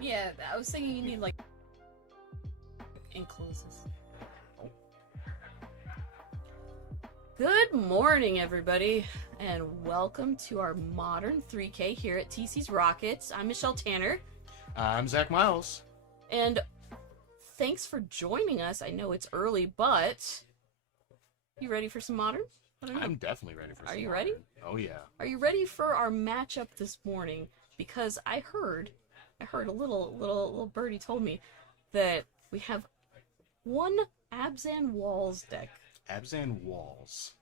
Yeah, I was thinking you need like encloses. Good morning, everybody, and welcome to our modern 3K here at TC's Rockets. I'm Michelle Tanner. I'm Zach Miles. And thanks for joining us. I know it's early, but you ready for some modern? I'm definitely ready for some Are you modern. ready? Oh, yeah. Are you ready for our matchup this morning? Because I heard a little birdie told me that we have one Abzan Walls deck. Abzan Walls.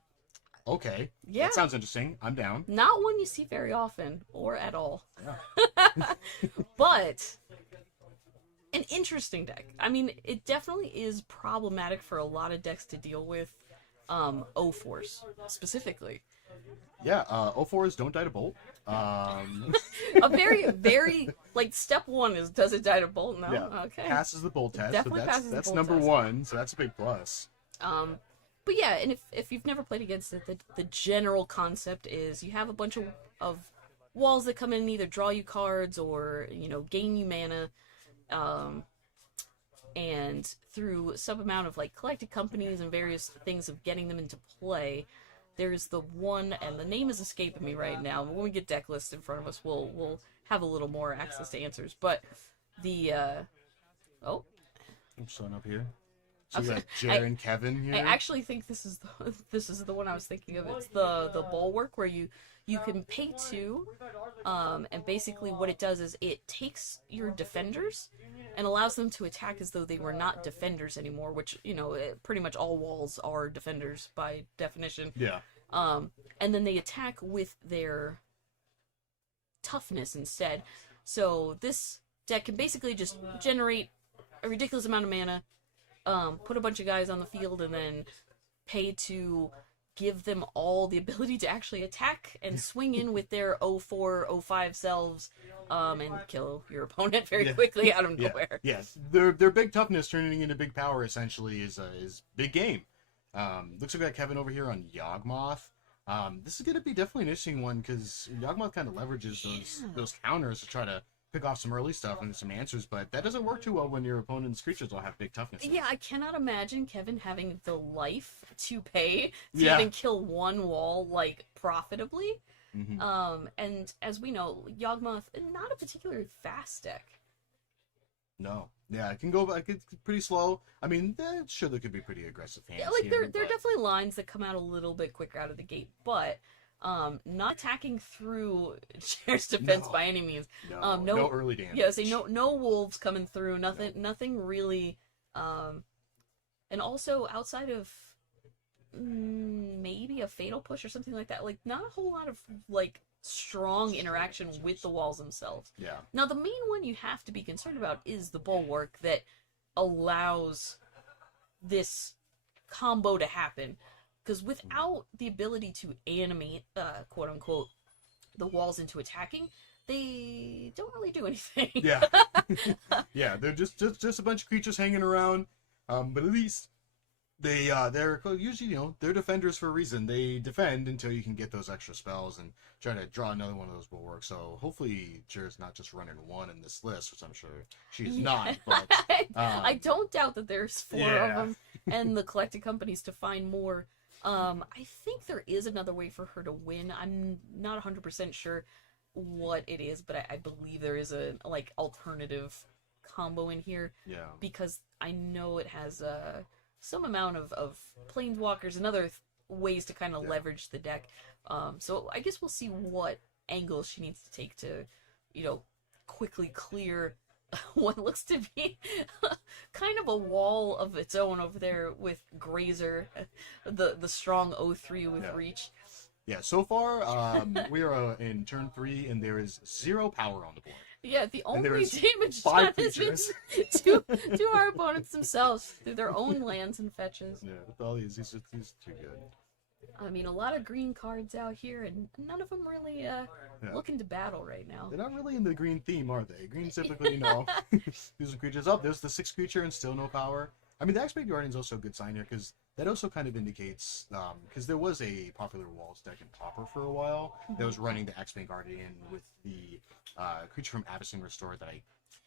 Okay. Yeah. That sounds interesting. I'm down. Not one you see very often, or at all. Yeah. But an interesting deck. I mean, it definitely is problematic for a lot of decks to deal with. O4s, specifically. Yeah, O4s don't die to bolt. A very, like, step one is, does it die to bolt? No? Yeah. Okay. Passes the bolt test. Definitely so passes the that's bolt number test. one, so that's a big plus. But yeah, and if you've never played against it, the general concept is you have a bunch of walls that come in and either draw you cards or, gain you mana, and through some amount of, like, collected companies and various things of getting them into play, there's the one, and the name is escaping me right now, but when we get deck lists in front of us, we'll have a little more access to answers, but the, I'm showing up here. So we got Jer and Kevin here. I actually think this is the one I was thinking of. It's the bulwark where you can pay 2, and basically what it does is it takes your defenders and allows them to attack as though they were not defenders anymore, which, pretty much all walls are defenders by definition. Yeah. And then they attack with their toughness instead. So this deck can basically just generate a ridiculous amount of mana, put a bunch of guys on the field, and then pay to give them all the ability to actually attack and swing in with their 04, 05 selves, and kill your opponent very quickly out of nowhere. Yeah, their big toughness turning into big power essentially is big game. Looks like we got Kevin over here on Yawgmoth. This is going to be definitely an interesting one because Yawgmoth kind of leverages those counters to try to pick off some early stuff and some answers, but that doesn't work too well when your opponent's creatures all have big toughness. Yeah, I cannot imagine Kevin having the life to pay to even kill one wall, like, profitably. Mm-hmm. And as we know, Yawgmoth, not a particularly fast deck. No. Yeah, it can go back. It's pretty slow. I mean, sure, there could be pretty aggressive hands. Yeah, like, here, there are definitely lines that come out a little bit quicker out of the gate, but not attacking through Chair's defense by any means. No early damage. Yeah, no wolves coming through. Nothing really. And also outside of maybe a fatal push or something like that, like, not a whole lot of, like, strong interaction with the walls themselves. Yeah. Now, the main one you have to be concerned about is the bulwark that allows this combo to happen. Because without the ability to animate, quote unquote, the walls into attacking, they don't really do anything. Yeah. Yeah, they're just a bunch of creatures hanging around. But at least they're usually, they're defenders for a reason. They defend until you can get those extra spells and try to draw another one of those bulwarks. So hopefully Jer's not just running one in this list, which I'm sure she's not. But I don't doubt that there's 4 of them, and the collected companies to find more. I think there is another way for her to win. I'm not 100% sure what it is, but I believe there is a, like, alternative combo in here. Yeah. Because I know it has some amount of planeswalkers and other ways to kind of leverage the deck. So I guess we'll see what angle she needs to take to, quickly clear what looks to be kind of a wall of its own over there with Grazer, the strong 03 with reach. Yeah, so far we are in turn 3 and there is 0 power on the board. Yeah, the only damage 5 done is creatures to our opponents themselves through their own lands and fetches. Yeah, with all these are too good. I mean, a lot of green cards out here, and none of them really looking to battle right now. They're not really in the green theme, are they? Green typically, these are creatures. There's the 6th creature and still no power. I mean, the X-Blade Guardian's also a good sign here, because that also kind of indicates, because there was a popular Walls deck in Pauper for a while that was running the X-Men Guardian with the creature from Abzan Restore that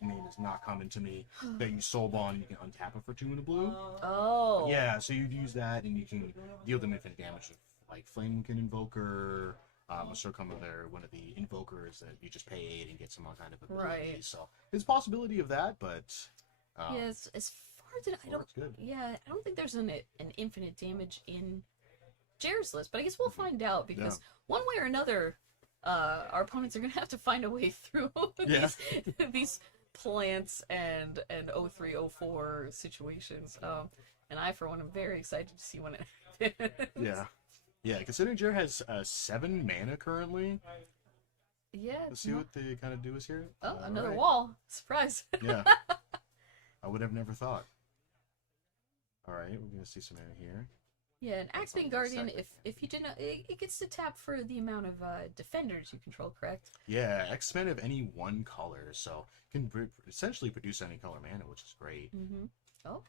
name is not coming to me, that you soul bond, you can untap it for 2 and a blue. Oh. Yeah, so you'd use that and you can deal them infinite damage with like Flamekin Invoker, so come of there, one of the invokers that you just pay 8 and get some kind of ability. Right. So there's a possibility of that, but yeah, as far as I don't. good. Yeah, I don't think there's an infinite damage in Jared's list, but I guess we'll find out because one way or another, our opponents are gonna have to find a way through these plants and 0304 situations. And I, for one, am very excited to see when it happens. Yeah, considering Jared has 7 mana currently. Yeah. Let's see what they kind of do is here. Oh, another wall. Surprise. Yeah. I would have never thought. Alright, we're going to see some mana here. Yeah, an Axebane Guardian, if you didn't, it gets to tap for the amount of defenders you control, correct? Yeah, X-Men of any one color, so can essentially produce any color mana, which is great. Mm-hmm. Oh,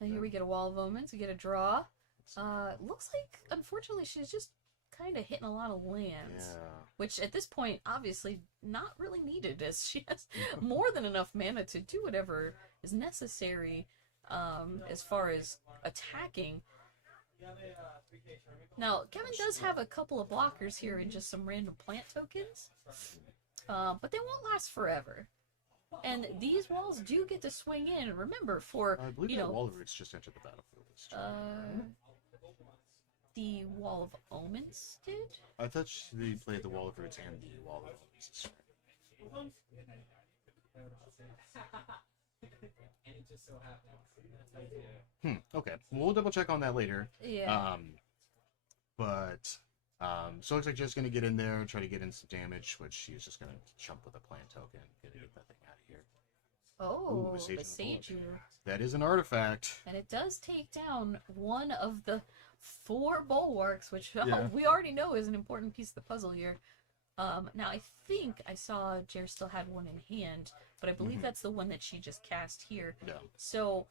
and here we get a Wall of Omens, we get a draw. Looks like, unfortunately, she's just kind of hitting a lot of lands, which at this point, obviously, not really needed, as she has more than enough mana to do whatever is necessary as far as attacking. Now, Kevin does have a couple of blockers here and just some random plant tokens, but they won't last forever. And these walls do get to swing in. Remember, for I believe the Wall of Roots just entered the battlefield. The Wall of Omens did? I thought they played the Wall of Roots and the Wall of Omens. Okay. Well, we'll double check on that later. Yeah. So it looks like Jet's gonna get in there, try to get in some damage, which she's just gonna chump with a plant token, get that thing out of here. Oh, Ooh, Beseiju. That is an artifact. And it does take down one of the 4 bulwarks, which we already know is an important piece of the puzzle here. Now, I think I saw Jer still had one in hand, but I believe that's the one that she just cast here. Yeah. So,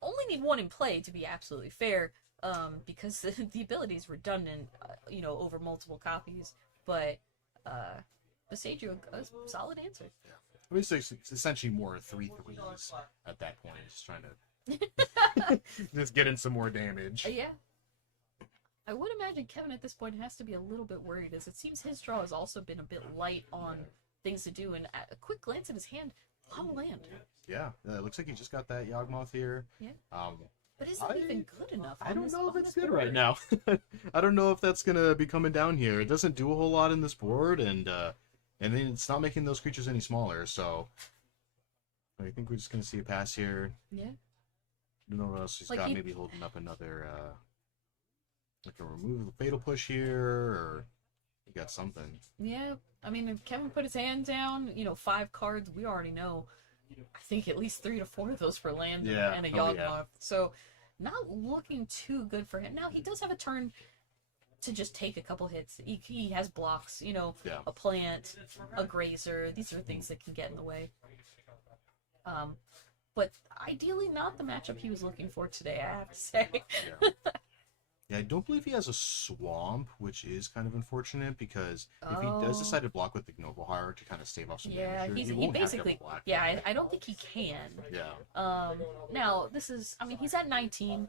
only need one in play to be absolutely fair, because the ability is redundant, over multiple copies. But Beseiju, a solid answer. Yeah. I mean, it's essentially more 3/3s at that point. Just trying to just get in some more damage. Yeah. I would imagine Kevin at this point has to be a little bit worried, as it seems his draw has also been a bit light on things to do, and at a quick glance at his hand, a lot of land. Yeah, it looks like he just got that Yawgmoth here. Yeah. But is it even good enough? I don't know if it's good right now. I don't know if that's gonna be coming down here. It doesn't do a whole lot in this board, and then it's not making those creatures any smaller. So I think we're just gonna see a pass here. Yeah. I don't know what else he's got. Maybe holding up another. Like a remove the fatal push here, or you got something. Yeah, I mean, if Kevin put his hand down, 5 cards, we already know. I think at least 3 to 4 of those for land and a Yawgmoth. So, not looking too good for him. Now, he does have a turn to just take a couple hits. He has blocks, a plant, a grazer. These are things that can get in the way. But ideally not the matchup he was looking for today, I have to say. Yeah, I don't believe he has a swamp, which is kind of unfortunate, because if he does decide to block with the Ignoble Heart to kind of stave off some damage, he basically, I don't think he can. Yeah. Now, this is, I mean, he's at 19.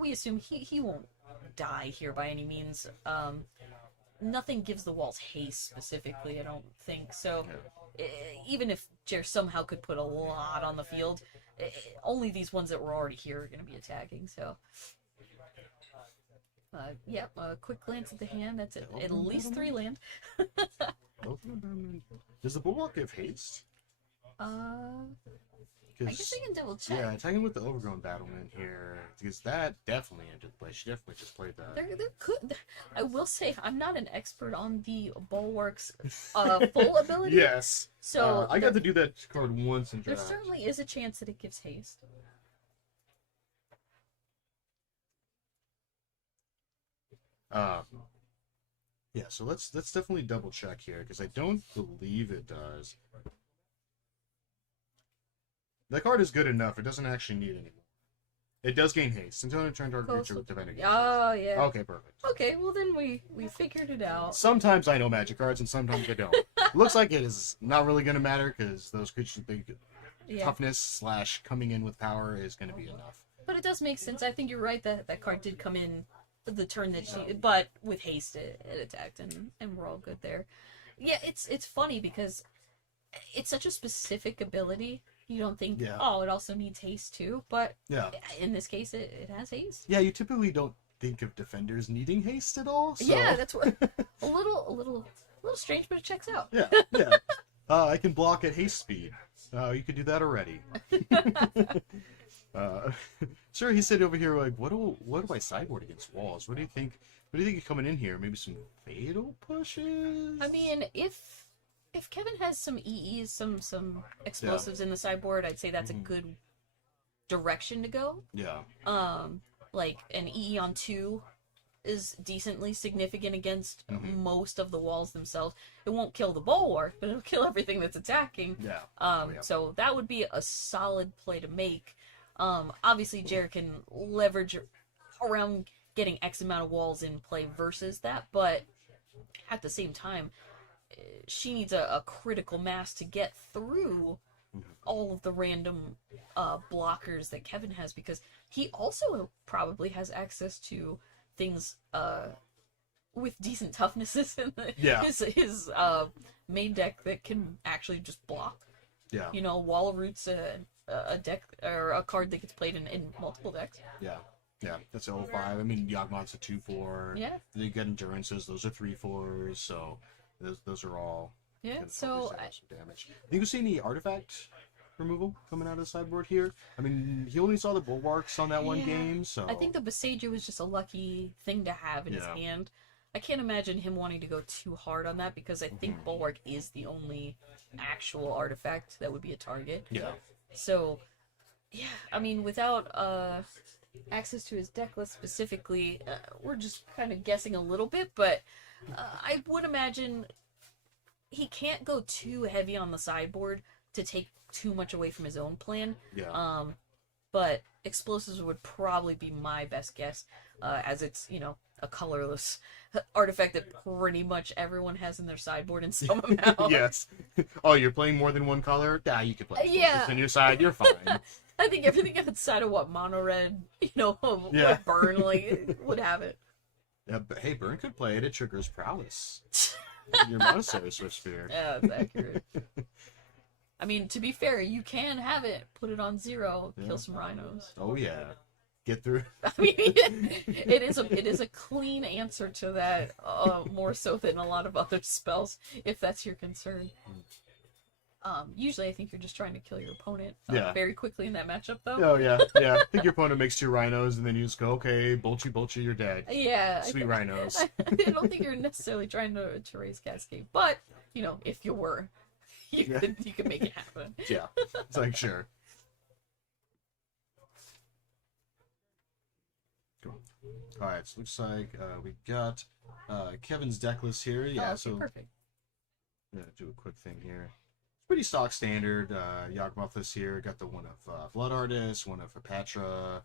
We assume he won't die here by any means. Nothing gives the walls haste specifically, I don't think. So, even if Jer somehow could put a lot on the field, only these ones that were already here are going to be attacking, so... a quick glance at the hand. That's at least 3 land. Does the Bulwark give haste? I guess I can double check. Yeah, attacking with the Overgrown Battlement here, because that definitely entered play. She definitely just played that. There could. I will say I'm not an expert on the Bulwark's full ability. Yes. So I got to do that card once in there draft. certainly is a chance that it gives haste. Yeah, so let's definitely double check here, because I don't believe it does. That card is good enough. It doesn't actually need any more. It does gain haste until you turn target creature with defending. Oh, yeah. Okay, perfect. Okay, well then we figured it out. Sometimes I know magic cards and sometimes I don't. Looks like it is not really going to matter because those creatures, toughness / coming in with power is going to be enough. But it does make sense. I think you're right that that card did come in the turn that she, but with haste it attacked and we're all good there. Yeah, it's funny because it's such a specific ability. You don't think, oh, it also needs haste too, but in this case, it has haste. Yeah, you typically don't think of defenders needing haste at all. So. Yeah, that's what a little strange, but it checks out. Yeah. I can block at haste speed. You could do that already. Sure, he said over here, like, what do I sideboard against walls? What do you think? What do you think is coming in here? Maybe some fatal pushes? I mean, if Kevin has some EEs, some explosives in the sideboard, I'd say that's a good direction to go. Yeah. Like an EE on 2 is decently significant against most of the walls themselves. It won't kill the bulwark, but it'll kill everything that's attacking. Yeah. So that would be a solid play to make. Obviously, Jared can leverage around getting X amount of walls in play versus that, but at the same time, she needs a critical mass to get through all of the random blockers that Kevin has, because he also probably has access to things with decent toughnesses in his main deck that can actually just block. Yeah. You know, Wall of Roots, a deck or a card that gets played in multiple decks. Yeah. Yeah, that's a 05. I mean, Yawgmoth's a 2/4. Yeah. You get Endurances, those are 3/4s, so those are all. Yeah, so some damage. Think you see any artifact removal coming out of the sideboard here? I mean, he only saw the bulwarks on that one game, so I think the Besaiger was just a lucky thing to have in his hand. I can't imagine him wanting to go too hard on that because I think bulwark is the only actual artifact that would be a target. Yeah. So, yeah, I mean, without access to his deck list specifically, we're just kind of guessing a little bit, but I would imagine he can't go too heavy on the sideboard to take too much away from his own plan. Yeah. But explosives would probably be my best guess, as it's, you know, a colorless artifact that pretty much everyone has in their sideboard in some amount. Yes. Oh, you're playing more than one color? Yeah, you can play explosives on your side. You're fine. I think everything outside of what mono red, you know, what burn would have it. Yeah, but hey, burn could play it. It triggers prowess. Your Monastery Swift Spear. Yeah, that's accurate. I mean, to be fair, you can have it, put it on 0, kill some rhinos. Oh yeah, get through. I mean, it is a clean answer to that, more so than a lot of other spells, if that's your concern. Usually I think you're just trying to kill your opponent very quickly in that matchup, though. Oh yeah. I think your opponent makes 2 rhinos, and then you just go, okay, bolchy, you're dead. Yeah. Sweet rhinos. I don't think you're necessarily trying to raise Cascade, but, you know, if you were, you could make it happen. Yeah, it's like, sure. Cool. Alright, so looks like we got Kevin's deck list here. Yeah, so perfect. I'm gonna do a quick thing here. Pretty stock standard. Yawgmoth this here. Got the one of Blood Artist, one of Apatra,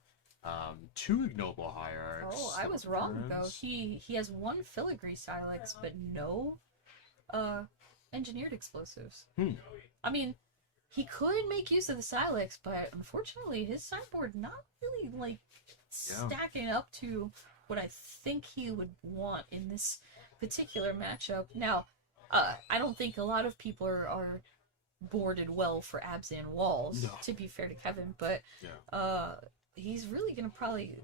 2 Ignoble Hierarchs. Oh, I was wrong though. He has 1 Filigree Silex, but no engineered explosives. I mean, he could make use of the Silex, but unfortunately his sideboard not really like stacking up to what I think he would want in this particular matchup. Now, I don't think a lot of people are boarded well for Abzan walls, to be fair to Kevin, but he's really gonna probably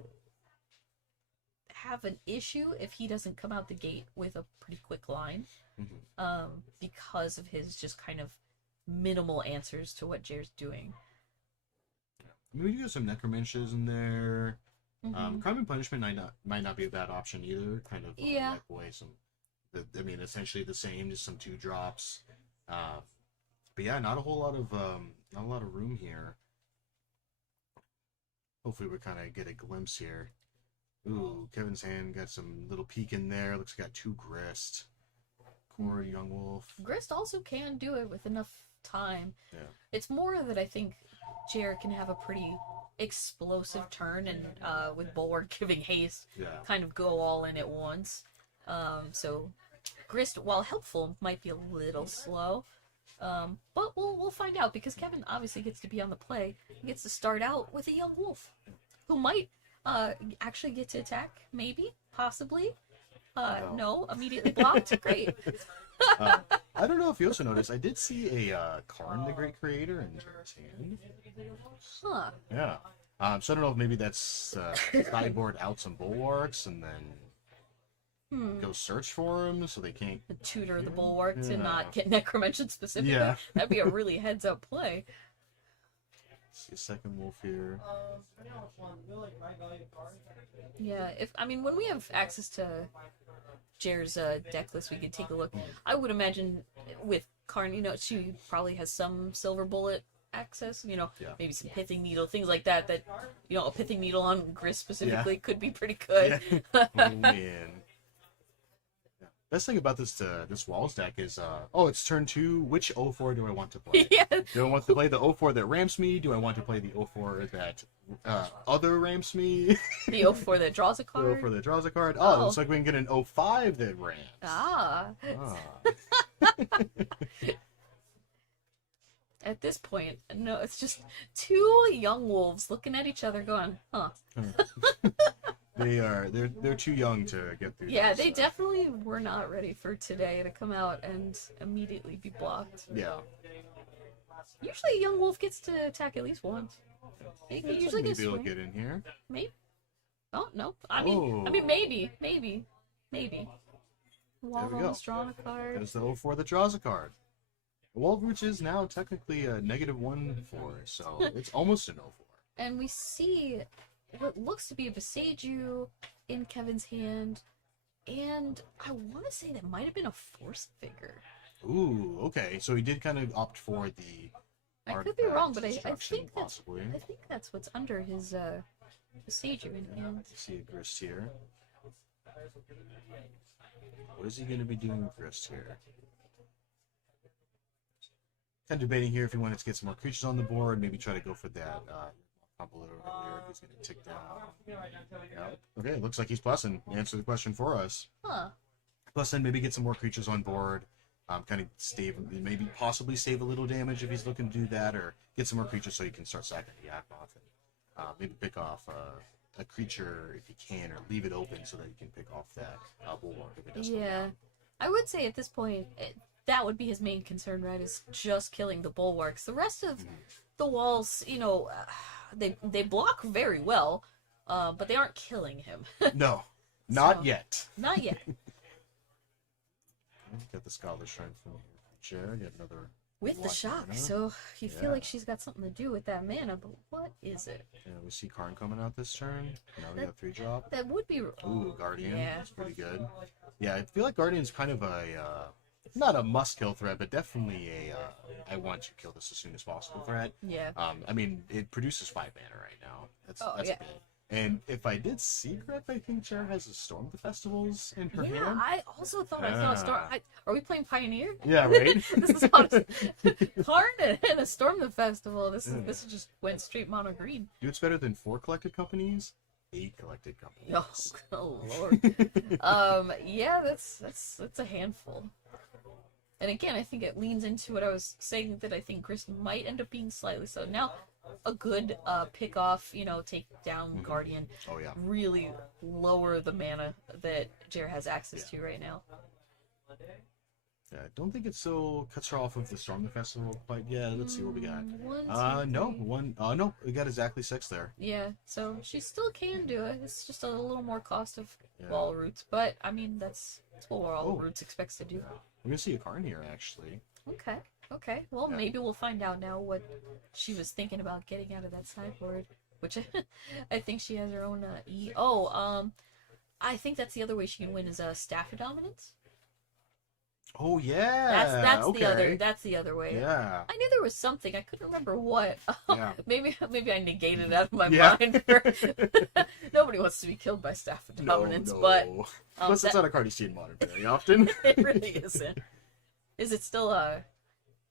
have an issue if he doesn't come out the gate with a pretty quick line, because of his just kind of minimal answers to what Jared's doing. I mean, we do have some Necromancers in there. Crime and Punishment might not be a bad option either. Kind of wipe away some. I mean, essentially the same, just some 2 drops. But yeah, not a lot of room here. Hopefully we kind of get a glimpse here. Ooh, Kevin's hand got some little peek in there. Looks like got 2 Grist. Core Young Wolf. Grist also can do it with enough time. Yeah. It's more that I think Jared can have a pretty explosive turn, and with Bulwark giving haste, Yeah. kind of go all in at once. So Grist, while helpful, might be a little slow. But we'll find out, because Kevin obviously gets to be on the play. He gets to start out with a young wolf who might actually get to attack, maybe, possibly. No, immediately blocked. Great. I don't know if you also noticed, I did see a Karn the Great Creator in Jared's hand. Huh. Yeah. So I don't know if maybe that's sideboard out some bulwarks and then go search for him so they can't Tutor the Bulwark to Yeah. not get Necromention specifically. Yeah. That'd be a really heads up play. see a second wolf here. Yeah, when we have access to Jer's deck list, we could take a look. I would imagine with Karn, she probably has some Silver Bullet access, Yeah. maybe some Pithing Needle, things like that, a Pithing Needle on Grist specifically could be pretty good. Yeah. Oh man. Best thing about this Walls deck is, it's turn 2. Which 0-4 do I want to play? Yeah. Do I want to play the 0-4 that ramps me? Do I want to play the 0-4 that other ramps me? The 0-4 that draws a The card. 0-4 that draws a card? Oh. Looks like we can get an 0-5 that ramps. Ah. At this point, no, it's just two young wolves looking at each other going, huh. They're too young to get through. Yeah, this, they definitely were not ready for today to come out and immediately be blocked. Yeah. Usually a young wolf gets to attack at least once. He usually gets Maybe he'll swing. get in here. Maybe. Oh, no. I mean, maybe. Wall's drawn a card. There's the 0-4 that draws a card. Wallrooch is now technically a -1-4, so it's almost an 0-4. And we see what looks to be a Beseiju in Kevin's hand, and I want to say that might have been a Force Figure. Ooh, okay. So he did kind of opt for the. I could be wrong, but I destruction, think that's possibly. I think that's what's under his Beseiju in hand. See a Grist here. What is he going to be doing with Grist here? Kind of debating here if he wanted to get some more creatures on the board, maybe try to go for that combo earlier. He's going to tick down. Yeah. Okay, looks like he's plussing. Answer the question for us. Huh. Plus, then maybe get some more creatures on board. Kind of maybe possibly save a little damage if he's looking to do that, or get some more creatures so he can start sacking the Yakmoth, and maybe pick off a creature if he can, or leave it open so that he can pick off that bulwark if it doesn't. Yeah, I would say at this point that would be his main concern, right? Is just killing the bulwarks. The rest of the walls, they block very well, but they aren't killing him. No, not yet. Not yet. Get the Scholar Shrine from Jer. Get another. With the Black shock, mana. so you feel Yeah. like she's got something to do with that mana, but what is it? Yeah, we see Karn coming out this turn. Now we got 3-drop. That would be... Ooh, Guardian. Yeah. That's pretty good. Yeah, I feel like Guardian's kind of a, not a must-kill threat, but definitely a, I want to kill this as soon as possible threat. Yeah. I mean, it produces 5 mana right now. That's yeah. good. And if I did see correct, I think Jer has a Storm of the Festivals in her Yeah, hand. I also thought I saw a storm. Are we playing Pioneer? Yeah, right? This is honest. Karn and a Storm the Festival. This is just went straight mono green. Do it's better than 4 collected companies? 8 collected companies. Oh Lord. Yeah, that's a handful. And again, I think it leans into what I was saying, that I think Grist might end up being slightly so. Now, a good pick off, take down Guardian. Oh yeah. Really lower the mana that Jer has access to right now. Yeah, I don't think it still cuts her off of the Storm the Festival, but yeah, let's see what we got. No, we got exactly 6 there. Yeah, so she still can do it. It's just a little more cost of Yeah. wall roots, but I mean that's what wall roots expects to do. We're gonna see a Karn here actually. Okay. Well, Yeah. maybe we'll find out now what she was thinking about getting out of that sideboard, which I think she has her own E. I think that's the other way she can win is Staff of Dominance. Oh yeah. That's the other way. Yeah. I knew there was something. I couldn't remember what. Yeah. maybe I negated it out of my Yeah. mind. Nobody wants to be killed by Staff of Dominance, No. but Plus, it's not a card you see in Modern very often. it really isn't. Is it still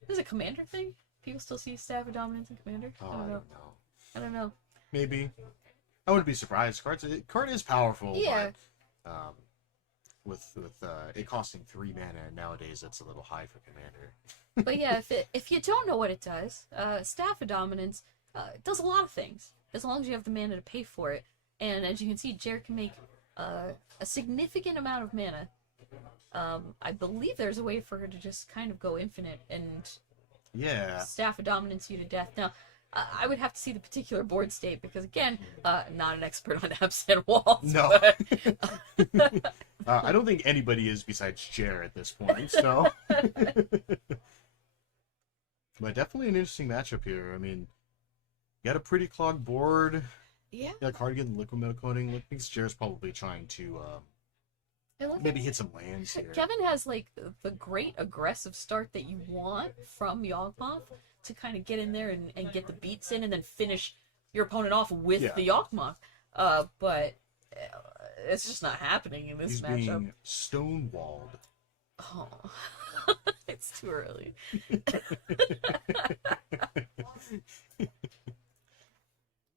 is it a Commander thing? People still see Staff of Dominance in Commander? Oh, I don't know. maybe. I wouldn't be surprised. Card is powerful, Yeah. but with it costing 3 mana nowadays, that's a little high for Commander. But yeah, if you don't know what it does, Staff of Dominance does a lot of things, as long as you have the mana to pay for it. And as you can see, Jared can make a significant amount of mana. I believe there's a way for her to just kind of go infinite and Staff of Dominance you to death. Now, I would have to see the particular board state, because again, not an expert on Abzan walls. No. But... I don't think anybody is besides Jer at this point, so. But definitely an interesting matchup here. I mean, you got a pretty clogged board. Yeah. You got card getting liquid metal coating. I think Jer's probably trying to maybe hit some lands here. Kevin has like the great aggressive start that you want from Yawgmoth to kind of get in there and get the beats in and then finish your opponent off with the Yawgmoth. But it's just not happening in this He's matchup. being stonewalled. Oh, it's too early.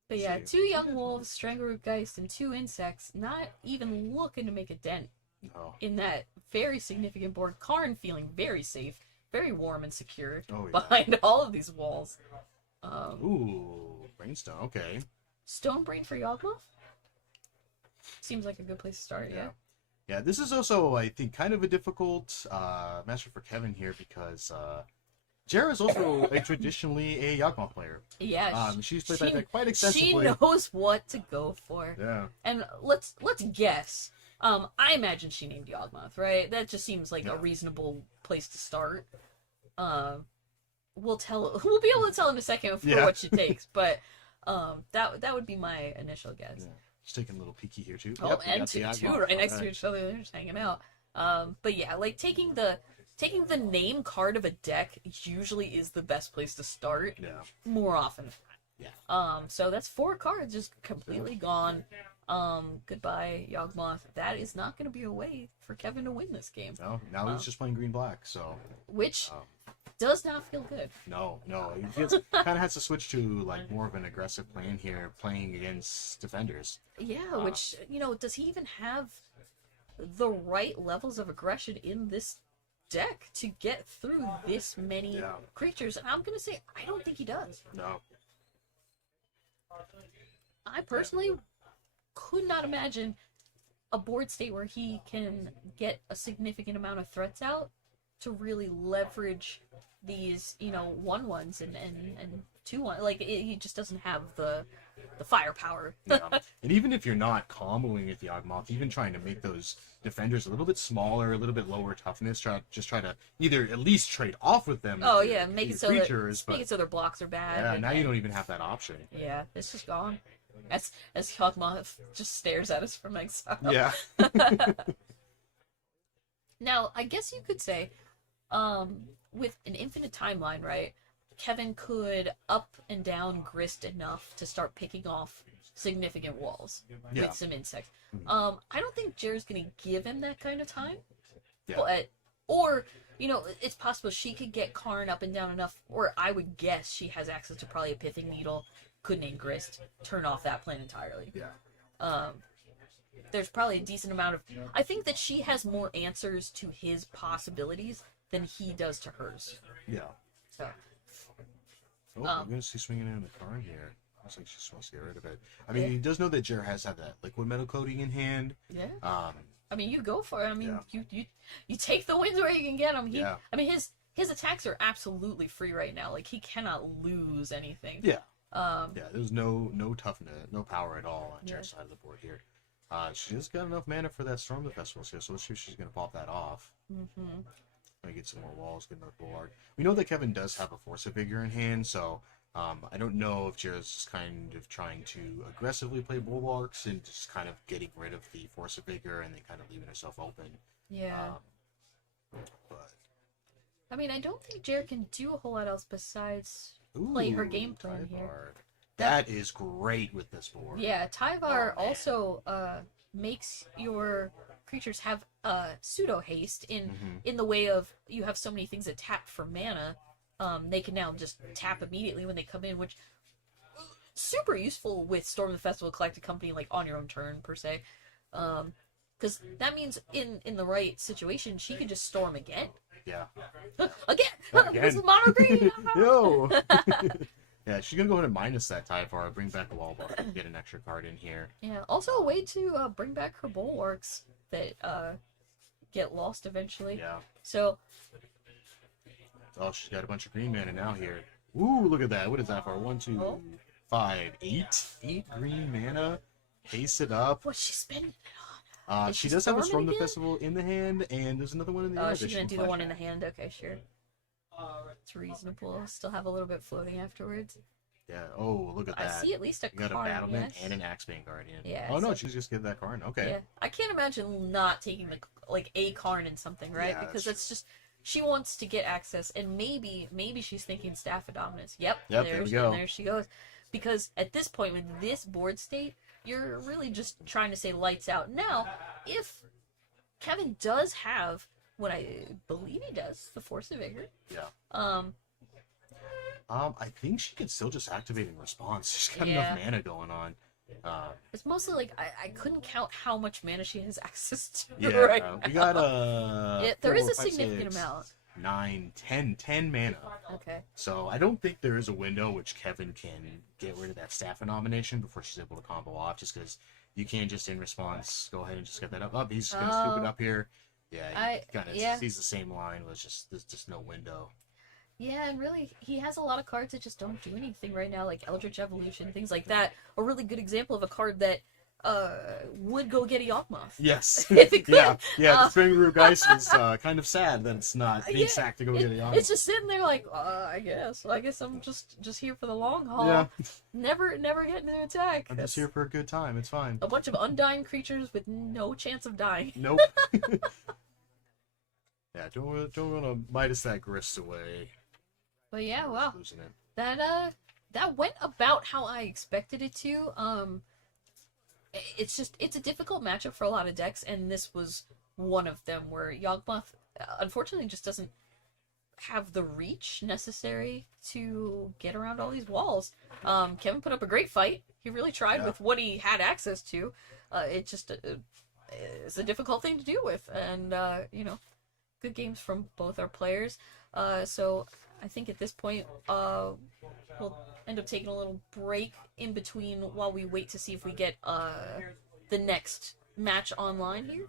But yeah, 2 young wolves, Strangleroot Geist, and 2 insects, not even looking to make a dent in that very significant board. Karn feeling very safe, very warm and secure behind all of these walls. Ooh, Brainstone, okay. Stonebrain for Yawgmoth? Seems like a good place to start, yeah. Yeah, this is also, I think, kind of a difficult matchup for Kevin here, because Jera is also traditionally a Yawgmoth player. Yeah, she's played that deck quite extensively. She knows what to go for. Yeah. And let's guess. I imagine she named Yawgmoth, right? That just seems like a reasonable place to start. We'll be able to tell in a second for what she takes, but that would be my initial guess. Yeah. Just taking a little peeky here too. Oh, and two right next to each other, they're just hanging out. But yeah, like taking the name card of a deck usually is the best place to start. Yeah. More often. Yeah. So that's 4 cards just completely gone. Goodbye, Yawgmoth. That is not going to be a way for Kevin to win this game. No, now he's just playing green-black, so. Which does not feel good. No. He kind of has to switch to like more of an aggressive plan here, playing against defenders. Yeah, which, does he even have the right levels of aggression in this deck to get through this many creatures? And I'm going to say, I don't think he does. No. I personally could not imagine a board state where he can get a significant amount of threats out to really leverage these, 1/1s and 2/1. Like, he just doesn't have the firepower. And even if you're not comboing with the Yawgmoth, even trying to make those defenders a little bit smaller, a little bit lower toughness, try to either at least trade off with them. Oh yeah, make it so their blocks are bad. Yeah, now you don't even have that option. Yeah, it's just gone. As Yawgmoth just stares at us from exile. Yeah. Now, I guess you could say, with an infinite timeline, right? Kevin could up and down grist enough to start picking off significant walls with some insects. I don't think Jer's gonna give him that kind of time. But it's possible she could get Karn up and down enough, or I would guess she has access to probably a Pithing Needle, could name grist, turn off that plan entirely. There's probably a decent amount of... I think that she has more answers to his possibilities than he does to hers. Yeah. So. I'm going to see swinging in the Karn here. Looks like she just wants to get rid of it. I mean, he does know that Jer has had that liquid metal coating in hand. Yeah. I mean, you go for it. I mean, you take the wins where you can get them. I mean, his attacks are absolutely free right now. Like, he cannot lose anything. Yeah. There's no toughness, no power at all on Jer's side of the board here. She just got enough mana for that Storm the Festivals here, so let's see if she's going to pop that off. Gonna get some more walls, get another bulwark. We know that Kevin does have a Force of Vigor in hand, so I don't know if Jer's kind of trying to aggressively play bulwarks and just kind of getting rid of the Force of Vigor and then kind of leaving herself open. Yeah. But I mean, I don't think Jer can do a whole lot else besides play her game plan here. That is great with this board. Yeah, Tyvar also makes your creatures have pseudo haste in the way of you have so many things that tap for mana. They can now just tap immediately when they come in, which super useful with Storm the Festival, collect a company like on your own turn per se, because that means in the right situation she could just storm again. Yeah. Again. This is mono green. Yo. Yeah, she's gonna go ahead and minus that Typhar, bring back a Wallbar, get an extra card in here. Yeah. Also a way to bring back her bulwarks that get lost eventually. Yeah. So. Oh, she's got a bunch of green mana now here. Ooh, look at that. What is that for? 1, 2, 5, 8? 8 green mana. Pace it up. What's she spending it on? She does have a Storm the Festival in the hand, and there's another one in the hand. Oh, she's gonna do the one in the hand. Okay, sure. It's reasonable. Still have a little bit floating afterwards. Yeah. Oh, look at that. I see at least a card. You got a Battlement yes. and an Axebane Guardian. Yeah. Oh no, she's just getting that card. Okay. Yeah. I can't imagine not taking a Karn in something, right? Yeah, because it's just she wants to get access, and maybe she's thinking Staff of Dominance. Yep. There we go. There she goes. Because at this point, with this board state, you're really just trying to say lights out. Now, if Kevin does have what I believe he does, the Force of Vigor. Yeah. I think she could still just activate in response. She's got enough mana going on. It's mostly like I couldn't count how much mana she has access to. Yeah, right we got there 4, is a 5, significant 6, amount. 9, 10 mana. Okay. So I don't think there is a window which Kevin can get rid of that Staff nomination before she's able to combo off. Just because you can't just in response go ahead and just get that up. Oh, he's just gonna scoop it up here. Yeah, he kind of sees the same line. Was there's just no window. Yeah, and really, he has a lot of cards that just don't do anything right now, like Eldritch Evolution, things like that. A really good example of a card that would go get a Yawgmoth. Yes. If it could. Yeah. The Spring Root Geist is kind of sad that it's not being sacked to go get a Yawgmoth. It's just sitting there like, I guess I'm just here for the long haul. Yeah. Never getting to attack. I'm just here for a good time. It's fine. A bunch of undying creatures with no chance of dying. Nope. Yeah, don't want to Midas that Grist away. But yeah, wow. Losing it. That went about how I expected it to. It's a difficult matchup for a lot of decks, and this was one of them where Yawgmoth unfortunately just doesn't have the reach necessary to get around all these walls. Kevin put up a great fight. He really tried with what he had access to. It's a difficult thing to deal with, and good games from both our players. So I think at this point, we'll end up taking a little break in between while we wait to see if we get the next match online here.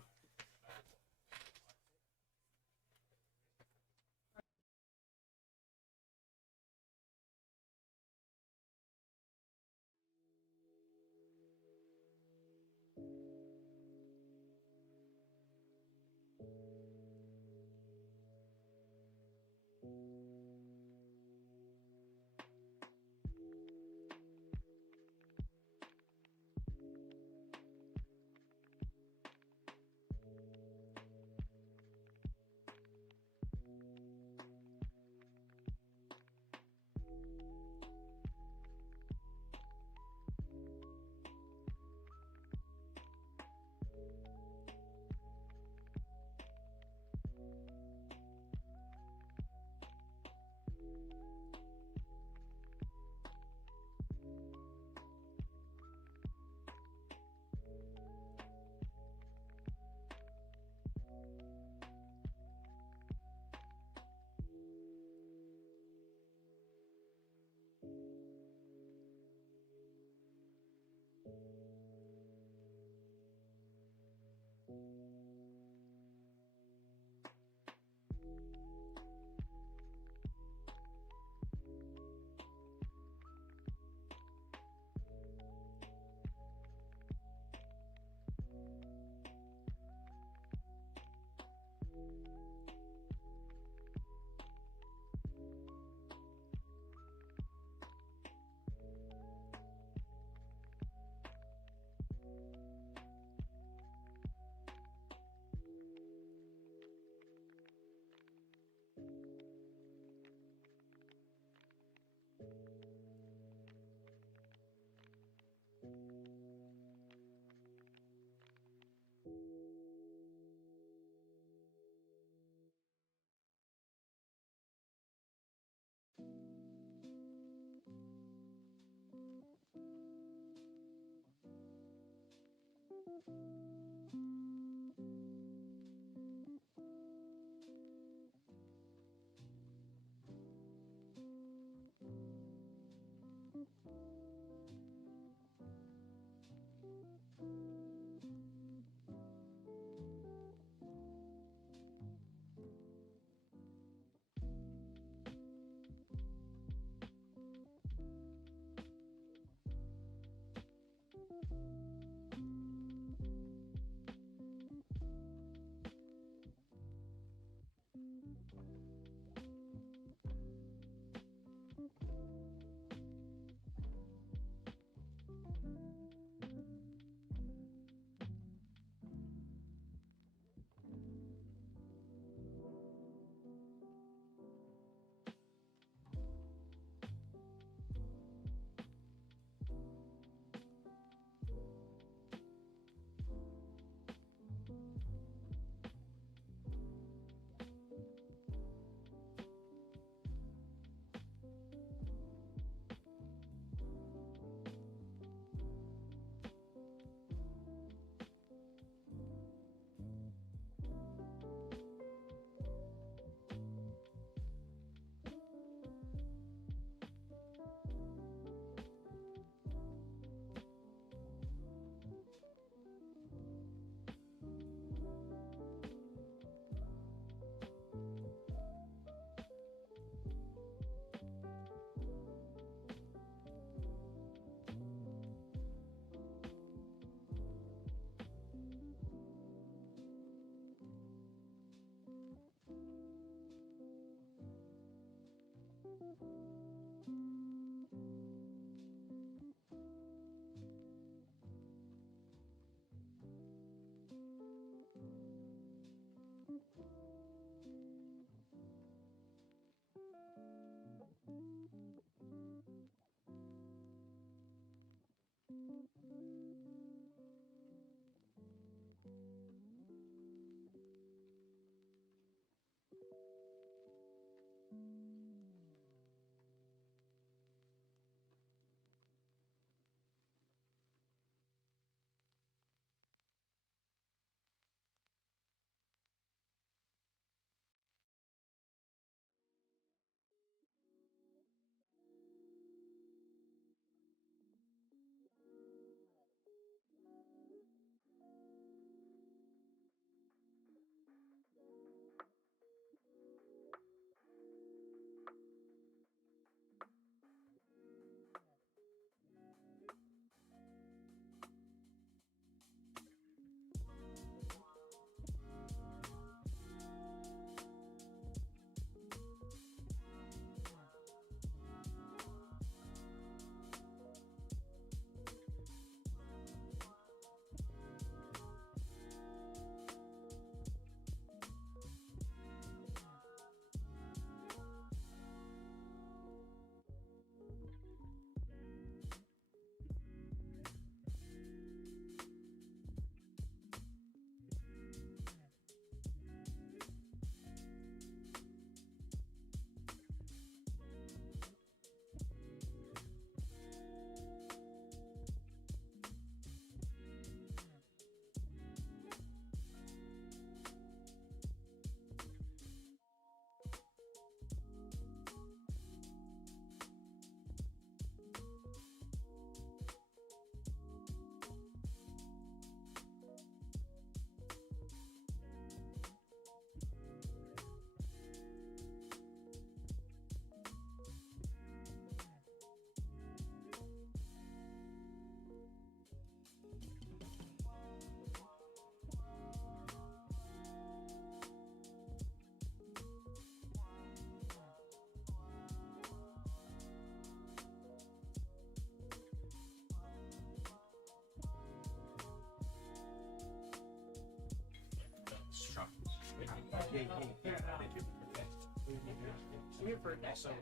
I'm here for a next Also,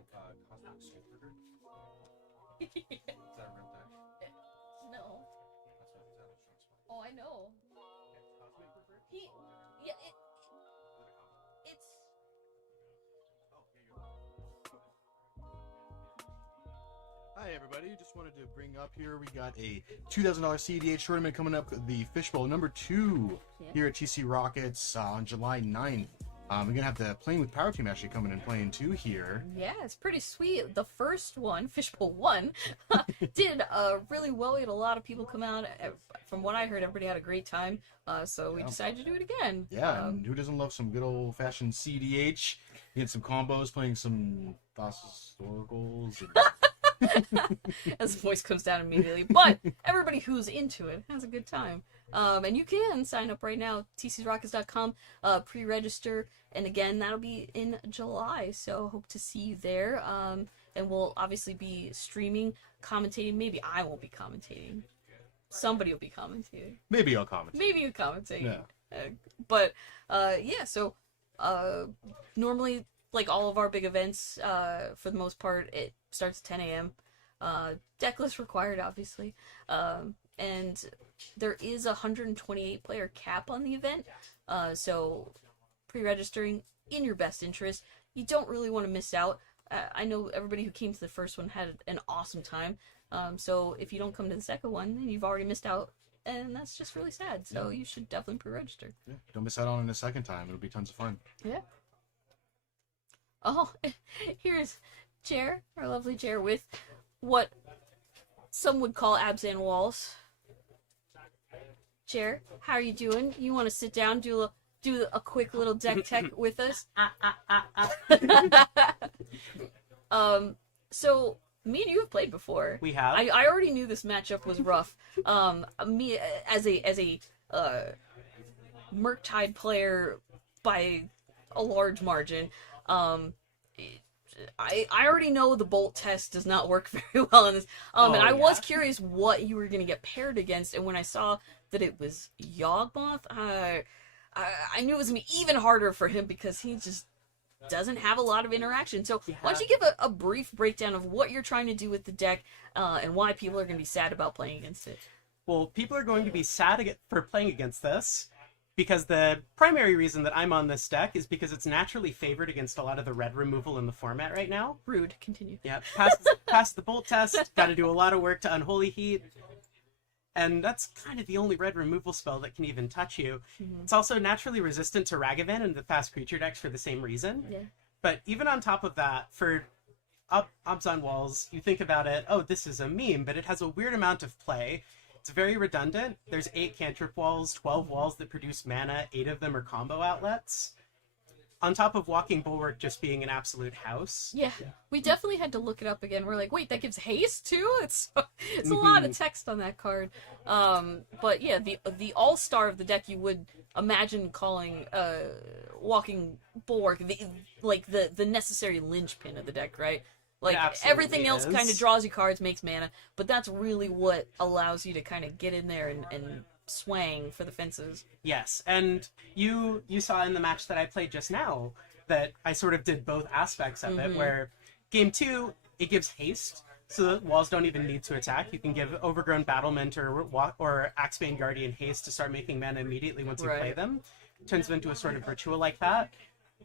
Cosmic Soul Burger. Is that a real dish? No. That's what it's at a short spot. Oh, I know. Cosmic Burger? He, yeah, it's. Oh, yeah, you're Hi everybody, just wanted to bring up here, we got a $2,000 CDH tournament coming up, the Fishbowl number 2 here at TC Rockets on July 9th. We're going to have the Playing with Power Team actually coming and playing too here. Yeah, it's pretty sweet. The first one, Fishbowl 1, did really well. We had a lot of people come out. From what I heard, everybody had a great time. So we decided to do it again. Yeah, and who doesn't love some good old-fashioned CDH? You get some combos, playing some historicals. As the voice comes down immediately. But everybody who's into it has a good time. And you can sign up right now, tcrockets.com, pre-register. And again, that'll be in July, so hope to see you there. And we'll obviously be streaming, commentating. Maybe I won't be commentating. Somebody will be commentating. Maybe I'll comment. Maybe you commentate. Yeah. Yeah, so normally, like all of our big events, for the most part, it starts at 10 a.m. Deck list required, obviously. And there is a 128 player cap on the event. So pre-registering in your best interest. You don't really want to miss out. I know everybody who came to the first one had an awesome time. So if you don't come to the second one, then you've already missed out. And that's just really sad. So you should definitely pre-register. Yeah, don't miss out on it the second time. It'll be tons of fun. Yeah. Oh, here's Chair, our lovely Chair, with what some would call Abzan walls. Chair, how are you doing? You want to sit down, do a quick little deck tech with us? So me and you have played before. We have. I already knew this matchup was rough. Me as a Murktide player by a large margin. I already know the bolt test does not work very well in this. And I was curious what you were going to get paired against, and when I saw that it was Yawgmoth, I knew it was going to be even harder for him because he just doesn't have a lot of interaction. So why don't you give a brief breakdown of what you're trying to do with the deck, and why people are going to be sad about playing against it? Well, people are going to be sad for playing against this, because the primary reason that I'm on this deck is because it's naturally favored against a lot of the red removal in the format right now. Rude. Continue. Yeah, pass the bolt test, got to do a lot of work to Unholy Heat, and that's kind of the only red removal spell that can even touch you. Mm-hmm. It's also naturally resistant to Ragavan and the fast creature decks for the same reason. Yeah. But even on top of that, for Abzan walls, you think about it, oh, this is a meme, but it has a weird amount of play. It's very redundant. There's 8 cantrip walls, 12 walls that produce mana, 8 of them are combo outlets. On top of Walking Bulwark just being an absolute house. Yeah, we definitely had to look it up again. We're like, wait, that gives haste too? It's a lot of text on that card. But yeah, the all-star of the deck you would imagine calling Walking Bulwark the necessary linchpin of the deck, right? Like, everything else kind of draws you cards, makes mana, but that's really what allows you to kind of get in there and swang for the fences. Yes, and you saw in the match that I played just now that I sort of did both aspects of it, where game 2, it gives haste, so that walls don't even need to attack. You can give Overgrown Battlement or Axebane Guardian haste to start making mana immediately once you play them. Turns it into a sort of ritual like that.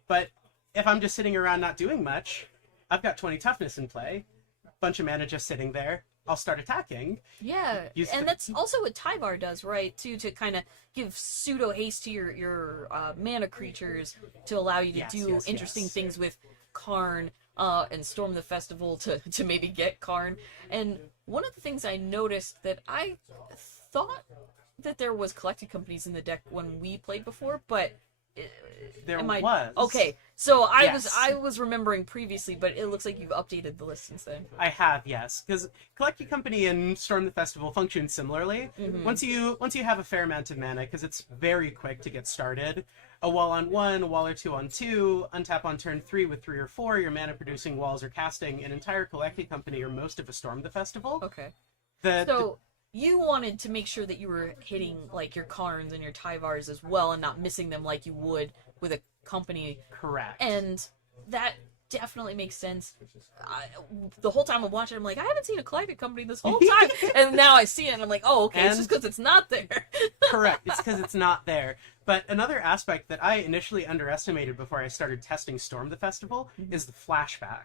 But if I'm just sitting around not doing much, I've got 20 toughness in play, bunch of mana just sitting there, I'll start attacking. Yeah, and that's also what Tyvar does, right, too, to kind of give pseudo haste to your mana creatures to allow you to do interesting things with Karn and Storm the Festival to maybe get Karn. And one of the things I noticed that I thought that there was collected companies in the deck when we played before, but there was. Okay, so I was remembering previously, but it looks like you've updated the list since then. I have, yes, because Collected Company and Storm the Festival function similarly. Once you have a fair amount of mana, because it's very quick to get started, a wall on 1, a wall or 2 on 2, untap on turn 3 with 3 or 4, your mana producing walls are casting an entire Collected Company or most of a Storm the Festival. Okay. You wanted to make sure that you were hitting, like, your Karns and your Tyvars as well and not missing them like you would with a company. Correct. And that definitely makes sense. The whole time I'm watching, I'm like, I haven't seen a collected company this whole time. And now I see it, and I'm like, oh, okay, it's just because it's not there. Correct. It's because it's not there. But another aspect that I initially underestimated before I started testing Storm the Festival is the flashback.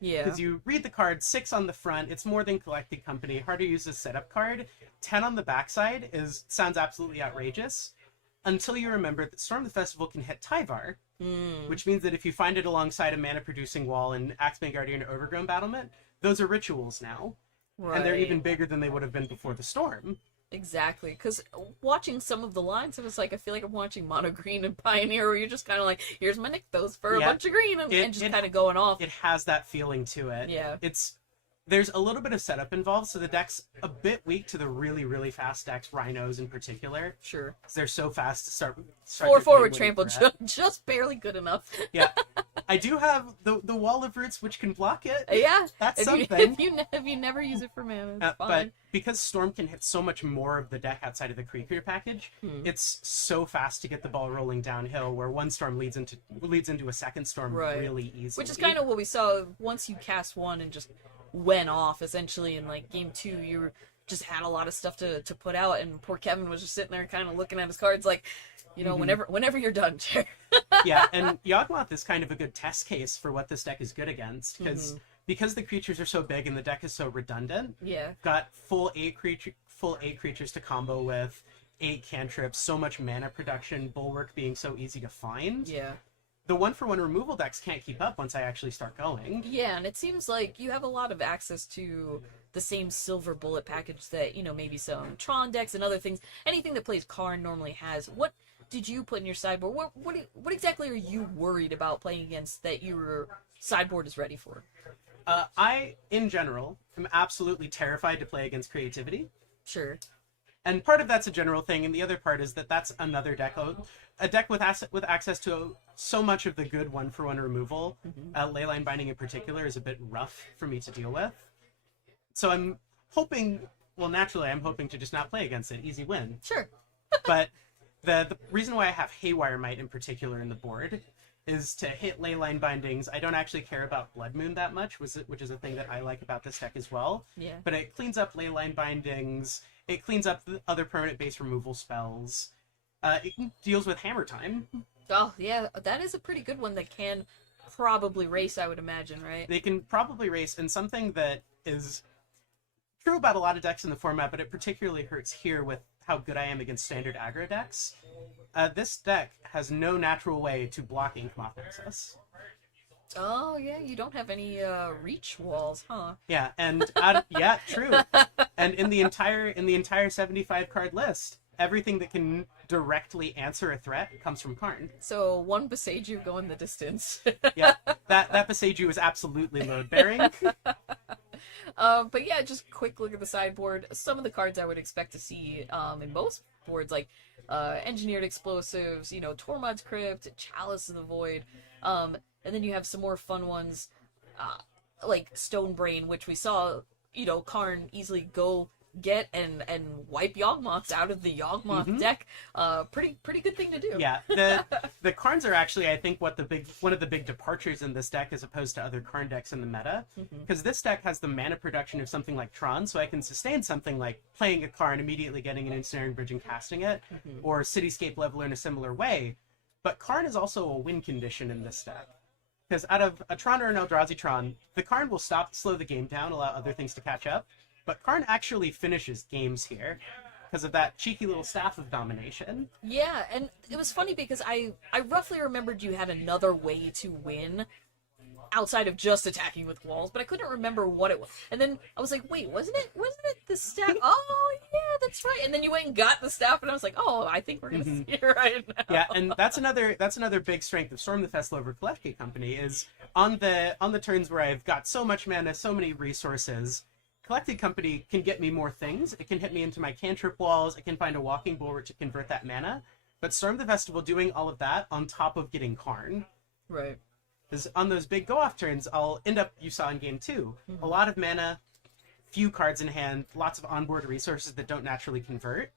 Yeah. Because you read the card, 6 on the front, it's more than Collected Company, hard to use as setup card. 10 on the backside sounds absolutely outrageous, until you remember that Storm the Festival can hit Tyvar, which means that if you find it alongside a mana-producing wall in Axebane Guardian or Overgrown Battlement, those are rituals now. Right. And they're even bigger than they would have been before the Storm. Exactly, because watching some of the lines, it was like, I feel like I'm watching Mono Green and Pioneer, where you're just kind of like, here's my Nykthos for a bunch of green, and just kind of going off. It has that feeling to it. Yeah. There's a little bit of setup involved, so the deck's a bit weak to the really, really fast decks, Rhinos in particular. Sure. Because they're so fast to start 4 forward trample, just barely good enough. Yeah. I do have the Wall of Roots, which can block it. Yeah. That's if something. If you never use it for mana, it's fine. But because Storm can hit so much more of the deck outside of the Creature package, it's so fast to get the ball rolling downhill, where one Storm leads into a second Storm really easily. Which is kind of what we saw once you cast one and just went off, essentially, in like game 2. You just had a lot of stuff to put out, and poor Kevin was just sitting there kind of looking at his cards like, you know, whenever you're done, Chair. Yeah, and Yawgmoth is kind of a good test case for what this deck is good against, because the creatures are so big and the deck is so redundant. Yeah. Got full 8 creatures to combo with, 8 cantrips, so much mana production, Bulwark being so easy to find. Yeah. The 1-for-1 removal decks can't keep up once I actually start going. Yeah, and it seems like you have a lot of access to the same silver bullet package that, you know, maybe some Tron decks and other things. Anything that plays Karn normally has. What did you put in your sideboard? What exactly are you worried about playing against that your sideboard is ready for? I, in general, am absolutely terrified to play against creativity. Sure. And part of that's a general thing, and the other part is that that's another deck. A deck with access to so much of the good 1-for-1 removal, Leyline Binding in particular, is a bit rough for me to deal with. So I'm hoping, well, naturally, I'm hoping to just not play against it. Easy win. Sure. But the reason why I have Haywire Might in particular in the board is to hit Leyline Bindings. I don't actually care about Blood Moon that much, which is a thing that I like about this deck as well. Yeah. But it cleans up Leyline Bindings. It cleans up the other permanent base removal spells. It deals with Hammer Time. Oh, yeah, that is a pretty good one that can probably race, I would imagine, right? They can probably race, and something that is true about a lot of decks in the format, but it particularly hurts here with how good I am against standard aggro decks. This deck has no natural way to block Inkmoth Access. Oh, yeah, you don't have any reach walls, huh? Yeah, and yeah, true. And in the entire 75 card list, everything that can directly answer a threat comes from Karn. So one Beseiju going the distance. Yeah, that Beseiju is absolutely load bearing. But yeah, just quick look at the sideboard. Some of the cards I would expect to see in most boards, like Engineered Explosives, you know, Tormod's Crypt, Chalice of the Void, and then you have some more fun ones, like Stone Brain, which we saw, you know, Karn easily go get and wipe Yawgmoths out of the Yawgmoth deck. Pretty good thing to do. Yeah, the Karns are actually, I think, one of the big departures in this deck as opposed to other Karn decks in the meta, because this deck has the mana production of something like Tron, so I can sustain something like playing a Karn, immediately getting an Ensnaring Bridge and casting it, or Cityscape Leveler in a similar way. But Karn is also a win condition in this deck. Because out of a Tron or an Eldrazi Tron, the Karn will slow the game down, allow other things to catch up. But Karn actually finishes games here because of that cheeky little Staff of Domination. Yeah, and it was funny because I roughly remembered you had another way to win outside of just attacking with walls, but I couldn't remember what it was. And then I was like, wait, wasn't it the staff? Oh, yeah, that's right. And then you went and got the staff, and I was like, oh, I think we're going to see it right now. Yeah, and that's another big strength of Storm the Festival over Collected Company is on the turns where I've got so much mana, so many resources, Collected Company can get me more things. It can hit me into my cantrip walls. It can find a walking bulwark to convert that mana. But Storm the Festival doing all of that on top of getting Karn. Right. Because on those big go-off turns, I'll end up, you saw in game 2, a lot of mana, few cards in hand, lots of onboard resources that don't naturally convert.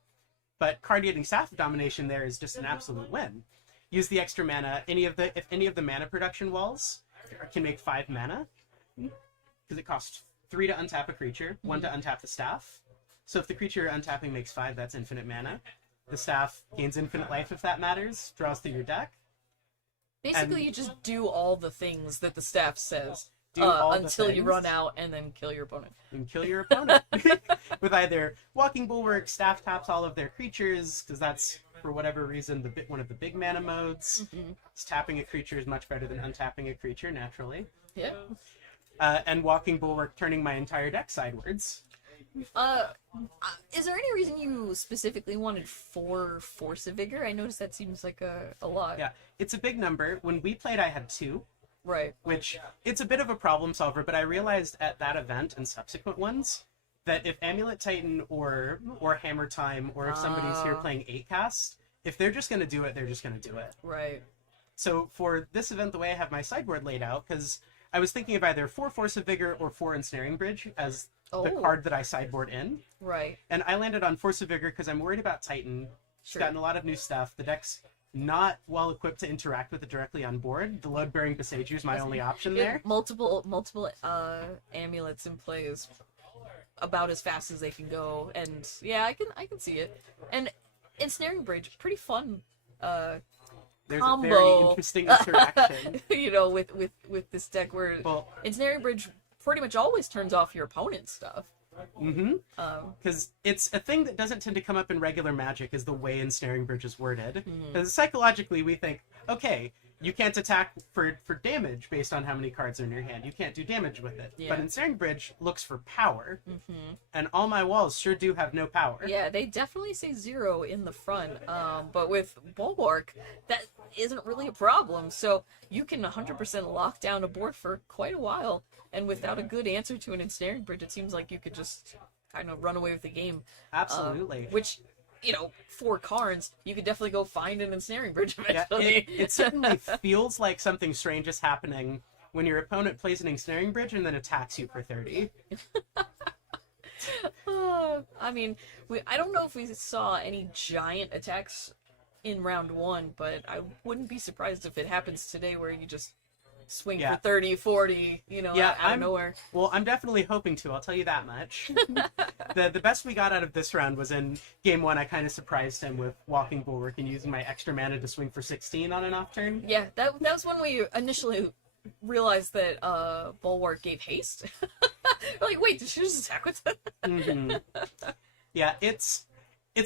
But card getting Staff of Domination there is just an absolute win. Use the extra mana. If any of the mana production walls can make 5 mana, because it costs 3 to untap a creature, 1 to untap the staff. So if the creature untapping makes 5, that's infinite mana. The staff gains infinite life if that matters, draws through your deck. Basically, you just do all the things that the staff says. Do all the until you things. run out, and then kill your opponent. And kill your opponent with either walking bulwark, staff taps all of their creatures, because that's for whatever reason one of the big mana modes. It's tapping a creature is much better than untapping a creature naturally. Yeah. And walking bulwark, turning my entire deck sidewards. Is there any reason you specifically wanted 4 Force of Vigor? I noticed that seems like a lot. Yeah, it's a big number. When we played, I had 2. Right. Which, it's a bit of a problem solver, but I realized at that event and subsequent ones that if Amulet Titan or Hammer Time, or if somebody's here playing 8 cast, if they're just going to do it, they're just going to do it. Right. So for this event, the way I have my sideboard laid out, because I was thinking of either 4 Force of Vigor or 4 Ensnaring Bridge as the card that I sideboard in. Right. And I landed on Force of Vigor because I'm worried about Titan. It's Sure. gotten a lot of new stuff. The deck's not well equipped to interact with it directly on board. The load-bearing Beseiju is my only option there. Multiple amulets in play is about as fast as they can go, and yeah, I can see it. And Ensnaring Bridge, pretty fun. There's combo. a very interesting interaction. You know, with this deck where Well, Ensnaring Bridge pretty much always turns off your opponent's stuff. because it's a thing that doesn't tend to come up in regular Magic is the way Ensnaring Bridge is worded. Because psychologically we think, okay, you can't attack for damage based on how many cards are in your hand. You can't do damage with it. Yeah. But Ensnaring Bridge looks for power, and all my walls sure do have no power. Yeah, they definitely say 0 in the front, but with Bulwark, that isn't really a problem. So you can 100% lock down a board for quite a while, and without a good answer to an Ensnaring Bridge, it seems like you could just kind of run away with the game. Absolutely. Which, you know, 4 cards, you could definitely go find an Ensnaring Bridge Yeah, eventually. it certainly feels like something strange is happening when your opponent plays an Ensnaring Bridge and then attacks you for 30. I mean, I don't know if we saw any giant attacks in round 1, but I wouldn't be surprised if it happens today where you just swing Yeah. for 30, 40, you know, out of nowhere. Well, I'm definitely hoping to, I'll tell you that much. The best we got out of this round was in game 1, I kind of surprised him with Walking Bulwark and using my extra mana to swing for 16 on an off turn. Yeah, that was when we initially realized that Bulwark gave haste. We're like, wait, did she just attack with it? Yeah, it's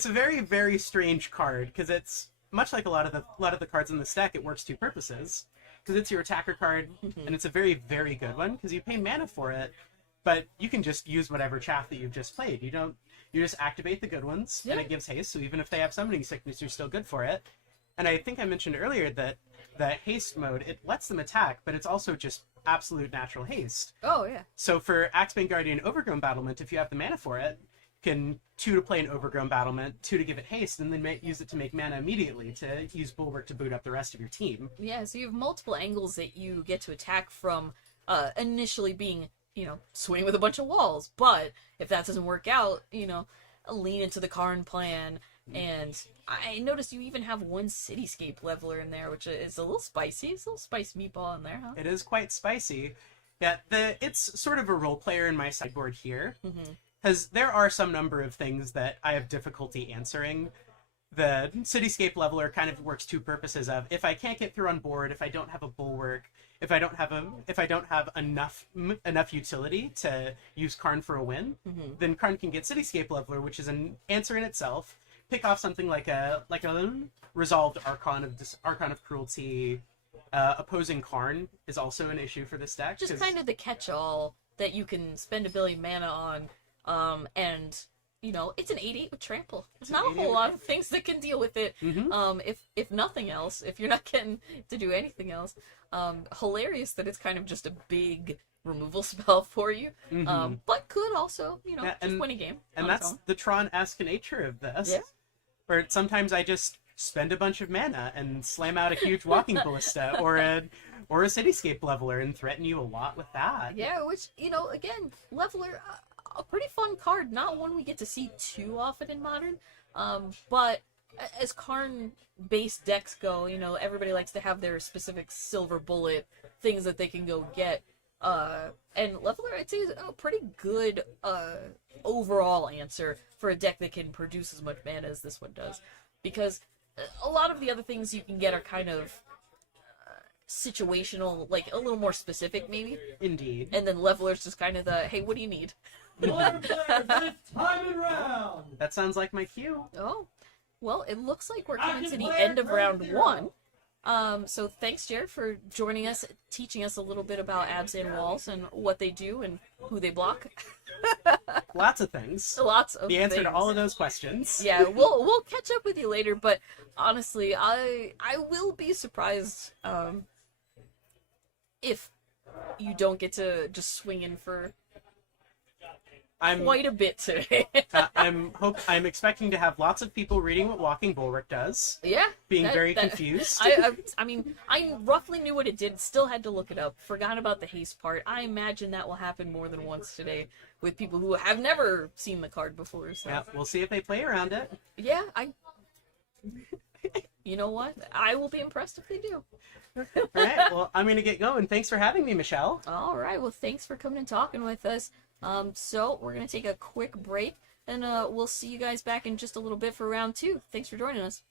a very, very strange card because it's much like a lot of the cards in this deck. It works 2 purposes because it's your attacker card, and it's a very, very good one because you pay mana for it, but you can just use whatever chaff that you've just played. You just activate the good ones, and it gives haste. So even if they have summoning sickness, you're still good for it. And I think I mentioned earlier that the haste mode, it lets them attack, but it's also just absolute natural haste. Oh, yeah. So for Axebane Guardian Overgrown Battlement, if you have the mana for it, can 2 to play an Overgrown Battlement, 2 to give it haste, and then use it to make mana immediately to use Bulwark to boot up the rest of your team. Yeah, so you have multiple angles that you get to attack from, initially being, you know, swing with a bunch of walls. But if that doesn't work out, you know, lean into the Karn plan. And I noticed you even have one Cityscape Leveler in there, which is a little spicy. It's a little spice meatball in there, huh? It is quite spicy. Yeah, it's sort of a role player in my sideboard here. Because there are some number of things that I have difficulty answering. The Cityscape Leveler kind of works 2 purposes of if I can't get through on board, if I don't have a Bulwark, if I don't have enough utility to use Karn for a win, then Karn can get Cityscape Leveler, which is an answer in itself. Pick off something like a resolved Archon of Cruelty. Opposing Karn is also an issue for this deck. Just kind of the catch-all that you can spend a billion mana on. And, you know, it's an 8/8 with trample. There's not a whole lot of things that can deal with it. If nothing else, if you're not getting to do anything else. Hilarious that it's kind of just a big removal spell for you. But could also, you know, just win a game. And that's the Tron-esque nature of this. Yeah. Where sometimes I just spend a bunch of mana and slam out a huge Walking Ballista or a Cityscape Leveler and threaten you a lot with that. Yeah, which, you know, again, Leveler, a pretty fun card. Not one we get to see too often in Modern. But as Karn-based decks go, you know, everybody likes to have their specific silver bullet things that they can go get. And Leveler, I'd say, is a pretty good overall answer for a deck that can produce as much mana as this one does. Because a lot of the other things you can get are kind of situational, like a little more specific maybe. Indeed. And then leveler's just kind of the, hey, what do you need? Time and round. That sounds like my cue. Oh, well, it looks like we're coming to the end of round 1. So thanks, Jared, for joining us, teaching us a little bit about Abzan walls and what they do and who they block. Lots of things. Lots of The answer things. to all of those questions. Yeah, we'll catch up with you later, but honestly, I will be surprised if you don't get to just swing in for I'm quite a bit today. I'm expecting to have lots of people reading what Walking Bulwark does, Yeah, being very confused. I mean, I roughly knew what it did. Still had to look it up. Forgot about the haste part. I imagine that will happen more than once today with people who have never seen the card before. So Yeah, we'll see if they play around it. yeah, you know what? I will be impressed if they do. All right, well, I'm going to get going. Thanks for having me, Michelle. All right. Well, thanks for coming and talking with us. So we're gonna take a quick break, and we'll see you guys back in just a little bit for round 2. Thanks for joining us.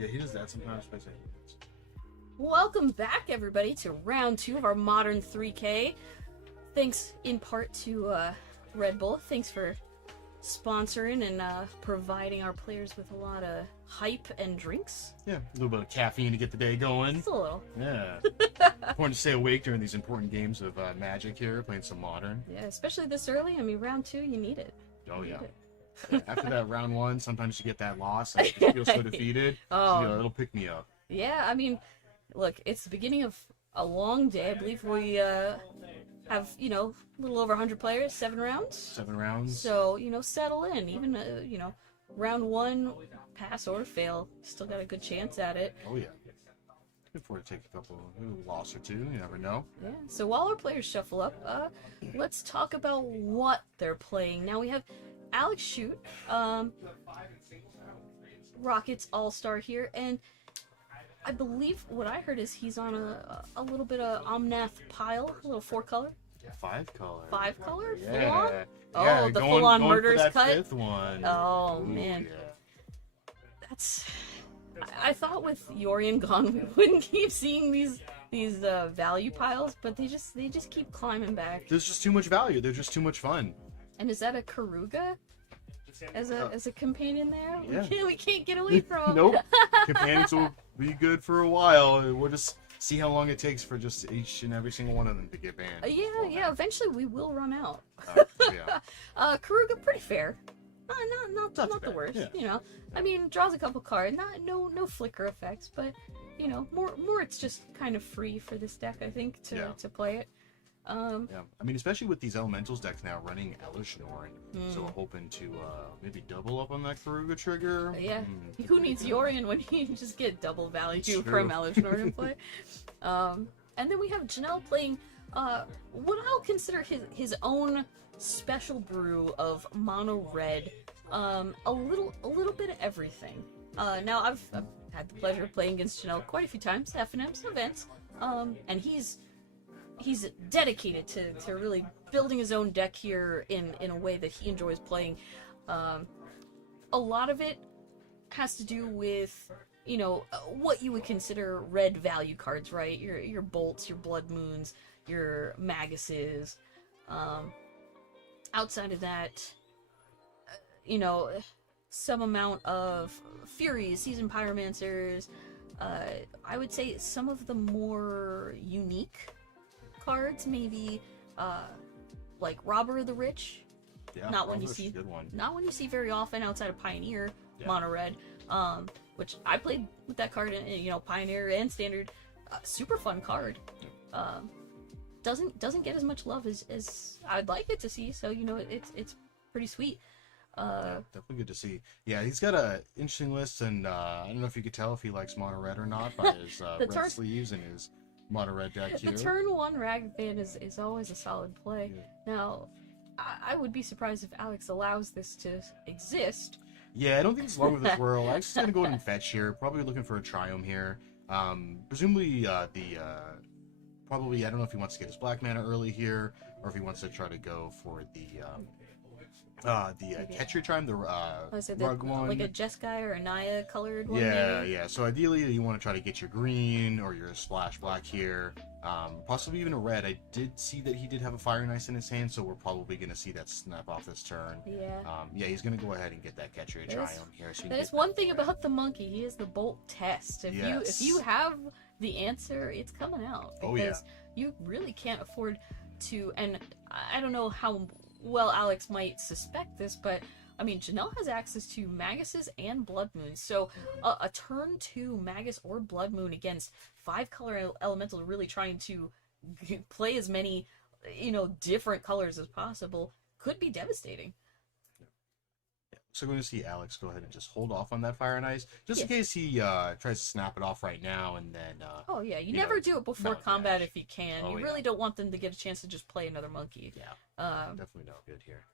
Yeah, he does that sometimes. But Welcome back, everybody, to round 2 of our Modern 3K. Thanks in part to Red Bull. Thanks for sponsoring and providing our players with a lot of hype and drinks. yeah, a little bit of caffeine to get the day going. Just a little. Yeah. Important to stay awake during these important games of Magic here, playing some Modern. Yeah, especially this early. I mean, round 2, you need it. Oh, You yeah. need it. Yeah, after that round 1, sometimes you get that loss. And you feel so defeated. Oh. You know, it'll pick me up. Yeah, I mean, look, it's the beginning of a long day. I believe we have, you know, a little over 100 players, 7 rounds. 7 rounds. So, you know, settle in. Even, you know, round 1, pass or fail, still got a good chance at it. Oh, yeah. Good for it to take a loss or two. You never know. Yeah, so while our players shuffle up, let's talk about what they're playing. Now we have Alex Shoot, Rockets All-Star here, and I believe what I heard is he's on a little bit of Omnath Pile, a little 4-color. 5-color. 5-color? Yeah. Full-on? Yeah, Oh, the going full-on for murderous that cut? 5th one. Oh, Ooh, man. Yeah. That's... I thought with Yorion gone we wouldn't keep seeing these value piles, but they just keep climbing back. There's just too much value. They're just too much fun. And is that a Karuga as a companion there? Yeah. We can't get away from. Nope. Companions will be good for a while. We'll just see how long it takes for just each and every single one of them to get banned. Yeah. Eventually we will run out. Yeah. Karuga, pretty fair. Not too the bad, worst. yeah. You know, I mean, draws a couple cards. No flicker effects, but you know, more. It's just kind of free for this deck, I think, to play it. Yeah. I mean, especially with these Elementals decks now running Elish Norn, so we're hoping to maybe double up on that Karuga trigger. Yeah. Who needs Yorion when you can just get double value True. from Elishnor in play? And then we have Janelle playing what I'll consider his own special brew of mono red. A little bit of everything. Now I've had the pleasure of playing against Janelle quite a few times, FNM's events. And he's dedicated to really building his own deck here in a way that he enjoys playing. A lot of it has to do with, you know, what you would consider red value cards, right? Your Bolts, your Blood Moons, your Maguses. Outside of that, you know, some amount of Furies, Seasoned Pyromancers. I would say some of the more unique cards, maybe like Robber of the Rich. Yeah, Not when you Robber's a see good one. Not when you see very often outside of Pioneer, Yeah. mono red, which I played with that card in, you know, Pioneer and Standard. Super fun card. Doesn't get as much love as I'd like it to see. So you know, it's pretty sweet. Definitely good to see. Yeah, he's got a interesting list, and I don't know if you could tell if he likes mono red or not by his red sleeves and his mono red deck here. The turn 1 Ragavan is always a solid play. Yeah. Now, I would be surprised if Alex allows this to exist. Yeah, I don't think it's long with this world. Alex is gonna go ahead and fetch here. Probably looking for a Triome here. Presumably probably, I don't know if he wants to get his black mana early here, or if he wants to try to go for the Catcher Chime, the rug one. Like a Jeskai or a Naya colored one. Yeah, maybe? yeah. So ideally, you want to try to get your green or your splash black here. Possibly even a red. I did see that he did have a Fire and Ice in his hand, so we're probably going to see that snap off this turn. Yeah. Yeah, he's going to go ahead and get that Catcher Triome here. So That is one thing about the monkey. He is the bolt test. If you have the answer, it's coming out. Oh, yeah. Because you really can't afford to. And I don't know how well Alex might suspect this, but I mean, Janelle has access to Maguses and Blood Moons. So a turn 2 Magus or Blood Moon against 5-color elemental, really trying to play as many, you know, different colors as possible, could be devastating. So we're going to see Alex go ahead and just hold off on that Fire and Ice, just in case he tries to snap it off right now, and then... oh, yeah. You never do it before combat if you can. Oh, you really don't want them to get a chance to just play another monkey. Yeah, definitely no good here.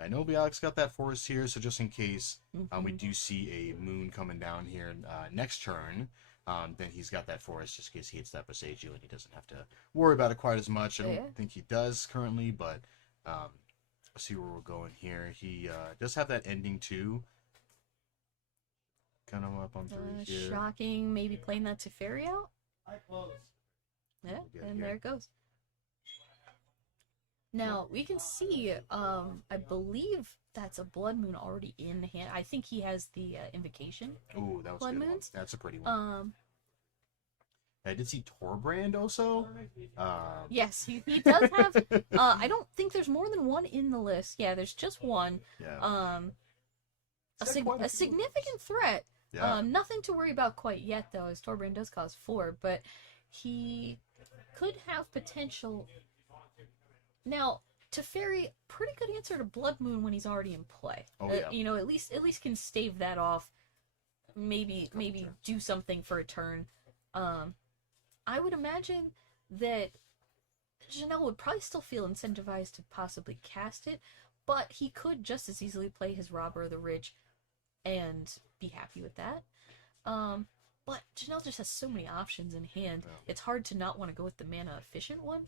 I know Alex got that forest here, so just in case we do see a moon coming down here next turn, then he's got that forest just in case he hits that Boseiju, and he doesn't have to worry about it quite as much. I don't think he does currently, but... let's see where we're going here. He does have that ending too. kind of up on 3 here. Shocking, maybe playing that Teferi out? Yeah, and there it goes. Now, we can see, I believe that's a Blood Moon already in hand. I think he has the Invocation. Ooh, that was Blood a good one. Moons? That's a pretty one. I did see Torbrand also. Yes, he does have, I don't think there's more than one in the list. Yeah, there's just one. Yeah. A significant threat. Yeah. Nothing to worry about quite yet, though, as Torbrand does cost 4, but he could have potential. Now, Teferi, pretty good answer to Blood Moon when he's already in play. Oh, yeah. You know, at least can stave that off. Maybe do something for a turn. I would imagine that Janelle would probably still feel incentivized to possibly cast it, but he could just as easily play his Robber of the Rich and be happy with that. But Janelle just has so many options in hand. Yeah. It's hard to not want to go with the mana efficient one.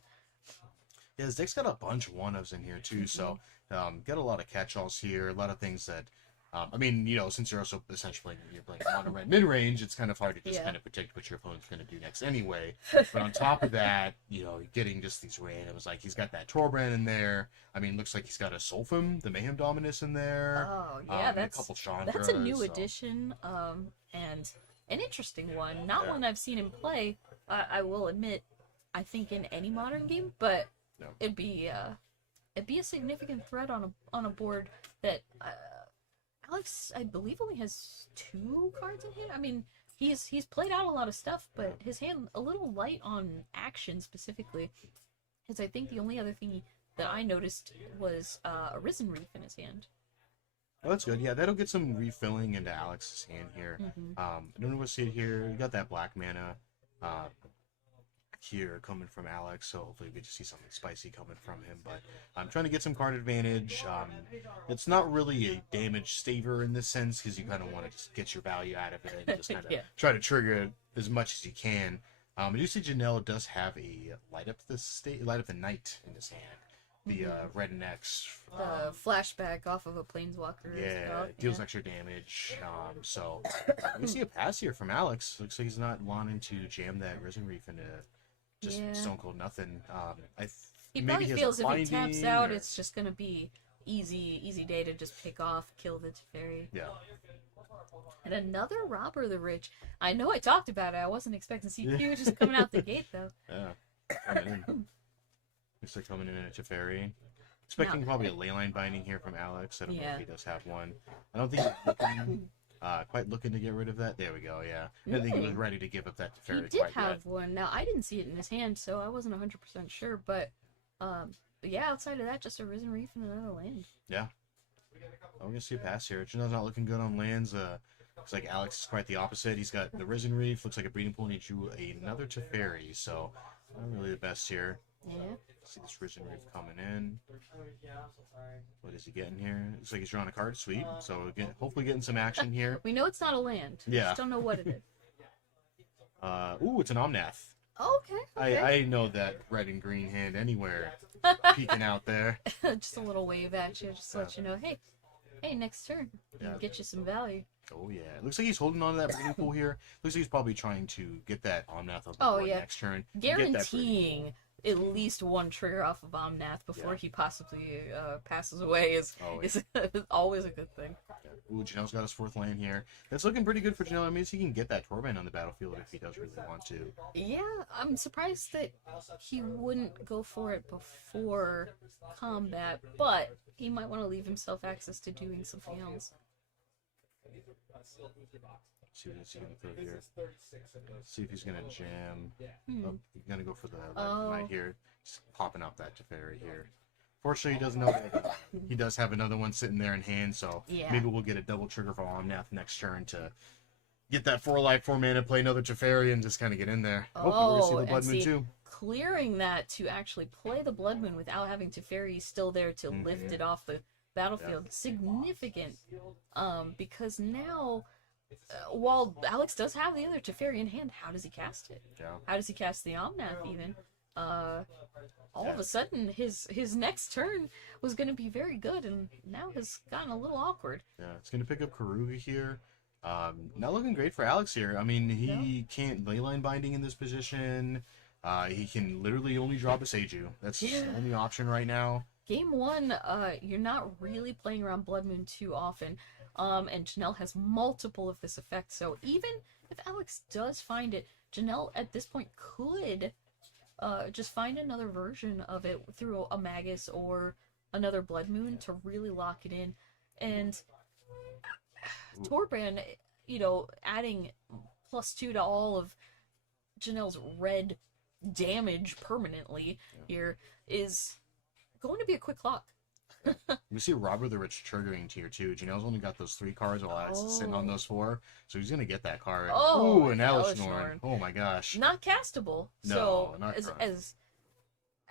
Yeah, his deck's got a bunch of one-ofs in here, too, so got a lot of catch-alls here, a lot of things that, I mean, you know, since you're also essentially you're playing mono red mid-range, it's kind of hard to just kind of predict what your opponent's going to do next anyway. But on top of that, you know, you're getting just these randoms, like he's got that Torbrand in there. I mean, looks like he's got a Sulfim, the Mayhem Dominus in there. Oh, yeah, and a couple Chandras, that's a new so. addition, and an interesting one. Not Yeah. one I've seen him play, I will admit, I think in any modern game, but No. it'd be a significant threat on a board that Alex, I believe, only has 2 cards in hand. I mean, he's played out a lot of stuff, but his hand a little light on action specifically. Because I think the only other thing that I noticed was a Risen Reef in his hand. Oh, that's good. Yeah, that'll get some refilling into Alex's hand here. I don't know what to see it here. You got that black mana here coming from Alex, so hopefully we get to see something spicy coming from him. But I'm trying to get some card advantage. It's not really a damage staver in this sense, because you kind of want to just get your value out of it and just kind of try to trigger it as much as you can. I do see Janelle does have a light up the night in his hand. The red and X. The flashback off of a planeswalker. Yeah, it deals extra damage. So we see a pass here from Alex. Looks like he's not wanting to jam that Risen Reef into just Stone Cold nothing. He maybe probably feels if he taps out, or... it's just gonna be easy day to just pick off, kill the Teferi. Yeah. And another Robber of the Rich. I know I talked about it. I wasn't expecting to see Q just coming out the gate though. Yeah. Coming in. Looks like coming in a Teferi. Expecting probably a Leyline Binding here from Alex. I don't know if he does have one. I don't think he's looking, quite looking to get rid of that. There we go, yeah. I didn't think he was ready to give up that Teferi He did have one. Now, I didn't see it in his hand, so I wasn't 100% sure. But yeah, outside of that, just a Risen Reef and another land. Yeah. I'm going to see a pass here. Janelle's not looking good on lands. Looks like Alex is quite the opposite. He's got the Risen Reef. Looks like a Breeding Pool, and he drew another Teferi. So, not really the best here. Yeah. See this Risen Reef coming in. What is he getting here? Looks like he's drawing a card. Sweet. So hopefully getting some action here. We know it's not a land. Yeah. We just don't know what it is. Ooh, it's an Omnath. Okay. I know that red and green hand anywhere peeking out there. Just a little wave at you, just to let you know, hey, next turn, get you some value. Oh yeah, it looks like he's holding on to that breeding pool here. Looks like he's probably trying to get that Omnath up the board next turn. Guaranteeing at least one trigger off of Omnath before he possibly passes away is always a good thing. Ooh, Janelle's got his 4th land here. That's looking pretty good for Janelle. I mean, he can get that Torbrand on the battlefield if he does really want to. Yeah, I'm surprised that he wouldn't go for it before combat, but he might want to leave himself access to doing something else. See what he's going to throw here. See if he's going to jam. Oh, he's going to go for the Knight here. Just popping up that Teferi here. Fortunately, he doesn't know that he does have another one sitting there in hand, so maybe we'll get a double trigger for Omnath next turn to get that 4 life, 4 mana, play another Teferi, and just kind of get in there. Hopefully we're going to see the Blood Moon too. Clearing that to actually play the Blood Moon without having Teferi still there to lift it off the battlefield. Significant. Because now, while Alex does have the other Teferi in hand, how does he cast it? Yeah. How does he cast the Omnath even? All of a sudden, his next turn was going to be very good, and now has gotten a little awkward. Yeah, it's going to pick up Karuga here. Not looking great for Alex here. I mean, he can't leyline binding in this position. He can literally only drop a Seiju. That's the only option right now. Game 1, you're not really playing around Blood Moon too often, and Janelle has multiple of this effect, so even if Alex does find it, Janelle at this point could just find another version of it through a Magus or another Blood Moon to really lock it in. And Torbrand, you know, adding +2 to all of Janelle's red damage permanently here is going to be a quick lock. You see Robert the Rich triggering tier 2. Janelle's only got those 3 cards while Alex is sitting on those 4, so he's going to get that card. Oh, an Elishnorn. Elishnorn. Oh my gosh. Not castable. No, so not as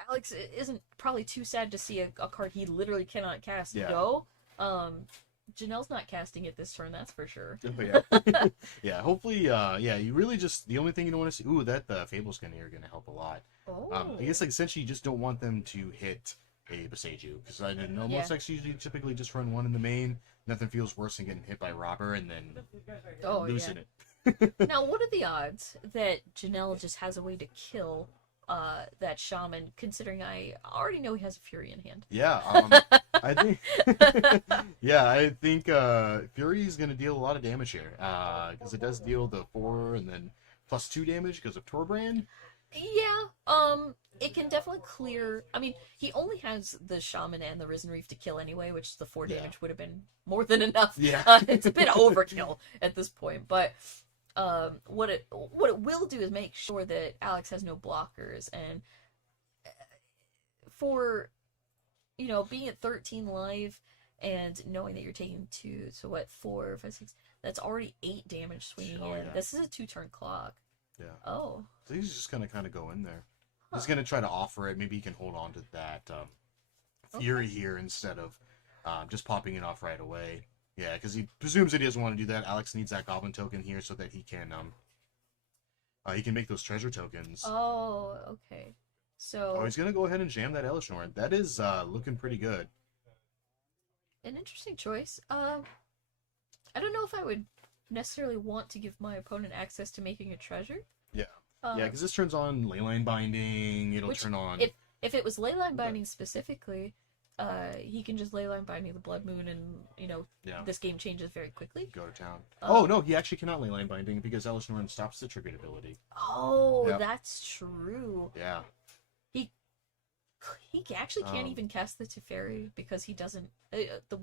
Alex isn't probably too sad to see a card he literally cannot cast go. Janelle's not casting it this turn, that's for sure. Oh, yeah. Yeah, hopefully, you really just, the only thing you don't want to see, that Fable Skin here are going to help a lot. I guess, like, essentially you just don't want them to hit a Beseiju, because I know most decks usually typically just run 1 in the main. Nothing feels worse than getting hit by Robber and then losing it. Now, what are the odds that Janelle just has a way to kill that Shaman, considering I already know he has a Fury in hand? Yeah, I think I think Fury is going to deal a lot of damage here, because it does deal the 4 and then +2 damage because of Torbrand. Yeah, it can definitely clear. I mean, he only has the Shaman and the Risen Reef to kill anyway, which the 4 damage would have been more than enough. Yeah, it's a bit overkill at this point, but what it will do is make sure that Alex has no blockers, and for being at 13 life and knowing that you're taking 2, so what, 4, 5, 6, that's already 8 damage swinging in. Yeah. This is a 2-turn clock. Yeah. Oh. So he's just gonna kind of go in there. He's gonna try to offer it. Maybe he can hold on to that Fury here instead of just popping it off right away. Yeah, because he presumes that he doesn't want to do that. Alex needs that Goblin token here so that he can make those treasure tokens. Oh, okay. So he's gonna go ahead and jam that Elishnorn. That is looking pretty good. An interesting choice. I don't know if I would necessarily want to give my opponent access to making a treasure. Yeah. Yeah, because this turns on Leyline Binding. It'll turn on. If it was Leyline Binding specifically, he can just Leyline Binding the Blood Moon, and this game changes very quickly. Go to town. No, he actually cannot Leyline Binding because Elishnorn stops the triggered ability. Oh, that's true. Yeah. He actually can't even cast the Teferi because he doesn't.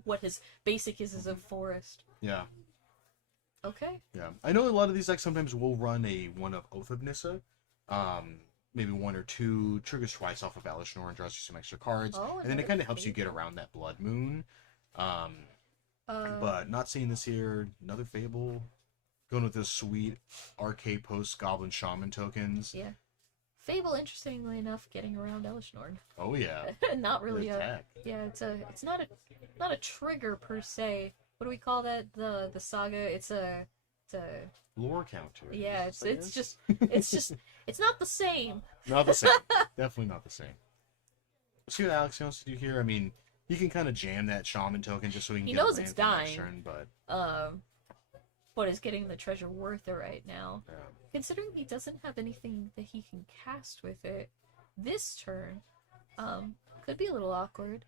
What his basic is a forest. Yeah. Okay. Yeah, I know a lot of these decks sometimes will run a one of Oath of Nissa, maybe 1 or 2 triggers twice off of Elishnorn, draws you some extra cards, and then it kind of helps you get around that Blood Moon. But not seeing this here. Another Fable, going with this sweet arcade post Goblin Shaman tokens. Yeah. Fable, interestingly enough, getting around Elishnorn. Oh yeah. Not really attack. It's not a trigger per se. What do we call that? The saga. It's a Lore counter. Yeah, it's just it's not the same. Not the same. Definitely not the same. Let's see what Alex wants to do here. I mean, he can kind of jam that Shaman token just so he can He get knows a it's land for dying. next turn, but is getting the treasure worth it right now? Yeah. Considering he doesn't have anything that he can cast with it this turn, could be a little awkward.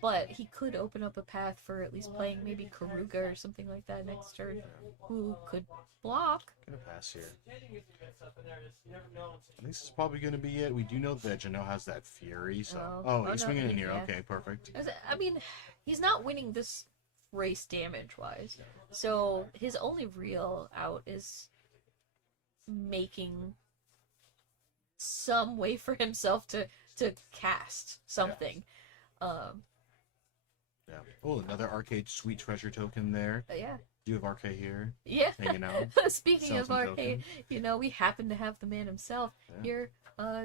But he could open up a path for at least playing maybe Karuga or something like that next turn, who could block. Gonna pass here. I think this is probably gonna be it. We do know that Janelle has that Fury, so he's swinging in here. Yeah. Okay, perfect. I mean, he's not winning this race damage-wise, so his only real out is making some way for himself to cast something. Yeah. Oh, another arcade sweet treasure token there. Yeah. Do you have Arcade here? Yeah. Hanging out. Speaking Sells of some arcade, tokens. we happen to have the man himself Yeah. here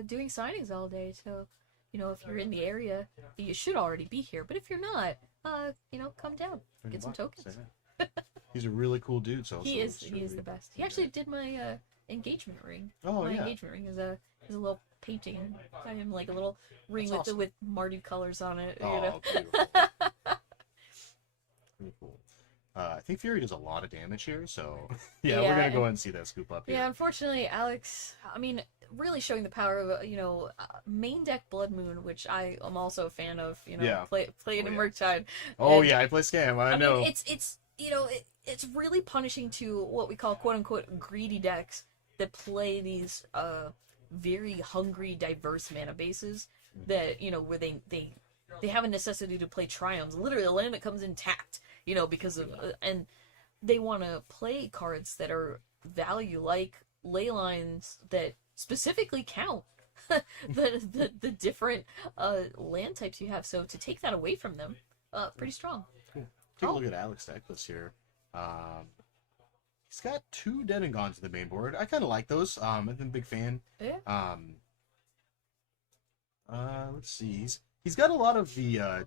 doing signings all day. So, if you're in the area, you should already be here. But if you're not, come down, get some tokens. He's a really cool dude. So He is the best. He actually did my engagement ring. Oh, my yeah. engagement ring is a little painting. I am like a little ring That's with awesome. Mardu colors on it. Oh, beautiful. Really cool. I think Fury does a lot of damage here, so yeah, we're gonna go ahead and see that scoop up here. Yeah, unfortunately, Alex, I mean, really showing the power of, main deck Blood Moon, which I am also a fan of, play it in Murktide. Oh And, yeah, I play Scam, I know. mean, it's really punishing to what we call quote-unquote greedy decks that play these very hungry, diverse mana bases that, where they have a necessity to play Triumphs. Literally, a land that comes in tapped, because of... and they want to play cards that are value, like ley lines that specifically count the different land types you have. So to take that away from them, pretty strong. Cool. Take a look at Alex deck list here. He's got 2 Dead and Gones in the main board. I kind of like those. I've been a big fan. Yeah. Let's see. He's got a lot of the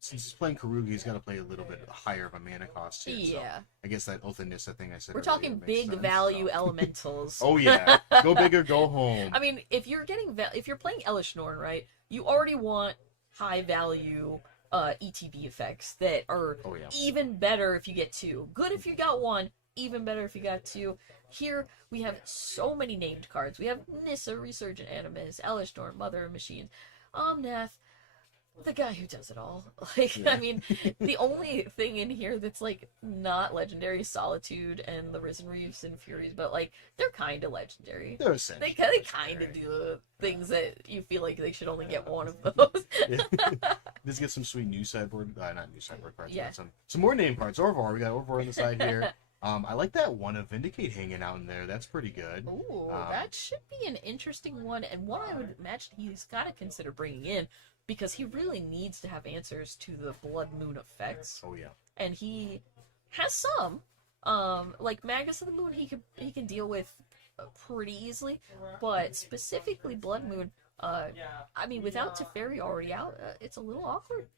since he's playing Karuga, he's got to play a little bit higher of a mana cost too. Yeah. So I guess that Oath and Nissa thing I said. We're earlier talking makes big sense, value so. elementals. Oh yeah, go big or go home. I mean, if you're playing Elish Norn, right, you already want high value ETB effects that are even better if you get 2. Good if you got 1, even better if you got 2. Here we have so many named cards. We have Nissa, Resurgent Animus, Elish Norn, Mother of Machines, Omnath, the guy who does it all. I mean, the only thing in here that's not legendary is Solitude and the Risen Reefs and Furies, but they're kind of legendary. They're essentially They kind of do things that you feel like they should only get 1 of those. Let's get some sweet new sideboard, not new sideboard cards. Yeah. But some more name cards. Orvar, we got Orvar on the side here. I like that one of Vindicate hanging out in there. That's pretty good. Ooh, that should be an interesting one, and one I would imagine he's got to consider bringing in, because he really needs to have answers to the Blood Moon effects. Oh yeah. And he has some. Like Magus of the Moon, he can deal with pretty easily, but specifically Blood Moon, I mean, without Teferi already out, it's a little awkward.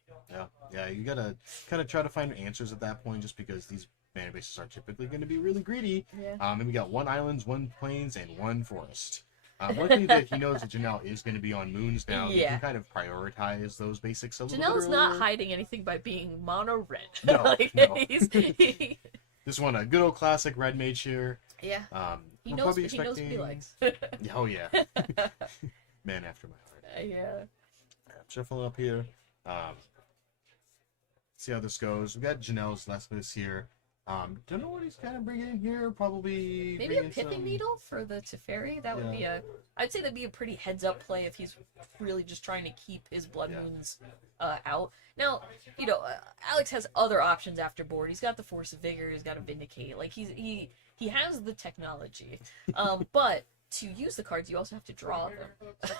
Yeah, you gotta kind of try to find answers at that point, just because these mana bases are typically going to be really greedy. Yeah. And we got 1 islands, 1 plains, and 1 forest. Luckily that he knows that Janelle is going to be on moons now. Yeah. He can kind of prioritize those basics a little bit Janelle's not earlier. hiding anything by being mono red. No, no. He, This one, a good old classic red mage here. yeah. He Knows what he likes. Oh yeah. Man after my heart. Yeah. Shuffling up here. See how this goes. We got Janelle's last list here. Don't know what he's kind of bringing in here. Probably Maybe a bringing Pithing some... Needle for the Teferi. That would be I'd say that'd be a pretty heads-up play if he's really just trying to keep his Blood Moons out. Now, Alex has other options after board. He's got the Force of Vigor. He's got a Vindicate. He has the technology. But to use the cards, you also have to draw them.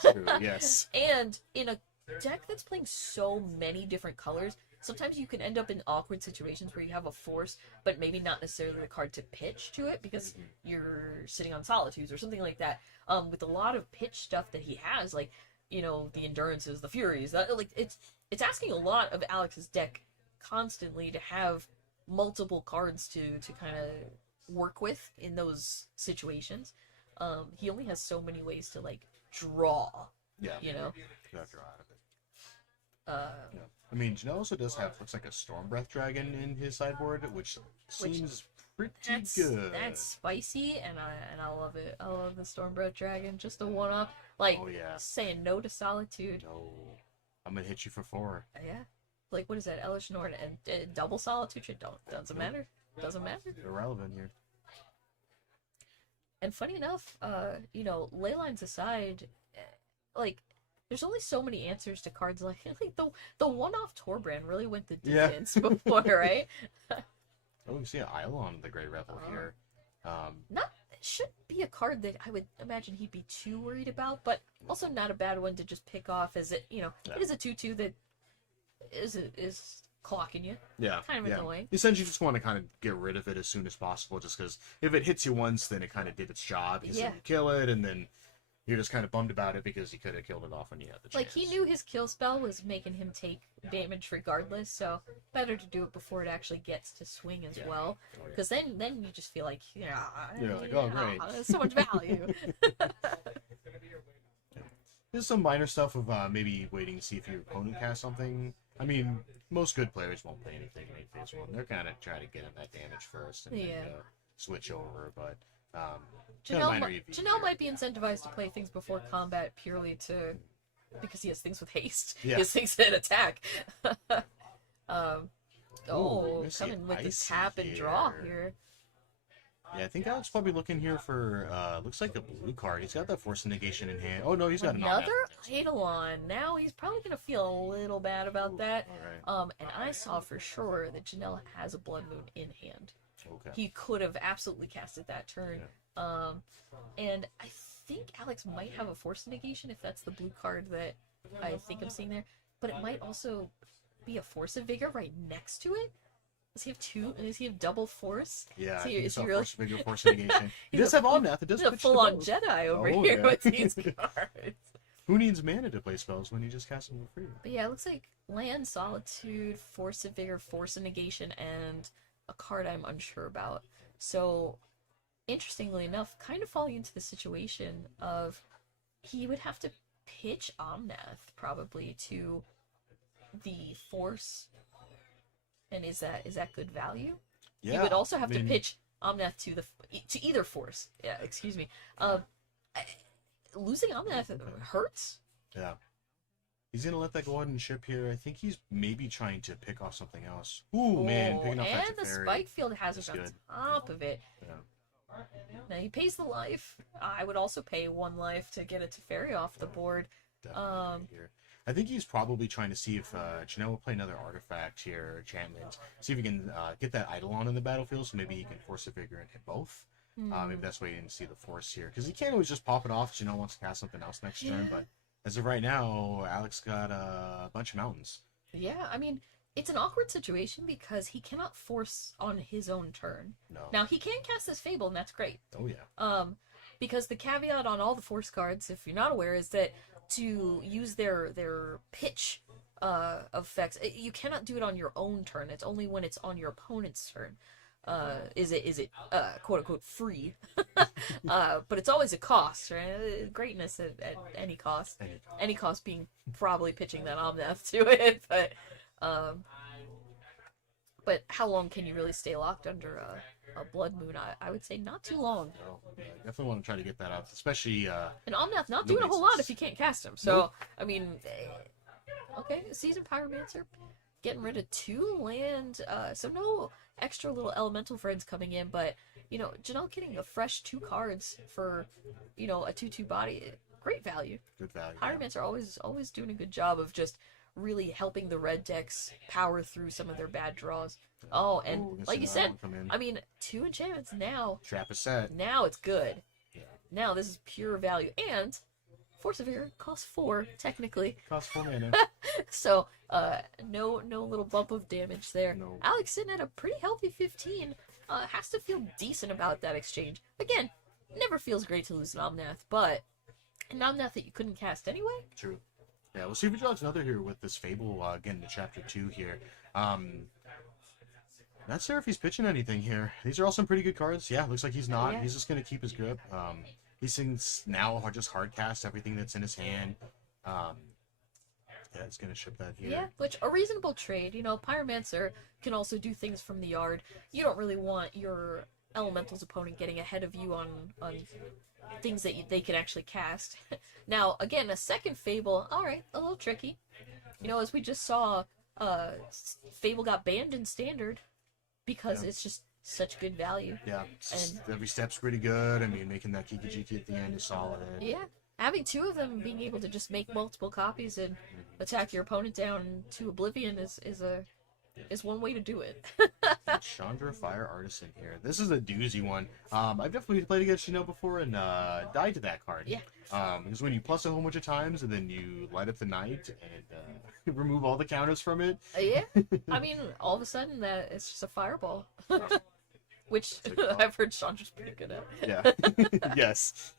True, yes. And in a deck that's playing so many different colors, sometimes you can end up in awkward situations where you have a force, but maybe not necessarily the card to pitch to it because you're sitting on Solitudes or something like that. With a lot of pitch stuff that he has, the Endurances, the Furies, it's asking a lot of Alex's deck constantly to have multiple cards to kind of work with in those situations. He only has so many ways to draw. Yeah. You know. Draw out of it. I mean, Janelle also does have, looks like a Storm Breath Dragon in his sideboard, which seems pretty good. That's spicy, and I love it. I love the Stormbreath Dragon. Just a one-up, saying no to Solitude. No, I'm gonna hit you for 4. Yeah, what is that? Elish Norn and double Solitude. Doesn't matter. Doesn't matter. Irrelevant here. And funny enough, ley lines aside, there's only so many answers to cards like the one-off Torbrand really went the distance before, right? Oh, you see an Eidolon, the Great Revel here. It should be a card that I would imagine he'd be too worried about, but also not a bad one to just pick off as it is a 2/2 that is clocking you. Yeah. Kind of annoying. Essentially, you just want to kind of get rid of it as soon as possible, just because if it hits you once, then it kind of did its job. Because then you kill it, and then you're just kind of bummed about it because you could have killed it off when you had the chance. He knew his kill spell was making him take damage regardless, so better to do it before it actually gets to swing as well. Because then you just feel like, oh, great. There's so much value. There's some minor stuff of maybe waiting to see if your opponent casts something. I mean, most good players won't play anything late phase 1. They're kind of trying to get in that damage first and then switch over. But Janelle might be incentivized to play things before combat purely because he has things with haste. Yeah. He has things that attack. Ooh, coming with the tap and draw here. Yeah, I think Alex probably looking here for, looks like a blue card. He's got that Force Negation in hand. Oh, no, he's got another Eidolon. Now he's probably going to feel a little bad about that. All right. And I saw for sure that Janelle has a Blood Moon in hand. Okay. He could have absolutely casted that turn. Yeah. And I think Alex might have a Force Negation if that's the blue card that I think I'm seeing there. But it might also be a Force of Vigor right next to it. Does he have two? Does he have double force? Yeah, is he really? Force Vigor, Force Negation. He does have Omnath. It does He's a full-on Jedi over here with these cards. Who needs mana to play spells when you just cast them for free? But yeah, it looks like Land, Solitude, Force of Vigor, Force of Negation, and a card I'm unsure about. So, interestingly enough, kind of falling into the situation of he would have to pitch Omnath probably to the Force. And is that good value? Yeah. You would also have to pitch Omnath to either Force. Yeah, excuse me. Losing Omnath hurts. Yeah. He's gonna let that go ahead and ship here. I think he's maybe trying to pick off something else. Ooh, man, picking off that and the Teferi. Spike Field Hazard on top of it. Yeah. Now he pays the life. I would also pay 1 life to get a Teferi off the board. Definitely here. I think he's probably trying to see if Janelle will play another artifact here, enchantment. See if he can get that Eidolon in the battlefield, so maybe he can Force a Vigor and hit both. Maybe that's why you didn't see the Force here. Because he can't always just pop it off if Janelle wants to cast something else next turn. But as of right now, Alex got a bunch of mountains. Yeah, I mean, it's an awkward situation because he cannot force on his own turn. No. Now, he can cast this Fable, and that's great. Oh, yeah. Because the caveat on all the Force cards, if you're not aware, is that to use their pitch effects, you cannot do it on your own turn. It's only when it's on your opponent's turn. Is it quote unquote free? But it's always a cost, right? Greatness at any cost. Any cost being probably pitching that Omnath to it, but how long can you really stay locked under a Blood Moon? I would say not too long. No, I definitely want to try to get that out, especially and Omnath not doing a whole lot if you can't cast him. So I mean, okay, Seasoned Pyromancer getting rid of 2 land, so no extra little elemental friends coming in, but Janelle getting a fresh 2 cards for a 2/2 body, great value. Good value. Pyromancer always doing a good job of just really helping the red decks power through some of their bad draws. Oh, and like you said, I mean, 2 enchantments now. Trap is set. Now it's good. Yeah. Now this is pure value. And Force of Vigor costs 4, technically. Costs 4 mana. So, no little bump of damage there. No. Alex sitting at a pretty healthy 15. Has to feel decent about that exchange. Again, never feels great to lose an Omnath, but an Omnath that you couldn't cast anyway? True. Yeah, we'll see if he draws another here with this Fable, getting to Chapter 2 here. Not sure if he's pitching anything here. These are all some pretty good cards. Yeah, looks like he's not. Yeah. He's just going to keep his grip. He's now just hard cast everything that's in his hand. Yeah, it's going to ship that here. Yeah, which a reasonable trade. Pyromancer can also do things from the yard. You don't really want your Elemental's opponent getting ahead of you on things that they can actually cast. Now, again, a second Fable, alright, a little tricky. As we just saw, Fable got banned in Standard because it's just such good value. Yeah, every step's pretty good. I mean, making that Kikijiki at the end is solid. Yeah, having 2 of them, being able to just make multiple copies and attack your opponent down to oblivion is one way to do it. Chandra Fire Artisan here. This is a doozy one. I've definitely played against Janelle before and died to that card. Yeah. Because when you plus a whole bunch of times and then you light up the night and remove all the counters from it. Yeah. I mean, all of a sudden that it's just a fireball. Which I've heard Chandra's pretty good at. Yeah. Yes.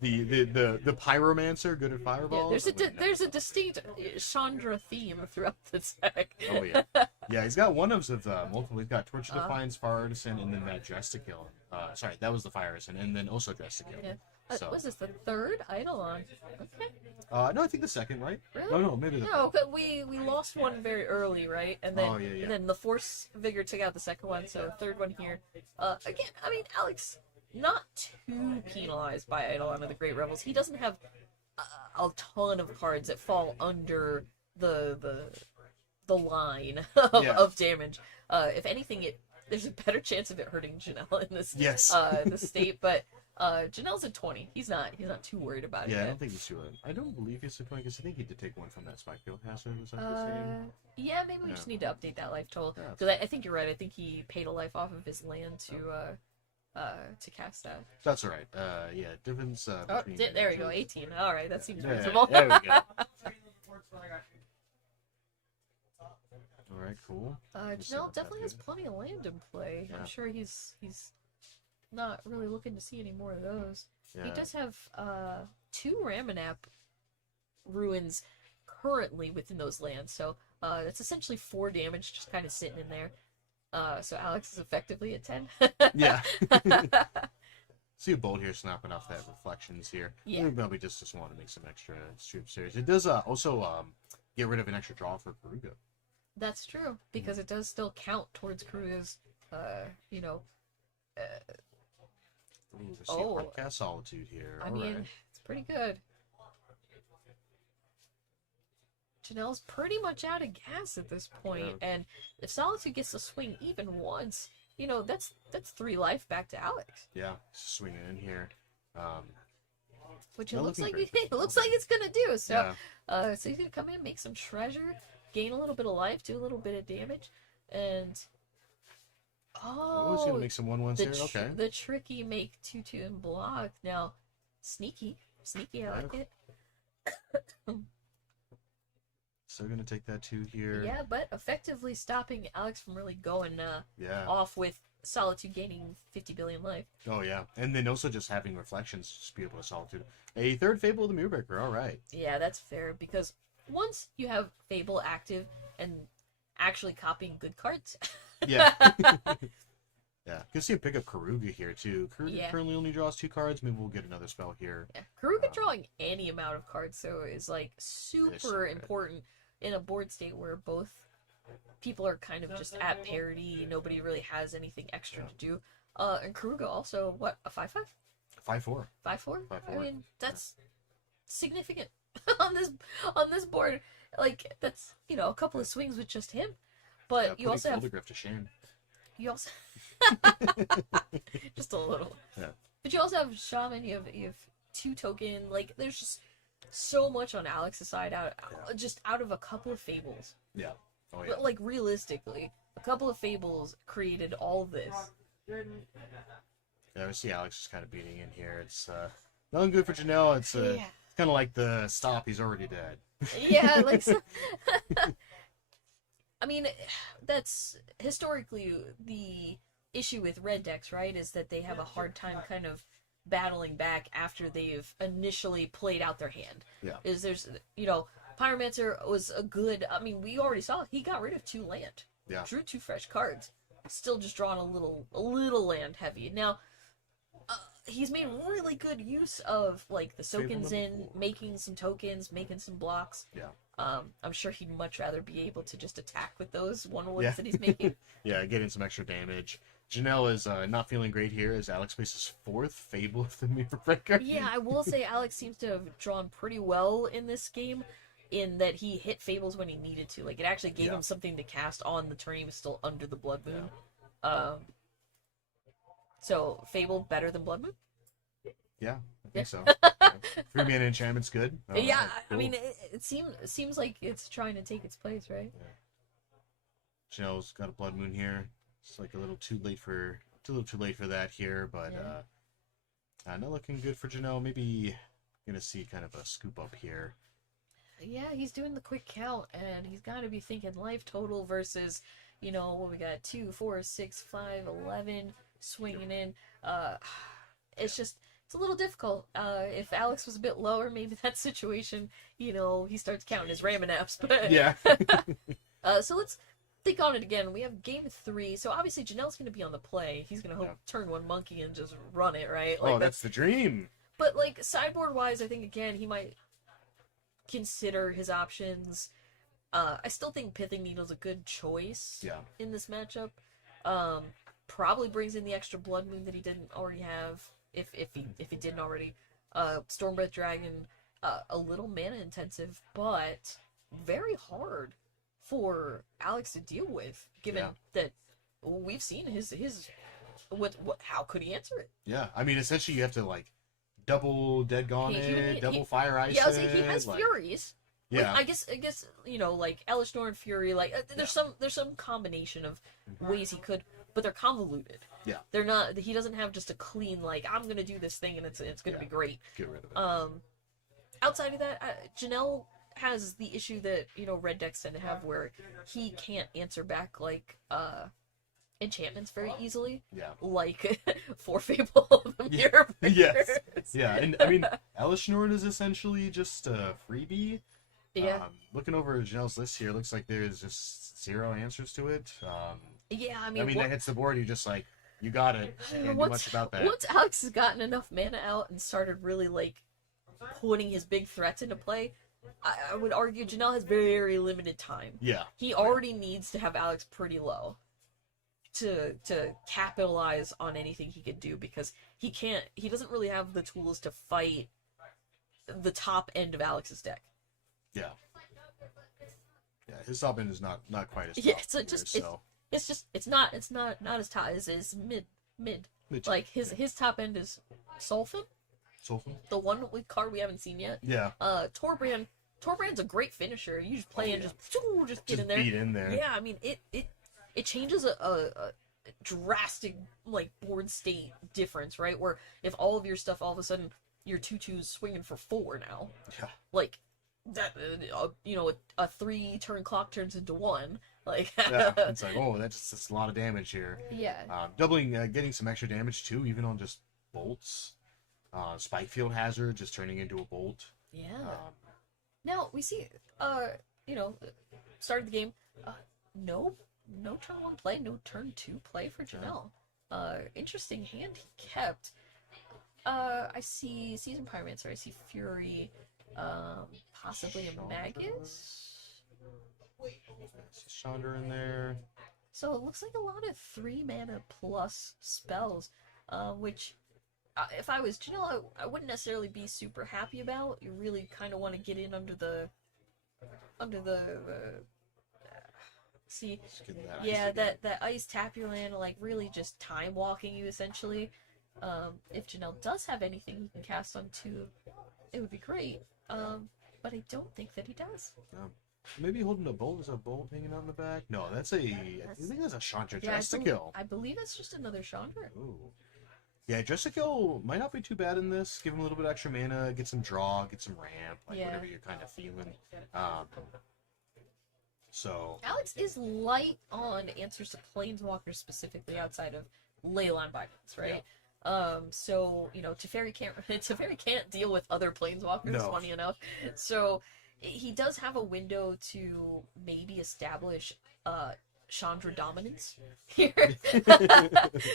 The pyromancer good at fireballs. Yeah, there's a distinct Chandra theme throughout the deck. Oh yeah. Yeah, he's got one of multiple. He's got Torch of Defiance, Fire Artisan, and then that Dress to Kill. Sorry, that was the Fire Artisan, and then also Dress to Kill. Yeah. So. Was this the third Eidolon? Okay. No, I think the second, right? Really? No, maybe the No, but we lost one very early, right? And then yeah. and then the Force Vigor took out the second one, so third one here. Again, I mean, Alex, not too penalized by Eidolon of the Great Rebels. He doesn't have a ton of cards that fall under the line of damage. If anything, there's a better chance of it hurting Janelle in this this state, but Janelle's at 20. He's not too worried about it. Yeah, yet. I don't think he's too worried. I don't believe he's too worried because I think he did take one from that Spike Field Hazard. Was that the same? Yeah, maybe we just need to update that life total Yeah. because I think you're right. I think he paid a life off of his land to cast that. That's all right. Yeah, difference. Oh, Between there we go. 18. All right, that seems Yeah, reasonable. there we go. All right, cool. Janelle definitely has plenty of land in play. Yeah. I'm sure he's not really looking to see any more of those. Yeah. He does have 2 Ramanap ruins currently within those lands, so it's essentially 4 damage just kind of sitting in there. So Alex is effectively at 10. Yeah. See a bolt here snapping off that reflections here. Yeah. We probably just want to make some extra troop series. It does also get rid of an extra draw for Karuga. That's true, because it does still count towards Karuga's, you know. Ooh, let's see Hardcast Solitude here. I All mean, right. it's pretty good. Janelle's pretty much out of gas at this point, and if Solitude gets to swing even once, you know, that's 3 life back to Alex. Yeah, swinging in here. Which it Not looks like looking it looks like it's gonna do. So, Yeah. so he's gonna come in, make some treasure, gain a little bit of life, do a little bit of damage, and Oh, he's gonna make some 1/1s here. Okay. the tricky make 2/2 and block. Now, sneaky, I like it. Still gonna take that 2 here. Yeah, but effectively stopping Alex from really going Yeah. off with Solitude gaining 50 billion life. Oh yeah, and then also just having reflections, just be able to Solitude. A third Fable of the Mirrorbreaker. All right. Yeah, that's fair, because once you have Fable active and actually copying good cards. Yeah. Yeah. You can see him pick up Karuga here too. Karuga currently only draws 2 cards. Maybe we'll get another spell here. Yeah, Karuga drawing any amount of cards, so is like super important in a board state where both people are kind of just at parity. Nobody really has anything extra to do. And Karuga also, what, a 5/5? 5/4. 5/4? 5/4. I mean, that's significant on this board. Like, that's, you know, a couple of swings with just him. But you also have Photograph to shame. you also just a little. Yeah. But you also have Shaman. You have 2 token. Like, there's just so much on Alex's side just out of a couple of Fables. Yeah. Oh yeah. But, like, realistically, a couple of Fables created all this. Yeah, we see Alex just kind of beating in here. It's nothing good for Janelle. It's kind of like the stop. He's already dead. Yeah, like so. I mean, that's historically the issue with red decks, right? Is that they have a hard time kind of battling back after they've initially played out their hand. Yeah. There's, you know, Pyromancer was a good. I mean, we already saw he got rid of 2 land. Yeah. Drew 2 fresh cards. Still just drawing a little land heavy. Now, he's made really good use of like the Sokens in, making some tokens, making some blocks. Yeah. I'm sure he'd much rather be able to just attack with those 1/1s that he's making. Yeah, getting some extra damage. Janelle is not feeling great here as Alex faces 4th Fable of the Mirrorbreaker. Yeah, I will say Alex seems to have drawn pretty well in this game, in that he hit Fables when he needed to. Like, it actually gave him something to cast on the turn he was still under the Blood Moon. So, Fable better than Blood Moon? Yeah, I think so. 3-mana enchantment's good. All Yeah, right, I cool. mean, it seems like it's trying to take its place, right? Janelle's got a Blood Moon here. It's like a little too late for that here, but not looking good for Janelle. Maybe gonna see kind of a scoop up here. Yeah, he's doing the quick count, and he's got to be thinking life total versus, you know, what we got, 2, 4, 6, 5, 11 swinging in. It's just, it's a little difficult. If Alex was a bit lower, maybe that situation, you know, he starts counting his Ramanaps. But Yeah. so let's think on it again. We have game 3, so obviously Janelle's going to be on the play. He's going to hope turn 1 monkey and just run it, right? Like, that's the dream. But, like, sideboard-wise, I think, again, he might consider his options. I still think Pithing Needle's a good choice in this matchup. Probably brings in the extra Blood Moon that he didn't already have, if he didn't already. Stormbreath Dragon, a little mana intensive, but very hard for Alex to deal with, given that we've seen his how could he answer it? Yeah, I mean, essentially you have to, like, double Dead Gone it, double Fire Ice yeah, it. He has like, Furies. Yeah. Like, I guess you know, like Elish Norn Fury, like there's some combination of ways he could, but they're convoluted. Yeah. They're not. He doesn't have just a clean, like, I'm gonna do this thing and it's gonna be great. Get rid of it. Outside of that, Janelle has the issue that, you know, red decks tend to have, where he can't answer back, like, enchantments very easily. Yeah. Like For Fable of the Mirror Breakers. Yes. Yeah, and I mean, Elishnorn is essentially just a freebie. Yeah. Looking over Janelle's list here, looks like there's just 0 answers to it. Yeah, I mean, that hits the board, you just, like, you got it. Can't do much about that. Once Alex has gotten enough mana out and started really, like, putting his big threats into play, I would argue Janelle has very limited time. Yeah. He already needs to have Alex pretty low to capitalize on anything he could do, because he doesn't really have the tools to fight the top end of Alex's deck. Yeah. Yeah, his top end is not quite as top. Yeah, it's not as top as his mid. Like his top end is Sulfin, the one with card we haven't seen yet. Yeah. Torbrand's a great finisher. You just play and just get in there. Beat in there. Yeah, I mean it changes a drastic, like, board state difference, right? Where if all of your stuff, all of a sudden your 2/2's swinging for 4 now. Yeah. Like that, you know, a 3-turn clock turns into 1. Like, yeah, it's like, oh, that's a lot of damage here. Yeah. Doubling, getting some extra damage too, even on just bolts. Spike Field Hazard just turning into a bolt. Yeah. Now we see, you know, start of the game, no turn 1 play, no turn 2 play for Janelle. Interesting hand he kept. I see Seasoned Pyromancer, I see Fury, possibly a Magus. Chandra in there. So it looks like a lot of 3 mana plus spells, which, if I was Janelle, I wouldn't necessarily be super happy about. You really kind of want to get in under the see, yeah, that ice tap your land, like, really just time walking you essentially. If Janelle does have anything he can cast on 2, it would be great. But I don't think that he does. Maybe holding a bolt. Is a bolt hanging out in the back? No, I think that's a Chandra just to kill. I believe it's just another Chandra. Ooh. Yeah, Dress to Kill might not be too bad in this. Give him a little bit extra mana, get some draw, get some ramp, like whatever you're kind of feeling. So Alex is light on answers to Planeswalkers specifically, outside of Leyline Bindings, right? Yeah. So, you know, Teferi can't deal with other Planeswalkers, funny enough. So he does have a window to maybe establish Chandra dominance here,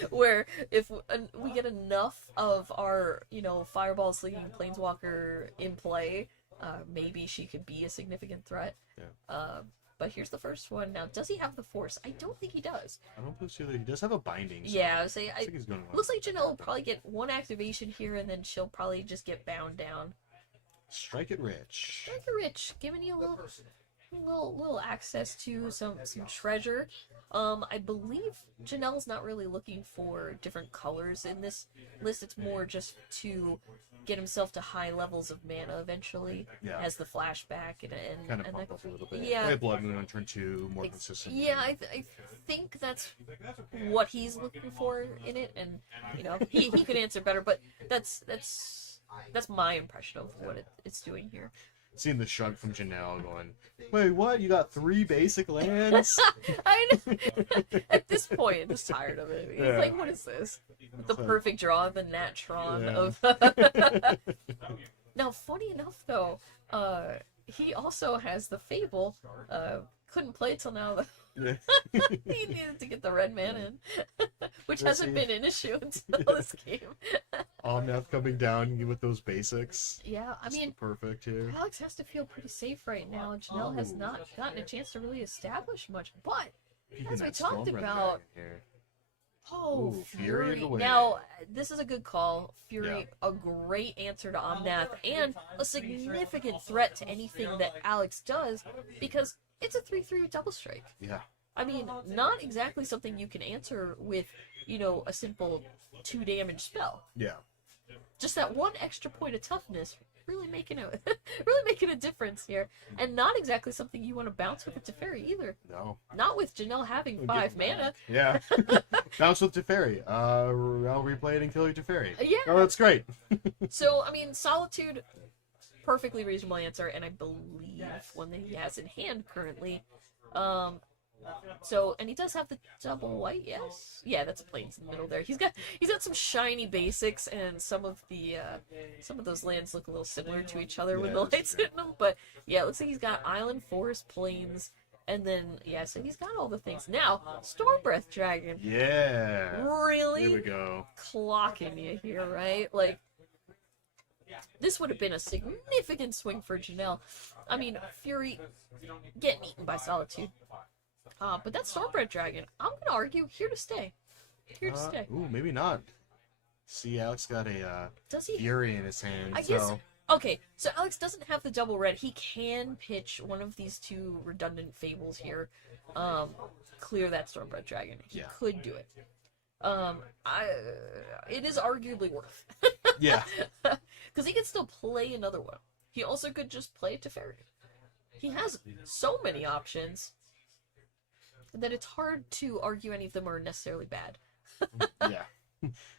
where if we get enough of our, you know, Fireball slinging Planeswalker in play, maybe she could be a significant threat. Yeah. But here's the first one. Now, does he have the Force? I don't think he does. I don't think so. He does have a binding. So yeah, I would say. I think he's going to looks like Janelle will probably get 1 activation here, and then she'll probably just get bound down. Strike it rich. Strike it rich, giving you a little access to some treasure. I believe Janelle's not really looking for different colors in this list. It's more just to get himself to high levels of mana eventually. Yeah. As the flashback and kind of and pump up a little bit. Yeah. Play Blood Moon on turn 2, more consistent. Yeah, I think that's what he's looking for in it, and, you know, he could answer better, but that's my impression of what it's doing here. Seeing the shrug from Janelle going, wait, what? You got 3 basic lands? I know. At this point, I'm just tired of it. He's like, what is this? The perfect draw of the Natron of... Now, funny enough, though, he also has the Fable. Couldn't play till now, Yeah. He needed to get the red man in, which Let's hasn't see. been an issue until this game. Omnath coming down with those basics. Yeah, I Just mean, perfect here. Alex has to feel pretty safe right now. Janelle has not gotten a chance to really establish much, but Peeking as we that talked Stormred about, Dragon here. oh, Ooh, Fury in the way. Now, this is a good call. Fury, a great answer to Omnath, and a significant threat to anything that Alex does, because it's a 3/3 double strike. Yeah. I mean, not exactly something you can answer with, a simple 2 damage spell. Yeah. Just that one extra point of toughness really making a really making a difference here, and not exactly something you want to bounce with a Teferi either. No. Not with Janelle having 5 mana. Yeah. Bounce with Teferi. I'll replay it and kill your Teferi. Yeah. Oh, that's great. So, I mean, Solitude, perfectly reasonable answer, and I believe one that he has in hand currently. So, and he does have the double white, yes? Yeah, that's a plains in the middle there. He's got some shiny basics, and some of those lands look a little similar to each other with Yeah, the that's lights true. hitting them, but yeah, it looks like he's got island, forest, plains, and then, yeah, so he's got all the things. Now, Stormbreath Dragon. Yeah. Really? Here we go. Clocking you here, right? Like, this would have been a significant swing for Janelle. I mean, Fury getting eaten by Solitude. But that Stormbreath Dragon, I'm gonna argue, here to stay. Here to stay. Ooh, maybe not. See, Alex got a Does he? Fury in his hand. I so... guess. Okay, so Alex doesn't have the double red. He can pitch one of these 2 redundant fables here. Clear that Stormbreath Dragon. He Yeah. could do it. It is arguably worth. Yeah. Because he can still play another one. He also could just play Teferi. He has so many options that it's hard to argue any of them are necessarily bad. Yeah.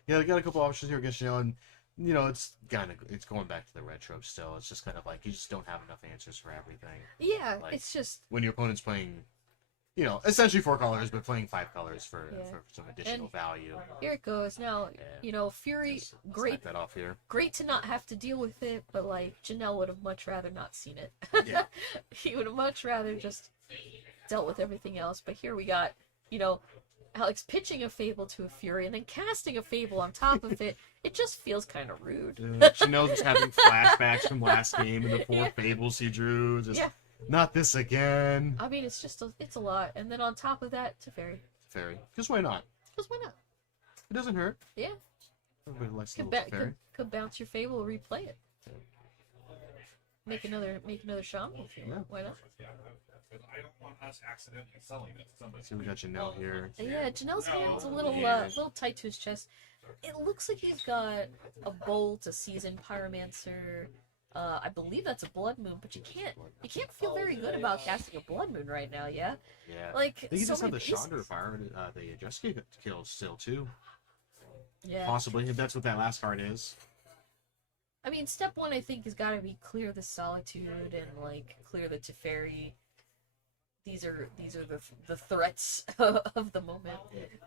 Yeah, they got a couple options here against and it's going back to the retro still. It's just kind of like you just don't have enough answers for everything. Yeah, Like, it's just when your opponent's playing, essentially 4 colors, but playing 5 colors for some additional And value. here it goes. Now, Fury, Let's great, knock that off here. great to not have to deal with it, but like Janelle would have much rather not seen it. Yeah. He would have much rather just dealt with everything else. But here we got, Alex pitching a Fable to a Fury and then casting a Fable on top of it. It just feels kind of rude. Janelle's just having flashbacks from last game and the 4 fables he drew. Just not this again. I mean, it's a lot. And then on top of that, Teferi. Fairy. Because why not? Because why not? It doesn't hurt. Yeah. Everybody likes a Could, little Teferi. could bounce your Fable, replay it. Make another shaman if you want. Why not? I don't want us accidentally selling it to somebody. So we got Janelle here. Yeah, Janelle's hand's a little tight to his chest. It looks like he's got a bolt, a seasoned pyromancer. I believe that's a blood moon, but you can't feel very good about casting a blood moon right now. Yeah, Yeah. like I think you so just have many the Chandra pieces. fire, the Jessica kills still too. Yeah, Possibly, if that's what that last card is. I mean, step 1 I think has got to be clear the Solitude and like clear the Teferi. These are the threats of the moment.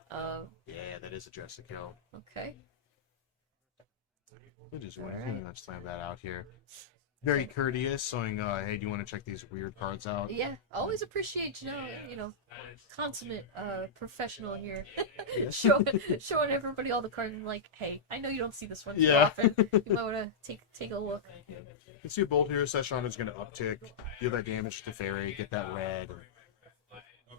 Yeah, that is a Jessica kill. Okay. We'll just Alright. slam that out here. Very courteous, saying, hey, do you want to check these weird cards out? Yeah, always appreciate consummate professional here, showing everybody all the cards and like, hey, I know you don't see this one too Yeah. often. You might want to take a look. You can see a bolt here. Session's going to uptick, deal that damage to Fairy, get that red.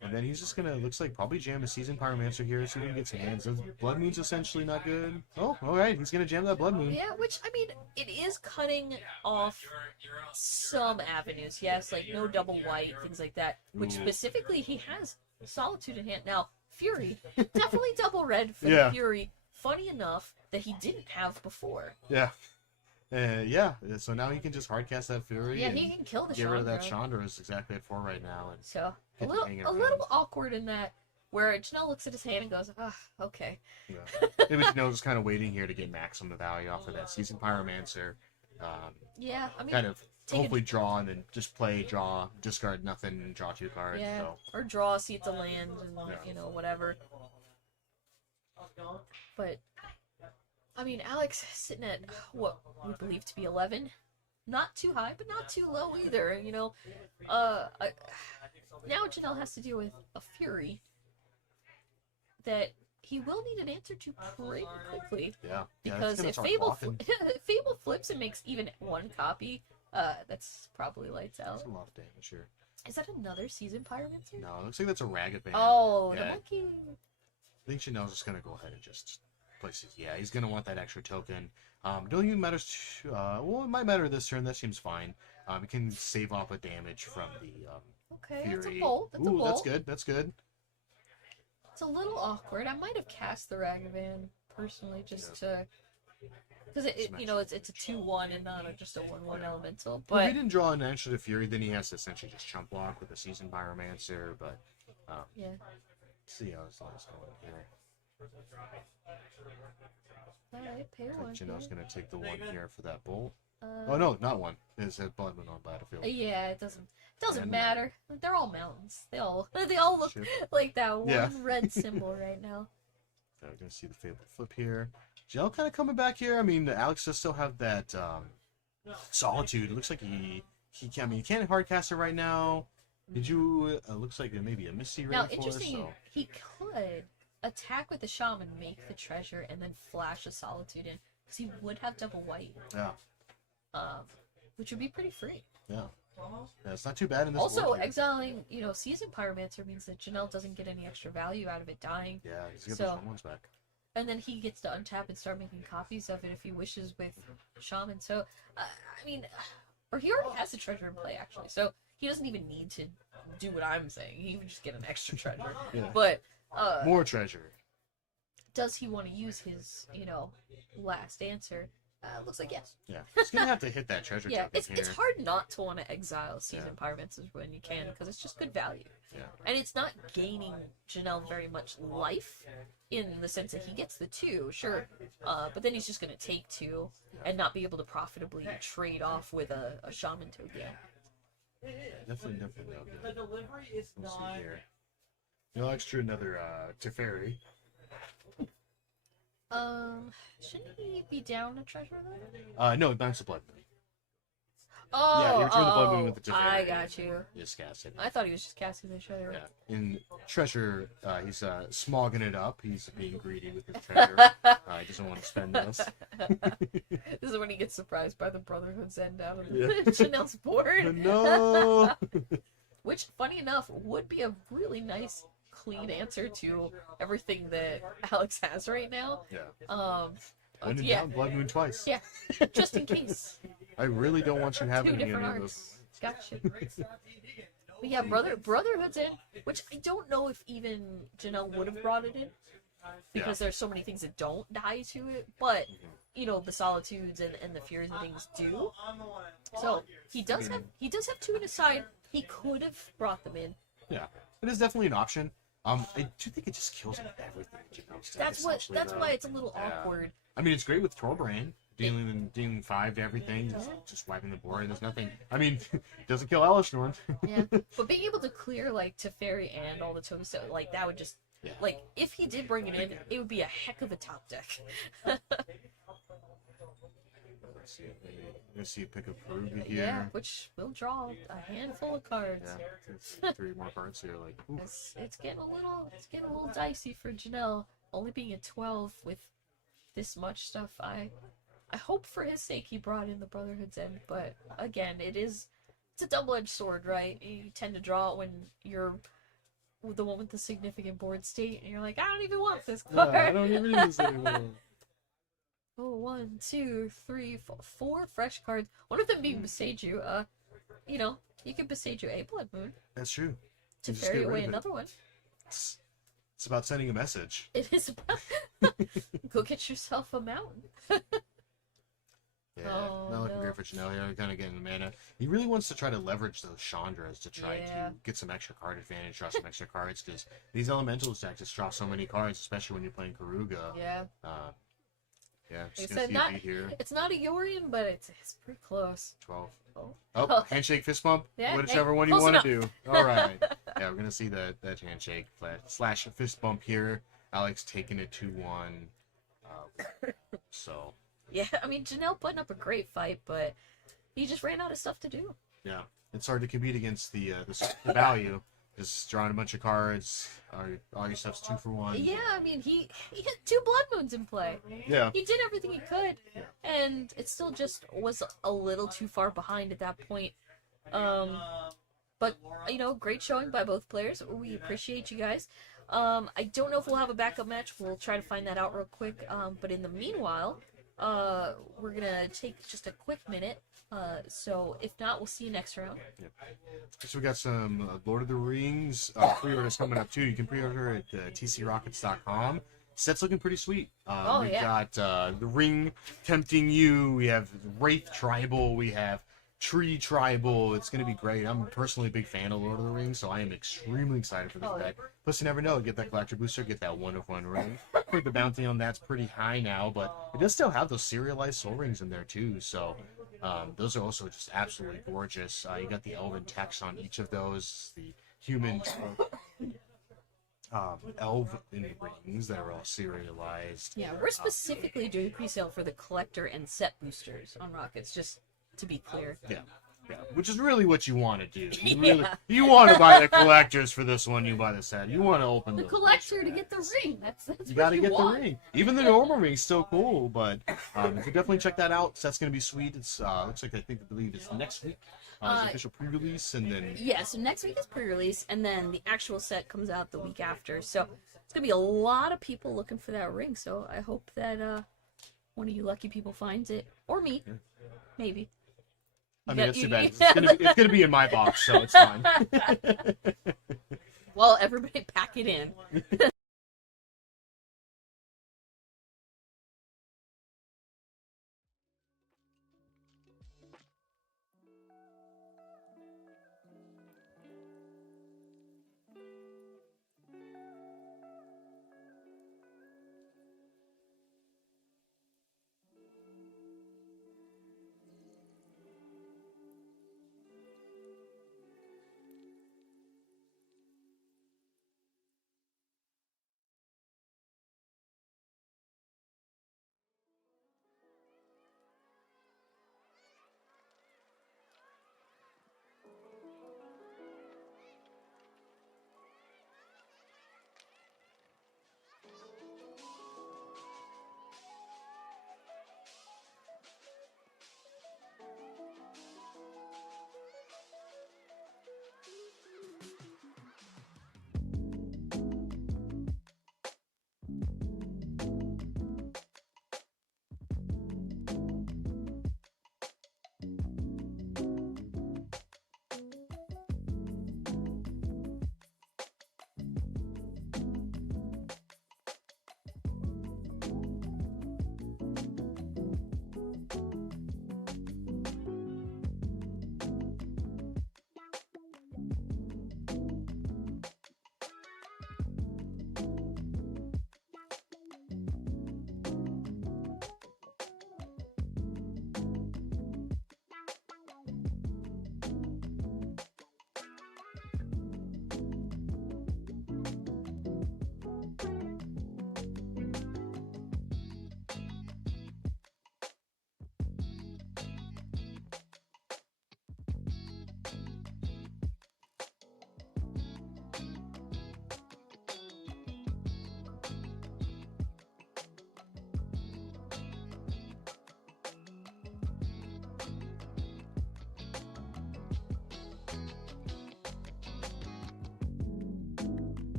And then he's just going to, looks like, probably jam a Seasoned Pyromancer here, see if he can get some hands. Blood Moon's essentially not good. Oh, alright, he's going to jam that Blood Moon. Yeah, which I mean, it is cutting off some avenues. Yes, like no double white, things like that. Which Ooh. specifically he has Solitude in hand. Now Fury, definitely double red for Yeah. the Fury. Funny enough that he didn't have before. Yeah. Yeah, so now he can just hardcast that Fury Yeah, and he can kill the get rid of that Chandra. Chandra is exactly at 4 right now. And So a Get to little, hang it a around. little awkward in that, where Janelle looks at his hand and goes, "Ah, okay." yeah. Maybe Janelle just kind of waiting here to get maximum value off of that Seasoned Pyromancer. Yeah, I mean, Kind of take a- hopefully draw and then just play, draw, discard nothing, and draw 2 cards. yeah, So. or draw, see it's a land, and Yeah. whatever. But I mean, Alex sitting at what we believe to be 11 not too high, but not too low either. You know, now Janelle has to deal with a Fury that he will need an answer to pretty quickly. Yeah. Because if Fable flips and makes even one copy, that's probably lights out. That's a lot of damage here. Is that another Season Pyromancer? No, it looks like that's a Ragavan. Oh, yeah. the monkey. I think Janelle's just gonna go ahead and just place it. Yeah, he's gonna want that extra token. Don't even matter. Well, it might matter this turn. That seems fine. He can save off a damage from the Okay, Fury. that's a bolt. That's a bolt. That's good. That's good. It's a little awkward. I might have cast the Ragavan personally just to, because it's a 2/1 and not just a 1/1 elemental. Well, if But he didn't draw an answer to Fury, then he has to essentially just chump block with a Seasoned Pyromancer. But yeah, let's see how his last going here. all right, pay I one. think Janelle's here. gonna take the one here for that bolt. Oh no, not one. It's a Blood Moon on battlefield. Yeah, it doesn't And matter. They're all mountains. They all look Sure. like that one Yeah. red symbol right now. We're gonna see the Fable flip here. Janelle kind of coming back here. I mean, Alex does still have that Solitude. It looks like he can't hardcast it right now. Did you? Looks like maybe a Misty Now, Rain for us, interesting, so. he could attack with the Shaman, make the treasure, and then flash a Solitude in, because he would have double white, Yeah, which would be pretty free. yeah. Yeah, it's not too bad in this. Also, board here. exiling, Season Pyromancer means that Janelle doesn't get any extra value out of it dying, Yeah, he's got so- those ones back. and then he gets to untap and start making copies of it if he wishes with Shaman. So, I mean, or he already has the treasure in play, actually, so he doesn't even need to do what I'm saying. He would just get an extra treasure. Yeah. But, More treasure. does he want to use his, last answer? Looks like yes. Yeah, he's gonna have to hit that treasure Yeah, token it's here. hard not to want to exile Season Yeah. Pyromancers when you can, because it's just good value. Yeah. And it's not gaining Janelle very much life, in the sense that he gets the 2, sure, but then he's just going to take 2 and not be able to profitably trade off with a Shaman token. Definitely no good. We'll see here. No extra another Teferi. Shouldn't he be down a treasure though? No, bounce the Blood Moon. Oh, Yeah, you return the Blood Moon with the Teferi. I got you. Just cast it. I thought he was just casting the treasure. Yeah. In treasure, he's smogging it up. He's being greedy with his treasure. He doesn't want to spend this. This is when he gets surprised by the Brotherhood's End out of Yeah. Janelle's board. No. Which, funny enough, would be a really nice, clean answer to everything that Alex has right now. Yeah. But When in yeah, doubt, Blood Moon twice. Yeah. Just in case. I really don't want you 2 having any different of arts. those. Gotcha. But yeah, Brotherhood's in, which I don't know if even Janelle would have brought it in, because there's so many things that don't die to it, but the Solitudes and the Furies and things do. So he does have 2 in his side. He could have brought them in. Yeah, it is definitely an option. I do think it just kills everything. That's why it's a little awkward. I mean, it's great with Torbrand, dealing 5 to everything, just wiping the board. There's nothing. I mean, it doesn't kill Elishnorn. Yeah, but being able to clear Teferi and all the tokens, like that would just if he did bring it in, it would be a heck of a top deck. Let's see. Let's see. Pick up Karuga here. Yeah, which will draw a handful of cards. Yeah, 3 more cards here. Like, ooh. It's getting a little dicey for Janelle. Only being at 12 with this much stuff, I hope for his sake he brought in the Brotherhood's End. But again, it's a double-edged sword, right? You tend to draw it when you're the one with the significant board state, and you're like, I don't even want this card. Yeah, I don't even need this anymore. Oh, 1, 2, 3, 4 fresh cards. One of them being Beseiju. You can Beseiju a Blood Moon That's true. to You just ferry get rid away of it. another one. It's about sending a message. It is about go get yourself a mountain. Yeah, Oh, not looking no. great for Janelle here. Kind of getting the mana. He really wants to try to leverage those Chandras to try Yeah. to get some extra card advantage, draw some extra cards, because these Elementals deck just draw so many cards, especially when you're playing Karuga. Yeah. Yeah, Like I just gonna said, see not- it here. It's not a Yorian, but it's pretty close. 12. Oh. Oh, handshake, fist bump, Yeah, whichever hey, one you close want to enough. do. All right. Yeah, we're gonna see that handshake slash fist bump here. Alex taking it 2-1. So Yeah, I mean, Janelle putting up a great fight, but, he just ran out of stuff to do. Yeah, it's hard to compete against the value. Just drawing a bunch of cards. All your stuff's 2 for 1. Yeah, I mean, he hit 2 Blood Moons in play. Yeah. He did everything he could, and it still just was a little too far behind at that point. But, you know, great showing by both players. We appreciate you guys. I don't know if we'll have a backup match. We'll try to find that out real quick. But in the meanwhile, we're going to take just a quick minute. So if not, we'll see you next round. Yep. So we got some Lord of the Rings pre-orders coming up too. You can pre-order at tcrockets.com. Set's looking pretty sweet. We've got the Ring Tempting You. We have Wraith Tribal. We have Tree Tribal. It's going to be great. I'm personally a big fan of Lord of the Rings, so I am extremely excited for this deck. Plus, you never know. Get that collector booster, get that 1 of 1 ring. I think the bounty on that's pretty high now, but it does still have those serialized soul rings in there too, so those are also just absolutely gorgeous. You got the elven text on each of those, the human elven rings that are all serialized. Yeah, we're specifically doing pre-sale for the collector and set boosters on Rockets, just to be clear. Yeah, which is really what you want to do. You want to buy the collectors for this one. You buy the set. You want to open The those. collector to get the ring. That's You gotta what get want. the ring. Even the normal ring's still cool, but you can definitely check that out. Set's gonna be sweet. It's looks like I believe it's next week. It's the official pre-release, and then Yeah, so next week is pre-release, and then the actual set comes out the week after. So it's gonna be a lot of people looking for that ring. So I hope that one of you lucky people finds it, or me, maybe. I mean, it's too bad. It's gonna be in my box, so it's fine. Well, everybody pack it in.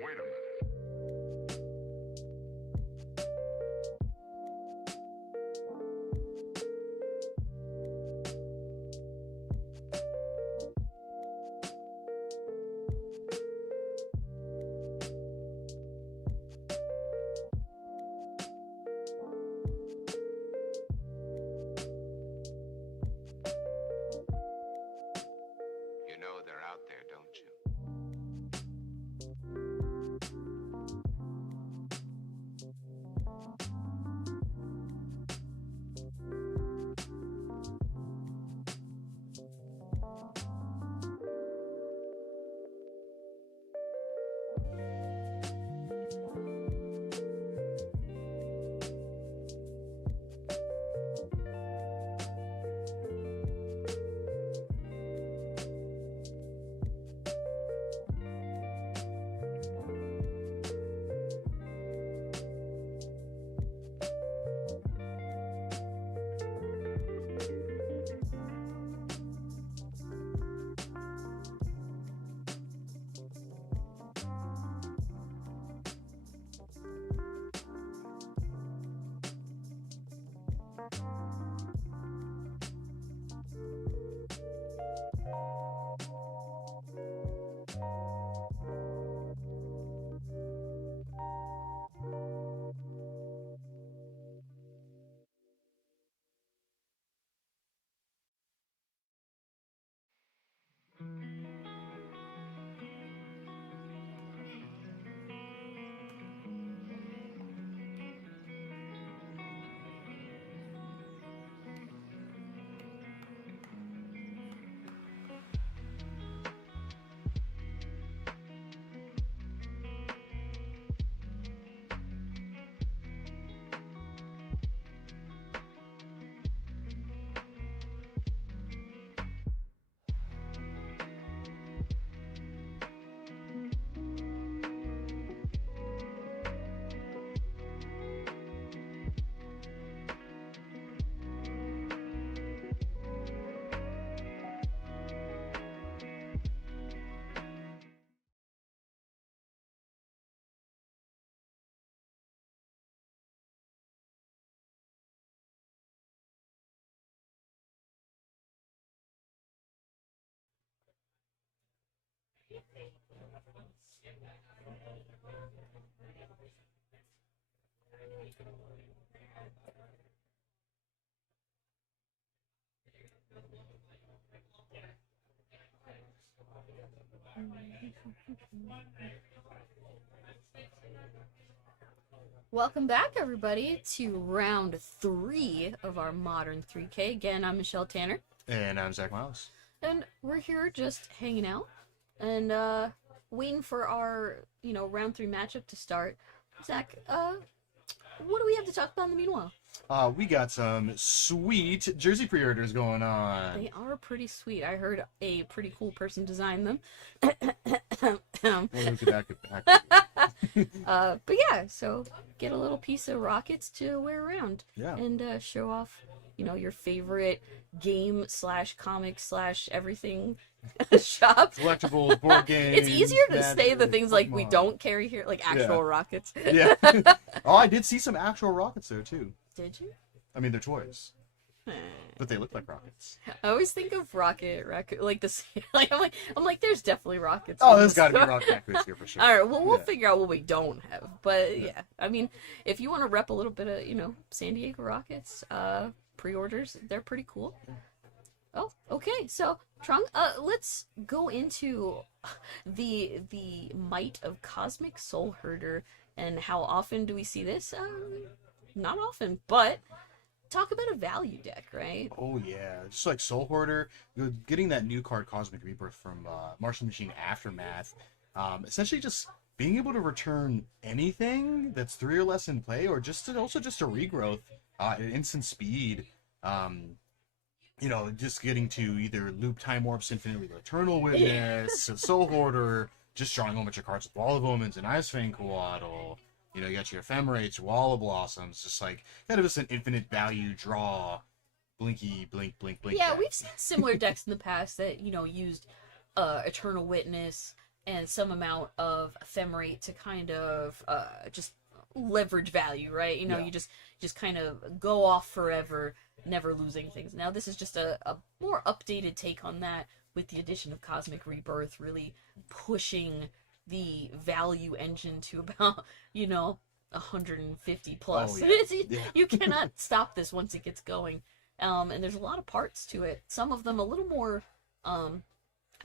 wait a minute. You know they're out there, don't you? Welcome back, everybody, to round 3 of our modern 3K. Again, I'm Michelle Tanner, And I'm Zach Miles. and we're here just hanging out and waiting for our, round 3 matchup to start. Zach, what do we have to talk about in the meanwhile? We got some sweet jersey pre-orders going on. They are pretty sweet. I heard a pretty cool person design them. Well, look at that. But yeah, so get a little piece of rockets to wear around. Yeah. And show off, your favorite game / comic / everything shop. Collectibles, board games. It's easier to say the Magic, things like we Pokemon. don't carry here, like actual rockets. Yeah. Oh, I did see some actual rockets there too. Did you? I mean, they're toys, but they look like rockets. I always think of rocket like this. Like I'm like, there's definitely rockets. Oh, in there's this got to be store. rocket raccoons here for sure. All right, well, we'll Yeah. figure out what we don't have. But yeah, I mean, if you want to rep a little bit of, San Diego Rockets, pre-orders, they're pretty cool. Oh, okay. So, Trung, let's go into the might of Cosmic Soul Herder and how often do we see this? Not often, but talk about a value deck, right? Oh yeah, just like Soul Hoarder, getting that new card Cosmic Rebirth from Martian Machine Aftermath. Essentially, just being able to return anything that's 3 or less in play, or just a regrowth at instant speed. Just getting to either loop Time Warps, Infinitely Eternal Witness, Soul Hoarder, just drawing a bunch of cards with Wall of Omens and Ice Fang Coatl. You got your Ephemerates, Wall of Blossoms, just like kind of just an infinite value draw. Blinky, blink, blink, blink. Yeah, deck. we've seen similar decks in the past that, used Eternal Witness and some amount of ephemerate to kind of just leverage value, right? You know, Yeah. you just kind of go off forever, never losing things. Now this is just a more updated take on that, with the addition of Cosmic Rebirth really pushing the value engine to about, 150 plus. Oh, yeah. Yeah. You cannot stop this once it gets going. And there's a lot of parts to it. Some of them a little more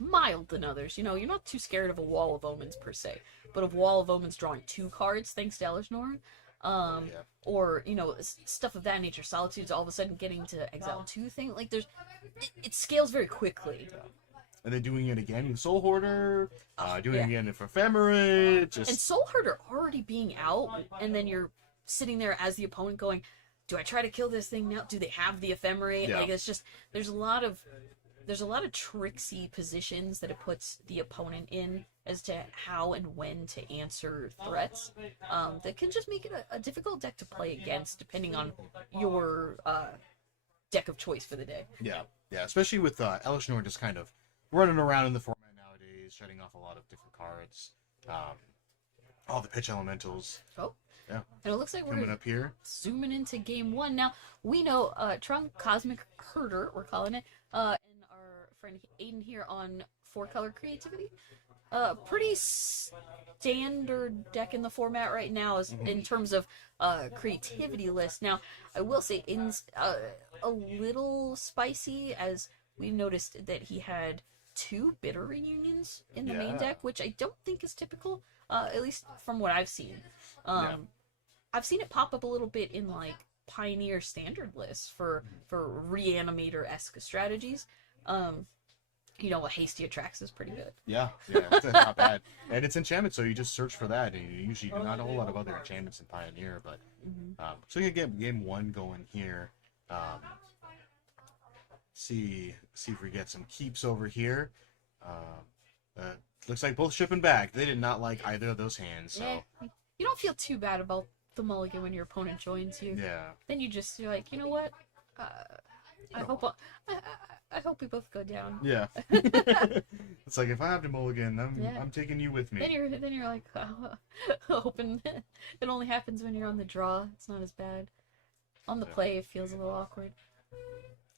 mild than others. You know, you're not too scared of a Wall of Omens per se, but of Wall of Omens drawing 2 cards thanks to Elishnorn. Yeah. Or, stuff of that nature. Solitude's all of a sudden getting to Exile 2 thing. Like, it scales very quickly. And then doing it again with Soul Hoarder, doing yeah. it again with Ephemerate, just... And Soul Herder already being out, and then you're sitting there as the opponent going, do I try to kill this thing now? Do they have the Ephemerate? Yeah. Like, it's just, there's a lot of tricksy positions that it puts the opponent in as to how and when to answer threats, that can just make it a difficult deck to play against, depending on your deck of choice for the day. Yeah, especially with Elishnorn just kind of running around in the format nowadays, shutting off a lot of different cards. All the pitch elementals. Oh. Yeah. And it looks like Coming we're up here. zooming into game 1. Now, we know Trung Cosmic Herder, we're calling it, and our friend Aiden here on 4-color creativity. Pretty standard deck in the format right now in terms of creativity list. Now, I will say Aiden's a little spicy, as we noticed that he had 2 bitter reunions in the main Yeah. deck, which I don't think is typical, at least from what I've seen. I've seen it pop up a little bit in like Pioneer standard lists for reanimator-esque strategies. A hasty attracts is pretty good. Yeah, it's not bad. And it's enchantment, so you just search for that, and you usually do not a whole lot of other enchantments in Pioneer, but so you get game 1 going here. See if we get some keeps over here. Looks like both shipping back. They did not like either of those hands, so Yeah. You don't feel too bad about the mulligan when your opponent joins you. yeah. Then you're like, you know what? I hope we both go down. Yeah. It's like, if I have to mulligan, Yeah. I'm taking you with me. Then you're like, hoping it only happens when you're on the draw. It's not as bad. On the Yeah. play, it feels a little awkward.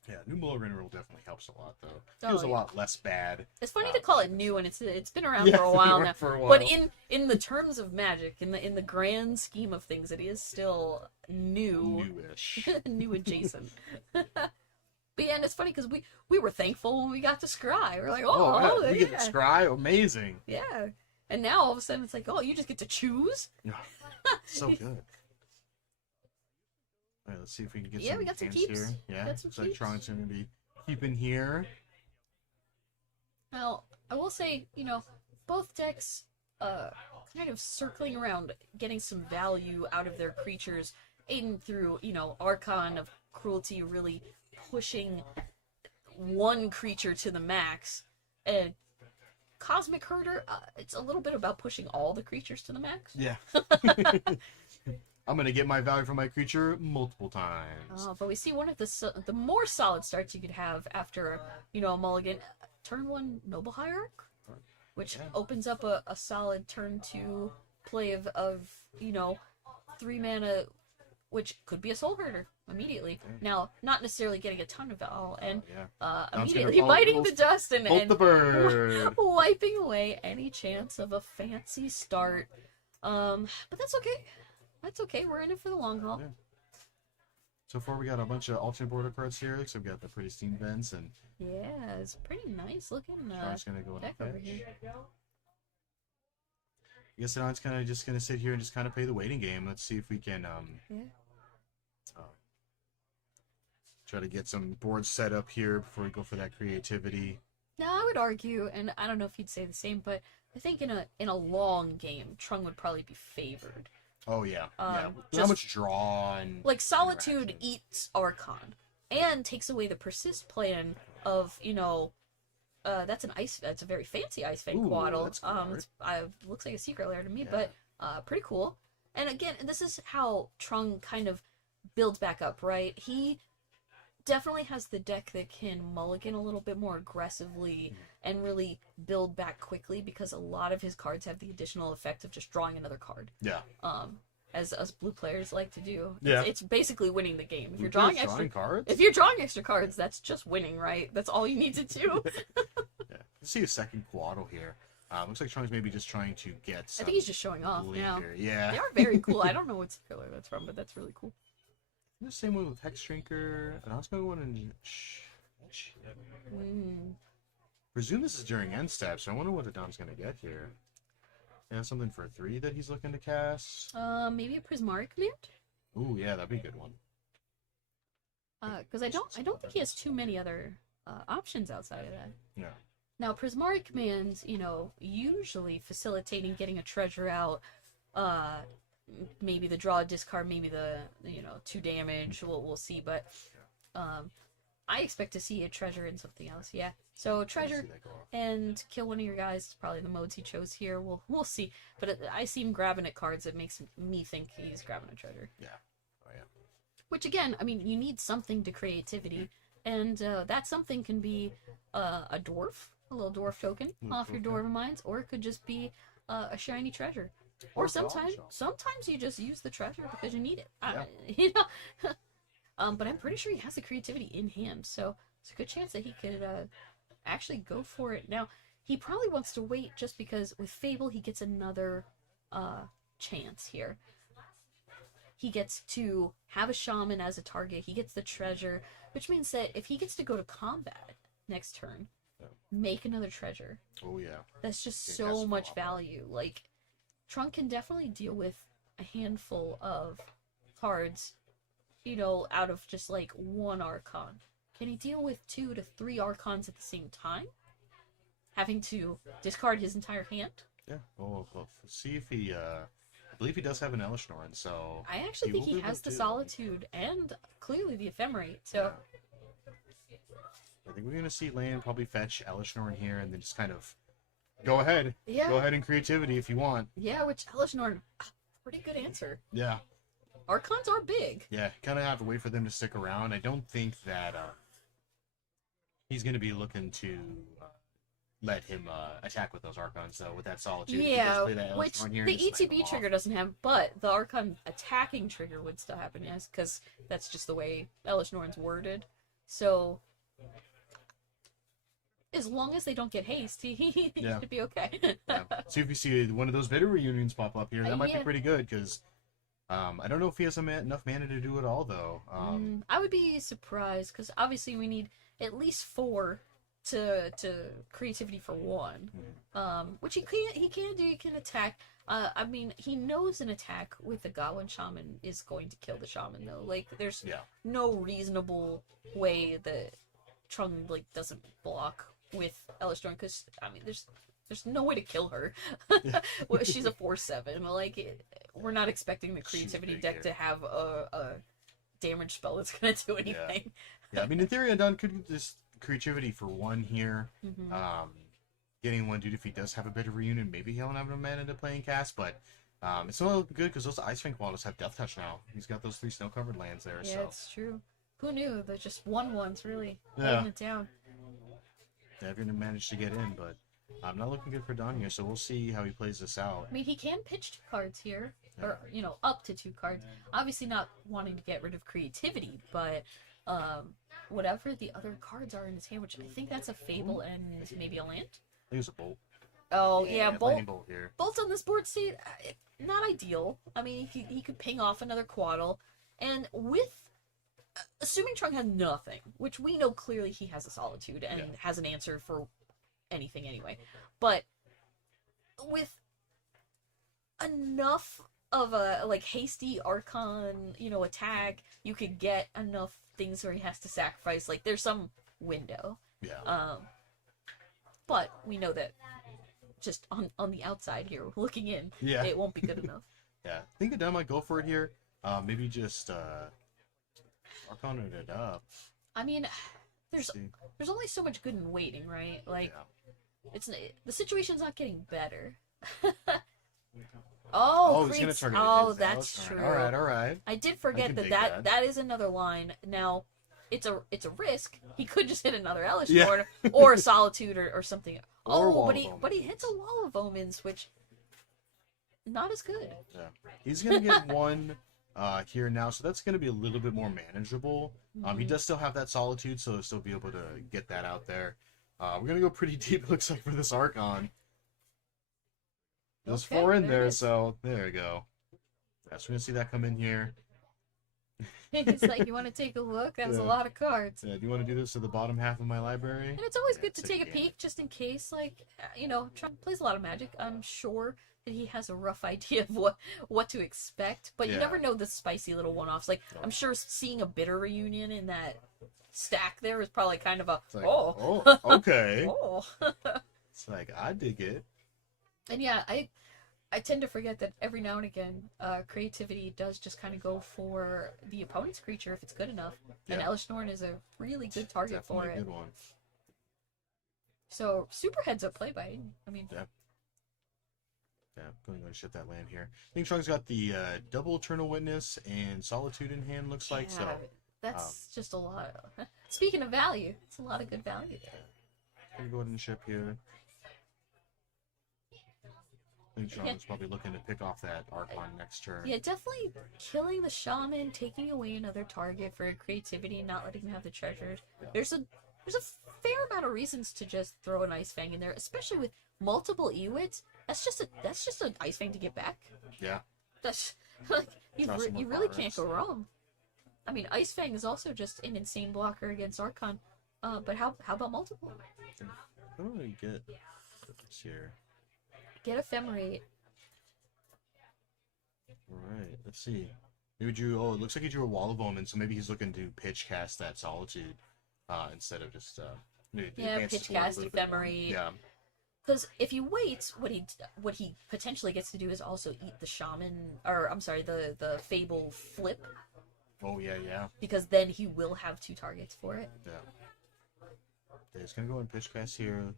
Yeah, new mulligan rule definitely helps a lot, though. Oh, Feels a yeah. lot less bad. It's funny to call it new, and it's been around Yeah, for a while been now. around for a while. But in the terms of Magic, in the grand scheme of things, it is still new, Newish. new adjacent. But yeah, and it's funny because we were thankful when we got to Scry. We're like, oh, we get the scry, amazing. yeah. And now all of a sudden it's like, oh, you just get to choose. So good. All right, let's see if we can get Yeah, some we got some hands keeps. here. Yeah, Got some so keeps. Tron's gonna be keeping here. Now, I will say, both decks kind of circling around getting some value out of their creatures, aiding through, Archon of Cruelty really pushing one creature to the max. And Cosmic Herder, it's a little bit about pushing all the creatures to the max. Yeah. I'm gonna get my value from my creature multiple times. But we see one of the more solid starts you could have after, a mulligan. Turn 1 Noble Hierarch, which Yeah. opens up a solid turn 2 play of 3 mana, which could be a Soul Herder immediately. Yeah. Now, not necessarily getting a ton of val, and Yeah. Now it's immediately gonna biting the dust and Bolt the bird. wiping away any chance of a fancy start. But that's okay. That's okay. We're in it for the long haul. Yeah. So far, we got a bunch of alternate border cards here. So we got the Pretty Steam Vents, and Yeah, it's pretty nice looking Tron's gonna go in deck the over bench. here. I guess Tron's kind of just gonna sit here and just kind of play the waiting game. Let's see if we can Yeah. try to get some boards set up here before we go for that creativity. Now, I would argue, and I don't know if you'd say the same, but I think in a long game, Trung would probably be favored. Oh yeah, yeah. How just- much draw and Like, Solitude interaction. eats Archon and takes away the persist plan of, that's a very fancy Ice Fang Ooh, Quaddle. that's cool, Looks like a secret lair to me, Yeah. but pretty cool. And again, this is how Trung kind of builds back up, right? He definitely has the deck that can mulligan a little bit more aggressively and really build back quickly, because a lot of his cards have the additional effect of just drawing another card. Yeah. As us blue players like to do. Yeah. It's basically winning the game. If you're Blue players drawing extra cards. If you're drawing extra cards, that's just winning, right? That's all you need to do. Yeah. Let's see a second Quaddle here. Looks like Trung's maybe just trying to get some I think he's just showing off lead now. here. Yeah. They are very cool. I don't know what color that's from, but that's really cool. The same one with Hex Drinker. And I was going to go in. Presume this is during end step, so I wonder what Adam's going to get here. Yeah, something for 3 that he's looking to cast. Maybe a Prismaric Command? Ooh, yeah, that'd be a good one. Because I don't think he has too many other options outside of that. Yeah. Now, Prismaric Commands, usually facilitating getting a treasure out, maybe the draw discard, maybe the 2 damage. We'll see, but I expect to see a treasure in something else. Yeah. So treasure and kill one of your guys is probably the modes he chose here. We'll see. But I see him grabbing at cards that makes me think he's grabbing a treasure. Yeah. Oh yeah. Which again, I mean, you need something to creativity, and that something can be a dwarf, a little dwarf token off your Dwarven Mines, or it could just be a shiny treasure. Or sometimes you just use the treasure because you need it. But I'm pretty sure he has the creativity in hand, so it's a good chance that he could actually go for it. Now, he probably wants to wait just because with Fable he gets another chance here. He gets to have a shaman as a target, he gets the treasure, which means that if he gets to go to combat next turn, make another treasure. Oh yeah. That's just so much value. Like, Trunk can definitely deal with a handful of cards, out of just like 1 Archon. Can he deal with 2 to 3 Archons at the same time? Having to discard his entire hand? Yeah. Well, see if he. I believe he does have an Elishnorn, so. I actually think he has the Solitude and clearly the Ephemerate, so. Yeah. I think we're gonna see land probably fetch Elishnorn here, and then just kind of go ahead. Yeah. Go ahead in creativity if you want. Yeah, which Elishnorn, pretty good answer. Yeah. Archons are big. Yeah, kind of have to wait for them to stick around. I don't think that he's going to be looking to let him attack with those Archons, though, with that Solitude. Yeah, that which here the and just snipe ETB them trigger off. doesn't have, but the Archon attacking trigger would still happen, yes, because that's just the way Elishnorn's worded. So, as long as they don't get haste, he Yeah. should be okay. Yeah. See if you see one of those bitter reunions pop up here. That might be Yeah. pretty good, because I don't know if he has enough mana to do it all, though. I would be surprised, because obviously we need at least 4 to creativity for 1, which he can do. He can attack. I mean, he knows an attack with the Goblin Shaman is going to kill the Shaman, though. Like, there's no reasonable way that Trung doesn't block with Elishnorn, because I mean, there's no way to kill her. Well, she's a 4/7. Like, we're not expecting the creativity deck to have a damage spell that's gonna do anything. Yeah, I mean, in theory, Adon could just creativity for 1 here. Getting 1 dude if he does have a bit of reunion. Maybe he'll have enough mana to play and cast, but it's not looking good because those Ice-Fang Quaddles have Death Touch now. He's got those 3 snow-covered lands there. Yeah, so. it's true. Who knew? They're just 1/1s really Yeah. holding it down. They're going to manage to get in, but I'm not looking good for Don here, so we'll see how he plays this out. I mean, he can pitch 2 cards here, or up to 2 cards. Obviously, not wanting to get rid of creativity, but whatever the other cards are in his hand, which I think that's a Fable and maybe a land. I think it's a Bolt. Oh yeah, Lightning Bolt. Bolt here. Bolt's on this board state, not ideal. I mean, he could ping off another Quaddle, and with assuming Trung has nothing, which we know clearly he has a Solitude and has an answer for anything anyway, but with enough of a hasty Archon attack, you could get enough things where he has to sacrifice. Like, there's some window. Yeah. But we know that just on the outside here, looking in, it won't be good enough. Yeah. I think Adon might go for it here. Maybe just Archon it up. I mean, there's only so much good in waiting, right? Like, the situation's not getting better. He's gonna target oh, his that's Elishnorn. true. All right. I did forget dig that is another line. Now, it's a risk. He could just hit another Elish Yeah. Lord or a Solitude or something. Or Wall but of he Omens. hits a Wall of Omens, which not as good. Yeah. He's gonna get one here now, so that's gonna be a little bit more manageable. He does still have that Solitude, so he'll still be able to get that out there. We're gonna go pretty deep, it looks like, for this Archon. There's Okay, 4 in there it there, is. so there you go. Yeah, so we're gonna see that come in here. It's like, you want to take a look? That's Yeah. a lot of cards. Yeah, do you want to do this to the bottom half of my library? And it's always Yeah, good to take a game. peek, just in case, like, Trump plays a lot of Magic. I'm sure that he has a rough idea of what to expect, but you Yeah. never know the spicy little one-offs. Like, No. I'm sure seeing a Bitter Reunion in that stack there is probably kind of a, It's like, oh, oh, okay. oh. It's like, I dig it. And yeah, I tend to forget that every now and again, creativity does just kind of go for the opponent's creature if it's good enough. And Yeah. Elish Norn is a really good target for Definitely a it. good one. So, super heads up play by Aiden. I mean, Yeah, going to ship that land here. I think Trung's got the double Eternal Witness and Solitude in hand, looks like, so. yeah, that's just a lot. Speaking of value, it's a lot of good value there. Gonna go ahead and ship here. I think Trung's probably looking to pick off that Archon next turn. Yeah, definitely killing the shaman, taking away another target for creativity, and not letting him have the treasures. There's a fair amount of reasons to just throw an Ice Fang in there, especially with multiple Ewits. That's just an Ice Fang to get back. Yeah. That's like you Draw some more really can't cards. go wrong. I mean, Ice Fang is also just an insane blocker against Archon. But how about multiple? How do we get this here? Get Ephemerate. Alright, let's see. Maybe drew, oh, it looks like he drew a Wall of Omen, so maybe he's looking to pitch cast that Solitude instead of just maybe Yeah, advance his pitch board a cast, little bit more. Ephemerate. Yeah, Because if you wait, what he potentially gets to do is also eat the shaman, or I'm sorry, the Fable flip, oh yeah, because then he will have 2 targets for it. yeah. Okay, he's gonna go and pitch cast here.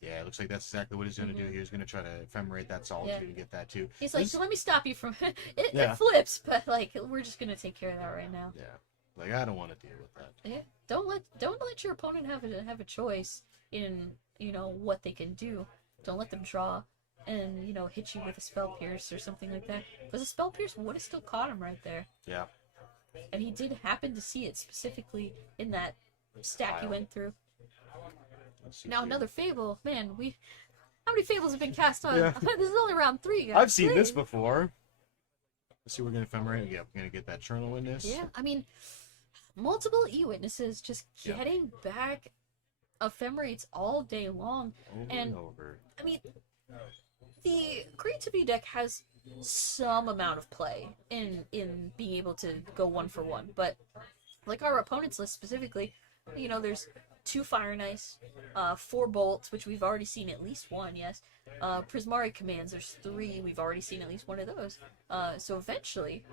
Yeah, it looks like that's exactly what he's gonna do here. He's gonna try to ephemerate that Solitude Yeah. and get that too. He's like, This- so let me stop you from it Yeah. flips, but like we're just gonna take care of that right now. Yeah, like I don't want to deal with that. Yeah, don't let your opponent have a choice in what they can do. Don't let them draw and hit you with a Spell Pierce or something like that. Because a Spell Pierce would have still caught him right there, Yeah, and he did happen to see it specifically in that stack he Wow. went through. let's see Now here. another Fable, man. How many Fables have been cast on? Yeah. This is only round 3, guys. I've seen this Please. before. Let's see, we're gonna ephemerate. Yeah, we're gonna get that Eternal Witness. Yeah, I mean, multiple E-Witnesses just Yeah. getting back Ephemerates all day long. Over And- over. I mean, the Creativity deck has some amount of play in being able to go 1 for 1, but like our opponent's list specifically, there's 2 Fire and Ice, 4 Bolts, which we've already seen at least 1, yes. Prismari Commands, there's 3, we've already seen at least 1 of those. So eventually,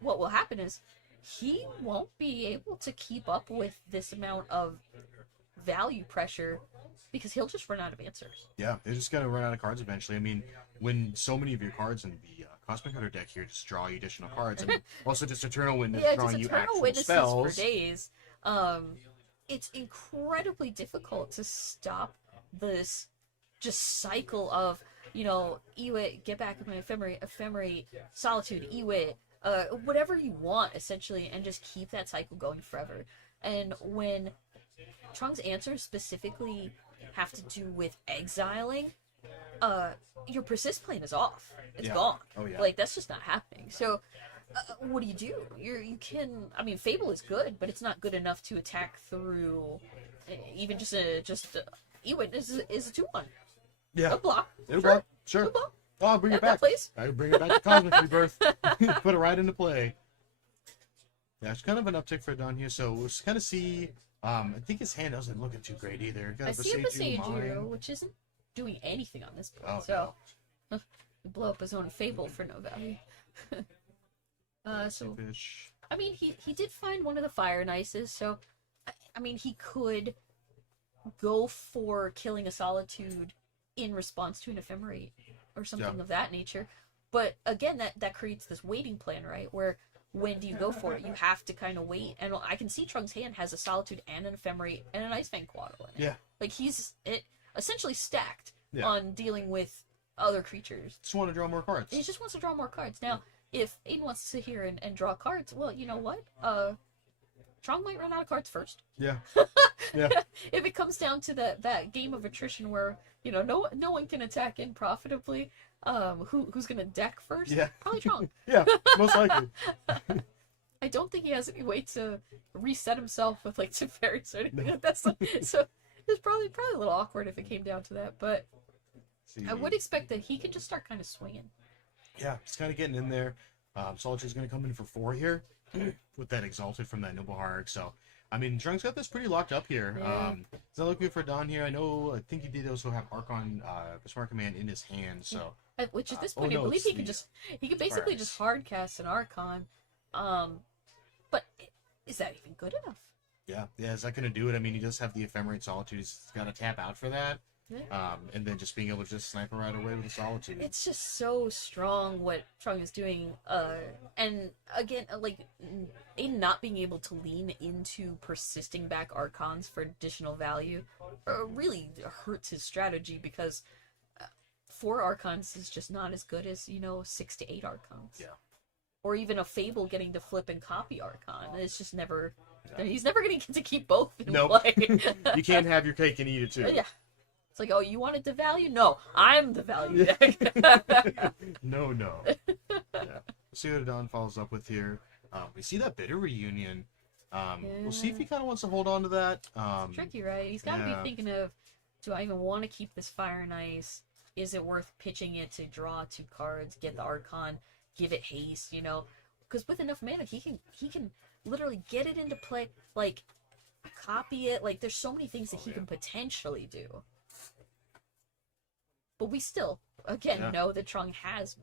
what will happen is he won't be able to keep up with this amount of value pressure because he'll just run out of answers. Yeah, they're just gonna run out of cards eventually. I mean, when so many of your cards in the Cosmic Hunter deck here just draw you additional cards, and also just Eternal Witness Yeah, drawing just you Eternal actual Witnesses spells. for days. It's incredibly difficult to stop this just cycle of, Ewit, get back with my Ephemerate, Solitude, Ewit, whatever you want, essentially, and just keep that cycle going forever. And when Trung's answers specifically have to do with exiling, your persist plane is off. It's Yeah. gone. Oh, yeah. Like, that's just not happening. So, what do? You can. I mean, Fable is good, but it's not good enough to attack through. Even just Ewit is a 2/1. Yeah, A block. it'll Sure. block. Sure. A block. Oh, I'll bring it That back. plays. I bring it back to Cosmic Rebirth. Put it right into play. Yeah, it's kind of an uptick for Don here, so we'll just kind of see. I think his hand doesn't look too great either. Got I a see a Beseiju Beseiju, Mine. which isn't doing anything on this board. Oh, so, blow up his own Fable for no value. So Fish. I mean, he did find one of the Fire and Ices, so I mean, he could go for killing a Solitude in response to an Ephemerate or something Yeah. of that nature. But again, that creates this waiting plan, right? Where when do you go for it? You have to kind of wait. And I can see Trung's hand has a Solitude and an Ephemerate and an Ice Fang Quaddle in it. Yeah. Like, he's essentially stacked Yeah. on dealing with other creatures. Just want to draw more cards. He just wants to draw more cards. Now, if Aiden wants to sit here and draw cards, well, you know what? Trong might run out of cards first. Yeah. Yeah. If it comes down to that game of attrition where, you know, no one can attack in profitably, who's gonna deck first? Yeah. Probably Trong. Yeah, most likely. I don't think he has any way to reset himself with like Teferi's or anything No. like that. So it's probably a little awkward if it came down to that. But See, I would expect that he could just start kind of swinging. yeah, he's kind of getting in there. Solitude's going to come in for 4 here with that Exalted from that Noble Hierarch. So, I mean, Drunk's got this pretty locked up here. Yeah. He's not looking for Don here. I think he did also have Archon Smart Command in his hand. So, Which at this oh, point, no, I believe it's he can basically Fires. just hard cast an Archon. But is that even good enough? yeah, is that going to do it? I mean, he does have the Ephemerate Solitude. He's got to tap out for that. Yeah. And then just being able to just sniper right away with the Solitude. It's just so strong what Trung is doing. And again, like, not being able to lean into persisting back Archons for additional value really hurts his strategy because 4 Archons is just not as good as, 6 to 8 Archons. Yeah. Or even a Fable getting to flip and copy Archon. It's just never... Yeah. He's never going to get to keep both in Nope. play. You can't have your cake and eat it too. Yeah. It's like, oh, you wanted the value? No, I'm the value deck. No. Yeah. Let's see what Don follows up with here. We see that Bitter Reunion. We'll see if he kind of wants to hold on to that. It's tricky, right? He's got to yeah. be thinking of, do I even want to keep this Fire and Ice? Is it worth pitching it to draw 2 cards, get the Archon, give it haste, Because with enough mana, he can literally get it into play, like, copy it. Like, there's so many things that he can potentially do. But we still, again, know that Trung has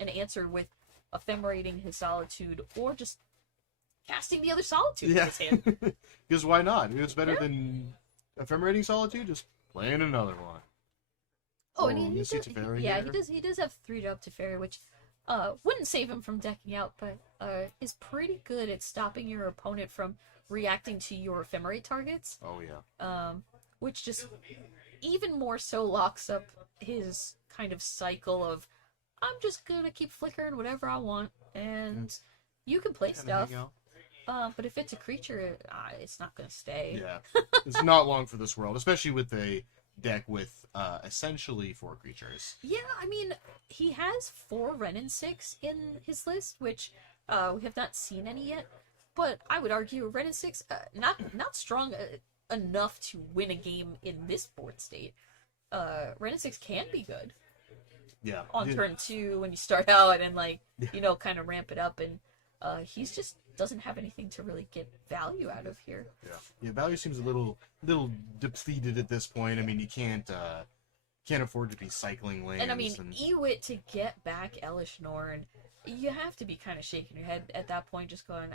an answer with ephemerating his Solitude or just casting the other Solitude in his hand. Because why not? It's better than ephemerating Solitude, just playing another one. Oh, and he you does, see Teferi yeah, here? he does have 3-drop Teferi, which wouldn't save him from decking out, but is pretty good at stopping your opponent from reacting to your ephemerate targets. Oh, yeah. Which just even more so locks up his kind of cycle of, I'm just gonna keep flickering whatever I want, and you can play stuff. But if it's a creature, it's not gonna stay. Yeah. It's not long for this world, especially with a deck with essentially 4 creatures. Yeah, I mean, he has 4 Ren and 6 in his list, which we have not seen any yet. But I would argue Ren and 6 not strong enough to win a game in this board state. Ren and 6 can be good. Yeah. On turn 2 when you start out and kind of ramp it up, and he's just doesn't have anything to really get value out of here. Yeah, value seems a little depleted at this point. I mean, you can't afford to be cycling lanes. And I mean, Ewit to get back Elish Norn, you have to be kind of shaking your head at that point, just going,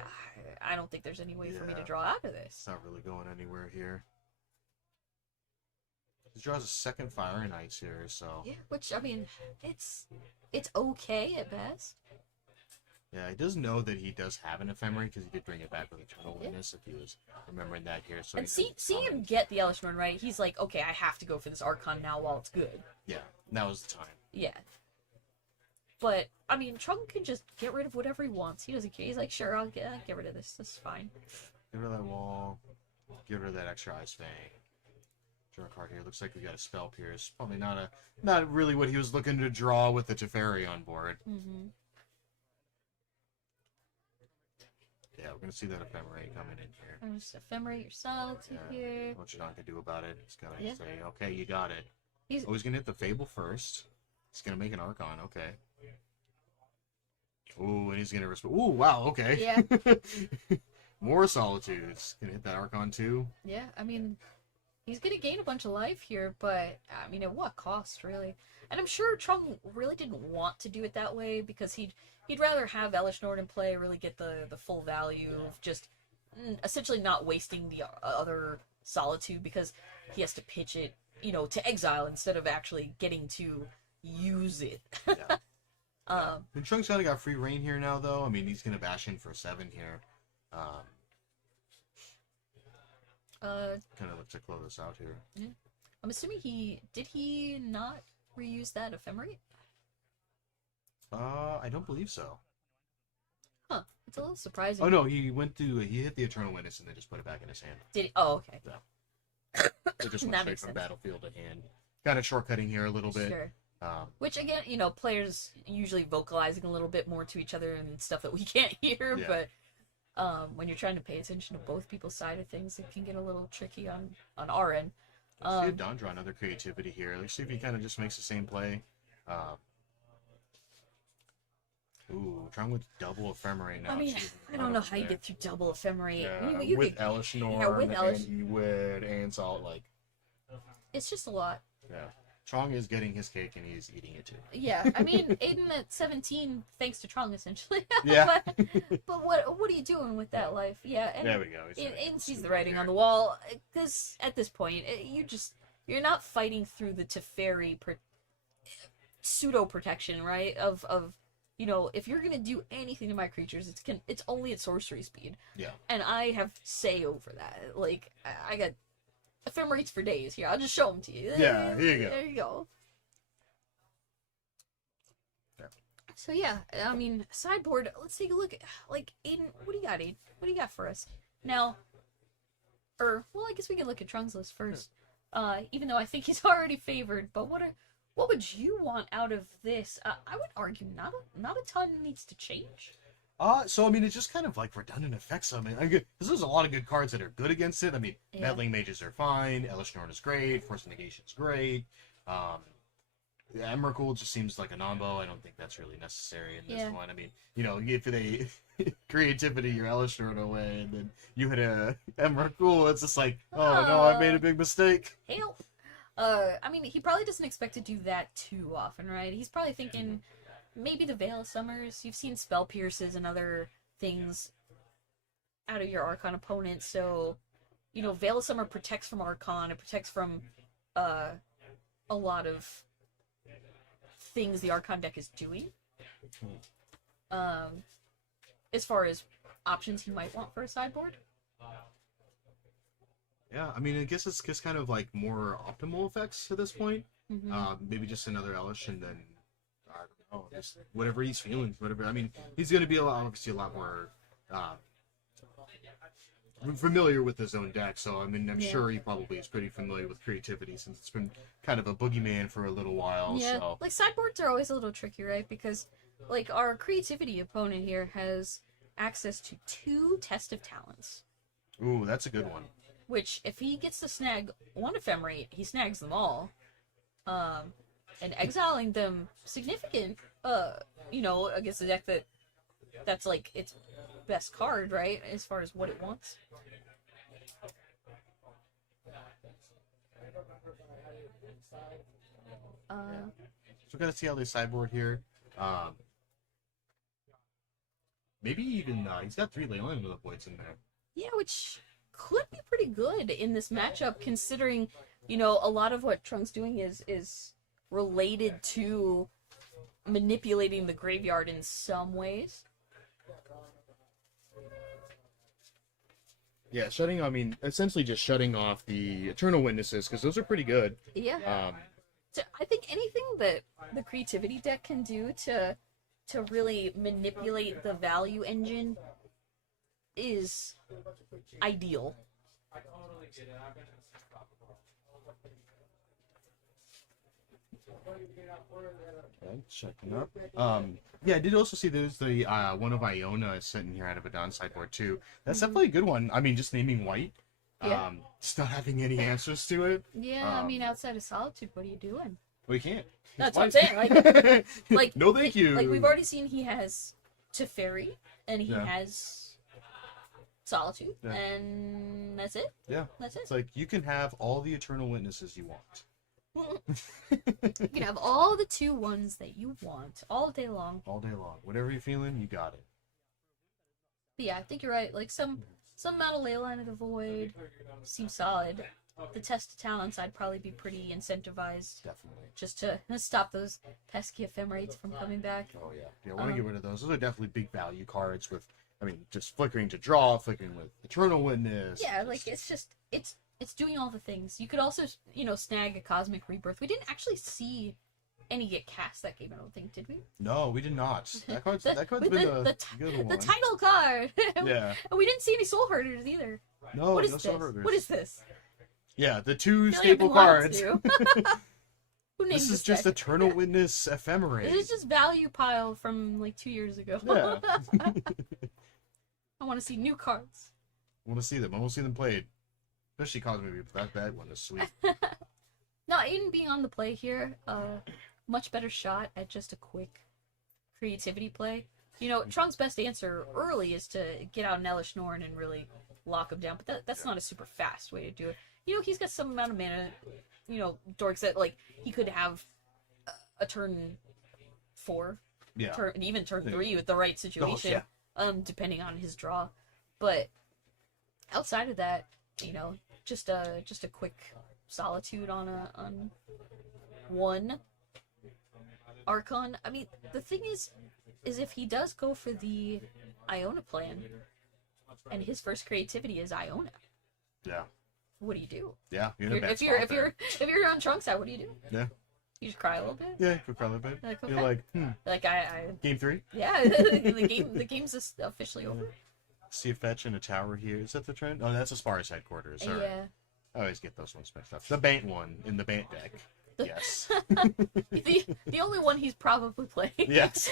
I don't think there's any way for me to draw out of this. It's not really going anywhere here. He draws a second Fire and Ice here, so... Yeah, which, I mean, it's okay at best. Yeah, he does know that he does have an Ephemerate, because he did bring it back with Eternal Witness, if he was remembering that here. So and see him get the Elish Norn, right? He's like, okay, I have to go for this Archon now while it's good. Yeah, that was the time. Yeah. But, I mean, Trunk can just get rid of whatever he wants. He doesn't care. He's like, sure, I'll get rid of this. This is fine. Get rid of that wall. Get rid of that extra Ice Fang. Draw a card here. Looks like we got a Spell Pierce. Probably not really what he was looking to draw with the Teferi on board. Mm-hmm. Yeah, we're going to see that Ephemerate coming in here. I'm just ephemerate your Solitude here. What you're not going to do about it. He's going to say, okay, you got it. He's going to hit the Fable first. He's going to make an Archon. Okay. Ooh, and he's going to respond. Ooh, wow, okay. Yeah. More Solitudes. Going to hit that Archon too. Yeah, I mean, he's going to gain a bunch of life here, but, I mean, at what cost, really? And I'm sure Trung really didn't want to do it that way, because he'd rather have Elish Norn in play, really get the full value of just essentially not wasting the other Solitude, because he has to pitch it, to exile instead of actually getting to use it. Yeah. And Trunks kind of got free reign here now, though. I mean, he's gonna bash in for 7 here. Kind of look to close this out here. Yeah. I'm assuming did he not reuse that ephemerate? I don't believe so. Huh. It's a little surprising. Oh no, he hit the Eternal Witness and then just put it back in his hand. Did he? Oh, okay. It just went That straight makes from sense. battlefield to hand. Kind of shortcutting here a little bit. Sure. Um, Which again, players usually vocalizing a little bit more to each other and stuff that we can't hear. Yeah. But when you're trying to pay attention to both people's side of things, it can get a little tricky on our end. let's see if Don draw another creativity here. Let's see if he kind of just makes the same play. Ooh, trying with double ephemerate now. I mean, It's I don't know how you there. get through double ephemerate. Yeah, You with could- Elishnorn, yeah, with Elish- and Ewid, and Salt, like, it's just a lot. yeah. Trong is getting his cake and he's eating it too. Yeah, I mean, Aiden at 17, thanks to Trong, essentially. Yeah. but what are you doing with that life? Yeah, and There we go. Aiden sees the writing on the wall, because at this point, you're not fighting through the Teferi pseudo protection, right? Of if you're gonna do anything to my creatures, it's only at sorcery speed. Yeah. And I have say over that. Like I got ephemerates for days here. I'll just show them to you. Yeah, here you go. There you go. Yeah. So yeah, I mean, sideboard. Let's take a look at Aiden. What do you got, Aiden? What do you got for us now? Well, I guess we can look at Trung's list first. Even though I think he's already favored, but what would you want out of this? I would argue not a ton needs to change. So I mean, it's just kind of like redundant effects. I mean, because there's a lot of good cards that are good against it. I mean, Yeah. Meddling Mages are fine. Elishnorn is great. Force of Negation is great. Emrakul just seems like a non-bow. I don't think that's really necessary in this Yeah. one. I mean, if they creativity your Elishnorn away and then you hit a Emrakul, it's just like, oh no, I made a big mistake. Help. I mean, he probably doesn't expect to do that too often, right? He's probably thinking maybe the Veil of Summers. You've seen Spell Pierces and other things out of your Archon opponent, so Veil of Summer protects from Archon. It protects from a lot of things the Archon deck is doing. As far as options he might want for a sideboard. Yeah, I mean, I guess it's just kind of like more optimal effects at this point. Maybe just another Elish, and then I don't know, just whatever he's feeling, whatever. I mean, he's going to be obviously a lot more familiar with his own deck. So I mean, I'm sure he probably is pretty familiar with creativity since it's been kind of a boogeyman for a little while. Yeah, So. like sideboards are always a little tricky, right? Because like our creativity opponent here has access to 2 Test of Talents. Ooh, that's a good one. Which, if he gets to snag one ephemerate, he snags them all. And exiling them significant, against a deck that's like its best card, right? As far as what it wants. So we're gonna see how they sideboard here. Maybe even he's got 3 Leyline of the Voids in there. Yeah, which could be pretty good in this matchup, considering, a lot of what Trunk's doing is related to manipulating the graveyard in some ways. Yeah, essentially just shutting off the Eternal Witnesses, because those are pretty good. Yeah. So I think anything that the creativity deck can do to really manipulate the value engine is ideal. Okay, checking up. Yeah, I did also see there's the one of Iona is sitting here out of a Dawn sideboard too. That's definitely a good one. I mean, just naming white. Yeah. Just not having any answers to it. Yeah, I mean, outside of Solitude, what are you doing? We can't. That's It's what I'm white. saying. Like, no, thank you. Like, we've already seen he has Teferi, and he Yeah. has Solitude, Yeah. and that's it. Yeah. That's it. It's like you can have all the Eternal Witnesses you want. You can have all the 2/1s that you want all day long. All day long. Whatever you're feeling, you got it. But yeah, I think you're right. Like some amount of Leyline of the Void seems solid. the test of talents, I'd probably be pretty incentivized Definitely. just to stop those pesky ephemerates from coming back. Oh yeah. Yeah, I want to get rid of those. Those are definitely big value cards with, I mean, just flickering to draw, flickering with Eternal Witness. Yeah, like it's doing all the things. You could also, snag a Cosmic Rebirth. We didn't actually see any get cast that game, I don't think, did we? No, we did not. That card's The- been the- a the good The one. title card! Yeah. And we didn't see any Soul Herders either. No, What is no this? Soul Herders. What is this? Yeah, the two I feel like I've staple been lied cards. to. Who named This is this just deck? Eternal Witness Ephemerate. This is just value pile from like 2 years ago. Yeah. I want to see new cards. I want to see them. I want to see them played. Especially Cosmic Rebirth. That one is sweet. No, Aiden being on the play here, much better shot at just a quick creativity play. Trung's best answer early is to get out an Elish Norn and really lock him down, but that's not a super fast way to do it. He's got some amount of mana, dorks that, like, he could have a turn 4, Yeah. and even turn 3 with the right situation, depending on his draw. But outside of that, just a quick solitude on one Archon. I mean, the thing is if he does go for the Iona plan, and his first creativity is Iona, Yeah. what do you do? Yeah. You're in a bad If you're spot there. if you're on Trunk side, what do you do? Yeah. You just cry a little bit. Yeah, you could probably bet. Like, You're okay. like, Like I game 3? yeah, the game's just officially over. See a fetch in a tower here. Is that the trend? Oh, that's Aspara's headquarters. Sorry. Yeah. I always get those ones mixed up. The Bant one in the Bant deck. Yes. the only one he's probably playing. Yes.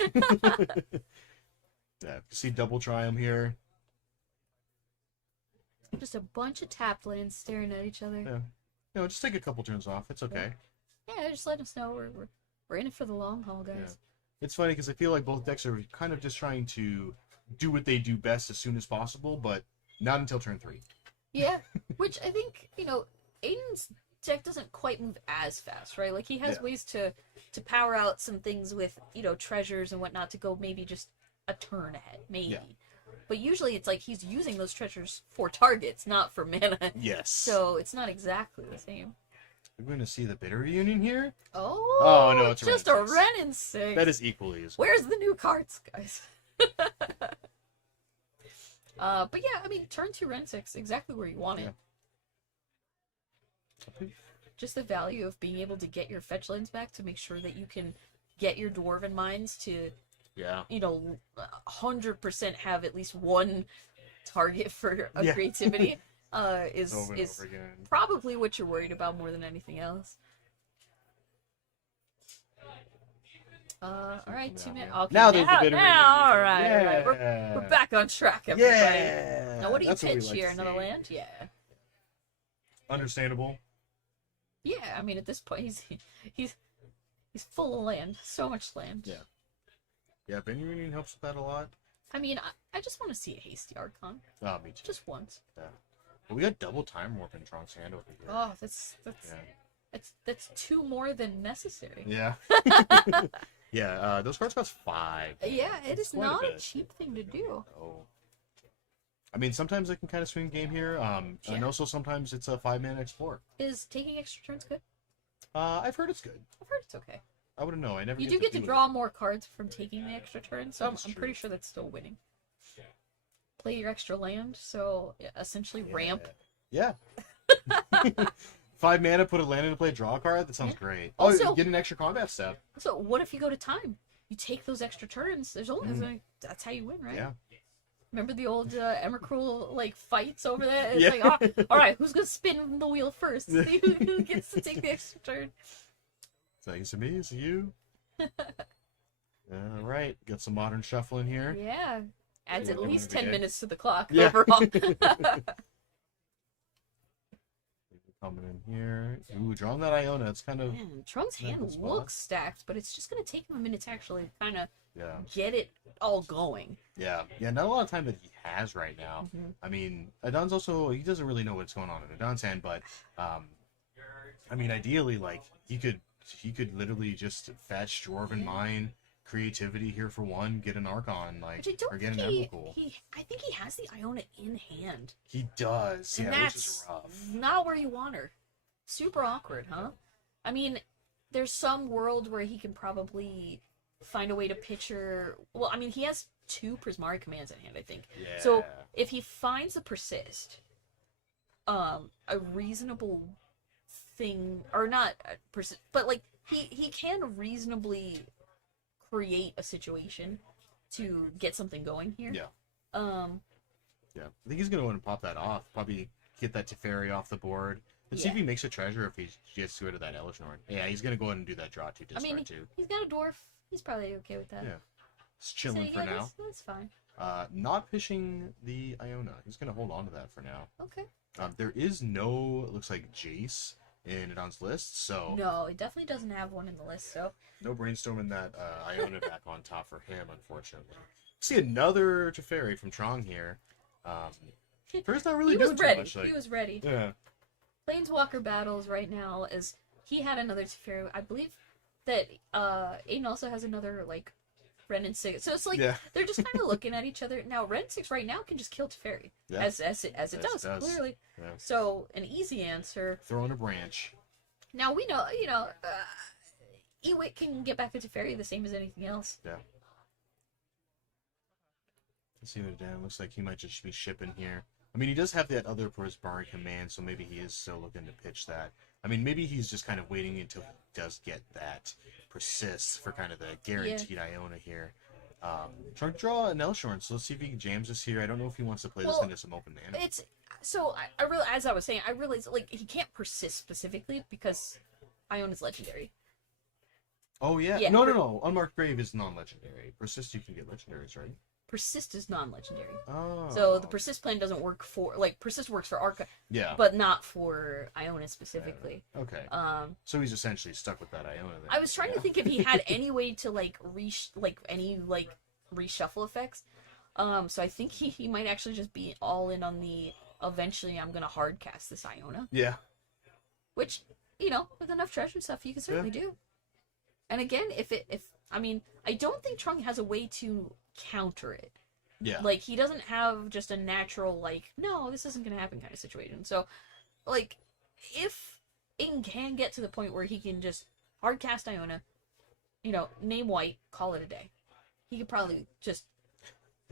Yeah. See double Triumph here. Just a bunch of tap lands staring at each other. Yeah. Just take a couple turns off. It's okay. Yeah, just let us know we're in it for the long haul, guys. Yeah. It's funny because I feel like both decks are kind of just trying to do what they do best as soon as possible, but not until turn 3. Yeah, which I think, Aiden's deck doesn't quite move as fast, right? Like, he has Yeah. ways to power out some things with, treasures and whatnot to go maybe just a turn ahead, maybe. Yeah. But usually it's like he's using those treasures for targets, not for mana. Yes. So it's not exactly the same. We're going to see the Bitter Reunion here. Oh, Oh, no, it's a just Ren a and 6. Ren and 6. That is equally as Where's the new cards, guys? But yeah, I mean, turn 2 Ren 6, exactly where you want it. Just the value of being able to get your fetch lands back to make sure that you can get your Dwarven Mines to, Yeah. 100% have at least one target for a Yeah. creativity is Over and over again. probably what you're worried about more than anything else. All right, 2 minutes. Okay, Now there's the Bitter Reunion. all right, all right. Yeah. We're back on track, everybody. Yeah. Now, what do you That's we pitch like here? to Another see. land? Yeah. Understandable. Yeah, I mean, at this point, he's full of land. So much land. Yeah. Yeah, Ben Reunion helps with that a lot. I mean, I just want to see a hasty Archon. Oh, me too. Just once. Yeah. But we got double Time Warp in Trunk's hand over here. Oh, that's Yeah. that's 2 more than necessary. Yeah. Yeah, those cards cost 5. Yeah, it is Quite a not a bit. cheap thing to do. Oh. I mean, sometimes they can kind of swing game here. And Yeah. also sometimes it's a 5-man explore. Is taking extra turns good? I've heard it's good. I've heard it's okay. I wouldn't know. I never. You do get to do it. draw more cards from taking the extra turn, so I'm That's pretty true. sure that's still winning. Play your extra land, so essentially ramp. Yeah. 5 mana, put a land into play, draw a card. That sounds Yeah. great. Also- Oh, get an extra combat step. So what if you go to time? You take those extra turns. There's only that's how you win, right? Yeah. Remember the old Emrakul like fights over that? It's Yeah. like, oh, all right, who's gonna spin the wheel first? See who gets to take the extra turn? Thanks to me, it's you. All right, got some modern shuffle in here. Yeah, adds at Yeah, least maybe 10 good. minutes to the clock Yeah. overall. Coming in here. Ooh, drawing that Iona. It's kind of Man, Trunk's Not hand the spot. looks stacked, but it's just gonna take him a minute to actually kind of yeah, get it all going. yeah. Not a lot of time that he has right now. Mhm. I mean, Adon's also he doesn't really know what's going on in Adon's hand, but I mean, ideally, like he could literally just fetch Dwarven Mine, creativity here for one. Get an Archon, like, Which I don't or get an think Emrakul. I think he has the Iona in hand. He does, And yeah, which that's is rough. not where you want her. Super awkward, huh? I mean, there's some world where he can probably find a way to pitch her. Well, I mean, he has 2 Prismari commands in hand, I think. Yeah. So if he finds the persist, a reasonable thing, or not persist, but like he can reasonably create a situation to get something going here. Yeah. Yeah. I think he's gonna want to pop that off. Probably get that Teferi off the board. And see if Yeah. he makes a treasure, if he gets rid of that Elish Norn. Yeah, he's gonna go ahead and do that draw 2 I discard mean, too. he's got a dwarf. He's probably okay with that. Yeah. It's chilling So, for yeah, now. That's fine. Not fishing the Iona. He's gonna hold on to that for now. Okay. There is no, it looks like, Jace in Adon's list, so No, it definitely doesn't have one in the list, so. no brainstorming that Iona back on top for him, unfortunately. See another Teferi from Trong here. First, not really He doing was too ready. much. Like, He was ready. yeah. Planeswalker battles right now is he had another Teferi. I believe that Aiden also has another like Ren and Six. So it's like Yeah. they're just kind of looking at each other. Now Ren and Six right now can just kill Teferi Yeah. as it does clearly. Yeah. So an easy answer. Throwing a branch. Now we know Ewit can get back to Teferi the same as anything else. Yeah. Let's see what it looks like. He might just be shipping here. I mean, he does have that other Prismari command, so maybe he is still looking to pitch that. I mean, maybe he's just kind of waiting until he does get that persist for kind of the guaranteed Iona here. Trying to draw an Elshorn, so let's see if he jams us here. I don't know if he wants to play this into some open mana. It's so I really, as I was saying, I realized like he can't persist specifically because Iona's legendary. Oh, yeah. Yeah. No. Unmarked Grave is non-legendary. Persist, you can get legendaries, right? Persist is non-legendary. Oh. So the persist plan doesn't work for persist works for Arca, Yeah. but not for Iona specifically. Okay. So he's essentially stuck with that Iona then. I was trying to think if he had any way to reshuffle effects. So I think he might actually just be all in on the eventually I'm gonna hard cast this Iona, Yeah. which with enough treasure stuff you can certainly do. And again, if I don't think Trung has a way to counter it. Yeah. Like, he doesn't have just a natural, like, no, this isn't going to happen kind of situation. So, like, if Aiden can get to the point where he can just hard cast Iona, name white, call it a day. He could probably just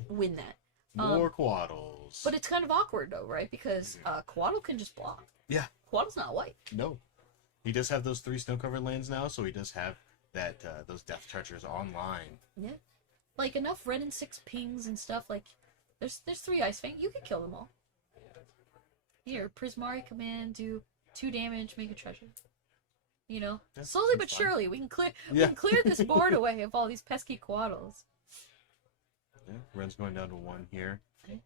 win that. More Quaddles. But it's kind of awkward, though, right? Because Quaddle can just block. Yeah. Quaddle's not white. No. He does have those 3 snow-covered lands now, so he does have that those Death Touchers online. Yeah. Like, enough red and 6 pings and stuff, like, there's 3 Ice Fang, you could kill them all. Here, Prismari command, do 2 damage, make a treasure. That's Slowly but fine. surely, we can clear this board away of all these pesky Quaddles. Yeah. Ren's going down to 1 here. He's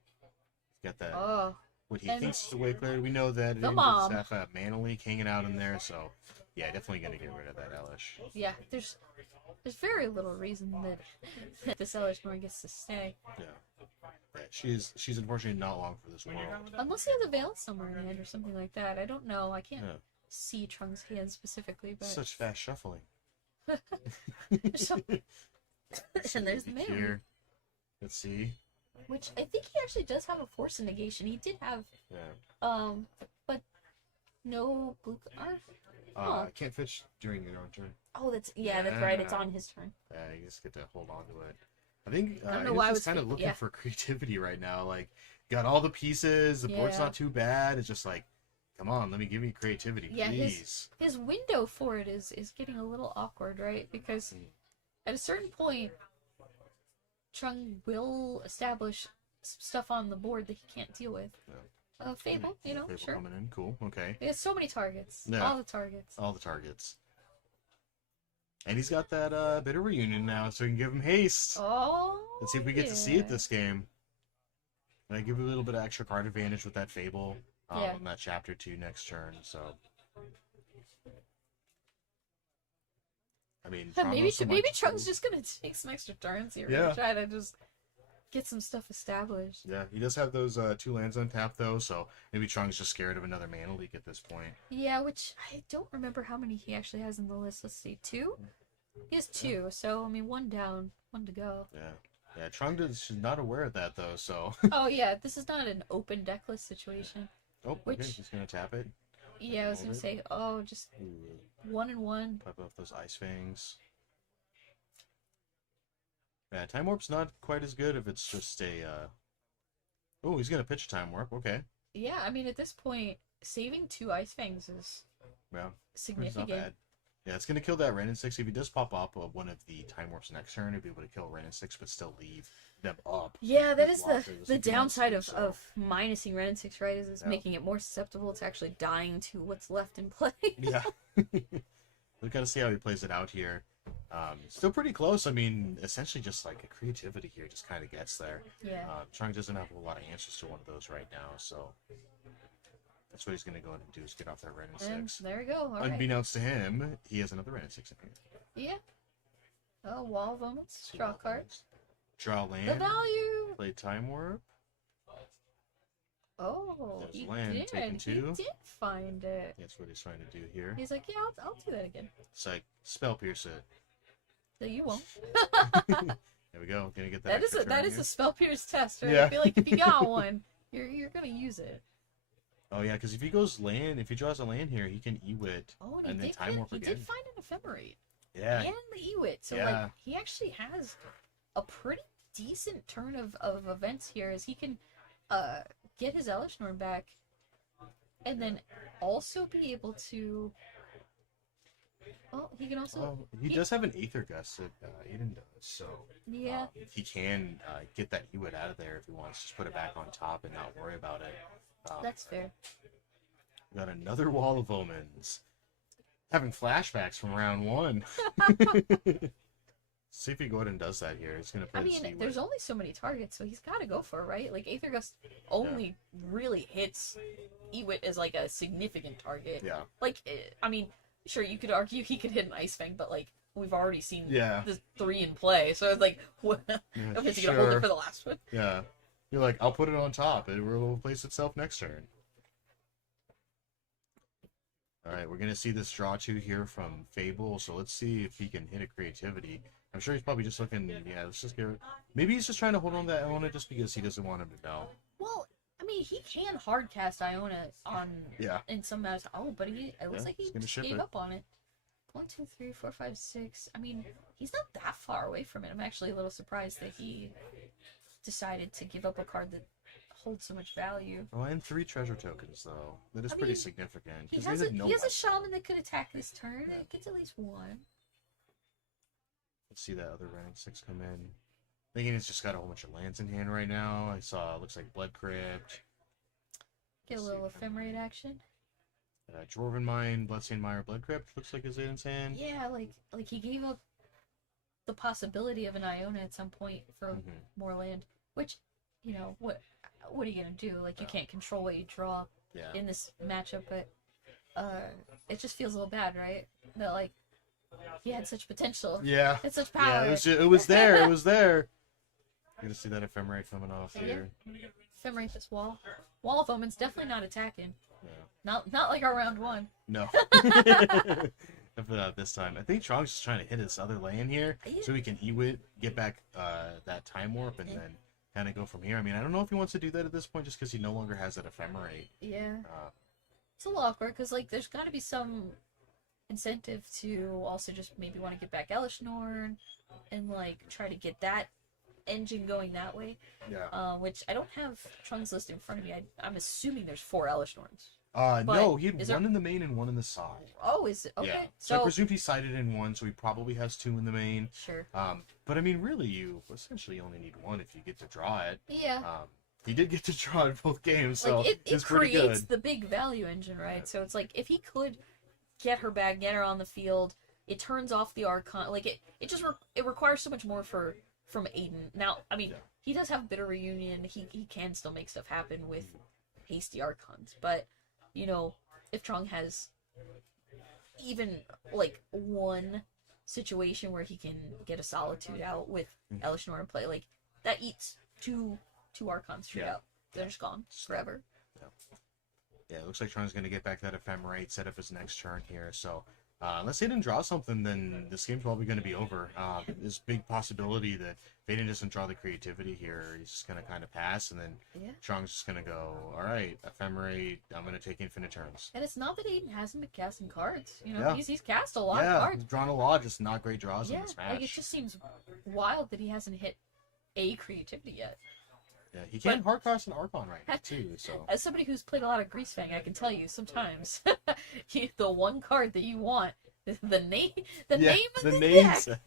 got that, Oh, what he and- thinks is the way cleared. We know that it The does mom. have Mana Leak hanging out in there, so yeah, definitely going to get rid of that Elish. yeah, there's very little reason that this Elish Norn gets to stay. Yeah. She's unfortunately not long for this world. Unless he has a veil somewhere in it or something like that. I don't know. I can't Yeah. see Trung's hand specifically, but Such fast shuffling. there's some... and there's the mana. Here. Let's see. Which I think he actually does have a force of negation. He did have, Yeah. but no blue. Oh. Can't fetch during your own turn. Oh, that's right. It's on his turn. You just get to hold on to it. I think I don't know he's why I just was kind of thinking- looking yeah. for creativity right now. Like, got all the pieces. The board's Yeah. not too bad. It's just like, come on, give me creativity, Yeah, please. his window for it is getting a little awkward, right? Because at a certain point, Trung will establish stuff on the board that he can't deal with. Fable, Fable sure. coming in, cool. Okay, He has so many targets. Yeah. All the targets. all the targets. And he's got that bit of reunion now, so we can give him haste. Oh. Let's see if we get to see it yeah. this game. And I give you a little bit of extra card advantage with that Fable Yeah. on that chapter 2 next turn. So, I mean, Tron Maybe knows so maybe much. Trung's just gonna take some extra turns here Yeah. and try to just get some stuff established. Yeah, he does have those 2 lands untapped though, so maybe Trung's just scared of another mana leak at this point. Yeah, which I don't remember how many he actually has in the list. Let's see, 2? He has 2, so I mean 1 down, 1 to go. Yeah, Trung is not aware of that though, so. Oh yeah, this is not an open decklist situation. Oh, okay, Which- he's gonna tap it. Yeah, I was gonna Hold it. say, oh, just Ooh, 1 and 1. pop off those ice fangs. Yeah, time warp's not quite as good if it's just a. Oh, he's gonna pitch a time warp. Okay, Yeah, I mean at this point, saving 2 ice fangs is well, it's not significant. bad. Yeah, it's gonna kill that Ren and 6. If he does pop up one of the time warps next turn, he'll be able to kill Ren and 6, but still leave them up. Yeah, that with is losses the if he wants downside to, of, so. of minusing Ren and 6, right? Is it's Yeah. making it more susceptible to actually dying to what's left in play. Yeah. We gotta see how he plays it out here. Still pretty close. I mean, essentially just like a creativity here just kind of gets there. Yeah. Trung doesn't have a lot of answers to one of those right now, so that's what he's gonna go ahead and do is get off that Ren and And 6. there we go. All right. Unbeknownst to him, he has another Ren and 6 in here. Yeah. Oh, Wall of Moments. Draw cards. Draw The land. value. Play time warp. Oh, There's he land, did. taken He 2. did find it. That's what he's trying to do here. He's like, yeah, I'll do that again. It's like spell pierce it. No, you won't. There we go. Gonna get that. that is extra a that turn is here. a spell pierce test, right? Yeah. I feel like if you got one, you're gonna use it. Oh yeah, because if he goes land, if he draws a land here, he can Ewit. Oh, and And then he time warp did again. find an ephemerate Yeah. and the Ewit. So Yeah. like he actually has a pretty decent turn of events here, as he can get his Elishnorn back, and then also be able to. Well, he can also. Oh, he does have an Aether Gust that Aiden does, so Yeah. he can get that Ewit out of there if he wants. Just put it back on top and not worry about it. That's fair. We got another Wall of Omens. Having flashbacks from round 1. See if he go ahead and does that here. He's gonna play I the mean, Ewit. there's only so many targets, so he's got to go for it, right? Like Aether Gust only really hits Ewit as like a significant target. Yeah. Like, I mean, sure, you could argue he could hit an Ice Fang, but like we've already seen Yeah. the 3 in play, so it's like, what? Yeah, I'm just gonna hold sure. it for the last one. Yeah. You're like, I'll put it on top. It will replace itself next turn. Alright, we're going to see this draw 2 here from Fable, so let's see if he can hit a creativity. I'm sure he's probably just looking, yeah, let's just give it... Maybe he's just trying to hold on to that Iona just because he doesn't want him to know. Well, I mean, he can hard cast Iona on Yeah. in some matters. Oh, but it looks Yeah, like he he's gonna just ship gave it. up on it. 1, 2, 3, 4, 5, 6. I mean, he's not that far away from it. I'm actually a little surprised that he decided to give up a card that holds so much value. Oh, and 3 treasure tokens, though. That is I pretty mean, significant. He 'cause has they a didn't know he has a much. shaman that could attack this turn. Yeah. It gets at least 1. Let's see that other rank 6 come in. Thinking it's just got a whole bunch of lands in hand right now. I saw, it looks like Blood Crypt. Get a Let's little see. ephemerate action. Dwarven Mine, Bloodstained Mire, Blood Crypt looks like is in his hand. Yeah, like he gave up the possibility of an Iona at some point for Mhm. more land, which, you know, what are you gonna do? Like, you can't control what you draw Yeah. in this matchup, but it just feels a little bad, right? That like he had such potential, Yeah. and such Yeah, power. it was there. It was there. You're gonna see that ephemerate coming off Yeah. here. Ephemerate this wall. Wall of Omen's definitely not attacking. Yeah. Not like our round 1. No. Not this time. I think Trong's just trying to hit this other land here Yeah. so he can Ewit, get back that time warp, and Yeah. then kind of go from here. I mean, I don't know if he wants to do that at this point just because he no longer has that ephemerate. Yeah. Uh, It's a little awkward because like there's got to be some incentive to also just maybe want to get back Elishnorn and like try to get that engine going that way. yeah. Which I don't have Trung's list in front of me. I'm assuming there's 4 Elishnorns. No, but he had is one there- in the main and one in the side. Oh, is it? Okay. Yeah. So I So presumed he sided in one, so he probably has 2 in the main. sure. But I mean, really, you essentially only need 1 if you get to draw it. Yeah. He did get to draw in both games, so Like it it's pretty creates good. the big value engine, right? Yeah. So it's like if he could get her back, get her on the field, it turns off the Archon. Like it just it requires so much more from Aiden. Now, I mean, Yeah. he does have Bitter Reunion. He can still make stuff happen with hasty Archons, but you know, if Trong has even like one situation where he can get a Solitude out with Mhm. Elishnorn in play, like that eats two Archons straight Yeah. out. They're just gone forever. Yeah, it looks like Trong's going to get back that ephemerate, set up his next turn here. So Unless they didn't draw something, then this game's probably going to be over. There's big possibility that Vaden doesn't draw the creativity here. He's just going to kind of pass, and then Yeah. Chong's just going to go, all right, Ephemerate, I'm going to take infinite turns. And it's not that Aiden hasn't been casting cards. You know, Yeah. he's cast a lot of Yeah, cards. he's drawn a lot, just not great draws in Yeah, this match. like it just seems wild that he hasn't hit a creativity yet. Yeah, he can't hardcast an Archon right now, too, so... As somebody who's played a lot of Greasefang, I can tell you sometimes the one card that you want, the name of the names. deck,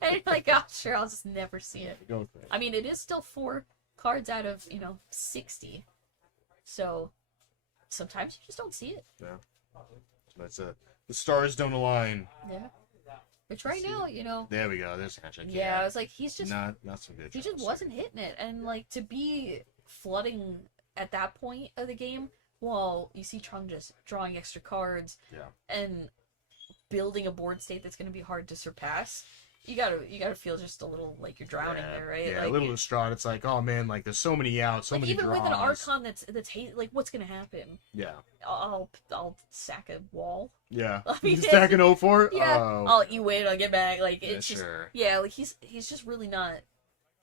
and you're like, oh, sure, I'll just never see it. Go for it. I mean, it is still 4 cards out of 60, so sometimes you just don't see it. Yeah. That's the stars don't align. Yeah. Which right now, There we go. There's Hatchet. yeah, I was like, he's just not some good. he just draws. wasn't hitting it, and like to be flooding at that point of the game while you see Trung just drawing extra cards Yeah. and building a board state that's going to be hard to surpass. You gotta feel just a little like you're drowning Yeah, there, right? Yeah, like, a little distraught. It's like, oh man, like there's so many outs, so like many even draws. with an Archon that's like what's gonna happen? Yeah. I'll sack a wall. Yeah. I mean, He's stacking 0-4? Yeah. Oh. I'll wait. I'll get back. Like Yeah, it's just sure. yeah. Like he's just really not.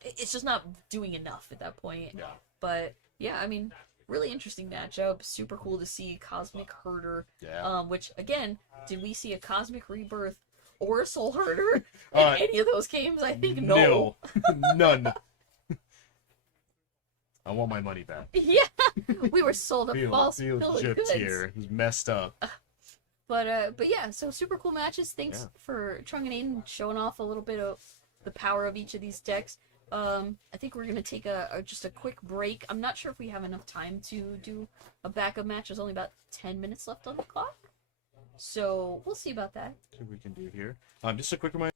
It's just not doing enough at that point. Yeah. But yeah, I mean, really interesting matchup. Super cool to see Cosmic Herder. Yeah. Which again, did we see a Cosmic Rebirth or a Soul Herder in Uh, any of those games? I think no. Nil. None. I want my money back. Yeah, we were sold a Feel false bill of gypped goods. here. He's messed up. But yeah, so super cool matches. Thanks Yeah. for Trung and Aiden showing off a little bit of the power of each of these decks. I think we're gonna take just a quick break. I'm not sure if we have enough time to do a backup match. There's only about 10 minutes left on the clock, so we'll see about that. See what we can do here. Just a quick reminder.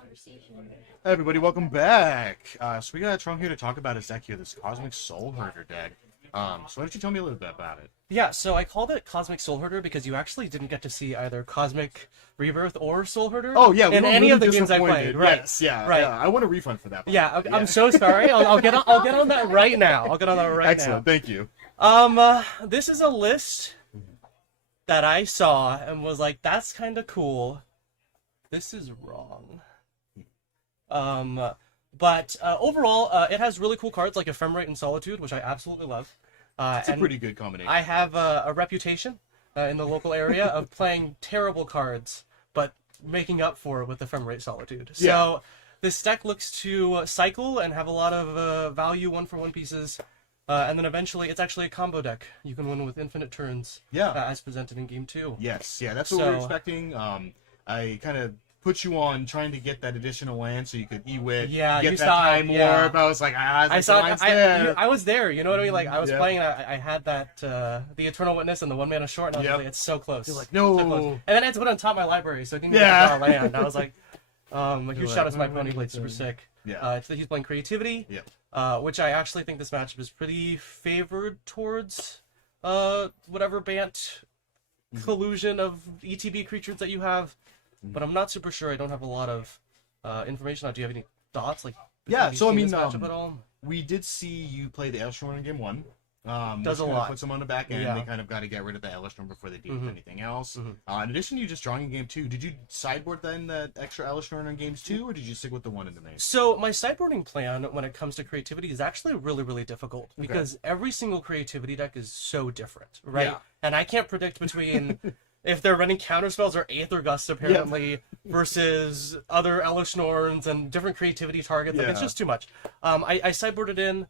conversation. Hey everybody, welcome back. So we got Trunk here to talk about his deck here, this Cosmic Soul Herder deck. So why don't you tell me a little bit about it? Yeah, so I called it Cosmic Soul Herder because you actually didn't get to see either Cosmic Rebirth or Soul Herder Oh yeah, in any of the games I played. Right. Yes, yeah, Right. yeah. I want a refund for that. Yeah, I'm so sorry. I'll get on that right now. I'll get on that right Excellent, thank you. now. This is a list that I saw and was like, that's kind of cool. This is wrong. But overall, it has really cool cards like Ephemerate and Solitude, which I absolutely love. It's a and pretty good combination. I have a reputation in the local area of playing terrible cards, but making up for it with Ephemerate Solitude. Yeah. So this deck looks to cycle and have a lot of value 1-for-1 pieces. And then eventually, it's actually a combo deck. You can win with infinite turns, Yeah. as presented in Game 2. Yes, yeah, that's what we were expecting. I kind of put you on trying to get that additional land so you could E-Wit, Yeah, get you that saw it, Time yeah. Warp. I was like, I saw. there. I was there. You know what I mean? Like I was Yeah. playing. I had that the Eternal Witness and the 1 mana short, and I was Yep. like, it's so close. You're like, So close. no. And then I had to put it on top of my library, so I didn't Yeah. get land. I was like, huge You're shout out like, to my Pony Blade, super sick. Yeah. He's playing Creativity, Yeah. which I actually think this matchup is pretty favored towards whatever Bant collusion of ETB creatures that you have. But I'm not super sure. I don't have a lot of information on. Do you have any thoughts? Like, Yeah, have you so I seen mean, this matchup at all? we did see you play the Elstrom in game 1. Does which a kinda lot. Puts them on the back end. Yeah. They kind of got to get rid of the Elstrom before they deal Mhm. with anything else. Mhm. In addition, you just drawing in game 2. Did you sideboard then that extra Elstrom in games 2, or did you stick with the one in the main? So my sideboarding plan when it comes to creativity is actually really, really difficult Okay. because every single creativity deck is so different, right? Yeah. And I can't predict between if they're running counterspells or Aether Gust apparently versus other Elish Norns and different creativity targets. Like it's Yeah. just too much. I sideboarded in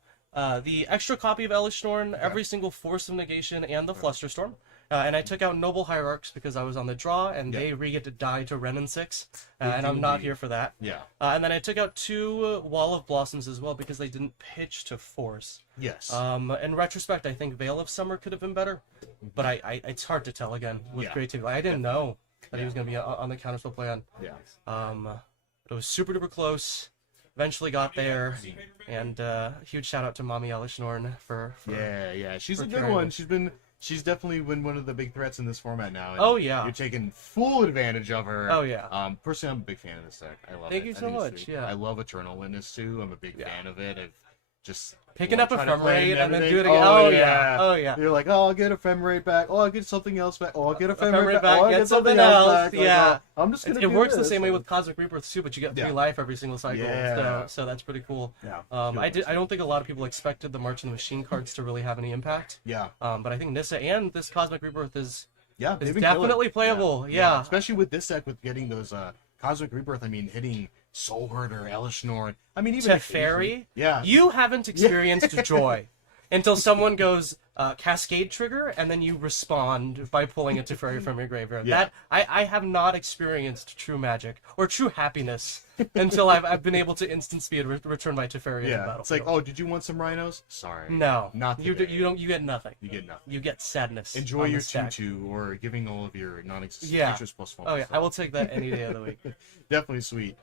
the extra copy of Elish Norn, every single Force of Negation, and the Flusterstorm. And I took out Noble Hierarchs because I was on the draw, and Yeah. they get to die to Ren and 6, and I'm not here for that. Yeah. And then I took out 2 Wall of Blossoms as well because they didn't pitch to Force. Yes. In retrospect, I think Veil of Summer could have been better, but I it's hard to tell again with Yeah. creativity. I didn't know that he was going to be on the counterspell plan. yeah. It was super duper close. Eventually got there, and huge shout out to Mommy Elishnorn for Yeah. She's a for good carrying one. She's definitely been one of the big threats in this format now. and Oh, yeah. You're taking full advantage of her. Oh, yeah. Personally, I'm a big fan of this deck. I love it. Thank you I so think it's much, sweet. yeah. I love Eternal Witness too. I'm a big Yeah. fan of it. I've just picking up trying to play Ephemerate and then everything. do it again. Oh, Oh yeah. Oh yeah. You're like, oh, I'll get Ephemerate back. Oh, I'll get something else back. Oh, I'll get Ephemerate Ephemerate back. back, Oh, I'll get get something something else else. back. Like, Yeah. oh, I'm just gonna It do works the this. same way with Cosmic Rebirth too, but you get 3 Yeah. life every single cycle. Yeah. So that's pretty cool. Yeah. I don't think a lot of people expected the March of the Machine cards to really have any impact. Yeah. But I think Nissa and this Cosmic Rebirth is Yeah. It's they've been killing. definitely playable, yeah. Especially with this deck, with getting those Cosmic Rebirth. I mean, hitting Soul Herder, Elishnorn. I mean, even Teferi. Yeah. You haven't experienced joy until someone goes Cascade Trigger, and then you respond by pulling a Teferi from your graveyard. Yeah. That I have not experienced true magic or true happiness until I've been able to instant speed return my Teferi in the Yeah. battlefield. It's like, oh, did you want some rhinos? Sorry. no, Not you today. you get nothing. You get nothing. You get sadness. Enjoy on your the stack. tutu or giving all of your non-existent Yeah. creatures plus 1. Oh yeah, I will take that any day of the week. Definitely sweet.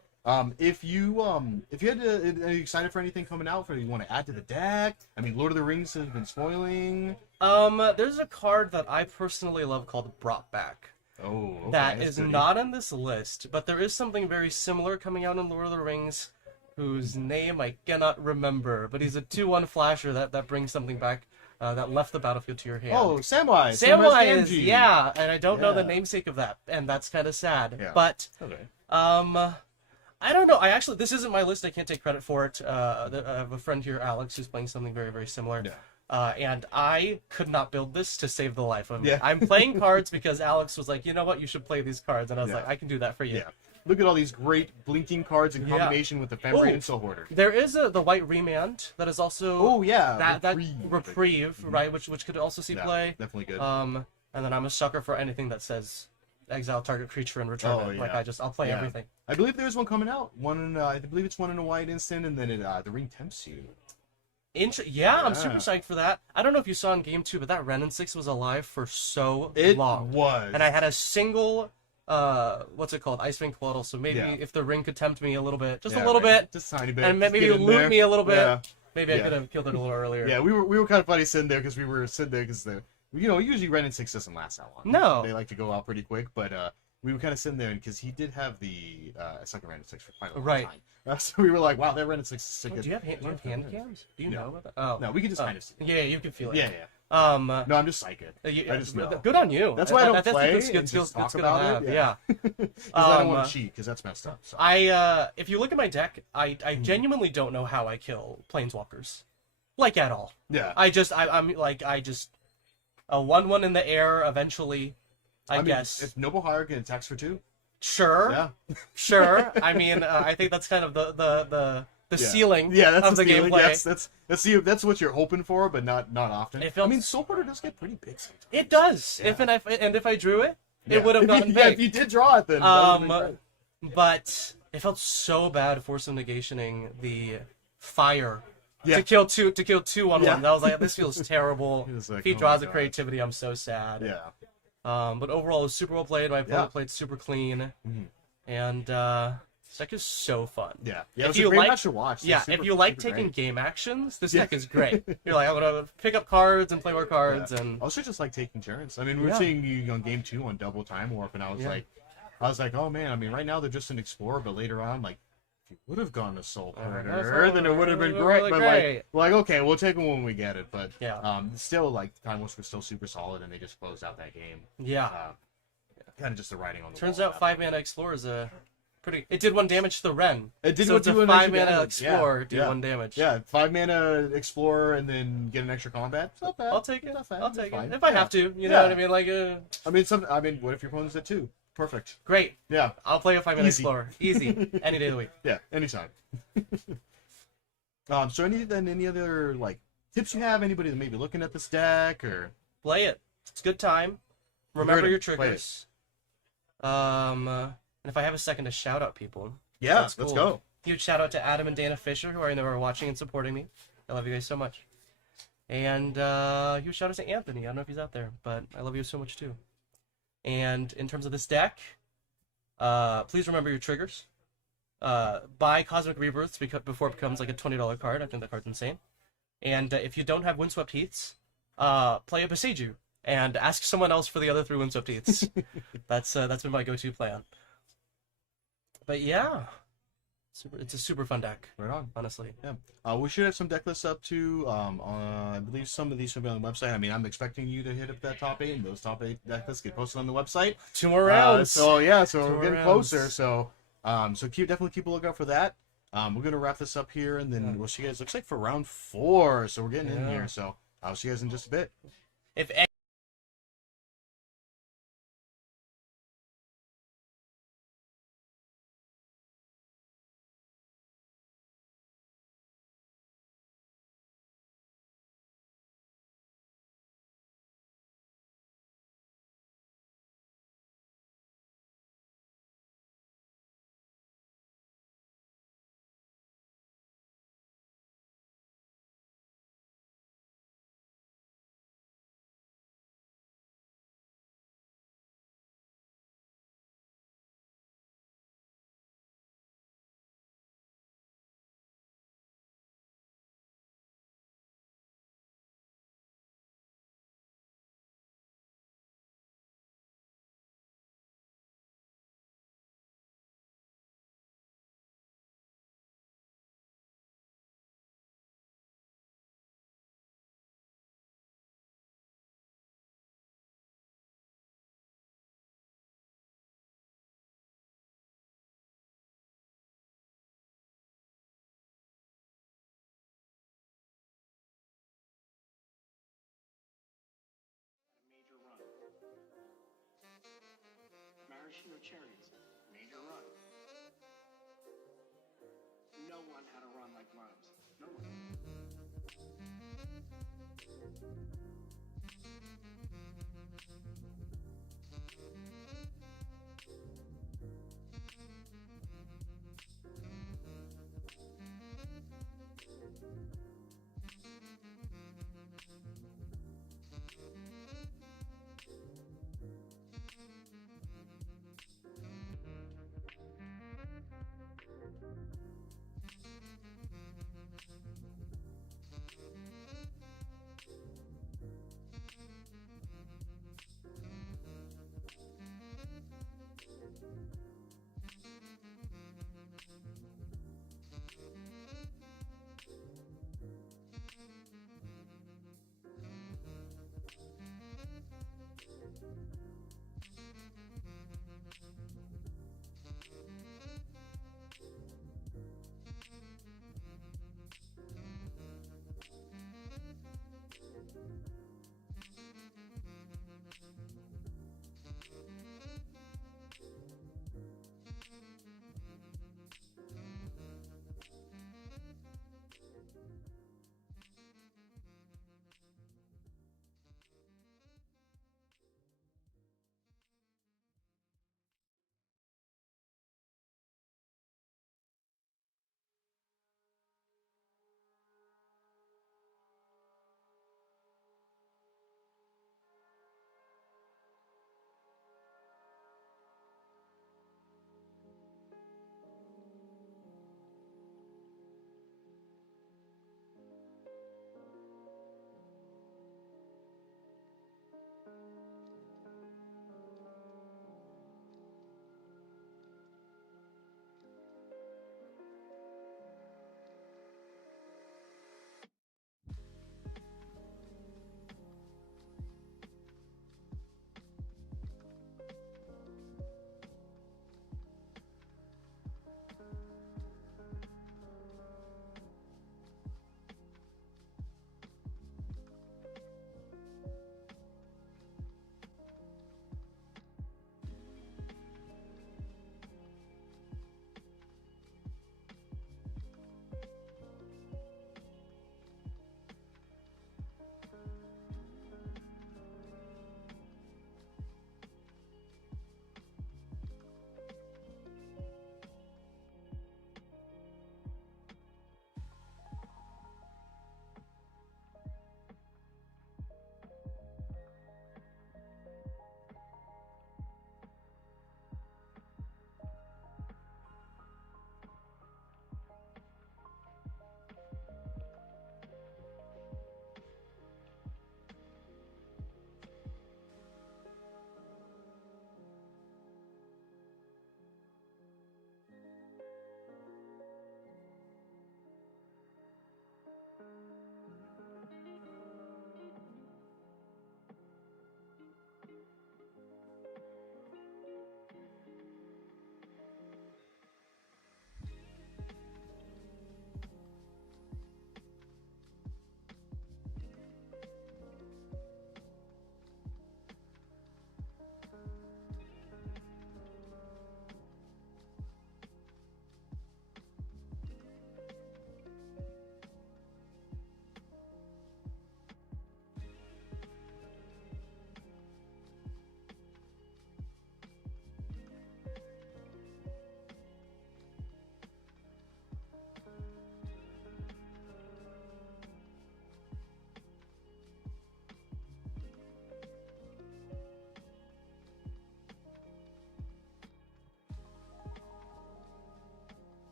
If you had to, are you excited for anything coming out? For you want to add to the deck? I mean, Lord of the Rings has been spoiling. There's a card that I personally love called Brought Back. Oh, okay, That that's is goody. not on this list, but there is something very similar coming out in Lord of the Rings, whose name I cannot remember, but he's a 2/1 flasher that brings something back that left the battlefield to your hand. Oh, Samwise. Samwise is, Gamgee. yeah, and I don't know the Yeah. namesake of that, and that's kind of sad. Yeah. But, Okay. I don't know. This isn't my list. I can't take credit for it. I have a friend here, Alex, who's playing something very, very similar. Yeah. And I could not build this to save the life of me. Yeah. I'm playing cards because Alex was like, you know what, you should play these cards. And I was Yeah. like, I can do that for you. Yeah. Look at all these great blinking cards in Yeah. combination with the Ephemerate Oh. and Soul Hoarder. There is the White Remand that is also Oh yeah, that Reprieve. reprieve, right? Which could also see Yeah, play. definitely good. And then I'm a sucker for anything that says exile target creature and return Oh, it. Like yeah. I'll play Yeah. everything. I believe there's one coming out. I believe it's one in a white instant, and then the ring tempts you. Yeah, I'm super Yeah. psyched for that. I don't know if you saw in game 2, but that Ren and 6 was alive for so It long. was. And I had a single what's it called? Ice Vein Coatl. So maybe Yeah. if the ring could tempt me a little bit, just Yeah, a little right. bit, just a tiny bit, and just maybe get in loot there. me a little bit. Yeah. Maybe I Yeah. could have killed it a little earlier. Yeah, we were kind of funny sitting there because we were sitting there because usually Ren and 6 doesn't last that long. No. They like to go out pretty quick, but we were kind of sitting there because he did have the second Ren and 6 for quite a long Right. time. So we were like, wow, that Ren and 6 is so Oh, good. do you have hand cams? Do you No. know about that? Oh. No, we can just kind of see. Yeah, you can feel it. Yeah, yeah. No, I'm just psychic. I just know. Good on you. That's why I don't That's play good and skills just talk to about have. it. Yeah. Because I don't want Um, to cheat because that's messed up. So. If you look at my deck, I genuinely don't know how I kill planeswalkers, like at all. Yeah. I'm just a 1/1 in the air eventually. I mean, guess. if Noble Hierarchy attacks for 2, Sure. yeah. Sure. I mean, I think that's kind of the Yeah. ceiling Yeah, that's of the ceiling. gameplay. That's what you're hoping for, but not often. It felt- I mean, Soul Porter does get pretty big sometimes. It does. Yeah. If I drew it, Yeah. it would have If you- gotten Yeah, big. if you did draw it, then that would've been great. But it felt so bad force of negationing the fire Yeah. to kill two on Yeah. one. I was like, this feels terrible. It was like, if he oh draws my the God. creativity, I'm so sad. Yeah. But overall, it was super well played. My opponent Yeah. played super clean, Mhm. and this deck is so fun. Yeah. Yeah. It If was a you great like- match to watch. It Yeah, was super- if you like super taking great. game actions, this Yeah. deck is great. You're like, I'm gonna pick up cards and play more cards, Yeah. and I also just like taking turns. I mean, we were Yeah. seeing you on game 2 on double time warp, and I was like, oh man. I mean, right now they're just an explorer, but later on, like, if you would have gone to Soul Porter, then it would have been really great. But great. like, okay, we'll take them when we get it. But Yeah. still, like, Time Warps was still super solid, and they just closed out that game. yeah. Kind of just the writing on the Turns wall. out 5-mana Explorer is a pretty. It did 1 damage to the Ren. It did so it's a do an extra 5-mana damage. Explorer Yeah, did yeah. 1 damage. Yeah, 5-mana Explorer and then get an extra combat. It's not bad. I'll take it. It's not bad. I'll It's take fine. it if I Yeah. have to. You know Yeah. what I mean? Like, I mean, what if your opponent's at 2? Perfect. great. Yeah, I'll play a 5-mana Easy. Explorer. Easy. Any day of the week. yeah, anytime. So any other like tips you have? Anybody that may be looking at this deck or Play it. It's a good time. Remember Heard it. your Play it. triggers. And if I have a second to shout out people. yeah, That's let's cool. go. Huge shout out to Adam and Dana Fisher, who are watching and supporting me. I love you guys so much. And huge shout out to Anthony. I don't know if he's out there, but I love you so much too. And in terms of this deck, please remember your triggers. Buy Cosmic Rebirths before it becomes like a $20 card. I think that card's insane. And if you don't have Windswept Heaths, play a Beseiju and ask someone else for the other 3 Windswept Heaths. That's been my go-to plan. But yeah, it's a super fun deck, Right on. honestly. Yeah. We should have some deck lists up too. I believe some of these should be on the website. I mean, I'm expecting you to hit up that top 8, and those top 8 deck lists get posted on the website. 2 more rounds. So yeah, so Two we're more getting rounds. closer. So definitely keep a lookout for that. We're gonna wrap this up here, and then we'll see you guys. Looks like for round 4, so we're getting in Yeah. here. So I'll see you guys in just a bit. If Major run. Maraschino cherries. Major run. No one had a run like limes. No one.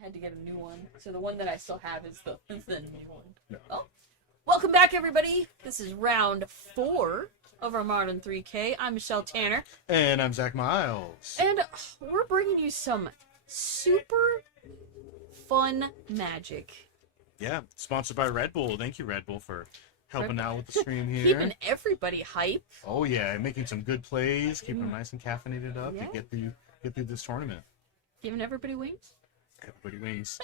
I had to get a new one. So the one that I still have is the new one. No. Oh. Welcome back, everybody. This is round 4 of our Modern 3K. I'm Michelle Tanner. And I'm Zach Miles. And we're bringing you some super fun magic. Yeah, sponsored by Red Bull. Thank you, Red Bull, for helping Red- out with the stream here. Keeping everybody hype. Oh yeah, making some good plays, keeping them nice and caffeinated up Yeah. to get through this tournament. Giving everybody wings. Everybody wins.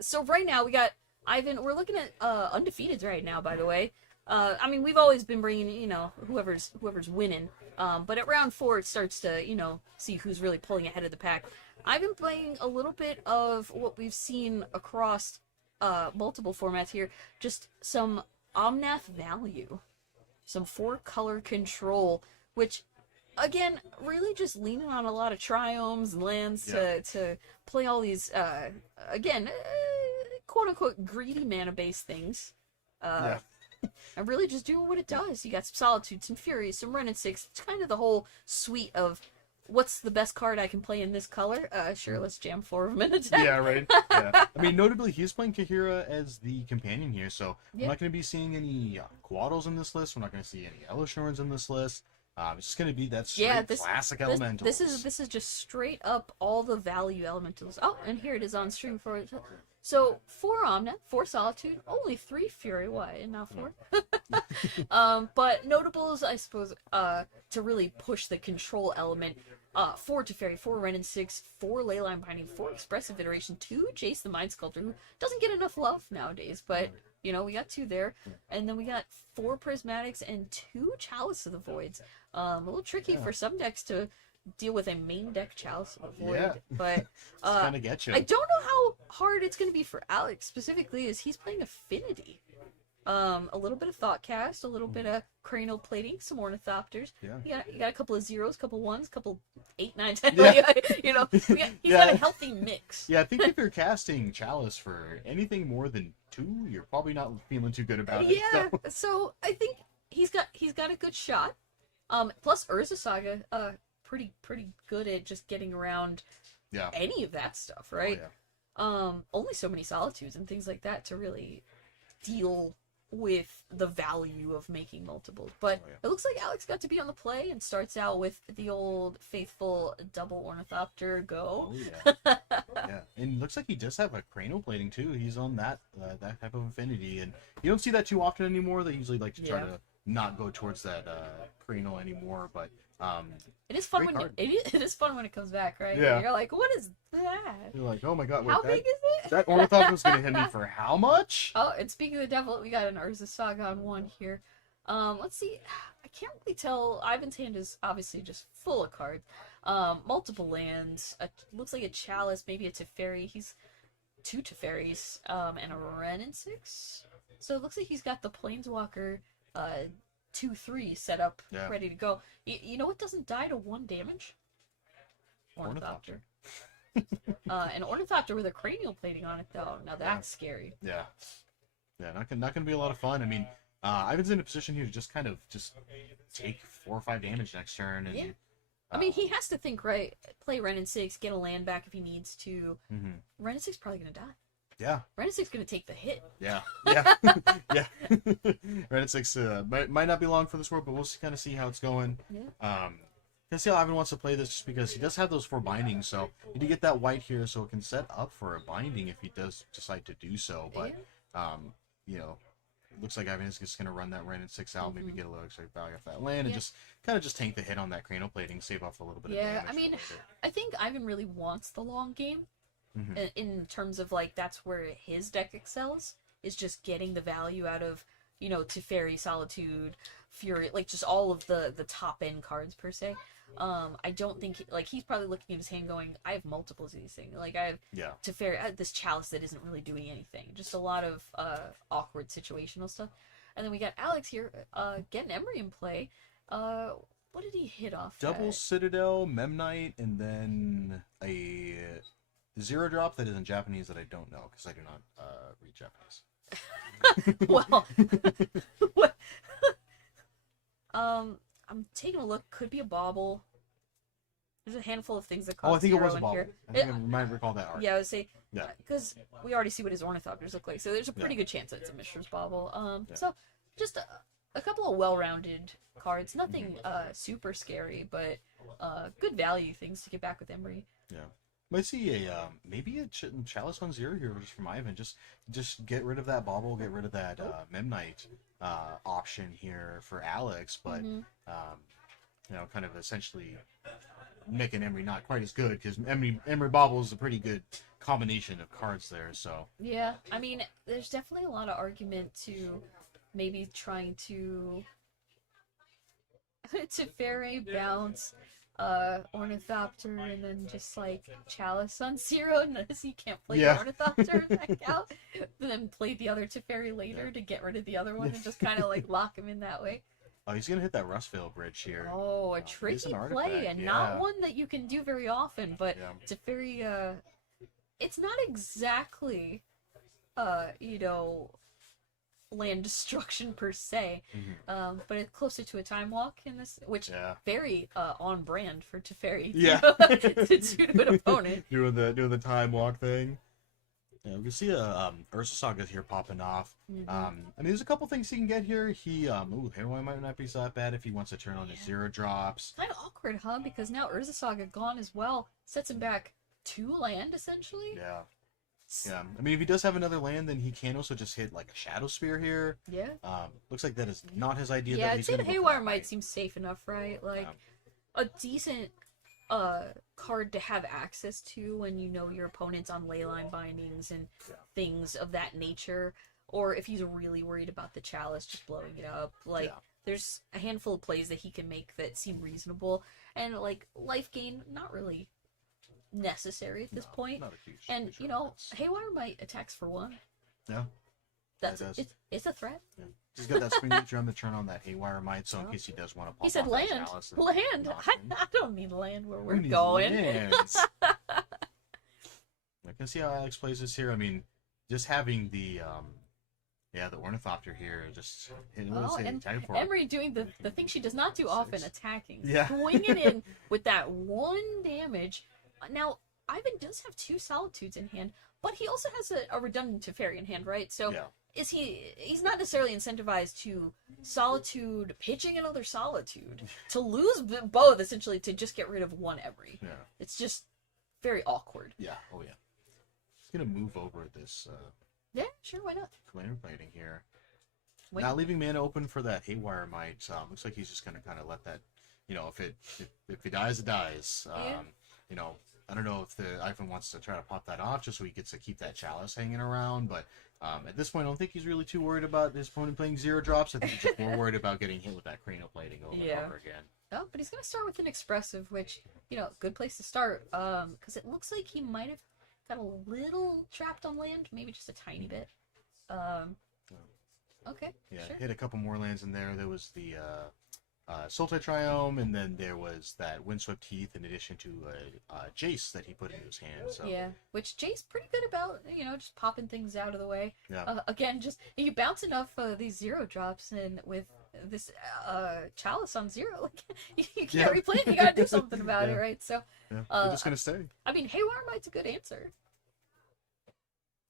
So right now we got Ivan. We're looking at undefeateds right now, by the way. I mean, we've always been bringing, whoever's winning. But at round 4, it starts to, see who's really pulling ahead of the pack. I've been playing a little bit of what we've seen across multiple formats here. Just some Omnath value, some 4-color control, which, again, really just leaning on a lot of triomes and lands to play all these, quote-unquote greedy mana-based things. And really just doing what it does. You got some Solitude, some Fury, some Ren and 6. It's kind of the whole suite of what's the best card I can play in this color. Sure, let's jam 4 of them in a deck. Yeah, right. Yeah. I mean, notably, he's playing Kahira as the companion here, so Yeah. I'm not going to be seeing any Quaddles in this list. We're not going to see any Elishnorns in this list. It's just going to be that straight Yeah, classic this, elementals. this is just straight up all the value elementals. Oh, and here it is on stream for it. So 4 Omnet, 4 Solitude, only 3 Fury. Why and not 4? But notables, I suppose, to really push the control element. 4 Teferi, 4 Ren and 6, 4 Leyline Binding, 4 Expressive Iteration, 2 Jace the Mind Sculptor, who doesn't get enough love nowadays, but you know, we got 2 there, and then we got 4 Prismatics and 2 Chalice of the Voids. A little tricky for some decks to deal with a main deck Chalice of the Void, Yeah. but It's gonna get you. I don't know how hard it's going to be for Alex specifically, as he's playing Affinity. A little bit of Thoughtcast, a little bit of Cranial Plating, some Ornithopters. Yeah. You got a couple of zeros, couple ones, couple 8, 9, 10. Yeah. You know, he's Yeah. got a healthy mix. Yeah, I think if you're casting Chalice for anything more than 2, you're probably not feeling too good about it. Yeah, So. so I think he's got a good shot. Plus Urza Saga, pretty good at just getting around Yeah. any of that stuff, right? Oh, yeah. Only so many solitudes and things like that to really deal with the value of making multiples. But Oh, yeah. it looks like Alex got to be on the play and starts out with the old faithful double Ornithopter go. Oh, yeah. Yeah. And it looks like he does have a cranial plating too. He's on that that type of affinity, and you don't see that too often anymore. They usually like to try Yeah. to not go towards that cranial anymore, but It is fun Great when card. it is fun when it comes back, right? Yeah. You're like, what is that? you're like, oh my god, wait, How that, big is it? that Ornithopter's gonna hit me for how much? Oh, and speaking of the devil, we got an Urza Saga on 1 here. Let's see. I can't really tell. Ivan's hand is obviously just full of cards. Multiple lands. Looks like a Chalice, maybe a Teferi. He's 2 Teferis, and a Ren and 6. So it looks like he's got the Planeswalker 2/3 set up, Yeah. ready to go. You know what doesn't die to 1 damage? Ornithopter. An Ornithopter with a cranial plating on it, though. Now that's scary. Yeah. Yeah, not gonna be a lot of fun. I mean, Ivan's in a position here to just kind of just take 4 or 5 damage next turn, and Yeah. I mean, he has to think, right? Play Ren and 6, get a land back if he needs to. mhm. Ren and 6 probably gonna die. Yeah, Ren and 6 gonna take the hit. yeah, yeah. Reddit 6 might not be long for this world, but we'll kind of see how it's going. Yeah. Can see how Ivan wants to play this just because he does have those 4 bindings, so you do get that white here, so it can set up for a binding if he does decide to do so. But you know, it looks like Ivan is just gonna run that Ren and 6 out, maybe get a little extra value off that land, and Yeah. just kind of just tank the hit on that cranial plating, save off a little bit of Yeah, damage. I for a mean, little bit. I think Ivan really wants the long game. Mhm. In terms of, like, that's where his deck excels, is just getting the value out of, you know, Teferi, Solitude, Fury, like, just all of the top end cards, per se. I don't think, he's probably looking at his hand going, I have multiples of these things. Like, I have Yeah. Teferi, I have this Chalice that isn't really doing anything. Just a lot of awkward situational stuff. And then we got Alex here, getting Emery in play. What did he hit off? Double at? Citadel, Memnite, and then a 0 drop that is in Japanese that I don't know because I do not read Japanese. Well, what? I'm taking a look. Could be a bauble. There's a handful of things that cost Oh, I think it was zero a in bauble. here. I think I might recall that art. Yeah, I would say. Yeah. Because we already see what his Ornithopters look like, so there's a pretty Yeah. good chance that it's a Mishra's bauble. Yeah. So just a couple of well-rounded cards. Nothing Mm-hmm. super scary, but good value things to get back with Emery. Yeah. Might see a maybe a Chalice on 0 here just from Ivan. Just get rid of that bauble, get rid of that Memnite option here for Alex, but Mhm. you know, kind of essentially making Emery not quite as good because Emery bauble is a pretty good combination of cards there. So Yeah, I mean, there's definitely a lot of argument to maybe trying to Teferi bounce Ornithopter and then just like Chalice on 0 unless he can't play Yeah. the Ornithopter back out, and then play the other Teferi later to get rid of the other one and just kind of like lock him in that way. oh, he's gonna hit that Rustvale bridge here. Oh, a It's tricky an play artifact, and yeah. not one that you can do very often, but Yeah. Teferi, it's not exactly, you know, land destruction per se, but it's closer to a time walk in this, which Yeah. very on brand for Teferi Yeah. to do to an opponent. doing the time walk thing. Yeah, we can see Ursa Saga here popping off. Mhm. I mean, there's a couple things he can get here. He, Hairway might not be so that bad if he wants to turn on his Yeah. 0 drops. Kind of awkward, huh? Because now Urza Saga gone as well. Sets him back 2 land, essentially. Yeah. Yeah. I mean, if he does have another land, then he can also just hit like a Shadow Spear here. Yeah. Looks like that is not his idea. Yeah, that I'd he's say the gonna go for Haywire that might fight. seem safe enough, right? Like, Yeah. a decent card to have access to when you know your opponent's on leyline bindings and things of that nature, or if he's really worried about the chalice just blowing it up. Like, Yeah. there's a handful of plays that he can make that seem reasonable, and like life gain, not really necessary at this No, point. not a huge, And huge you know, relevance. Haywire might attacks for 1. Yeah. That's it does. it's a threat. He's got that spring drum to turn on that Haywire Might, so in case he does want to pop He said off that land. chalice and Land. knock I, him. I don't need land where Who we're needs going. lands? I can see how Alex plays this here. I mean, just having the the Ornithopter here, just Oh, and attack for Emery doing the thing she does not do often, attacking. Yeah. Swinging in with that 1 damage. Now, Ivan does have 2 Solitudes in hand, but he also has a redundant Teferi in hand, right? So Yeah. he's not necessarily incentivized to Solitude, pitching another Solitude, to lose both, essentially, to just get rid of 1 Emery. Yeah. It's just very awkward. Yeah. Oh yeah. He's gonna move over this Yeah, sure, why not? Commander Plating here. Wait. Not leaving mana open for that Haywire Might. Looks like he's just gonna kind of let that. You know, if he dies, it dies. Yeah. You know, I don't know if the Ivan wants to try to pop that off just so he gets to keep that chalice hanging around, but at this point, I don't think he's really too worried about his opponent playing 0 drops. I think he's just more worried about getting hit with that cranial plating over and Yeah. over again. Oh, but he's gonna start with an expressive, which, you know, good place to start. Because it looks like he might have got a little trapped on land, maybe just a tiny bit. Okay, Yeah, sure. hit a couple more lands in there. There was the Sultai Triome, and then there was that Windswept Heath in addition to Jace that he put into his hand. So Yeah, which Jay's pretty good about, you know, just popping things out of the way. Yeah. Again, just you bounce enough these 0 drops, and with this chalice on 0, like you can't Yeah. replay it. You gotta do something about it, Yeah. right? So, yeah, we're just gonna stay. I mean, Haywire Might's a good answer.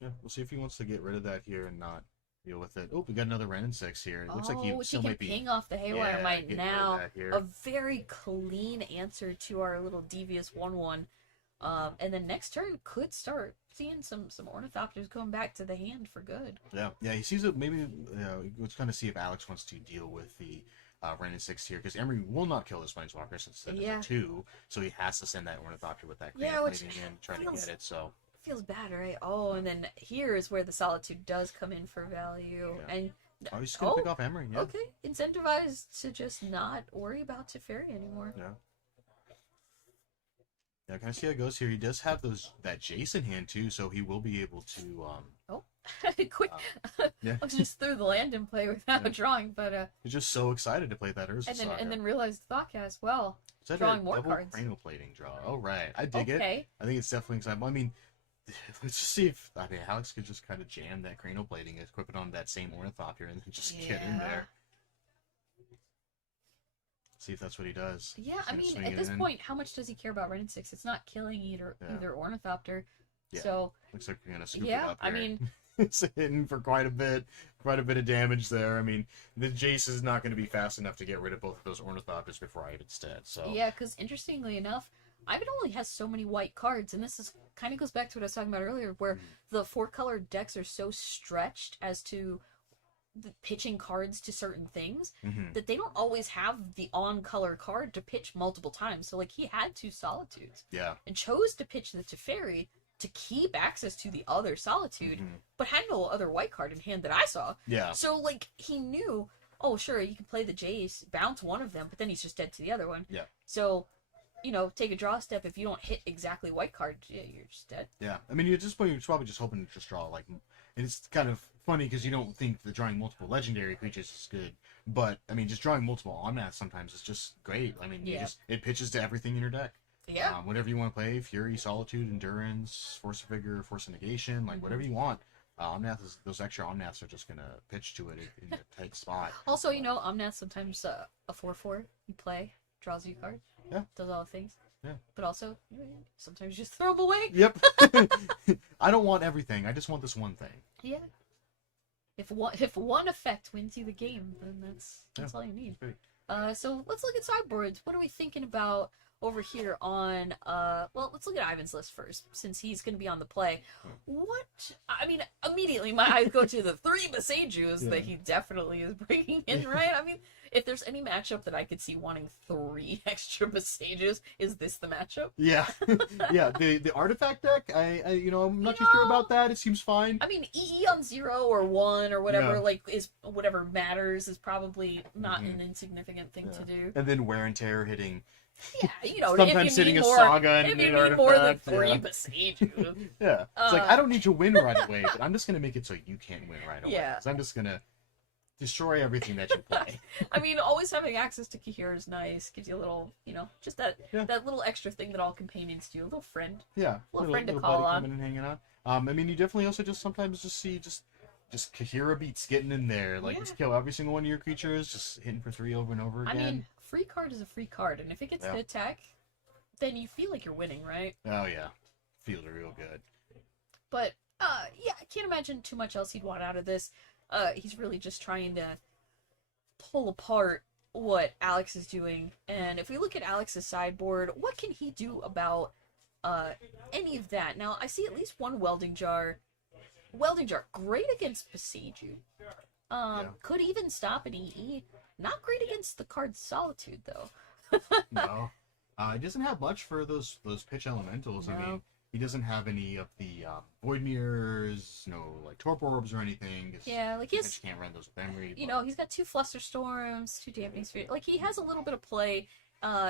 Yeah, we'll see if he wants to get rid of that here and not deal with it. Oh, we got another Ren 6 here. It looks like he he still can might be. ping off the Haywire Yeah, Might getting rid of now. that here. A very clean answer to our little devious 1/1. And then next turn could start seeing some Ornithopters going back to the hand for good. Yeah, he sees it. Maybe let's kind of see if Alex wants to deal with the Ren 6 here because Emery will not kill this Planeswalker since that is Yeah. a 2, so he has to send that Ornithopter with that Yeah, cranial which plating in, trying to feels- get it. So Feels bad, right? Oh, and then here is where the Solitude does come in for value. Yeah. And oh, he's just gonna pick off Emery. Yeah. okay, incentivized to just not worry about Teferi anymore. Yeah. Yeah, can I see how it goes here? He does have that Jace in hand too, so he will be able to. Quick, Yeah. I just threw the land in play without Yeah. drawing, but He's just so excited to play that Urza and Saga. then realized Thoughtcast. Well, Is that drawing a more double cards. cranial plating draw? Oh right, I dig it. okay. I think it's definitely exciting. I mean, let's just see if Alex could just kind of jam that cranial plating, equip it on that same Ornithopter, and then just get in Yeah. there. See if that's what he does. Yeah, Just I gonna mean, swing at it this in. point, how much does he care about Ren 6? It's not killing either Ornithopter. Yeah. So Looks like we're gonna scoop it yeah, up I here. mean, It's hitting for quite a bit of damage there. I mean, the Jace is not going to be fast enough to get rid of both of those Ornithopters before Ivan's dead. So yeah, because interestingly enough, Ivan only has so many white cards, and this is kind of goes back to what I was talking about earlier, where the 4-colored decks are so stretched as to the pitching cards to certain things Mhm. that they don't always have the on-color card to pitch multiple times. So like he had 2 Solitudes yeah, and chose to pitch the Teferi to keep access to the other Solitude, Mhm. but had no other white card in hand that I saw. yeah, So like he knew, oh sure, you can play the Jace, bounce one of them, but then he's just dead to the other one. Yeah. So, you know, take a draw step. If you don't hit exactly white card, yeah, you're just dead. yeah. I mean, at this point, you're probably just hoping to just draw like. And it's kind of funny because you don't think that drawing multiple legendary creatures is good, but I mean, just drawing multiple Omnaths sometimes is just great. I mean, Yeah. it pitches to everything in your deck. Yeah. Whatever you want to play, Fury, Solitude, Endurance, Force of Vigor, Force of Negation, like whatever you want. Those extra Omnaths are just gonna pitch to it in a tight spot. Also, you know, Omnath sometimes a 4/4 you play draws you a card. Yeah. Does all the things. Yeah. But also, sometimes you just throw them away. Yep. I don't want everything. I just want this one thing. Yeah. If one effect wins you the game, then that's all you need. Great. So let's look at sideboards. What are we thinking about over here on well, let's look at Ivan's list first, since he's going to be on the play. I mean, immediately my eyes go to the 3 Besejus that he definitely is bringing in, right? I mean, if there's any matchup that I could see wanting 3 extra Besejus, is this the matchup? Yeah. Yeah, the artifact deck, I'm not too sure about that. It seems fine. I mean, EE on 0 or 1 or whatever, Yeah. is whatever matters is probably not an insignificant thing to do. And then wear and tear hitting. Yeah, Sometimes if you sitting need a more, Saga and if you an need more than artifact, 3 yeah. Besejus. Yeah. It's like, I don't need to win right away, but I'm just going to make it so you can't win right away. Yeah. So I'm just going to destroy everything that you play. I mean, always having access to Kahir is nice. Gives you a little, just that little extra thing that all companions do. A little friend. Yeah. Little friend to little call buddy on. coming and hanging out. I mean, you definitely also just sometimes just see just Kahira beats getting in there. Like, just kill every single one of your creatures, just hitting for 3 over and over again. I mean, free card is a free card, and if it gets to attack, then you feel like you're winning, right? Oh, yeah. Feels real good. But, yeah, I can't imagine too much else he'd want out of this. He's really just trying to pull apart what Alex is doing. And if we look at Alex's sideboard, what can he do about any of that? Now, I see at least one Welding Jar. Welding Jar, great against Beseju. Could even stop an EE. Not great against the card Solitude, though. No. He doesn't have much for those pitch elementals. No. I mean, he doesn't have any of the Void Mirrors, no, like Torpor Orbs or anything. Yeah, like he's, can't run those with memory. he's got 2 Flusterstorms, 2 Dampening Sphere. Like, he has a little bit of play.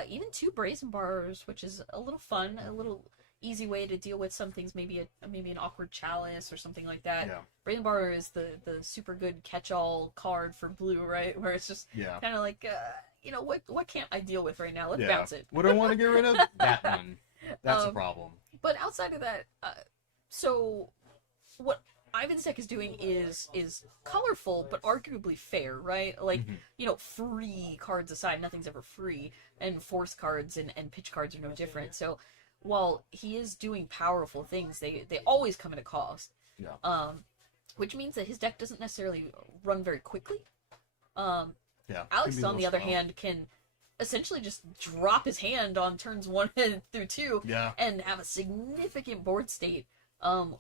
Even 2 Brazen Bars, which is a little fun, a little easy way to deal with some things. Maybe an awkward Chalice or something like that. Yeah. Brazen Bar is the super good catch-all card for blue, right? Where it's just kind of like, what can't I deal with right now? Let's bounce it. What do I want to get rid of? That one. That's a problem. But outside of that, so what Ivan's deck is doing is colorful, but arguably fair, right? Like, free cards aside, nothing's ever free, and force cards and pitch cards are no different. So while he is doing powerful things, they always come at a cost. Yeah. Which means that his deck doesn't necessarily run very quickly. Yeah. Alex, Can be a on the little other slow. hand, can essentially just drop his hand on turns 1 through 2 and have a significant board state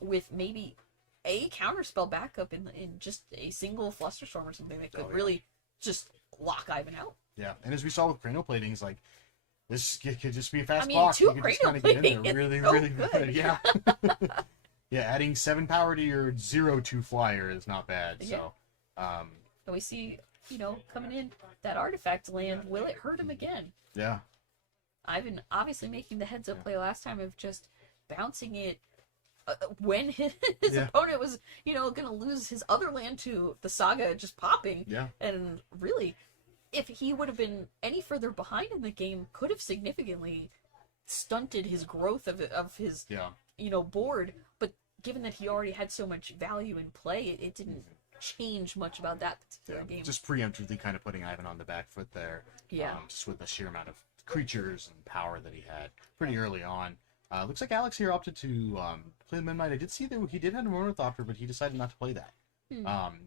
with maybe a counterspell backup in just a single Flusterstorm or something that could really just lock Ivan out. Yeah, and as we saw with Cranial Platings, like, this could just be a fast I mean, block. 2 You could just kind of get in Cranial there really, Plating is really so good. Yeah. Yeah, adding 7 power to your 0/2 flyer is not bad. So, And we see, coming in, that artifact land, will it hurt him again? yeah. Ivan obviously making the heads up play last time of just bouncing it when his opponent was, going to lose his other land to the Saga just popping. Yeah. And really, if he would have been any further behind in the game, could have significantly stunted his growth of his, board. But given that he already had so much value in play, it didn't change much about that particular game. Just preemptively kind of putting Ivan on the back foot there. Yeah. Just with the sheer amount of creatures and power that he had pretty early on. Looks like Alex here opted to play the Midnight. I did see that he did have a Ornithopter, but he decided not to play that.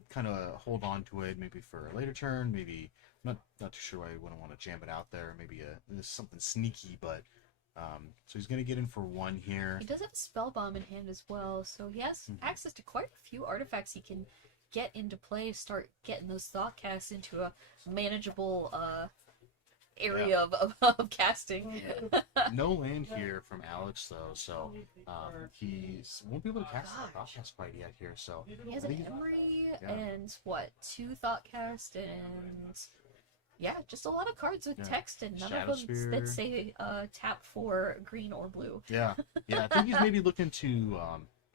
Kind of hold on to it maybe for a later turn. Maybe not too sure why he wouldn't want to jam it out there. Maybe something sneaky, but so he's going to get in for 1 here. He does have a Spell Bomb in hand as well, so he has access to quite a few artifacts he can get into play, start getting those thought casts into a manageable area of casting. No land here from Alex though, so he won't be able to cast the thought cast quite yet here. So He has an Emery and 2 thought cast and just a lot of cards with text and none Shadow of them Spear. that say tap for green or blue. yeah. I think he's maybe looking to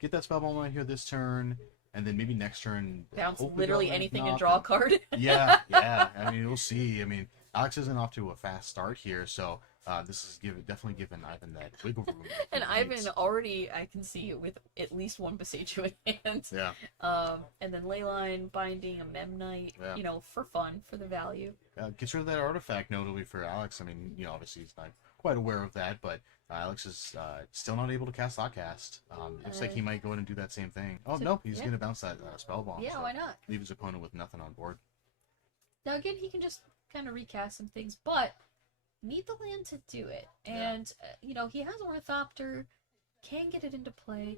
get that spell bomb right here this turn, and then maybe next turn Bounce hopefully literally draw that anything knock and draw a card. Yeah. I mean, we'll see. I mean, Alex isn't off to a fast start here, so this is definitely giving Ivan that wiggle room. And he needs. Ivan already, I can see, with at least 1 Beseju in hand. Yeah. And then Leyline, Binding, a Memnite, for fun, for the value. Gets rid of that artifact, notably for Alex. I mean, obviously he's not quite aware of that, but Alex is still not able to cast Thoughtcast. Looks like he might go in and do that same thing. Oh, so- no, he's yeah. going to bounce that spell bomb. Yeah, so why not? leave his opponent with nothing on board. Now again, he can just kind of recast some things, but need the land to do it. And you know, he has Ornithopter, can get it into play.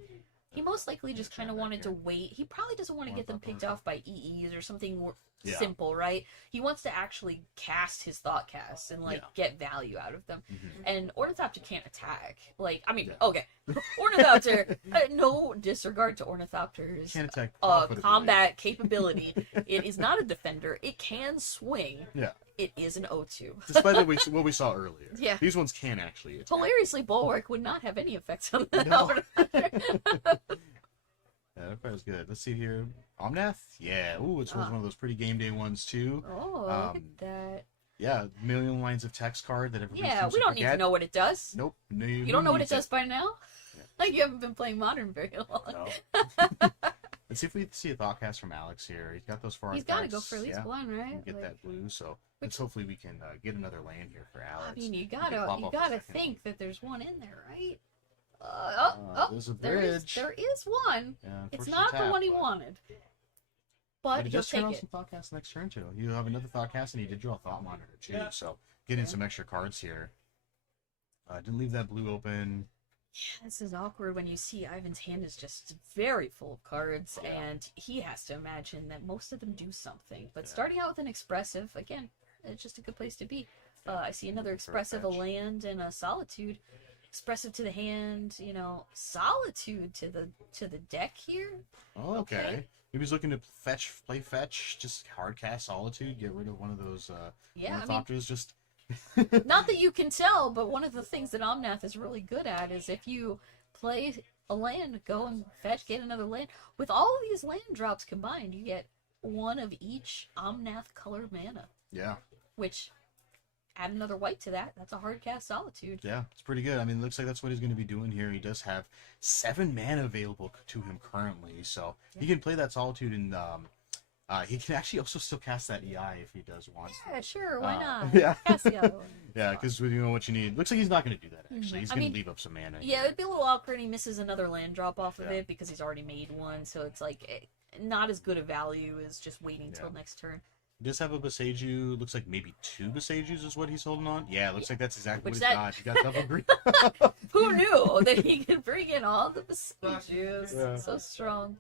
He most likely just kind of wanted to wait. He probably doesn't want to get them picked off by EEs or something more simple, right? He wants to actually cast his Thoughtcast and like get value out of them. And Ornithopter can't attack. Like, I mean, okay, Ornithopter. No disregard to Ornithopter's Can't attack profitably. combat capability. It is not a defender. It can swing. Yeah. It is an O2. Despite what we saw earlier. Yeah. These ones can actually attack. Hilariously, Bulwark would not have any effects on that. No. Yeah, that was good. Let's see here. Omnath? Yeah. Ooh, it's one of those pretty game day ones, too. Oh, look at that. Yeah, million lines of text card that everybody Yeah, seems we to don't need to forget. know what it does. Nope. No, You don't know what it does by now? Like, you haven't been playing Modern very long. No. Let's see if we see a Thoughtcast from Alex here. He's got those 4 He's got to artifacts. go for at least one, right? Get Like, that blue, so let's hopefully we can get another land here for Alex. I mean, you can pop gotta off the second think that there's one in there, right? there's a there is one. Yeah, It's unfortunately not the tapped, one he but- wanted. But But he he'll does turn take on it. some Thoughtcast next turn too. You have another Thoughtcast, and he did draw a Thought Monitor too. So getting some extra cards here. Didn't leave that blue open. This is awkward when you see Ivan's hand is just very full of cards, and he has to imagine that most of them do something. But starting out with an expressive, again, it's just a good place to be. I see another expressive, a land, and a solitude. Expressive to the hand, you know, solitude to the deck here. Oh, okay. Okay. Maybe he's looking to play fetch, just hard cast Solitude, get rid of one of those Yeah, I mean, Ornithopters, just not that you can tell, but one of the things that Omnath is really good at is if you play a land, go and fetch, get another land. With all of these land drops combined, you get one of each Omnath color mana, yeah. which add another white to that. That's a hard cast Solitude. Yeah, it's pretty good. I mean, it looks like that's what he's going to be doing here. He does have 7 mana available to him currently, so he can play that Solitude, and he can actually also still cast that EI if he does want to. Yeah, sure, why not? Yeah. Cast the other one. Yeah, because you know what you need. Looks like he's not going to do that, actually. He's I going mean, to leave up some mana. Yeah, here. it'd be a little awkward. He misses another land drop off of Yeah. it because he's already made one, so it's like not as good a value as just waiting till Yeah. next turn. He does have a Boseiju. Looks like maybe 2 Boseijus is what he's holding on. Yeah, looks like that's exactly Which what he's that- got. He got double green. Who knew that he could bring in all the Besiegers? Yeah. So strong.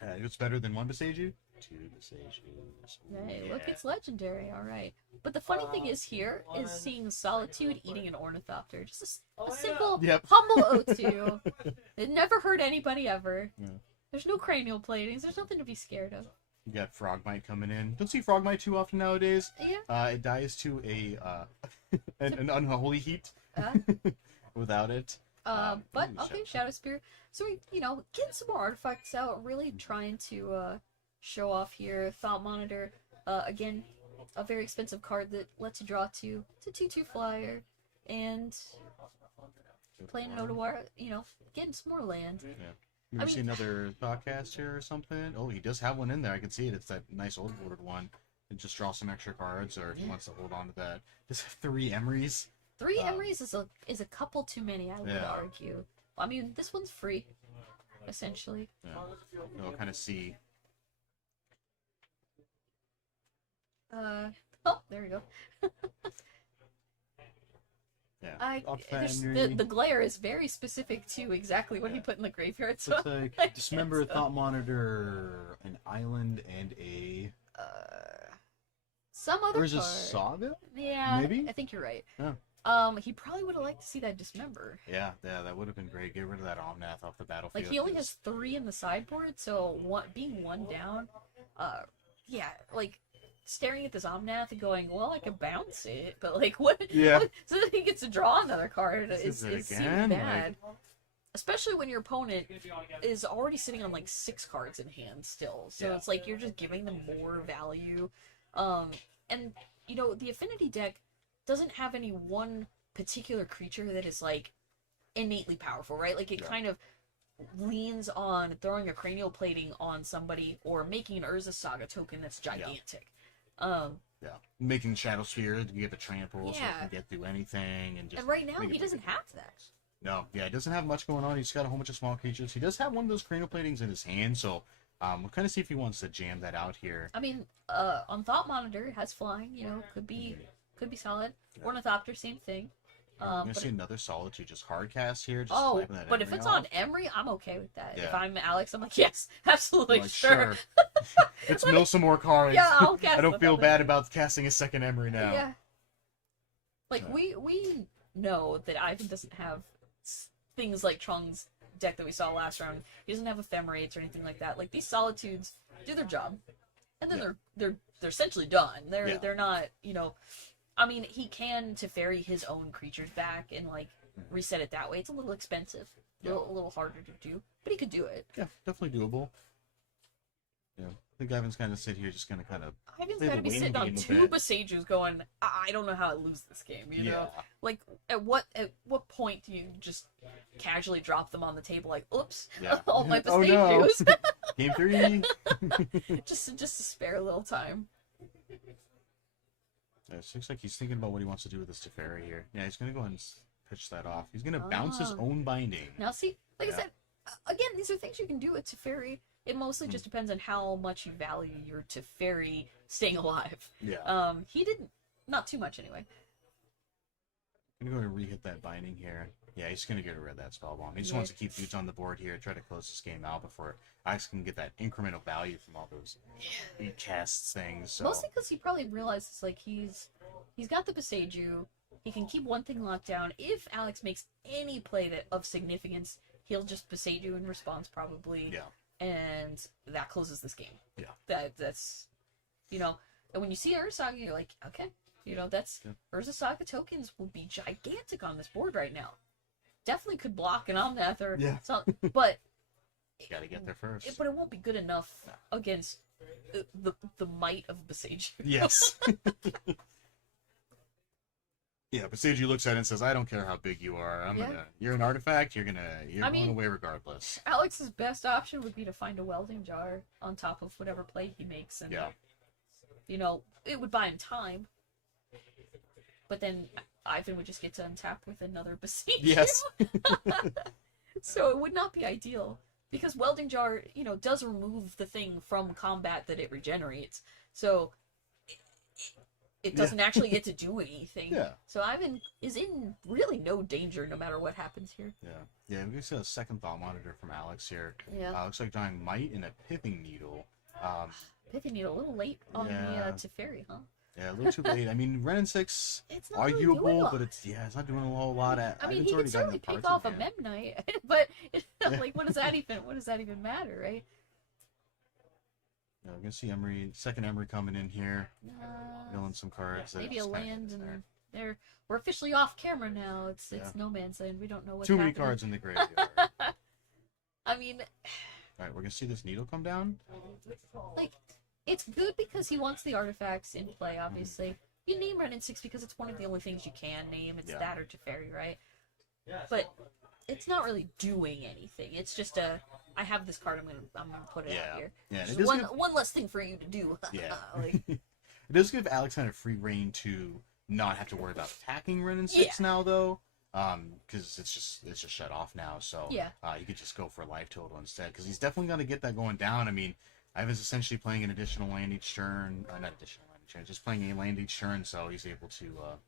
It's better than 1 Boseiju? 2 Boseijus. Hey, look, it's legendary. All right. But the funny thing is here is seeing Solitude eating an Ornithopter. Just a simple, Yep. humble O2. It never hurt anybody ever. Yeah. There's no cranial platings. There's nothing to be scared of. You got Frogmite coming in. Don't see Frogmite too often nowadays. Yeah. It dies to an unholy heat without it. But ooh, okay, Shadow Spear. So we, getting some more artifacts out. Really trying to show off here. Thought Monitor. Again, a very expensive card that lets you draw 2. It's a 2/2 flyer, and playing an Odawara. Getting some more land. Maybe I see mean- another Thoughtcast here or something. Oh, he does have one in there. I can see it. It's that nice old bordered one. And just draw some extra cards, or if he wants to hold on to that. Just 3 Emerys. 3 Emerys is a couple too many, I would Yeah. argue. I mean, this one's free, essentially. Yeah. You'll kind of see. Oh, there we go. Yeah. The glare is very specific to exactly what he put in the graveyard. So Looks like I Dismember, can't Thought Monitor, an island, and a. some other Or is it card. Saga? Yeah, Maybe? I think you're right. Yeah. He probably would have liked to see that Dismember. Yeah, that would have been great. Get rid of that Omnath off the battlefield. Like, he only 'cause- has 3 in the sideboard, so being 1 down, yeah, like, staring at this Omnath and going, well, I could bounce it, but, like, what? Yeah. what- so that he gets to draw another card This is is it seems again? bad. Especially when your opponent is already sitting on, like, 6 cards in hand still. So Yeah. it's like you're just giving them more value. And, the Affinity deck doesn't have any one particular creature that is, like, innately powerful, right? Like, it kind of leans on throwing a cranial plating on somebody or making an Urza Saga token that's gigantic. Yeah, making Shadow Sphere to get a trample so Yeah. it can get through anything and just. And right now, make it he doesn't have that. No, yeah, he doesn't have much going on. He's got a whole bunch of small creatures. He does have one of those cranial platings in his hand, so we'll kind of see if he wants to jam that out here. I mean, on Thought Monitor, it has flying, you know, could be solid. Yeah. Ornithopter, same thing. I'm gonna but see another Solitude just hard cast here. Just oh, sniping that but if Emery it's off. on Emery, I'm okay with that. If Yeah. I'm Alex, I'm like, yes, absolutely, Like, sure. Let's mill some more cards. Yeah, I'll cast I don't feel another. bad about casting a second Emery now. Yeah. Like, Yeah. we know that Ivan doesn't have things like Chung's deck that we saw last round. He doesn't have ephemerates or anything like that. Like, these Solitudes do their job, and then Yeah. they're essentially done. Yeah. They're not, you know. I mean, he can Teferi his own creatures back and like reset it that way. It's a little expensive, a little harder to do, but he could do it. Yeah, definitely doable. Yeah, I think Ivan's kind of sit here, just gonna kind of. Ivan's Play got the to be wing sitting on game a 2 bit. Besajus going, I don't know how I lose this game, you know? Yeah. Like, at what point do you just casually drop them on the table like, oops, Yeah. all my Oh, no. Besajus? Game 3. just to spare a little time. Yeah, it looks like he's thinking about what he wants to do with this Teferi here. Yeah, he's gonna go ahead and pitch that off. He's gonna bounce his Ah. own binding. Now, see, like Yeah. I said, again, these are things you can do with Teferi. It mostly just depends on how much you value your Teferi staying alive. Yeah. He didn't, not too much anyway. I'm gonna go and re-hit that binding here. Yeah, he's gonna get rid of that spell bomb. He just Yeah. wants to keep dudes on the board here, try to close this game out before Alex can get that incremental value from all those casts things. So Mostly because he probably realizes like he's got the Besaju. He can keep one thing locked down. If Alex makes any play that of significance, he'll just Besaju in response probably. yeah, And that closes this game. Yeah. That's you know, and when you see Ursaga, you're like, okay, you know, that's Yeah. Ursaga tokens will be gigantic on this board right now. Definitely could block an Omnath or Yeah. something, but you gotta get there first. but it won't be good enough against the might of Besaju. Yes. Yeah, but Seiji looks at it and says, "I don't care how big you are. You're an artifact. You're I going mean- away regardless." Alex's best option would be to find a welding jar on top of whatever play he makes, and Yeah. you know, it would buy him time. But then Ivan would just get to untap with another Besiju. Yes. So it would not be ideal because welding jar, you know, does remove the thing from combat that it regenerates. So it doesn't actually get to do anything. Yeah. So Ivan is in really no danger no matter what happens here. Yeah. Yeah, we see a second thought monitor from Alex here. Yeah. Looks like drawing Might and a Pithing Needle. Pithy Needle a little late on Yeah. the Teferi, huh? Yeah, a little too late. I mean, Ren and 6, It's not really doing arguable, a lot. but it's not doing a whole lot. I mean, Ivan's he already could got certainly enough pick cards off a in hand. Memnite, but like, what does that even matter, right? Yeah, we're gonna see second Emery coming in here, milling some cards. that Maybe a just kinda- land, and we're officially off camera now. It's Yeah. no man's land. We don't know what's Too many happening. cards in the graveyard. I mean, All right, we're gonna see this needle come down. like, it's good because he wants the artifacts in play. Obviously, you name Ren in 6 because it's one of the only things you can name. It's Yeah. that or Teferi, right? But it's not really doing anything. It's just I have this card. I'm gonna put it out Yeah. here. Yeah, and Just it does one give- one less thing for you to do. Yeah. Like, It does give Alex kind of free reign to not have to worry about attacking Ren and 6 now, though. Because it's just shut off now, so Yeah. You could just go for life total instead. Because he's definitely gonna get that going down. I mean, Ivan's essentially playing an additional land each turn, not additional land each turn, just playing a land each turn, so he's able to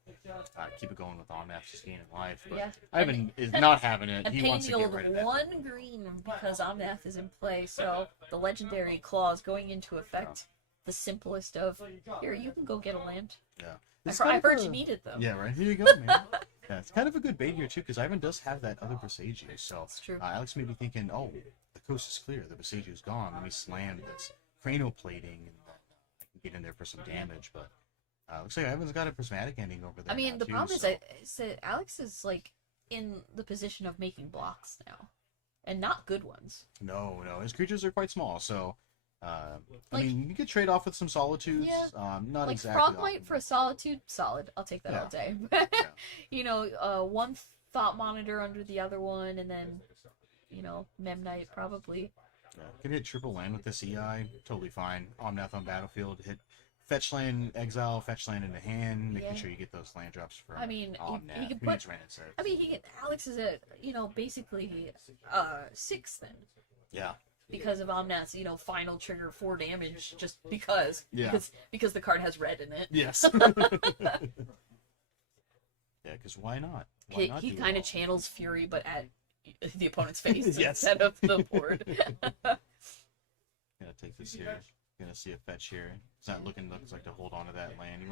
keep it going with Omnath just gaining life. But Yeah. Ivan is not having it. and He paying wants to the get old rid of that. one green because Omnath is in play. So the legendary clause going into effect. The simplest of here, you can go get a land. Yeah. I heard you needed them. Yeah, right. Here you go, man. Yeah, it's kind of a good bait here too, because Ivan does have that other Besaju. So That's true. Alex may be thinking, oh, the coast is clear, the Besaju is gone. Let me slam this cranial plating, and then I can get in there for some damage. But looks like Ivan's got a prismatic ending over there. I mean, now, the too, problem so- is that Alex is like in the position of making blocks now, and not good ones. no, his creatures are quite small, so. I Like- mean, you could trade off with some solitudes. Yeah. Not Like exactly. Frogmite for a solitude, solid. I'll take that all day. You know, one thought monitor under the other one, and then, you know, Memnite probably. Yeah, could hit triple land with this EI, totally fine. Omnath on battlefield, hit fetch land, exile, fetch land into hand, making Yeah. sure you get those land drops from I mean, Omnath. he could Who put. needs Ren and Six? I mean, Alex is at basically 6 then. Yeah. Because of Omnath's, final trigger 4 damage, just because. Yeah. Because the card has red in it. Yes. Yeah, because why not? Why He, not he do it kind all? of channels fury, but at the opponent's face Yes. instead of the board. Gonna take this here. Gonna see a fetch here. It's not looks like to hold on to that land.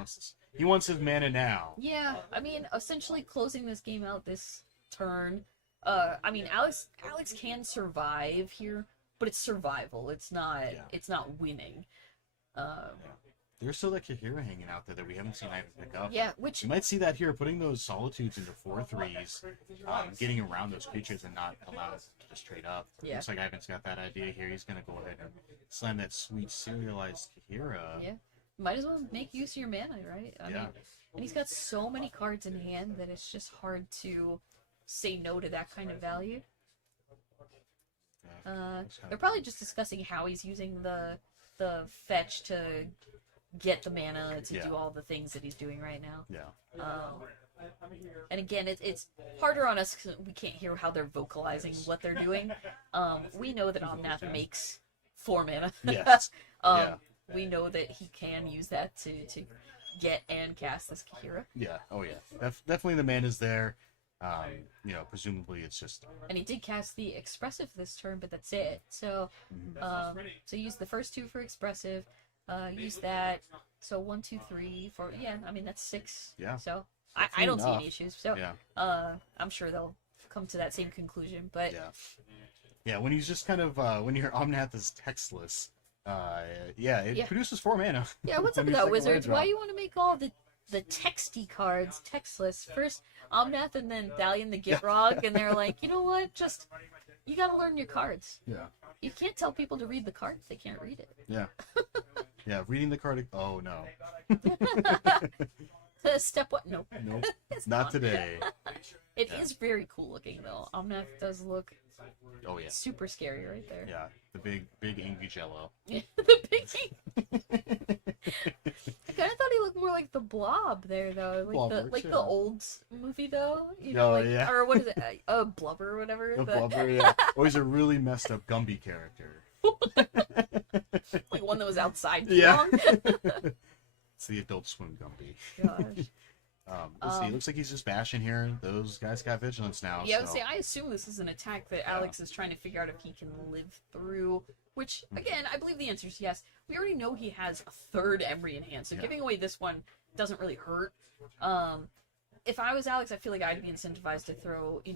He wants his mana now. Yeah, I mean, essentially closing this game out this turn. I mean, Alex can survive here, but it's survival. It's not. Yeah. It's not winning. There's still that Kahira hanging out there that we haven't seen Ivan pick up. Yeah, which You might see that here, putting those solitudes into 4/3s, getting around those creatures and not allow us to just trade up. Yeah. Looks like Ivan's got that idea here. He's gonna go ahead and slam that sweet serialized Kahira. yeah, might as well make use of your mana, right? I Yeah. mean, and he's got so many cards in hand that it's just hard to say no to that kind of value. They're probably just discussing how he's using the fetch to get the mana to Yeah. do all the things that he's doing right now. Yeah. And again, it's harder on us because we can't hear how they're vocalizing what they're doing. We know that Omnath makes 4 mana. Yes. Yeah. We know that he can use that to get and cast this Kahira. Yeah. Oh yeah. Definitely the mana's there. Presumably it's just. And he did cast the Expressive this turn, but that's it. So, so use the first 2 for Expressive. Use that. So 1, 2, 3, 4. Yeah, I mean that's 6. Yeah. So I don't see enough. any issues. So Yeah. I'm sure they'll come to that same conclusion. But Yeah. Yeah. When he's just kind of when your Omnath is textless, it produces 4 mana. yeah, what's up When with you that, second Wizards? land Why drop. you want to make all the texty cards textless? First Omnath and then Thalian the Gitrog, and they're like, you know what? Just you gotta learn your cards. Yeah. You can't tell people to read the cards; they can't read it. Yeah. Yeah. Reading the card. Oh no. Step what? Nope. Nope. It's Not today. It is very cool looking though. Omnath does look Oh yeah. super scary right there. Yeah. The big angry jello. The big. I kind of thought he looked more like the Blob there though, like Blob the works, the yeah. old movie though. Oh, yeah. Or what is it? Blubber or whatever. The blubber, yeah. Always a really messed up Gumby character. Like one that was outside too Yeah. long. It's the Adult Swim Gumby. Gosh. Let's see. It looks like he's just bashing here. Those guys got vigilance now. Yeah, I would so. say I assume this is an attack that Alex is trying to figure out if he can live through. Which again, I believe the answer is yes. We already know he has a 3rd Emery in hand, so Yeah. giving away this one doesn't really hurt. If I was Alex, I feel like I'd be incentivized to throw, The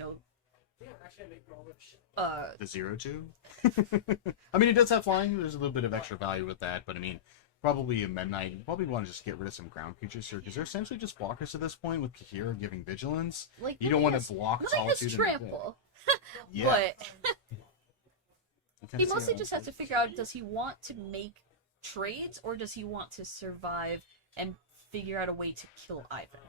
0-2? I mean, it does have flying. There's a little bit of extra value with that, but I mean, probably a Midnight. You probably want to just get rid of some ground creatures here because they're essentially just blockers at this point with Kahira giving vigilance. like You don't want to to block Nobody has Solitude. trample, Yeah. but You kinda he see mostly how just it has to is. figure out, does he want to make trades or does he want to survive and figure out a way to kill Ivan?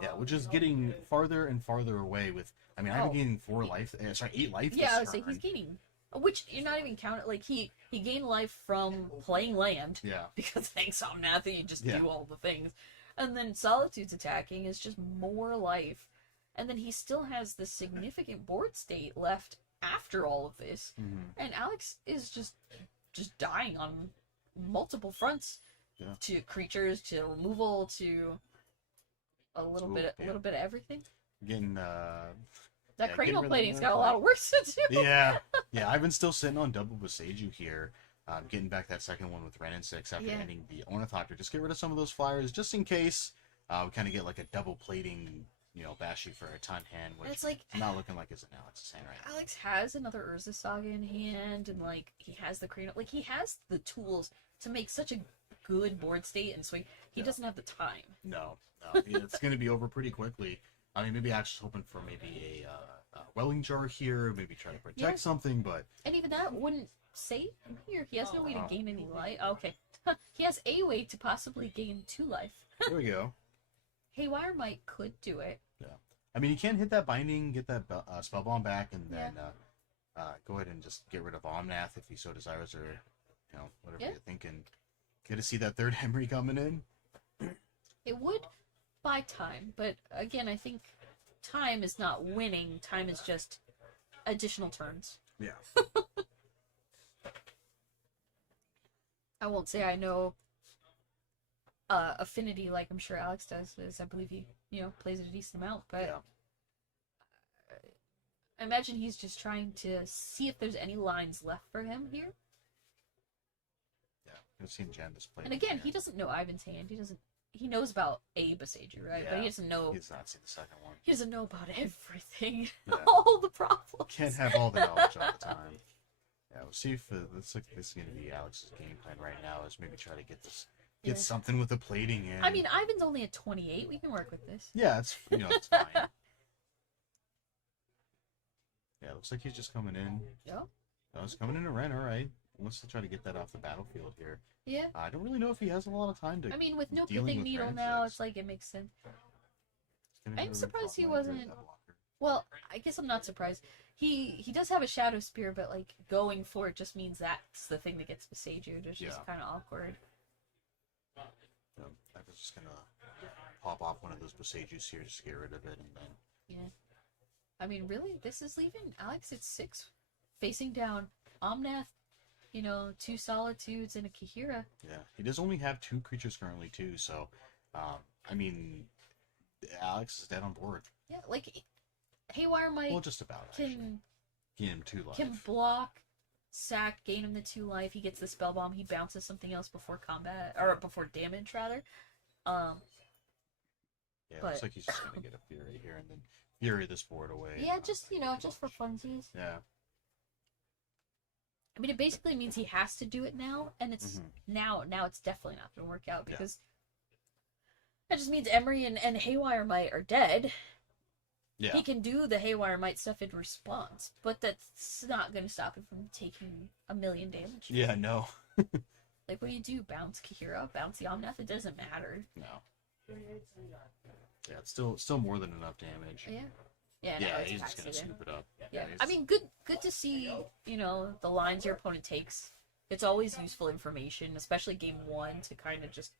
Yeah, which is getting farther and farther away with. I mean, I've been gaining 4 life. 8 life. Yeah, this I would say turn. he's gaining, which you're not even counting. Like he gained life from playing land Yeah. because thanks Omnath, you just Yeah. do all the things, and then Solitude's attacking is just more life, and then he still has the significant board state left after all of this, Mhm. and Alex is just dying on multiple fronts, Yeah. to creatures, to removal, to a little Ooh, bit, yeah. a little bit of everything. Getting That getting cranial rid of plating's the got a lot of work to do. yeah, Ivan's still sitting on double Boseiju here. Getting back that second one with Ren and 6 after Yeah. ending the Ornithopter. Just get rid of some of those flyers just in case we kind of get like a double plating, Bashi for a ton hand, which It's like is not looking like it's in Alex's hand right now. Alex has another Urza Saga in hand, and like he has the cranial, like he has the tools to make such a good board state and swing. He Yeah. doesn't have the time. No, it's going to be over pretty quickly. I mean, maybe Alex's hoping for maybe a Welling Jar here, maybe try to protect Yeah. something, but And even that wouldn't save him here. He has no way to Oh. gain any life. Okay, he has a way to possibly gain 2 life. there we go. Haywire Might could do it. I mean, you can hit that binding, get that Spellbomb back, and then go ahead and just get rid of Omnath if he so desires, or whatever Yeah. you're thinking. Get to see that third Henry coming in. It would buy time, but again, I think time is not winning. Time is just additional turns. Yeah. I won't say I know affinity like I'm sure Alex does, as I believe he, plays it a decent amount, but Yeah. I imagine he's just trying to see if there's any lines left for him here. Yeah. I've seen Jandis play. And again, he doesn't know Ivan's hand. He knows about a Besaju, right? But he doesn't know. He's not seen the second one. He doesn't know about everything. Yeah. All the problems. Can't have all the knowledge all the time. Yeah, we'll see if looks like this is going to be Alex's game plan right now. Is maybe try to get Yeah. something with the plating in. I mean, Ivan's only at 28. We can work with this. yeah, it's it's fine. Yeah, looks like he's just coming in. Yeah. No, he's coming in a Ren. All right. Let's try to get that off the battlefield here. Yeah. I don't really know if he has a lot of time to. I mean, with no dealing pithing with needle Ren now, six. it's like it makes sense. He's gonna I'm go surprised he Ren Front Line, wasn't- that blocker. Well, I guess I'm not surprised. He does have a Shadow Spear, but like going for it just means that's the thing that gets Besaju, which is Yeah. kind of awkward. Yeah, I was just gonna pop off one of those Besajus here just to get rid of it, and then Yeah. I mean, really, this is leaving Alex at 6, facing down Omnath, 2 Solitudes and a Kahira. yeah, he does only have 2 creatures currently too. So, I mean, Alex is dead on board. Yeah, like Haywire might Well, just about. Actually. can Gain him 2 life. can block, sack, gain him the 2 life. He gets the spell bomb. He bounces something else before combat or before damage rather. Yeah, it looks but- like he's just gonna get a Fury here and then Fury this board away. Yeah, just just for funsies. Yeah. I mean, it basically means he has to do it now, and it's Mhm. now it's definitely not going to work out Yeah. because that just means Emery and Haywire Might are dead. Yeah. He can do the Haywire Might stuff in response, but that's not going to stop him from taking 1,000,000 damage. Yeah. No. Like, what do you do? Bounce Kahira? Bounce the Omnath? It doesn't matter. No. Yeah, it's still more than enough damage. Yeah. Yeah, no, Yeah, it's he's just gonna passive. scoop it up. Yeah, he's- I mean, good to see, the lines your opponent takes. It's always useful information, especially game 1, to kind of just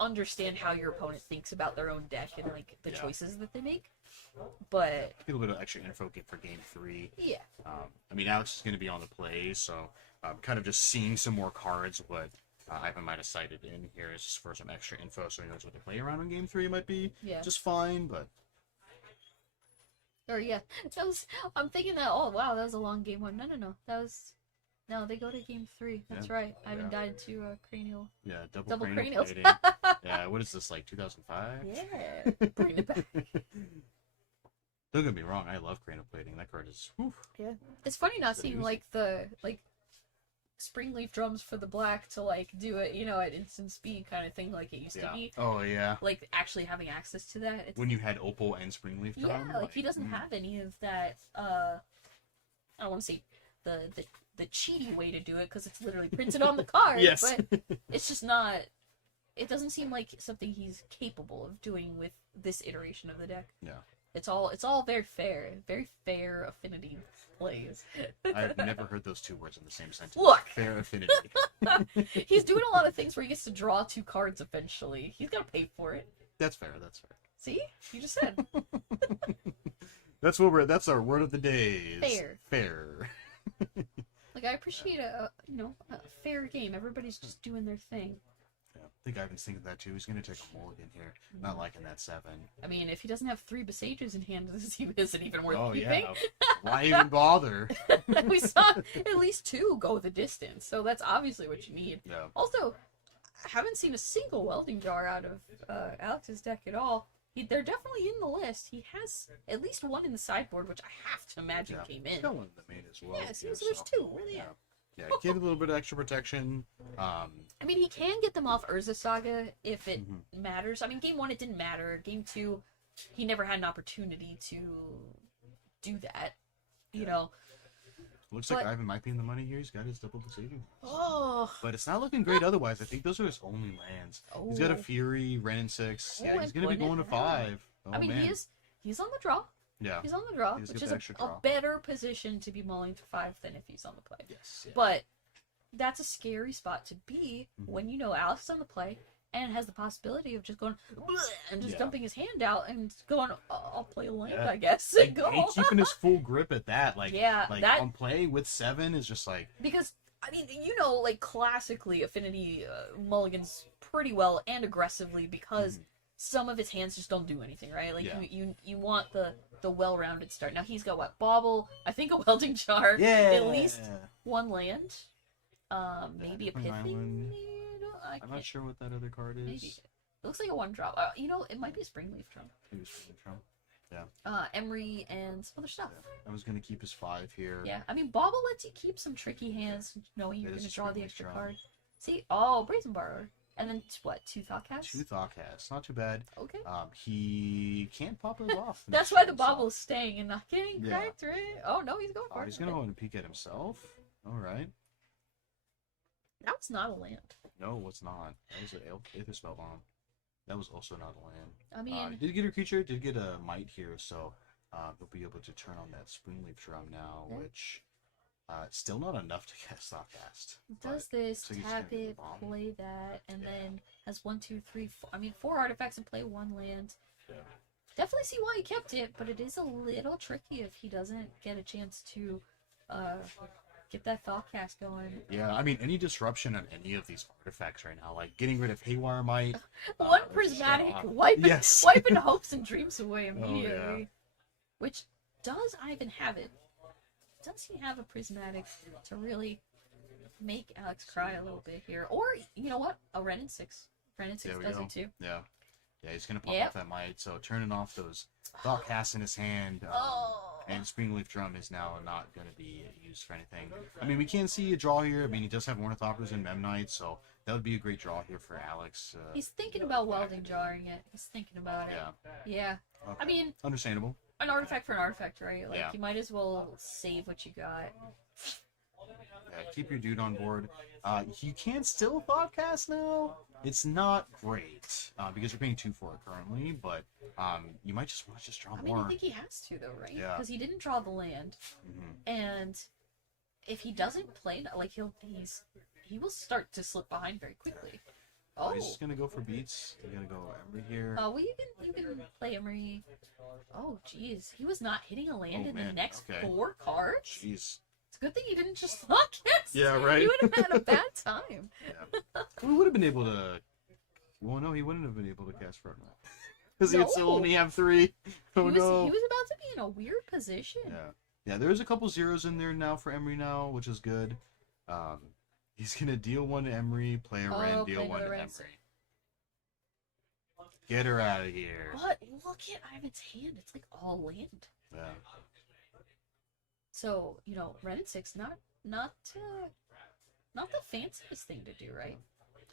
understand how your opponent thinks about their own deck and, like, the Yeah. choices that they make. But, a little bit of extra info for game 3. yeah. I mean, Alex is going to be on the play, so kind of just seeing some more cards. What Ivan might have cited in here is just for some extra info, so he knows what to play around in game 3 might be Yeah. just fine. But Or, yeah. I'm thinking that, oh, wow, that was a long game 1. No. No, they go to game 3. That's Yeah. right. Ivan Yeah. died to cranial. yeah, Double cranial cranials. plating. Yeah, what is this, like 2005? Yeah. Bring it back. Don't get me wrong, I love cranial plating. That card is. Whew. Yeah. It's funny not So seeing useful. like the springleaf drums for the black to like do it, at instant speed kind of thing like it used to Yeah. be. Oh yeah. Like actually having access to that. It's, When you had Opal and Springleaf yeah, drum. like he doesn't have any of that. I don't want to say the cheaty way to do it because it's literally printed on the card. Yes. But it's just not. It doesn't seem like something he's capable of doing with this iteration of the deck. Yeah. It's all very fair affinity plays. I've never heard those 2 words in the same sentence. Look! Fair affinity. He's doing a lot of things where he gets to draw 2 cards eventually. He's got to pay for it. That's fair. That's fair. See? You just said. That's our word of the day. is Fair. Fair. Like, I appreciate a fair game. Everybody's just doing their thing. Yeah, I think Ivan's thinking that too. He's gonna take a mulligan here. Not liking that 7. I mean, if he doesn't have 3 Besages in hand, this isn't even worth Oh keeping. yeah. Why even bother? We saw at least 2 go the distance, so that's obviously what you need. Yeah. Also, I haven't seen a single welding jar out of Alex's deck at all. They're definitely in the list. He has at least 1 in the sideboard, which I have to imagine Yeah. came He's in. got one in the main as well. Yeah, so too, there's 2. Really, yeah. Yeah, give a little bit of extra protection. I mean, he can get them off Urza Saga if it Mhm. matters. I mean, game 1 it didn't matter. Game 2, he never had an opportunity to do that. You know. Looks like But- Ivan might be in the money here. He's got his double decision. Oh. But it's not looking great otherwise. I think those are his only lands. He's got a Fury, Ren 6. Yeah, Oh, he's and gonna be Blended going to Mana. 5. Oh I mean, man. he's on the draw. Yeah. He's on the draw, He's which got is the a extra draw. better position to be mulling for 5 than if he's on the play. Yes. Yeah. But that's a scary spot to be when you know Alex is on the play and has the possibility of just going and just dumping his hand out and going, oh, I'll play a land, I guess. And Go. keeping his full grip at that, like, Yeah, like that- on play with 7 is just like, Because, I mean, you know, like, classically, Affinity mulligans pretty well and aggressively because some of his hands just don't do anything, right? Like, Yeah. you want the well-rounded start. Now, he's got, what, Bauble, I think a Welding Jar, yeah, at least one land, maybe a Different Pithing Island. Needle? I I'm can't, not sure what that other card is. maybe. It looks like a 1-drop. You know, it might be a Springleaf Drum. Maybe it's from Trump. Emery and some other stuff. I was gonna keep his 5 here. Yeah, I mean, Bauble lets you keep some tricky hands, knowing you're It is going to a draw the Springleaf extra Drum. card. See, oh, Brazen Borrower. And then, what, 2 Thoughtcasts? 2 Thoughtcasts, not too bad. Okay. He can't pop it off. That's why the Bauble is staying and not getting Yeah. cracked, right? Oh, no, he's going for Oh, it. he's gonna go and peek at himself. All right. That was not a land. No, it's not. That was an Aether Spellbomb. That was also not a land. I mean, Did get a creature, did get a Might here, so he'll be able to turn on that Springleaf Drum now, Yeah. which still not enough to cast Thoughtcast. does but- this, so he's tap gonna get it, the bomb. play that, and Yeah. then has 1, 2, 3, 4. I mean, 4 artifacts and play 1 land. Yeah. Definitely see why he kept it, but it is a little tricky if he doesn't get a chance to get that Thoughtcast going. Yeah, I mean, any disruption on any of these artifacts right now, like getting rid of Haywire Might. One there's prismatic, just, wiping, wiping hopes and dreams away immediately. yeah. Which, does Ivan have it? Does he have a prismatic to really make Alex cry a little bit here? Or, you know what? A Ren and 6. Ren and 6 There we does go. it too. Yeah. Yeah, he's gonna pop Yep. off that Might, so turning off those Thoughtcasts in his hand. Oh. And Springleaf Drum is now not going to be used for anything. I mean, we can see a draw here. I mean, he does have Ornithopters and Memnite, so that would be a great draw here for Alex. He's thinking about welding jarring it. He's thinking about it. Yeah. Yeah. Okay. I mean, Understandable. an artifact for an artifact, right? Like, Yeah. you might as well save what you got. Yeah, keep your dude on board. You can still Thoughtcast now. It's not great because you're paying 2 for it currently, but you might just want to just draw I mean, more. I think he has to, though, right? Yeah. Because he didn't draw the land. Mhm. And if he doesn't play, like, he will start to slip behind very quickly. Oh, Oh. he's just gonna go for beats. He's gonna go Emery here. Well, you can play Emery. Oh, jeez. He was not hitting a land Oh, in the man, next okay. 4 cards. Jeez. It's a good thing you didn't just Thoughtcast. Yeah, right. You would have had a bad time. We would have been able to. Well, no, he wouldn't have been able to cast Frontline because he would still No. only have 3. Oh he no. was about to be in a weird position. Yeah, yeah. There's a couple zeros in there now for Emery now, which is good. He's gonna deal 1 to Emery, play a Ren, deal play 1 to another Ren. Emery. Get her out of here. But look at Ivan's hand. It's like all land. Yeah. So, you know, Ren and 6, not the fanciest thing to do, right?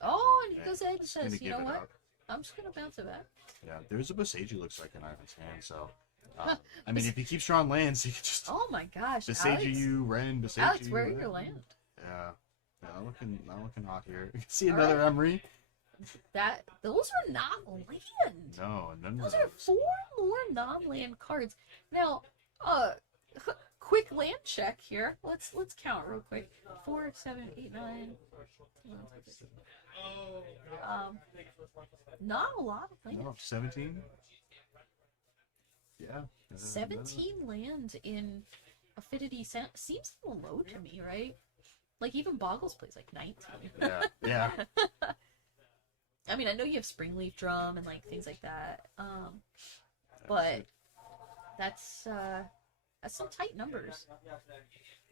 Oh, and he Yeah, goes ahead and Just gonna says, you give know it what? up. I'm just gonna bounce it back. Yeah. There's a Boseiju looks like in Ivan's hand, so. I mean, if he keeps drawing lands, he could just Oh my gosh, Boseiju you, Ren, Boseiju Alex, you, where are Ren. your land? Yeah. Not looking hot here. You can see another Emery. Those are not land. No, none Those of are those. 4 more non-land cards. Now, quick land check here. Let's count real quick. 4, 7, 8, 9. Not a lot of land. No, 17. Yeah. 17 land in Affinity seems a little low to me, right? Like, even Boggles plays like 19. Yeah. Yeah. I mean, I know you have Springleaf Drum and like things like that. But that's some tight numbers.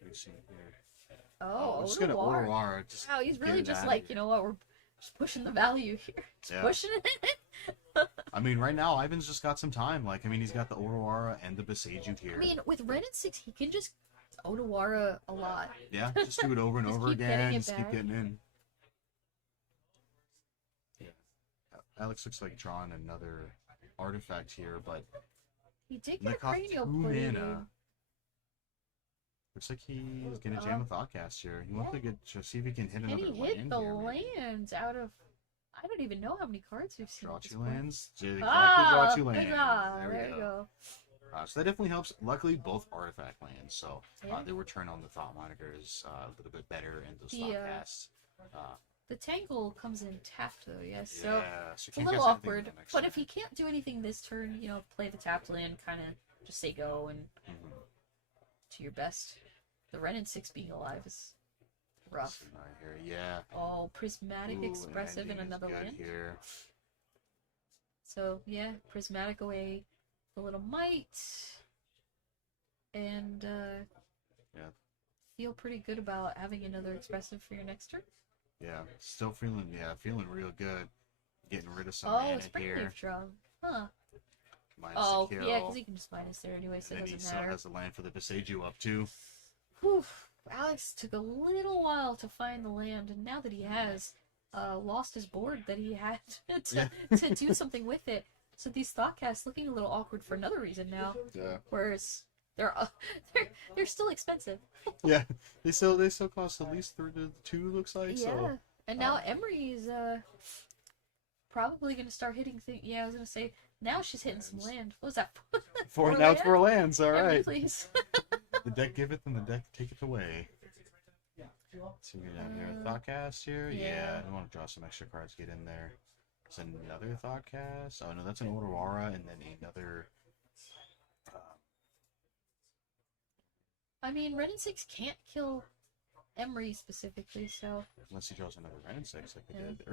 Let me see here. Oh, I'm just gonna Odawara. Odawara. Just Wow, he's get really it just outta like, here. you know what, we're just pushing the value here. Just Yeah. pushing it. I mean, right now Ivan's just got some time. Like, I mean, he's got the Odawara and the Boseiju here. I mean, with Ren and 6, he can just Odawara a lot. Yeah, just do it over and Just over keep getting again. it Just keep back. getting in. Yeah. Alex looks like drawing another artifact here, but He did get Nick a cost cranial 2 plate. mana. Looks like he's gonna jam a Thoughtcast here. He wants to get to see if he can hit Can another he hit land the here, maybe. lands out of... I don't even know how many cards we've seen. Draw at this 2 point. lands. Exactly, Ah, draw 2 lands. huzzah, There there we you go. go. So that definitely helps. Luckily, both artifact lands, so Yeah. they will turn on the thought monitors a little bit better in those The, thought casts. The Tangle comes in tapped though, yes. So Yeah, so you it's a can't little cast anything awkward. the next But turn. if he can't do anything this turn, play the tapped land, kind of just say go and Mhm. to your best. The Ren and 6 being alive is rough. See right here, yeah. Oh, Prismatic Ooh, Expressive in ending is another good land. here. So yeah, Prismatic away the little might. And Yeah. feel pretty good about having another expressive for your next turn. Yeah, still feeling real good. Getting rid of some Oh, mana Spring here. Leaf Drum. Huh. Minus Oh, the yeah, kill. because he can just minus there anyway, so And it then he doesn't still matter. has the land for the Viseju up too. Whew. Alex took a little while to find the land, and now that he has lost his board that he had to do something with it. So these Thoughtcasts looking a little awkward for another reason now. Yeah. Whereas they're still expensive. Yeah. They still cost at least 2, looks like. Yeah. So And now Emery is probably gonna start hitting things. Yeah, I was gonna say now she's hitting some land. What was that? now it's 4 lands, Emery, alright. please. The deck giveth and the deck taketh away. So we down here, Thoughtcast here. yeah. I want to draw some extra cards, get in there. There's another Thoughtcast. Oh no, that's an Odawara, and then another. I mean, Ren and 6 can't kill Emery specifically, so Unless he draws another Ren 6 like he Yeah. did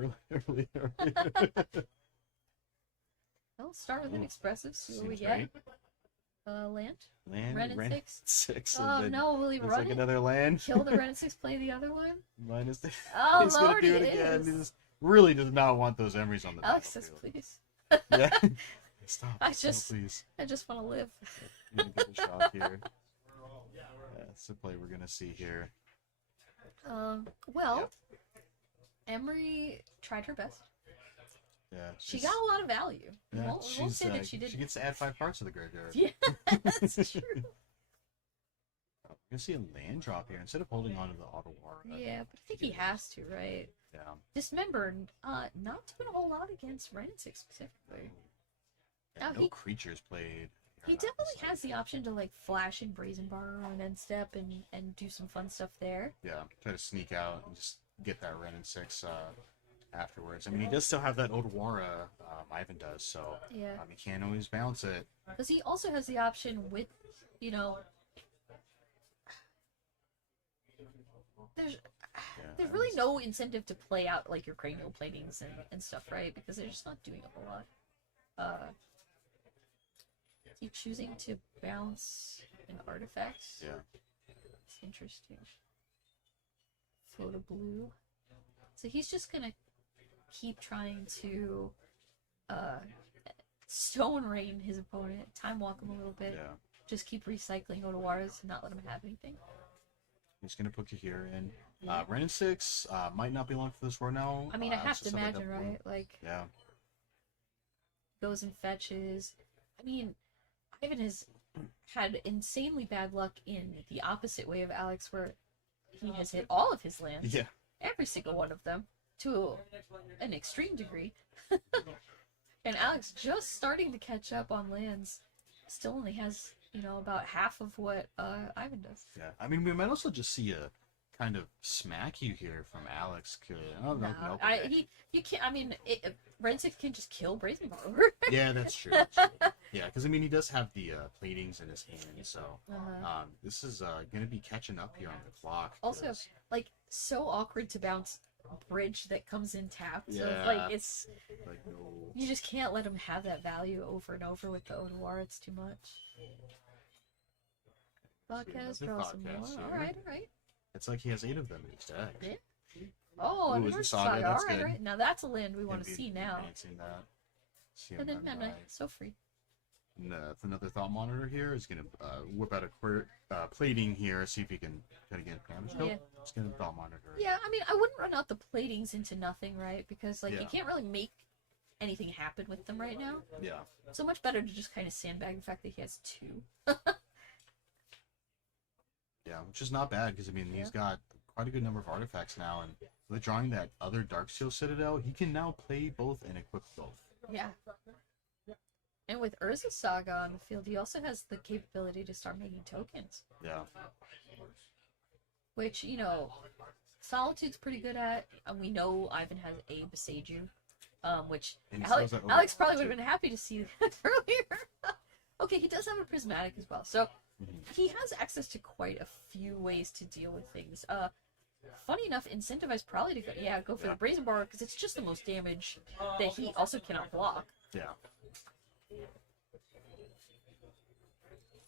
earlier. I'll start with an Ooh, expressive, see what we Seems get. right. Land? Land, Ren and 6? 6. Oh and then no, will he looks run like it? another land. Kill the Ren and 6, play the other one? Minus the. Oh, He's gonna Lord, do it it again. is. He just really does not want those Emerys on the Alex says, battlefield. please. Yeah. Stop. I Stop, just- please. I just want to live. Give it a shot here. Yeah, that's the play we're gonna see here. Well, Emery tried her best. Yeah. She she's- got a lot of value. We Yeah, won't she's, say that she She didn't. gets to add 5 parts to the graveyard. Yeah, that's true. We're gonna see a land drop here instead of holding on to the Otawara. Yeah, but I think he has to, right? Yeah. Dismember, not doing a whole lot against Ren and 6 specifically. Yeah, Now no he- creatures played. He definitely has the option to like flash and Brazen Bar on end step and do some fun stuff there. Yeah, try to sneak out and just get that Ren and 6 afterwards. I mean, he does still have that Odawara, Ivan does, so Yeah. he can't always bounce it. Because he also has the option with, there's Yeah, there's really no incentive to play out like your cranial platings and stuff, right? Because they're just not doing a whole lot. Is he choosing to bounce an artifact? Yeah. It's interesting. Photo blue. So he's just gonna keep trying to stone rain his opponent, time walk him a little bit, Yeah. just keep recycling Otawaras and not let him have anything. He's gonna put Kahir in. Ren and 6 might not be long for this war now. I mean, I have so to some of imagine, that- right? Like, Yeah. goes and fetches. I mean, Ivan has had insanely bad luck in the opposite way of Alex, where he has hit all of his lands, Yeah. every single one of them, to an extreme degree. And Alex just starting to catch up on lands, still only has, about half of what Ivan does. Yeah. I mean, we might also just see a kind of smack you here from Alex. I don't know. No, okay. you can't. I mean, Rensick can just kill Brazen Borrower. Yeah, that's true. Yeah, because I mean, he does have the platings in his hand, so this is gonna be catching up here on the clock. Also, 'cause- like, so awkward to bounce a bridge that comes in tapped. So, Yeah. like, it's like, no. you just can't let him have that value over and over with the Odawara. It's too much. Podcast, another draw some more. Thoughtcast here. All right. It's like he has 8 of them in his deck. Yeah. Oh, Ooh, and is the there's Saga, Saga. that's All right, good. right. Now that's a land we want Gonna to be see now. advancing that. See And then him Memna, run so free. by. And, that's another thought monitor here. Is gonna whip out a plating here. See if he can try to get damage. Nope. Yeah. It's gonna thought monitor. Yeah, I mean, I wouldn't run out the platings into nothing, right? Because, like, Yeah. you can't really make anything happen with them right now. Yeah. So much better to just kind of sandbag the fact that he has 2. Yeah, which is not bad because I mean he's got quite a good number of artifacts now, and with drawing that other Darksteel Citadel, he can now play both and equip both. Yeah. And with Urza Saga on the field, he also has the capability to start making tokens, Yeah. which, you know, Solitude's pretty good at. We know Ivan has a Beseiju, which And he Alex, sells that over Alex probably would too. have been happy to see that earlier. Okay, he does have a Prismatic as well, so he has access to quite a few ways to deal with things. Funny enough, incentivized probably to go for Yeah. the Brazen Bar because it's just the most damage that he also cannot block. Yeah.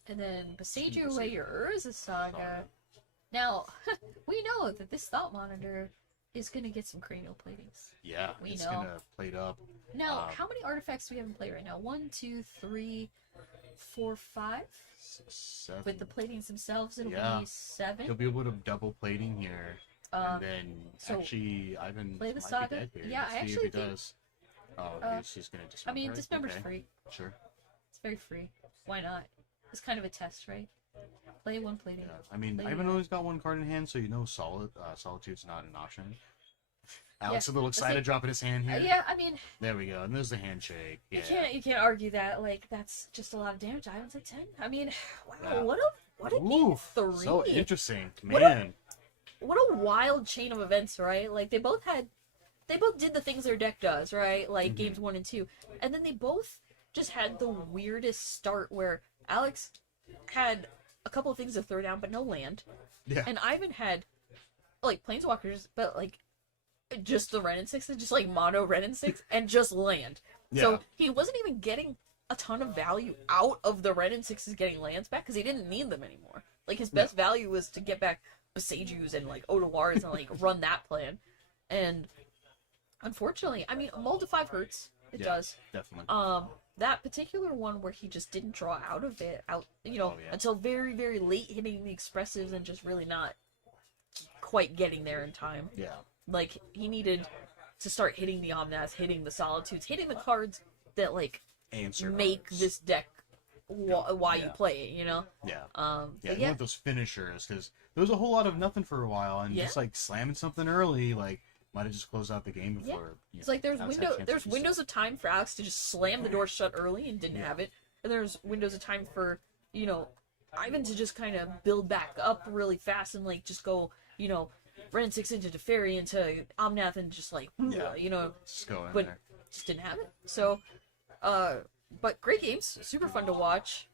And then Beseiju away your Urza Saga. Now, we know that this Thought Monitor is going to get some cranial platings. Yeah. We It's know. gonna plate up. Now, how many artifacts do we have in play right now? 1, 2, 3, 4, 5? 7. With the platings themselves, it'll Yeah. be 7. He'll be able to double plating here. And then so actually Ivan play the might Saga? be dead here. Yeah, Let's I see actually if he think- does. Oh, he's gonna I dismember. mean, it? Dismember's Okay. free. Sure. It's very free. Why not? It's kind of a test, right? Play 1 plating. Yeah. I mean, Play- Ivan always got 1 card in hand, so you know Solitude's not an option. Alex a little let's excited see. dropping his hand here. Yeah, I mean, There we go. And there's the handshake. Yeah. you can't argue that. Like, that's just a lot of damage. Ivan's at 10. I mean, wow, Yeah. what a game Oof, 3. so interesting, What a- man. What a wild chain of events, right? Like, they both did the things their deck does, right? Like Mhm. games 1 and 2, and then they both just had the weirdest start where Alex had a couple of things to throw down, but no land, Yeah. and Ivan had like planeswalkers, but like just the Ren and 6, and just like mono Ren and 6, and just land. Yeah. So he wasn't even getting a ton of value out of the Ren and 6s getting lands back because he didn't need them anymore. Like his best value was to get back Besejus and like Otawars and like run that plan. And unfortunately, I mean, a mull to 5 hurts. It Yeah. does. Definitely. That particular one where he just didn't draw out of it Oh, yeah. until very, very late hitting the expressives and just really not quite getting there in time. Yeah. Like he needed to start hitting the Omnaths, hitting the Solitudes, hitting the cards that like Answer. make cards. this deck why you Yeah. play it, you know? Yeah. But Yeah, one of those finishers, because there was a whole lot of nothing for a while, and Yeah. just like slamming something early, like might have just closed out the game Yeah. before. It's like there's Alex had a chance to there's do windows so. of time for Alex to just slam the door shut early and didn't have it, and there's windows of time for Ivan to just kind of build back up really fast and like just go Ren 6 into Teferi into Omnath and just like Just go in but there. just didn't have it. So, but great games, super fun to watch.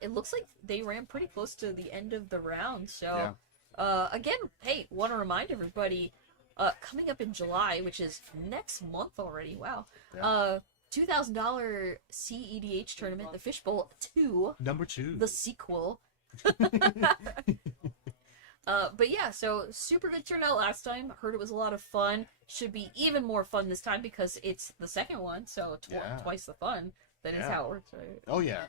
It looks like they ran pretty close to the end of the round. So, again, hey, want to remind everybody, coming up in July, which is next month already. Wow. Yeah. $2,000 CEDH tournament, the Fishbowl 2, Number 2. the sequel. But yeah, so super good turnout last time. Heard it was a lot of fun. Should be even more fun this time because it's the second one, so Yeah. twice the fun. That is Yeah. how it works, right? Oh yeah.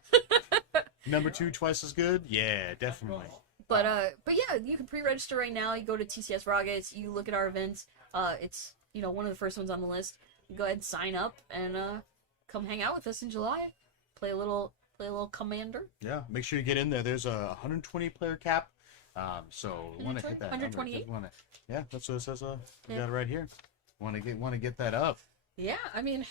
Number 2 twice as good. Yeah, definitely. But yeah, you can pre-register right now. You go to TCS Raga. You look at our events. It's one of the first ones on the list. You go ahead and sign up and come hang out with us in July. Play a little Commander. Yeah, make sure you get in there. There's a 120 player cap. So want to hit that. 128? Yeah, that's what it says. We Yeah. got it right here. Want to get that up. Yeah, I mean,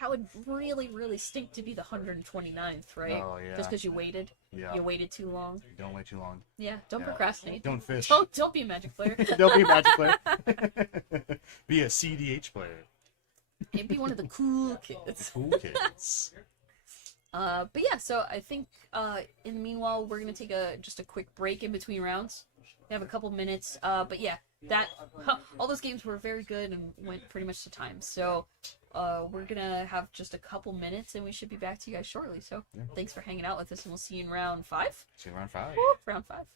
that would really, really stink to be the 129th, right? Oh yeah. Just because you waited. Yeah. You waited too long. Don't wait too long. Yeah, don't Yeah. procrastinate. Don't fish. Don't be a Magic player. Don't be a Magic player. Be a CDH player. And be one of the cool kids. Cool kids. But yeah, so I think in the meanwhile we're gonna take just a quick break in between rounds. We have a couple minutes. But yeah, all those games were very good and went pretty much to time. So we're gonna have just a couple minutes and we should be back to you guys shortly. So thanks for hanging out with us and we'll see you in round 5. See you around 5. Woo, round 5.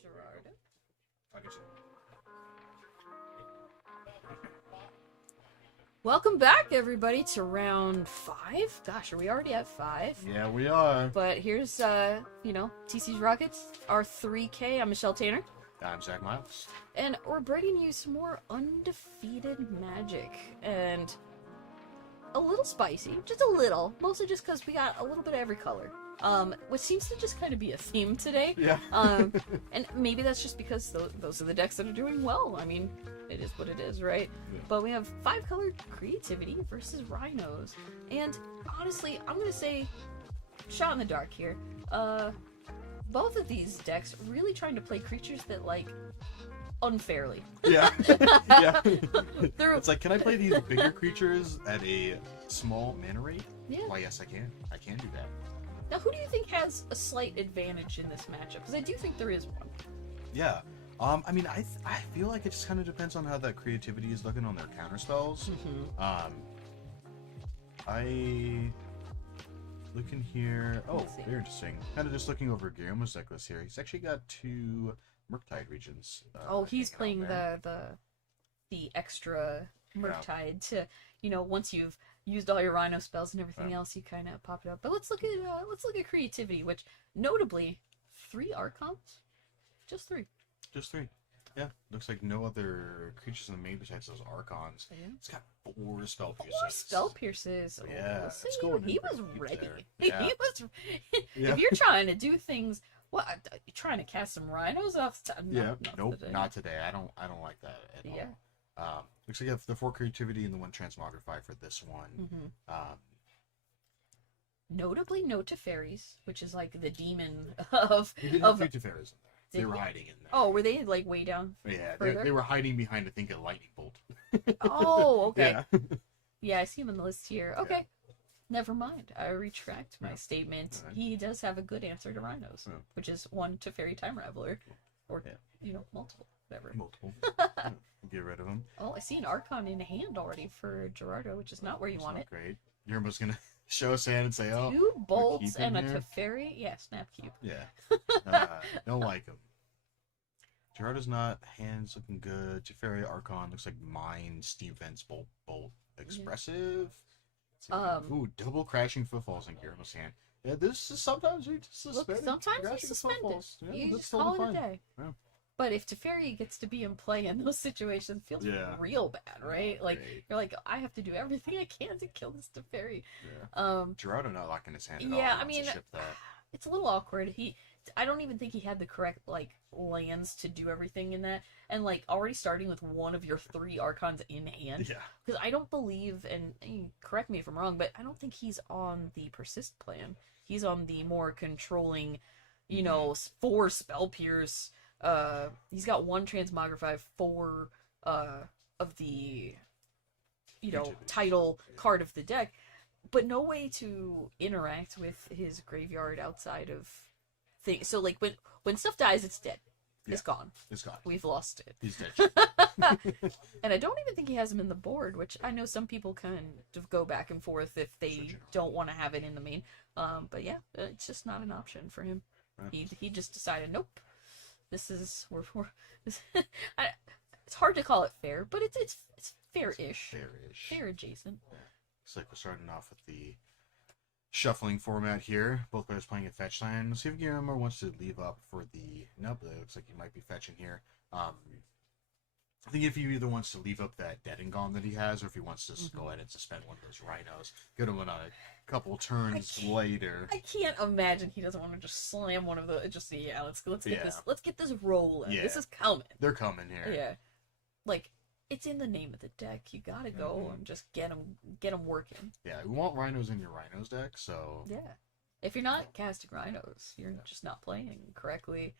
Gerard. I guess. Welcome back, everybody, to round 5. Gosh, are we already at 5? Yeah, we are. But here's, TC's Rockets, R3K. I'm Michelle Tanner. I'm Zach Miles. And we're bringing you some more undefeated magic. And a little spicy, just a little. Mostly just because we got a little bit of every color. Which seems to just kind of be a theme today. Yeah. And maybe that's just because those are the decks that are doing well. I mean, it is what it is, right? Yeah. But we have 5-color creativity versus rhinos. And honestly, I'm going to say, shot in the dark here. Both of these decks really trying to play creatures that, like, unfairly. Yeah. Yeah. They're- It's like, can I play these bigger creatures at a small mana rate? Yeah. Why, yes, I can. I can do that. Now, who do you think has a slight advantage in this matchup? Because I do think there is one. Yeah. I mean, I feel like it just kind of depends on how that creativity is looking on their counter spells. I looking here. Oh, Let's see. very interesting. Kind of just looking over Guillermo's deck list here. He's actually got 2 Murktide regions. He's hanging out playing there. the extra Murktide to, once you've used all your Rhino spells and everything Yeah. else, you kind of pop it up. But let's look at creativity, which notably 3 Archons, just 3. Just 3. Yeah, looks like no other creatures in the main besides those Archons. Yeah. It's got 4 spell 4 pierces. spell pierces. Oh, yeah, See, it's going in he pretty was deep ready. there. He Yeah. was. Yeah. If you're trying to do things, what? You trying to cast some Rhinos off the top? Yeah, not nope, today. not today. I don't like that at Yeah. all. Looks like you have the 4 creativity and the 1 transmogrify for this one. Mhm. Notably, no Teferis, which is like the demon of. You didn't of have 2 Teferis in there. They Did were you? hiding in there. Oh, were they like way down? Yeah, further? they were hiding behind, I think, a lightning bolt. Oh, okay. Yeah. Yeah, I see him on the list here. Okay. Never mind. I retract my statement. Alright. He does have a good answer to rhinos, Yeah. which is 1 Teferi Time Raveler, or Yeah. multiple, whatever. Multiple. Get rid of him. Oh, I see an Archon in hand already for Gerardo, which is not where you It's want not it. great. You're almost gonna show us hand and say, "Oh, 2 bolts keeping and a here? Teferi. Yeah, snap cube. yeah." Don't like him. Gerardo's not. Hands looking good. Teferi Archon looks like mine. Steam Fence Bolt. Expressive. Ooh, double crashing footfalls in Guillermo's hand. Yeah, this is sometimes we just Look, suspend. sometimes you crashing suspend it. footfalls. Yeah, You that's just call it totally a fine. day. Yeah. But if Teferi gets to be in play in those situations, it feels Yeah. real bad, right? Like Great. you're like, I have to do everything I can to kill this Teferi. Yeah. Gerardo not locking his hand at all. Yeah, He I wants to mean, ship that. it's a little awkward. I don't even think he had the correct lands to do everything in that, and already starting with one of your 3 Archons in hand. Yeah. Because I don't believe, and correct me if I'm wrong, but I don't think he's on the persist plan. He's on the more controlling, 4 spell pierce. He's got 1 transmogrify, 4 of the title card of the deck, but no way to interact with his graveyard outside of things. So when stuff dies, it's dead. It's gone. It's gone. We've lost it. He's dead. And I don't even think he has him in the board, which I know some people kind of go back and forth if they don't want to have it in the main. But yeah, it's just not an option for him. Yeah. He just decided, nope. This is it's hard to call it fair, but it's fair-ish. Fair-ish. Fair adjacent. Looks like we're starting off with the shuffling format here. Both players playing a fetch land. Let's see if Guillermo wants to leave up for the... Nope, it looks like he might be fetching here. I think if he either wants to leave up that Dead and Gone that he has, or if he wants to go ahead and suspend one of those rhinos, get him on a couple turns later. I can't imagine he doesn't want to just slam one of the. Let's get this rolling. Yeah. This is coming. They're coming here. Yeah, it's in the name of the deck. You gotta go and just get them working. Yeah, we want rhinos in your rhinos deck, so... Yeah, if you're not casting rhinos, you're just not playing correctly.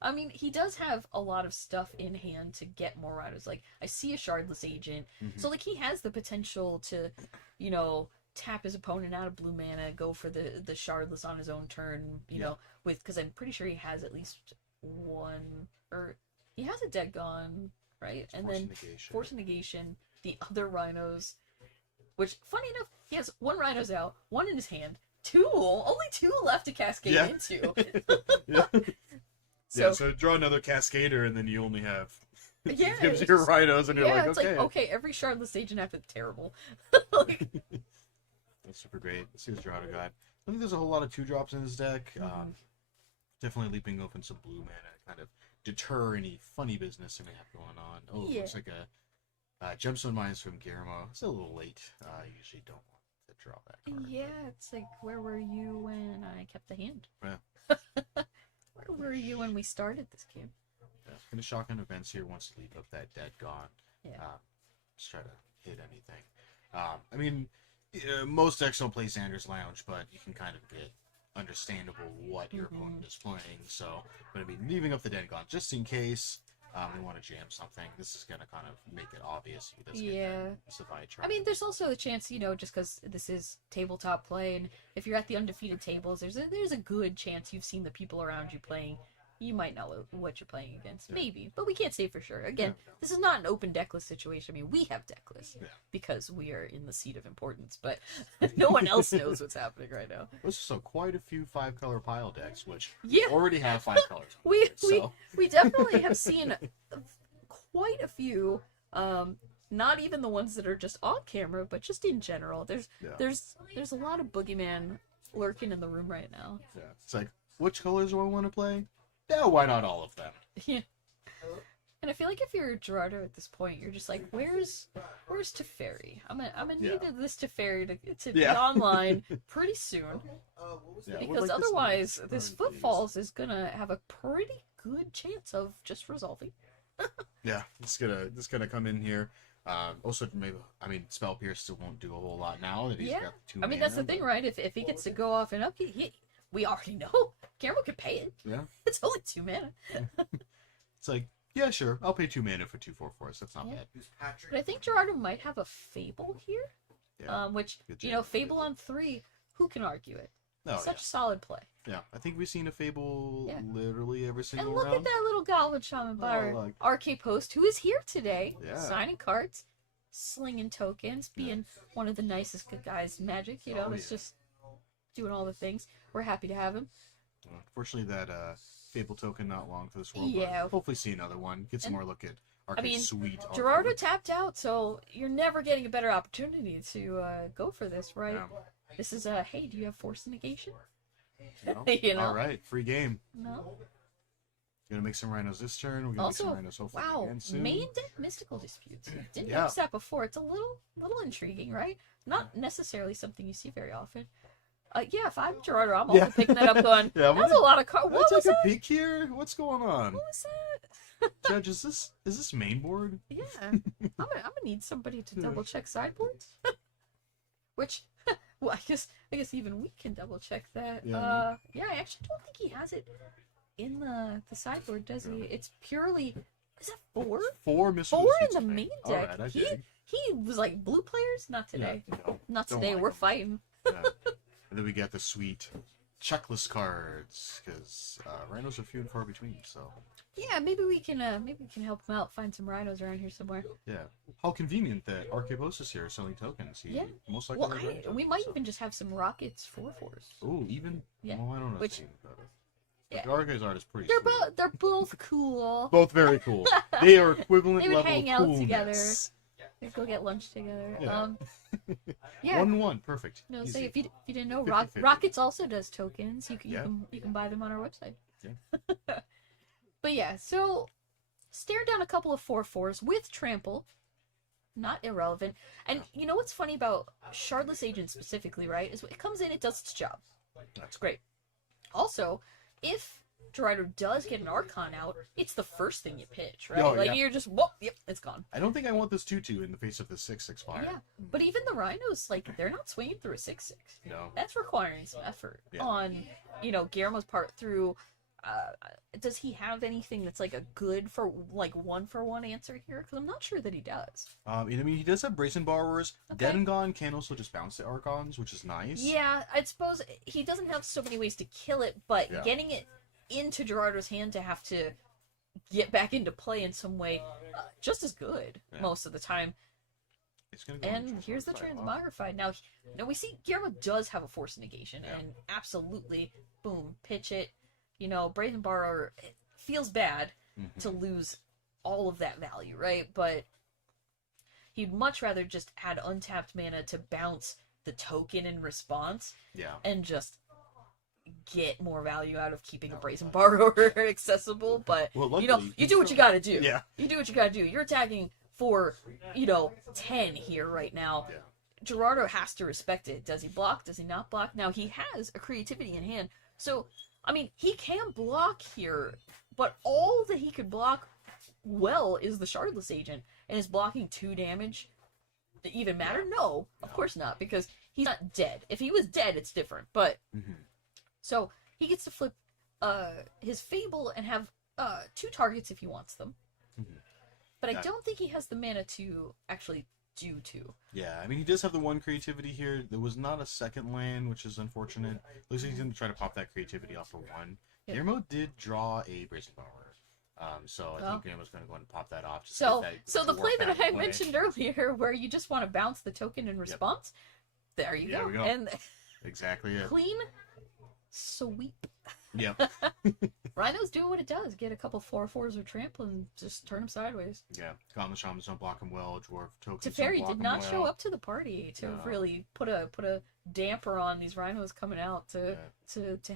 I mean, he does have a lot of stuff in hand to get more rhinos. I see a Shardless Agent, so he has the potential to, tap his opponent out of blue mana, go for the Shardless on his own turn, because I'm pretty sure he has at least one, or he has a Dead Gone, right? And then Force of Negation, the other rhinos, which, funny enough, he has 1 rhino's out, 1 in his hand, only 2 left to cascade into. Yeah. So draw another Cascader, and then you only have... Yeah, gives your rhinos, and you're like, it's okay. every Shardless Agent after the terrible. That's super great. Let's see what Gerardo got. I think there's a whole lot of 2-drops in his deck. Definitely leaving open some blue mana to kind of deter any funny business they may have going on. Oh, it looks like a Gemstone Mines from Guillermo. It's a little late. I usually don't want to draw that card. Yeah, it's where were you when I kept the hand? Yeah. Where were you when we started this game? Yeah. Gonna shotgun events here. Wants to leave up that Dead Gone. Yeah. Just try to hit anything. I mean, most decks don't play Xander's Lounge, but you can kind of get understandable what your opponent is playing. So, but I mean, leaving up the Dead Gone just in case we want to jam something. This is gonna kind of make it obvious he doesn't get that Savai try. I mean, there's also the chance, just because this is tabletop play, and if you're at the undefeated tables, there's a good chance you've seen the people around you playing. You might know what you're playing against, maybe, but we can't say for sure. Again, this is not an open decklist situation. I mean, we have decklist because we are in the seat of importance, but no one else knows what's happening right now. There's so quite a few 5-color pile decks, which Yeah. already have 5 colors. We definitely have seen quite a few. Not even the ones that are just on camera, but just in general. There's a lot of boogeyman lurking in the room right now. Yeah. It's like, which colors do I want to play? Yeah, why not all of them? Yeah. And I feel like if you're Gerardo at this point, you're just like, where's Teferi? I'm gonna need this Teferi to be online pretty soon. Yeah, Because otherwise, this Footfalls is gonna have a pretty good chance of just resolving. Yeah, it's gonna come in here. Also, maybe Spell Pierce still won't do a whole lot now that he's got 2 I mean, that's the thing, right? If he gets to go off and up, we already know Guillermo can pay it. Yeah. It's only 2 mana. It's like, yeah, sure, I'll pay 2 mana for 2/4 force. That's not bad. But I think Gerardo might have a Fable here. Yeah. Which, Good you know, job. Fable on 3, who can argue it? Oh, Such a solid play. yeah. I think we've seen a Fable Yeah. literally every And single look round. at that little Goblin Shaman by our look. RK Post, who is here today, Yeah. signing cards, slinging tokens, being one of the nicest good guys in Magic, you know, Oh, it's yeah. just doing all the things. We're happy to have him. Unfortunately, that Fable token not long for this world. Yeah. But hopefully, see another one. Get some And- more look at Arcade mean, Sweet. Gerardo artwork. tapped out, so you're never getting a better opportunity to go for this, right? Yeah. This is hey, do you have Force Negation? No? You know? All right, free game. No. Gonna make some rhinos this turn. We're gonna make some Also, rhinos hopefully wow, again soon. main deck Mystical Disputes. Didn't Yeah. notice that before. It's a little intriguing, right? Not necessarily something you see very often. Yeah, if I'm Gerardo, I'm also Yeah. picking that up going, Yeah, that's a lot of cards. What was take that? a peek here. What's going on, What was that? Judge? Is this main board? Yeah. I'm gonna need somebody to double check sideboards. Which, well, I guess even we can double check that. Yeah. Yeah, I actually don't think he has it in the sideboard, does he? It's purely, is that 4? 4 mystical 4 in disputes, the I think. main All deck. right, I he dig. he was like blue players, not today. No, Not don't today. like We're 'em. fighting. Yeah. And then we got the sweet checklist cards because rhinos are few and far between. So Yeah, maybe we can help him out. Find some rhinos around here somewhere. yeah, how convenient that Archivos is here selling tokens. He Yeah. most likely. Well, has we might so. even just have some rockets 4/4s. Oh, even. Yeah. Well, I don't know. Which- But yeah. the Archives art is pretty. They're sweet. they're both cool. Both very cool. They are equivalent They would level hang of out coolness. together. We go get lunch together. Yeah. Yeah. 1-1, perfect. No, Easy. say if you didn't know, 50-50. Rockets also does tokens. You Yeah. can buy them on our website. Yeah. But yeah, so stare down a couple of 4/4s with trample, not irrelevant. And you know what's funny about Shardless Agent specifically, right? Is it comes in, it does its job. That's Great. Also, if Gerardo does get an Archon out, it's the first thing you pitch, right? Oh, like yeah. you're just whoop, yep, it's gone. I don't think I want this 2/2 in the face of the 6/6 fire. Yeah, but even the Rhinos, like, they're not swinging through a 6/6. No. That's requiring some effort Yeah. on, Guillermo's part through. Does he have anything that's like a good for like 1-for-1 answer here? Because I'm not sure that he does. I mean, he does have Brazen Borrowers. Okay. Dead and Gone can also just bounce the Archons, which is nice. Yeah, I suppose he doesn't have so many ways to kill it, but Yeah. getting it into Gerardo's hand to have to get back into play in some way, just as good Yeah. most of the time. It's gonna go on And here's the Transmogrify. Transmogrified. Now we see Guillermo does have a Force Negation, Yeah. and absolutely, boom, pitch it. Brazen Borrower, it feels bad Mhm. to lose all of that value, right? But he'd much rather just add untapped mana to bounce the token in response Yeah. and just get more value out of keeping a Brazen Borrower accessible. But, Well, you luckily, do what you gotta do. Yeah. You do what you gotta do. You're attacking for, 10 here right now. Yeah. Gerardo has to respect it. Does he block? Does he not block? Now, he has a creativity in hand. So, I mean, he can block here, but all that he could block well is the Shardless Agent. And is blocking 2 damage that even matter? No, of course not, because he's not dead. If he was dead, it's different. But, Mhm. so, he gets to flip his Fable and have 2 targets if he wants them. Mhm. But I Yeah. don't think he has the mana to actually do 2. Yeah, I mean, he does have the 1 creativity here. There was not a second land, which is unfortunate. Looks like he's going to try to pop that creativity off for 1. Yep. Guillermo did draw a Brazen Borrower. So I Oh. think Guillermo's going to go ahead and pop that off. Just So, get that so the play dwarf that out of I the way. mentioned earlier, where you just want to bounce the token in response, there you There go. we go. And Exactly it. clean sweep. Yep. Rhino's doing what it does. Get a couple 4/4s or trample and just turn them sideways. Yeah. Goblin Shamans don't block him well. Dwarf tokens Teferi don't block did him not well. show up to the party to No. really put a damper on these Rhinos coming out to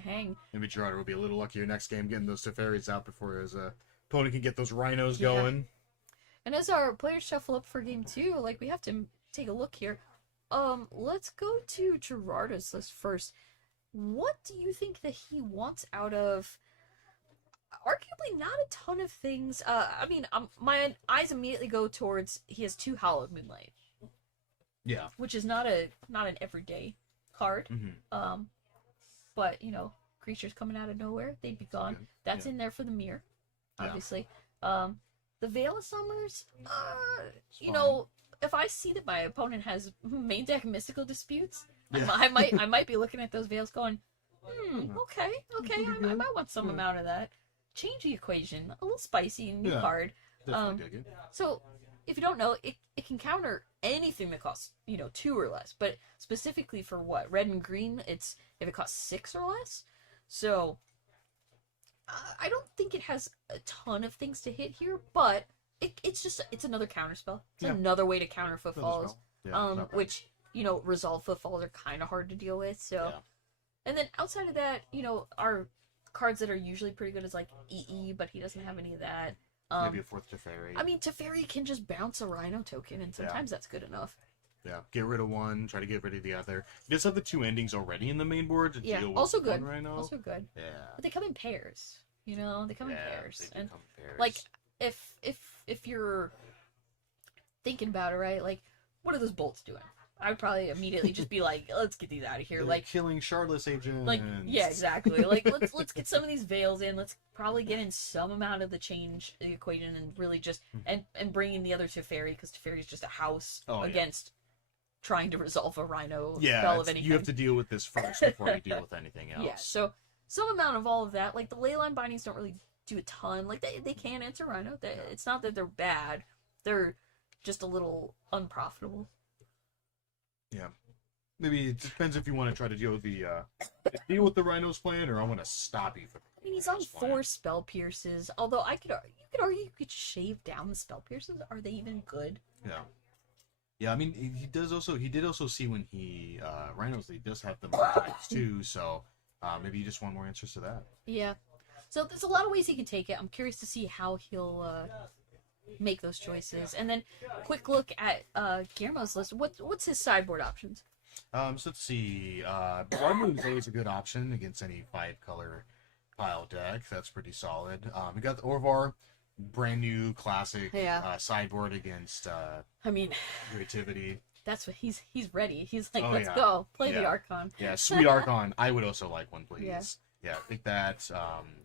hang. Maybe Gerardo will be a little luckier next game getting those Teferis out before his opponent can get those Rhinos Yeah. going. And as our players shuffle up for game 2, like, we have to take a look here. Let's go to Gerardo's list first. What do you think that he wants out of arguably not a ton of things? I mean, my eyes immediately go towards he has 2 Hallowed Moonlight, Yeah. which is not an everyday card. Mm-hmm. But creatures coming out of nowhere, they'd be gone. good. That's Yeah. in there for the mirror, Yeah. obviously. The Veil of Summers, fine. if I see that my opponent has main deck mystical disputes, Yeah. I might be looking at those veils going, okay, I might want some amount of that. Change the equation, a little spicy, new Yeah. card. Definitely dig it. So if you don't know, it can counter anything that costs 2 or less, but specifically for what red and green, it's if it costs 6 or less. So I don't think it has a ton of things to hit here, but it's another counter spell. It's Yeah. another way to counter Another footfalls. spell. Yeah, not bad. Which resolve footfalls are kind of hard to deal with. So, Yeah. and then outside of that, our cards that are usually pretty good is like EE, but he doesn't have any of that. Maybe a fourth Teferi. I mean, Teferi can just bounce a Rhino token, and sometimes that's good enough. Yeah, get rid of one, try to get rid of the other. You just have the 2 endings already in the main board to Yeah, deal with also one good. right now. Also good. Yeah. But they come in pairs. They come in pairs. They do And come in pairs. like if you're thinking about it, right? Like, what are those bolts doing? I would probably immediately just be like, let's get these out of here. They're Like, killing Shardless agents. like, yeah, exactly. Like, let's get some of these veils in. Let's probably get in some amount of the equation and really just and bring in the other Teferi, because Teferi is just a house Oh, yeah. against trying to resolve a Rhino Yeah, spell of any you have kind. to deal with this first before you deal with anything else. Yeah, so some amount of all of that. Like, the leyline bindings don't really do a ton. Like, they can answer Rhino. It's not that they're bad. They're just a little unprofitable. Yeah. Maybe it depends if you want to try to deal with the Rhino's plan, or I want to stop you from. I mean, he's on Rhino's plan. 4 spell pierces. Although you could argue you could shave down the spell pierces. Are they even good? Yeah. Yeah, I mean, he did also see when he Rhinos. He does have them types too, so maybe you just want more answers to that. Yeah. So there's a lot of ways he can take it. I'm curious to see how he'll make those choices. And then, quick look at Guillermo's list. What's his sideboard options? So let's see. Blood Moon is always a good option against any 5-color pile deck. That's pretty solid. We got the Orvar, brand new classic sideboard against I mean, creativity. that's what he's ready. He's like, Oh, let's yeah. go play the Yeah. Archon. Yeah, sweet Archon. I would also like one, please. Yeah. Yeah, I think that.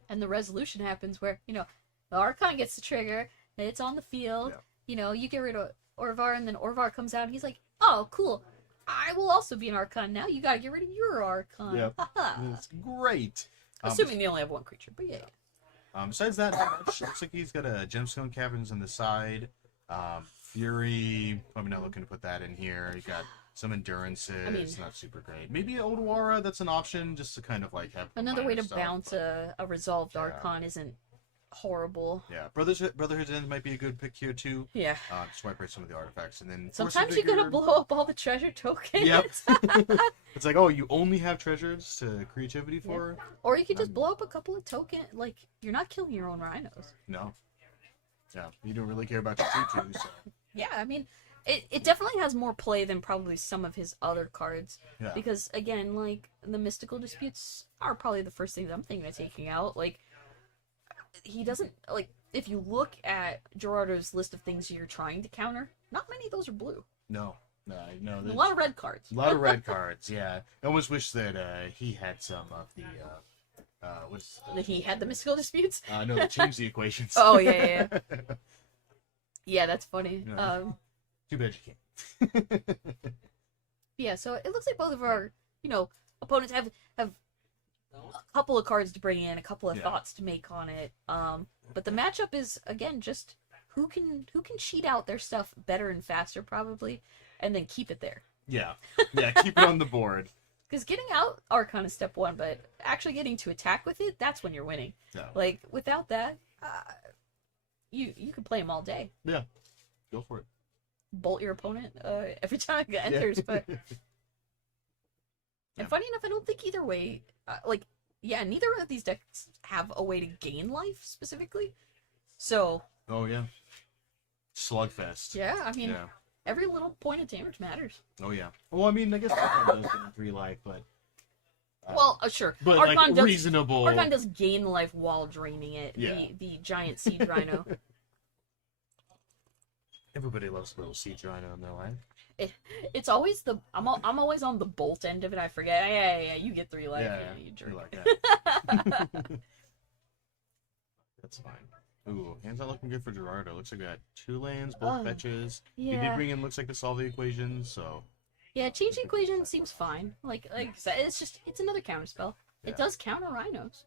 And the resolution happens where the Archon gets the trigger. It's on the field. Yeah. You get rid of Orvar, and then Orvar comes out, and he's like, "Oh, cool! I will also be an Archon now. You gotta get rid of your Archon." Yep. Haha. It's great. Assuming they only have one creature, but yeah. Besides that, not much. Looks like he's got a Gemstone Caverns on the side. Fury, probably not looking to put that in here. You got some Endurances, I mean- not super great. Maybe Odawara, that's an option, just to kind of like have Another way minor to stuff, bounce but- a resolved Yeah. Archon isn't horrible. Yeah, Brotherhood's End might be a good pick here too. Yeah. Just wipe out some of the artifacts, and then Sometimes you gotta blow up all the treasure tokens. Yep. It's like, oh, you only have treasures to creativity for? Or you could just blow up a couple of token. Like, you're not killing your own rhinos. No. Yeah, you don't really care about your 2/2, so. Yeah, I mean, it definitely has more play than probably some of his other cards. Yeah. Because, again, like, the mystical disputes are probably the first things I'm thinking of taking out. Like, he doesn't, like, if you look at Gerardo's list of things you're trying to counter, not many of those are blue. No. No. A lot of red cards. A lot of red cards, yeah. I almost wish that he had some of the That he had the mystical disputes. no, they changed the equations. Oh, yeah. Yeah, that's funny. Yeah. Too bad you can't. Yeah, so it looks like both of our, opponents have a couple of cards to bring in, a couple of thoughts to make on it. But the matchup is, again, just who can cheat out their stuff better and faster, probably, and then keep it there. Yeah, keep it on the board. Because getting out Archon is step one, but actually getting to attack with it, that's when you're winning. Yeah. Like, without that, you could play him all day. Yeah, go for it. Bolt your opponent every time it enters, but... And funny enough, I don't think either way, neither of these decks have a way to gain life, specifically. So... Oh, yeah. Slugfest. Yeah, I mean, Yeah. every little point of damage matters. Oh, yeah. Well, I mean, I guess Archon does gain 3 life, but... Sure. But, Archon does, reasonable... Archon does gain life while draining it. Yeah. The giant siege rhino. Everybody loves a little siege rhino in their life. It's always I'm always on the bolt end of it. I forget. Yeah. You get 3 life. Yeah, you jerk. you like that. That's fine. Ooh, hands not looking good for Gerardo. Looks like we got 2 lands, both Oh, fetches. He did Yeah. bring in, looks like, to solve the equation, so... Yeah, change the equation seems fine. Like I said, it's another counterspell. Yeah. It does counter rhinos.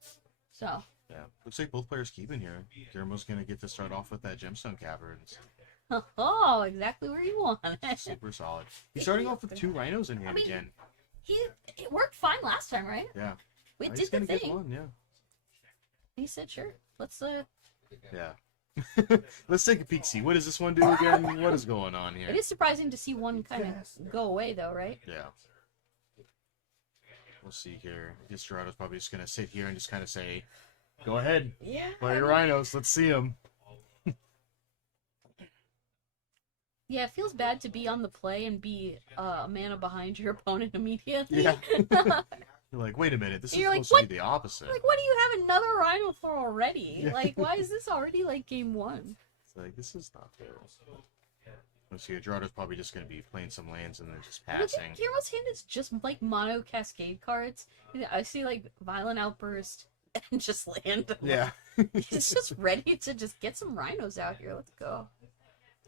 So Yeah, looks like both players keeping here. Guillermo's gonna get to start off with that Gemstone Caverns. oh, exactly where you want it. Super solid. He's starting off with 2 rhinos in hand again. It worked fine last time, right? Yeah. We He's did the gonna get thing. one, yeah. He said, "Sure, let's Yeah. Let's take a peek, see. What does this one do again? What is going on here? It is surprising to see one kind of go away, though, right? Yeah. We'll see here. I guess Gerardo's probably just gonna sit here and just kind of say, "Go ahead, Yeah. play your rhinos. Let's see them." Yeah, it feels bad to be on the play and be a mana behind your opponent immediately. Yeah. You're like, wait a minute. This is You're like, supposed to be the opposite. Like, what do you have another rhino for already? Yeah. Like, why is this already like game 1? It's like, this is not fair. Let's see. Gerardo's probably just gonna be playing some lands and then just I passing. think Guillermo's hand is just like mono cascade cards. I see like Violent Outburst and just land. Yeah. It's just ready to just get some rhinos out here. Let's go.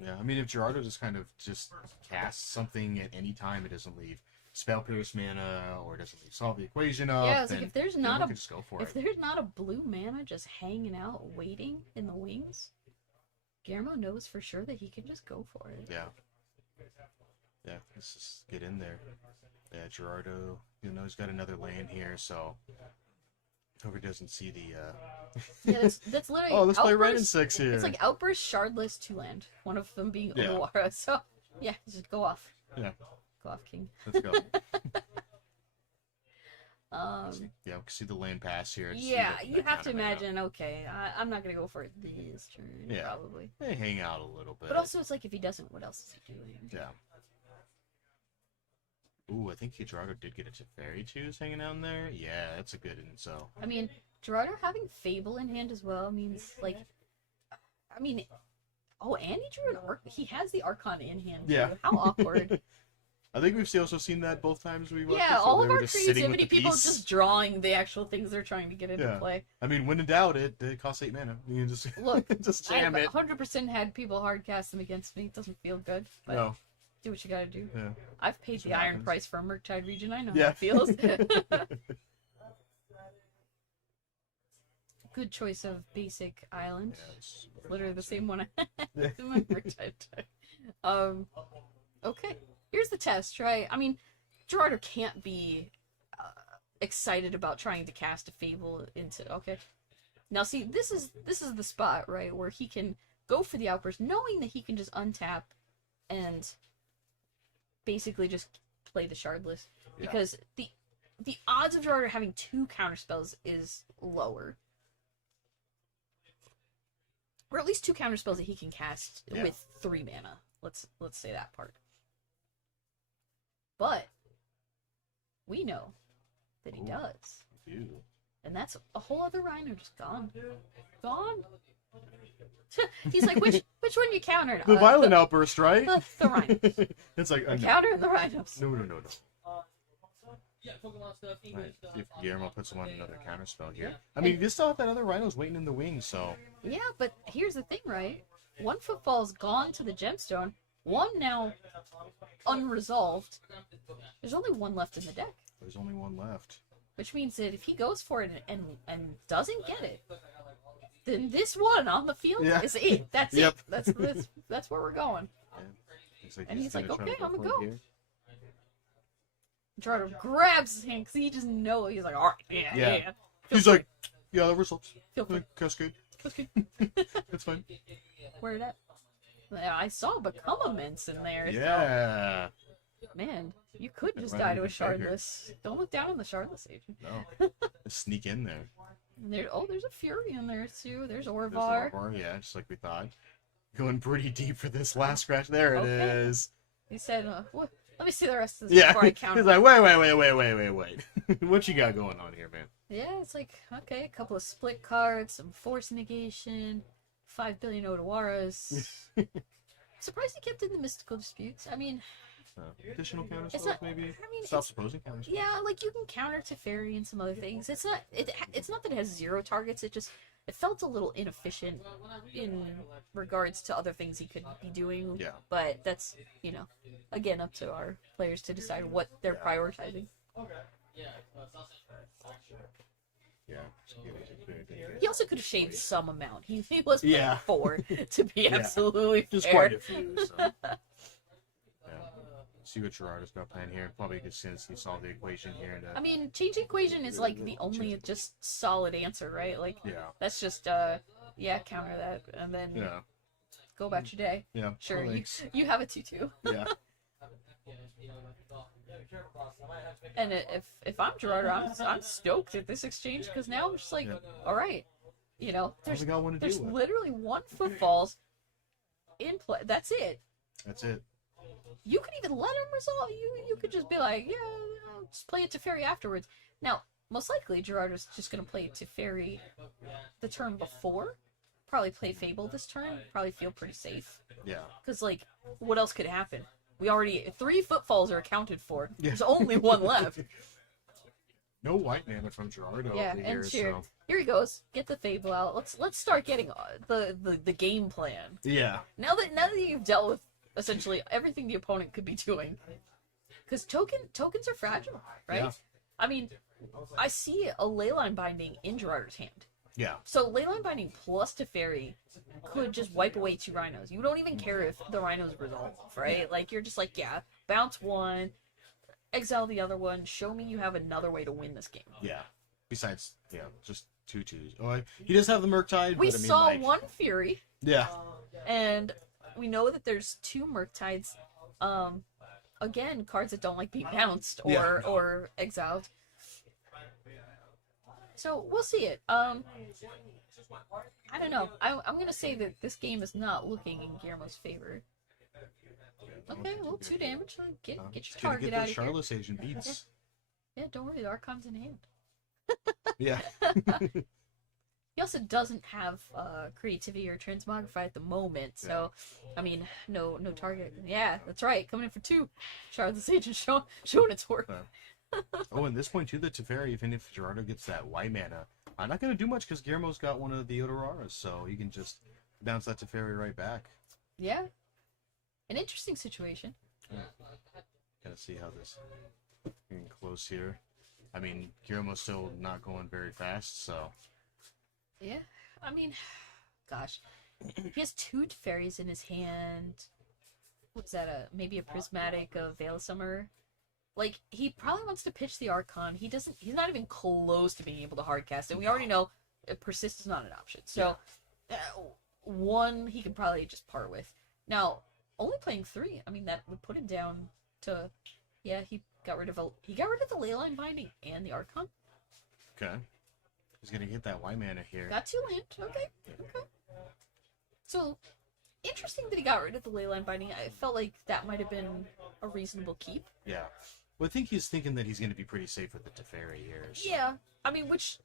Yeah, I mean, if Gerardo just kind of just casts something at any time, it doesn't leave Spell Pierce mana or doesn't leave Solve the Equation up. Yeah, it's then, like if there's then not we a can just go for if it. there's not a blue mana just hanging out waiting in the wings, Guillermo knows for sure that he can just go for it. Yeah. Yeah, let's just get in there. Yeah, Gerardo, he's got another land here, so hope he doesn't see the. Yeah, that's literally. Oh, let's play red and Outburst- 6 here. It's like Outburst, Shardless, 2 land. One of them being Yeah. Odawara. So yeah, just go off. Yeah. Go off, King. Let's go. Um. Yeah, we can see the land pass here. Just Yeah, see you that have to counter mana. imagine. Okay, I'm not gonna go for it this turn. Yeah. Probably. They hang out a little bit. But also, it's like if he doesn't, what else is he doing? Yeah. Ooh, I think Gerardo did get a Teferi Twos hanging out in there. Yeah, that's a good one. So I mean, Gerardo having Fable in hand as well means like, I mean, oh, and he drew an Arc. He has the Archon in hand. Too. Yeah. How awkward. I think we've also seen that both times we watched. Yeah, it, so all they of were our just sitting with creativity the people piece. just drawing the actual things they're trying to get into Yeah. play. I mean, when in doubt, it costs 8 mana. You can just Look, just I've jam it. 100% had people hard cast them against me. It doesn't feel good, but No. do what you gotta do. Yeah. I've paid That's the what iron happens. price for a Murktide region. I know Yeah. how it feels. Good choice of basic island. Yeah, it's Literally the same one I had Yeah. in my Murktide deck. Okay. Here's the test, right? I mean, Gerardo can't be excited about trying to cast a Fable into. Okay. Now, see, this is the spot, right, where he can go for the Outburst, knowing that he can just untap and basically just play the Shardless, Yeah. because the odds of Gerardo having 2 counterspells is lower. Or at least 2 counterspells that he can cast Yeah. with 3 mana. Let's say that part. But we know that he Ooh. does. Ew. And that's a whole other Rhino just gone. Gone. He's like, which one you countered? The violent outburst, right? the Rhinos. It's like The no. counter and the Rhinos. No. Yeah, Pokemon stuff, Right. English stuff. If Guillermo puts on another counter spell here. I mean, you still have that other rhinos waiting in the wings, so Yeah, but here's the thing, right? 1 footfall's gone to the gemstone. 1 now unresolved. There's only 1 left in the deck. there's only 1 left. Which means that if he goes for it and doesn't get it, then this 1 on the field Yeah. is it. That's Yep. it. That's where we're going. Looks like And he's like, gonna try to okay, I'ma for it go. here. Gerardo grabs his hand because he just knows. He's like, all right, Yeah. yeah. He's like, yeah, the results. Feel free. Cascade. Okay. That's fine. Where it at? Yeah, I saw Becomaments in there. Yeah. So, man, you could just Why die don't to a you get here? Shardless. Don't look down on the Shardless agent. No. Just sneak in there. And there's a Fury in there too. There's There's Orvar. Orvar, yeah, just like we thought. Going pretty deep for this last scratch. There it Okay. is. He said, what? Let me see the rest of this Yeah. before I He's count. like, wait. What you got going on here, man? Yeah, it's like, okay, a couple of split cards, some Force Negation, 5 billion Odawaras. Surprised he kept in the Mystical Disputes. I mean, Additional counter It's spells, not- maybe? I mean, Stop it's- supposing counter spells. yeah, like you can counter Teferi and some other things. It's not that it has 0 targets. It just it felt a little inefficient in regards to other things he could be doing. Yeah. But that's, again, up to our players to decide what they're prioritizing. Yeah. He also could have shaved some amount. He was playing Yeah. 4 to be absolutely There's fair. quite a few. So. Yeah. See what Gerardo's got planned here. Probably good since he solved the equation here. And, I mean, change equation is like the only just solid answer, right? Like, yeah. that's just counter that, and then Yeah. go about your day. Yeah. Sure, Well, you thanks. have a 2-2. Yeah. And if I'm Gerardo, I'm stoked at this exchange because now I'm just like, Yeah. all right, there's got one to there's deal with. literally one footfalls in play. That's it. That's it. You could even let him resolve. You could just be like, yeah, just play it to Teferi afterwards. Now, most likely Gerardo's just gonna play it to Teferi the turn before. Probably play Fable this turn. Probably feel pretty safe. Yeah. Because, like, what else could happen? We already 3 footfalls are accounted for. Yeah. There's only one left. No white mana from Gerardo Yeah, over and here, sure. so. Here he goes. Get the Fable out. Let's start getting the game plan. Yeah. Now that you've dealt with essentially everything the opponent could be doing, because tokens are fragile, right? Yeah. I mean, I see a Leyline Binding in Gerardo's hand. Yeah. So Leyline Binding plus Teferi could just wipe away 2 rhinos. You don't even care if the rhinos resolve, right? Like, you're just like, yeah, bounce one, exile the other one, show me you have another way to win this game. Yeah. Besides, just 2/2s. Oh, he does have the Murktide. We but, I mean, saw like, one Fury, Yeah. and we know that there's 2 Murktides. Again, cards that don't like being bounced or exiled. So we'll see it. I don't know. I'm gonna say that this game is not looking in Guillermo's favor. Okay, well, 2 damage. Get your It's gonna target get out those of here. Charlotte Asian beats. Yeah, don't worry, the Archon's in hand. Yeah. He also doesn't have creativity or transmogrify at the moment, so I mean, no target. Yeah, that's right. Coming in for 2. Charlotte Sage is showing its worth. Oh, and this point too, the Teferi, even if Gerardo gets that white mana, I'm not gonna do much because Guillermo's got one of the Odoraras, so he can just bounce that Teferi right back. Yeah, an interesting situation. Gotta see how this getting close here. I mean, Guillermo's still not going very fast, so Yeah, I mean, gosh, he has 2 fairies in his hand. What's that? Maybe a prismatic Veil of Summer. Like, he probably wants to pitch the Archon. He's not even close to being able to hardcast it. We already know persist is not an option. So, 1 he can probably just part with. Now, only playing 3. I mean, that would put him down to, he got rid of the Leyline Binding and the Archon. okay. He's gonna get that white mana here. Got 2 land. Okay. So, interesting that he got rid of the Leyline Binding. I felt like that might have been a reasonable keep. Yeah. Well, I think he's thinking that he's gonna be pretty safe with the Teferi here. So. Yeah. I mean, which,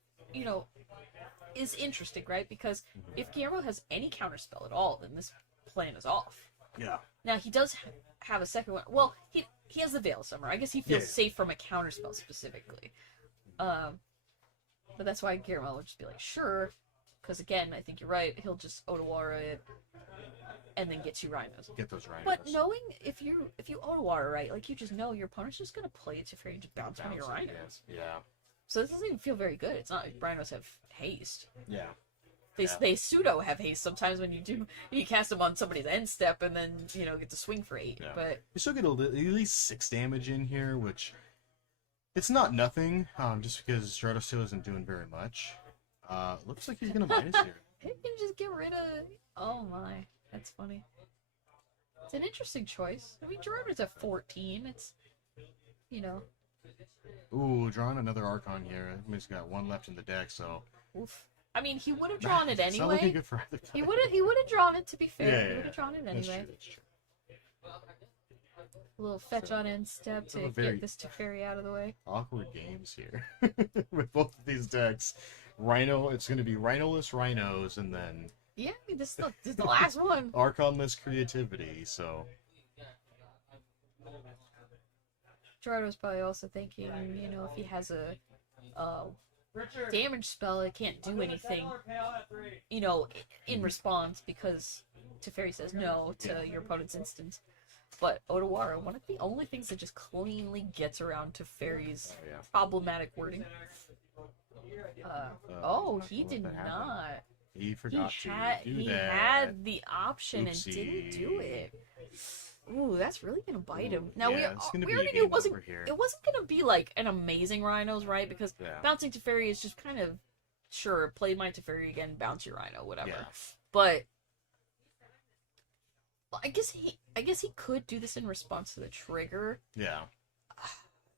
is interesting, right? Because if Guillermo has any counterspell at all, then this plan is off. Yeah. Now, he does have a second one. Well, he has the Veil of Summer. I guess he feels Yeah. safe from a counterspell specifically. But that's why Guillermo would just be like, sure. Because, again, I think you're right. He'll just Otawara it and then get 2 rhinos. Get those rhinos. But knowing if you Otawara, right, like, you just know your opponent's just going to play it to free and just bounce one of your Bounce it, rhinos. Yeah. So this doesn't even feel very good. It's not like rhinos have haste. Yeah. They pseudo have haste sometimes when you cast them on somebody's end step and then, get to swing for 8. Yeah. But You still get at least 6 damage in here, which it's not nothing. Just because Gerardo still isn't doing very much. Looks like he's gonna minus here. he can just get rid of... Oh my, that's funny. It's an interesting choice. I mean, Gerardo's at 14. It's, Ooh, drawing another Archon here. He's got 1 left in the deck, so oof. I mean, he would have drawn it it's not looking anyway. good for either He guy. would have drawn it, to be fair. Yeah, He yeah, would have drawn it That's anyway. true, that's true. A little fetch on end step to a very- get this Teferi out of the way. Awkward games here with both of these decks. Rhino, it's gonna be Rhinoless Rhinos, and then Yeah, I mean, this is the last one. Archonless Creativity, so Gerardo's probably also thinking, if he has a damage spell, it can't do anything, you know, in response because Teferi says no to your opponent's instance. But Odawara, one of the only things that just cleanly gets around Teferi's problematic wording. He did that happened. not. He forgot to do He that. had the option Oopsie. and didn't do it. Ooh, that's really gonna bite him. Now Yeah, it's gonna we be a already knew game it wasn't over here. it wasn't gonna be like an amazing Rhinos, right? Because Yeah. bouncing Teferi is just kind of sure, play my Teferi again, bounce your Rhino, whatever. Yeah. But I guess he could do this in response to the trigger. Yeah.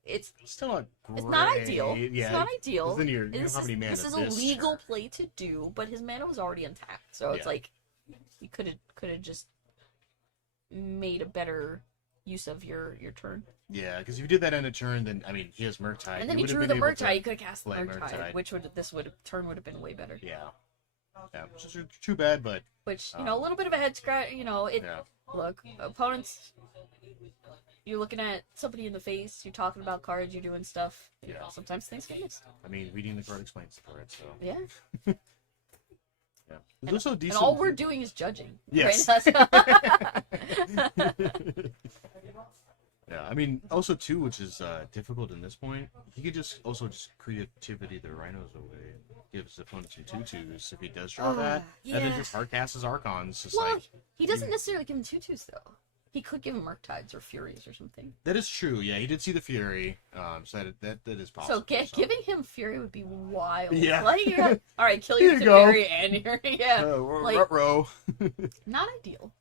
It's Still not great. It's not ideal. Yeah. It's not ideal. 'cause then you don't This have any mana is a this legal turn. play to do, but his mana was already intact, so it's Yeah. like you could have just made a better use of your turn. Yeah, because if you did that in a turn, then I mean he has Murktide. And then he would've drew been the able to- Murktide. He could have cast the play Murktide, Murktide. which turn would have been way better. Yeah. Yeah, which is too bad, but Which a little bit of a head scratch. yeah. Look, opponents. You're looking at somebody in the face. You're talking about cards. You're doing stuff. Yeah. Sometimes things get missed. I mean, reading the card explains the card, so Yeah. yeah. There's also And decent. all we're doing is judging. Yes. Right? Yeah, I mean, also too, which is difficult in this point, he could just creativity the Rhinos away. Gives the opponent some 2/2s if he does draw that, and then yeah. just hard casts his Archons. Just Well, like he doesn't necessarily give him 2/2s though. He could give him Murktides or Furies or something. that is true. Yeah, he did see the Fury, so that is possible. So giving him Fury would be wild. Yeah. Like, you're like, all right, kill Here your you go. Fury and your yeah. Like- Ruh-roh. Not ideal.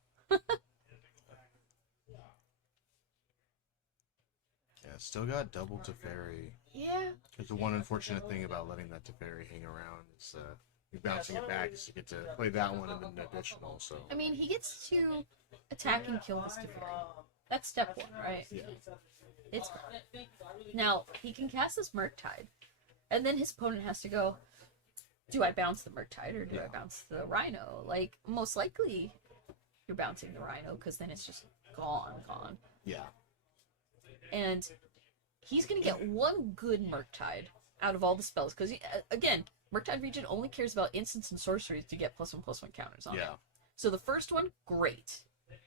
Yeah, still got double Teferi. Yeah. There's the one unfortunate thing about letting that Teferi hang around is you're bouncing it back, so you get to play that one and then an additional. So I mean, he gets to attack and kill his Teferi. That's step one, right? yeah, It's now he can cast this Murktide, and then his opponent has to go. Do I bounce the Murktide or do I bounce the Rhino? Like most likely, you're bouncing the Rhino because then it's just gone. yeah, And he's gonna get one good Murktide out of all the spells because again, Murktide Region only cares about instants and sorceries to get +1/+1 counters on it. yeah. So the first one, great.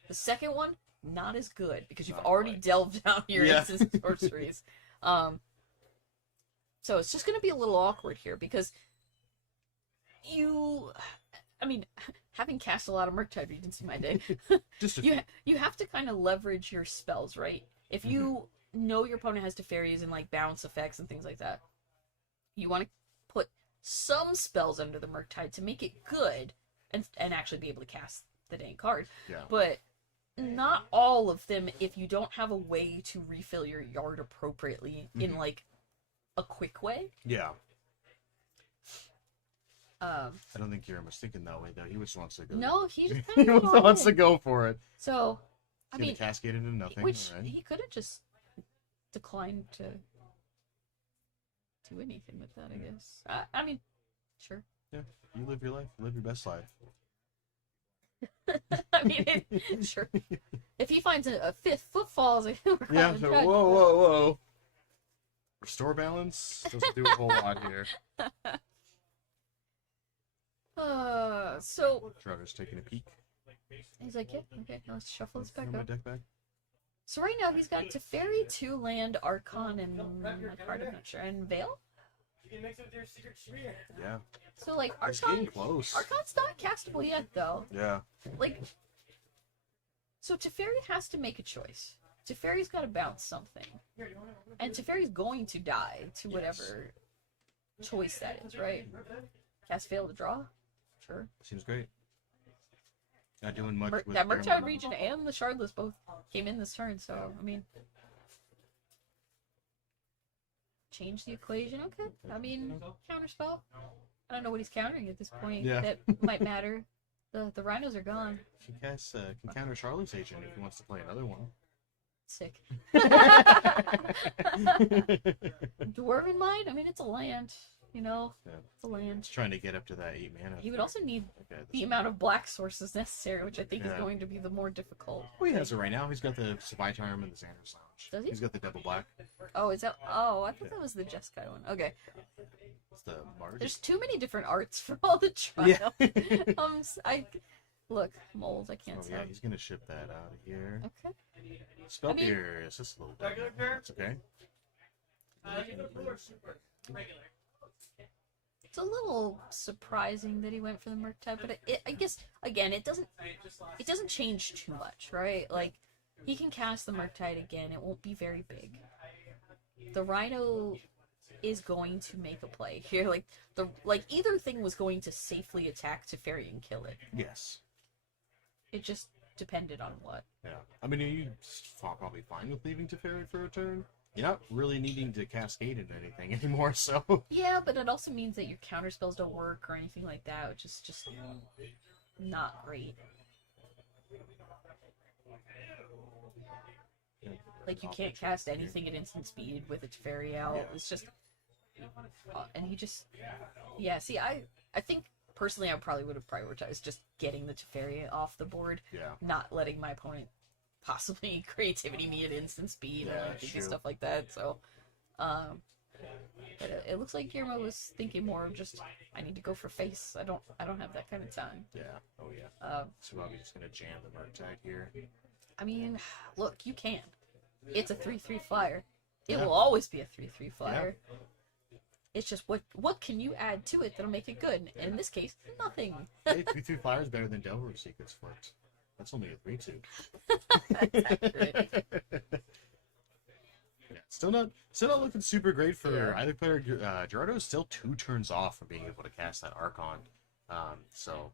The second one, not as good because you've Not already quite. delved down your Yeah. instants and sorceries. So it's just gonna be a little awkward here because having cast a lot of Murktide Regions in my day, Just a few. you have to kind of leverage your spells, right? If you know your opponent has Teferis and like bounce effects and things like that, you want to put some spells under the Murktide to make it good and actually be able to cast the dang card. Yeah. But not all of them if you don't have a way to refill your yard appropriately in like a quick way. Yeah. Um, I don't think Kieran was thinking that way though. He just wants to go. no, he just he kind of wants to go for it. So, I He's gonna mean, cascade into nothing. which All right. he could have just declined to do anything with that, I guess. I mean, sure. Yeah, you live your life. Live your best life. I mean, sure. If he finds a fifth footfall, as a Yeah. So, whoa. Restore balance doesn't do a whole lot here. So Trevor's taking a peek. he's like, yeah, okay, let's shuffle this back Throw my up. deck back. So right now he's got Teferi, 2 land, Archon, and a card I'm not sure, and Veil. Yeah. So like It's getting Archon, close. Archon's not castable yet though. Yeah. Like, so Teferi has to make a choice. Teferi's got to bounce something, and Teferi's going to die to whatever choice that is, right? Cast Veil to draw, sure. Seems great. Not doing much with That their Murktide mana. region and the Shardless both came in this turn, so I mean, change the equation. Okay, I mean, counterspell. I don't know what he's countering at this point. Yeah. That might matter. The rhinos are gone. He can counter Charlotte's agent if he wants to play another one. Sick. Dwarven Mind? I mean, it's a land, you know? Yeah. It's a land. He's trying to get up to that 8 mana. He would also need Okay, the amount of black sources necessary, which I think is Yeah. going to be the more difficult. Well, he has it right now. He's got the Savitarm and the Xander's Lounge. Does he? He's got the double black. Oh, is that? Oh, I thought that was the Jeskai one. Okay. It's the Marge. There's too many different arts for all the Yeah. trials. Look, I'm old. I can't Oh yeah, tell. he's gonna ship that out of here. Okay. Spell I mean- here. It's just a little bit. That's okay. It's a little surprising that he went for the Merc type, but I guess again it doesn't change too much, right? Like he can cast the Murktide again; it won't be very big. The Rhino is going to make a play here. Like either thing was going to safely attack Teferi and kill it. Yes. It just depended on what. Yeah. I mean, you probably fine with leaving Teferi for a turn. You're not really needing to cascade into anything anymore, so. Yeah, but it also means that your counter spells don't work or anything like that, which is just not great. Like you can't cast anything at instant speed with its fairy out. Yeah. It's just, and he just, yeah. See, I think personally, I probably would have prioritized just getting the Teferi off the board, Yeah. not letting my opponent possibly creativity me at instant speed Yeah, or anything true. and stuff like that. So, but it looks like Guillermo was thinking more of just, I need to go for face. I don't have that kind of time. Yeah. Oh yeah. Um, So probably just gonna jam the Murktide here. I mean, look, you can. It's a 3/3 flyer. It Yeah. will always be a 3/3 flyer. It's just what can you add to it that'll make it good? And in this case, nothing. Hey, 3/3 flyer is better than Delver Secrets Flirt. That's only a 3/2. That's accurate. Yeah, still not looking super great for Yeah. either player. Gerardo is still 2 turns off from being able to cast that Archon. So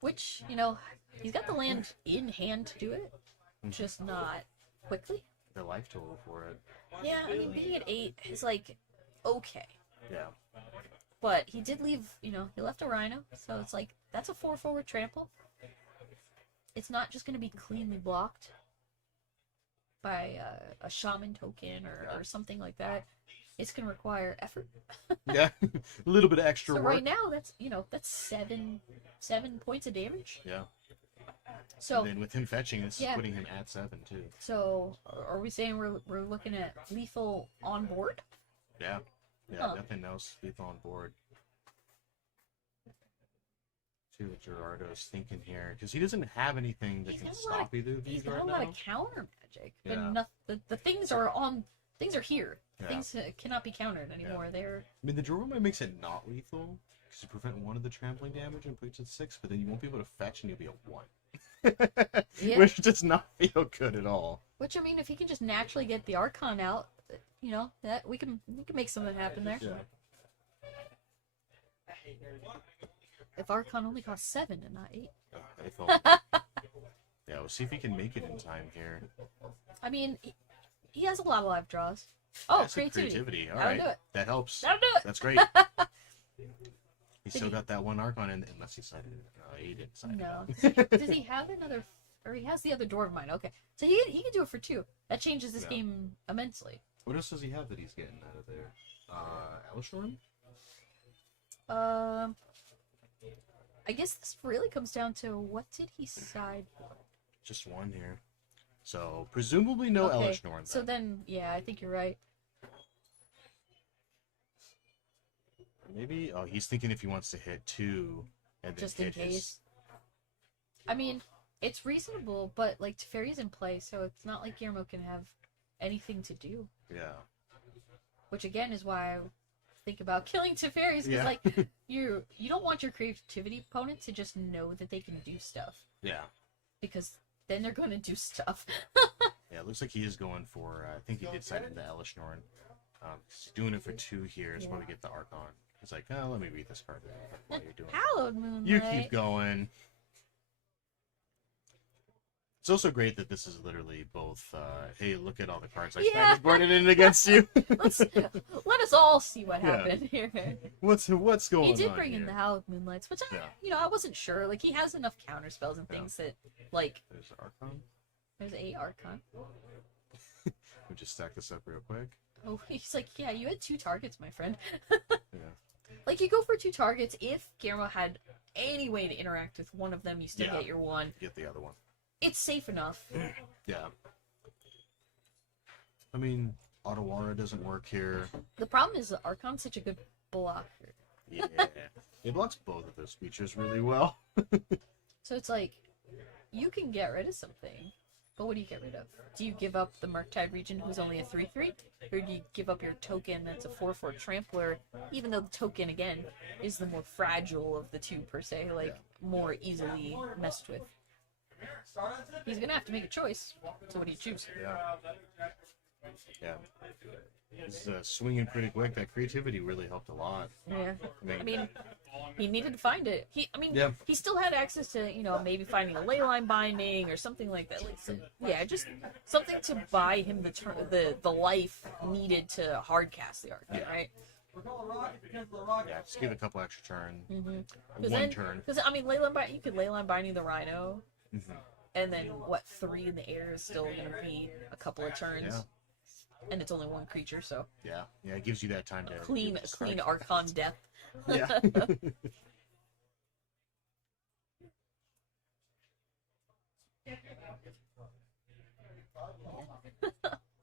Which, he's got the land in hand to do it, just not quickly. the life total for it. Yeah, I mean, being at 8 is like, okay. Yeah. But he did leave, he left a Rhino, so it's like, that's a 4/4 trample. It's not just going to be cleanly blocked by a shaman token or something like that. It's going to require effort. Yeah. A little bit of extra So work. right now, that's 7 points of damage. Yeah. So, And then with him fetching, this Yeah. is putting him at 7 too. so are we saying we're looking at lethal on board? Yeah. Yeah. Huh. Nothing else lethal on board. See what Gerardo's thinking here, because he doesn't have anything that He's can got a lot stop either of He's these got right a lot now. of counter magic, but Yeah. the things are here. Yeah. Things cannot be countered anymore. They're I mean, the Joroma makes it not lethal because you prevent one of the trampling damage and puts it 6, but then you won't be able to fetch and you'll be at 1. Yeah. Which does not feel good at all. which I mean, if he can just naturally get the Archon out, that we can make something happen there. Yeah. If Archon only costs 7 and not 8. I felt... Yeah, we'll see if he can make it in time here. I mean, he has a lot of live draws. Oh, That's a creativity. All That'll right. do it. That helps. That'll do it. That's great. He's still he- got that one Archon in, unless he cited it. He didn't cite No. it. Does he have another? Or he has the other Dwarf Mine. Okay, so he can do it for 2. That changes this Yeah. game immensely. What else does he have that he's getting out of there? Elishnorn? I guess this really comes down to what did he side for? Just one here. So, presumably no Okay, Elishnorn. so then, yeah, I think you're right. Maybe. Oh, he's thinking if he wants to hit 2 and then Just in hit case. his... I mean, it's reasonable, but like Teferi's in play, so it's not like Guillermo can have anything to do. Yeah. Which again is why I think about killing Teferis, because Yeah. like you don't want your creativity opponent to just know that they can do stuff, Yeah. because then they're going to do stuff. Yeah, it looks like he is going for, I think he did cite in the Elishnorn. He's doing it for 2 here, is Yeah. where we get the Archon. He's like, oh, let me read this card while you're doing it. Hallowed Moonlight. You keep going. It's also great that this is literally both, hey, look at all the cards I Yeah. boarded in against you. Let us all see what Yeah. happened here. What's going on He did bring in here? the Hallowed Moonlights, which Yeah. I wasn't sure. Like he has enough counter spells and Yeah. things that like There's the Archon. there's 8 Archon. We'll just stack this up real quick. Oh, he's like, yeah, you had 2 targets, my friend. Yeah. Like you go for 2 targets if Guillermo had any way to interact with one of them, you still Yeah. get your 1. Get the other one. It's safe enough. Yeah. I mean, Otawara doesn't work here. The problem is that Archon's such a good blocker. Yeah. It blocks both of those creatures really well. So it's like, you can get rid of something, but what do you get rid of? Do you give up the Murktide Region, who's only a 3/3? Or do you give up your token that's a 4/4 Trampler, even though the token, again, is the more fragile of the two, per se, like, more easily messed with? He's gonna have to make a choice. So what do you choose? Yeah. Yeah. He's swinging pretty quick. That creativity really helped a lot. Yeah. I mean, he needed to find it. Yeah. He still had access to, maybe finding a leyline binding or something like that. Like, just something to buy him the life needed to hardcast the arc, right? Yeah, just give it a couple extra turns. Mm-hmm. One turn. Because, you could leyline binding the Rhino, and then, 3 in the air is still going to be a couple of turns. Yeah. And it's only one creature, so Yeah, it gives you that time to clean Archon death. Yeah.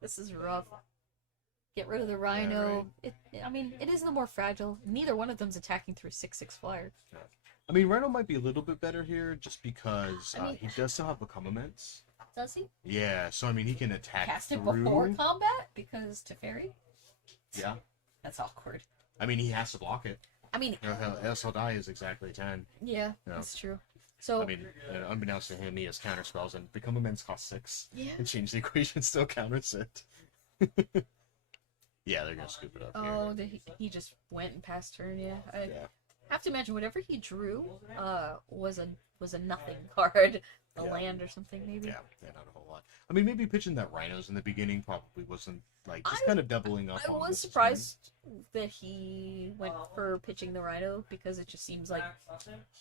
This is rough. Get rid of the Rhino. Yeah, It is the more fragile. Neither one of them's attacking through 6/6 flyer. I mean, Rhino might be a little bit better here just because he does still have Become Immense. Does he? Yeah, so I mean, he can attack Cast it through. before combat because Teferi? Yeah. That's awkward. I mean, he has to block it. I mean, Else he'll die is exactly 10. yeah, Yeah. that's true. So, I mean, unbeknownst to him, he has counter spells, and Become Immense costs 6. yeah. And change the equation still counters it. Yeah, they're gonna scoop it up. Oh, here. he just went and passed turn. Yeah, I Yeah. have to imagine whatever he drew was a nothing card, a Yeah. land or something maybe. Yeah, not a whole lot. I mean, maybe pitching that Rhinos in the beginning probably wasn't like just I- kind of doubling up. I on was this surprised that he went for pitching the Rhino because it just seems like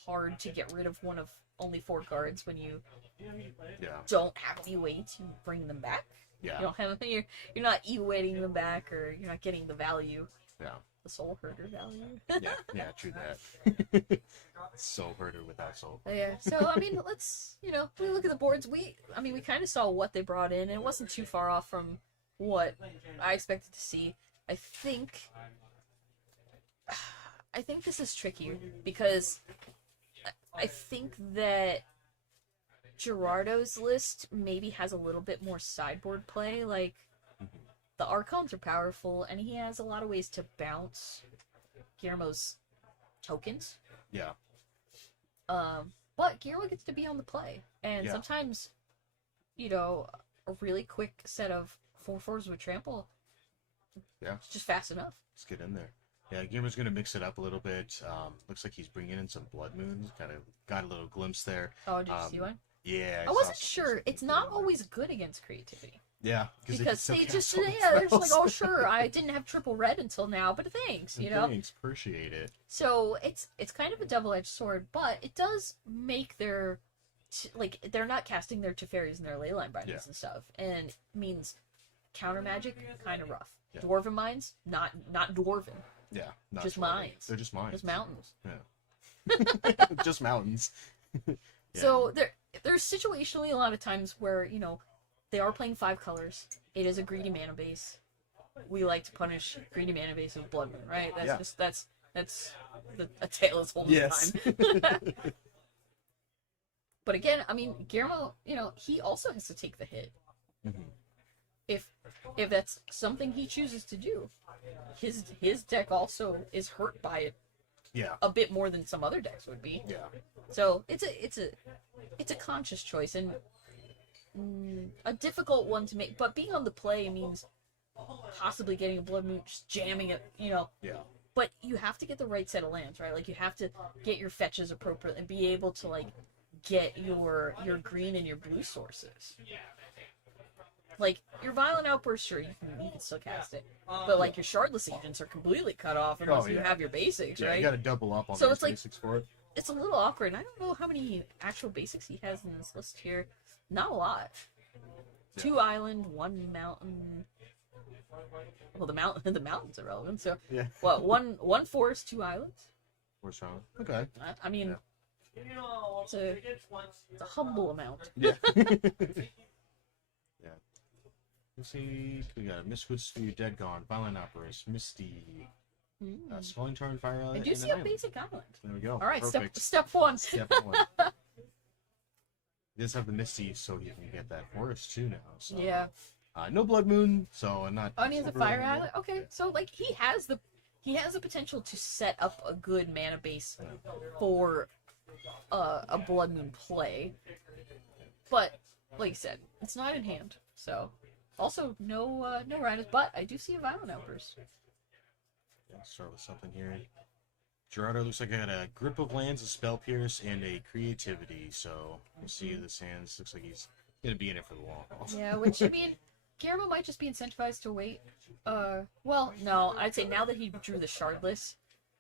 hard to get rid of one of only 4 cards when you turn. Yeah, don't have any way to bring them back. You yeah, don't have you're not e-waiting them back, or you're not getting the value, yeah, the soul herder value. yeah. True that. Soul herder without soul. Yeah. So I mean, let's we look at the boards. We kind of saw what they brought in, and it wasn't too far off from what I expected to see. I think this is tricky because I think that Gerardo's list maybe has a little bit more sideboard play. Like, the Archons are powerful, and he has a lot of ways to bounce Guillermo's tokens. Yeah, But Guillermo gets to be on the play, and Yeah. sometimes, a really quick set of 4/4s with trample, yeah. it's just fast enough. Let's get in there. Yeah, Gamer's gonna mix it up a little bit. Looks like he's bringing in some Blood Moons. Kind of got a little glimpse there. Oh, did you see one? Yeah. I wasn't sure. It's not always good against creativity. Yeah, Because still they just, cancel they're just like, spells. oh, sure, I didn't have triple red until now, but thanks, Thanks, appreciate it. So it's kind of a double-edged sword, but it does make they're not casting their Teferis and their leyline bindings Yeah. and stuff, and means counter magic kind of rough. Yeah. Dwarven mines, not dwarven, Yeah, not just totally. mines. They're just mines. just mountains. Yeah. Just mountains. Yeah. So there's situationally a lot of times where they are playing 5 colors. It is a greedy mana base. We like to punish greedy mana base with Blood Moon, right? That's Yeah. just that's a tale as old as Yes. time. But again, Guillermo, he also has to take the hit. Mhm. If that's something he chooses to do, his deck also is hurt by it Yeah. a bit more than some other decks would be. Yeah. So it's a conscious choice and a difficult one to make. But being on the play means possibly getting a Blood Moon, just jamming it, Yeah. But you have to get the right set of lands, right? Like, you have to get your fetches appropriate and be able to get your green and your blue sources. Like, your Violent Outburst, sure, you can still cast it. But, your Shardless Agents are completely cut off unless you yeah. have your basics, Yeah, right? you gotta double up on So those it's like- basics for it. It's a little awkward. I don't know how many actual basics he has in this list here. Not a lot. Yeah. 2 island, 1 mountain. Well, the mountain's irrelevant. So, Yeah. what? One forest, 2 islands. Where's Sean? Okay. I mean, it's a humble amount. Yeah. Yeah. Let's see. We got Mistwood Sphere, Dead Gone, Violent Outburst, Misty, Scalding Torrent, Fire Island, I do and see an a island. basic island. There we go. All right, Perfect. step one. Step one. He does have the Misty, so he can get that forest too now. So. Yeah. No Blood Moon, so I'm not. Oh, and he has a super fire worried. island. Okay, so like he has the potential to set up a good mana base for a Blood Moon play, but like you said, it's not in hand. So also no Rhinos, but I do see a Violent Outburst. Let's start with something here. Gerardo looks like I got a Grip of Lands, a Spell Pierce, and a Creativity. So we'll see this hand. This looks like he's gonna be in it for the long haul. Yeah, which I mean, Guillermo might just be incentivized to wait. Well, no, I'd say now that he drew the Shardless,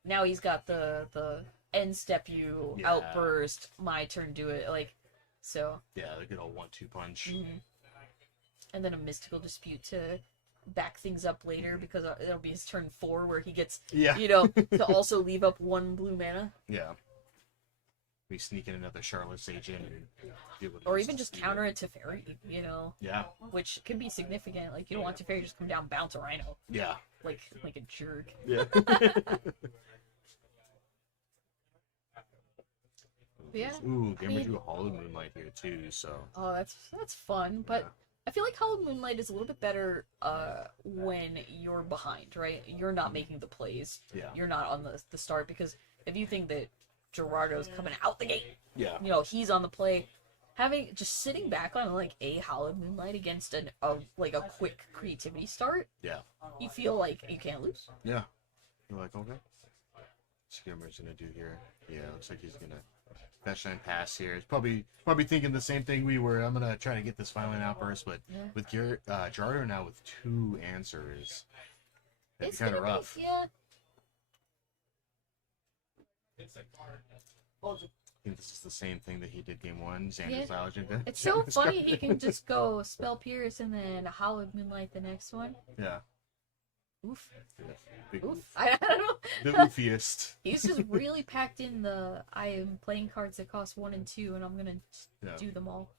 now he's got the end step you Yeah. outburst, my turn do it, like, so. Yeah, they get a 1-2 punch. And then a Mystical Dispute to back things up later because it'll be his turn 4 where he gets, Yeah. to also leave up 1 blue mana. Yeah. We sneak in another Charlotte Sage in and deal with Or this even just Teferi. counter it to Fairy, Yeah. which can be significant. Like, you don't want Teferi just come down, bounce a Rhino, Yeah. like a jerk. Yeah. Yeah. Ooh, Gamer mean- drew Hollow Moonlight here too, so. Oh, that's fun, but Yeah. I feel like Hollow Moonlight is a little bit better when you're behind, right? You're not making the plays. Yeah. You're not on the start, because if you think that Gerardo's coming out the gate, Yeah. he's on the play, just sitting back on like a Hollow Moonlight against a quick creativity start, Yeah. you feel like you can't lose. Yeah. You're like, okay. What's Gamer's gonna do here? Yeah, looks like he's gonna fetch and pass here. He's probably thinking the same thing we were. I'm gonna try to get this Violent Outburst, but Yeah. with Gerardo now with 2 answers, it's kind of gonna be- rough. yeah. I think this is the same thing that he did game 1. Xander's Legend. It's so funny he can just go Spell Pierce and then Hollow Moonlight the next one. Yeah. Oof. Big Oof. I don't know. The oofiest. He's just really packed in I am playing cards that cost 1 and 2, and I'm gonna Yeah. do them all.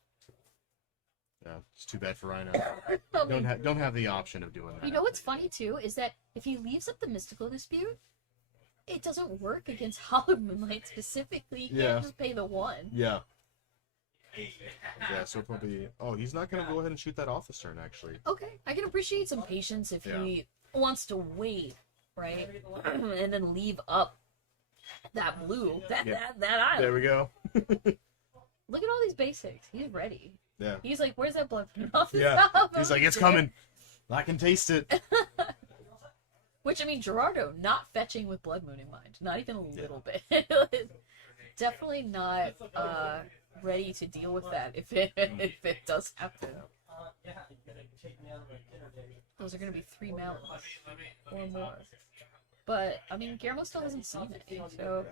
Yeah. It's too bad for Rhino. I mean, Don't have the option of doing that. you know what's funny too is that if he leaves up the Mystical Dispute, it doesn't work against Hollow Moonlight specifically. You Yeah. can't just pay the 1. Yeah. Yeah, so probably. Oh, he's not gonna go ahead and shoot that off this turn, actually. Okay, I can appreciate some patience if Yeah. he wants to wait, right, and then leave up that blue, that island. There we go. Look at all these basics. He's ready. Yeah. He's like, "Where's that blood off the Yeah. top?" He's like, it's coming. I can taste it. Which, I mean, Gerardo not fetching with Blood Moon in mind, not even a little bit. Definitely not ready to deal with that if it does happen. Those are going to be 3 mountains or more. But I mean, Guillermo still hasn't seen it, so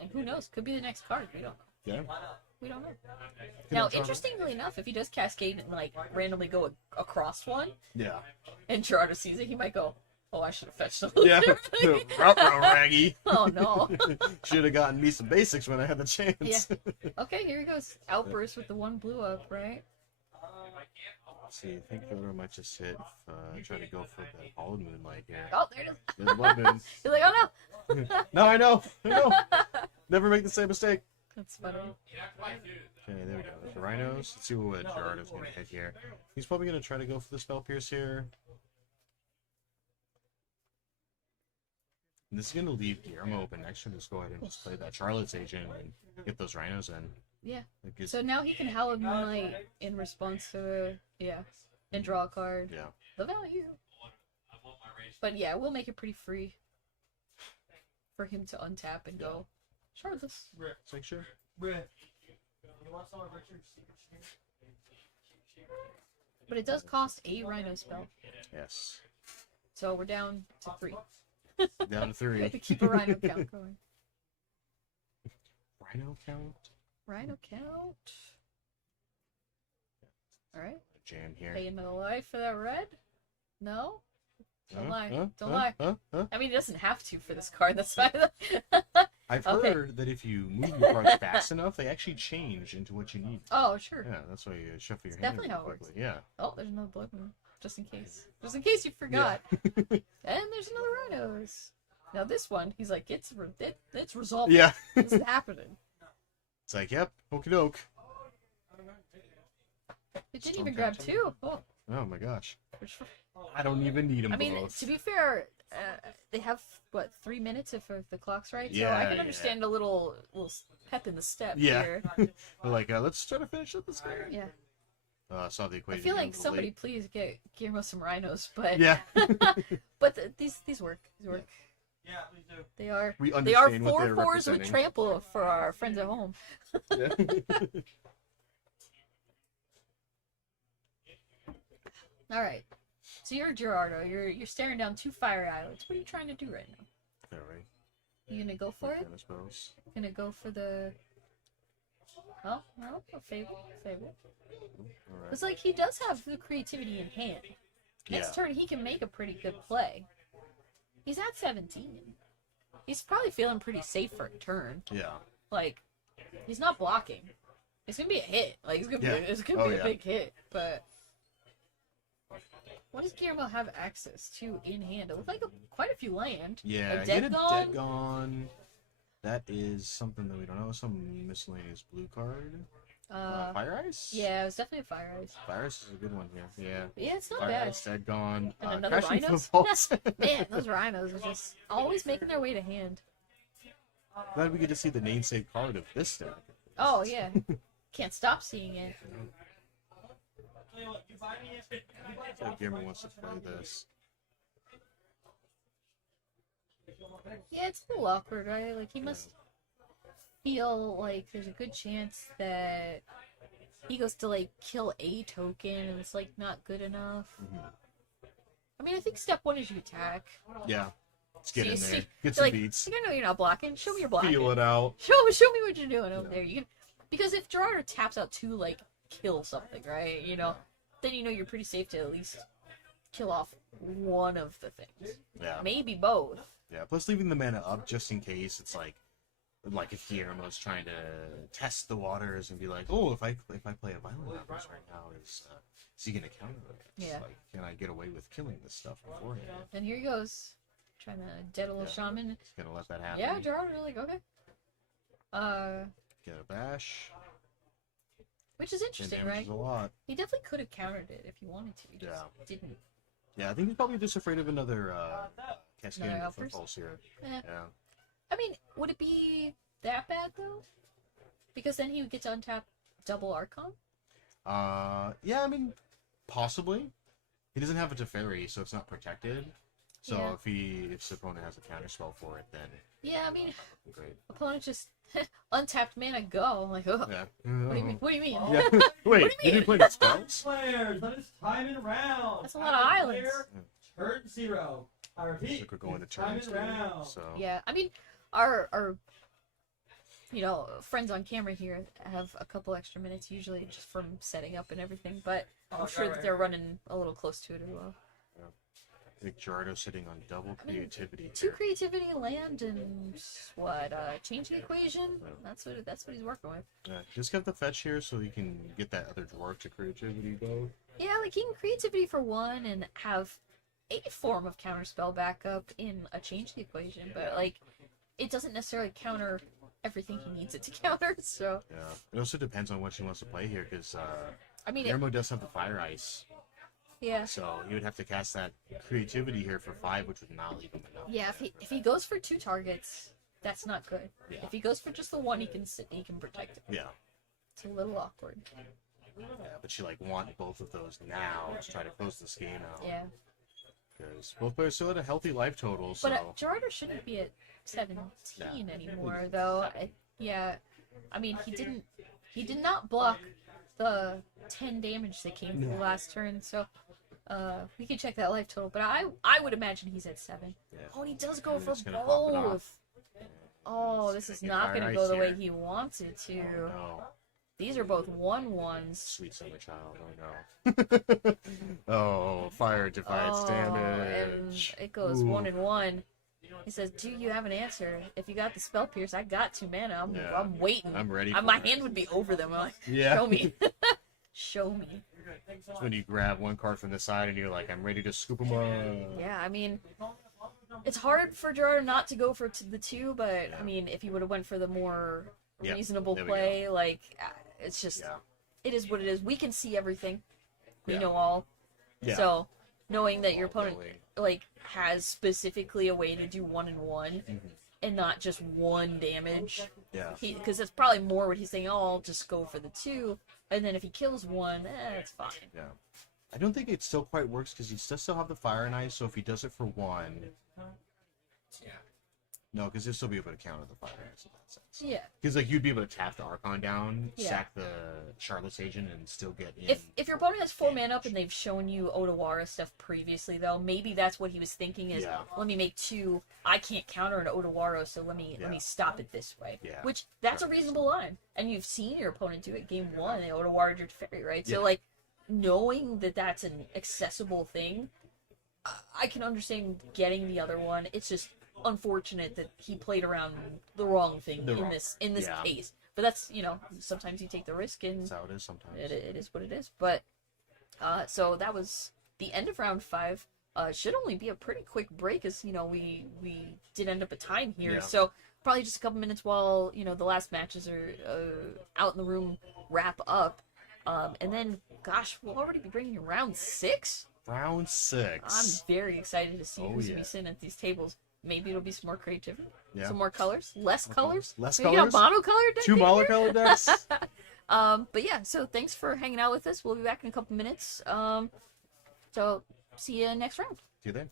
and who knows? Could be the next card. We don't know. Yeah. We don't know. Now, interestingly enough, if he does Cascade and like randomly go across one, Yeah. and Gerardo sees it, he might go, "Oh, I should have fetched a little Yeah. differently." Ruh-roh, Raggy. Oh no. Should have gotten me some basics when I had the chance. Yeah. Okay, here he goes. Outburst with the 1 blue up, right? Let's see, I think Yoda might just hit. Try to go for the Hollow Moonlight here. Oh, there it is. There's the Blood Moon. He's like, "Oh no." No, I know. Never make the same mistake. That's funny. Okay, there we go. There's the Rhinos. Let's see what Gerardo's going to hit here. He's probably going to try to go for the Spell Pierce here. And this is going to leave Guillermo open. Next turn, just go ahead and just play that Charlotte's Agent and get those Rhinos in. Yeah. It gives- So now he can Howl of Moonlight in response to and draw a card. yeah. The value. But yeah, we'll make it pretty free for him to untap and go, Charles. It's like, sure. But it does cost a Rhino spell. Yes. So we're down to 3. Down to We 3. have to keep a Rhino count going. Rhino count. Rhino count. Alright. Jam here. Pay another life for that red? No? Don't lie. Huh? Don't Huh? lie. Huh? I mean, he doesn't have to for this card. That's fine. I've Okay. heard that if you move your cards fast enough, they actually change into what you need. Oh, sure. Yeah, that's why you shuffle your It's hand. definitely really how it works. quickly. Yeah. Oh, there's another blood moon. Just in case. Just in case you forgot. And there's another rhinos. Now this one, he's like, it's resolved. Yeah. This is happening. It's like, yep, okie doke. It didn't Storm even grab Captain. 2. Oh, Oh my gosh. which, I don't even need them I mean, both. to be fair, they have what 3 minutes if the clock's right. So I Yeah, can yeah. understand a little pep in the step Yeah. here. We're like, let's try to finish up this game. Yeah, Saw the I equation. feel a like little somebody late. please get Guillermo some rhinos, but Yeah. but these work. These work. Yeah, we do. They are We they are understand what 4 they're 4s with representing. trample for our friends at home. Yeah. All right. So you're Gerardo. You're staring down 2 fire islands. What are you trying to do right now? All right. You gonna go for it? I suppose. Gonna go for the. Oh no, a fable. All right. It's like he does have the creativity in hand. Next Yeah. turn he can make a pretty good play. He's at 17. He's probably feeling pretty safe for a turn. Yeah. Like, he's not blocking. It's gonna be a hit. Like it's gonna Yeah. it's gonna Oh, be yeah. a big hit. But what does Guillermo have access to in hand? It looks like quite a few land. Yeah. A Get dead a gone? dead gone. That is something that we don't know. Some miscellaneous blue card. Fire Ice? Yeah, it was definitely a fire ice. Fire Ice is a good one here. Yeah. But yeah, it's not Fire bad. Ice, dead gone. And another Crashing rhinos? Footballs. Man, those rhinos are just always making their way to hand. Glad we get to see the namesake card of this deck. Oh yeah, can't stop seeing it. So Gamer wants to play this. Yeah, it's a little awkward, right? Like he must feel like there's a good chance that he goes to like kill a token and it's like not good enough. I mean, I think step 1 is you attack. Yeah. Let's get So you in there. see- Get You're some like, beats. I know you're not blocking. Show me you're blocking. Feel it out. Show me what you're doing over there. You can, because if Gerardo taps out 2, like kill something, right? You know, then you know you're pretty safe to at least kill off one of the things. Yeah. Maybe both. Yeah. Plus leaving the mana up just in case it's like if Guillermo's trying to test the waters and be like, oh, if I play a Violent Outburst right now, is he gonna counter it? Yeah. Like, can I get away with killing this stuff beforehand? And here he goes, trying to dead a little shaman. He's gonna let that happen. Yeah, Gerardo's like, okay. Get a bash. Which is And interesting, right? damages a lot. He definitely could have countered it if he wanted to. He just Yeah. didn't. Yeah, I think he's probably just afraid of another cascading Another outburst? footballs here. Eh. Yeah. I mean, would it be that bad though? Because then he would get to untap double Archon. Yeah, I mean, possibly. He doesn't have a Teferi, so it's not protected. So Yeah. if his opponent has a counter spell for it, then Yeah, I mean, great. opponent just untapped mana go. I'm like, oh, Yeah. what do you mean? What do you mean? Yeah. Wait, you did he mean? play the spells? Players, let us time in round. That's a lot of islands. Turn 0. I repeat. Like we're going to time turn in 2. round. So Yeah, I mean, our friends on camera here have a couple extra minutes usually just from setting up and everything, but I'm sure that they're running a little close to it as well. I think Gerardo's sitting on double I mean, creativity. 2 here. creativity, land, and what? Change the equation. That's what he's working with. Yeah, just get the fetch here so he can get that other dwarf to creativity go. Yeah, like he can creativity for 1 and have a form of counterspell backup in a change the equation, but like it doesn't necessarily counter everything he needs it to counter. So Yeah. It also depends on what she wants to play here, because I mean, Guillermo does have the Fire Ice. yeah, So he would have to cast that creativity here for 5, which would not leave him enough. yeah. If he goes for 2 targets, that's not good. Yeah. If he goes for just the 1, he can protect it. Yeah. It's a little awkward. Yeah, but you want both of those now to try to close this game out. Yeah, Because both players still had a healthy life total, so but Gerardo shouldn't be at 17 anymore, though. I mean, he did not block the 10 damage that came through last turn, so we can check that life total. But I would imagine he's at 7. Yeah. Oh, and he does go And for it's gonna pop it off. both. Oh, this is Get not Fire going to Ice go the way here. he wants it to. Oh, no. These are both 1/1s. Sweet summer child, oh no. Oh, fire defiance Oh, damage. and it goes Ooh. 1 and 1. He says, "Do you have an answer? If you got the spell pierce, I got 2 mana. Yeah. I'm waiting. I'm ready My for it. hand would be over them. I'm like, Yeah. show me, show me." It's when you grab one card from the side and you're like, I'm ready to scoop them up. Yeah, I mean, It's hard for Gerard not to go for the 2, but I mean, if he would have went for the more Yeah, reasonable there we play, like it's just Yeah. it is what it is. We can see everything. We Yeah. know all. Yeah. So knowing that your opponent Totally. like has specifically a way to do 1 and 1 and not just 1 damage, Yeah. because that's probably more what he's saying. Oh, I'll just go for the 2, and then if he kills 1, it's fine. Yeah. I don't think it still quite works because he does still have the fire and ice. So if he does it for 1, Yeah. no, because he'll still be able to counter the fire and ice in that sense. Yeah. Because like you'd be able to tap the Archon down, Yeah. sack the Charlotte's Agent, and still get in. If your opponent has 4 mana up and they've shown you Otawara stuff previously, though, maybe that's what he was thinking is, Yeah. let me make 2. I can't counter an Otawara, so let me Yeah. stop it this way. Yeah. Which that's a Right. reasonable line, and you've seen your opponent do it. Game 1, they Otawara your Teferi, right? Yeah. So like knowing that that's an accessible thing, I can understand getting the other one. It's just unfortunate that he played around the wrong thing in this Yeah. case. But that's sometimes you take the risk and That's how it is sometimes. it is what it is. But so that was the end of round 5. It should only be a pretty quick break, as we did end up a time here. Yeah. So probably just a couple minutes while the last matches are out in the room wrap up, and then gosh, we'll already be bringing you round 6. Round 6. I'm very excited to see Oh, who's gonna yeah. be sitting at these tables. Maybe it'll be some more creativity, Yeah. some more colors, less colors. Less Maybe colors. a monocolor deck. 2 in here? monocolor decks. But yeah, so thanks for hanging out with us. We'll be back in a couple minutes. So see you next round. See you then.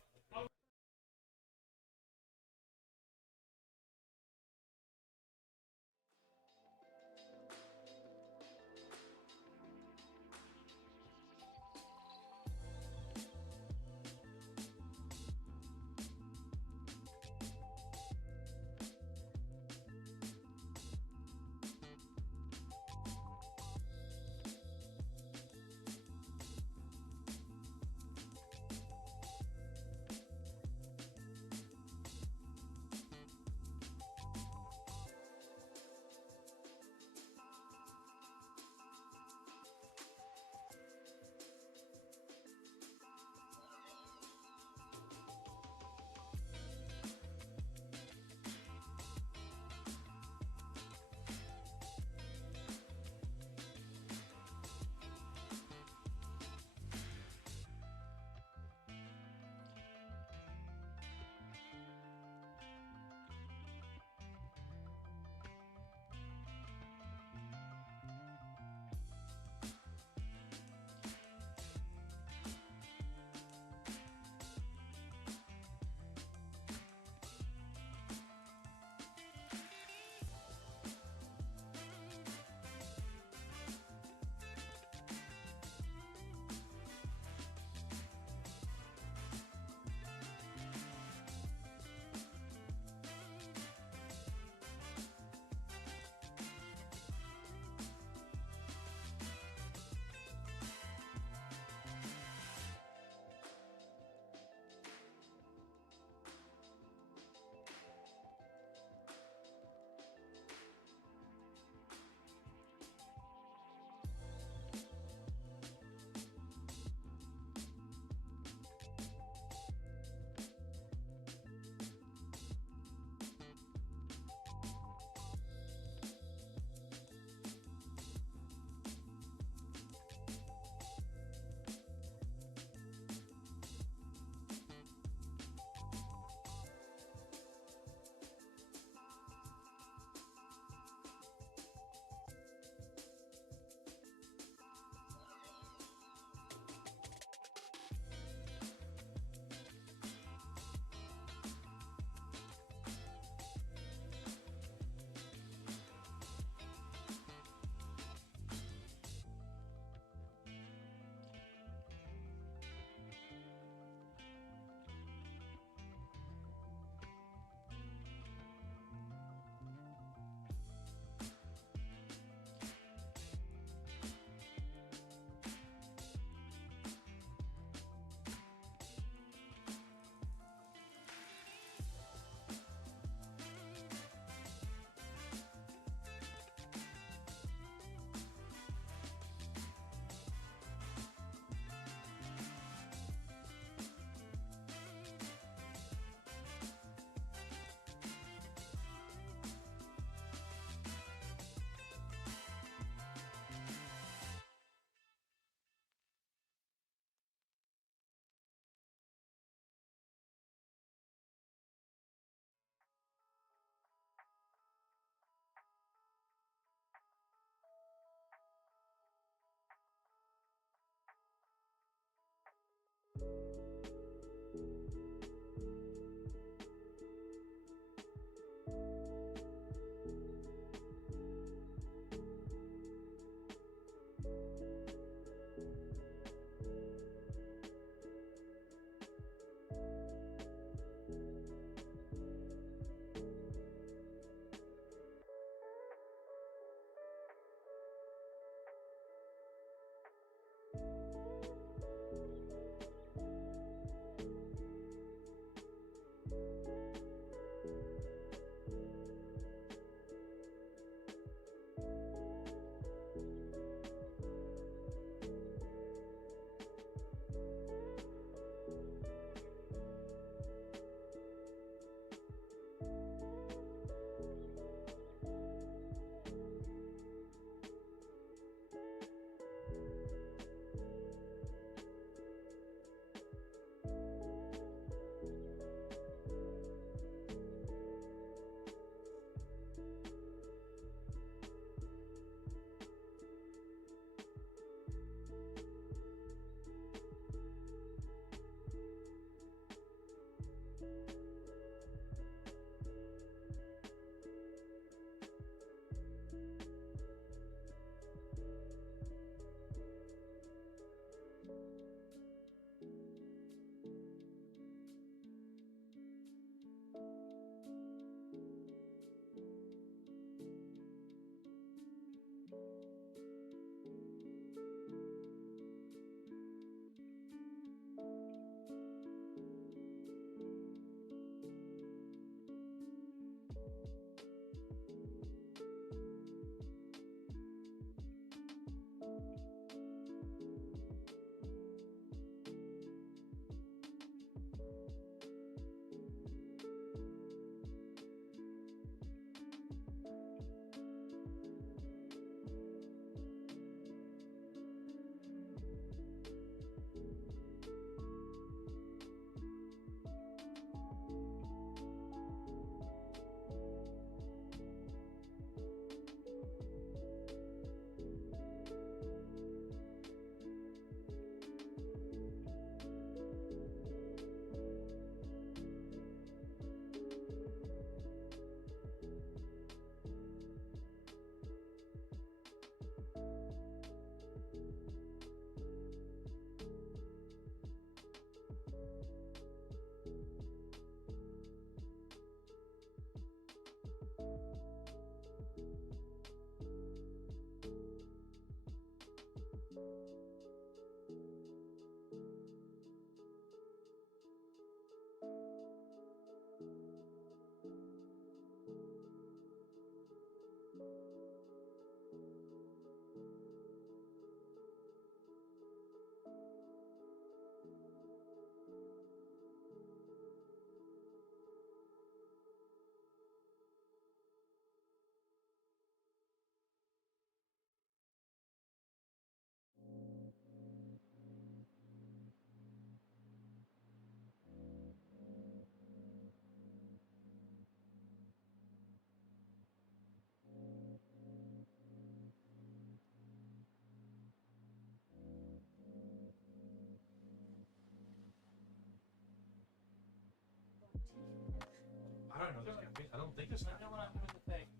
I don't know. There's caffeine. I don't think there's caffeine.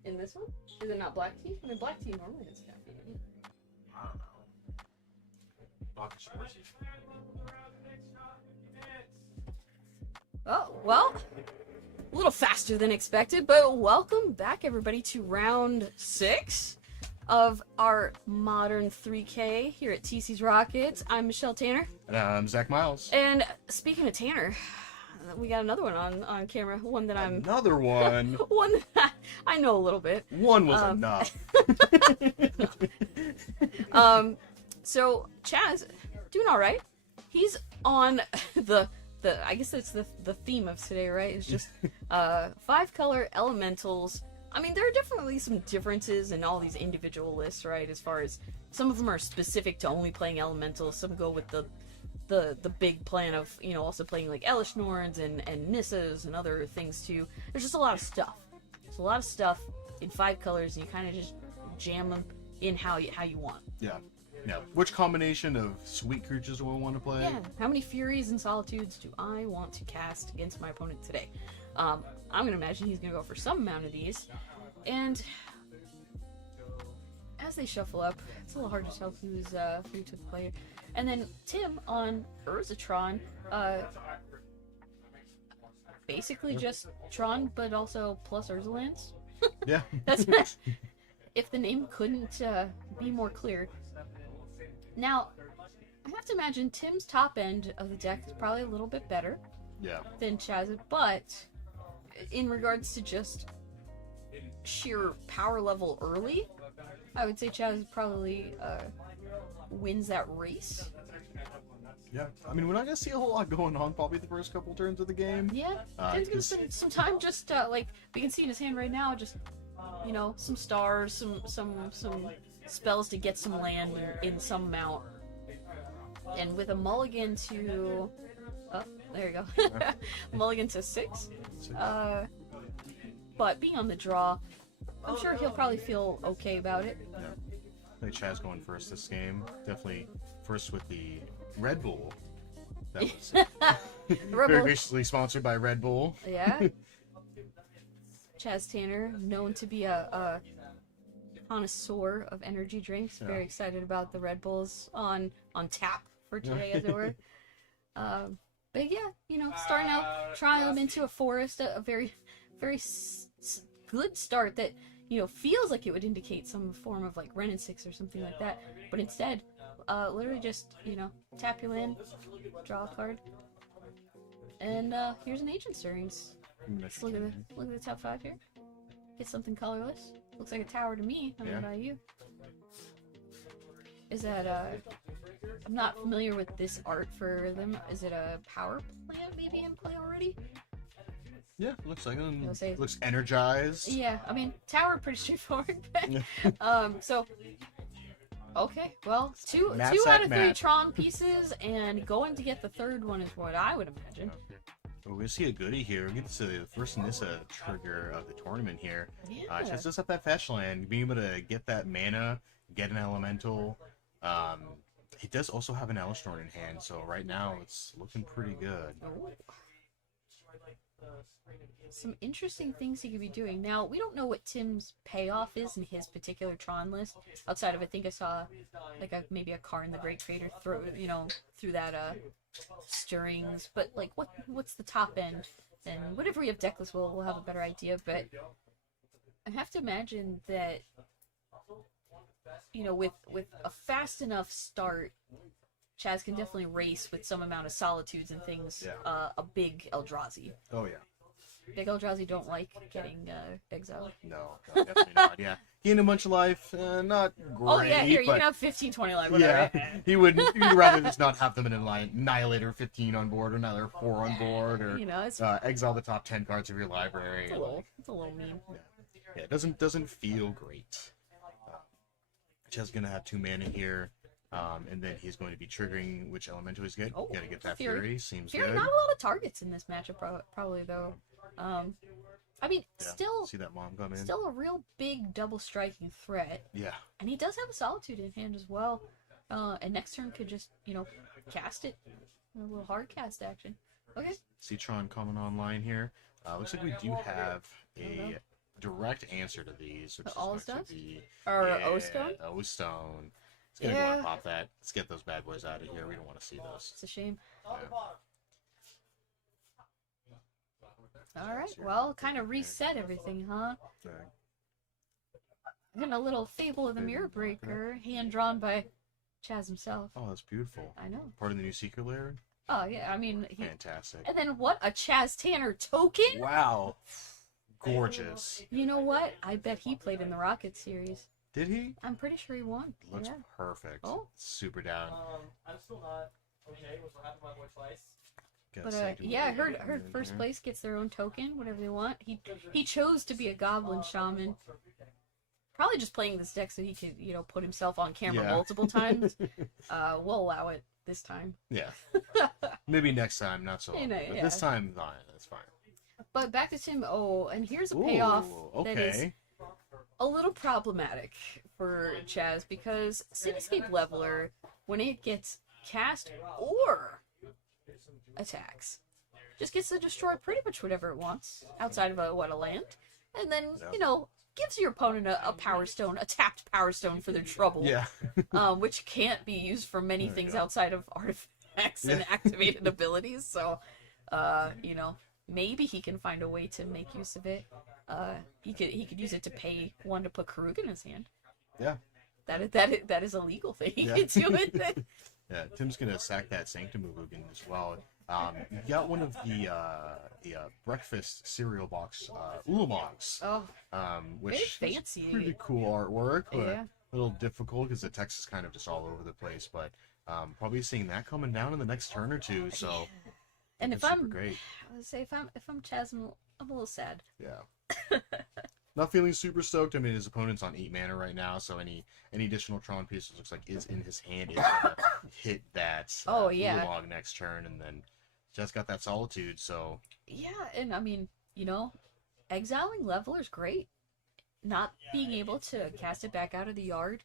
In this one? Is it not black tea? I mean, black tea normally has caffeine. I don't know. Vodka sporty. Oh, well, a little faster than expected, but welcome back, everybody, to round 6 of our modern 3K here at TC's Rockets. I'm Michelle Tanner. And I'm Zach Miles. And speaking of Tanner, we got another one on camera. One that I'm... Another one. One that I know a little bit. One was enough. So Chaz, doing all right. He's on the I guess that's the theme of today, right? It's just 5-color elementals. I mean, there are definitely some differences in all these individual lists, right? As far as some of them are specific to only playing elementals. Some go with the big plan of, you know, also playing like Elish Norns and Nissas and other things too. There's just a lot of stuff. There's a lot of stuff in 5 colors, and you kind of just jam them in how you want. Yeah. Now, which combination of sweet creatures do we want to play? Yeah. How many Furies and Solitudes do I want to cast against my opponent today? I'm gonna imagine he's gonna go for some amount of these, and as they shuffle up, it's a little hard to tell who took the player. And then Tim on Urzatron, basically just Tron, but also plus Urzalands. Yeah. That's if the name couldn't be more clear. Now, I have to imagine Tim's top end of the deck is probably a little bit better Yeah. than Chaz's, but in regards to just sheer power level early, I would say Chaz probably wins that race. Yeah. I mean, we're not gonna see a whole lot going on probably the first couple turns of the game. Yeah, Tim's gonna spend some time just like we can see in his hand right now, just some stars, some spells to get some land in some amount, and with a mulligan to, oh, there you go, mulligan to 6. But being on the draw, I'm sure he'll probably feel okay about it. Yeah. I think Chaz going first this game. Definitely first with the Red Bull. That was Red very Bull. graciously sponsored by Red Bull. Yeah. Chaz Tanner, known to be a connoisseur of energy drinks, very excited about the Red Bulls on tap for today, as it were. But yeah, starting out, trial him into a forest, a very, very good start that feels like it would indicate some form of like Ren and 6 or something like that, but instead, literally just tap your land, draw a card, and here's an Ancient Stirrings. Let's look at the top 5 here. Get something colorless. Looks like a tower to me. I don't know about you. Is that I'm not familiar with this art for them. Is it a power plant maybe in play already? Yeah, looks like them. I'll say- Looks energized. Yeah, I mean tower pretty straightforward. So okay, well two Matt's out that of 3 Matt. Tron pieces, and going to get the third one is what I would imagine. Oh, we see a goodie here. We get to the first Nissa trigger of the tournament here. Yeah. Just sets up that fetch land, being able to get that mana, get an elemental. He does also have an Alistorn in hand, so right now it's looking pretty good. Oh. Some interesting things he could be doing. Now, we don't know what Tim's payoff is in his particular Tron list. Outside of, I think I saw like maybe a Karn the Great Creator through that stirrings. But like, what's the top end? And whatever we have decklist, we'll have a better idea. But I have to imagine that with a fast enough start, Chaz can definitely race with some amount of solitudes and things. Yeah. A big Eldrazi. Oh yeah. Big Eldrazi don't like getting exiled. No, definitely not. Yeah, gain a bunch of life, not great. Oh yeah, here you but can have 15, 20 life. yeah, Whatever. he'd rather just not have them in Annihilator 15 on board, or Annihilator 4 on board, or It's exile the top 10 cards of your library. it's a little mean. Yeah, it doesn't feel great. Chaz gonna have 2 mana here, and then he's going to be triggering which elemental he's get. Oh, Gotta get that Fury. Fury. Seems Fury, good. not a lot of targets in this matchup, probably though. I mean, Yeah, still see that mom come in. a real big double striking threat, Yeah. and he does have a Solitude in hand as well. And next turn could just cast it, a little hard cast action. Okay. Citron coming online here. Looks like we do have a direct answer to these, which The is All going Stuff? to be Or O-Stone? O-Stone. It's gonna go Yeah. and pop that. Let's get those bad boys out of here. We don't want to see those. It's a shame. Yeah. All right. Well, kind of reset everything, huh? And a little Fable of the Mirror Breaker, hand drawn by Chaz himself. Oh, that's beautiful. I know. Part of the new secret layer. Oh yeah, I mean, Fantastic. and then what, a Chaz Tanner token? Wow. Gorgeous. You know what? I bet he played in the Rocket series. Did he? I'm pretty sure he won. Looks Yeah. perfect. Oh. Super down. I'm still not okay with what happened to my boy Twice. Gotta But say, do yeah, I what heard we're heard doing first here. place gets their own token, whatever they want. He chose to be a Goblin Shaman. Probably just playing this deck so he could, put himself on camera Yeah. multiple times. We'll allow it this time. Yeah. Maybe next time, not so. You know, But yeah. this time, fine. That's fine. But back to Tim. Oh, and here's a payoff Ooh, that is okay. a little problematic for Chaz because Cityscape Leveler, when it gets cast or attacks, just gets to destroy pretty much whatever it wants outside of a land, and then gives your opponent a power stone, a tapped power stone for their trouble. Yeah. Which can't be used for many There you things go. outside of artifacts and activated abilities. So, maybe he can find a way to make use of it. He could use it to pay one to put Karuk in his hand. Yeah. That is a legal thing he Yeah. could do with it. Yeah, Tim's gonna sack that Sanctum Mugen as well. You got one of the breakfast cereal box Ulamogs, Oh, which very is fancy. pretty cool artwork, but Yeah. a little difficult because the text is kind of just all over the place. But probably seeing that coming down in the next turn or two. So and it's if super I'm, great. let's say if I'm Chaz, I'm a little sad. Yeah. Not feeling super stoked. I mean, his opponent's on 8 mana right now, so any additional Tron pieces looks like is in his hand is gonna hit that Oh, yeah. Ulamog next turn, and then just got that Solitude. So Yeah, and I mean, exiling Leveler's great. Not being able to cast it back out of the yard,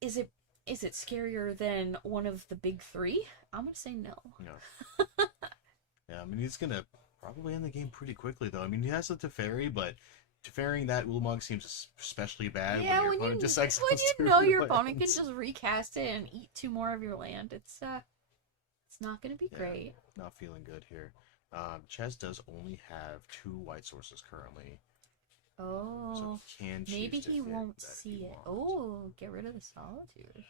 is it scarier than one of the big three? I'm gonna say no. no. Yeah, I mean he's gonna probably end the game pretty quickly though. I mean he has the Teferi, but Teferring that Ulamog seems especially bad Yeah, when your when opponent you just exiles when you 2 know your opponent can lands. just recast it and eat 2 more of your land, it's not gonna be Yeah. great. Not feeling good here. Chaz does only have 2 white sources currently, so Oh, he can choose maybe to he hit won't that if see he it. wants. Oh, get rid of the Solitude.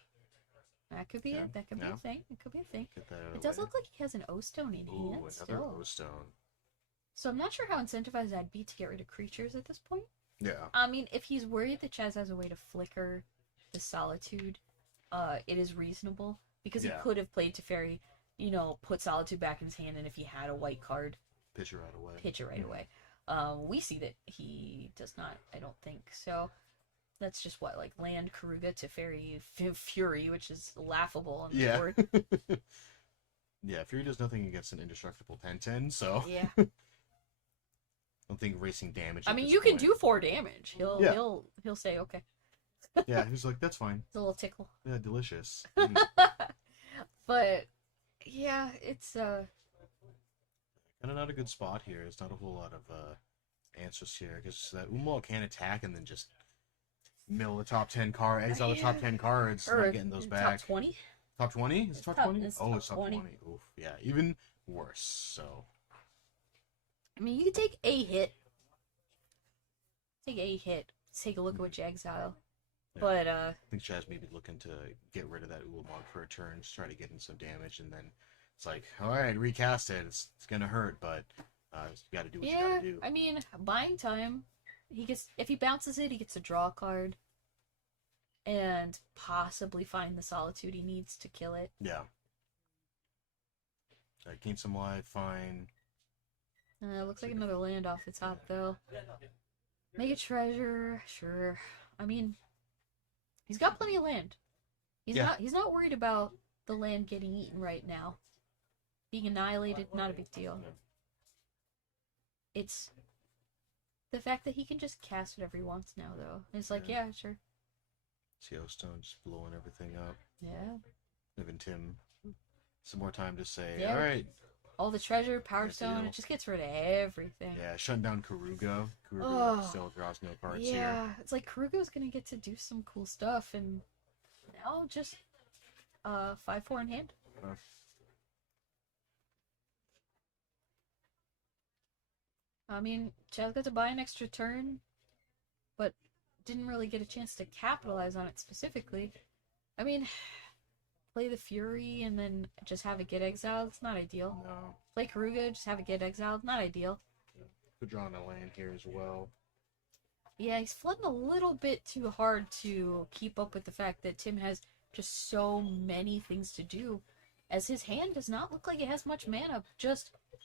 That could be Yeah, it. That could be yeah. a thing. It could be a thing. Get that out of It the does way. look like he has an O-Stone in Ooh, hand another still. O-Stone. So I'm not sure how incentivized I'd be to get rid of creatures at this point. Yeah. I mean, if he's worried that Chaz has a way to flicker the Solitude, it is reasonable. Because Yeah. he could have played Teferi, put Solitude back in his hand, and if he had a white card, Pitch it right away. pitch it right away. We see that he does not, I don't think. So that's just what, like land Karuga Teferi Fury, which is laughable on the Yeah. board. Yeah, Fury does nothing against an indestructible 10/10, so Yeah. I don't think racing damage. I at mean, this you can point. do 4 damage. He'll Yeah. he'll say okay. Yeah, he's like, that's fine. It's a little tickle. Yeah, delicious. But yeah, it's Kind of not a good spot here. There's not a whole lot of answers here because that Umal can attack and then just mill the top 10 card, exile the top 10 cards, or not getting those top back. 20. Top 20? Is it top top- 20? it's Oh, top it's top 20. 20. Oof, yeah, even worse. So I mean, you can take a hit. Take a look at what you exile. Yeah. But I think Chaz may be looking to get rid of that Ulamog for a turn, just try to get in some damage, and then it's like, all right, recast it. It's gonna hurt, but you got to do what you yeah, got to do. I mean, buying time. If he bounces it, he gets to draw a card, and possibly find the Solitude he needs to kill it. Yeah. Gain some life, fine. Looks like another land off the top though. Make a treasure, sure. I mean, he's got plenty of land. He's Yeah. not worried about the land getting eaten right now. Being annihilated, not a big deal. It's the fact that he can just cast whatever he wants now, though. And it's like, yeah, sure. CO Stone just blowing everything up. Yeah. Giving Tim some more time to say, Yeah. all right. All the treasure, Power Good Stone, deal. it just gets rid of everything. Yeah, shutting down Karuga. Karuga Oh. still draws no cards Yeah, here. it's like Karugo's gonna get to do some cool stuff, and now just 5/4 in hand. Uh. I mean, Chaz got to buy an extra turn, but didn't really get a chance to capitalize on it specifically. I mean, play the Fury and then just have it get exiled. It's not ideal. No. Play Karuga, just have it get exiled. Not ideal. Could draw on a land here as well. Yeah, he's flooding a little bit too hard to keep up with the fact that Tim has just so many things to do, as his hand does not look like it has much mana.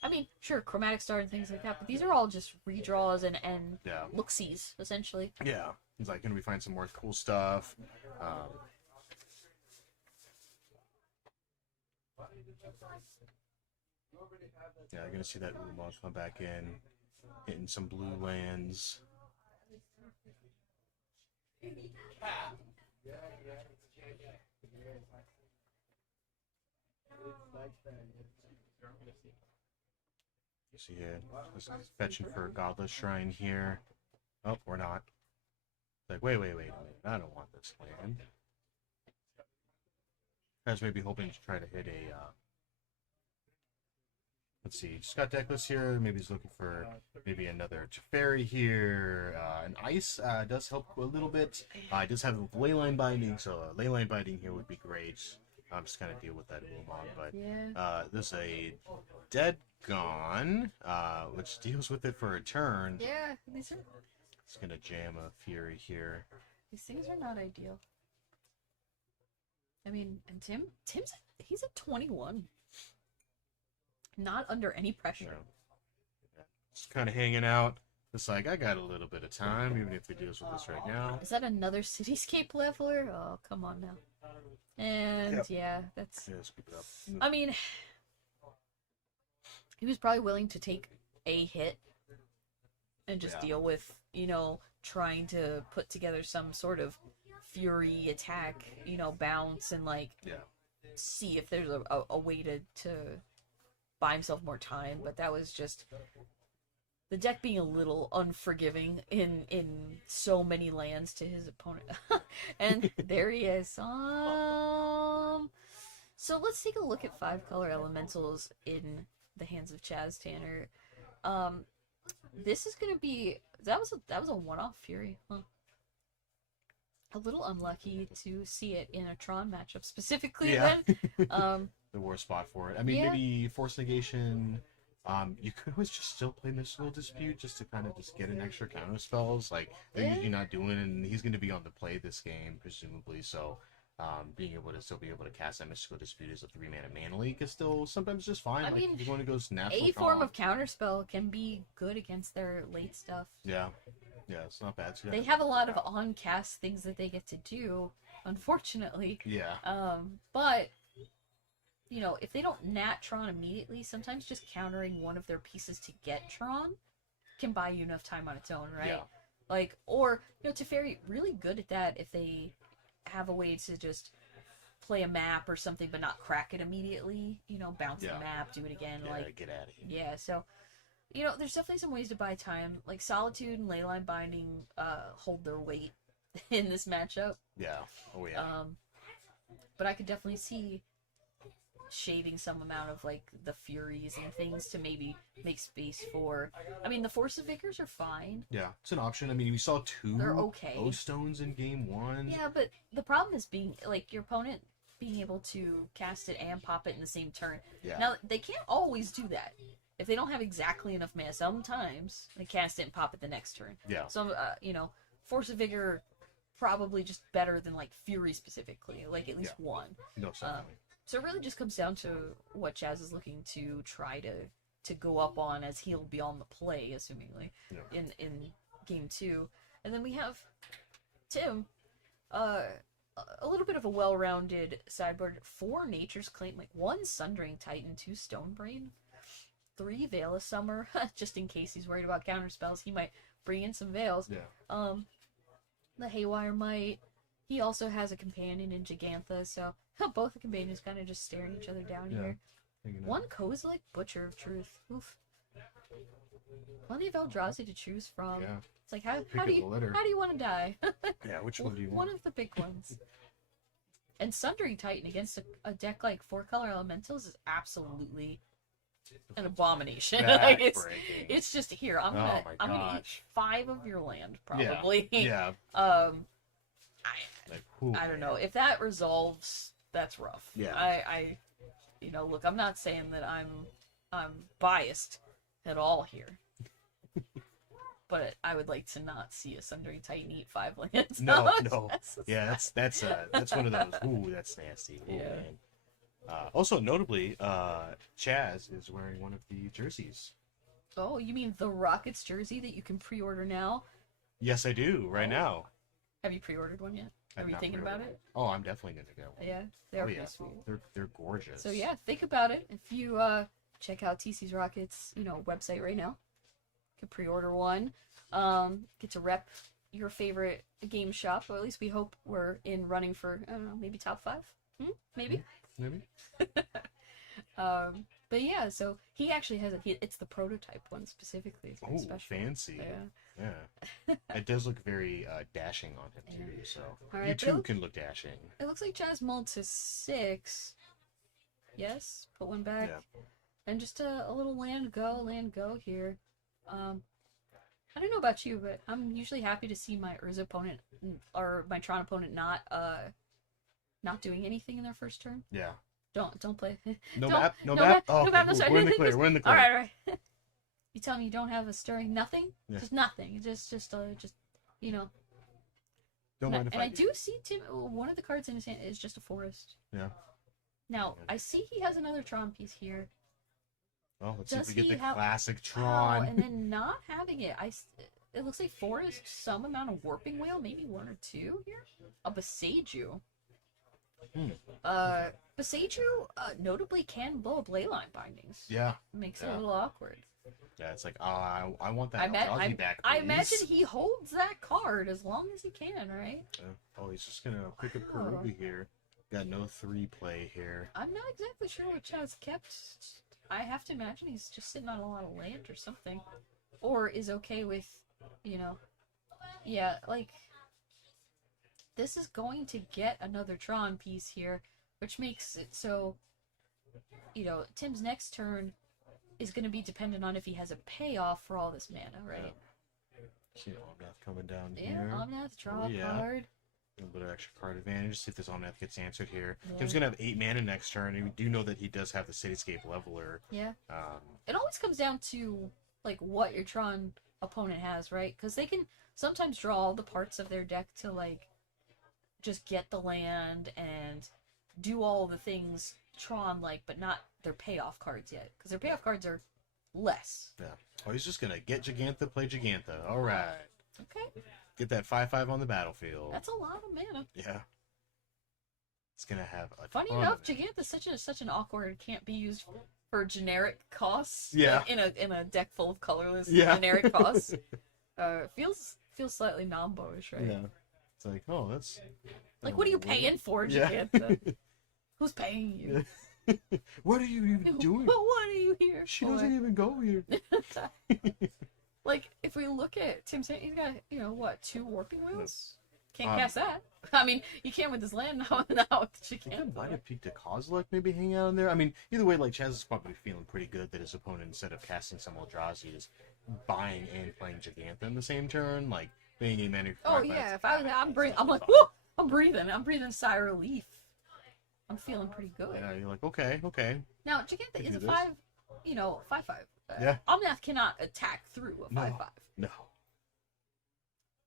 I mean, sure, Chromatic Star and things like that, but these are all just redraws and Yeah. look-sees, essentially. Yeah. He's like, can we find some more cool stuff? Yeah, you're gonna see that Ulamog come back in, hitting some blue lands. You see it. This is fetching for a godless shrine here. Oh, we're not. Like, wait a minute. I don't want this land. Guys may be hoping to try to hit a, let's see, just got deckless here. Maybe he's looking for maybe another Teferi here. An ice does help a little bit. It does have leyline binding, so leyline binding here would be great. I'm just gonna deal with that Ulamog, but Yeah. there's a Dead Gone, which deals with it for a turn. Yeah, these It's gonna jam a Fury here. things are not ideal. I mean, and he's at 21. Not under any You pressure. know, just kind of hanging out. It's like, I got a little bit of time, even if he deals with this right now. Is that another cityscape leveler? Oh, come on now. And Yep. yeah, that's. Yeah, scoop it up. I mean, he was probably willing to take a hit and just Yeah. deal with, trying to put together some sort of fury attack, bounce and like Yeah. see if there's a way to buy himself more time. But that was just the deck being a little unforgiving in so many lands to his opponent. And there he is. So let's take a look at 5-color elementals in the hands of Chaz Tanner. This is gonna be that was a one-off Fury, huh? A little unlucky to see it in a Tron matchup specifically. Yeah. Then, The worst spot for it. I mean, Yeah. maybe Force Negation. You could always just still play Mystical Dispute just to kind of just get an extra counter spells. Like, they're Yeah. usually not doing it, and he's going to be on the play this game, presumably. So, being able to still be able to cast that Mystical Dispute as a 3-mana mana leak is still sometimes just fine. I like, mean, if you want to go natural a form Tron. of counterspell can be good against their late stuff. Yeah. Yeah, it's not bad. So, They have a lot of on-cast things that they get to do, unfortunately. Yeah. But if they don't nat Tron immediately, sometimes just countering one of their pieces to get Tron can buy you enough time on its own, right? Yeah. Like, or Teferi really good at that if they have a way to just play a map or something, but not crack it immediately. Bounce Yeah. the map, do it again, Yeah, like. get out of here. Yeah, so there's definitely some ways to buy time. Like Solitude and Leyline Binding hold their weight in this matchup. Yeah. Oh, yeah. But I could definitely see shaving some amount of like the Furies and things to maybe make space for. I mean, the Force of Vicars are fine. Yeah, it's an option. I mean, we saw 2 They're okay. O-Stones in game 1. Yeah, but the problem is being like your opponent being able to cast it and pop it in the same turn. Yeah. Now they can't always do that. If they don't have exactly enough mana, sometimes they cast it and pop it the next turn. Yeah. So Force of Vigor probably just better than like Fury specifically, like at least one. No, certainly. So it really just comes down to what Chaz is looking to try to go up on, as he'll be on the play, assumingly, Yeah. in game 2. And then we have Tim, a little bit of a well-rounded sideboard. 4 Nature's Claim, like 1 Sundering Titan, 2 Stonebrain, 3 Veil of Summer, just in case he's worried about counter spells. He might bring in some Veils. Yeah. The Haywire Might. He also has a companion in Gigantha, so both the companions kind of just staring each other down Yeah. here. Hanging out. 1 Kozilek, Butcher of Truth. Oof. Plenty of Eldrazi to choose from. Yeah. It's like how Pick do of the litter. you want to die? Yeah, which one do you One want? of the big ones. And Sundering Titan against a deck like 4-color elementals is absolutely an abomination. Like Backbreaking. it's just here. I'm Oh gonna my I'm gonna eat gosh. 5 of your land probably. Yeah. Like, whew. I don't know if that resolves. That's rough. Yeah. I look. I'm not saying that I'm biased at all here, but I would like to not see a Sundering Titan eat 5 lands. No, That's- no. Yeah, that's one of those. Ooh, that's nasty. Ooh, Yeah. man. Also, notably, Chaz is wearing one of the jerseys. Oh, you mean the Rockets jersey that you can pre-order now? Yes, I do. Right now. Have you pre-ordered one yet? Are I've you not thinking pre-ordered about one. it? Oh, I'm definitely gonna get one. Yeah, they're Oh, pretty yeah. sweet. They're gorgeous. So yeah, think about it. If you check out TC's Rockets, website right now, you can pre-order one. Get to rep, your favorite game shop, or at least we hope we're in running for, I don't know, maybe top 5? Maybe? Maybe. But yeah, so he actually has it's the prototype one specifically. It's very Oh, special. fancy. Yeah. Yeah. It does look very dashing on him too. So Alright, you but too can look dashing. It looks like Jazz mulled to 6. Yes, put one back. Yeah. And just a little land go here. I don't know about you, but I'm usually happy to see my Urza opponent or my Tron opponent not doing anything in their first turn. Yeah. Don't play. No Don't- map. No no map. map, Oh, no map, no okay. sorry. We're in the clear. We're in the clear. All right. You tell me you don't have a stirring, nothing, Yeah. just nothing, just you know. Don't mind if And I do. do see Tim. One of the cards in his hand is just a forest. Yeah. Now I see he has another Tron piece here. Oh, let's see if Does we get he the have- classic Oh, Tron. and then not having it, it looks like forest, some amount of warping whale, maybe 1 or 2 here. A Beseiju. Beseiju notably can blow up leyline bindings. Yeah. Makes it Yeah. a little awkward. Yeah. It's like, I want that I Eldrazi back. I please. imagine he holds that card as long as he can, right? Oh, he's just gonna pick up Oh. Karuba here. Got no 3 play here. I'm not exactly sure what Chaz kept. I have to imagine he's just sitting on a lot of land or something. Or is okay with, yeah, like, this is going to get another Tron piece here, which makes it so, Tim's next turn is going to be dependent on if he has a payoff for all this mana, right? See Omnath coming down Yeah, here. Omnath, draw Oh, a yeah. card. A little bit of extra card advantage. See if this Omnath gets answered here. Yeah. Tim's gonna have 8 mana next turn, and we do know that he does have the Cityscape Leveler. Yeah. Um, It always comes down to, like, what your Tron opponent has, right? Because they can sometimes draw all the parts of their deck to, like, just get the land and do all the things Tron-like, but not their payoff cards yet. Because their payoff cards are less. yeah. Oh, he's just gonna get Gigantha, play Gigantha. All right. Okay. Get that 5/5 on the battlefield. That's a lot of mana. Yeah. It's gonna have a Funny ton enough, of it. Gigantha's such an awkward, can't be used for generic costs. Yeah. In a deck full of colorless Yeah. generic costs. Feels slightly non-boish, right? Yeah. It's like, oh, that's Like, what are you paying for, Yeah. Gigantha? Who's paying you? What are you even doing? What are you here She for? doesn't even go here. Like, if we look at Tim's hand, he's got, what, 2 warping wheels? Can't Um, cast that. I mean, you can with his land now with I Gigantha. might have peeked a Kozilek maybe hanging out in there. I mean, either way, like Chaz is probably feeling pretty good that his opponent, instead of casting some Eldrazi, is buying and playing Gigantha in the same turn, like being a mana. Oh, yeah, if I was, I'm like, whoo! I'm breathing sigh of relief. I'm feeling pretty good. Yeah, you're like, okay. Now, Gigantha Could is do a this. 5/5. Yeah. Omnath cannot attack through a 5/5. No.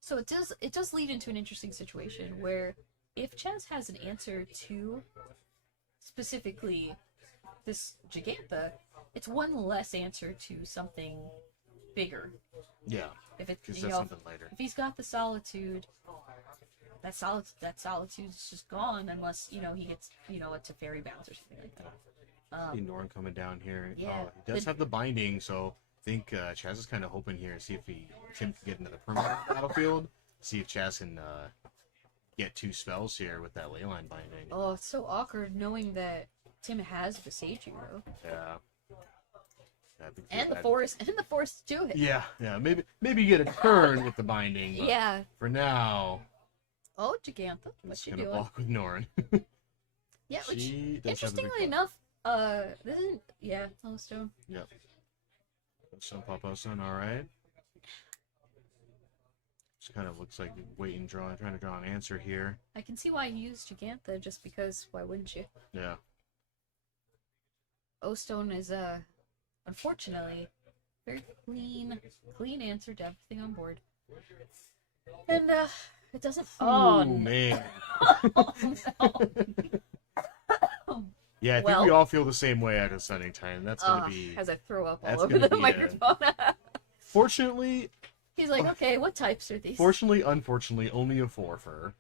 So it does lead into an interesting situation where if Chaz has an answer to specifically this Gigantha, it's one less answer to something bigger. Yeah. If it Because you that's know, something later. if he's got the solitude, that solitude's just gone unless he gets a Teferi bounce or something like that. See Norn coming down here. yeah. Oh, he does have the binding, so I think Chaz is kind of hoping here to see if Tim can get another permanent battlefield. See if Chaz can get 2 spells here with that leyline binding. Oh, it's so awkward knowing that Tim has Beseiju though. Yeah. That'd be And the bad. forest do it. Yeah. Maybe you get a turn with the binding. But Yeah. For now, Oh, Gigantha, I'm what just you gonna doing? block with Norn. Yeah, which She does have the big interestingly enough, this isn't Yellowstone. Yep. Some Papa-san, alright. Just kind of looks like trying to draw an answer here. I can see why he used Gigantha, just because why wouldn't you? Yeah. O-Stone is unfortunately very clean answer to everything on board. And it doesn't Oh man. Oh, no. Yeah, I think Well- we all feel the same way at a Sunning Time. That's gonna be. As I throw up all that's over gonna the be microphone. Fortunately, He's like, okay, what types are these? unfortunately, only a 4/4.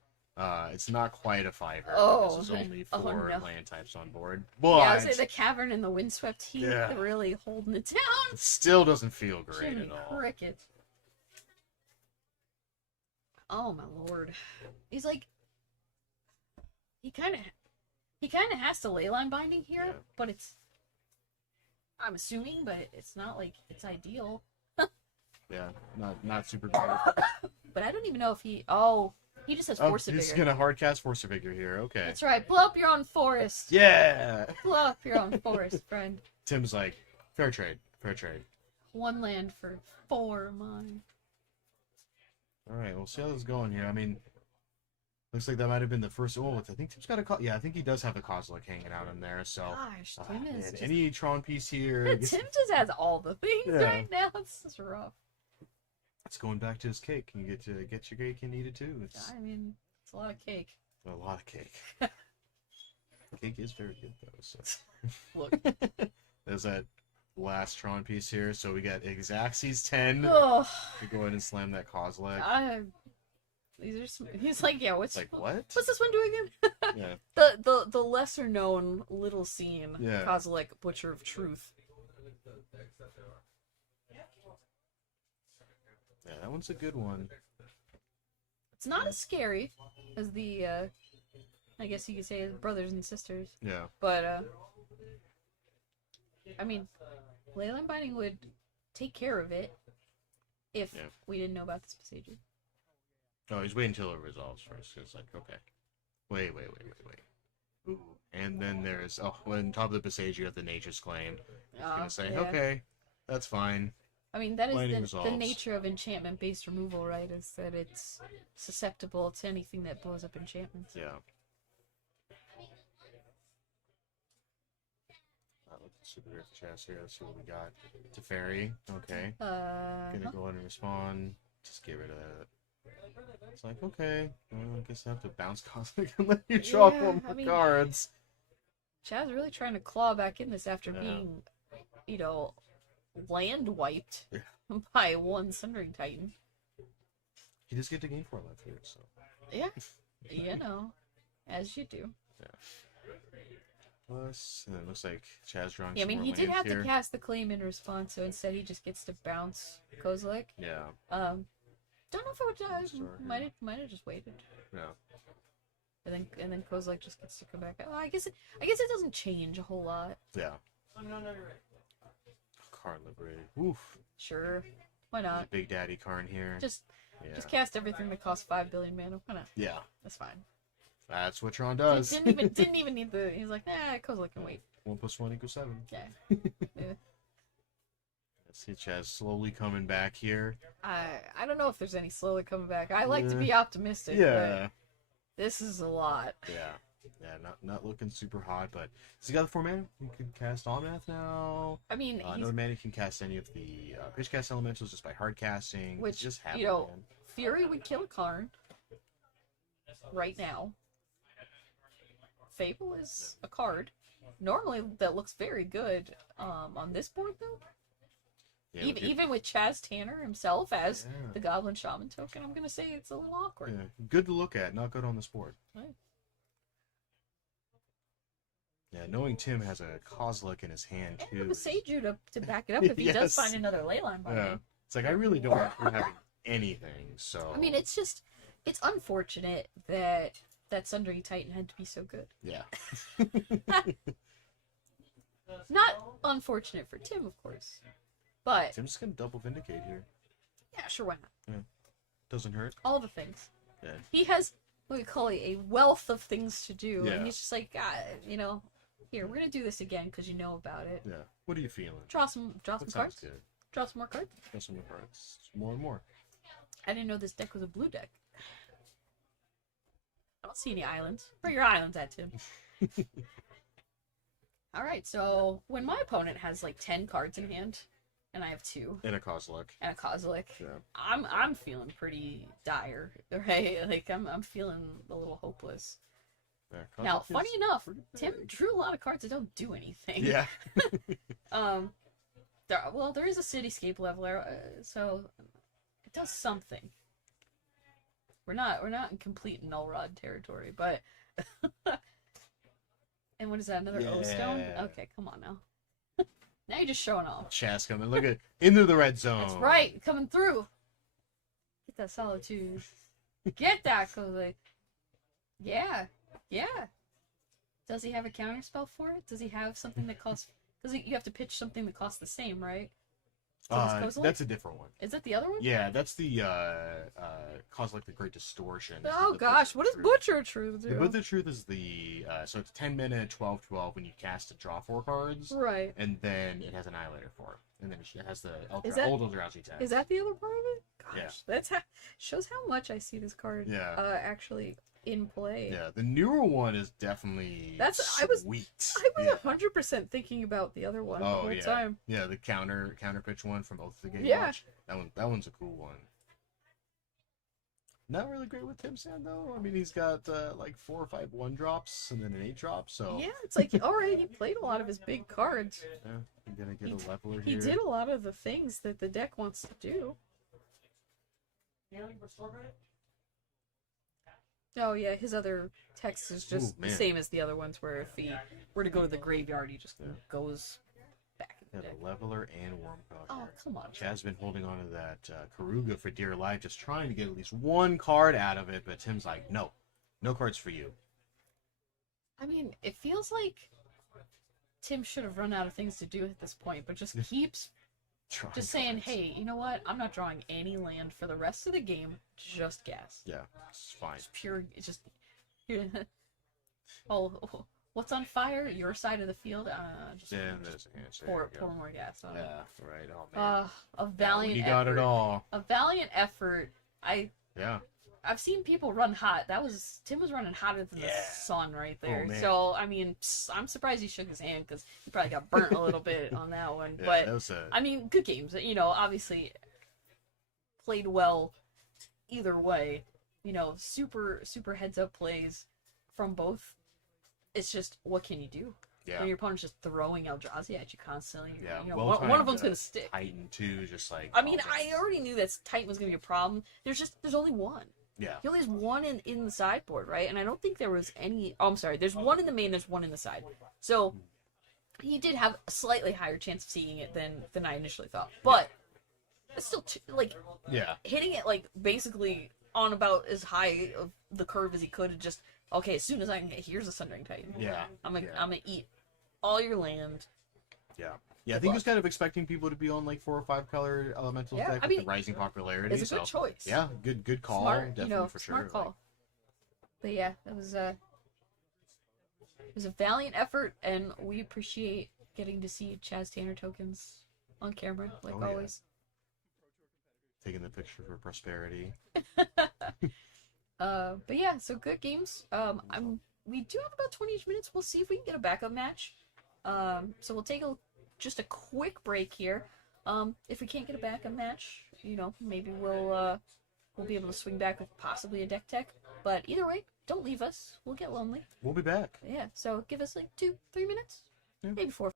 It's not quite a 5/er. Oh. This is only Oh, 4 no. land types on board. Yeah, I But would say the cavern and the windswept heat Yeah. are really holding it down. it still doesn't feel great Jiminy at all. crickets. Oh my lord. He's like, he kind of has to leyline binding here, Yeah. but I'm assuming, but it's not like it's ideal. Yeah, not super great. But I don't even know if he just has Oh, Force of he's Vigor. gonna hard cast Force of Vigor here. Okay. That's right. Blow up your own forest. Yeah. Blow up your own forest, friend. Tim's like, fair trade, fair trade. One land for 4 mine. All right, we'll see how this is going here. I mean, looks like that might have been the first. Oh, I think Tim's got a. Yeah, I think he does have a Kozilek hanging out in there. So, Gosh, Tim is man, just... any Tron piece here. Tim just has all the things Yeah. right now. It's just rough. It's going back to his cake. You get to get your cake and eat it too. It's I mean, it's a lot of cake. a lot of cake. Cake is very good though. So Look. there's that last Tron piece here. So we got Xaxes 10. Oh, We go ahead and slam that Kozilek. these are he's like, yeah, It's like what? what's this one doing again? Yeah. The lesser known little scene, Yeah. Kozilek, Butcher of Truth. Yeah, that one's a good one. It's not as scary as the I guess you could say brothers and sisters, Yeah. but I mean, leyline binding would take care of it if Yeah. we didn't know about this procedure. Oh, he's waiting until it resolves first. It's like, okay. Wait. Ooh. And then there's, on top of the Passage, you have the Nature's Claim. He's gonna say, Yeah. okay, that's fine. I mean, that Lightning is the resolves. nature of enchantment-based removal, right? Is that it's susceptible to anything that blows up enchantments. Yeah. Look at Super Great chest here. Let's see what we got. Teferi. Okay. Gonna go ahead and respond. Just get rid of that. It's like, okay. Well, I guess I have to bounce Cosmic and let you draw Yeah, 4 more I mean- cards. Chad's really trying to claw back in this after Yeah. being, land wiped Yeah. by one Sundering Titan. He does get to gain 4 life here, so. Yeah, as you do. Plus, and it looks like Chaz drawing Yeah, I some mean, more he did lands have here. to cast the claim in response, so instead he just gets to bounce Kozilek. Yeah, Don't know if it would Sorry. might have just waited, yeah. and then Kozilek just gets to come back. Oh, I guess it doesn't change a whole lot. Yeah. Karn liberated. Oof. Sure, why not? Big Daddy Karn here. Just Yeah. cast everything that costs 5 billion mana. Why not? Yeah. That's fine. That's what Tron does. Didn't even need the. He's like, Kozilek can wait. 1 + 1 = 7. Yeah. Yeah. Let's see Chaz slowly coming back here. I don't know if there's any slowly coming back. I like to be optimistic. Yeah. But this is a lot. Yeah. Yeah, not looking super hot, but has he got the 4 mana? He can cast Almath now. I mean, Another mana can cast any of the pitch cast elementals just by hard casting. Which, It's just happen, you know, man. Fury would kill Karn right now. Fable is a card. Normally, that looks very good. On this board, though, Yeah, even with Chaz Tanner himself as Yeah. the Goblin Shaman token, I'm gonna say it's a little awkward. Yeah, good to look at, not good on the sport. Right. Yeah, knowing Tim has a Kozilek in his hand And too. with Seiju to back it up if he does Yes. find another leyline by Yeah, then. it's like I really don't remember having anything. So I mean, it's unfortunate that Sundering Titan had to be so good. yeah, Not unfortunate for Tim, of course, but Tim's gonna double vindicate here. yeah, sure, why not? Doesn't hurt. All the things. Yeah. He has what we call a wealth of things to do, Yeah. and he's just like, here, we're gonna do this again because you know about it. Yeah. What are you feeling? Draw some That sounds cards. good. Draw some more cards. Draw some more cards. More and more. I didn't know this deck was a blue deck. I don't see any islands. Where are your islands at, Tim? All right, so when my opponent has like 10 cards in hand, and I have 2 And a Kozilek. and a Kozilek, Yeah. I'm feeling pretty dire, right? Like I'm feeling a little hopeless. Yeah, Now, Kozilek funny is- enough, Tim drew a lot of cards that don't do anything. Yeah. There is a cityscape leveler, so it does something. We're not in complete null rod territory, but and what is that? Another O stone? Yeah. Okay, come on now. Now you're just showing off. Chaz coming. Look at into the red zone. That's right, coming through. Get that solitude. Get that, Kole. Yeah. Yeah. Does he have a counter spell for it? Does he have something that costs... Because you have to pitch something that costs the same, right? That's a different one. Is that the other one? Yeah, that's the cause like the Great Distortion. This is Oh the gosh, what does Truth. Butcher Truth do? The Butcher Truth is the so it's 10 mana 12/12 when you cast it, draw 4 cards, Right. and then it has Annihilator for it, and then it has the Is that- old Eldrazi tag. Is that the other part of it? Gosh, Yeah. that's shows how much I see this card Yeah. Actually in play. Yeah, the newer one is definitely I was sweet. 100% thinking about the other one the whole yeah. time. Yeah, the counter pitch one from Oath of the Gatewatch. Yeah. That one's a cool one. Not really great with Tim Sand though. I mean, he's got like 4 or 5 1-drops and then an 8-drop. So Yeah, it's like alright, he played a lot of his big cards. yeah, I'm gonna get a leveler He here. did a lot of the things that the deck wants to do. Oh yeah, his other text is just Ooh, the man. same as the other ones, where if he were to go to the graveyard, he just goes back in the Got deck. a leveler and Wormcock. Oh, come on. Chad's been holding on to that Karuga for dear life, just trying to get at least one card out of it, but Tim's like, no cards for you. I mean, it feels like Tim should have run out of things to do at this point, but just keeps Trying just saying, cards. hey, you know what? I'm not drawing any land for the rest of the game. Just gas. Yeah, it's fine. It's pure. It's just. Oh, what's on fire? Your side of the field. Just, Yeah, just there pour you go. more gas on it. Yeah, right. Oh man, A valiant you got effort. it all. A valiant effort. Yeah, I've seen people run hot. Tim was running hotter than the Yeah. sun right there. man. So I mean, I'm surprised he shook his hand because he probably got burnt a little bit on that one. yeah. But that was a I mean, good games. You know, obviously played well either way. You know, super heads up plays from both. It's just, what can you do yeah. when your opponent's just throwing Eldrazi at you constantly? Yeah, You know, well one of them's timed, gonna stick. Titan too, just like. I mean, oh, I already knew that Titan was gonna be a problem. There's only one. Yeah, He only has one in the sideboard, right? And I don't think there was any. Oh, I'm sorry. There's one in the main. There's one in the side. So he did have a slightly higher chance of seeing it than I initially thought. But it's still like yeah, hitting it like basically on about as high of the curve as he could. And just okay. As soon as I can get here's a Sundering Titan. yeah. I'm gonna eat all your land. Yeah. Yeah, I think he was kind of expecting people to be on like 4 or 5 color elemental Yeah, deck I with mean, the rising popularity. It's a good so, choice. yeah, good call. Smart, Definitely for sure. smart call. But yeah, it was a valiant effort, and we appreciate getting to see Chaz Tanner tokens on camera, like Oh, yeah. always. Taking the picture for prosperity. But yeah, so good games. We do have about 20 minutes. We'll see if we can get a backup match. So we'll take just a quick break here. If we can't get a backup match, you know, maybe we'll be able to swing back with possibly a deck tech. But either way, don't leave us. We'll get lonely. We'll be back. Yeah, so give us like 2-3 minutes, Yeah. maybe 4.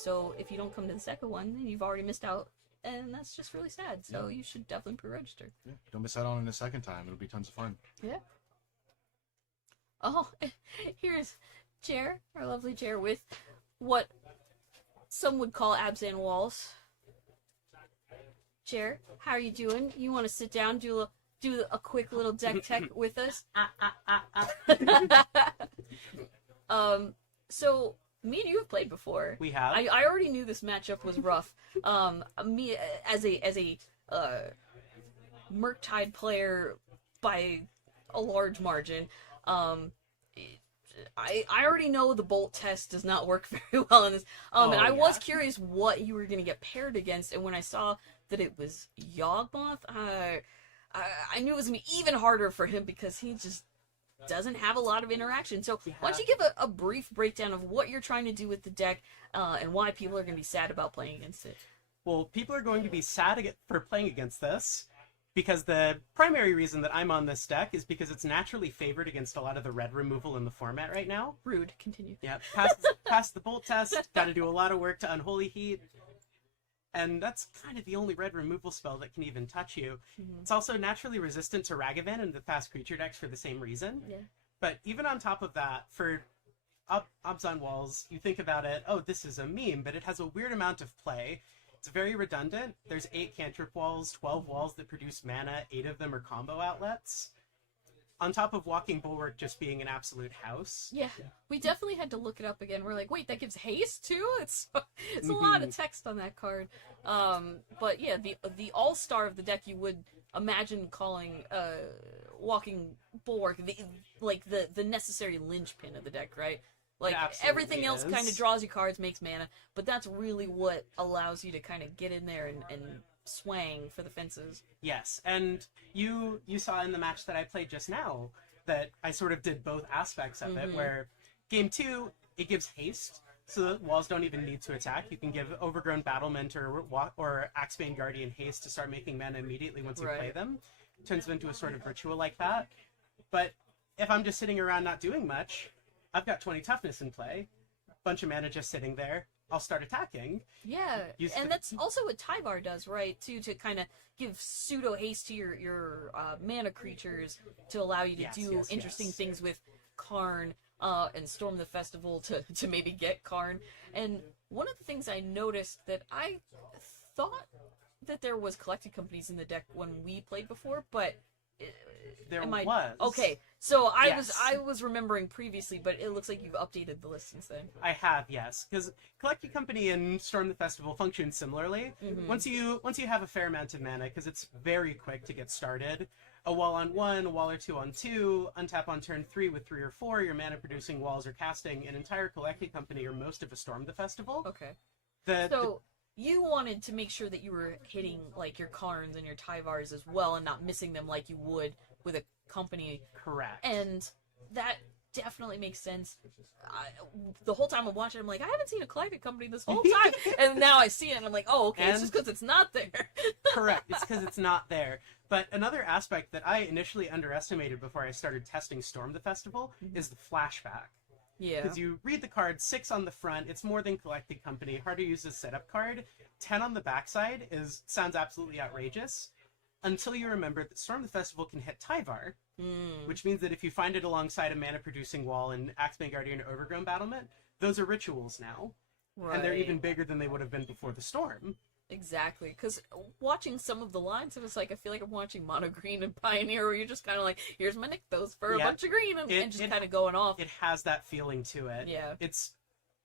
So if you don't come to the second one, then you've already missed out, and that's just really sad. So you should definitely pre-register. Yeah, don't miss out on it a second time. It'll be tons of fun. Yeah. Oh, here's Jer, our lovely Jer, with what some would call Abzan walls. Jer, how are you doing? You want to sit down, do a quick little deck tech with us? So me and you have played before. We have. I already knew this matchup was rough. Me as a Murktide player by a large margin. I already know the bolt test does not work very well in this. And I was curious what you were going to get paired against, and when I saw that it was Yawgmoth, I knew it was going to be even harder for him because he just doesn't have a lot of interaction. So why don't you give a brief breakdown of what you're trying to do with the deck and why people are going to be sad about playing against it? Well, people are going to be sad for playing against this because the primary reason that I'm on this deck is because it's naturally favored against a lot of the red removal in the format right now. Rude. Continue. Yeah, pass the bolt test, got to do a lot of work to Unholy Heat, and that's kind of the only red removal spell that can even touch you. It's also naturally resistant to Ragavan and the fast creature decks for the same reason. Yeah. But even on top of that, for Abzan walls, you think about it, oh, this is a meme, but it has a weird amount of play. It's very redundant. There's 8 cantrip walls, 12 walls that produce mana, 8 of them are combo outlets. On top of Walking Bulwark just being an absolute house. Yeah, we definitely had to look it up again. We're like, wait, that gives haste too? It's a lot of text on that card. But yeah, the all-star of the deck you would imagine calling Walking Bulwark the necessary linchpin of the deck, right? Like, everything else kind of draws you cards, makes mana, but that's really what allows you to kind of get in there and swang for the fences. Yes, and you saw in the match that I played just now that I sort of did both aspects of it, where game 2, it gives haste, so the walls don't even need to attack. You can give Overgrown Battlement or Axebane Guardian haste to start making mana immediately once you play them. Turns them into a sort of ritual like that. But if I'm just sitting around not doing much, I've got 20 toughness in play, bunch of mana just sitting there, I'll start attacking. Yeah, and that's also what Tyvar does, right? To kind of give pseudo haste to your mana creatures to allow you to do interesting things with Karn and Storm the Festival to maybe get Karn. And one of the things I noticed that I thought that there was collected companies in the deck when we played before, but There was. Okay, so I was remembering previously, but it looks like you've updated the list since then. I have, yes, because Collected Company and Storm the Festival function similarly. Once you have a fair amount of mana, because it's very quick to get started, a wall on 1, a wall or 2 on 2, untap on turn 3 with 3 or 4, your mana producing walls are casting an entire Collected Company or most of a Storm the Festival. Okay. You wanted to make sure that you were hitting like your Karns and your Tyvars as well and not missing them like you would with a company. Correct. And that definitely makes sense. The whole time I'm watching, I'm like, I haven't seen a collected company this whole time. And now I see it and I'm like, oh, okay, it's just because it's not there. Correct. It's because it's not there. But another aspect that I initially underestimated before I started testing Storm the Festival is the flashback. Yeah. Because you read the card, 6 on the front, it's more than Collected Company, hard to use as setup card. 10 on the backside sounds absolutely outrageous, until you remember that Storm the Festival can hit Tyvar, which means that if you find it alongside a mana-producing wall in Axebane Guardian or Overgrown Battlement, those are rituals now. Right. And they're even bigger than they would have been before the Storm. Exactly, because watching some of the lines, it was like, I feel like I'm watching Mono Green and Pioneer, where you're just kind of like, here's my Nykthos for a bunch of green, and just kind of going off. It has that feeling to it. Yeah.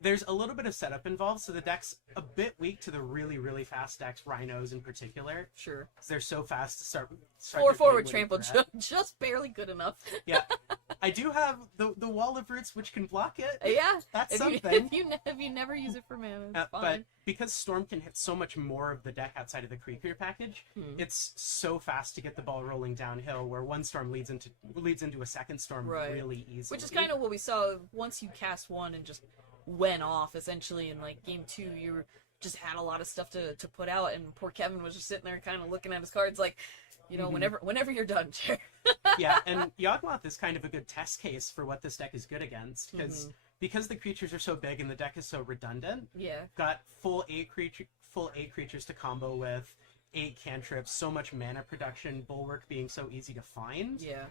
There's a little bit of setup involved, so the deck's a bit weak to the really, really fast decks, Rhinos in particular. Sure. Because they're so fast to start 4/4 trample, just barely good enough. Yeah. I do have the Wall of Roots, which can block it. Yeah. That's something. If you never use it for mana, it's fine. But because Storm can hit so much more of the deck outside of the creature package, it's so fast to get the ball rolling downhill, where one Storm leads into a second Storm really easily. Which is kind of what we saw once you cast one and just went off, essentially, in like game 2 you just had a lot of stuff to put out, and poor Kevin was just sitting there kind of looking at his cards like, you know, whenever you're done, Chair. Yeah, and Yawgmoth is kind of a good test case for what this deck is good against, because because the creatures are so big and the deck is so redundant, Yeah. got full eight creatures to combo with, 8 cantrips, so much mana production, Bulwark being so easy to find. Yeah.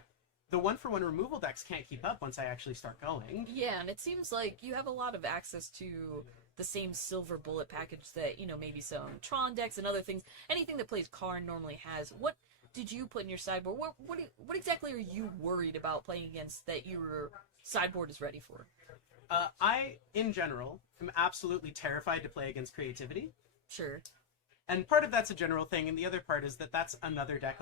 The 1-for-1 removal decks can't keep up once I actually start going. Yeah, and it seems like you have a lot of access to the same silver bullet package that, you know, maybe some Tron decks and other things. Anything that plays Karn normally has. What did you put in your sideboard? What exactly are you worried about playing against that your sideboard is ready for? I, in general, am absolutely terrified to play against creativity. Sure. And part of that's a general thing, and the other part is that that's another deck.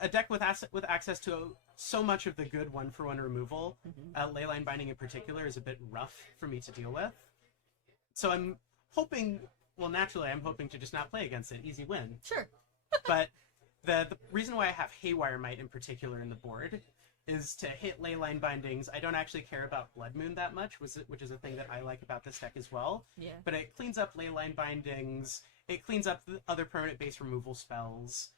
A deck with access to so much of the good 1-for-1 removal, Leyline Binding in particular, is a bit rough for me to deal with. So I'm hoping, well, naturally, I'm hoping to just not play against it. Easy win. Sure. But the reason why I have Haywire Might in particular in the board is to hit Leyline Bindings. I don't actually care about Blood Moon that much, which is a thing that I like about this deck as well. Yeah. But it cleans up Leyline Bindings. It cleans up the other permanent base removal spells.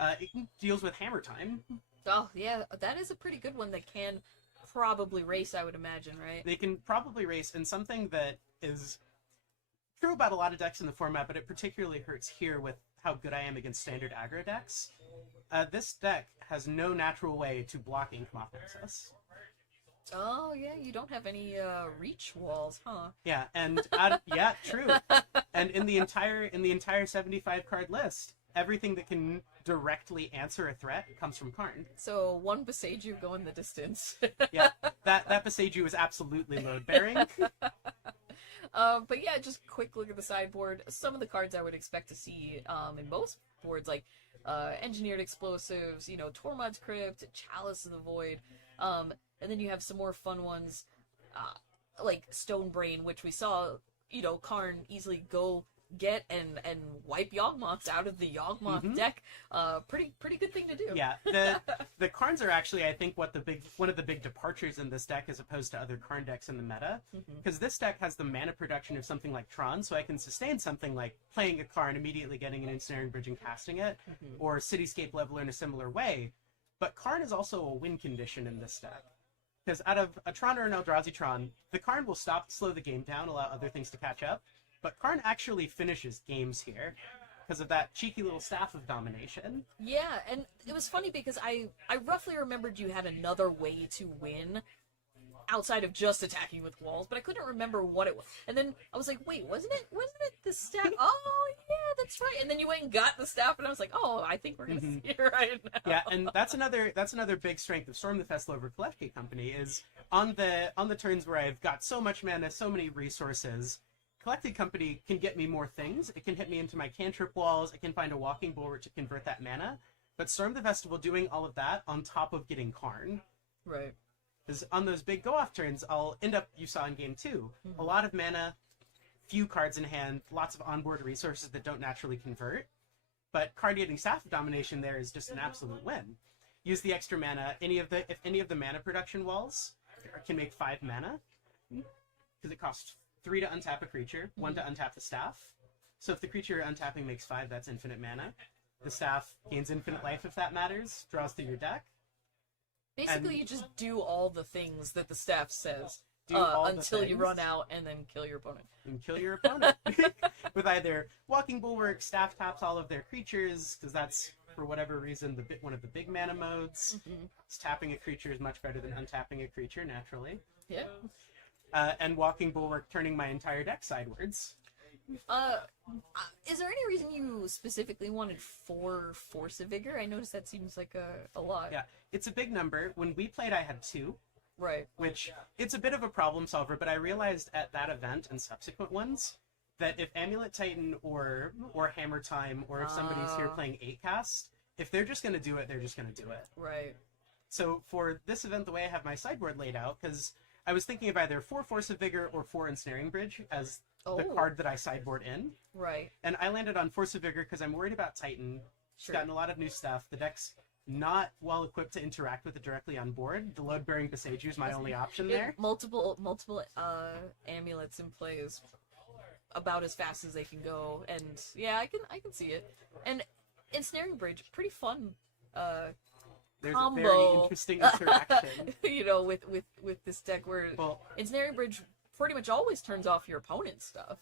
It deals with Hammer Time. Oh, yeah, that is a pretty good one that can probably race, I would imagine, right? They can probably race, and something that is true about a lot of decks in the format, but it particularly hurts here with how good I am against standard aggro decks. This deck has no natural way to block Ink Moth Access. Oh, yeah, you don't have any reach walls, huh? Yeah, and yeah, true. And in the entire 75 card list, everything that can directly answer a threat comes from Karn. So one Beseiju going the distance. Yeah, that Beseiju is absolutely load bearing. But yeah, just quick look at the sideboard. Some of the cards I would expect to see in most boards, like Engineered Explosives, you know, Tormod's Crypt, Chalice of the Void, and then you have some more fun ones, like Stone Brain, which we saw, you know, Karn easily go get and wipe Yawgmoths out of the Yawgmoth deck. Pretty good thing to do. Yeah, the Karns are actually, I think, one of the big departures in this deck as opposed to other Karn decks in the meta, because this deck has the mana production of something like Tron, so I can sustain something like playing a Karn, immediately getting an Ensnaring Bridge and casting it, or Cityscape Leveler in a similar way. But Karn is also a win condition in this deck. Because out of a Tron or an Eldrazi Tron, the Karn will slow the game down, allow other things to catch up. But Karn actually finishes games here because of that cheeky little Staff of Domination. Yeah, and it was funny because I roughly remembered you had another way to win outside of just attacking with walls, but I couldn't remember what it was. And then I was like, wait, wasn't it the staff? Oh, yeah, that's right. And then you went and got the staff, and I was like, oh, I think we're going to see it right now. Yeah, and that's another big strength of Storm the Festival over Kolevki Company is on the turns where I've got so much mana, so many resources, Collected Company can get me more things. It can hit me into my cantrip walls. It can find a Walking Bulwark to convert that mana. But Storm the Festival doing all of that on top of getting Karn. Right. Because on those big go-off turns, I'll end up, you saw in game 2, a lot of mana, few cards in hand, lots of onboard resources that don't naturally convert. But card getting Staff of Domination there is just an absolute win. Use the extra mana. If any of the mana production walls can make 5 mana, because it costs 3 to untap a creature, 1 to untap the staff. So if the creature untapping makes 5, that's infinite mana. The staff gains infinite life if that matters, draws through your deck. Basically, you just do all the things that the staff says until you things. Run out and then kill your opponent. And kill your opponent. With either Walking Bulwark, staff taps all of their creatures, because that's, for whatever reason, one of the big mana modes. It's tapping a creature is much better than untapping a creature, naturally. Yeah. And Walking Bulwark turning my entire deck sidewards. Is there any reason you specifically wanted 4 Force of Vigor? I noticed that seems like a lot. Yeah, it's a big number. When we played, I had 2. Right. Which, it's a bit of a problem solver, but I realized at that event and subsequent ones that if Amulet Titan or Hammer Time, or if somebody's here playing 8-cast, if they're just going to do it, they're just going to do it. Right. So for this event, the way I have my sideboard laid out, because I was thinking of either 4 Force of Vigor or 4 Ensnaring Bridge as the card that I sideboard in. Right. And I landed on Force of Vigor because I'm worried about Titan. It's gotten a lot of new stuff. The deck's not well equipped to interact with it directly on board. The load-bearing Beseiju is my only option there. Multiple amulets in play is about as fast as they can go, and yeah, I can see it. And Ensnaring Bridge, pretty fun. There's combo. a very interesting interaction. You know, with this deck where Well, Ensnaring Bridge pretty much always turns off your opponent's stuff.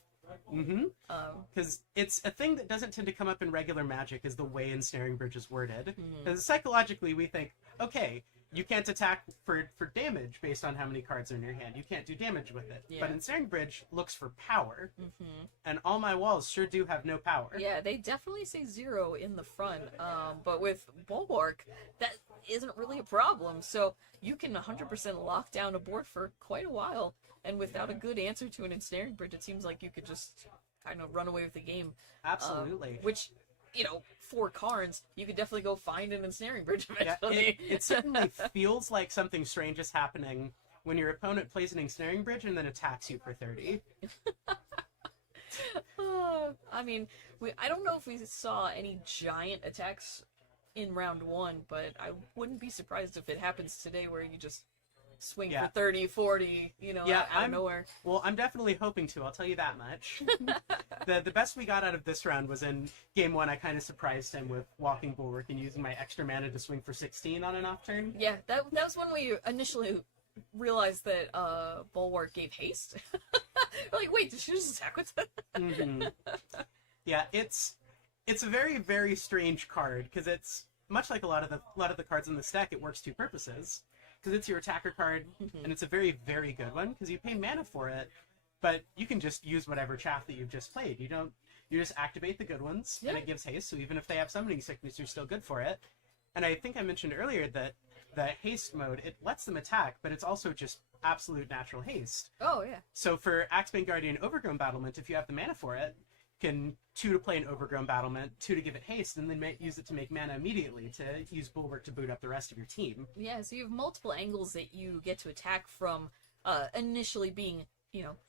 Mm-hmm. Um, Because it's a thing that doesn't tend to come up in regular Magic is the way Ensnaring Bridge is worded. Mhm. Because psychologically we think, okay, you can't attack for damage based on how many cards are in your hand. You can't do damage with it. Yeah. But Ensnaring Bridge looks for power, mhm. and all my walls sure do have no power. Yeah, they definitely say 0 in the front, but with Bulwark, that isn't really a problem. So you can 100% lock down a board for quite a while, and without a good answer to an Ensnaring Bridge, it seems like you could just kind of run away with the game. Absolutely. Which, 4 cards, you could definitely go find an Ensnaring Bridge Yeah, eventually. it certainly feels like something strange is happening when your opponent plays an Ensnaring Bridge and then attacks you for 30. I mean, I don't know if we saw any giant attacks in round 1, but I wouldn't be surprised if it happens today where you just swing Yeah. for 30, 40, out of nowhere. Well, I'm definitely hoping to, I'll tell you that much. The best we got out of this round was in game 1, I kind of surprised him with Walking Bulwark and using my extra mana to swing for 16 on an off turn. Yeah, that was when we initially realized that Bulwark gave haste. We're like, wait, did she just attack with that? Mhm. Yeah, it's a very, very strange card because it's much like a lot of the cards in the deck. It works 2 purposes because it's your attacker card, and it's a very, very good one because you pay mana for it, but you can just use whatever chaff that you've just played. You just activate the good ones, and Yeah. it gives haste. So even if they have summoning sickness, you're still good for it. And I think I mentioned earlier that the haste mode, it lets them attack, but it's also just absolute natural haste. Oh, yeah. So for Axebane Guardian Overgrown Battlement, if you have the mana for it, you can 2 to play an Overgrown Battlement, 2 to give it haste, and then use it to make mana immediately to use Bulwark to boot up the rest of your team. Yeah, so you have multiple angles that you get to attack from, initially being,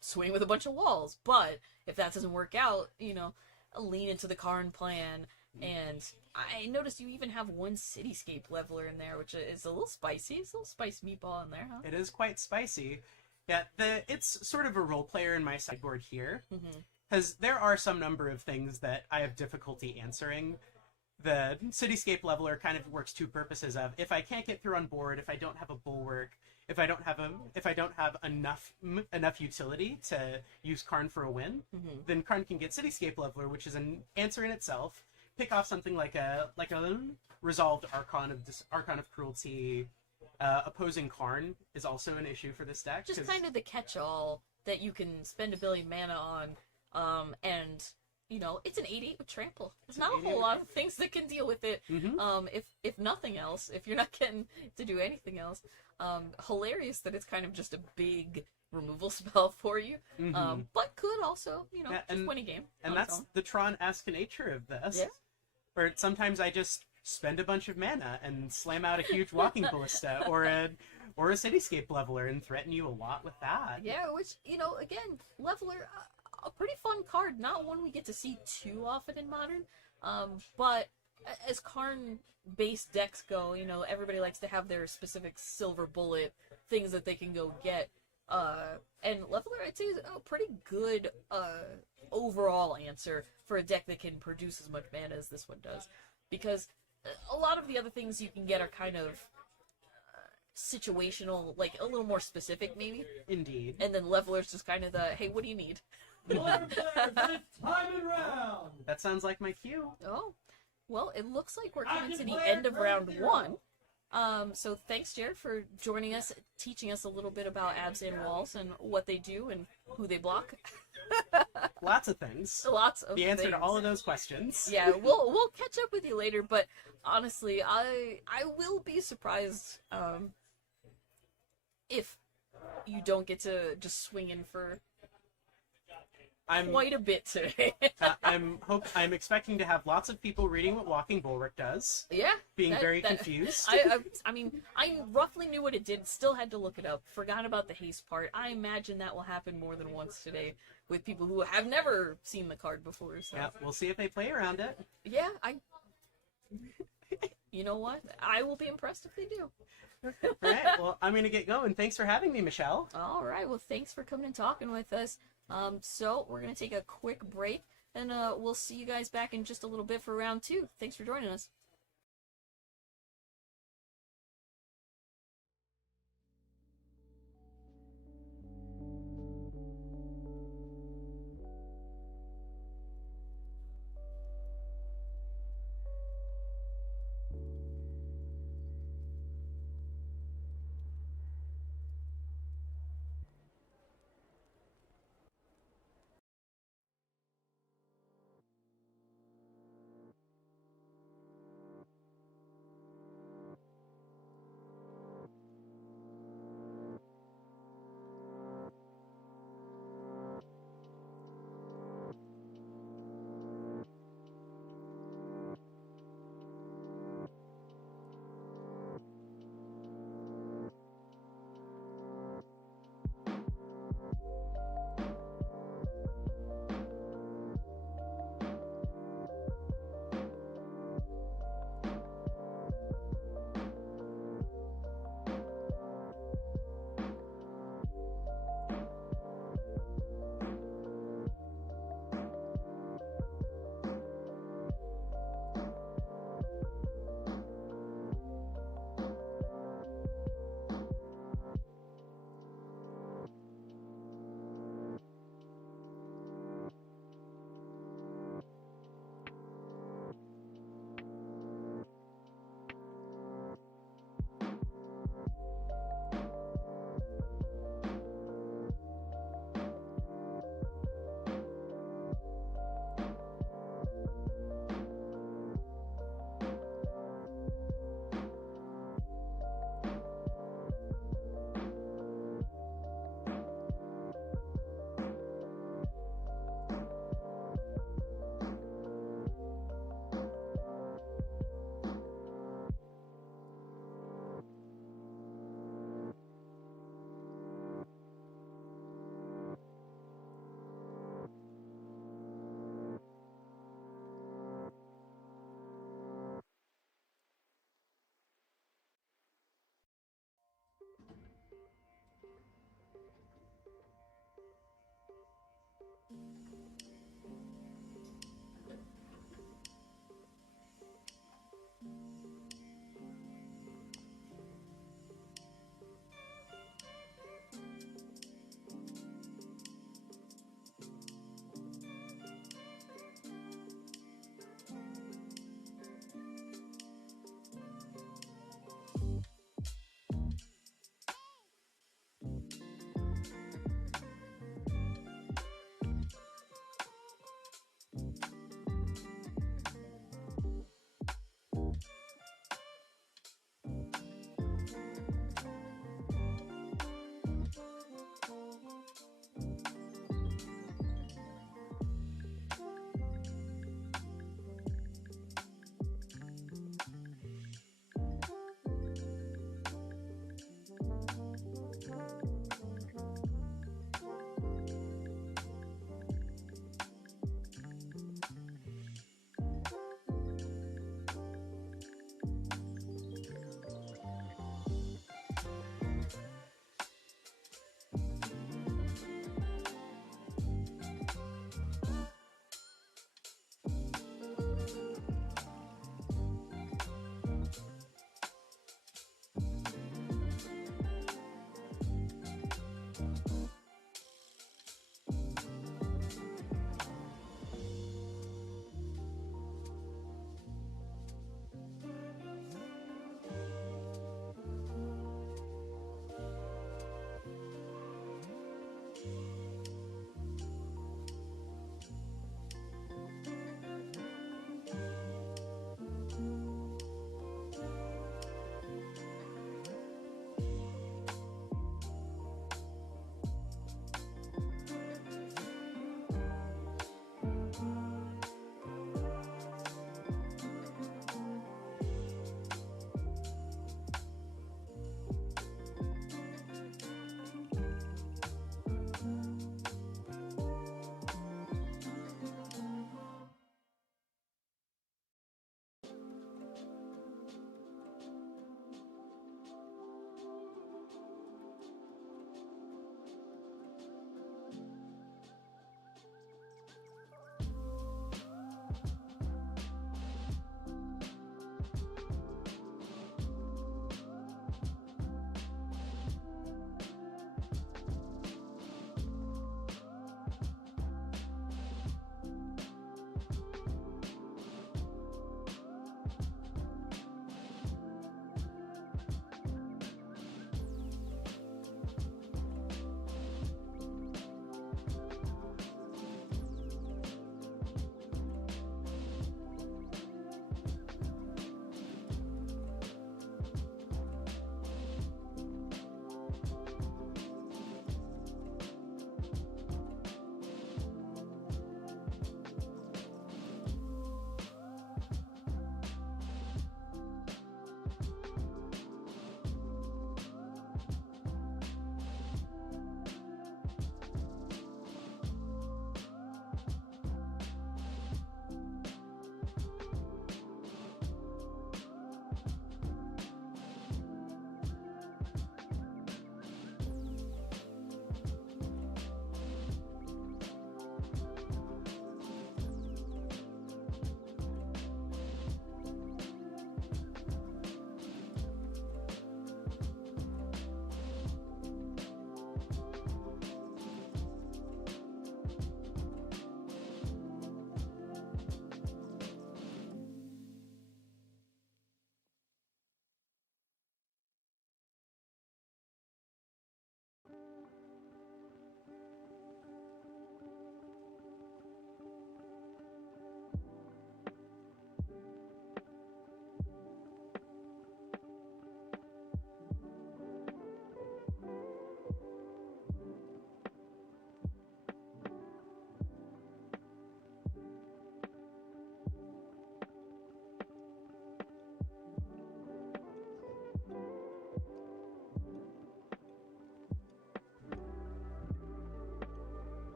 swing with a bunch of walls. But if that doesn't work out, lean into the Karn plan. And I noticed you even have one Cityscape Leveler in there, which is a little spicy. It's a little spice meatball in there, huh? It is quite spicy. Yeah, it's sort of a role player in my sideboard here. Mm-hmm. Because there are some number of things that I have difficulty answering. The Cityscape Leveler kind of works 2 purposes of if I can't get through on board, if I don't have a Bulwark, if I don't have enough utility to use Karn for a win, Mm-hmm. then Karn can get Cityscape Leveler, which is an answer in itself. Pick off something like a resolved Archon of Cruelty. Opposing Karn is also an issue for this deck. Just 'cause- kind of the catch-all that you can spend a billion mana on, and it's an 8/8 with trample. There's not a 8/8 whole lot of things that can deal with it. Mhm. If nothing else, if you're not getting to do anything else, hilarious that it's kind of just a big removal spell for you, Mhm. but could also Yeah, just win a game. And on its that's own. the Tron-esque nature of this. Yeah. Where sometimes I just spend a bunch of mana and slam out a huge Walking Ballista or a Cityscape Leveler and threaten you a lot with that. Yeah, which again, Leveler, a pretty fun card. Not one we get to see too often in Modern, but as Karn-based decks go, everybody likes to have their specific silver bullet things that they can go get. And Leveler, I'd say, is a pretty good overall answer for a deck that can produce as much mana as this one does, because a lot of the other things you can get are kind of situational, like a little more specific maybe, Indeed. and then Leveler's just kind of the, hey, what do you need? Time and round. That sounds like my cue. Oh, well, it looks like we're coming to the end of round 1. So thanks, Jared, for joining us, teaching us a little bit about Abzan walls and what they do and who they block. Lots of things. Lots of The answer to things. all of those questions. Yeah, we'll catch up with you later, but honestly, I will be surprised if you don't get to just swing in for I'm quite a bit today. I'm expecting to have lots of people reading what Walking Bulwark does, Yeah, being that- very that- confused. I mean, I roughly knew what it did. Still had to look it up. Forgot about the haste part. I imagine that will happen more than once today with people who have never seen the card before. So Yeah, we'll see if they play around it. yeah, you know what? I will be impressed if they do. All right, well, I'm going to get going. Thanks for having me, Michelle. All right. Well, thanks for coming and talking with us. So we're gonna take a quick break, and we'll see you guys back in just a little bit for round 2. Thanks for joining us.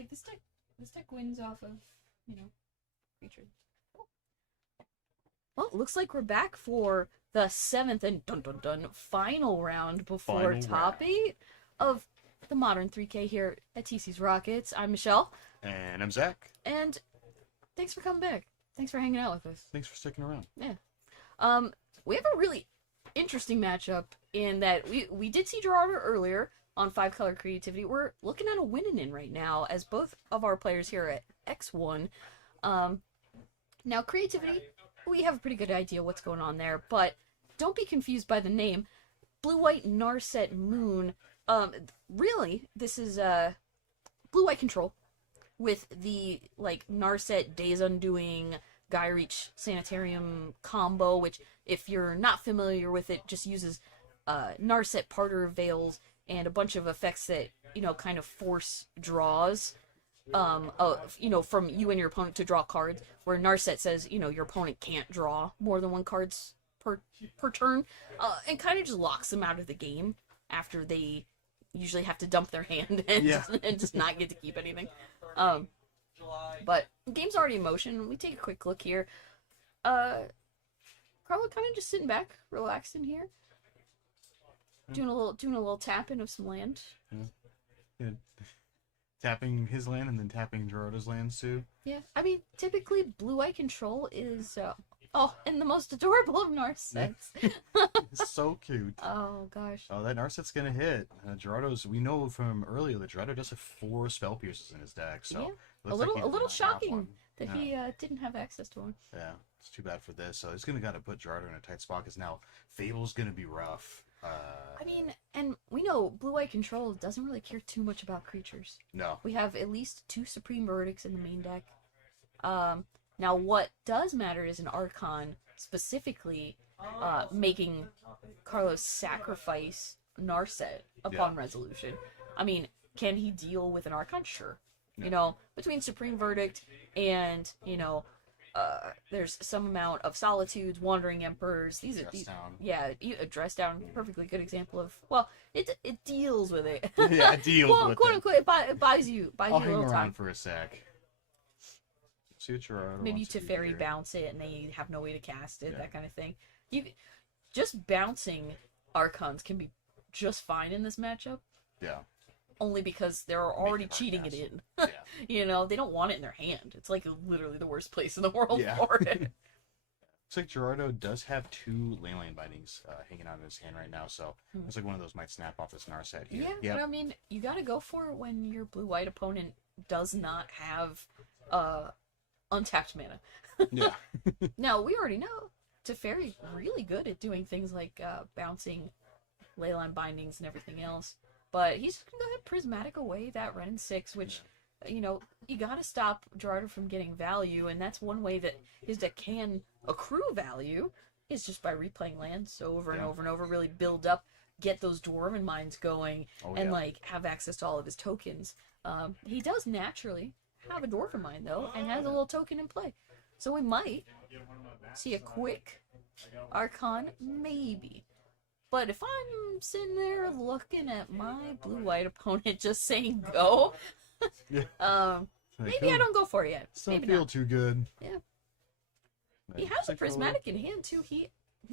like this deck wins off of, creature. Well, it looks like we're back for the 7th and final round before Final top round. 8 of the Modern 3K here at TC's Rockets. I'm Michelle, And I'm Zach. and thanks for coming back. Thanks for hanging out with us. Thanks for sticking around. We have a really interesting matchup in that we did see Gerardo earlier on 5-color creativity. We're looking at a winning in right now as both of our players here at X1. Now creativity, we have a pretty good idea what's going on there, but don't be confused by the name. Blue-white Narset Moon. Really, this is blue-white control with the Narset Days Undoing Guy Reach Sanitarium combo, which if you're not familiar with it, just uses Narset Parter Veils and a bunch of effects that kind of force draws from you and your opponent to draw cards, where Narset says your opponent can't draw more than one cards per turn, and kind of just locks them out of the game after they usually have to dump their hand and, just not get to keep anything. But the game's already in motion. We take a quick look here. Carlo kind of just sitting back, relaxed in here, doing a little tapping of some land. Yeah. Tapping his land and then tapping Gerardo's lands too. Yeah, I mean, typically blue-eye control is and the most adorable of Narsets. It's so cute. Oh gosh. Oh, that Narset's gonna hit. Gerardo's. We know from earlier that Gerardo does have 4 spell pierces in his deck, so Yeah. looks like he A little does not have shocking one. that he didn't have access to one. Yeah, it's too bad for this. So he's gonna gotta put Gerardo in a tight spot because now Fable's gonna be rough. I mean, and we know blue-eye control doesn't really care too much about creatures. No. We have at least 2 Supreme Verdicts in the main deck. Now what does matter is an Archon, specifically making Carlos sacrifice Narset upon resolution. I mean, can he deal with an Archon? Sure. Yeah. Between Supreme Verdict and, there's some amount of Solitudes, Wandering Emperors. These. Yeah, Dress Down, perfectly good example of, it deals with it. Yeah, it deals with quote it. unquote, it buys you a I'll hang little around time. for a sec. See what Gerardo Maybe wants to do fairy here. bounce it and they have no way to cast it, Yeah. that kind of thing. You just bouncing Archons can be just fine in this matchup, Yeah. only because they're already it hard cheating cast. it in. Yeah. They don't want it in their hand. It's like literally the worst place in the world Yeah. for it. Looks like Gerardo does have 2 Leyline Bindings hanging out in his hand right now, so looks like one of those might snap off this Narset here. Yeah, but I mean, you gotta go for it when your blue-white opponent does not have untapped mana. Yeah. Now, we already know Teferi's really good at doing things like bouncing Leyline Bindings and everything else, but he's just gonna go ahead and Prismatic away that Ren 6, which, you gotta stop Gerardo from getting value, and that's one way that his deck can accrue value, is just by replaying lands over and over and over, really build up, get those Dwarven Mines going, and have access to all of his tokens. He does naturally have a Dwarven Mine, though, and has a little token in play. So we might see a quick Archon, maybe. But if I'm sitting there looking at my blue-white opponent just saying go, maybe I don't go for it yet. Doesn't Maybe feel not. too good. Yeah. But He looks has a like Prismatic in hand, too. He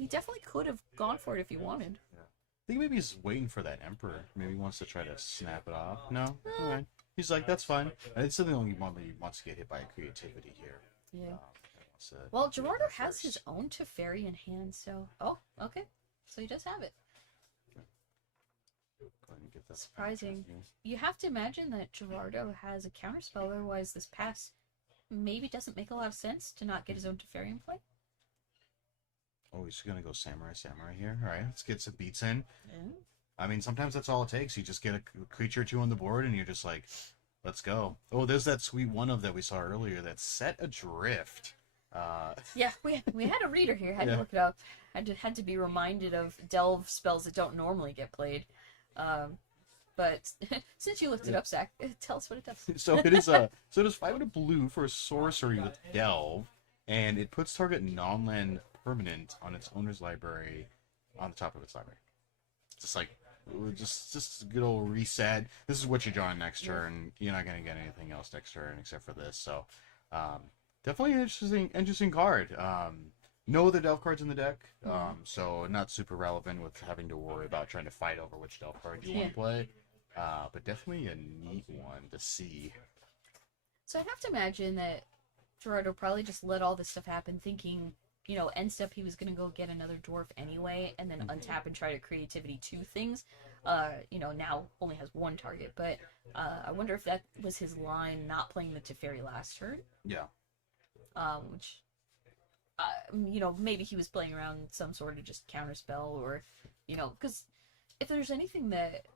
definitely could have gone for it if he wanted. I think maybe he's waiting for that Emperor. Maybe he wants to try to snap it off. No? Alright. He's like, that's fine. It's something only he wants to get hit by creativity here. Yeah. He wants to Well, do Gerardo that has first. his own Teferi in hand, so... Oh, okay. So he does have it. Go ahead and get that Surprising. back. You have to imagine that Gerardo has a counterspell, otherwise this pass maybe doesn't make a lot of sense to not get his own Teferi in play. Oh, he's gonna go Samurai here. Alright, let's get some beats in. Yeah. I mean, sometimes that's all it takes. You just get a creature or 2 on the board, and you're just like, let's go. Oh, there's that sweet one of that we saw earlier, that Set Adrift. Yeah, we had a reader here. Had Yeah. to look it up. Had to be reminded of delve spells that don't normally get played. But since you looked it up, Zach, tell us what it does. So it is so it is 5 and a blue for a sorcery with Delve, and it puts target non-land permanent on its owner's library on the top of its library. Just like just a good old reset. This is what you're drawing next turn. You're not gonna get anything else next turn except for this. So, definitely an interesting card. No other Delve cards in the deck, so not super relevant with having to worry about trying to fight over which Delve card you want to play. But definitely a neat one to see. So I have to imagine that Gerardo probably just let all this stuff happen, thinking, you know, end step he was gonna go get another dwarf anyway, and then untap and try to creativity 2 things. You know, now only has 1 target, but I wonder if that was his line, not playing the Teferi last turn. Yeah. Which, you know, maybe he was playing around some sort of just counterspell, or, you know, because if there's anything that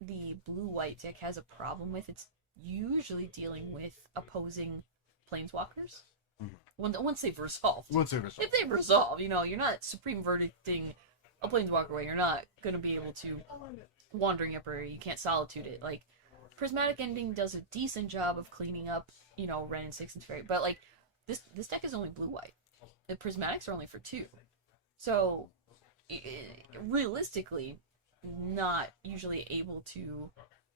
the blue-white deck has a problem with, it's usually dealing with opposing planeswalkers. Once they've resolved. If they've resolved, you know, you're not supreme verdicting a planeswalker away. You're not going to be able to Wandering Emperor. You can't solitude it. Like, Prismatic Ending does a decent job of cleaning up, you know, Ren and 6 and Fairy. But, like, this deck is only blue-white. The Prismatics are only for 2. So, realistically, not usually able to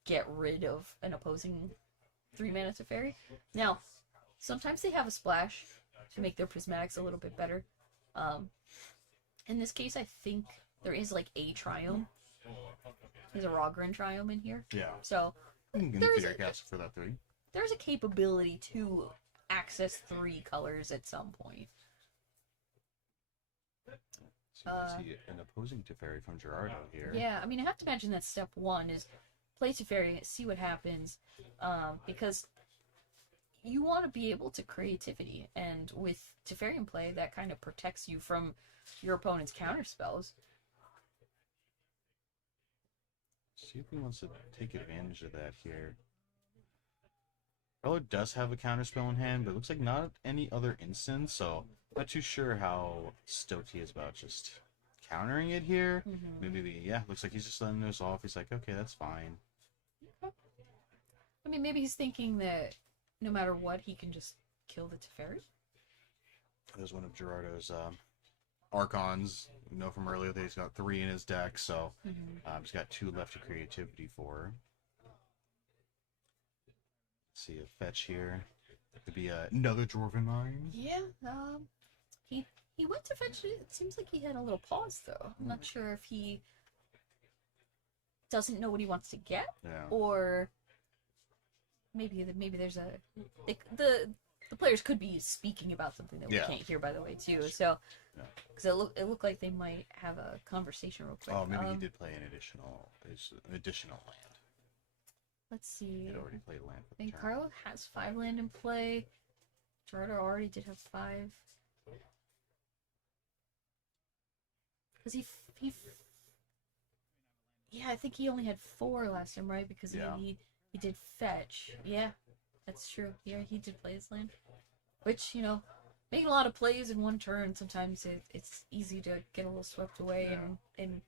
get rid of an opposing 3-mana Teferi. Now, sometimes they have a splash to make their Prismatics a little bit better. In this case, I think there is, like, a Triome. There's a Rogren Triome in here. Yeah. So, There's for that 3. There's a capability to access 3 colors at some point. So you can see an opposing Teferi from Gerardo here. Yeah, I mean, I have to imagine that step 1 is play Teferi, see what happens, because you want to be able to creativity, and with Teferi in play, that kind of protects you from your opponent's counterspells. See if he wants to take advantage of that here. Gerardo does have a counterspell in hand, but it looks like not any other instance, so not too sure how stoked he is about just countering it here. Maybe, yeah, looks like he's just letting this off. He's like, okay, that's fine. I mean, maybe he's thinking that no matter what, he can just kill the Teferi. There's one of Gerardo's Archons. You know from earlier that he's got 3 in his deck, so he's got 2 left of creativity for. Let's see a fetch here. Could be another Dwarven Mine. Yeah, he went to fetch it. It seems like he had a little pause, though. I'm not sure if he doesn't know what he wants to get, or maybe there's a the players could be speaking about something that we can't hear, by the way, too. So, because it looked like they might have a conversation real quick. Oh, maybe he did play an additional land. Let's see. He'd already played land. I think Carlo has 5 land in play. Gerardo already did have 5. Because yeah, I think he only had 4 last time, right? Because he did fetch. Yeah, that's true. Yeah, he did play his land. Which, you know, making a lot of plays in one turn, sometimes it's easy to get a little swept away in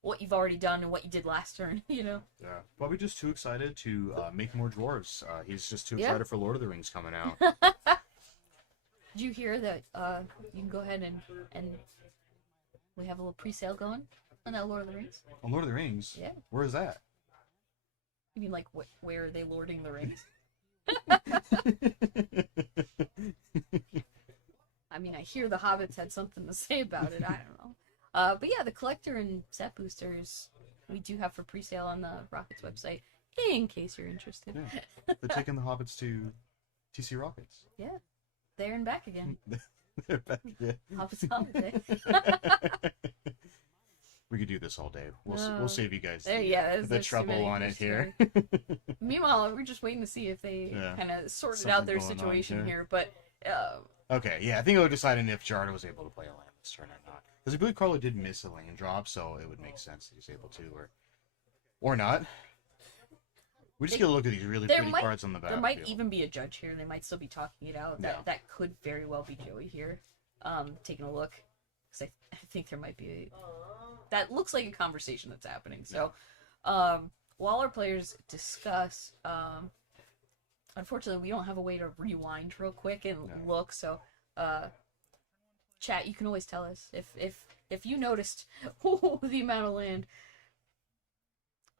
what you've already done and what you did last turn, you know? Yeah. Probably just too excited to make more dwarves. He's just too excited for Lord of the Rings coming out. Did you hear that you can go ahead and we have a little pre-sale going on that Lord of the Rings? On Lord of the Rings? Yeah. Where is that? You mean like where are they lording the rings? I mean, I hear the Hobbits had something to say about it. I don't know. But yeah, the collector and set boosters we do have for pre-sale on the Rockets website, in case you're interested. Yeah. They're taking the Hobbits to TC Rockets. Yeah. There and back again. They're back again. Hobbits holiday. We could do this all day. We'll save you guys the there's trouble on it here. Meanwhile, we're just waiting to see if they kind of sorted out their situation here. But okay, yeah, I think we're deciding if Gerardo was able to play a land this turn or not. Because I believe Carlo did miss a land drop, so it would make sense that he's able to, or not. We just get a look at these really pretty cards on the back. There might even be a judge here, and they might still be talking it out. That could very well be Joey here, taking a look. Because I think there might be that looks like a conversation that's happening. So, while our players discuss, unfortunately, we don't have a way to rewind real quick and look. So, chat, you can always tell us if you noticed the amount of land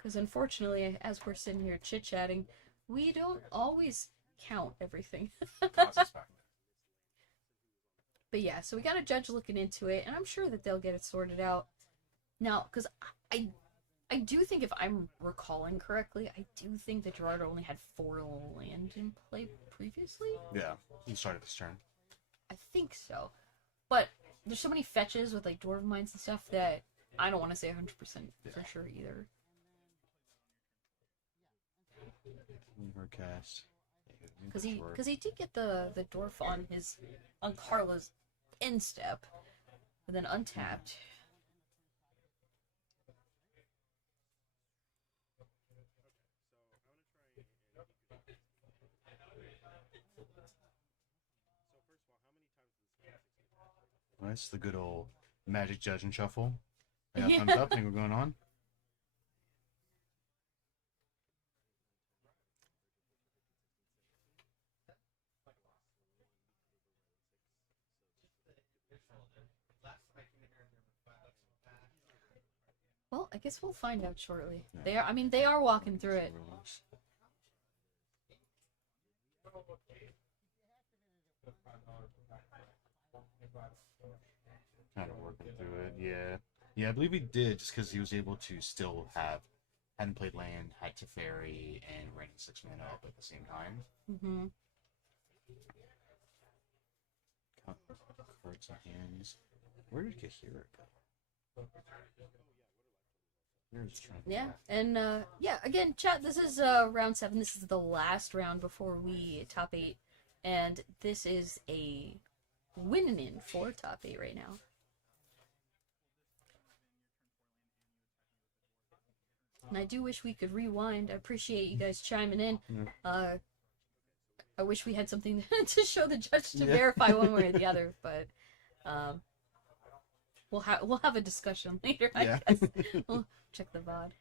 Because unfortunately, as we're sitting here chit-chatting, we don't always count everything. Toss back. But yeah, so we got a judge looking into it, and I'm sure that they'll get it sorted out. Now, because I do think, if I'm recalling correctly, I do think that Gerardo only had 4 land in play previously. Yeah, he started this turn. I think so. But there's so many fetches with like Dwarven Mines and stuff that I don't want to say 100% for sure either. Overcast. Because he did get the dwarf on Carla's end step, and then untapped. Well, that's the good old Magic Judge and Shuffle. I got thumbs up. Think we're going on. Well, I guess we'll find out shortly. Yeah. They are walking through it. Kind of working through it, yeah. Yeah, I believe he did, just because he was able to still hadn't played land, had Teferi, and Raining 6 mana up at the same time. Mm-hmm. Cards and hands. Where did Kahira go? Yeah, and again, chat, this is round 7. This is the last round before we top 8, and this is a winning in for top 8 right now. And I do wish we could rewind. I appreciate you guys chiming in. Yeah. I wish we had something to show the judge to verify one way or the other, but we'll have a discussion later, I guess. We'll check the VOD.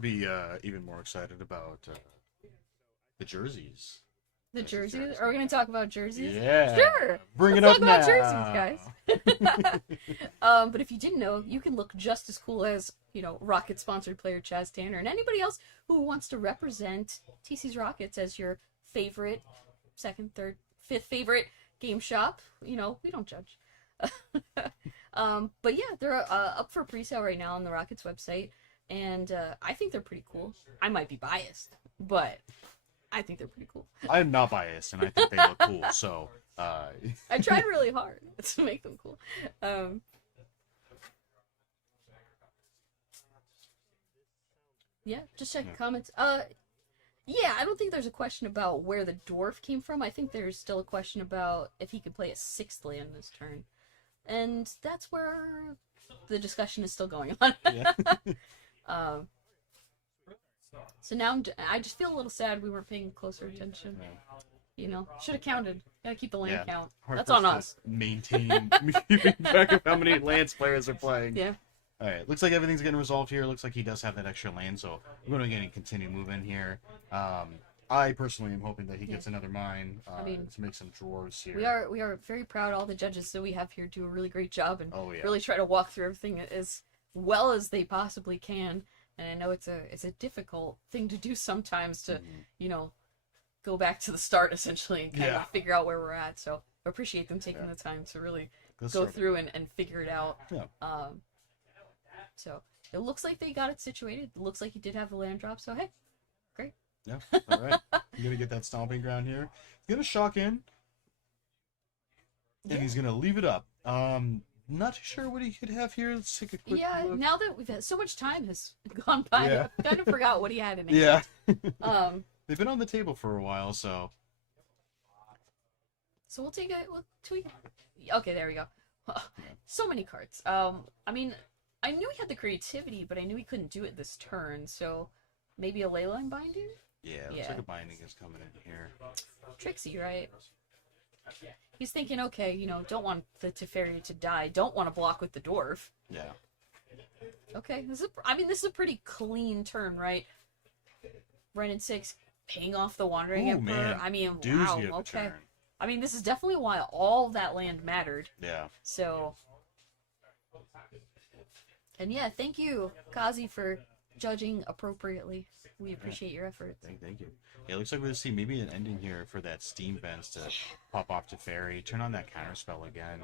Be even more excited about the jerseys. The jerseys? Are we going to talk about jerseys? Yeah. Sure. Bring it Let's up talk now. about jerseys, guys. But if you didn't know, you can look just as cool as, Rocket sponsored player Chaz Tanner and anybody else who wants to represent TC's Rockets as your favorite, second, third, fifth favorite game shop. We don't judge. But yeah, they're up for pre-sale right now on the Rockets website, and I think they're pretty cool. I might be biased, but I think they're pretty cool. I'm not biased, and I think they look cool, so... I tried really hard to make them cool. Yeah, just check the comments. Yeah, I don't think there's a question about where the dwarf came from. I think there's still a question about if he could play a 6th land this turn. And that's where the discussion is still going on. Yeah. So now I just feel a little sad we weren't paying closer attention. Should have counted. Gotta keep the land count. Hard That's for on to us. Maintain keeping track of how many lands players are playing. Yeah. All right, looks like everything's getting resolved here. Looks like he does have that extra land, so we're going to continue moving here. I personally am hoping that he gets another mine to make some drawers here. We are very proud. All the judges that we have here do a really great job and Oh, yeah. really try to walk through everything as well as they possibly can. And I know it's a difficult thing to do sometimes to go back to the start essentially and kind of figure out where we're at. So I appreciate them taking the time to really go through and figure it out. Yeah. So it looks like they got it situated. It looks like he did have the land drop. So hey, great. Yeah. All right. You're gonna get that stomping ground here. He's gonna shock in, and he's gonna leave it up. Not too sure what he could have here. Let's take a quick look. Now that we've had so much time has gone by, I kind of forgot what he had in it. Yeah. They've been on the table for a while, so. So we'll tweak. Okay, there we go. So many cards. I knew he had the creativity, but I knew he couldn't do it this turn. So maybe a Leyline Binding. Yeah, looks like a binding is coming in here. Trixie, right? He's thinking, okay, don't want the Teferi to die. Don't want to block with the dwarf. Yeah. Okay, this is a pretty clean turn, right? Renin 6, paying off the Wandering Ooh, Emperor. man. Wow, Doozy of a okay. turn. This is definitely why all that land mattered. Yeah. So, And yeah, thank you, Kazi, for judging appropriately. We appreciate your efforts. Thank you. Yeah, it looks like we're gonna see maybe an ending here for that steam vents to pop off to Fairy, turn on that counterspell again.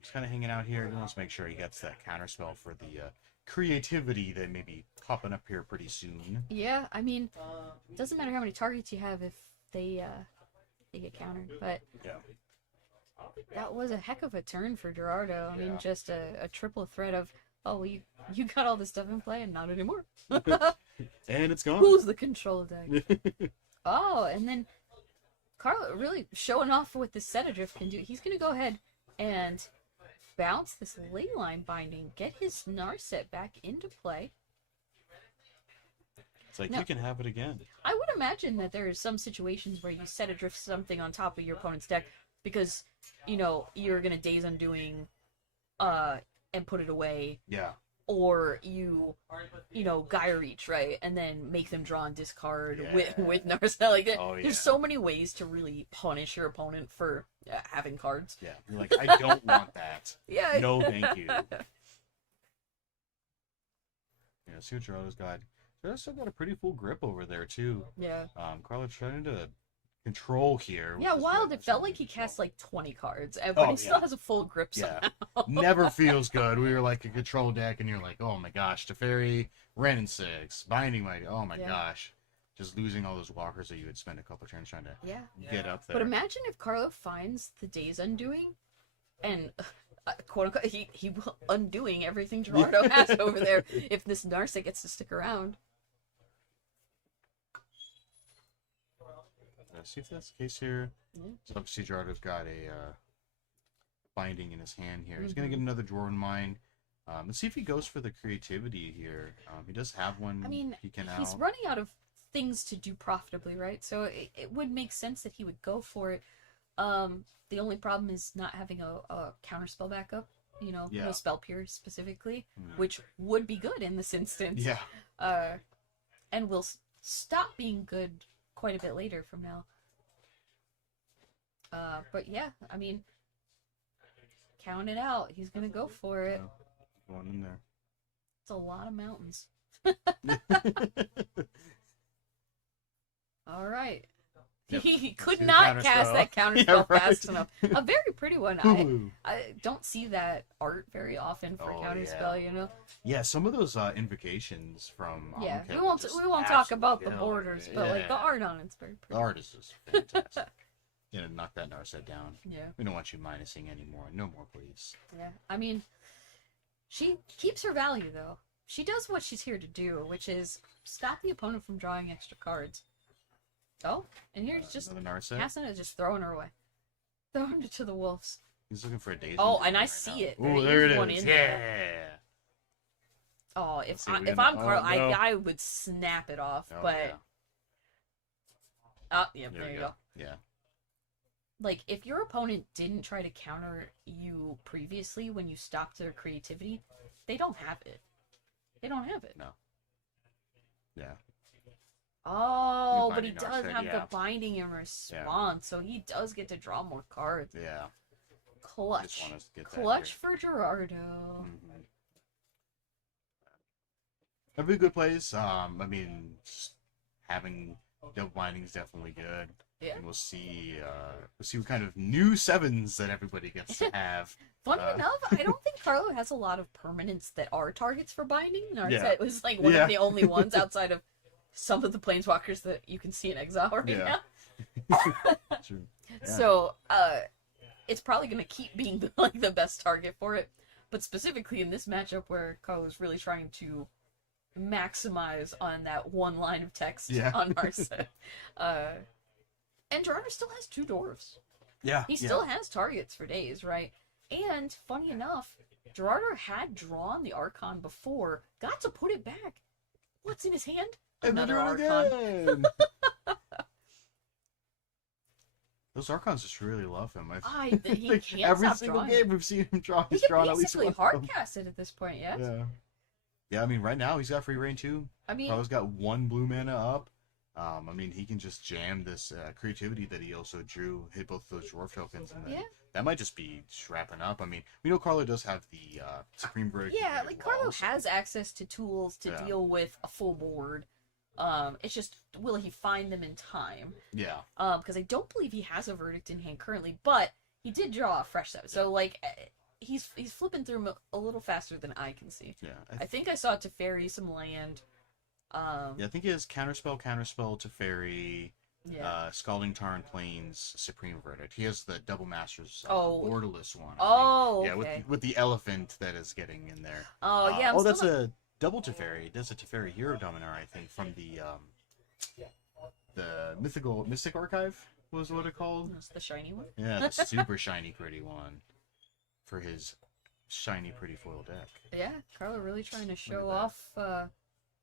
Just kind of hanging out here. He wants to make sure he gets that counterspell for the creativity that may be popping up here pretty soon. Yeah, I mean, it doesn't matter how many targets you have if they get countered. But Yeah. that was a heck of a turn for Gerardo. I mean, Yeah. just a triple threat of, oh, well, you got all this stuff in play and not anymore. And it's gone. Who's the control deck? Oh, and then Carlo really showing off what the Sedadrift can do. He's going to go ahead and bounce this Leyline Binding, get his Narset back into play. It's like, No. you can have it again. I would imagine that there are some situations where you Sedadrift something on top of your opponent's deck because, you know, you're going to Daze Undoing and put it away. Yeah. Or you know, Gaia Reach, right? And then make them draw and discard with Narset. Like, Oh, yeah. there's so many ways to really punish your opponent for having cards. Yeah. You're like, I don't want that. Yeah. No, thank you. Yeah, see what Gerardo's got. Gerardo's still got a pretty full grip over there, too. Yeah. Carlo's trying to control here. Yeah, which is Wild, what it felt he's like he doing. cast like 20 cards, but he still has a full grip Yeah. somehow. Never feels good. We were like a control deck, and you're like, oh my gosh, Teferi, Ren and 6, Binding Mighty, oh my Yeah. gosh. Just losing all those walkers that you would spend a couple turns trying to Yeah. get up there. But imagine if Carlo finds the Days Undoing and quote unquote he will undoing everything Gerardo has over there if this Narset gets to stick around. Let's see if that's the case here. Yeah. So obviously Gerardo's got a binding in his hand here. He's gonna get another drawer in mind. Let's see if he goes for the creativity here. He does have one. I mean, peeking he's out. running out of things to do profitably, right? So it would make sense that he would go for it. The only problem is not having a counterspell backup, you know, Yeah. no spell pierce specifically, which would be good in this instance. Yeah. And will stop being good quite a bit later from now. But yeah, I mean, count it out. He's gonna go for it. Going in there. It's a lot of mountains. All right. Yep. He could See the not cast counterspell. that counterspell Yeah, right. fast enough. A very pretty one. Ooh. I don't see that art very often for Oh, counterspell, yeah. you know. Yeah, some of those invocations from Yeah, Amonkhet we were just won't talk about the absolutely killer. borders, but like the Yeah. art on it's very The pretty. art is just fantastic. You know, knock that Narset down. Yeah, We don't want you minusing anymore. No more, please. yeah. I mean, she keeps her value though. She does what she's here to do, which is stop the opponent from drawing extra cards. Oh, and here's just Another Narset. casting it, just throwing her away, throwing it to the wolves. He's looking for a daisy. Oh, and I see it. Oh, There there is it one is. in Yeah. there. Oh, if Let's see, we're if gonna- I'm Carl, oh, no. I would snap it off, Oh, but yeah. oh, yeah, There there we you go. go. Yeah. Like, if your opponent didn't try to counter you previously when you stopped their creativity, they don't have it. They don't have it. No. Yeah. Oh, New but he binding does Narset, have yeah. the binding in response, so he does get to draw more cards. Yeah. Clutch. Just want us to get that Clutch here. for Gerardo. Mhm. That'd be a good place. I mean, just having double binding is definitely good. Yeah. And we'll see what kind of new sevens that everybody gets to have. Funny Uh, enough, I don't think Carlo has a lot of permanents that are targets for binding. Narset Yeah. was like one Yeah. of the only ones outside of some of the planeswalkers that you can see in exile right Yeah. now. True. Yeah. So, it's probably going to keep being the best target for it. But specifically in this matchup where Carlo's really trying to maximize on that one line of text Yeah. on Narset. And Gerardo still has 2 dwarves. Yeah. He yeah. still has targets for days, right? And funny enough, Gerardo had drawn the Archon before, got to put it back. What's in his hand? And then Another do it Archon. again. Those Archons just really love him. He Like, can't every stop single drawing. game we've seen him draw. He He's can drawn at least basically one. hard of them. cast it at this point, yes? Yeah. Yeah, I mean, right now he's got free reign too. I mean, Carlo's got 1 blue mana up. I mean, he can just jam this creativity that he also drew, hit both those dwarf tokens, and then Yeah. that might just be wrapping up. I mean, we know Carlo does have the Supreme Verdict. Yeah, as like well, Carlo so- has access to tools to Yeah. deal with a full board. It's just, will he find them in time? Yeah. Because I don't believe he has a verdict in hand currently, but he did draw a fresh set. So like, he's flipping through them a little faster than I can see. Yeah. I think I saw Teferi, some land. Yeah, I think he has counterspell, Teferi, Yeah. Scalding Tarn Plains, Supreme Verdict. He has the Double Masters Oh. borderless one. I think. Oh, Yeah, okay. with the elephant that is getting in there. Oh, yeah. I'm That's still a double Teferi. That's a Teferi Hero Dominar, I think, from the Mystic Archive was what it called. That's the shiny one. Yeah, the super shiny pretty one for his shiny pretty foil deck. Yeah, Carlo really trying to show that. off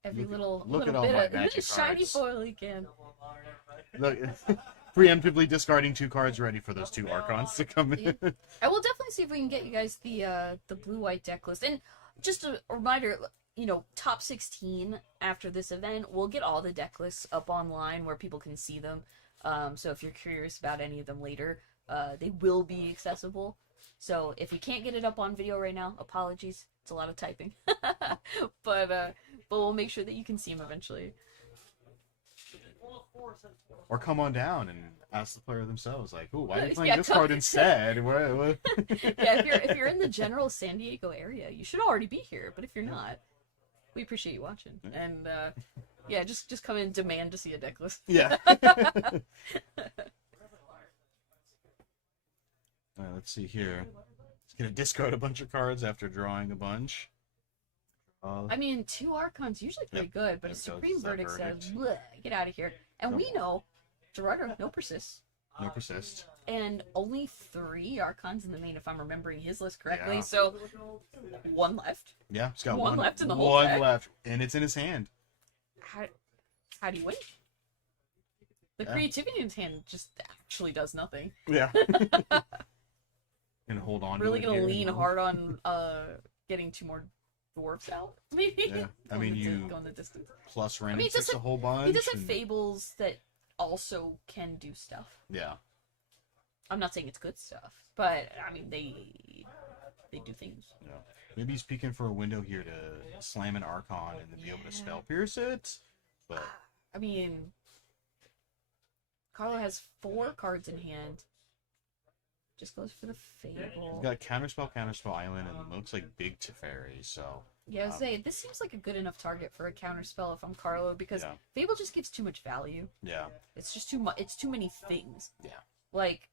every Look little at all bit my of magic shiny cards. foil he can. Look, preemptively discarding 2 cards ready for those 2 Archons to come in. I will definitely see if we can get you guys the blue-white deck list. And just a reminder, top 16 after this event, we'll get all the deck lists up online where people can see them. So if you're curious about any of them later, they will be accessible. So if we can't get it up on video right now, apologies. It's a lot of typing. but we'll make sure that you can see them eventually. Or come on down and ask the player themselves, like, "Ooh, why are you playing Yeah, this come- card instead?" What? Yeah, if you're in the general San Diego area, you should already be here. But if you're not, we appreciate you watching. And yeah, just come in and demand to see a deck list. Yeah. Let's see here. He's gonna discard a bunch of cards after drawing a bunch. I mean, 2 Archons usually pretty good, but a Yep, Supreme does that Verdict says, verdict. "Bleh, get out of here." And we know Gerardo no persists, No persist. and only 3 Archons in the main, if I'm remembering his list correctly. Yeah. So 1 left. Yeah, he's got One one left in the whole one deck. left, and it's in his hand. How do you win? The Yeah. creativity in his hand just actually does nothing. Yeah. And hold on. Really to it gonna here, lean you know? hard on getting 2 more dwarfs out, maybe. Yeah, I Going mean, the- going the distance. Plus mean, Renin he does takes a have- whole bunch. He does have and- fables that also can do stuff. Yeah. I'm not saying it's good stuff, but I mean they do things. Yeah. Maybe he's peeking for a window here to slam an Archon and then be able to spell pierce it. But I mean, Carlo has 4 cards in hand. Just goes for the fable. he's got Counterspell Island, and looks like Big Teferi, so Yeah, I was saying, this seems like a good enough target for a counterspell if I'm Carlo, because Yeah. fable just gives too much value. yeah. It's just too much. It's too many things. Yeah. Like,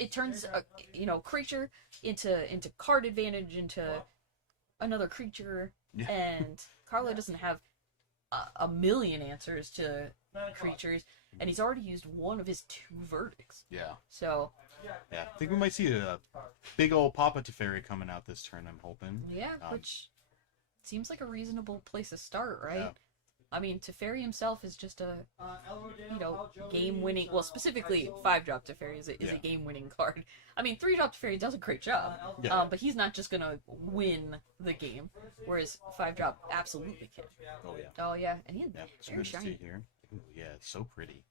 it turns a creature into card advantage into another creature, Yeah. and Carlo doesn't have a million answers to creatures, and he's already used one of his 2 verdicts. Yeah. So Yeah. I think we might see a big old Papa Teferi coming out this turn, I'm hoping. yeah, which seems like a reasonable place to start, right? Yeah. I mean, Teferi himself is just a, game-winning. Well, specifically, 5-drop Teferi is a Yeah. game-winning card. I mean, 3-drop Teferi does a great job, Yeah. but he's not just gonna win the game, whereas 5-drop absolutely can. Oh yeah. Oh yeah, and he Yeah. It's very good to see shiny. here. Ooh, yeah, it's so pretty.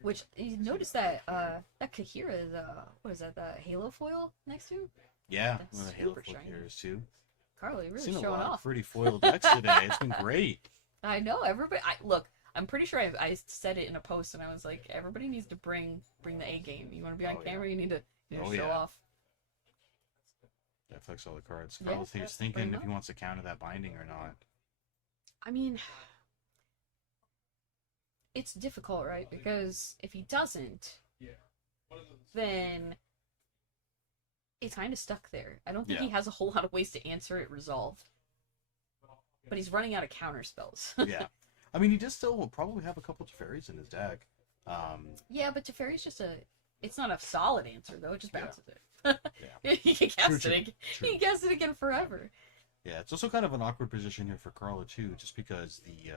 Which you notice that that Kahira is what is that? The Halo foil next to him? Yeah. That's One of the Halo super foil shiny. heroes too. Carly really Seen a showing lot of off. pretty foil decks today. It's been great. I know everybody. Look, I'm pretty sure I said it in a post, and I was like, everybody needs to bring the A game. You want to be on Oh, yeah. camera, you need to Oh, show yeah. off. That affects all the cards. Yeah, Carlos pretty is thinking if much. he wants to counter that binding or not. I mean, it's difficult, right? Because if he doesn't, then it's kind of stuck there. I don't think he Yeah. has a whole lot of ways to answer it resolved. But he's running out of counter spells. Yeah. I mean, he does still will probably have a couple of fairies in his deck. Yeah, but Teferi's just it's not a solid answer, though. It just Yeah. bounces it. Yeah. He can cast True, it again. true. He can cast it again forever. Yeah, it's also kind of an awkward position here for Carla too, just because the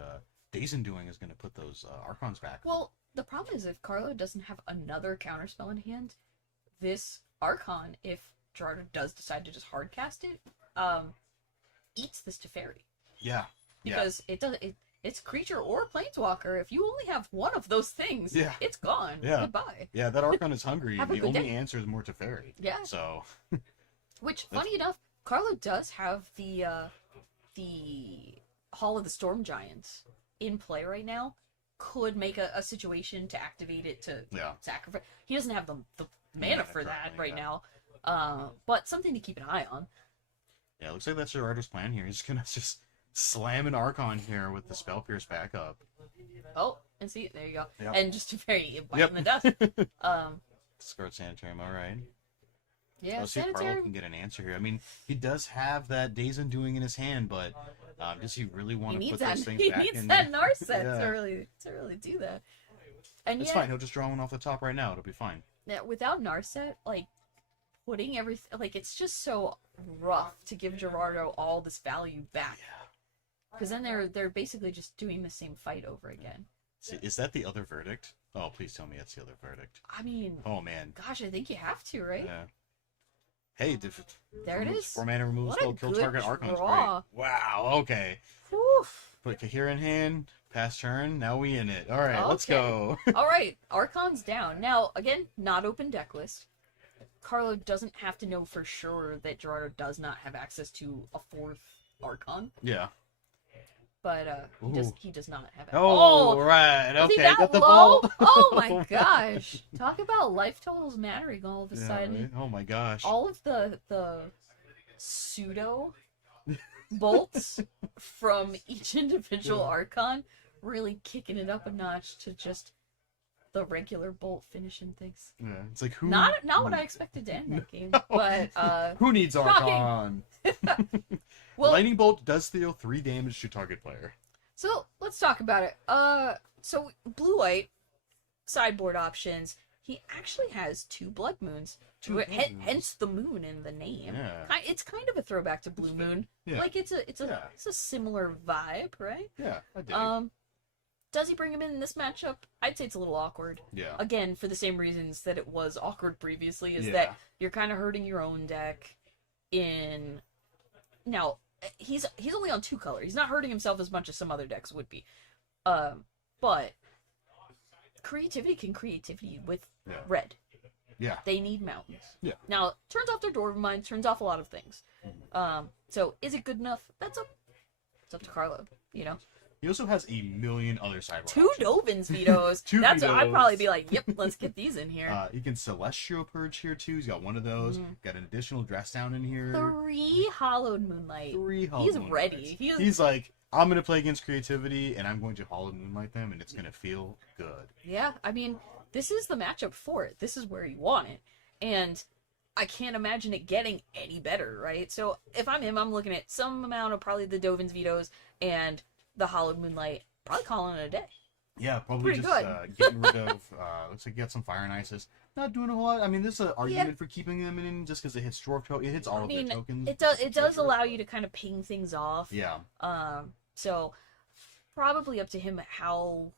Days Undoing is going to put those Archons back. Well, the problem is if Carlo doesn't have another counterspell in hand, this Archon, if Gerardo does decide to just hard cast it, eats this Teferi. Yeah. Yeah. Because it does it's creature or planeswalker. If you only have one of those things, Yeah. it's gone. Yeah. Goodbye. Yeah, that Archon is hungry, Have and a the good only day. answer is more Teferi. Yeah. So, Which, funny enough, Carlo does have the Hall of the Storm Giants in play right now. Could make a situation to activate it to yeah. sacrifice. He doesn't have the mana Mana for that currently, right yeah. now. But something to keep an eye on. Yeah, it looks like that's Gerardo's plan here. He's gonna just slam an Archon here with the Spell Pierce backup. Oh, and see, there you go. Yep. And just very bite Yep. in the dust. Discard Sanitarium, alright. Yeah, Let's see if Carlo Sanitarium. can get an answer here. I mean, he does have that Days Undoing in his hand, but does he really want He to needs put that. those things He back needs in that there? Narset Yeah. to really do that. And It's yet, fine. He'll just draw one off the top right now. It'll be fine. yeah, without Narset, like putting everything, like it's just so rough to give Gerardo all this value back. Because then they're basically just doing the same fight over again. See, is that the other verdict? Oh, please tell me that's the other verdict. I mean, Oh man. gosh, I think you have to, right? Yeah. Hey, There it is. 4-mana removal What a spell, kill good target Archon. draw. Great. Wow. Okay. Whew. Put Kahira in hand. Pass turn. Now we in it. All right, let's Okay. go. All right, Archon's down. Now, again, not open deck list. Carlo doesn't have to know for sure that Gerardo does not have access to a fourth Archon, Yeah. but Ooh. he does not have. Oh, right. was he Okay. that Got the low? ball. Oh my gosh! Talk about life totals mattering all of a Yeah, sudden. right? Oh my gosh. All of the pseudo bolts from each individual Archon really kicking it up a notch to just the regular bolt finishing things. Yeah. It's like who? Not what I expected to end that game, but Who needs shocking. Archon? well, Lightning Bolt does deal 3 damage to target player. so let's talk about it. So blue white sideboard options. He actually has 2 blood moons. Two blood moons. Hence the moon in the name. Yeah. It's kind of a throwback to Blue Moon. Yeah. Like it's a Yeah. it's a similar vibe, right? Yeah. I dig. Does he bring him in this matchup? I'd say it's a little awkward. Yeah. Again, for the same reasons that it was awkward previously, is Yeah. that you're kind of hurting your own deck. Now he's only on 2 color. He's not hurting himself as much as some other decks would be. But creativity can creativity with Yeah. red. Yeah. They need mountains. Yeah. Now, turns off their Dwarven Mind, turns off a lot of things. So is it good enough? It's up to Carlo, you know? He also has a million other sideboard 2 options. Dovens vetoes. Two That's what I'd vetoes. probably be like, yep, let's get these in here. He can Celestial Purge here too. He's got one of those. Got an additional dress down in here. 3 Hollowed Moonlight. 3 Hollow He's Moonlights. ready. He's like, I'm gonna play against creativity, and I'm going to Hollow Moonlight them, and it's gonna feel good. Yeah, I mean, this is the matchup for it. This is where you want it. And I can't imagine it getting any better, right? So if I'm him, I'm looking at some amount of probably the Dovin's vetoes and the Hollowed Moonlight, probably calling it a day. Yeah, probably Pretty just good. getting rid of. Looks like you got some Fire and Isis. Not doing a whole lot. I mean, there's an argument for keeping them in just because it hits Dwarf token. It hits all I of mean, their tokens. it does Treasure. allow you to kind of ping things off. Yeah. So probably up to him how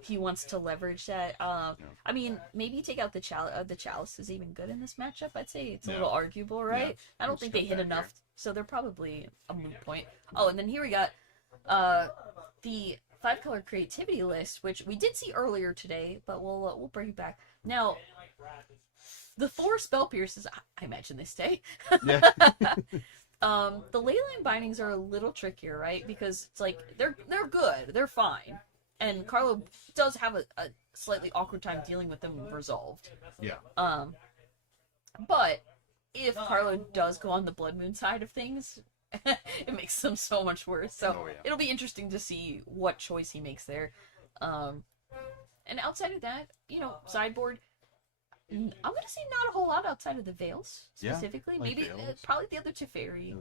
he wants to leverage that. I mean, maybe take out the chalice is even good in this matchup. I'd say it's a Yeah. little arguable, right? Yeah. I don't Let's think go they hit back enough, here. so they're probably a moot point. Oh, and then here we got the 5-color creativity list, which we did see earlier today, but we'll bring it back now. The 4 spell pierces, I imagine they stay. Yeah. The leyline bindings are a little trickier, right? Because it's like they're good, they're fine, and Carlo does have a slightly awkward time dealing with them resolved. Yeah. But if Carlo does go on the Blood Moon side of things, it makes them so much worse. So Oh, yeah. it'll be interesting to see what choice he makes there. And outside of that, you know, sideboard. I'm gonna say not a whole lot outside of the Veils Yeah, specifically. like Maybe Veils. probably the other Teferi.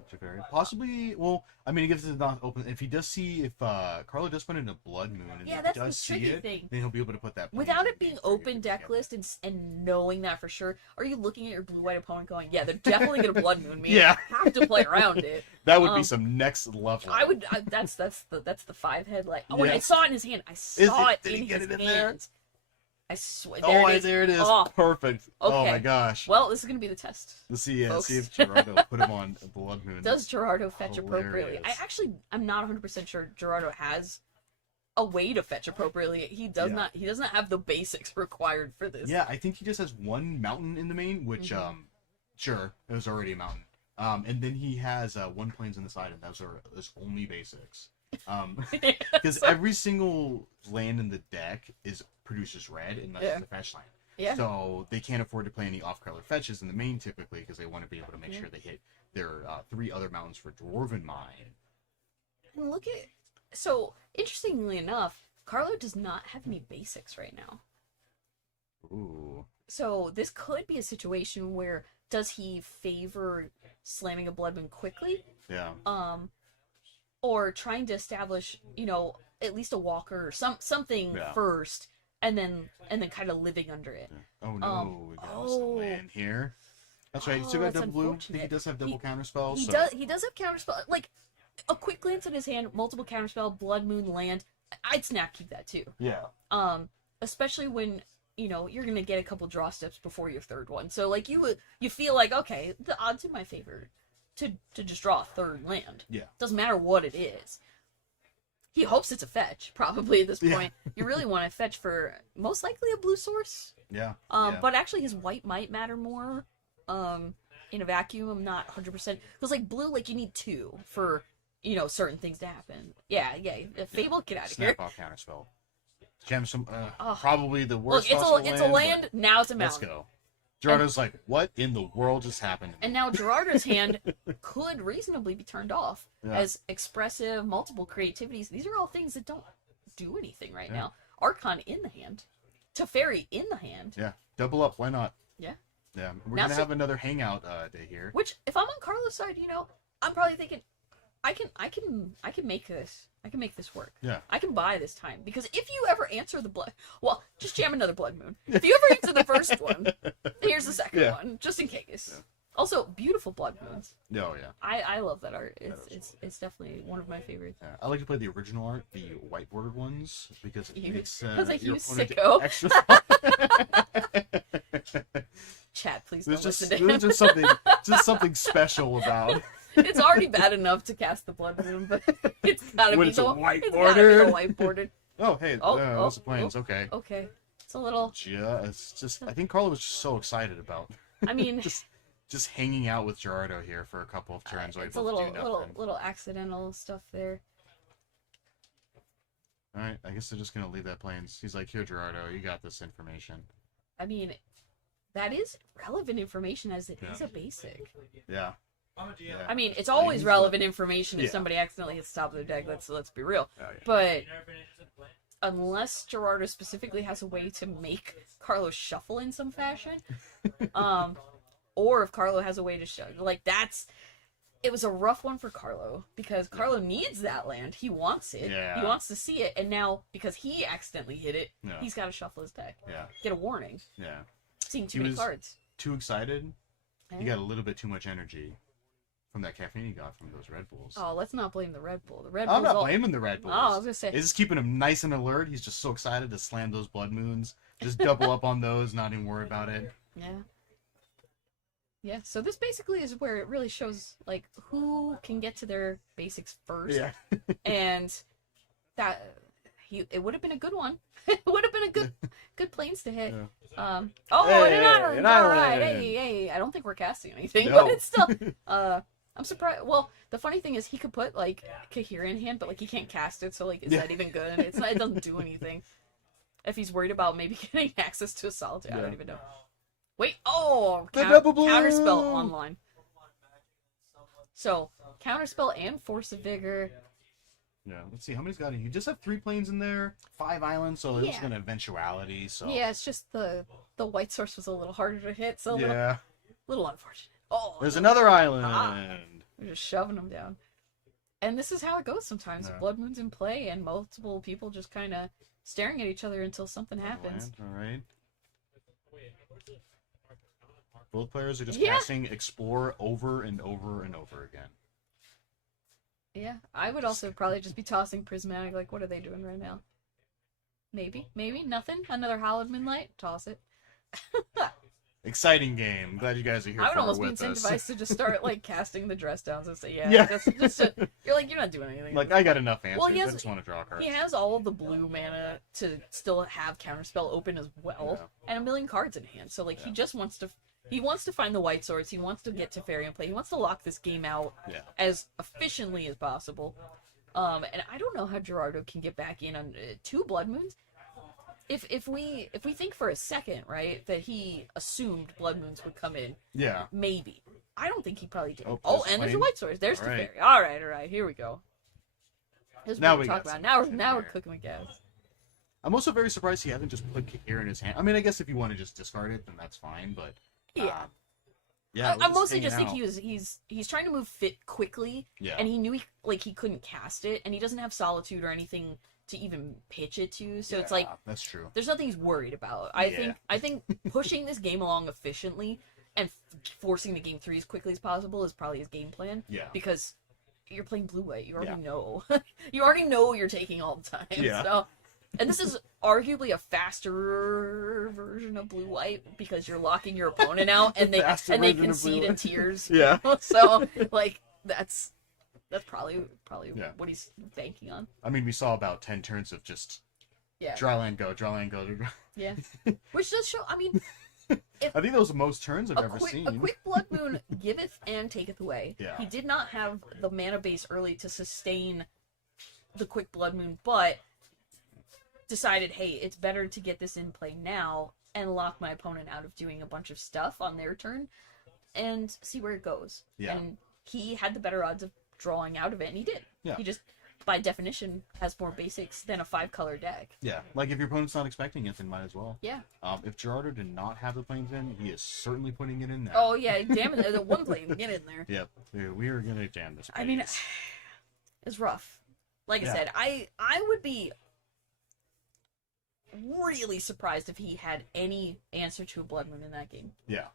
Possibly. Well, I mean, it gives it not open. If he does see, if Carlo does put in a Blood Moon, and Yeah, he that's does the see tricky it, thing. then he'll be able to put that Without planes it being in open there. deck list and knowing that for sure, are you looking at your blue-white opponent going, yeah, they're definitely gonna Blood Moon me. Yeah. I have to play around it. That would be some next level. That's the 5-head. Like when I Yeah. saw it in his hand, I saw it Did he in get his it in there? hands. I swear. There it is. Oh, Perfect. Oh okay. my gosh. well, this is gonna be the test. Let's see. folks. See if Gerardo put him on a Blood Moon. Does Gerardo fetch appropriately? hilarious. I'm not 100% sure Gerardo has a way to fetch appropriately. He does Yeah. not. He does not have the basics required for this. Yeah, I think he just has one mountain in the main, which sure, it was already a mountain. And then he has one plains on the side, and those are his only basics. Because every single land in the deck produces red unless it's a fetch land. Yeah. So they can't afford to play any off-color fetches in the main typically because they want to be able to make sure they hit their 3 other mountains for Dwarven Mine. And look at. So interestingly enough, Carlo does not have any basics right now. Ooh. So this could be a situation where does he favor slamming a Blood Moon quickly? Yeah. Or trying to establish, at least a walker or something first, and then kind of living under it. Oh no, we got some land here. That's right. He still got that's double blue. I think unfortunate. he does have double counter spells. He does have counterspell. Like a quick glance at his hand, multiple counterspell, Blood Moon, land. I'd snap keep that too. Yeah. Especially when you're gonna get a couple draw steps before your third one. So like you feel like, okay, the odds in my favor to just draw a third land. Yeah. Doesn't matter what it is. He hopes it's a fetch, probably at this point. Yeah. You really want to fetch for most likely a blue source. Yeah. But actually his white might matter more. In a vacuum, I'm not 100%. Because like blue, like you need 2 for certain things to happen. Yeah. Fable, get out of here. Snap off counter spell. Jam some. Probably the worst. Look, it's a land. but Now it's a Let's mountain. go. Gerardo's like, what in the world just happened? And now Gerardo's hand could reasonably be turned off as expressive, multiple creativities. These are all things that don't do anything right now. Archon in the hand. Teferi in the hand. Yeah. Double up. Why not? Yeah. Yeah. We're Now gonna have another hangout day here. Which, if I'm on Carlos' side, I'm probably thinking, I can make this. I can make this work. Yeah. I can buy this time. Because if you ever answer the blood... Well, just jam another Blood Moon. If you ever answer the first one, here's the second one, just in case. Yeah. Also, beautiful Blood Moons. Oh, yeah. I love that art. It's definitely one of my favorites. Yeah. I like to play the original art, the white bordered ones, because it makes like your you opponent sicko. extra. Chat, please There's don't just, listen to him. just something special about. It's already bad enough to cast the Blood Moon, but it's gotta When be it's a the white it's gotta be the bordered. white bordered. Oh, hey, those are planes. oh. Okay. Okay, it's a little. Yeah, it's just. I think Carla was just so excited about. I mean, just hanging out with Gerardo here for a couple of turns. while it's you a both little do nothing. little accidental stuff there. All right, I guess they're just gonna leave that planes. He's like, here, Gerardo, you got this information. I mean, that is relevant information as it is a basic. Yeah. Yeah. I mean, it's always Things, relevant information if Yeah. somebody accidentally hits the top of their deck. Let's be real. Oh, yeah. But unless Gerardo specifically has a way to make Carlo shuffle in some fashion, or if Carlo has a way to it was a rough one for Carlo because Carlo needs that land. He wants it. Yeah. He wants to see it, and now because he accidentally hit it, Yeah. he's got to shuffle his deck. Yeah. Get a warning. Yeah. Seeing too He many was- cards. Too excited. Eh? You got a little bit too much energy from that caffeine you got from those Red Bulls. Oh, let's not blame the Red Bull. The Red I'm Bull's not all... blaming the Red Bulls. Oh, I was gonna say. It's just keeping him nice and alert. He's just so excited to slam those Blood Moons. Just double up on those, not even worry about it. Yeah. Yeah, so this basically is where it really shows, like, who can get to their basics first. Yeah. And it would have been a good one. It would have been a good planes to hit. Yeah. An island! an Alright, island. hey, I don't think we're casting anything, No. but it's still, I'm surprised. Well, the funny thing is he could put, like, Kahira in hand, but, like, he can't cast it, so, like, is that even good? It doesn't do anything. If he's worried about maybe getting access to a solitaire, I don't even know. Wait, counterspell online. So, counterspell and force of vigor. Yeah, let's see. How many's got it? You just have 3 planes in there, 5 islands, so it's Yeah. an eventuality, so... Yeah, it's just the white source was a little harder to hit, so a Yeah. little unfortunate. Oh, There's another island! we're just shoving them down. And this is how it goes sometimes. Yeah. Blood Moon's in play, and multiple people just kind of staring at each other until something happens. Alright. Both players are just Yeah. casting Explore over and over and over again. Yeah, I would also probably just be tossing Prismatic, like, what are they doing right now? Maybe, nothing? Another Hallowed Moonlight? Toss it. exciting game. Glad you guys are here I would for almost it be with us. incentivized to just start like casting the dress downs and say, Yeah. you're like, you're not doing anything. Like, I got enough answers. Well, he I has- just want to draw a card. He has all of the blue mana to still have counterspell open as well, Yeah. and a million cards in hand. So like he Yeah. just wants to find the white swords. He wants to get to Fairy and play. He wants to lock this game out Yeah. as efficiently as possible. And I don't know how Gerardo can get back in on 2 Blood Moons. If we think for a second, right, that he assumed Blood Moons would come in, Yeah. maybe. I don't think he probably did. Oh, Oh, there's and there's a flame. white sword. There's the Alright. Fairy. All right. Here we go. This is Now what we talk got about. some Now action we're here. cooking with gas. I'm also very surprised he hasn't just put Kick Air in his hand. I mean, I guess if you want to just discard it, then that's fine, but... Yeah. Yeah, I mostly hanging just think out. he's trying to move fit quickly, Yeah. and he knew he couldn't cast it, and he doesn't have Solitude or anything to even pitch it to, so it's like Yeah, that's true. there's nothing he's worried about. Yeah. I think pushing this game along efficiently and forcing the game 3 as quickly as possible is probably his game plan. Yeah. Because you're playing blue-white, you already Yeah. know. You already know what you're taking all the time. Yeah. So, and this is arguably a faster version of blue-white because you're locking your opponent out and they faster version of concede in blue-white. tears. Yeah. So like that's probably Yeah. what he's banking on. I mean, we saw about 10 turns of just Yeah. drawland go, drawland go. Yeah. Which does show. I mean, I think that was the most turns I've a ever quick, seen. a quick blood moon giveth and taketh away. Yeah. He did not have the mana base early to sustain the quick blood moon, but decided, hey, it's better to get this in play now and lock my opponent out of doing a bunch of stuff on their turn and see where it goes. Yeah. And he had the better odds of drawing out of it, and he did. Yeah. He just, by definition, has more basics than a 5-color deck. Yeah, like if your opponent's not expecting it, then might as well. Yeah. If Gerardo did not have the planes in, he is certainly putting it in there. Oh, yeah, damn it, the one plane, get in there. Yep, we are gonna jam this. I mean, place. it's rough. Like I Yeah. said, I would be really surprised if he had any answer to a blood moon in that game. yeah,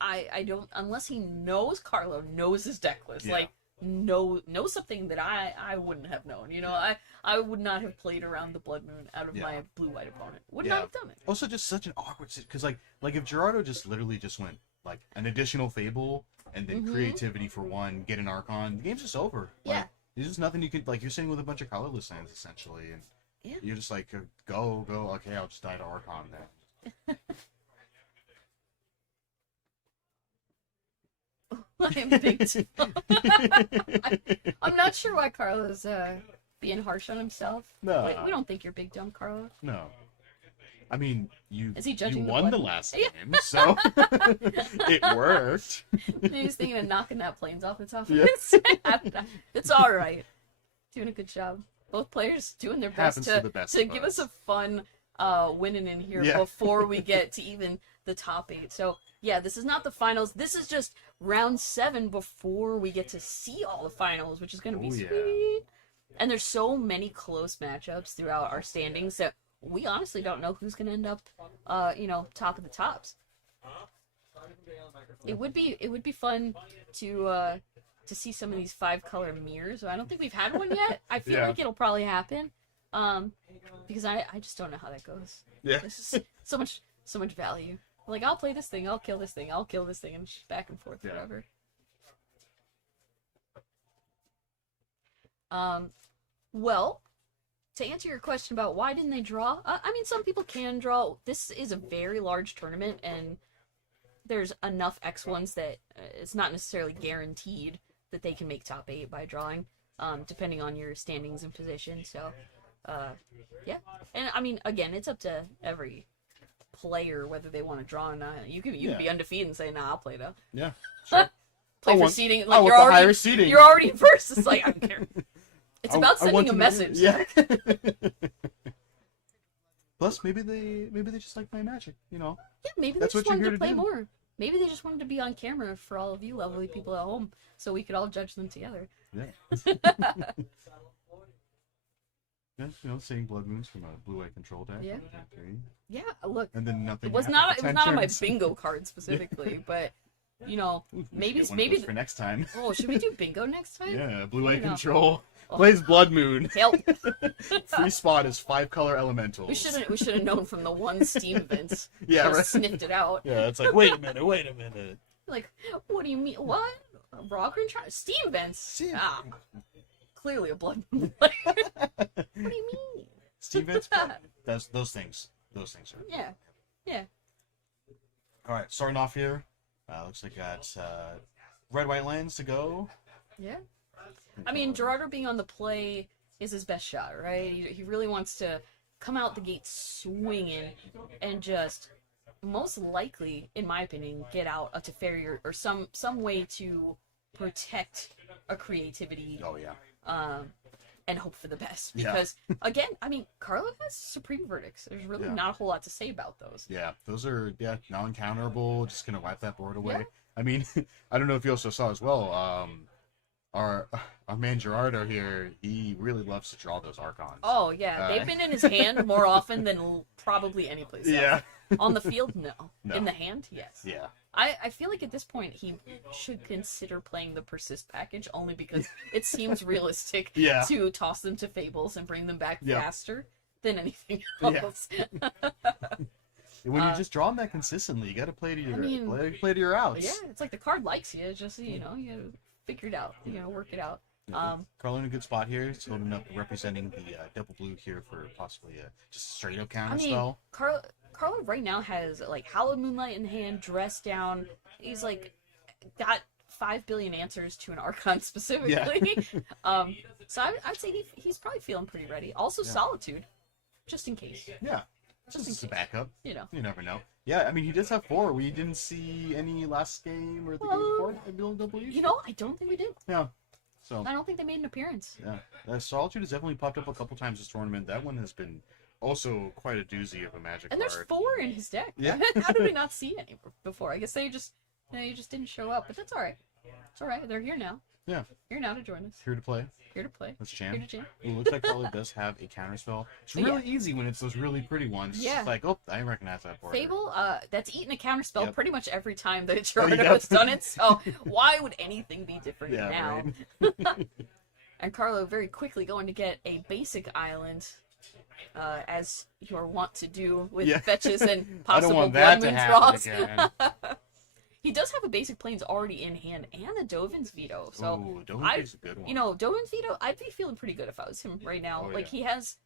I don't, unless he knows Carlo knows his deck list, Yeah. like knows something that I wouldn't have known. You know, I would not have played around the blood moon out of Yeah. my blue-white opponent. Would Yeah. not have done it. also just such an awkward because like if Gerardo just literally just went like an additional Fable and then Mhm. creativity for one, get an Archon, the game's just over. Yeah. Like, there's just nothing you could like. You're sitting with a bunch of colorless lands essentially, and Yeah. you're just like go. Okay, I'll just die to Archon then. I'm big I'm not sure why Carlo's being harsh on himself. No. We don't think you're big dumb, Carlo. No. I mean, you Is he judging you the won blood? the last Yeah. game, so it worked. He's thinking of knocking that planes off the top of Yeah. his head. It's all right. Doing a good job. Both players doing their best Happens to the best to of give us. us a fun winning in here Yeah. before we get to even the top 8. So yeah, this is not the finals. This is just round 7 before we get to see all the finals, which is going to be Oh, yeah. sweet. And there's so many close matchups throughout our standings that we honestly don't know who's going to end up, top of the tops. It would be fun to see some of these 5-color mirrors. I don't think we've had one yet. I feel Yeah. like it'll probably happen, because I just don't know how that goes. Yeah. There's just so much value. Like, I'll play this thing, I'll kill this thing, I'll kill this thing, and it's just back and forth Yeah. forever. Well, to answer your question about why didn't they draw, I mean, some people can draw. This is a very large tournament, and there's enough X1s that it's not necessarily guaranteed that they can make top 8 by drawing, depending on your standings and position. So, yeah. And, I mean, again, it's up to every player whether they want to draw or not. You can be Yeah. undefeated and say, nah, I'll play though. Yeah. Sure. Play I for want- seeding. I Like, want the higher seeding. You're already first. It's like, I don't care. It's I- about I want sending a to know- message. Yeah. Plus, maybe they just like playing Magic. You know. Yeah, maybe they That's just what you're wanted here to to play do. more. Maybe they just wanted to be on camera for all of you lovely people at home, so we could all judge them together. Yeah. Yeah. You know, seeing Blood Moons from a blue-white control deck. Yeah. Okay. Yeah, look, And then nothing. it was happened not for it was 10 not on my turns. bingo card specifically, but you know, We should maybe get one of those for next time. Oh, should we do bingo next time? Yeah, Blue Eye You know. Control Oh. plays Blood Moon. Help. Free spot is 5-color elementals. We should have known from the one Steam event. Yeah, Just right. sniffed it out. Yeah, it's like, wait a minute. Like, what do you mean? What? Rock and Steam events? Steam. Ah, clearly a Blood Moon player. What do you mean? Steve Vince, that's those things. Those things are. Yeah. Yeah. All right, starting off here. Looks like got red white lands to go. Yeah. I mean, Gerardo being on the play is his best shot, right? He really wants to come out the gate swinging and just most likely, in my opinion, get out a Teferi or some way to protect a creativity Oh yeah. and hope for the best. Yeah. Because again, I mean, Carlo has supreme verdicts. There's really Yeah. not a whole lot to say about those. Yeah, those are non-counterable. Just gonna wipe that board away. Yeah. I mean, I don't know if you also saw as well. Our man Gerardo here, he really loves to draw those Archons. Oh yeah, they've been in his hand more often than probably any place else. Yeah. On the field, no. No. In the hand, yes. Yeah. I feel like at this point he should consider playing the persist package only because it seems realistic Yeah. to toss them to Fables and bring them back Yeah. faster than anything Yeah. else. When you just draw them that consistently, you got to play to your play to your outs. Yeah, it's like the card likes you. It's just, you know, you figure it out. You know, work it out. Carlo in a good spot here. He's holding up, representing the double blue here for possibly a just straight up counter I mean, spell. Carlo right now has like Hallowed Moonlight in hand, dressed down. He's like got 5 billion answers to an Archon specifically. So I'd say he's probably feeling pretty ready. Also, Solitude, just in case. Yeah, Just just in a backup. You know. You never know. Yeah, I mean, he does have 4. We didn't see any last game or the game before. I don't believe. You know, I don't think we did. Yeah. So I don't think they made an appearance. yeah, Solitude has definitely popped up a couple times this tournament. That one has been also quite a doozy of a Magic And there's card. 4 in his deck. Yeah. How did we not see any before? I guess they just didn't show up, but that's all right. It's all right. They're here now. Yeah. Here now to join us. Here to play. Here to play. Let's Here jam. to jam. It looks like Carlo does have a counterspell. It's Yeah. really easy when it's those really pretty ones. Yeah. It's like, oh, I recognize that board. Fable, that's eaten a counterspell Yep. pretty much every time that Gerardo Yep. has done it, so why would anything be different Yeah, now? right. And Carlo very quickly going to get a basic island, as you're wont to do with Yeah. fetches and I don't possible want that Blood to Moon happen draws. again. He does have a basic planes already in hand and a Dovin's Veto, so Ooh, Dovin's a good one. you know, Dovin's Veto, I'd be feeling pretty good if I was him right now. Oh, Like, yeah. he has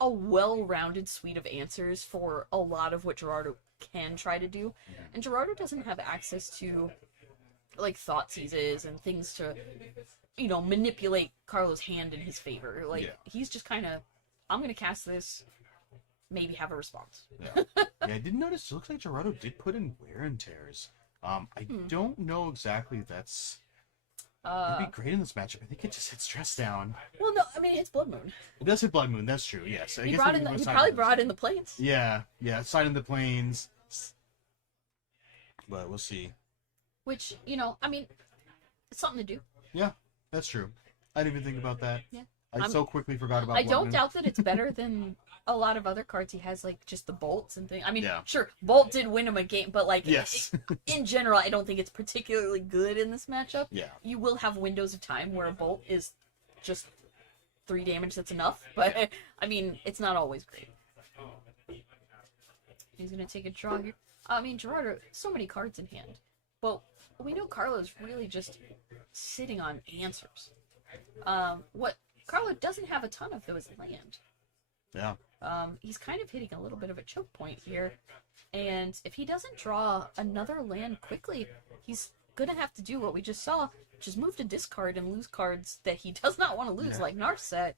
a well-rounded suite of answers for a lot of what Gerardo can try to do. And Gerardo doesn't have access to, like, thought seizes and things to, you know, manipulate Carlo's hand in his favor. Like, Yeah. he's just kind of, I'm going to cast this, maybe have a response. Yeah. Yeah, I did notice. It looks like Gerardo did put in wear and tears. I don't know exactly. That's it'd be great in this matchup. I think it just hits stress down. Well, no, I mean, it's Blood Moon. It does hit Blood Moon. That's true. Yes. I He guess brought maybe in, we're he side probably of this. brought in the planes. Yeah. Yeah. Side in the planes. But we'll see. Which, you know, I mean, it's something to do. Yeah, that's true. I didn't even think about that. Yeah. I so quickly forgot about. I Blood don't Moon. doubt that it's better than a lot of other cards he has, like just the bolts and things. I mean, Yeah. sure, Bolt did win him a game, but like, Yes. in general, I don't think it's particularly good in this matchup. Yeah. You will have windows of time where a Bolt is just 3 damage, that's enough, but I mean, it's not always great. He's gonna take a draw here. I mean, Gerardo, so many cards in hand, but we know Carlo's really just sitting on answers. What Carlo doesn't have a ton of those land. Yeah. He's kind of hitting a little bit of a choke point here, and if he doesn't draw another land quickly, he's gonna have to do what we just saw, which is move to discard and lose cards that he does not want to lose, Yeah. like Narset,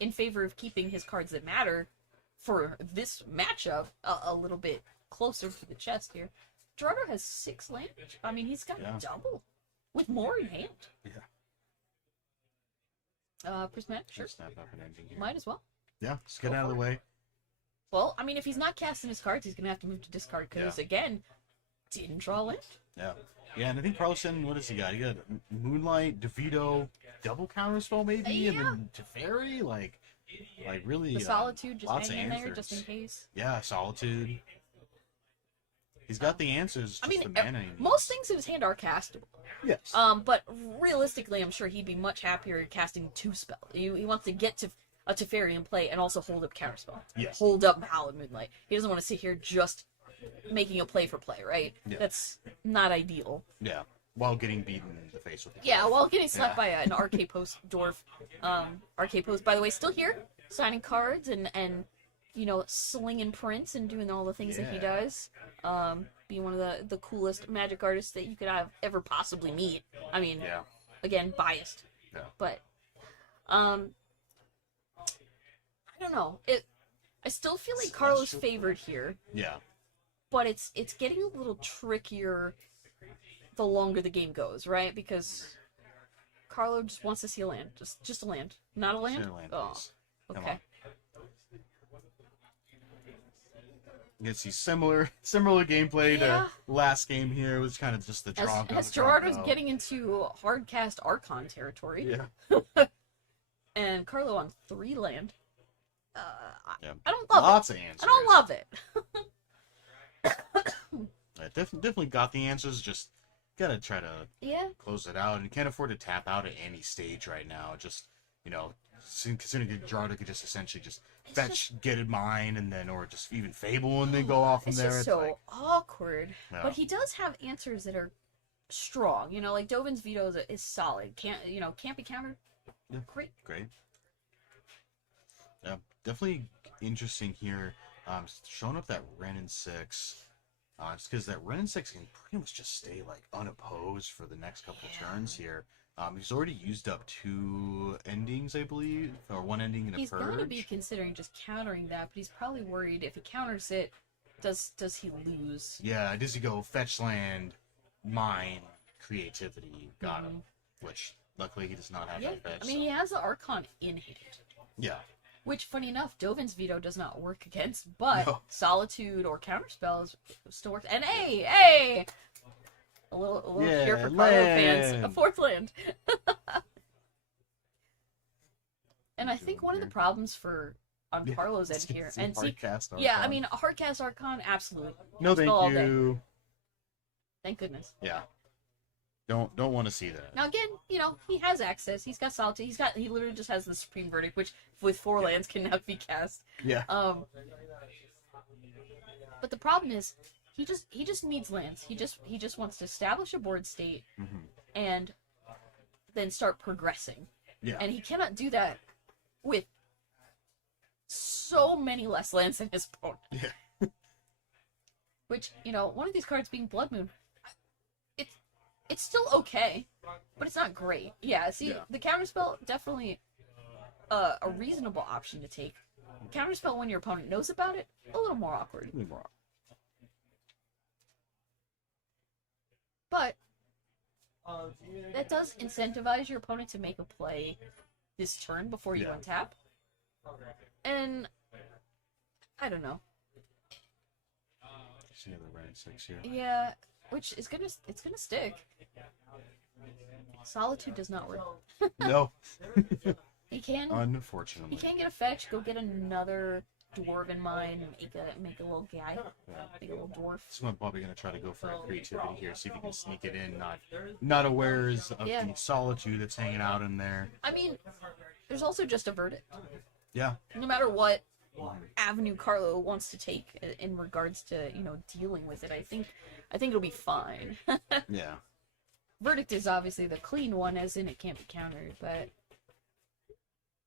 in favor of keeping his cards that matter for this matchup a little bit closer to the chest here. Gerardo has 6 land. I mean, he's got double with more in hand. Yeah. Prismatic, sure. Let's snap up an ending here. Might as well. Yeah. Let's get out of the way. Well, I mean, if he's not casting his cards, he's gonna have to move to discard because, again, didn't draw land. Yeah. Yeah, and I think Carlson, what does he got? He got Moonlight, DeVito, double counterspell maybe, and then Teferi, like really The Solitude just lots of hanging there answers. just in case. Yeah, Solitude. He's got the answers. Just I mean, the mana he needs. most things in his hand are castable. Yes. But realistically, I'm sure he'd be much happier casting 2 spells. He wants to get to a Teferi in play and also hold up Counterspell. Yes. Hold up Howl of Moonlight. He doesn't want to sit here just making a play for play, right? Yeah. That's not ideal. Yeah. While getting beaten in the face with the Yeah, while getting slapped by an RK Post dwarf. RK Post, by the way, still here, signing cards and slinging prints and doing all the things that he Yeah. does. Being one of the coolest magic artists that you could ever possibly meet. I mean, Yeah. again, biased. Yeah. But, I don't know. I still feel like Carlo's favored here, Yeah. but it's getting a little trickier the longer the game goes, right? Because Carlo just wants to see a land, just a land, not a land. Sure, land, Oh, please. Come okay. on. You can see similar gameplay Yeah. to last game here. It was kind of just the draw. As Gerardo's getting into hardcast Archon territory, Yeah. and Carlo on 3 land. Yeah. I don't love Lots it. of answers. I don't love it. Yeah, definitely got the answers. Just gotta try to Yeah. close it out, and you can't afford to tap out at any stage right now. Just considering that Gerardo could just essentially just fetch, get it mine, and then or just even Fable and then go off from It's there. just It's so like, awkward. Yeah. But he does have answers that are strong. Like Dovin's veto is solid. Can't be countered. Yeah. Great. great. Yeah, definitely interesting here. Showing up that Ren in 6. It's because that Ren in 6 can pretty much just stay like unopposed for the next couple turns here. He's already used up 2 endings, I believe, or 1 ending and a He's purge. going to be considering just countering that, but he's probably worried if he counters it, does he lose? Yeah, does he go fetch land, mine, creativity, got him. Which luckily he does not have Yeah. that fetch. I mean, he has the Archon in hand. Yeah. Which, funny enough, Dovin's veto does not work against, but No. Solitude or Counterspells still works. And hey! A little Yeah, cheer for Carlo fans. A land. 4th land. And I think one of the problems on Yeah, Carlo's end it's here, a and see, hard-cast yeah, I Archon. mean, a hardcast Archon, absolutely. No, thank Spell all day. you. Thank goodness. Yeah. Don't want to see that. Now again, he has access. He's got Solitude. He literally just has the Supreme Verdict, which with 4 lands cannot be cast. Yeah. But the problem is, he just needs lands. He just wants to establish a board state Mhm. and then start progressing. Yeah. And he cannot do that with so many less lands than his opponent. Yeah. Which, one of these cards being Blood Moon, it's still okay, but it's not great. Yeah, see, Yeah. the Counterspell, definitely a reasonable option to take. Counterspell when your opponent knows about it, a little more awkward. But that does incentivize your opponent to make a play this turn before you Yeah. untap. And I don't know. See the Ren in 6 here. Yeah, which is it's gonna stick. Solitude does not work. No. He can Unfortunately. get a fetch, go get another dwarven mine, make a little guy, make a little dwarf. So I'm probably gonna try to go for a creativity here, see if we can sneak it in, not aware of Yeah. the solitude that's hanging out in there. I mean, there's also just a verdict. Yeah. No matter what avenue Carlo wants to take in regards to dealing with it, I think it'll be fine. Yeah. Verdict is obviously the clean one, as in it can't be countered, but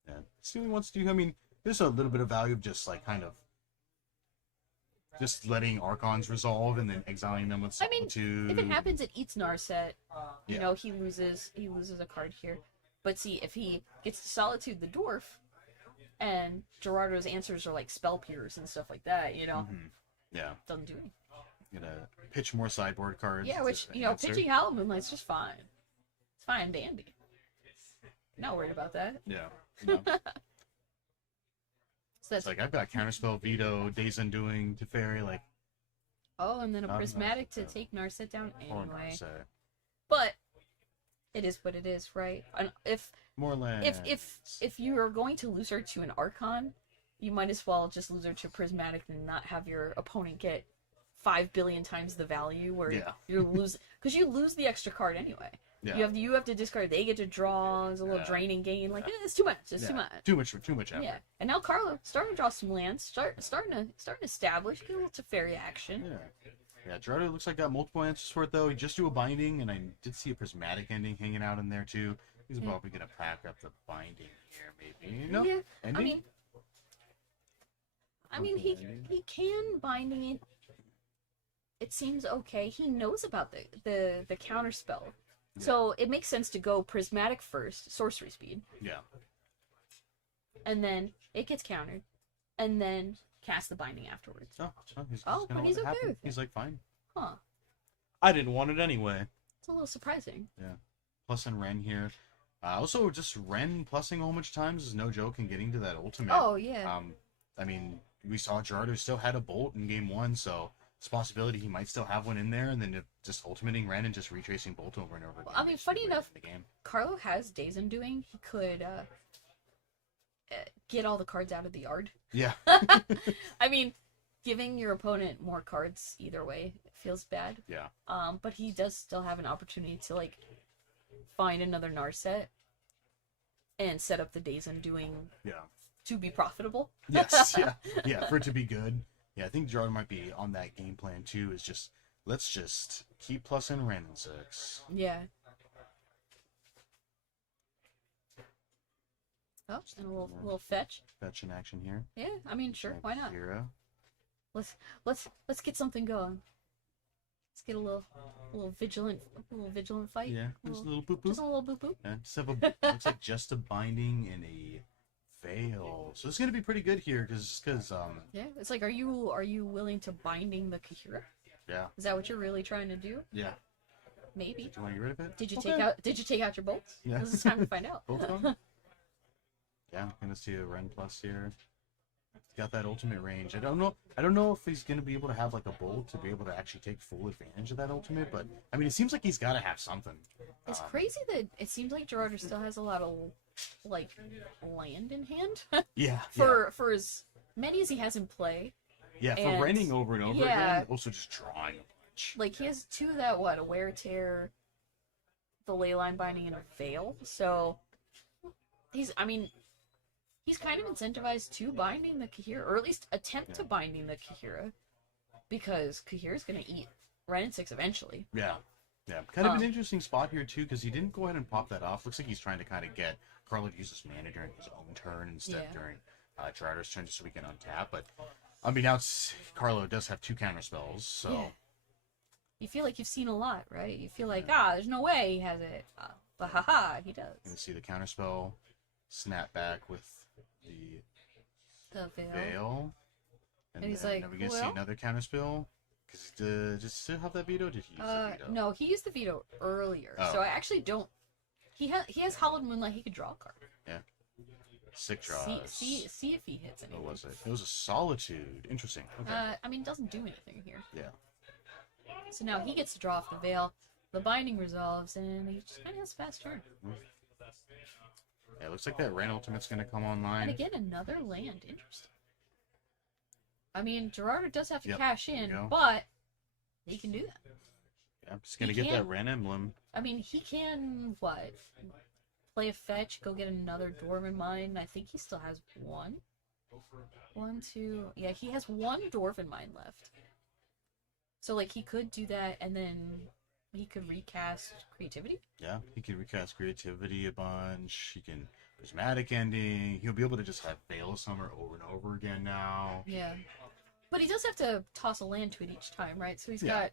Yeah. See what he wants to do. I mean, there's a little bit of value of just like kind of just letting Archons resolve and then exiling them with I mean, solitude. if it happens, it eats Narset. Yeah. He loses a card here. But see, if he gets to Solitude the Dwarf, and Gerardo's answers are like Spell Pierce and stuff like that, Yeah. doesn't do anything. Gonna pitch more sideboard cards. Yeah, to which, answer. pitching Howl Moonlight's just fine. It's fine and dandy. Not worried about that. Yeah. No. So that's It's like I've got Counterspell, Veto, Days Undoing, Teferi, like and then a not Prismatic enough, to take Narset down or anyway. Narset. But it is what it is, right? And if More land. if you are going to lose her to an Archon, you might as well just lose her to Prismatic and not have your opponent get 5 billion times the value, where Yeah. you lose because you lose the extra card anyway. Yeah. You have to discard. They get to draw. It's a little Yeah. draining game. Like it's too much. It's too Yeah. much. Too much effort. Yeah. And now Carlo starting to draw some lands. Starting to establish. Get a little Teferi action. Yeah. Yeah, Gerardo looks like got multiple answers for it though. He just do a binding, and I did see a prismatic ending hanging out in there too. He's probably gonna pack up the binding here, maybe. No, Yeah. ending? I mean, he can binding it. It seems okay. He knows about the counter spell, so it makes sense to go prismatic first, sorcery speed, Yeah. and then it gets countered, and then cast the binding afterwards. Oh, he's Oh, gonna but he's let it okay happen. with it. He's like, fine. Huh? I didn't want it anyway. It's a little surprising. Plus in Ren here. Also, just Ren plussing a whole bunch of times is no joke in getting to that ultimate. Oh yeah. I mean, we saw Gerardo still had a bolt in game 1, so it's a possibility he might still have one in there, and then just ultimating Ren and just retracing bolt over and over again. I mean, Just funny get ready enough, for the game. Carlo has Days Undoing. He could get all the cards out of the yard. Yeah. I mean, giving your opponent more cards either way feels bad. Yeah. But he does still have an opportunity to like find another Narset and set up the Days Undoing Yeah. to be profitable. Yes, yeah. Yeah, for it to be good. Yeah, I think Gerardo might be on that game plan too, is just, let's just keep plussing Ren in 6. Yeah. Oh, and a little fetch. Fetch in action here. Yeah, I mean, sure, why not? Hero. Let's get something going. Let's get a little vigilant fight. Yeah, just a little boop boop. Just a little boop boop. Yeah, just have a, looks like just a binding and a veil. So it's gonna be pretty good here, because Yeah, it's like, are you willing to binding the Kahira? yeah, Is that what you're really trying to do? yeah. Maybe. Do you want to get rid of it? Did you Okay. take out your bolts? Yeah. This is time to find out. Both of them? Yeah, I'm gonna see a Ren plus here. He's got that ultimate range. I don't know if he's gonna be able to have like a bolt to be able to actually take full advantage of that ultimate, but I mean, it seems like he's got to have something. It's crazy that it seems like Gerardo still has a lot of like land in hand Yeah. for as many as he has in play. yeah, for and- renting over and over yeah. again. Also, just drawing a bunch. Like he has 2 of that a wear tear, the leyline binding, and a veil. So he's kind of incentivized to binding the Kahira, or at least attempt to binding the Kahira, because Kahira's gonna eat Ren and 6 eventually. Yeah. Yeah, kind of an interesting spot here too, because he didn't go ahead and pop that off. Looks like he's trying to kind of get Carlo to use his mana during his own turn instead Yeah. during Gerardo's turn, just so we can untap. But I mean, now Carlo does have 2 counter spells, so Yeah. You feel like you've seen a lot, right? You feel like, there's no way he has it. But haha, he does. you can see the counter spell snap back with the The veil. veil, And he's then like, are we gonna see well- another counter spell? Because just still have that veto? Did he use the veto? No, he used the veto earlier. Oh. So I actually don't. He has Hallowed Moonlight. He could draw a card. Sick draws. See if he hits anything. What was it? It was a solitude. Interesting. Okay. I mean, it doesn't do anything here. Yeah. So now he gets to draw off the veil. The binding resolves, and he just kind of has a fast turn. Yeah, it looks like that Ren ultimate's gonna come And online. again, another land. Interesting. I mean, Gerardo does have to Yep, cash there you in, go. but he can do that. Yeah, I'm just gonna He get that can't- Ren emblem. I mean, he can, play a fetch, go get another Dwarven Mine. I think he still has 1. 1, 2... Yeah, he has 1 Dwarven Mine left. So, like, he could do that, and then he could recast Creativity. Yeah, he can recast creativity a bunch. He can prismatic ending. He'll be able to just have Veil of Summer over and over again now. Yeah. But he does have to toss a land to it each time, right? So he's Yeah. got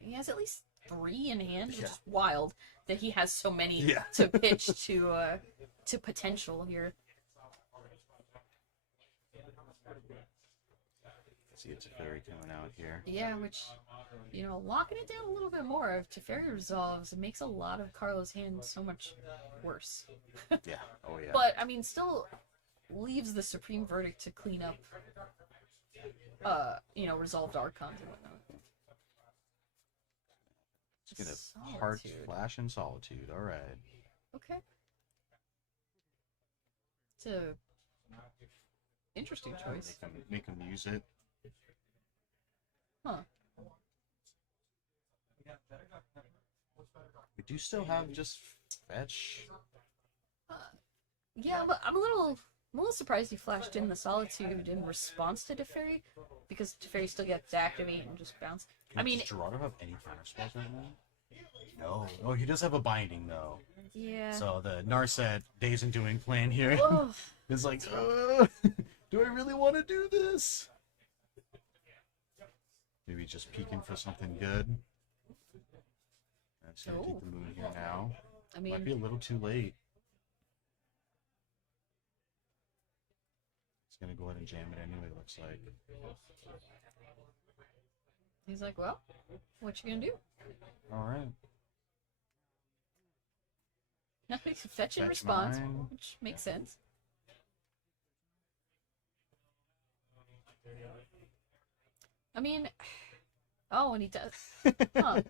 he has at least 3 in hand, which Yeah. is wild that he has so many Yeah. to pitch to potential here. See, it's a fairy coming out here. Yeah, which, locking it down a little bit more. If Teferi resolves, it makes a lot of Carlo's hand so much worse. Yeah. Oh yeah. But, I mean, still leaves the Supreme Verdict to clean up, resolved Archons and whatnot. Just gonna heart Solitude. flash and solitude. All right. Okay. It's a interesting choice. Make him use it. Huh. We do still have just fetch. Yeah, but I'm a little surprised he flashed in the Solitude in response to Teferi, because Teferi still gets to activate and just bounce. I mean, Does Gerardo have any counter spells right now? No. Oh, he does have a binding though. yeah. So the Narset Days and Doing plan here Oh, is like, do I really want to do this? Maybe just peeking for something good. I'm just gonna take the moon here now. I Might be a mean, little too late. He's gonna go ahead and jam it anyway, looks like. he's like, well, what you gonna do? Alright. Nothing to fetch in Fetch response, mine. which makes sense. I mean, oh, and he does. Huh.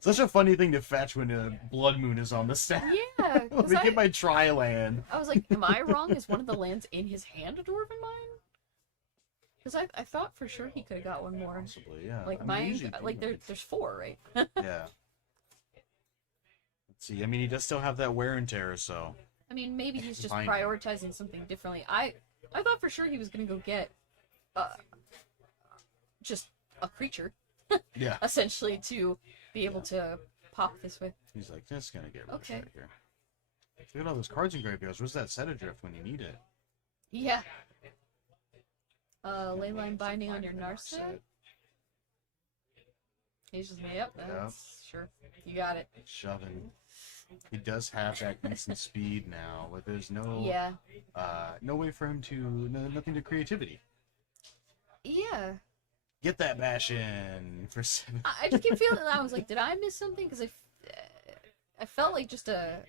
Such a funny thing to fetch when a Blood Moon is on the stack. Yeah, Let 'cause me get my tri-land. I was like, am I wrong? Is one of the lands in his hand a Dwarven Mine? Because I thought for sure he could have got one more. Possibly, yeah. Like I mean, mine, usually like do. there's 4, right? Yeah. Let's see. I mean, he does still have that wear and tear, so. I mean, maybe he's just Fine. prioritizing something differently. I thought for sure he was gonna go get, just a creature, Yeah. essentially, to be able to pop this with. He's like, just gonna get rid Okay. of here. Look at all those cards in graveyards. Where's that set adrift when you need it? Yeah. Leyline binding on your Narset. He's just, yep, that's sure. You got it. Shoving. He does have that instant speed now, but there's no Yeah. no way for him to nothing to creativity. Yeah. Get that bash in for 7. I just keep feeling that I was like, did I miss something? Because I felt like just a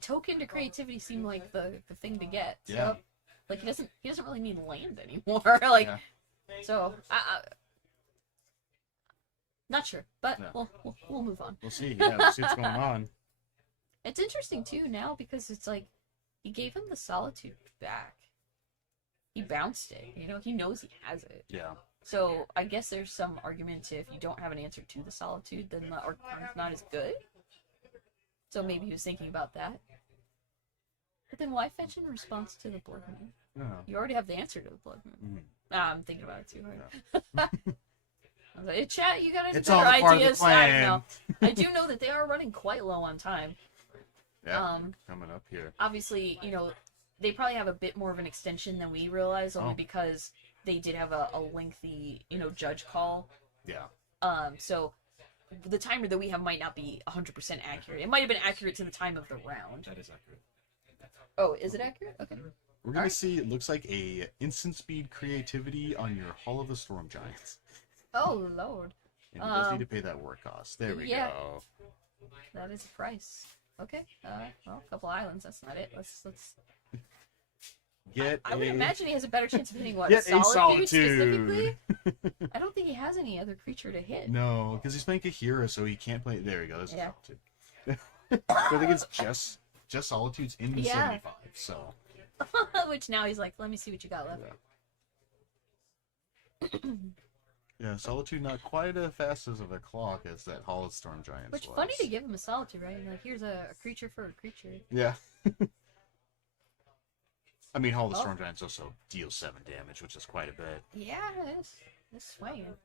token to creativity seemed like the thing to get. So, Yeah. like he doesn't really need land anymore. Like, Yeah. so not sure, but No. we'll move on. We'll see. Yeah, we'll see what's going on. It's interesting too now because it's like he gave him the Solitude back. He bounced it. You know, he knows he has it. Yeah. So I guess there's some argument to if you don't have an answer to the Solitude, then the Archon's not as good. So maybe he was thinking about that. But then why fetch in response to the Blood Moon? Yeah. You already have the answer to the Blood Moon. Mhm. I'm thinking about it too hard. I was like, hey, chat, you got any It's all better a part of the ideas? I don't plan. know. I do know that they are running quite low on time. Yeah. Coming up here. Obviously, you know, they probably have a bit more of an extension than we realize, only Oh. because they did have a lengthy, you know, judge call. Yeah. So the timer that we have might not be 100% accurate. It might have been accurate to the time of the round. That is accurate. Oh, is it accurate? Okay. We're gonna see. It looks like a instant speed creativity on your Hall of the Storm Giants. Oh, Lord. And he does need to pay that war cost. There we yeah. go. That is a price. Okay. Well, a couple islands. That's not it. Let's. Get I would a- imagine he has a better chance of hitting what? Get a Solitude Solitude. specifically? I don't think he has any other creature to hit. No, because he's playing Kahira, so he can't play. There we go. There's Yeah. a Solitude. I think it's just Solitudes in the Yeah. 75. So Which now he's like, let me see what you got left. yeah, Solitude not quite as fast as of a clock as that Hall of Storm Giants Which was. funny to give him a Solitude, right? Like, here's a creature for a creature. Yeah. I mean, Hall of the Oh. Storm Giants also deals 7 damage, which is quite a bit. Yeah, it's swinging.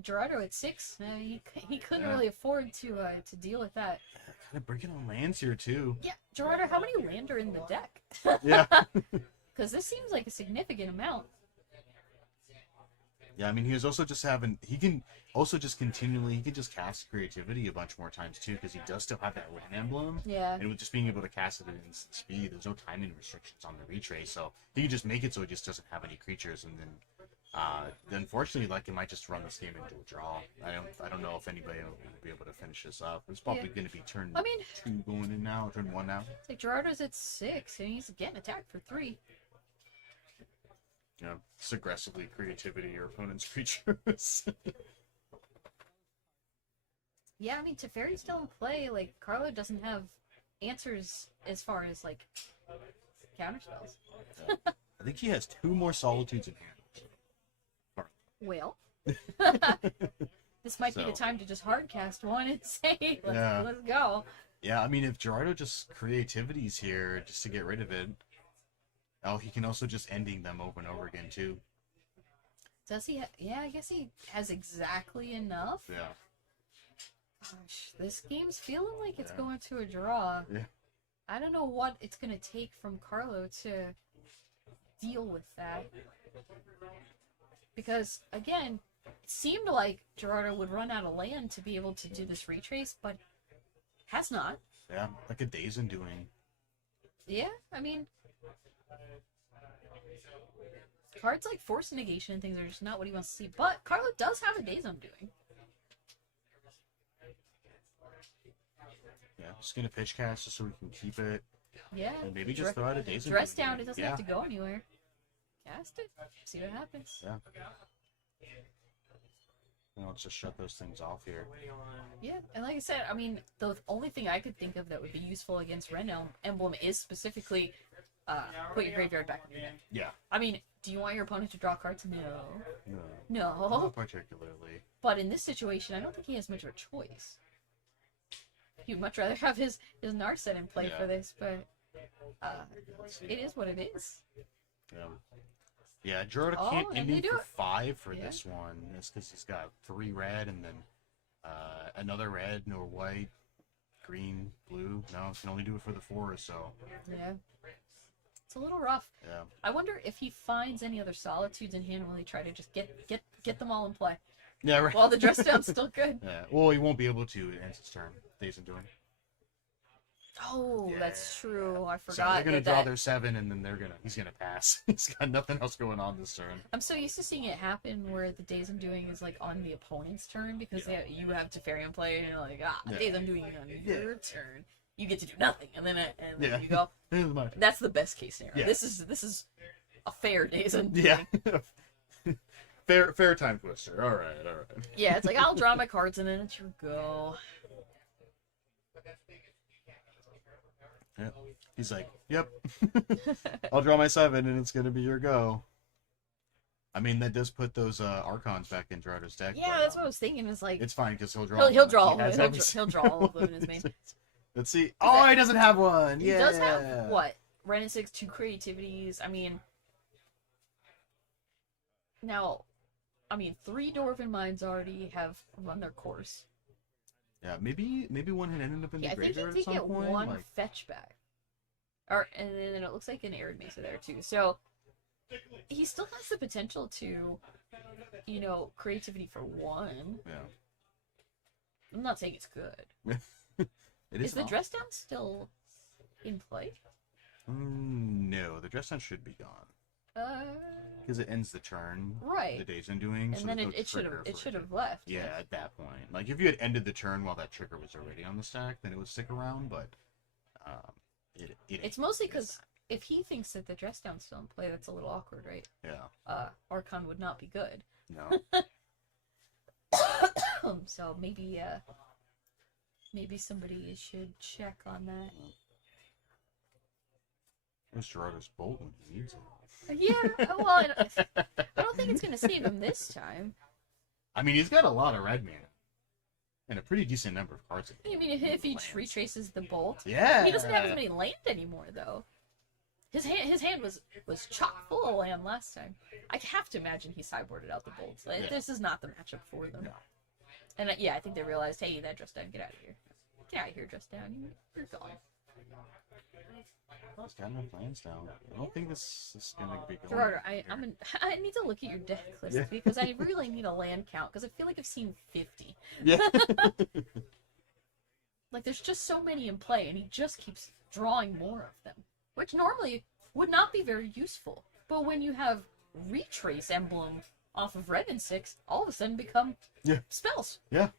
Gerardo at 6, he couldn't Yeah. really afford to deal with that. Kind of breaking on lands here too. Yeah, Gerardo, how many land are in the deck? Yeah. Because this seems like a significant amount. Yeah, I mean, he was also just having. He can also just continually. He can just cast creativity a bunch more times too, because he does still have that land emblem. Yeah. And with just being able to cast it at instant speed, there's no timing restrictions on the retrace, so he can just make it so he just doesn't have any creatures, and then, unfortunately, like, it might just run this game into a draw. I don't know if anybody will be able to finish this up. It's probably going to be turn I mean, 2 going in now, turn 1 now. it's like Gerardo's at 6, and he's getting attacked for 3. You know, just aggressively creativity your opponent's creatures. Yeah, I mean, Teferi's still in play. Like, Carlo doesn't have answers as far as, like, counterspells. I think he has 2 more Solitudes in hand. Well, This might be the So- time to just hardcast one and say, Yeah. let's go. Yeah, I mean, if Gerardo just creativity's here just to get rid of it, he can also just ending them over and over again too. Does he? Yeah, I guess he has exactly enough. Yeah. Gosh, this game's feeling like it's Yeah. going to a draw. Yeah. I don't know what it's gonna take from Carlo to deal with that. Because, again, it seemed like Gerardo would run out of land to be able to do this retrace, but has not. Yeah, like a Days Undoing. Yeah, I mean, cards like Force Negation and things are just not what he wants to see. But Carlo does have a Days Undoing. Yeah, just gonna pitch cast just so we can keep it. Yeah. And maybe just throw out a Days Dress Undoing. down, it doesn't have to go anywhere. Cast it, see what happens. Yeah. Let's just shut those things off here. Yeah, and like I said, I mean, the only thing I could think of that would be useful against Ren Emblem is specifically put your graveyard back in your deck. Yeah. I mean, do you want your opponent to draw cards? No. No. No. Not particularly. But in this situation, I don't think he has much of a choice. He'd much rather have his Narset in play Yeah. for this, but it is what it is. Yeah. Yeah, Gerardo Oh, can't and end they him do for it. 5 for Yeah. this one. It's because he's got 3 red and then another red, no white, green, blue. No, he can only do it for the 4, so Yeah. It's a little rough. yeah. I wonder if he finds any other solitudes in hand, will he try to just get them all in play? Yeah, right. While the dress down's still good. Yeah. Well, he won't be able to. It ends his turn. Days Undoing. Oh, that's true. I So forgot. they're gonna that draw their 7, and then he's gonna pass. He's got nothing else going on this turn. I'm so used to seeing it happen where the Days Undoing is like on the opponent's turn because you have Teferi in play and you're like, Yeah. Days Undoing on your turn. You get to do nothing, and then Yeah. you go. This is my turn. That's the best case scenario. Yeah. This is a fair Days Undoing. Yeah. fair time twister. All right. Yeah, it's like I'll draw my cards and then it's your go. Yeah. He's like, yep. I'll draw my 7, and it's gonna be your go. I mean, that does put those Archons back in Gerardo's deck. Yeah, but, that's what I was thinking. Is like It's fine because he'll draw. he'll draw He all has of it. every He'll draw all of them in his main. Let's see. Oh, he doesn't have one. He Yeah. does have what? Ren and 6, 2 creativities. I mean, now, 3 Dwarven Minds already have run their course. Yeah, maybe one had ended up in Yeah, the I think graveyard he at some get point. one Like, fetch back. And then it looks like an Arid Mesa there too. So he still has the potential to, creativity for 1. yeah. I'm not saying it's good. It Is the not. dress down still in play? No, the dress down should be gone because it ends the turn. Right. The Days Undoing. And so then there's no it should have trigger for should have left. Yeah, at that point, like if you had ended the turn while that trigger was already on the stack, then it would stick around. But It's mostly because if he thinks that the dress down's still in play, that's a little awkward, right? yeah, Archon would not be good. no, So maybe somebody should check on that. where's Gerardo's bolt when he needs it? Yeah, well, I don't think it's gonna save him this time. I mean, he's got a lot of red mana and a pretty decent number of cards. I mean, if he Lands. retraces the bolt, Yeah, he doesn't have as many land anymore, though. His hand was chock full of land last time. I have to imagine he sideboarded out the bolts. Like, Yeah. This is not the matchup for them. No. And I think they realized, hey, that dress down, get out of here. Get out of here, dress down. You're gone. He's got enough lands down. I don't think this is gonna be going. Gerardo, here. I need to look at your deck list Yeah. because I really need a land count because I feel like I've seen 50. Yeah. Like there's just so many in play, and he just keeps drawing more of them, which normally would not be very useful. But when you have retrace emblem off of red and 6, all of a sudden become Yeah. spells. Yeah.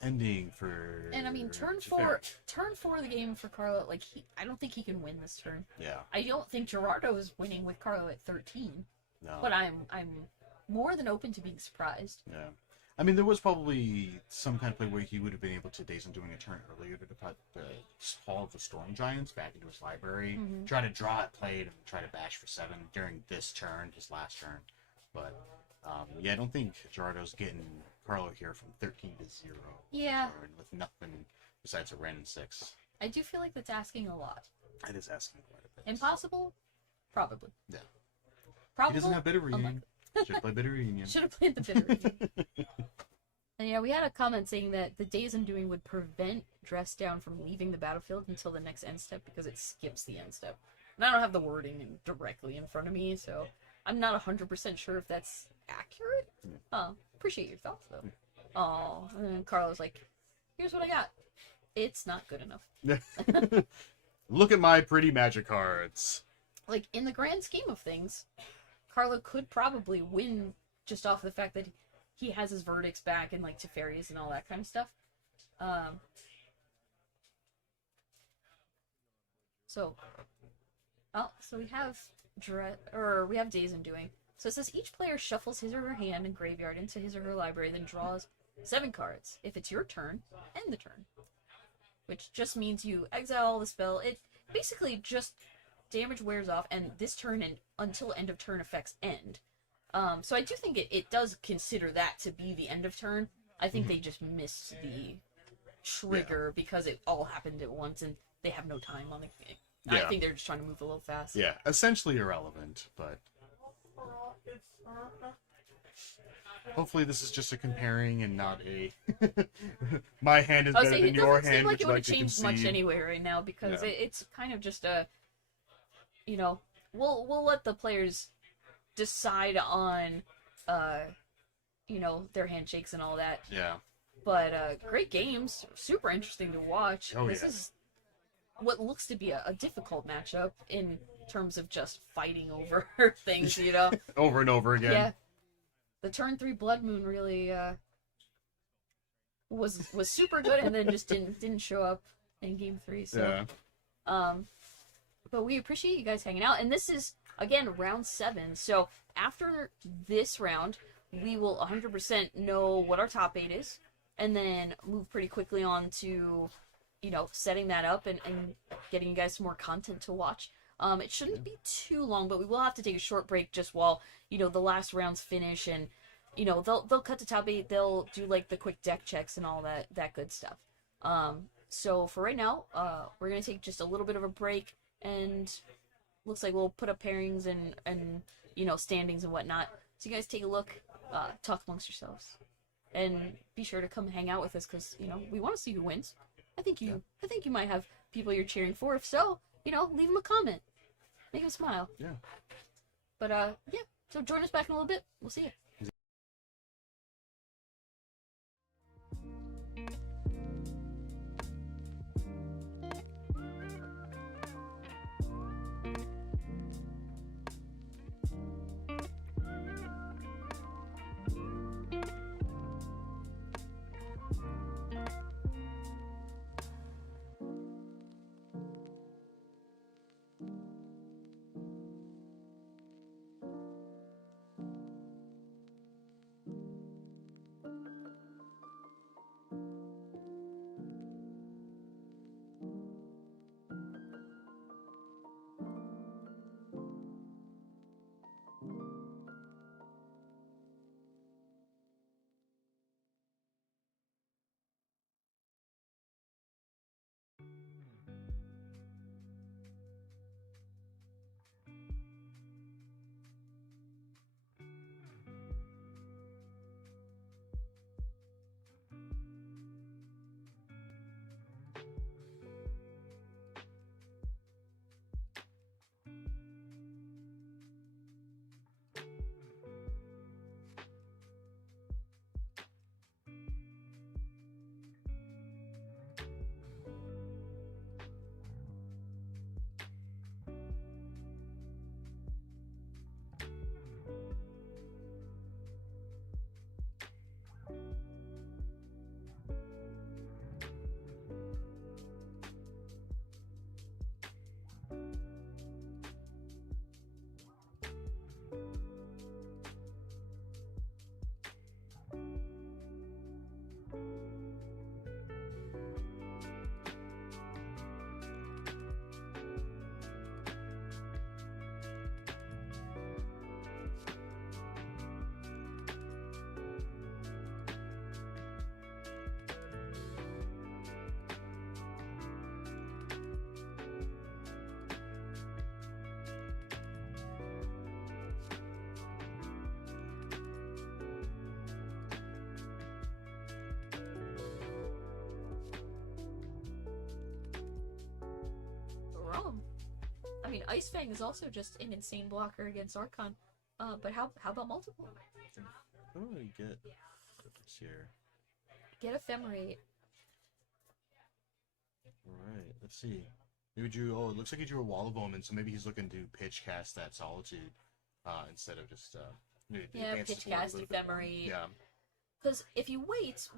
Ending for. And I mean, turn Teferi. 4 of the game for Carlo. Like I don't think he can win this turn. Yeah. I don't think Gerardo is winning with Carlo at 13. No. But I'm more than open to being surprised. Yeah. I mean, there was probably some kind of play where he would have been able to Days Undoing a turn earlier to put the Hall of the Storm Giants back into his library, try to draw it played, and try to bash for 7 during this turn, his last turn. But Yeah, I don't think Gerardo's getting Carlo here from 13 to 0. Yeah. With nothing besides a random 6. I do feel like that's asking a lot. That is asking quite a bit. Impossible? Probably. Yeah. Probable? He doesn't have Bitter Reunion. Unlikely. Should play Bitter Reunion. Should have played the bitter. And yeah, we had a comment saying that the Days Undoing would prevent Dress Down from leaving the battlefield until the next end step because it skips the end step. And I don't have the wording directly in front of me, so I'm not 100% sure if that's accurate. Appreciate your thoughts, though. Oh, and then Carlo's like, here's what I got. It's not good enough. Look at my pretty magic cards. Like, in the grand scheme of things, Carlo could probably win just off the fact that he has his verdicts back and, like, Teferius and all that kind of stuff. So we have we have Days Undoing. So it says each player shuffles his or her hand and graveyard into his or her library, then draws 7 cards. If it's your turn, end the turn. Which just means you exile the spell. It basically just damage wears off, and this turn and until end of turn effects end. So I do think it does consider that to be the end of turn. I think they just missed the trigger because it all happened at once and they have no time on the game. I think they're just trying to move a little fast. Yeah, essentially irrelevant, but hopefully this is just a comparing and not a my hand is better than your hand. It doesn't seem like it would have to changed much concede. anyway right now because it's kind of just a, we'll let the players decide on, their handshakes and all that. Yeah. But great games, super interesting to watch. Oh, this yeah. is what looks to be a difficult matchup in terms of just fighting over things, Over and over again. Yeah. The turn 3 Blood Moon really was super good and then just didn't show up in game 3. So but we appreciate you guys hanging out. And this is again round 7. So after this round, we will 100% know what our top 8 is and then move pretty quickly on to setting that up and getting you guys some more content to watch. It shouldn't be too long, but we will have to take a short break just while, the last rounds finish and, they'll cut to top 8, they'll do like the quick deck checks and all that good stuff. So for right now, we're going to take just a little bit of a break and looks like we'll put up pairings and standings and whatnot. So you guys take a look, talk amongst yourselves and be sure to come hang out with us because, we want to see who wins. I think you might have people you're cheering for. If so, leave them a comment. Make them smile. Yeah. But, so join us back in a little bit. We'll see you. Ice Fang is also just an insane blocker against Archon. But how about multiple? What do we get this here? Get Ephemerate. Alright, let's see. Maybe drew. Oh, it looks like he drew a Wall of Omen, so maybe he's looking to pitch cast that Solitude instead of just. Maybe Yeah, advance his pitch board a cast little bit more. Ephemerate. Yeah. Because if you wait,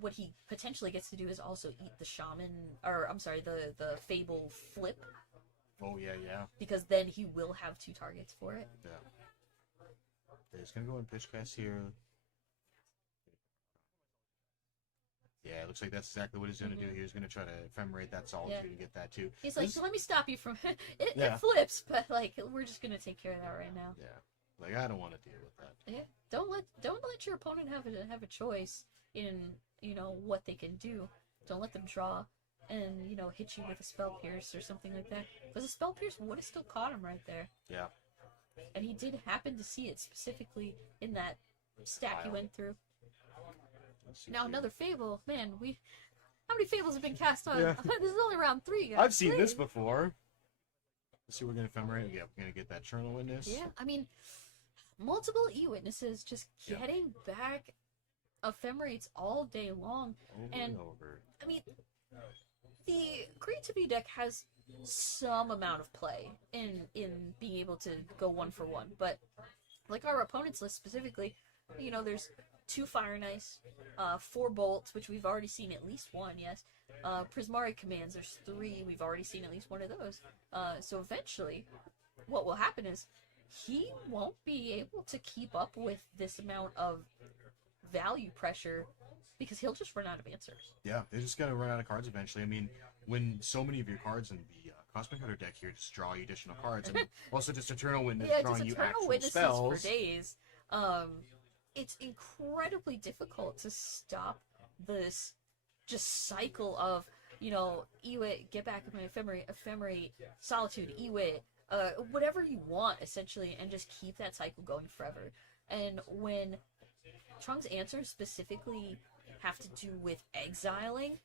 what he potentially gets to do is also eat the Shaman, or I'm sorry, the Fable flip, Oh, yeah, yeah. because then he will have 2 targets for it. Yeah. He's gonna go and pitch cast here. Yeah, it looks like that's exactly what he's gonna do. He's gonna try to ephemerate that Solitude and get that too. He's like, This- so let me stop you from it Yeah. flips, but like we're just gonna take care of that right now. Yeah. Like, I don't want to deal with that. Yeah. Don't let your opponent have a choice in what they can do. Don't let them draw and hit you with a Spell Pierce or something like that. Because a Spell Pierce would have still caught him right there. Yeah. And he did happen to see it specifically in that stack he Wow. went through. Let's see Now here. another Fable, man. How many Fables have been cast on? Yeah. This is only round 3, guys. I've seen this Three. before. Let's see, we're gonna ephemerate. Yeah, we're gonna get that Eternal Witness. Yeah, I mean, multiple E-Witnesses just Yeah. getting back Ephemerates all day long. Over And- over. I mean, the Creativity deck has some amount of play in being able to go 1-for-1, but like our opponent's list specifically, there's 2 Fire and Ice, 4 Bolts, which we've already seen at least 1, yes. Prismari Commands, there's 3, we've already seen at least 1 of those. So eventually, what will happen is he won't be able to keep up with this amount of value pressure because he'll just run out of answers. Yeah, they're just gonna run out of cards eventually. I mean, when so many of your cards in the Cosmic Hunter deck here just draw you additional cards, and also just Eternal Witness Yeah, drawing just you Eternal actual Witnesses spells. for days. It's incredibly difficult to stop this just cycle of, Ewit, get back my ephemerate, Solitude, Ewit, whatever you want, essentially, and just keep that cycle going forever. And when Trung's answers specifically have to do with exiling,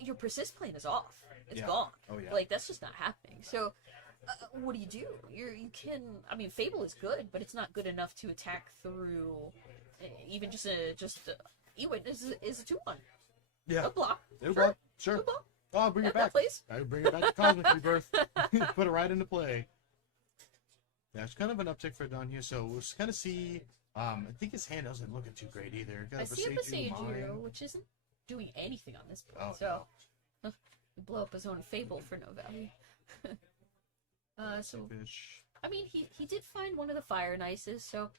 your persist plane is off. It's Yeah. gone. Oh, yeah. Like, that's just not happening. So, what do? You can. I mean, Fable is good, but it's not good enough to attack through. Even just Ewit is a 2-1. Yeah. A block. It'll Sure. block. Sure. A block. Oh, I'll bring it That back. plays. I would bring it back to Cosmic Rebirth. Put it right into play. Yeah, it's kind of an uptick for Don here, so we'll just kind of see. I think his hand doesn't look too great either. Got I a see a Beseiju Beseiju, Mine. which isn't doing anything on this board. Oh, so, we blow up his own Fable for no value. So Fish. I mean, he did find one of the Fire and Ices, so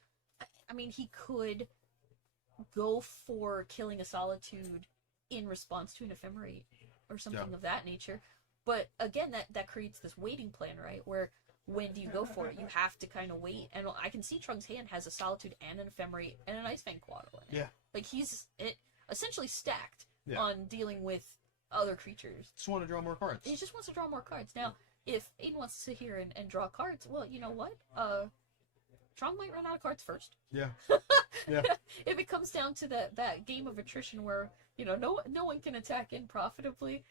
I mean, he could go for killing a Solitude in response to an Ephemerate or something Yeah. of that nature. But again, that creates this waiting plan, right? Where when do you go for it? You have to kind of wait. And I can see Trung's hand has a Solitude and an Ephemerate and an Ice Fang Quaddle in it. Yeah. Like, he's essentially stacked Yeah. on dealing with other creatures. Just want to draw more cards. He just wants to draw more cards. Now, if Aiden wants to sit here and draw cards, well, you know what? Trong might run out of cards first. Yeah. Yeah. If it comes down to that game of attrition where, no one can attack in profitably,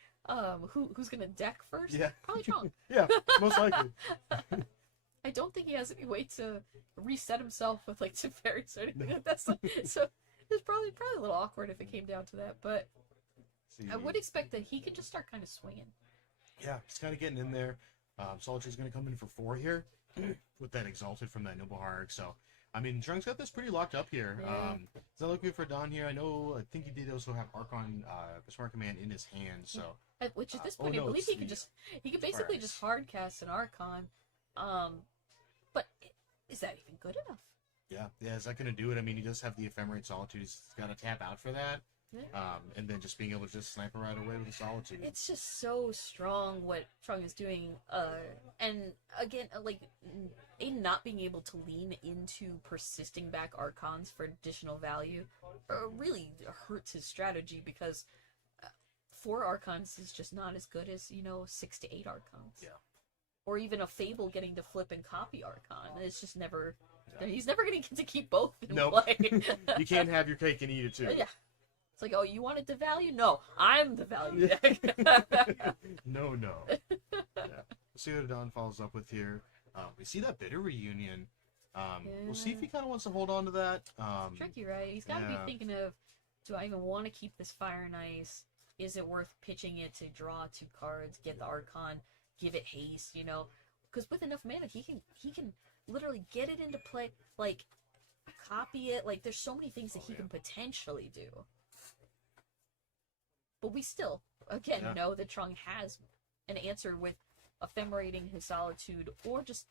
who's gonna deck first? Yeah. Probably Trong. Yeah. Most likely. I don't think he has any way to reset himself with like Teferi's or anything like that. So it's probably a little awkward if it came down to that. But See. I would expect that he can just start kind of swinging. Yeah, he's kind of getting in there. Solitude's going to come in for 4 here with that Exalted from that Noble Hierarch. So, I mean, Trung's got this pretty locked up here. Yeah. It's not looking good for Don here. I think he did also have Archon Smart Command in his hand. So, Which at this oh, point, no, I believe it's he can the basically Fires. just hard cast an Archon. But is that even good enough? yeah, is that going to do it? I mean, he does have the Ephemerate Solitude. He's got to tap out for that. Yeah. And then just being able to just sniper right away with the Solitude. It's just so strong what Trung is doing. And again, like, not being able to lean into persisting back Archons for additional value really hurts his strategy because 4 Archons is just not as good as, 6 to 8 Archons. Yeah. Or even a Fable getting to flip and copy Archon. It's just never... He's never going to get to keep both in Nope. play. You can't have your cake and eat it too. Yeah. It's like, oh, you wanted the value? No, I'm the value deck. No. Yeah. Let's see what Don follows up with here. We see that bitter reunion. We'll see if he kind of wants to hold on to that. Tricky, right? He's got to yeah. be thinking of, do I even want to keep this Fire and Ice? Is it worth pitching it to draw 2 cards, get the Archon, give it haste, you know? Because with enough mana, he can literally get it into play, like, copy it. Like, there's so many things that he can potentially do. But we still, again, know that Trung has an answer with ephemerating his Solitude or just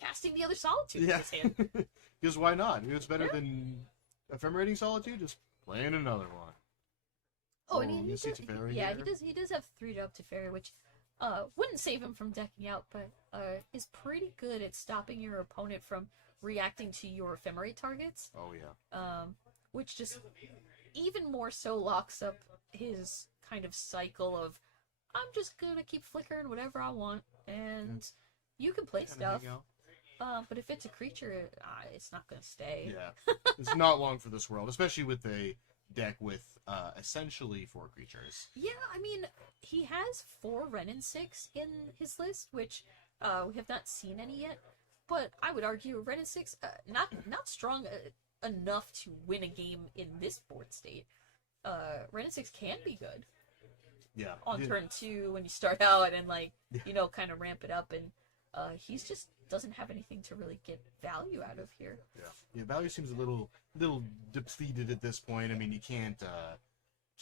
casting the other Solitude in his hand. Because why not? It's better than ephemerating Solitude, just playing another one. Oh, and he does, he does have 3-drop Teferi, which wouldn't save him from decking out, but is pretty good at stopping your opponent from reacting to your ephemerate targets. Oh yeah. Which just even more so locks up his kind of cycle of, I'm just gonna keep flickering whatever I want, and you can play stuff. But if it's a creature, it's not gonna stay. Yeah, it's not long for this world, especially with a deck with essentially 4 creatures. Yeah, I mean, he has 4 Wrenn and 6 in his list, which we have not seen any yet. But I would argue Wrenn and 6 not strong enough to win a game in this board state. Wrenn and 6 can be good. Yeah. On turn 2 when you start out and kind of ramp it up, and he's just doesn't have anything to really get value out of here. Yeah, value seems a little depleted at this point. I mean, you can't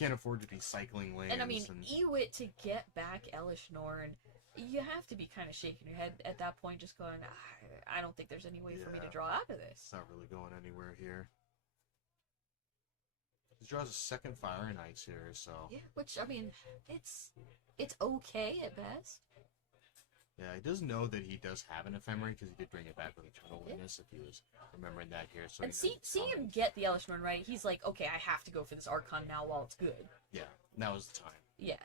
afford to be cycling lanes. And I mean, Ewit to get back Elish Norn, you have to be kind of shaking your head at that point, just going, I don't think there's any way for me to draw out of this. It's not really going anywhere here. He draws a second Fire and Ice here, so yeah, which I mean, it's okay at best. Yeah, he does know that he does have an ephemerate because he did bring it back with Eternal Witness, if he was remembering that here. So and see him get the Elish Norn, right? He's like, okay, I have to go for this Archon now while it's good. Yeah, now is the time. Yeah.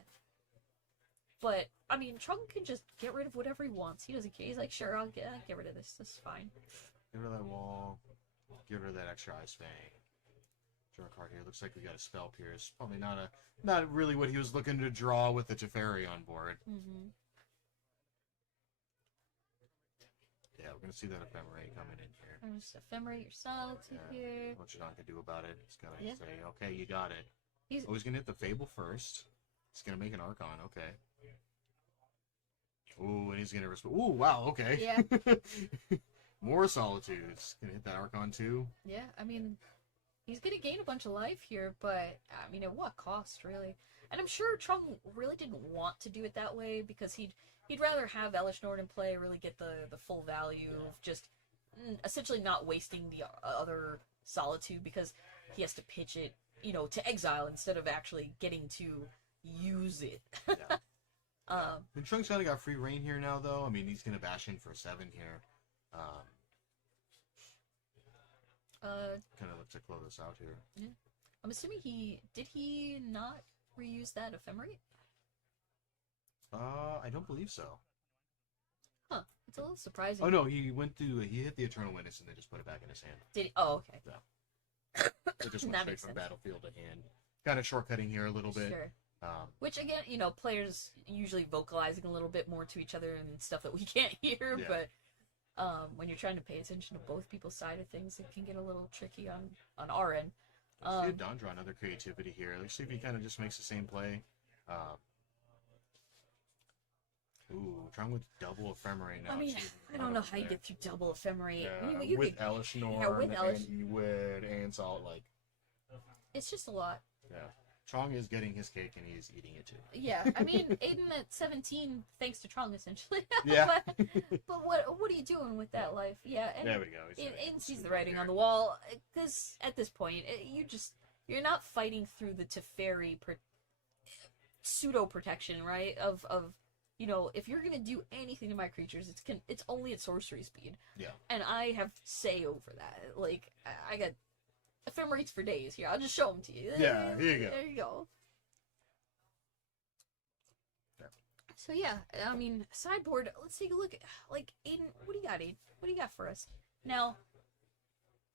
But, I mean, Trung can just get rid of whatever he wants. He doesn't care. He's like, sure, I'll get rid of this. This is fine. Get rid of that wall. Get rid of that extra Ice Fang. Draw a card here. Looks like we got a Spell Pierce. Probably not really what he was looking to draw with the Teferi on board. Mm-hmm. Yeah, we're going to see that Ephemerate coming in here. I'm just ephemerate your Solitude here. What Shadon can do about it. He's going to say, okay, you got it. He's going to hit the Fable first. He's going to make an Archon, okay. Ooh, and he's going to respond. Ooh, wow, okay. Yeah. More Solitudes. Going to hit that Archon too. Yeah, I mean, he's going to gain a bunch of life here, but, I mean, at what cost, really? And I'm sure Trung really didn't want to do it that way, because he'd rather have Elish Norn in play, really get the full value of just essentially not wasting the other Solitude, because he has to pitch it, to exile instead of actually getting to use it. And Trunk's kind of got free reign here now, though. I mean, he's going to bash in for 7 here. Kind of looks to close this out here. Yeah. I'm assuming did he not reuse that Ephemerate? I don't believe so. Huh. It's a little surprising. Oh no, he hit the Eternal Witness and then just put it back in his hand. Did he? Oh, okay. Yeah. It just went straight from battlefield to hand. Kind of shortcutting here a little bit. Sure. Which again, players usually vocalizing a little bit more to each other and stuff that we can't hear, but when you're trying to pay attention to both people's side of things, it can get a little tricky on our end. Let's see if Don draw another creativity here. Let's see if he kind of just makes the same play. Ooh, trying with double Ephemerate now. I mean, I don't know how you get through double Ephemerate. Yeah, with Elish Norn and Ewid and Salt, it's just a lot. Yeah. Trong is getting his cake and he's eating it too. Yeah, I mean, Aiden at 17, thanks to Trong, essentially. Yeah. but what are you doing with that life? Yeah, and there we go. Aiden sees the writing on the wall, because at this point, you're not fighting through the Teferi pseudo protection, right? Of if you're gonna do anything to my creatures, it's only at sorcery speed. Yeah. And I have say over that. Like, I got Ephemerates for days here. I'll just show them to you. Yeah, here you go. There you go. So yeah, I mean, sideboard, let's take a look at, Aiden, what do you got, Aiden? What do you got for us? Now,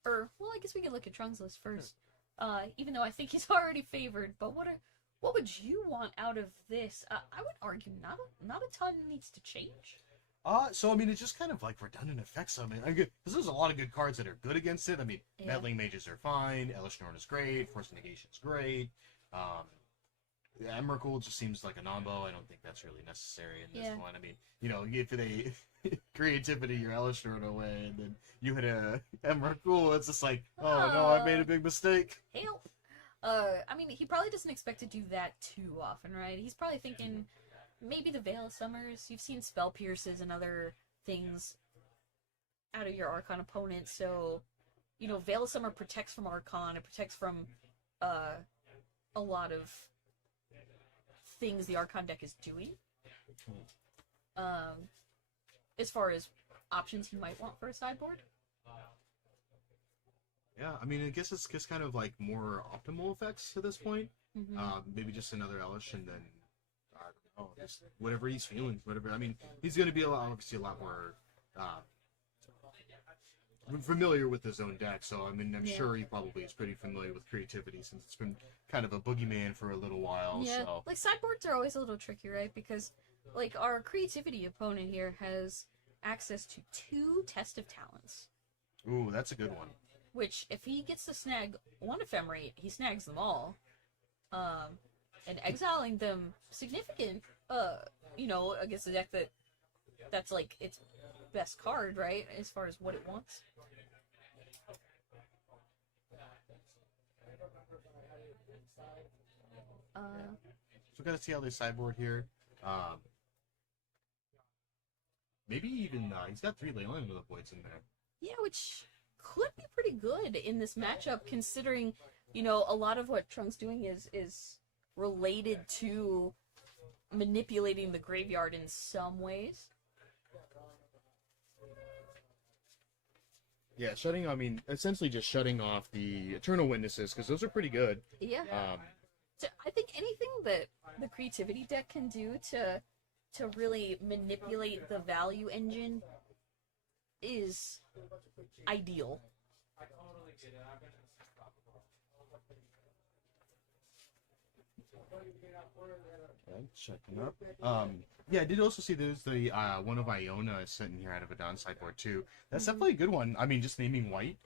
I guess we can look at Trung's list first. Even though I think he's already favored, but what What would you want out of this? I would argue not a ton needs to change. So I mean, it's just kind of like redundant effects. I mean, because there's a lot of good cards that are good against it. I mean, Yeah. meddling mages are fine. Elish Norn is great. Force of Negation's great. Emrakul just seems like a non-bow. I don't think that's really necessary in this Yeah. one. I mean, if they creativity your Elish Norn away and then you hit a Emrakul, it's just like, oh no, I made a big mistake. Help. I mean, he probably doesn't expect to do that too often, right? He's probably thinking maybe the Veil of Summers. You've seen Spell Pierces and other things out of your Archon opponent, so Veil of Summer protects from Archon. It protects from a lot of things the Archon deck is doing. As far as options he might want for a sideboard. Yeah, I mean, I guess it's just kind of like more optimal effects to this point. Mm-hmm. Maybe just another Elish, and then I don't know, just whatever he's feeling, whatever. I mean, he's going to be obviously a lot more familiar with his own deck. So I mean, I'm sure he probably is pretty familiar with creativity since it's been kind of a boogeyman for a little while. Yeah, So. like sideboards are always a little tricky, right? Because like our creativity opponent here has access to 2 Test of Talents. Ooh, that's a good one. Which, if he gets to snag one Ephemerate, he snags them all. And exiling them significant, against a deck that's like its best card, right? As far as what it wants. So we got to see how they sideboard here. Maybe even he's got 3 Leyline of the Voids in there. Yeah, which could be pretty good in this matchup, considering, a lot of what Trunk's doing is related to manipulating the graveyard in some ways. Yeah, essentially just shutting off the Eternal Witnesses, because those are pretty good. Yeah. So I think anything that the creativity deck can do to really manipulate the value engine is ideal. Okay, checking up. Yeah, I did also see there's the one of Iona sitting here out of a Dawn sideboard too. That's definitely a good one. I mean, just naming white.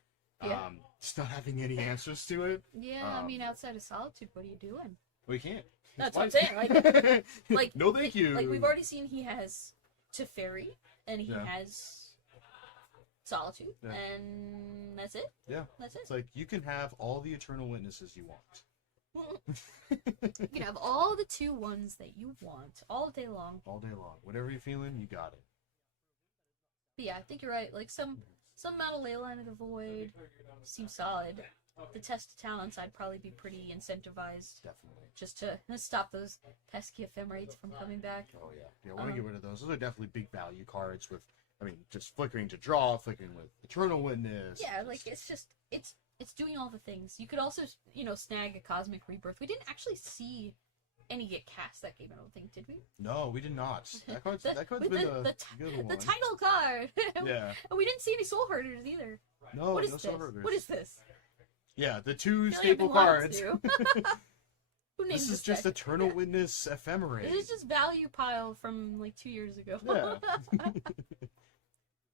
Yeah. Just not having any answers to it. Yeah, I mean, outside of Solitude, what are you doing? Well, you can't. That's what I'm saying. Like, no, thank you. Like, we've already seen he has Teferi, and he Yeah. has Solitude, Yeah. and that's it. Yeah. That's it. It's like you can have all the Eternal Witnesses you want. You can have all the 2/1s that you want all day long. All day long. Whatever you're feeling, you got it. But yeah, I think you're right. Like, some amount of Leyline of the Void seems solid. The Test of Talents, I'd probably be pretty incentivized Definitely. just to stop those pesky Ephemerates from coming back. Oh yeah. Yeah, I want to get rid of those. Those are definitely big value cards with, just flickering to draw, flickering with Eternal Witness. Yeah, like, it's doing all the things. You could also, snag a Cosmic Rebirth. We didn't actually see any get cast that game, I don't think, did we? No, we did not. That card's been a good one. The title card! Yeah. And we didn't see any Soul Herders either. No, What is no this? Soul Herders. What is this? Yeah, the 2 I feel like I've staple been lied cards. to. Who named This is just deck? Eternal Witness Ephemerate. This is just value pile from like 2 years ago. Yeah.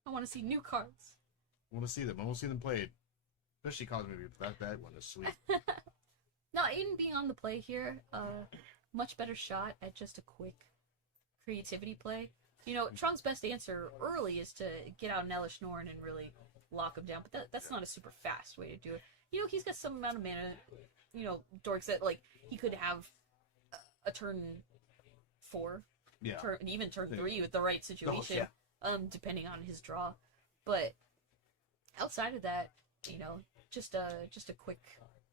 I want to see new cards. I want to see them. I want to see them played. Especially Cosmic Rebirth. That one is sweet. Now, Aiden being on the play here, much better shot at just a quick creativity play. Trunk's best answer early is to get out an Elish Norn and really lock him down, but that's not a super fast way to do it. He's got some amount of mana, dorks that, like, he could have a turn 4, Yeah. even turn 3 with the right situation, depending on his draw. But outside of that, just a quick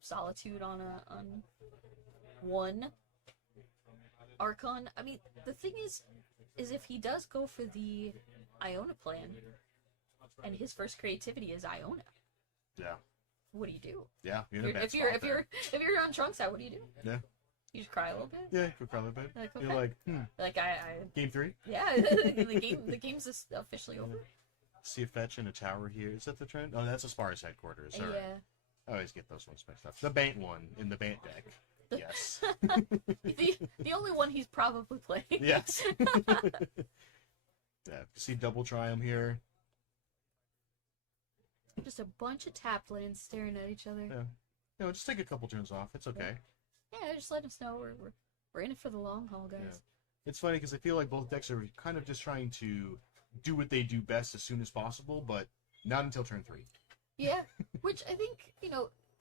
Solitude on one Archon. I mean, the thing is if he does go for the Iona plan, and his first creativity is Iona, Yeah. what do you do? Yeah. You're in a bad If you're spot there. on Trunk's side, what do you do? Yeah. You just cry a little bit. Yeah, you could probably bet. Like, You're okay. like, Like I game 3? yeah, the game's just officially over. See a fetch in a tower here. Is that the trend? Oh, that's Aspara's headquarters. Sorry. Yeah. I always get those ones mixed up. The Bant one in the Bant deck. Yes. the only one he's probably playing. Yes. Yeah, see double triumph here. Just a bunch of tapped lands staring at each other. Yeah. You know, just take a couple turns off. It's okay. Yeah, just let us know we're in it for the long haul, guys. Yeah. It's funny because I feel like both decks are kind of just trying to do what they do best as soon as possible, but not until turn 3. Yeah, which I think,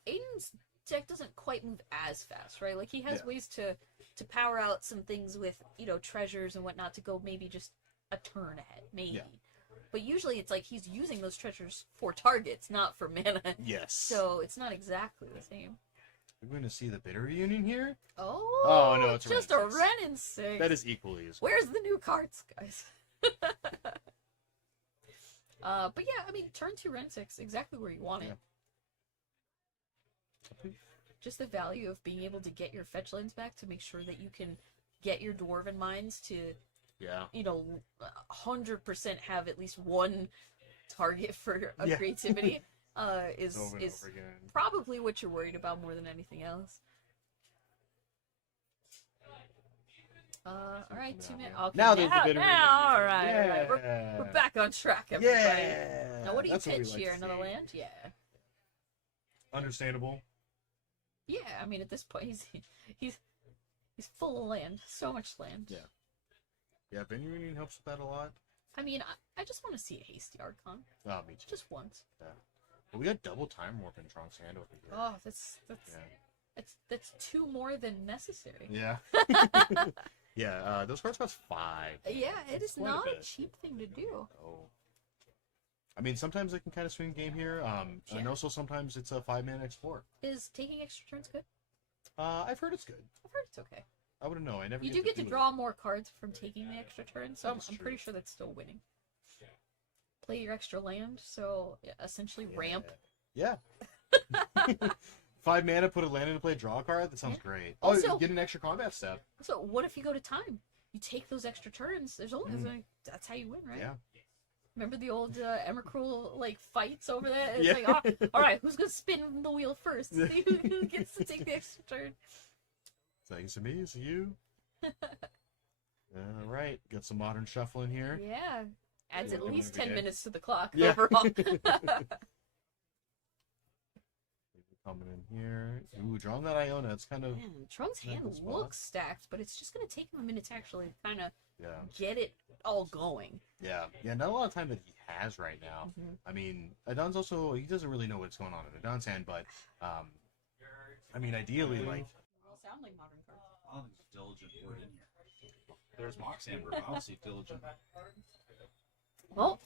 Aiden's deck doesn't quite move as fast, right? Like, he has Yeah. ways to power out some things with, treasures and whatnot to go maybe just a turn ahead, maybe. Yeah. But usually it's like he's using those treasures for targets, not for mana. Yes. So it's not exactly the same. We're going to see the bitter reunion here. Oh, no, it's a just Ren a 6. Ren and 6. That is equally as good. Where's the new cards, guys? But yeah, I mean, turn 2 Ren 6, exactly where you want it. Just the value of being able to get your fetch lands back to make sure that you can get your Dwarven Mines to, Yeah. 100% have at least one target for Yeah. creativity is Over and over again. probably what you're worried about more than anything else. All right, 2 minutes. Okay, Now there's a bit of all right, yeah. all right. We're back on track, everybody. Yeah. Now, what do you That's we pitch like here? to Another see. land? Yeah. Understandable. Yeah, I mean, at this point, he's full of land. So much land. Yeah. Yeah, Venue Reunion helps with that a lot. I mean, I just want to see a hasty Archon. Oh, me too. Just once. Yeah. But we got double time warp in Trunk's hand over here. Oh, that's Yeah. that's 2 more than necessary. Yeah. Yeah, those cards cost 5. Yeah, it is Quite a not a bit. cheap thing to do. Oh. I mean, sometimes they can kind of swing game here. And Yeah. also sometimes it's a 5-man explore. Is taking extra turns good? I've heard it's good. I've heard it's okay. I wouldn't know. I never. You do get to do it. draw more cards from taking the extra turn, so That's I'm true. pretty sure that's still winning. Play your extra land, so essentially ramp. Yeah. 5 mana, put a land into play, draw a card. That sounds Yeah. great. Also- Oh, get an extra combat step. So what if you go to time? You take those extra turns. There's only that's how you win, right? Yeah. Remember the old Emrakul like fights over that? It's Yeah. like, oh, all right, who's gonna spin the wheel first? See who gets to take the extra turn. Thanks to me, it's you. All right, got some modern shuffle in here. Yeah, adds at Yeah, least every 10 day. minutes to the clock Yeah. overall. Coming in here. Ooh, drawing that Iona. It's kind of Man, Trunk's hand Good spot. looks stacked, but it's just gonna take him a minute to actually kind of yeah, get it all going. yeah. Not a lot of time that he has right now. Mhm. I mean, Adon's also he doesn't really know what's going on in Adon's hand, but I mean, ideally, like Sound like modern cards. I don't think it's diligent word in here. There's Mox Amber. I don't see diligent. Well,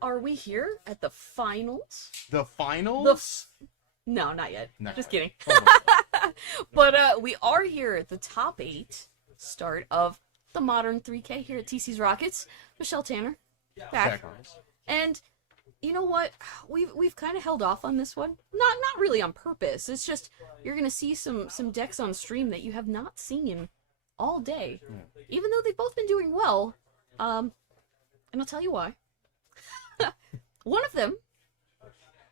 are we here at the finals? the finals. No, not yet. Not Just quite. kidding. Almost. But we are here at the top 8 start of the modern 3K here at TC's Rockets. Michelle Tanner, back. Back on us. And you know what? We've kind of held off on this one. Not really on purpose. It's just you're gonna see some decks on stream that you have not seen all day, even though they've both been doing well. And I'll tell you why. One of them,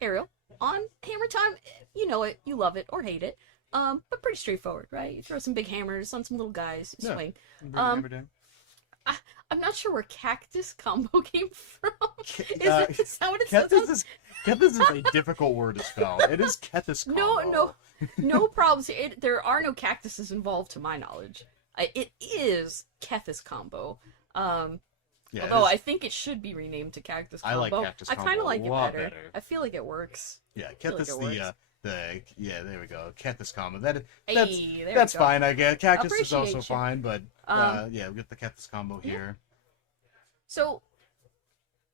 Ariel, on Hammer Time. You know it, you love it or hate it. But pretty straightforward, right? You throw some big hammers on some little guys, you Yeah. swing. Bring the hammer down. I'm not sure where Cactus Combo came from. Uh, Is that what it says? Kethis is a difficult word to spell. It is Kethis combo. No problems. There are no cactuses involved, to my knowledge. It is Kethis Combo. Yeah, Although it I is- think it should be renamed to Cactus I Combo. like Cactus I kind Combo of a like it lot better. better. I feel like it works. yeah, feel like Kethis it the yeah, there we go. Kethis combo. That's Hey, there that's we go. fine. I guess Cactus is Appreciate also you. fine, but yeah, we get the Kethis combo Yeah. here. So,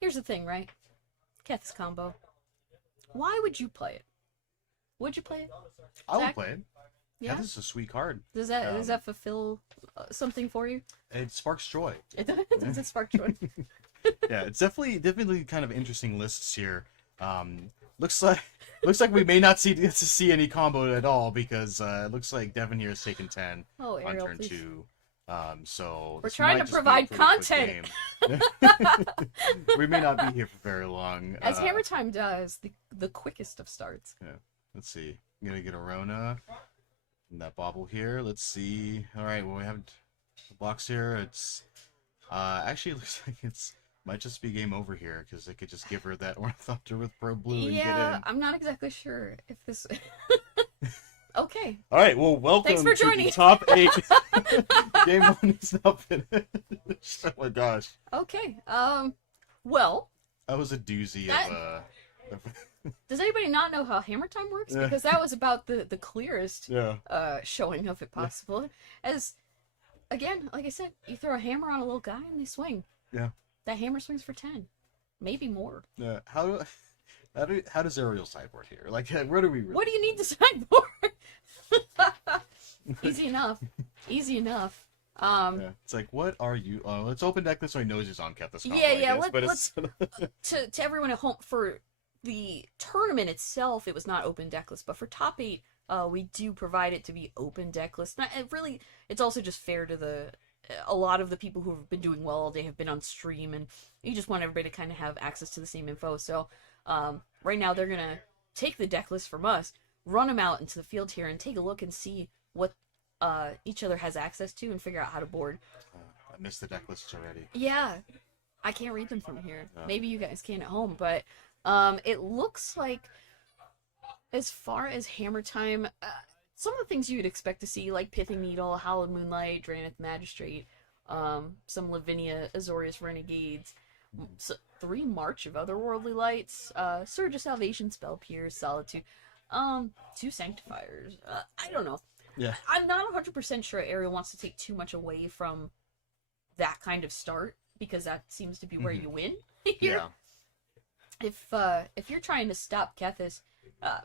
here's the thing, right? Kethis Combo. Why would you play it? Would you play it? I would Zach? play it. Yeah. Kethis is a sweet card. Does that fulfill something for you? It sparks joy. It does. It spark joy. Yeah, it's definitely kind of interesting lists here. Looks like we may not get to see any combo at all because it looks like Devin here has taken 10 Oh, on Ariel, turn please. 2. So We're this trying might to just be a provide pretty quick content. game. We may not be here for very long. As Hammer Time does, the quickest of starts. Let's see. I'm gonna get a Rona. And that bauble here. Let's see. All right, well we have the box here. It's actually it looks like it's might just be game over here because they could just give her that Ornithopter with Pro Blue and get Yeah, in. I'm not exactly sure if this. Okay. All right, well, welcome Thanks for to joining. the top 8. Game 1 is now finished. Oh my gosh, Okay. Well, that was a doozy That- of does anybody not know how Hammer Time works? Yeah. Because that was about the clearest yeah. showing of it possible. As again, like I said, you throw a hammer on a little guy and they swing. Yeah. That hammer swings for 10, maybe more. Yeah. How does Ariel sideboard here? Like, where do we? Really... What do you need to sideboard? Easy enough. Easy enough. Yeah. It's like, what are you? Let's open deck this so he knows he's on Kethis combo. Yeah, I yeah, guess, but it's... to everyone at home, for the tournament itself, it was not open decklist, but for top 8, we do provide it to be open decklist. It's also just fair to a lot of the people who have been doing well all day have been on stream, and you just want everybody to kind of have access to the same info. So right now they're gonna take the deck list from us, run them out into the field here, and take a look and see what each other has access to, and figure out how to board. I missed the deck lists already. Yeah, I can't read them from here. Oh. Maybe you guys can at home, but it looks like, as far as Hammer Time, some of the things you would expect to see, like Pithing Needle, Hallowed Moonlight, Drannith Magistrate, some Lavinia, Azorius Renegades, 3 March of Otherworldly Lights, Surge of Salvation, Spell Pierce, Solitude, 2 Sanctifiers. I don't know. Yeah. I'm not 100% sure Ariel wants to take too much away from that kind of start, because that seems to be where you win here. Yeah. If you're trying to stop Kethis, I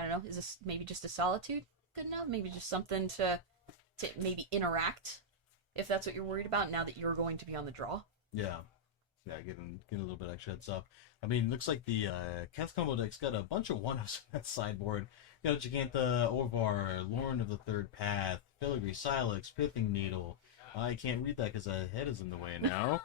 don't know, is this maybe just a Solitude good enough? Maybe just something to maybe interact, if that's what you're worried about, now that you're going to be on the draw. Yeah. Yeah, getting a little bit extra heads up. I mean, looks like the Keth combo deck's got a bunch of 1-ups on that sideboard. You know, Gigantha, Orvar, Lorn of the Third Path, Filigree, Silex, Pithing Needle. I can't read that because the head is in the way now.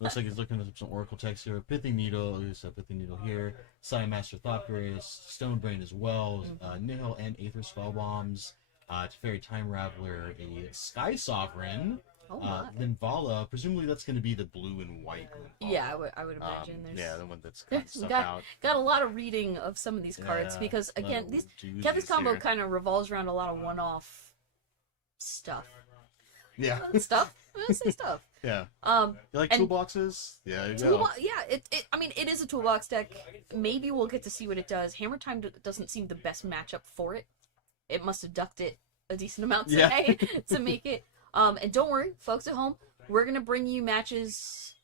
Looks like he's looking at some Oracle text here. Pithing Needle, there's a Pithing Needle here. Psi Master Thought-Grace, Stonebrain as well, Nihil and Aether Spell Bombs, Teferi Time Raveler, a Sky Sovereign, Oh my. Linvala. Presumably that's going to be the blue and white Linvala. Yeah, I would imagine. Yeah, the one that's kind of there's stuff out. got a lot of reading of some of these cards, Yeah, because a lot again, of these doozies Kethis combo here. kind of revolves around a lot of one-off stuff. Yeah. Stuff? Let's say stuff. Yeah. Um, You like And- toolboxes? Yeah, there you go. I mean, it is a toolbox deck. Maybe we'll get to see what it does. Hammer Time doesn't seem the best matchup for it. It must have ducked it a decent amount Yeah. today to make it. And don't worry, folks at home, we're gonna bring you matches,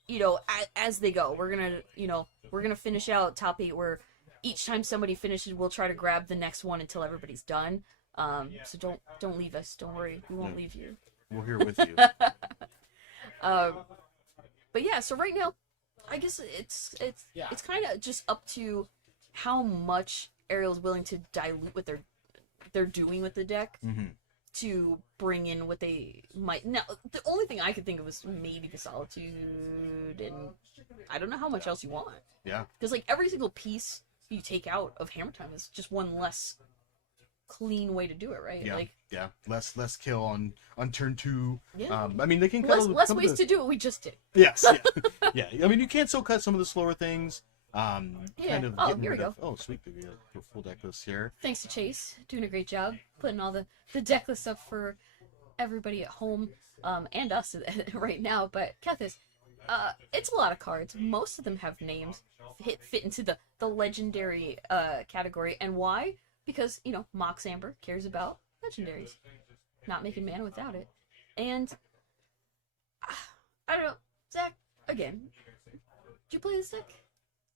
as they go. We're gonna finish out top 8, where each time somebody finishes, we'll try to grab the next one until everybody's done. So don't leave us. Don't worry, we won't Yeah. leave you. We're here with you. But yeah, so right now, I guess it's kind of just up to how much Ariel's willing to dilute what they're doing with the deck Mm-hmm. to bring in what they might. Now, the only thing I could think of was maybe the Solitude, and I don't know how much else you want. Yeah. Because like every single piece you take out of Hammer Time is just one less clean way to do it, right? Yeah. Like Yeah. Less kill on turn 2. Yeah. I mean, they can cut less some of ways the... to do what we just did. Yes. Yeah. Yeah. I mean, you can still cut some of the slower things. Kind of Oh, getting here we rid of... Oh, sweet. We got a full deck list here. Thanks to Chase, doing a great job putting all the deck list up for everybody at home, and us right now. But Kethis, it's a lot of cards. Most of them have names, fit into the legendary category. And why? Because Mox Amber cares about legendaries, not making mana without it. And I don't know, Zach. Again, did you play this deck?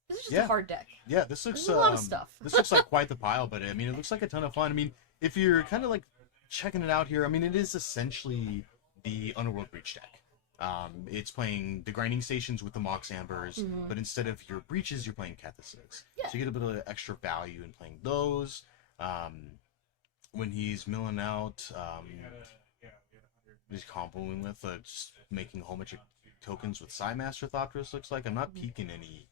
This is just Yeah. a hard deck. Yeah, this looks There's a lot of stuff. This looks like quite the pile, but I mean, it looks like a ton of fun. I mean, if you're kind of like checking it out here, I mean, it is essentially the Underworld Breach deck. It's playing the grinding stations with the Mox Ambers, but instead of your breaches, you're playing Cathysics. Yeah. So you get a bit of extra value in playing those. When he's milling out, he's comboing with just making a whole bunch of tokens with Psi Master Thopterus. Looks like I'm not peeking any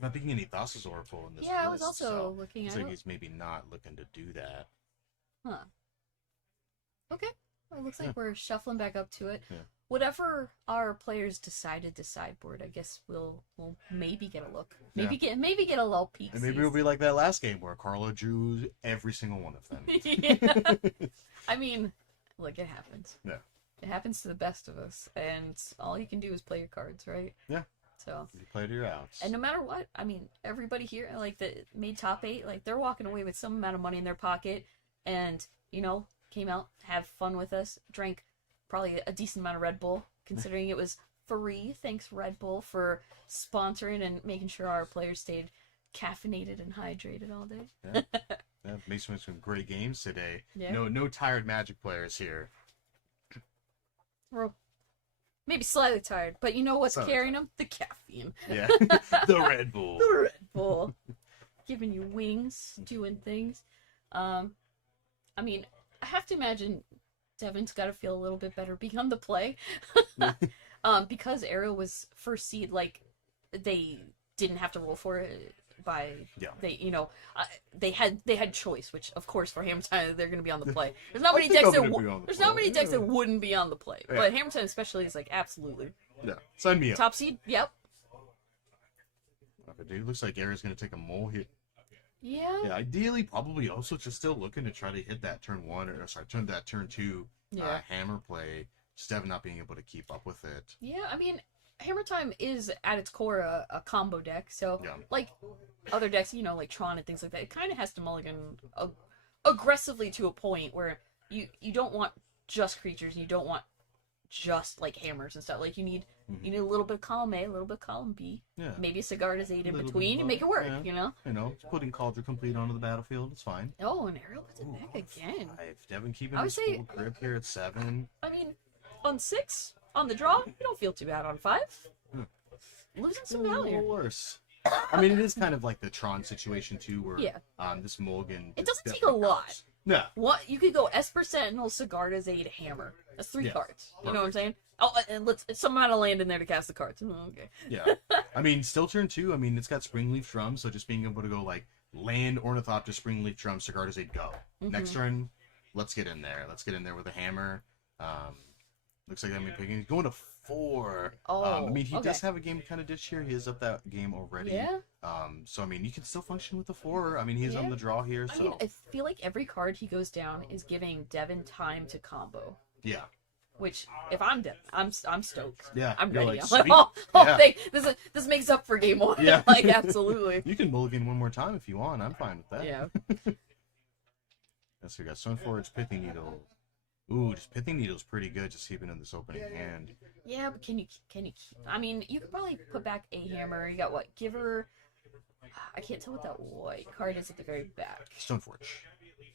I'm not picking any Thassa's Oracle in this Yeah, I was list, also so looking looks at like it. he's maybe not looking to do that. Huh. Okay. Well, it looks like Yeah. we're shuffling back up to it. Yeah. Whatever our players decided to sideboard, I guess we'll maybe get a look. Maybe get a little peek. And maybe it'll be like that last game where Carla drew every single one of them. Yeah. I mean, look, it happens. Yeah. It happens to the best of us, and all you can do is play your cards, right? Yeah. So. You play to your outs. And no matter what, I mean, everybody here, like, that made top 8, like, they're walking away with some amount of money in their pocket, and, you know, came out, had fun with us, drank probably a decent amount of Red Bull, considering it was free. Thanks, Red Bull, for sponsoring and making sure our players stayed caffeinated and hydrated all day. Yeah. Yeah, makes some great games today. Yeah. No tired Magic players here. We're maybe slightly tired, but you know what's Slightly carrying them? The caffeine. Yeah. The Red Bull. The Red Bull. Giving you wings, doing things. I mean, I have to imagine Devin's got to feel a little bit better being on the play. Because Arrow was first seed, like, they didn't have to roll for it by they, you know, they had choice, which of course for Hammer Time they're going to be on the play. There's not many decks that wouldn't be on the play, Yeah. but Hammer Time especially is like absolutely Yeah. Sign me up. top seed. Yep. Okay, dude, looks like Arrow's gonna take a mole hit. Yeah. Yeah, ideally, probably also just still looking to try to hit that turn 1, or sorry, turn 2 Yeah. hammer play. Just Devin not being able to keep up with it. Yeah, I mean, Hammer Time is at its core a combo deck, so Yeah. like other decks, you know, like Tron and things like that, it kind of has to mulligan aggressively to a point where you don't want just creatures, you don't want just like hammers and stuff. Like you need a little bit of column A, a little bit of column B, Yeah. maybe a Sigarda's 8 in Little bit between, of and make it both, work. yeah. You know. You know, putting Cauldron Complete onto the battlefield, it's fine. Oh, and Ariel puts it back again. 5. Devin keeping I would his say- full grip here at 7. I mean, on 6 on the draw, you don't feel too bad on 5. Losing some A value. little worse. I mean, it is kind of like the Tron situation too, where Yeah. this mulligan. It doesn't take a definitely lot. helps. Yeah. What you could go Esper Sentinel, Sigarda's 8, Hammer. That's 3 Yeah. cards. You know what I'm saying? Oh, and let's some amount of land in there to cast the cards. Okay. Yeah. I mean, still turn 2. I mean, it's got Springleaf Drum, so just being able to go like land, Ornithopter, Springleaf Drum, Sigarda's 8, go. Next turn, let's get in there. Let's get in there with a hammer. Looks like I'm picking. He's going to 4. I mean, he does okay. have a game kind of ditch here. He is up that game already. Yeah. So I mean, you can still function with the 4. I mean, he's on Yeah. the draw here, I so mean, I feel like every card he goes down is giving Devin time to combo. yeah. Which, if I'm Devin, I'm stoked. Yeah, I'm you're ready. like, I'm like, sweet. oh, Yeah. this makes up for game 1. Yeah. Like, absolutely. You can mulligan one more time if you want. I'm fine with that. Yeah. Yes, we got Stoneforge, Pithing Needle. Ooh, just Pithing Needle's pretty good, just keeping in this opening hand. Yeah, but can you keep? I mean, you could probably put back a hammer. You got what? Giver. I can't tell what that white card is at the very back. Stoneforge.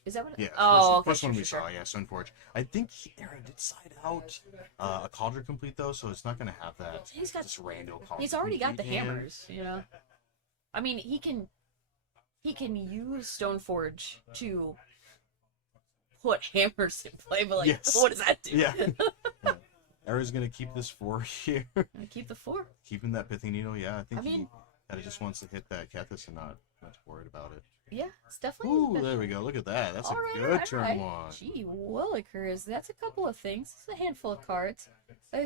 Is that what? Yeah, Oh, first okay, one we sure. saw, yeah, Stoneforge. I think Aaron did side out a Cauldron Complete, though, so it's not going to have that He's got- just random Cauldron He's already got the Complete hand. hammers, you know. I mean, he can use Stoneforge to put hammers in play, but like, Yes. what does that do? Yeah. Aaron's going to keep this 4 here. Gonna keep the 4. Keeping that Pithing Needle, yeah, I think I mean- he kind of just wants to hit that Kethis and not much worried about it. Yeah, it's definitely. Ooh, there we go. Look at that. That's a good turn 1. Gee willikers, that's a couple of things. It's a handful of cards.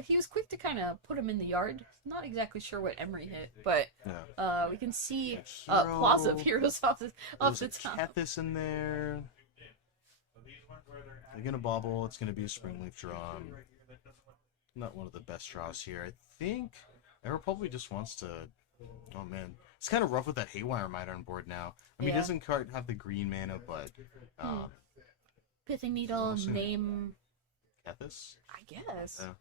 He was quick to kind of put him in the yard. Not exactly sure what Emery hit, but Yeah. we can see Hero. Plaza of Heroes off the There's a top. Kethis in there. They're gonna bobble. It's gonna be a Springleaf Drum. Not one of the best draws here. I think Arrow probably just wants to. Oh man, it's kind of rough with that Haywire Miter on board now. I mean, Yeah. he doesn't quite have the green mana, but Pithing Needle, Also- name, Kethis. I guess. Yeah.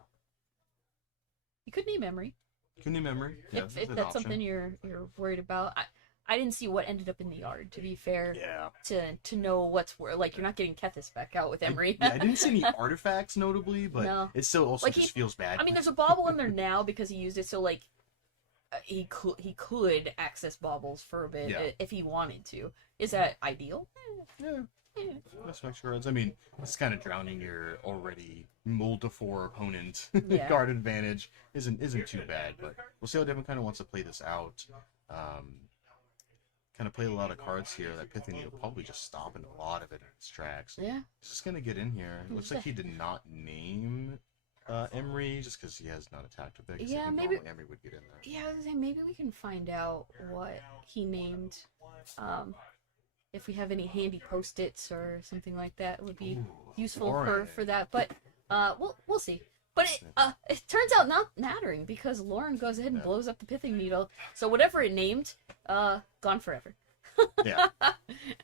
You could name Emery Kunin Memory. Yeah, if that's something you're worried about. I didn't see what ended up in the yard, to be fair. Yeah. To know what's where, like, you're not getting Kethis back out with Emery. Yeah, I didn't see any artifacts notably, but No. it still also Like, just feels bad. I mean, there's a bauble in there now because he used it, so like he could access baubles for a bit Yeah. if he wanted to. Is that ideal? Yeah. That's my cards. I mean, it's kind of drowning your already mold to 4 opponent. Yeah. Guard advantage isn't too bad, but we'll see how Devin kind of wants to play this out. kind of play a lot of cards here, that Pithing will probably just stop in a lot of it in its tracks. Yeah. He's just gonna get in here. It looks like he did not name Emery just because he has not attacked with it. 'Cause Yeah, if he maybe- normally Emery would get in there. Yeah, I was gonna say maybe we can find out what he named. If we have any handy post-its or something like that, it would be useful Lauren. for that. But we'll see. But it turns out not mattering because Lauren goes ahead and Yeah. blows up the pithing needle. So whatever it named, gone forever. Yeah,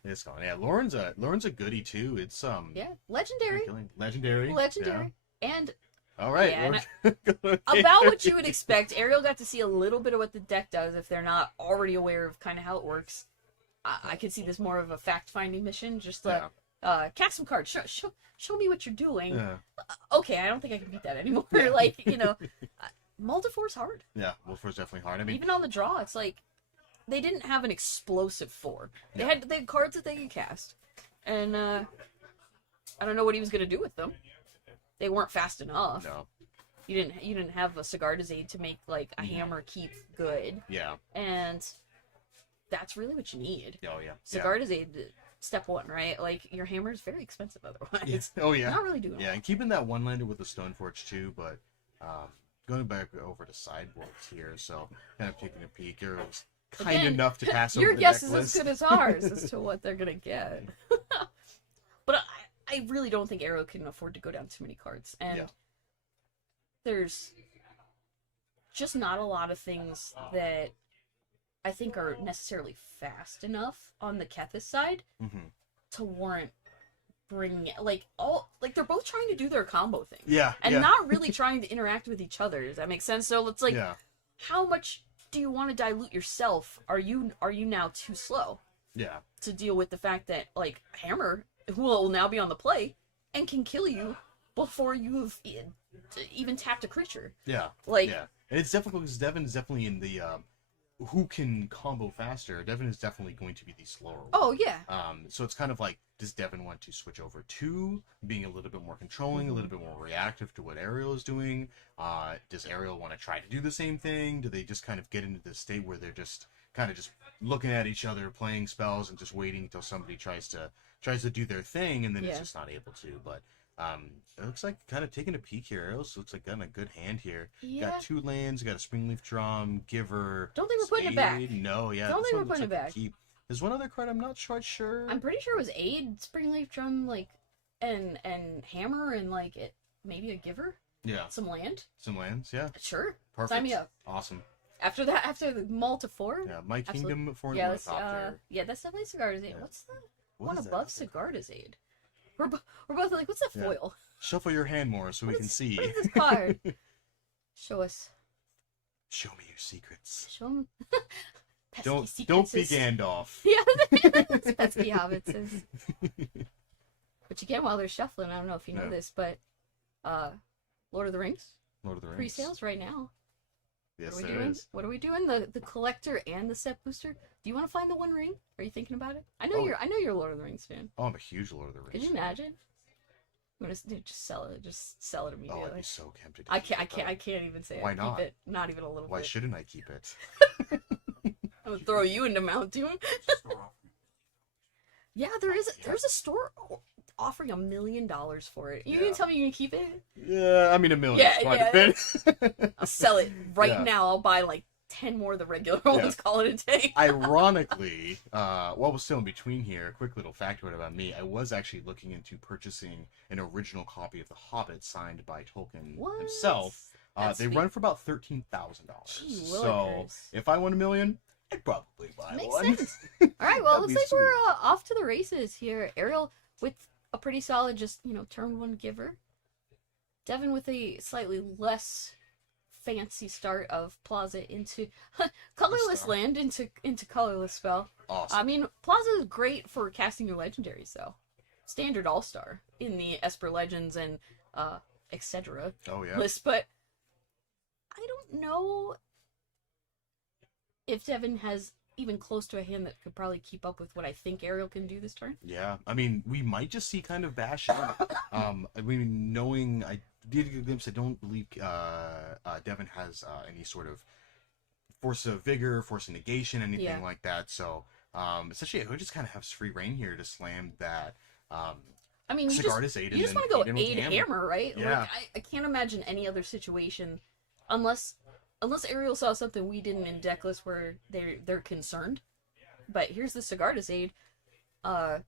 it's gone. Yeah, Lauren's a goodie too. It's Yeah, legendary, legendary. legendary, and Yeah. All right. Yeah, Lauren- about what you would expect. Ariel got to see a little bit of what the deck does if they're not already aware of kind of how it works. I could see this more of a fact-finding mission. Just cast some cards. Show me what you're doing. Yeah. Okay, I don't think I can beat that anymore. Like, Multifour's hard. Yeah, Wolford's definitely hard. I mean, Even on the draw, it's like they didn't have an explosive 4. They No. had cards that they could cast, and I don't know what he was gonna do with them. They weren't fast enough. no. You didn't have a Sigarda's Aid to make like a hammer keep good, Yeah. and that's really what you need. Oh yeah. Sigarda's Aid, step 1, right? Like your hammer is very expensive otherwise. Yeah. Oh yeah. Not really doing Yeah, and keeping that one lander with the Stoneforge too, but going back over to sideboards here, so kind of taking a peek. It was kind Again, enough to pass over your the guess deck is list. as good as ours as to what they're gonna get. But I really don't think Arrow can afford to go down too many cards, and Yeah. there's just not a lot of things that I think are necessarily fast enough on the Kethis side Mhm. to warrant bringing it. Like they're both trying to do their combo thing, Yeah. and yeah. not really trying to interact with each other. Does that make sense? So it's like, yeah. how much do you want to dilute yourself? Are you now too slow Yeah. to deal with the fact that like Hammer will now be on the play and can kill you before you've even tapped a creature? Yeah. Like, Yeah. And it's difficult because Devin is definitely in the who can combo faster. Devin is definitely going to be the slower one. oh yeah, So it's kind of like, does Devin want to switch over to being a little bit more controlling, a little bit more reactive to what Ariel is doing? Does Ariel want to try to do the same thing? Do they just kind of get into this state where they're just kind of just looking at each other, playing spells, and just waiting until somebody tries to do their thing, and then Yeah. it's just not able to? But it looks like kind of taking a peek here. Ariel looks like got a good hand here. yeah. Got 2 lands, got a Springleaf Drum, Giver. Don't think we're putting it back. Spade. No, yeah. Don't this think one we're putting looks it like a back. keep. There's one other card I'm not quite sure. I'm pretty sure it was Aid, Springleaf Drum, like, and Hammer, and like it maybe a Giver, Yeah, some land. some lands. Yeah, Sure, perfect. sign me up. Awesome. After the Multifour. Yeah, my Absolutely. kingdom for Yeah, the let's, top there. yeah, that's definitely Sigarda's Aid. Yeah. What's the What one is that? above Sigarda's Aid? We're both like, what's that Yeah. foil? Shuffle your hand more so we What can is- see. What is this card? Show us. Show me your secrets. Show them. Don't be Gandalf. Yeah, that's pesky hobbitses. But you can while they're shuffling. I don't know if you know Yeah. this, but Lord of the Rings Lord of the Rings. pre-sales right now. Yes, What are we there doing? is. What are we doing? The collector and the set booster. Do you want to find the One Ring? Are you thinking about it? I know Oh. you're a Lord of the Rings fan. Oh, I'm a huge Lord of the Rings. Could you fan. imagine? I'm gonna just sell it. Just sell it Oh, immediately. I'd be so tempted. To I keep can't. I it, can't. though. I can't even say. Why I'd not? Keep it. Not even a little Why bit. shouldn't I keep it? I'm gonna throw you into Mount Doom. Yeah, there's a store offering $1 million for it. You Yeah. gonna tell me you can keep it? Yeah, I mean $1 million Yeah, is quite yeah. a bit. I'll sell it right Yeah. now. I'll buy like 10 more of the regular Yeah. ones. Call it a day. Ironically, while we're still in between here, a quick little factoid about me. I was actually looking into purchasing an original copy of The Hobbit signed by Tolkien What? himself. That's They sweet. run for about $13,000. Gee So willikers. if I won $1 million, I'd probably buy Makes one. sense. All right, well, That'd looks be like we're sweet. off to the races here. Ariel with a pretty solid, just turn 1 giver. Devin with a slightly less fancy start of Plaza into colorless Star. land into colorless spell. Awesome. I mean, Plaza is great for casting your legendaries, though. Standard All Star in the Esper Legends and etc. Oh yeah. list, but I don't know if Devin has even close to a hand that could probably keep up with what I think Ariel can do this turn. Yeah, I mean, we might just see kind of bashing. I mean, knowing I did get a glimpse, I don't believe Devin has any sort of force of vigor, force of negation, anything Yeah. like that. So Essentially, who just kind of has free reign here to slam that. I mean, you Cigar just, to aid you and just then want to go aid in with aid hammer. hammer, right? Yeah. Like, I can't imagine any other situation, unless Ariel saw something we didn't in deck list where they're concerned. But here's the cigar to aid. Oh,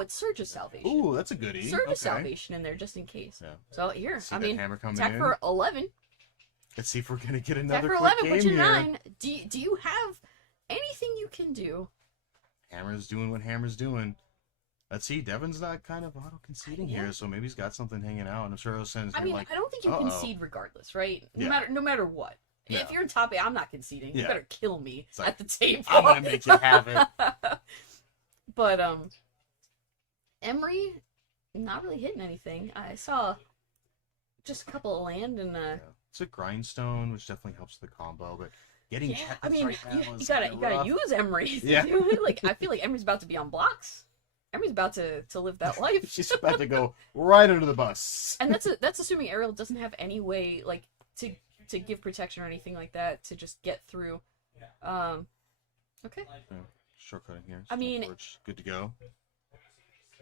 it's Surge of Salvation. Ooh, that's a goodie. Surge Okay. of Salvation in there just in case. Yeah. So here, See I that mean, hammer coming attack in. for 11. Let's see if we're gonna get Attack another for quick 11, game put you here. 9. Do you have anything you can do? Hammer's doing what Hammer's doing. Let's see, Devin's not kind of auto conceding Yeah. here, so maybe he's got something hanging out. And I'm sure Osen's I mean, like, I don't think you uh-oh. concede regardless, right? Yeah. No matter what. Yeah. If you're in top 8, I'm not conceding. You Yeah. better kill me It's like, at the table. I'm gonna make you have it. But Emery, not really hitting anything. I saw just a couple of land and Yeah. It's a grindstone, which definitely helps the combo, but getting yeah. checked I mean, right now you is gotta kinda rough. use Emery. Yeah. Like I feel like Emery's about to be on blocks. Emery's about to live that life. She's about to go right under the bus. And that's assuming Ariel doesn't have any way like to give protection or anything like that to just get through. Okay. Shortcutting here. I mean- Torch, good to go.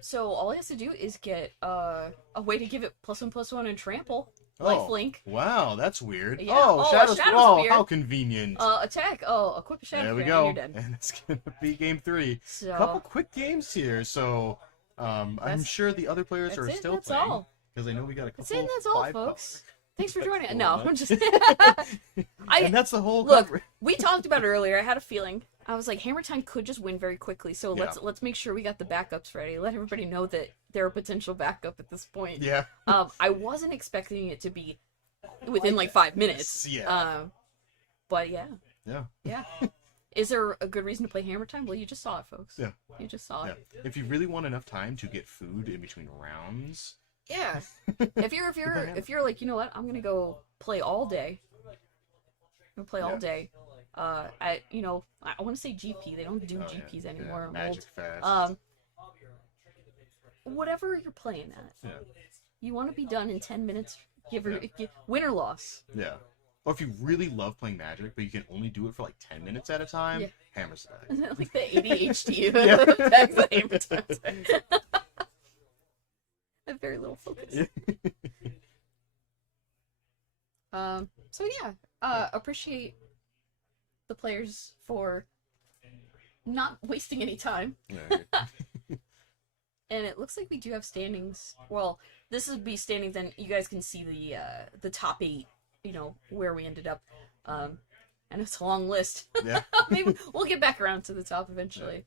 So all he has to do is get a way to give it +1/+1 and trample. Oh, Lifelink. wow, that's weird. Yeah. Oh, Oh, Shadow Shadow Oh, Spear. how convenient. Attack. Oh, equip a shadow. There we Spear, go. And you're dead. And it's going to be game 3. So Couple quick games here, so I'm That's- sure the other players that's are it, still that's playing. all. Because I know we got a couple. That's it. That's all, 5 folks. Thanks for That's joining. cool, No, man. I'm just. And that's the whole. Look, we talked about it earlier. I had a feeling. I was like, Hammer Time could just win very quickly. So Yeah. let's make sure we got the backups ready. Let everybody know that they're a potential backup at this point. Yeah. I wasn't expecting it to be within like 5 minutes. Yeah. But yeah. Yeah. Yeah. Is there a good reason to play Hammer Time? Well, you just saw it, folks. Yeah. You just saw Yeah. it. If you really want enough time to get food in between rounds. Yeah. if you're like, you know what, I'm gonna go play all day. I'm gonna play all Yeah. day. I want to say GP. They don't do Oh, yeah. GPs Yeah, anymore. I'm Magic old. Fest. Whatever you're playing at, Yeah. you want to be done in 10 minutes. Win or loss. Yeah. Or if you really love playing Magic, but you can only do it for like 10 minutes at a time, Yeah. Hammer's that. Like the ADHD Yeah. effects of Hammer Time. I have very little focus. So yeah, appreciate the players for not wasting any time. Yeah. And it looks like we do have standings. Well, this would be standings, then you guys can see the top 8, you know, where we ended up. And it's a long list. Yeah. Maybe we'll get back around to the top eventually.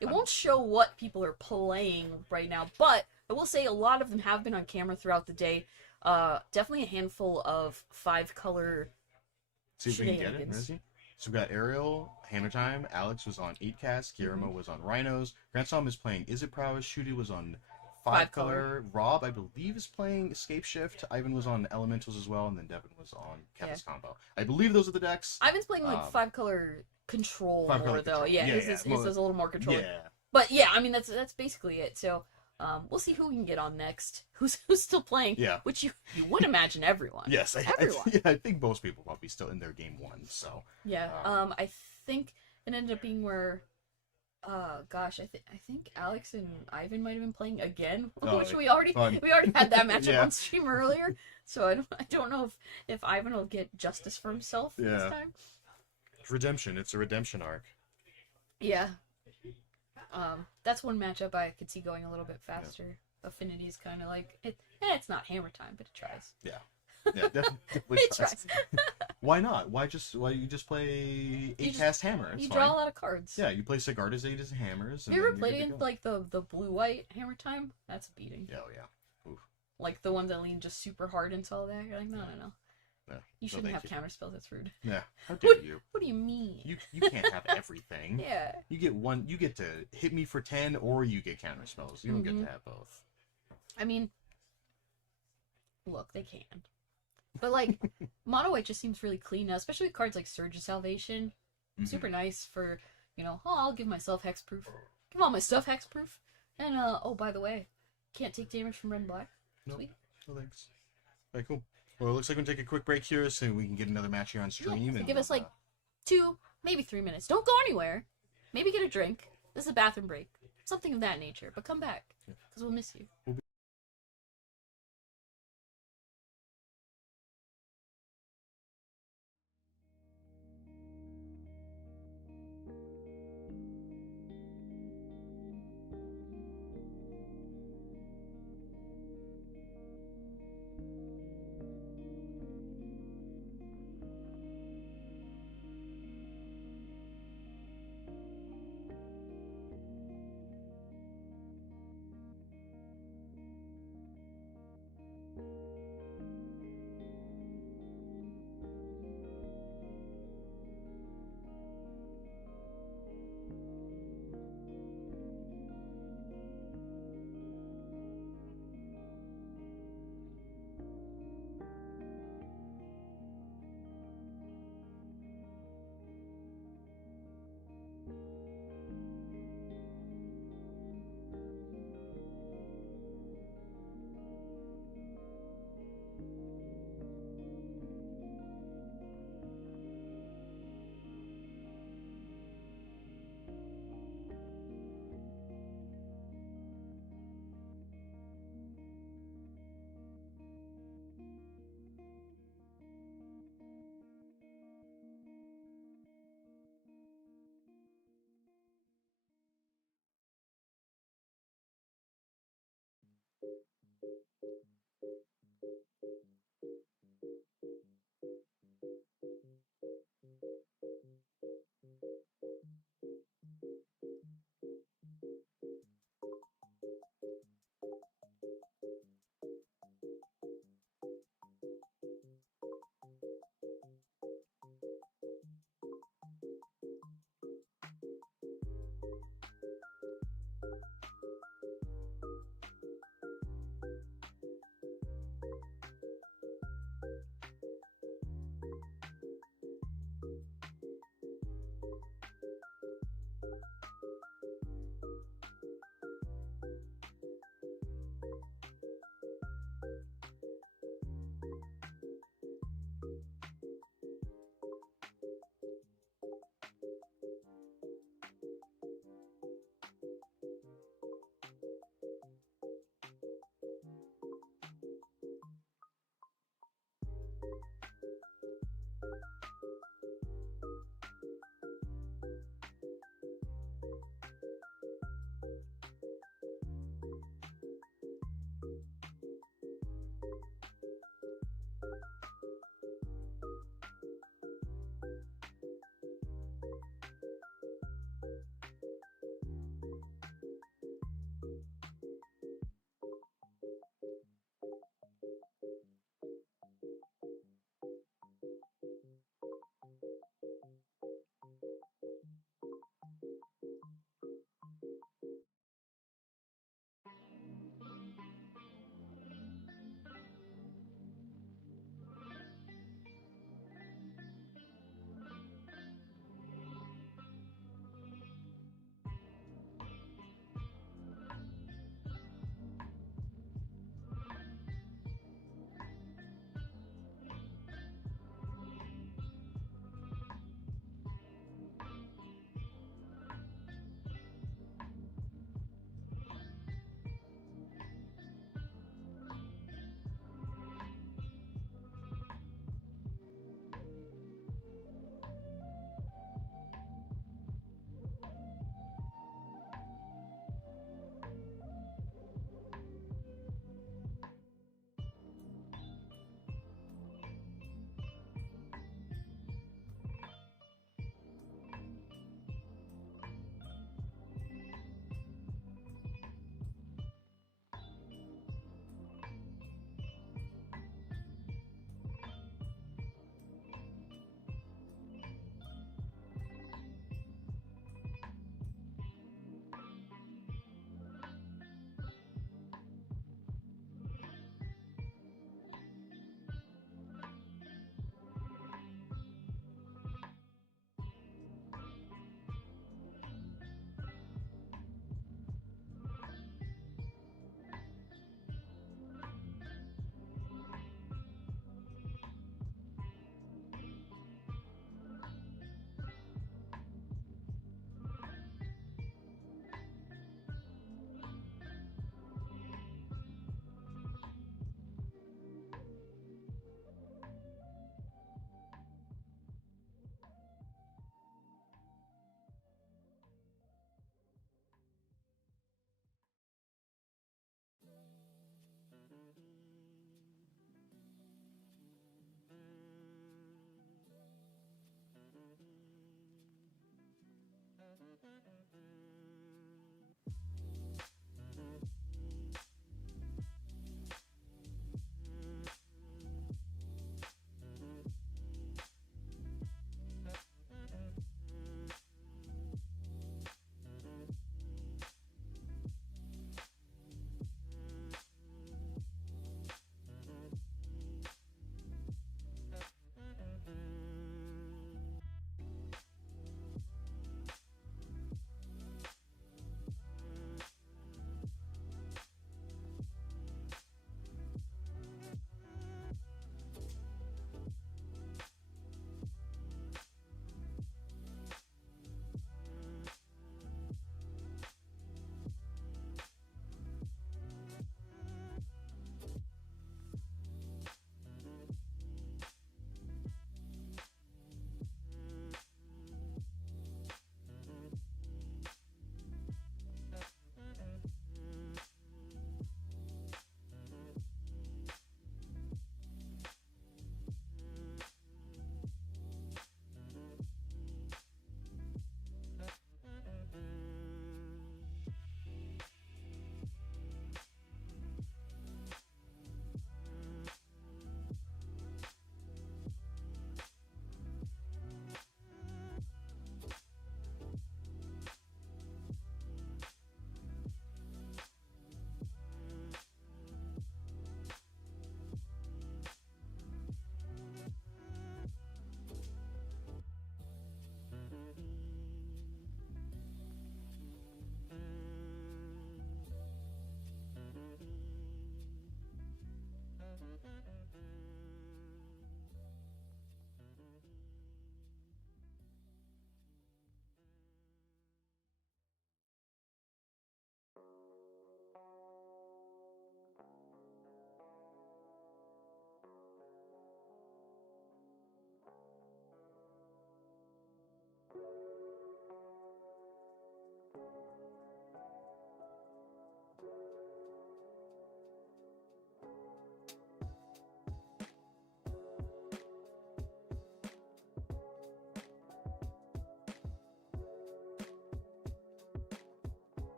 It won't show what people are playing right now, but I will say a lot of them have been on camera throughout the day. Definitely a handful of 5-color See if we can get it. shenanigans. Where is he? So we got Ariel, Hammer Time. Alex was on 8-cast. Guillermo was on Rhinos. Grandson is playing Is It Prowess. Shooty was on 5-color. Rob, I believe, is playing Escape Shift. Ivan was on Elementals as well, and then Devin was on Kevin's Combo. I believe those are the decks. Ivan's playing like 5-color control 5-color more though. control. Yeah, Yeah, his yeah. is a little more control. Yeah. But yeah, I mean that's basically it. So we'll see who we can get on next. Who's still playing? Yeah. Which you would imagine everyone. Yes, Everyone. I think most people will be still in their game 1. So Yeah. I think it ended up being where, gosh, I think Alex and Ivan might have been playing again, Oh, which we already fun. had that matchup Yeah. on stream earlier. So I don't know if Ivan will get justice for himself this Yeah. time. redemption. It's a redemption arc. Yeah. That's one matchup I could see going a little bit faster. Affinity's kind of like it's not Hammer Time, but it tries. Yeah, definitely. It tries. Why not? Why you just play 8-cast hammer? It's You fine. draw a lot of cards. Yeah, you play Cigardas 8 as hammers. Have you ever played in like the blue-white Hammer Time? That's a beating. Oh yeah. Oof. Like the ones that lean just super hard into all that. You're like, no. Yeah. You No, shouldn't thank have you. counter spells. That's rude. Yeah. How dare you? What do you mean? You can't have everything. Yeah. You get one. You get to hit me for 10, or you get counter spells. You don't get to have both. I mean, look, they can. But like, mono white just seems really clean now, especially with cards like Surge of Salvation. Mhm. Super nice for, I'll give myself hexproof. Give all my stuff hexproof. And oh, by the way, can't take damage from red and black. Nope. Sweet. No thanks. Very cool. Well, it looks like we're gonna take a quick break here so we can get another match here on stream. So and give us like 2, maybe 3 minutes. Don't go anywhere. Maybe get a drink. This is a bathroom break. Something of that nature. But come back. Because we'll miss you.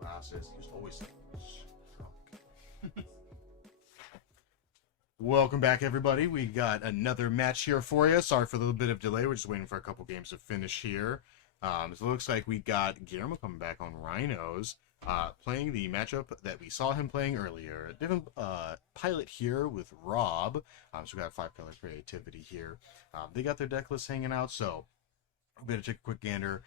Glasses. There's always Welcome back, everybody. We got another match here for you. Sorry for a little bit of delay. We're just waiting for a couple games to finish here. So it looks like we got Guillermo coming back on Rhinos, playing the matchup that we saw him playing earlier. A different pilot here with Rob. So we got 5-color creativity here. They got their deck list hanging out, so I'm going to take a quick gander.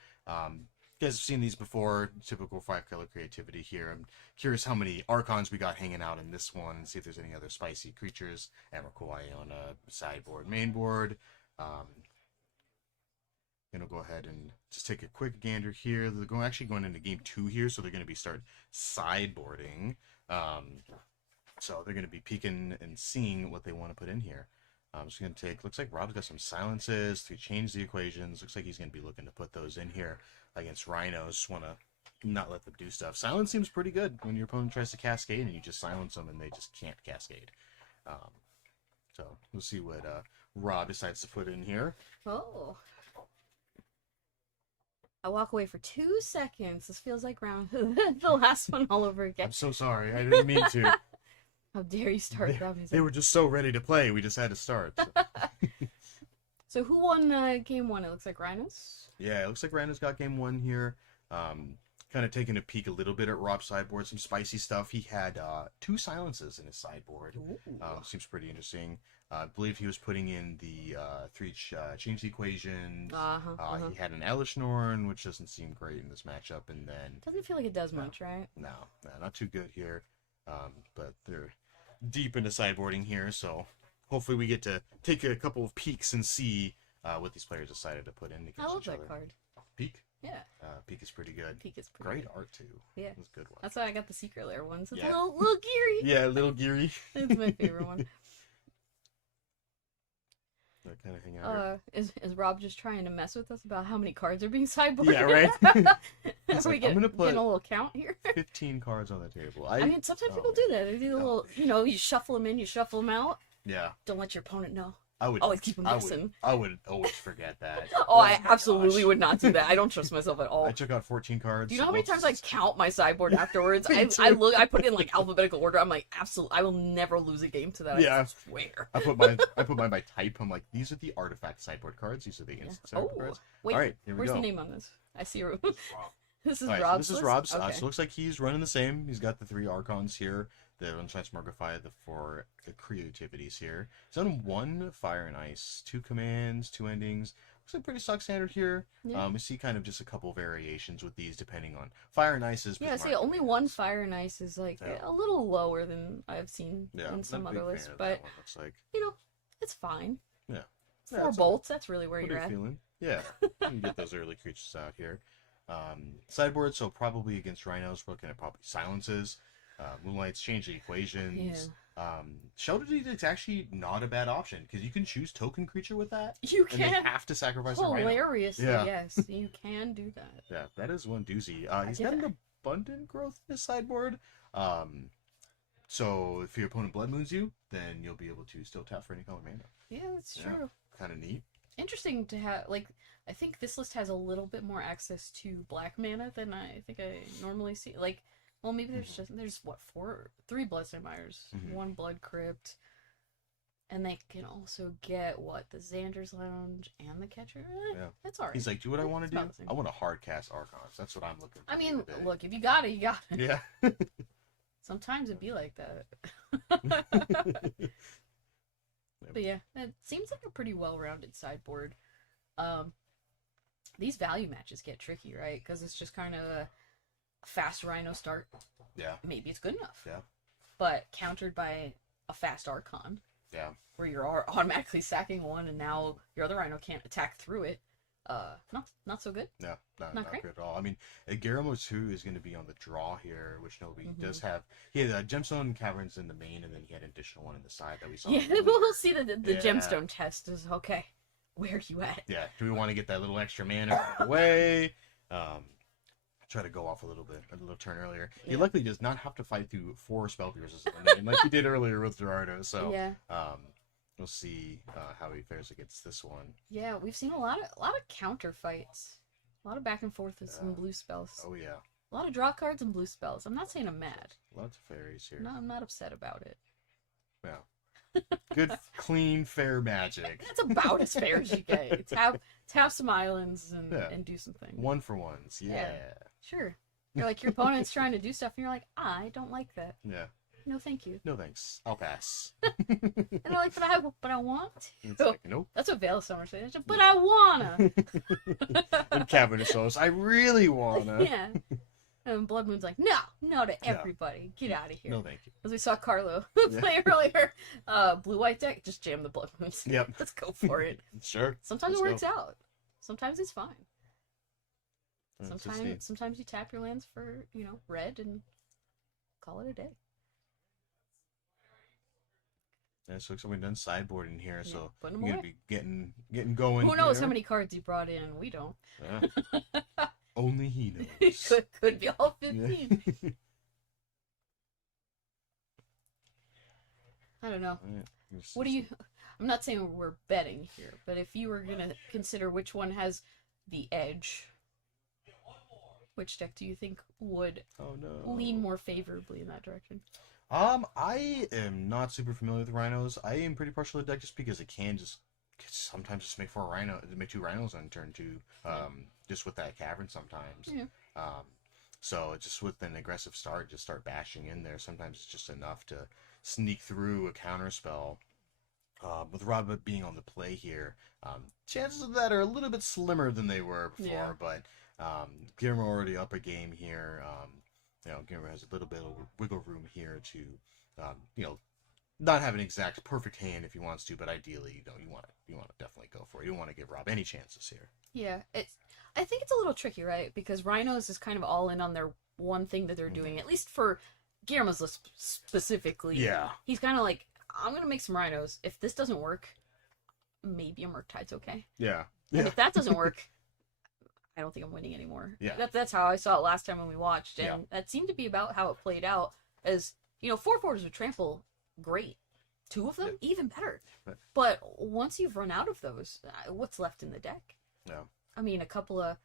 You guys have seen these before, typical 5-color creativity here. I'm curious how many Archons we got hanging out in this one, see if there's any other spicy creatures. Emrakul, Iona, sideboard, mainboard. Gonna go ahead and just take a quick gander here. They're actually going into game 2 here, so they're going to be start sideboarding. So they're going to be peeking and seeing what they want to put in here. I'm just going to take, looks like Rob's got some silences to change the equations. Looks like he's going to be looking to put those in here against Rhinos. Just want to not let them do stuff. Silence seems pretty good when your opponent tries to cascade and you just silence them and they just can't cascade. So we'll see what Rob decides to put in here. Oh. I walk away for 2 seconds. This feels like round the last one all over again. I'm so sorry. I didn't mean to. How dare you start that music? They were just so ready to play. We just had to start. So. So who won game 1? It looks like Rhinos. Yeah, it looks like Randall's got game 1 here. Kind of taking a peek a little bit at Rob's sideboard, some spicy stuff. He had 2 silences in his sideboard. Seems pretty interesting. I believe he was putting in the 3 change the equations. He had an Elishnorn, which doesn't seem great in this matchup. And then Doesn't feel like it does much, right? no, not too good here. But they're deep into sideboarding here, so hopefully we get to take a couple of peeks and see what these players decided to put in against I love each that other. card. Peek? Yeah, Peek is pretty good. Peak is pretty Great good. art, too. Yeah. It's a good one. That's why I got the Secret Lair ones. It's Yeah. a little geary. Yeah, a little geary. It's my favorite one. That kind of hang out Is Rob just trying to mess with us about how many cards are being sideboarded? Yeah, right? Are He's we like, getting I'm gonna put a little count here? 15 cards on the table. I mean, sometimes oh, people man. do that. They do a little, you shuffle them in, you shuffle them out. Yeah. Don't let your opponent know. I would Always keep them I guessing. would always forget that. Oh, I my absolutely gosh. would not do that. I don't trust myself at all. I took out 14 cards. Do you know how many Whoops. times I count my sideboard afterwards? Me I too. I put it in like alphabetical order. I'm like, absolutely, I will never lose a game to that. Yeah. I swear. I put mine by type. I'm like, these are the artifact sideboard cards. These are the instant sideboard Oh, cards. wait. All right, here we Where's go. the name on this? I see. This is All right, so Rob's. this is list? Rob's. Okay. So it looks like he's running the same. He's got the 3 Archons here. The Untransmogrify, the 4 creativities here. He's on 1 Fire and Ice, 2 commands, 2 endings. Looks like pretty stock standard here. Yeah. We see kind of just a couple variations with these depending on Fire and Ice is. Yeah, see, Bismarck. only 1 Fire and Ice is like Yeah. a little lower than I've seen Yeah, in some not a other big lists, fan of but that one, looks like. it's fine. Yeah. 4 Yeah, it's bolts, that's really where What you're are you at. feeling? Yeah, you can get those early creatures out here. Sideboard, so probably against Rhinos, we're looking at probably silences. Moonlights, change the equations. Shelter Deed is actually not a bad option because you can choose token creature with that, You and they can. have to sacrifice a Rhino. Hilariously, Yeah. yes, you can do that. Yeah, that is one doozy. He's Yeah. got an abundant growth in his sideboard. So if your opponent blood moons you, then you'll be able to still tap for any color mana. Yeah, that's Yeah. true. Kind of neat. Interesting to have, like, I think this list has a little bit more access to black mana than I think I normally see. Like, well, maybe there's what, 3 Bloodstone Mires, Mhm. 1 Blood Crypt, and they can also get what, the Xander's Lounge and the Catcher. Yeah. That's alright. He's like, do what I want to It's do. about the same. I want to hard cast Archons. That's what I'm looking for. I mean, today. look, if you got it, you got it. Yeah. Sometimes it'd be like that. But yeah, it seems like a pretty well-rounded sideboard. These value matches get tricky, right? Because it's just kind of a fast Rhino start. Yeah. Maybe it's good enough. Yeah. But countered by a fast Archon, Yeah. where you're automatically sacking one, and now your other Rhino can't attack through it. Not so good. No, Not not great. good at all. I mean, Garamo 2 is going to be on the draw here, which nobody Mm-hmm. does have. He had Gemstone Caverns in the main, and then he had an additional one in the side that we saw. Yeah, we'll see the Yeah. gemstone test is okay. Where are you at? Yeah, do we want to get that little extra mana out of the way? Try to go off a little turn earlier. He Yeah. luckily does not have to fight through 4 spell pierces in the main like he did earlier with Gerardo. So Yeah. we'll see how he fares against this one. Yeah, we've seen a lot of counter fights. A lot of back and forth with some blue spells. Oh yeah, A lot of draw cards and blue spells. I'm not saying I'm mad. lots of fairies here. No, I'm not upset about it. Yeah. Good, clean, fair magic. It's about as fair as you get. Tap some islands and, Yeah. and do some things. 1 for 1s. Yeah. Sure. You're like, your opponent's trying to do stuff, and you're like, I don't like that. Yeah. No, thank you. No thanks. I'll pass. And they're like, but I want It's to. like, nope. That's what Veil Summer says. But I wanna. And Cavern Souls, I really wanna. Yeah. And Blood Moon's like, no to everybody. Get out of here. No, thank you. As we saw Carlo Yeah. play earlier, blue-white deck, just jam the Blood Moons. Yep. Let's go for it. Sure. Sometimes Let's it works go. out. Sometimes it's fine. It's just neat. Sometimes you tap your lands for, red and call it a day. Yeah, so looks like we've done sideboarding here, Yeah, so putting you're 'em gonna be getting going. Who knows here. how many cards he brought in? We don't. Yeah. Only he knows. could be all 15. Yeah. I don't know. Alright, What do you? I'm not saying we're betting here, but if you were gonna consider which one has the edge, which deck do you think would Oh no. lean more favorably in that direction? I am not super familiar with rhinos. I am pretty partial to the deck just because it can just sometimes just make make 2 rhinos on turn 2. Just with that cavern sometimes. Yeah. So just with an aggressive start, just start bashing in there. Sometimes it's just enough to sneak through a counter spell. With Rob being on the play here, chances of that are a little bit slimmer than they were before. Yeah. But Guillermo already up a game here. Guillermo has a little bit of wiggle room here to, not have an exact perfect hand if he wants to, but ideally, you want to definitely go for it. You don't want to give Rob any chances here. Yeah, I think it's a little tricky, right? Because Rhinos is kind of all in on their one thing that they're doing, at least for Guillermo's list specifically. Yeah. He's kind of like, I'm going to make some Rhinos. If this doesn't work, maybe a Murktide's okay. Yeah. And if that doesn't work, I don't think I'm winning anymore. Yeah. That's how I saw it last time when we watched, and Yeah. that seemed to be about how it played out. As 4/4s with trample, great. 2 of them, even better. Right. But once you've run out of those, what's left in the deck? Yeah. I mean, a couple of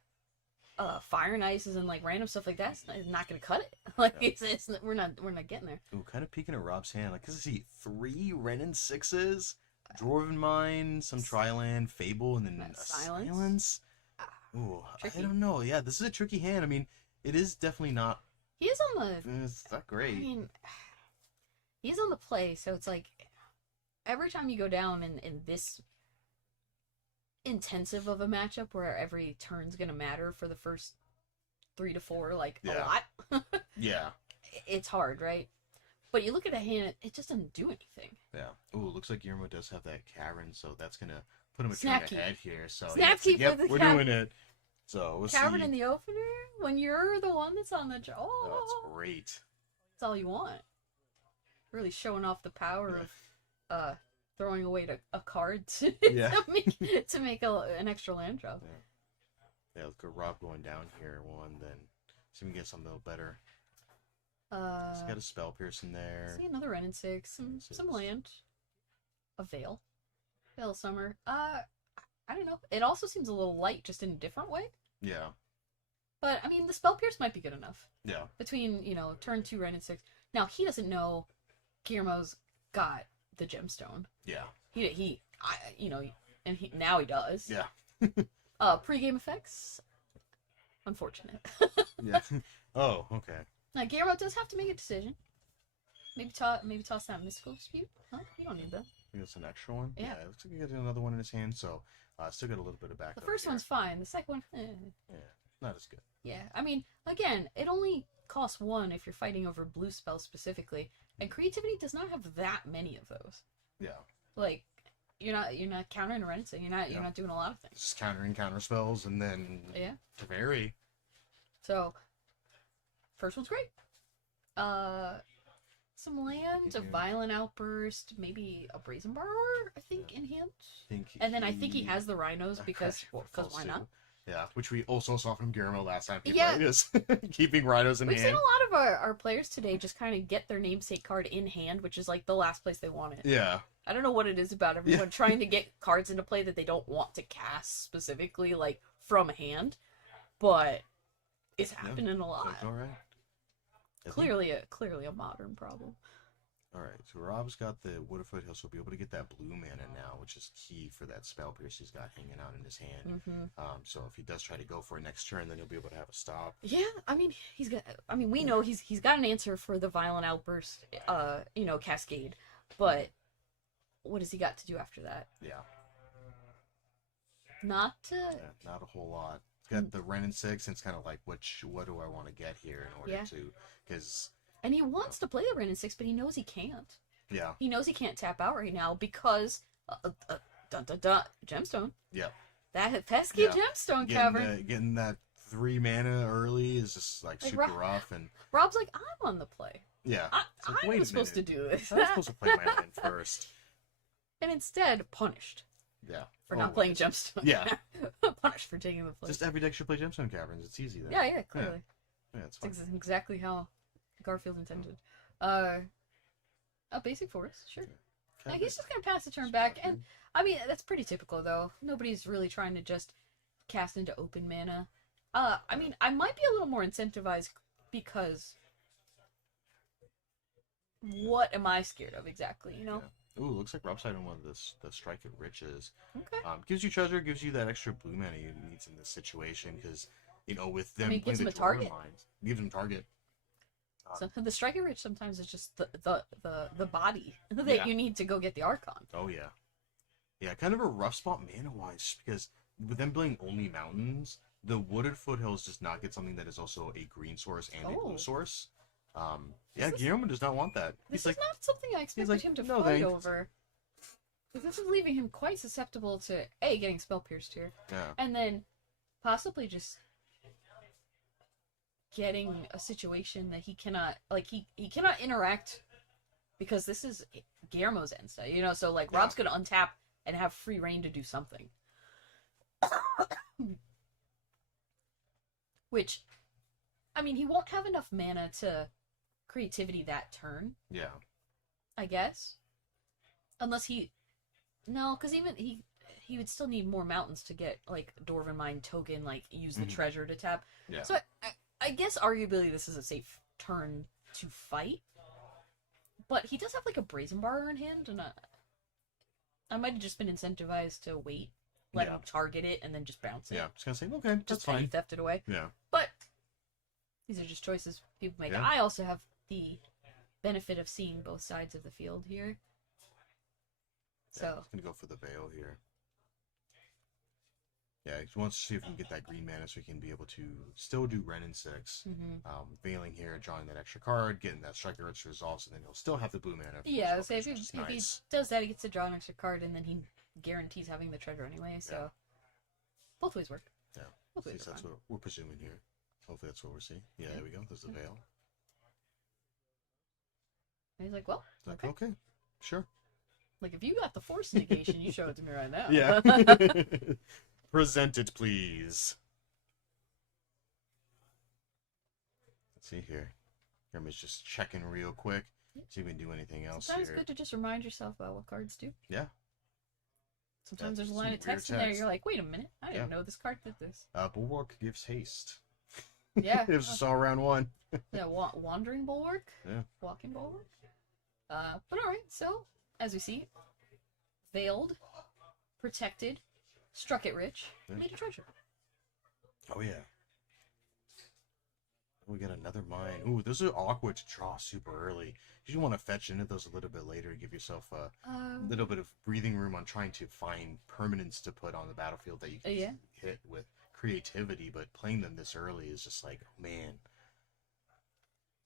fire and ices and like random stuff like that's not going to cut it. Like it's we're not getting there. Ooh, kind of peeking at Rob's hand. Like, cause I see 3 Renin 6s, Dwarven Mine, some Triland, Fable, and then That a silence? Silence. Ooh, Tricky. I don't know. Yeah, this is a tricky hand. I mean, it is definitely not. He is on the. It's not great. I mean, he's on the play, so it's like every time you go down in this intensive of a matchup where every turn's gonna matter for the first 3 to 4, like a Yeah. lot. Yeah. It's hard, right? But you look at a hand, it just doesn't do anything. Yeah. Ooh, looks like Guillermo does have that cavern, so that's gonna put him a Snap turn keep. ahead here. So Snap keep yep, with the we're cavern. doing it. So we'll Cavern see. in the opener when you're the one that's on the draw. Oh, that's great. That's all you want. Really showing off the power of throwing away a card to, Yeah. to make an extra land drop. Yeah, look at Rob going down here. One, then see if we can get something a little better. He's got a spell pierce in there. See another Ren and 6, some land, a Veil of Summer. I don't know. It also seems a little light, just in a different way. Yeah. But I mean, the spell pierce might be good enough. Yeah. Between turn 2 Ren and 6. Now he doesn't know Guillermo's got the gemstone. Yeah. Now he does. Yeah. Pre-game effects. Unfortunate. Yeah. Oh, okay. Now Guillermo does have to make a decision. Maybe toss that mystical dispute. Huh? You don't need that. I think that's an extra one. Yeah. It looks like he got another one in his hand, so still got a little bit of backup. The first here. one's fine. The second one, Yeah, not as good. yeah. I mean, again, it only costs 1 if you're fighting over blue spells specifically, and creativity does not have that many of those. Yeah. Like, you're not countering a Ren, so you're not doing a lot of things. Just countering counter spells and then Yeah. to vary. So, first one's great. Some land, a Yeah. violent outburst, maybe a brazen borrower, I think, in hand. I think he has the rhinos because why not? Yeah, which we also saw from Guillermo last time. He Yeah. played is keeping rhinos in We've hand. seen a lot of our players today just kind of get their namesake card in hand, which is like the last place they want it. Yeah. I don't know what it is about everyone trying to get cards into play that they don't want to cast specifically, like from hand, but it's happening a lot. Like, all right. Clearly a modern problem. All right, so Rob's got the Wood of Foothills, so he'll be able to get that blue mana now, which is key for that spell pierce he's got hanging out in his hand. So if he does try to go for it next turn, then he'll be able to have a stop. Yeah, I mean we know he's got an answer for the violent outburst, cascade, but what has he got to do after that? Yeah, Not not a whole lot. Got the Ren and 6, and it's kind of like, what do I want to get here in order to, because... And he wants to play the Ren and 6, but he knows he can't. Yeah. He knows he can't tap out right now because gemstone. Yeah. That pesky gemstone cavern. Getting that 3 mana early is just like super rough, and Rob's like, I'm on the play. yeah. It's like, I'm wait a supposed to minute. do this. I was supposed to play my land first. And instead punished Yeah. for not playing gemstone. Yeah. Punished for taking the place. Just every deck should play Gemstone Caverns. It's easy then. Yeah, clearly. Yeah, it's fine. It's exactly how Garfield intended. A basic forest, sure. Yeah, he's just gonna pass the turn back, and I mean that's pretty typical though. Nobody's really trying to just cast into open mana. I mean I might be a little more incentivized because what am I scared of exactly? You know. Yeah. Ooh, looks like Rob's hiding one of the Strike at Riches. Okay. Gives you treasure, gives you that extra blue mana you need in this situation because with them it gives playing him the a target. Dwarven Mines, gives them target. So the Striker Rich sometimes is just the body that you need to go get the Archon. Oh yeah, yeah, kind of a rough spot mana wise because with them playing only mountains, the Wooded Foothills does not get something that is also a green source and a blue source. Guillermo does not want that. This He's like, is not something I expected like, him to "No, fight thanks." over. Because this is leaving him quite susceptible to getting spell pierced here, yeah, and then possibly just getting a situation that he cannot he cannot interact because this is Guillermo's end set, so like Rob's gonna untap and have free reign to do something. Which, I mean, he won't have enough mana to creativity that turn, yeah. I guess. Unless because even he would still need more mountains to get like Dwarven Mine token, like use the treasure to tap. Yeah. So I guess arguably this is a safe turn to fight. But he does have like a Brazen Bar in hand, and I might have just been incentivized to wait, let him target it, and then just bounce it. Yeah, just gonna say, okay, that's Just petty fine. theft it away. Yeah. But these are just choices people make. Yeah. I also have the benefit of seeing both sides of the field here. So Yeah, he's gonna go for the Veil here. Yeah, he wants to see if we can get that green mana so he can be able to still do Ren and 6. Veiling here, drawing that extra card, getting that Striker Rich resolves, and then he'll still have the blue mana. yeah, so if he nice. does that, he gets to draw an extra card, and then he guarantees having the treasure anyway. So both ways work. Yeah, Both at ways least are that's fine. what we're presuming here. Hopefully that's what we're seeing. Yeah, there we go. There's the Veil. And he's like, well, Like, okay. okay, sure. Like if you got the force negation, you show it to me right now. Yeah. Present it, please. Let's see here. Jeremy's just checking real quick. See if we can do anything else Sometimes here. it's good to just remind yourself about what cards do. Yeah. Sometimes Yeah, there's a some line of weird text in there. text. You're like, wait a minute, I didn't know this card did this. Bulwark gives haste. Yeah. It was just all round one. Yeah, Wandering Bulwark. Yeah. Walking Bulwark. But all right. So as we see, veiled, protected, struck it rich, made a treasure. Oh yeah. We got another mine. Ooh, those are awkward to draw super early. You want to fetch into those a little bit later and give yourself a little bit of breathing room on trying to find permanents to put on the battlefield that you can hit with creativity. But playing them this early is just like, oh, man.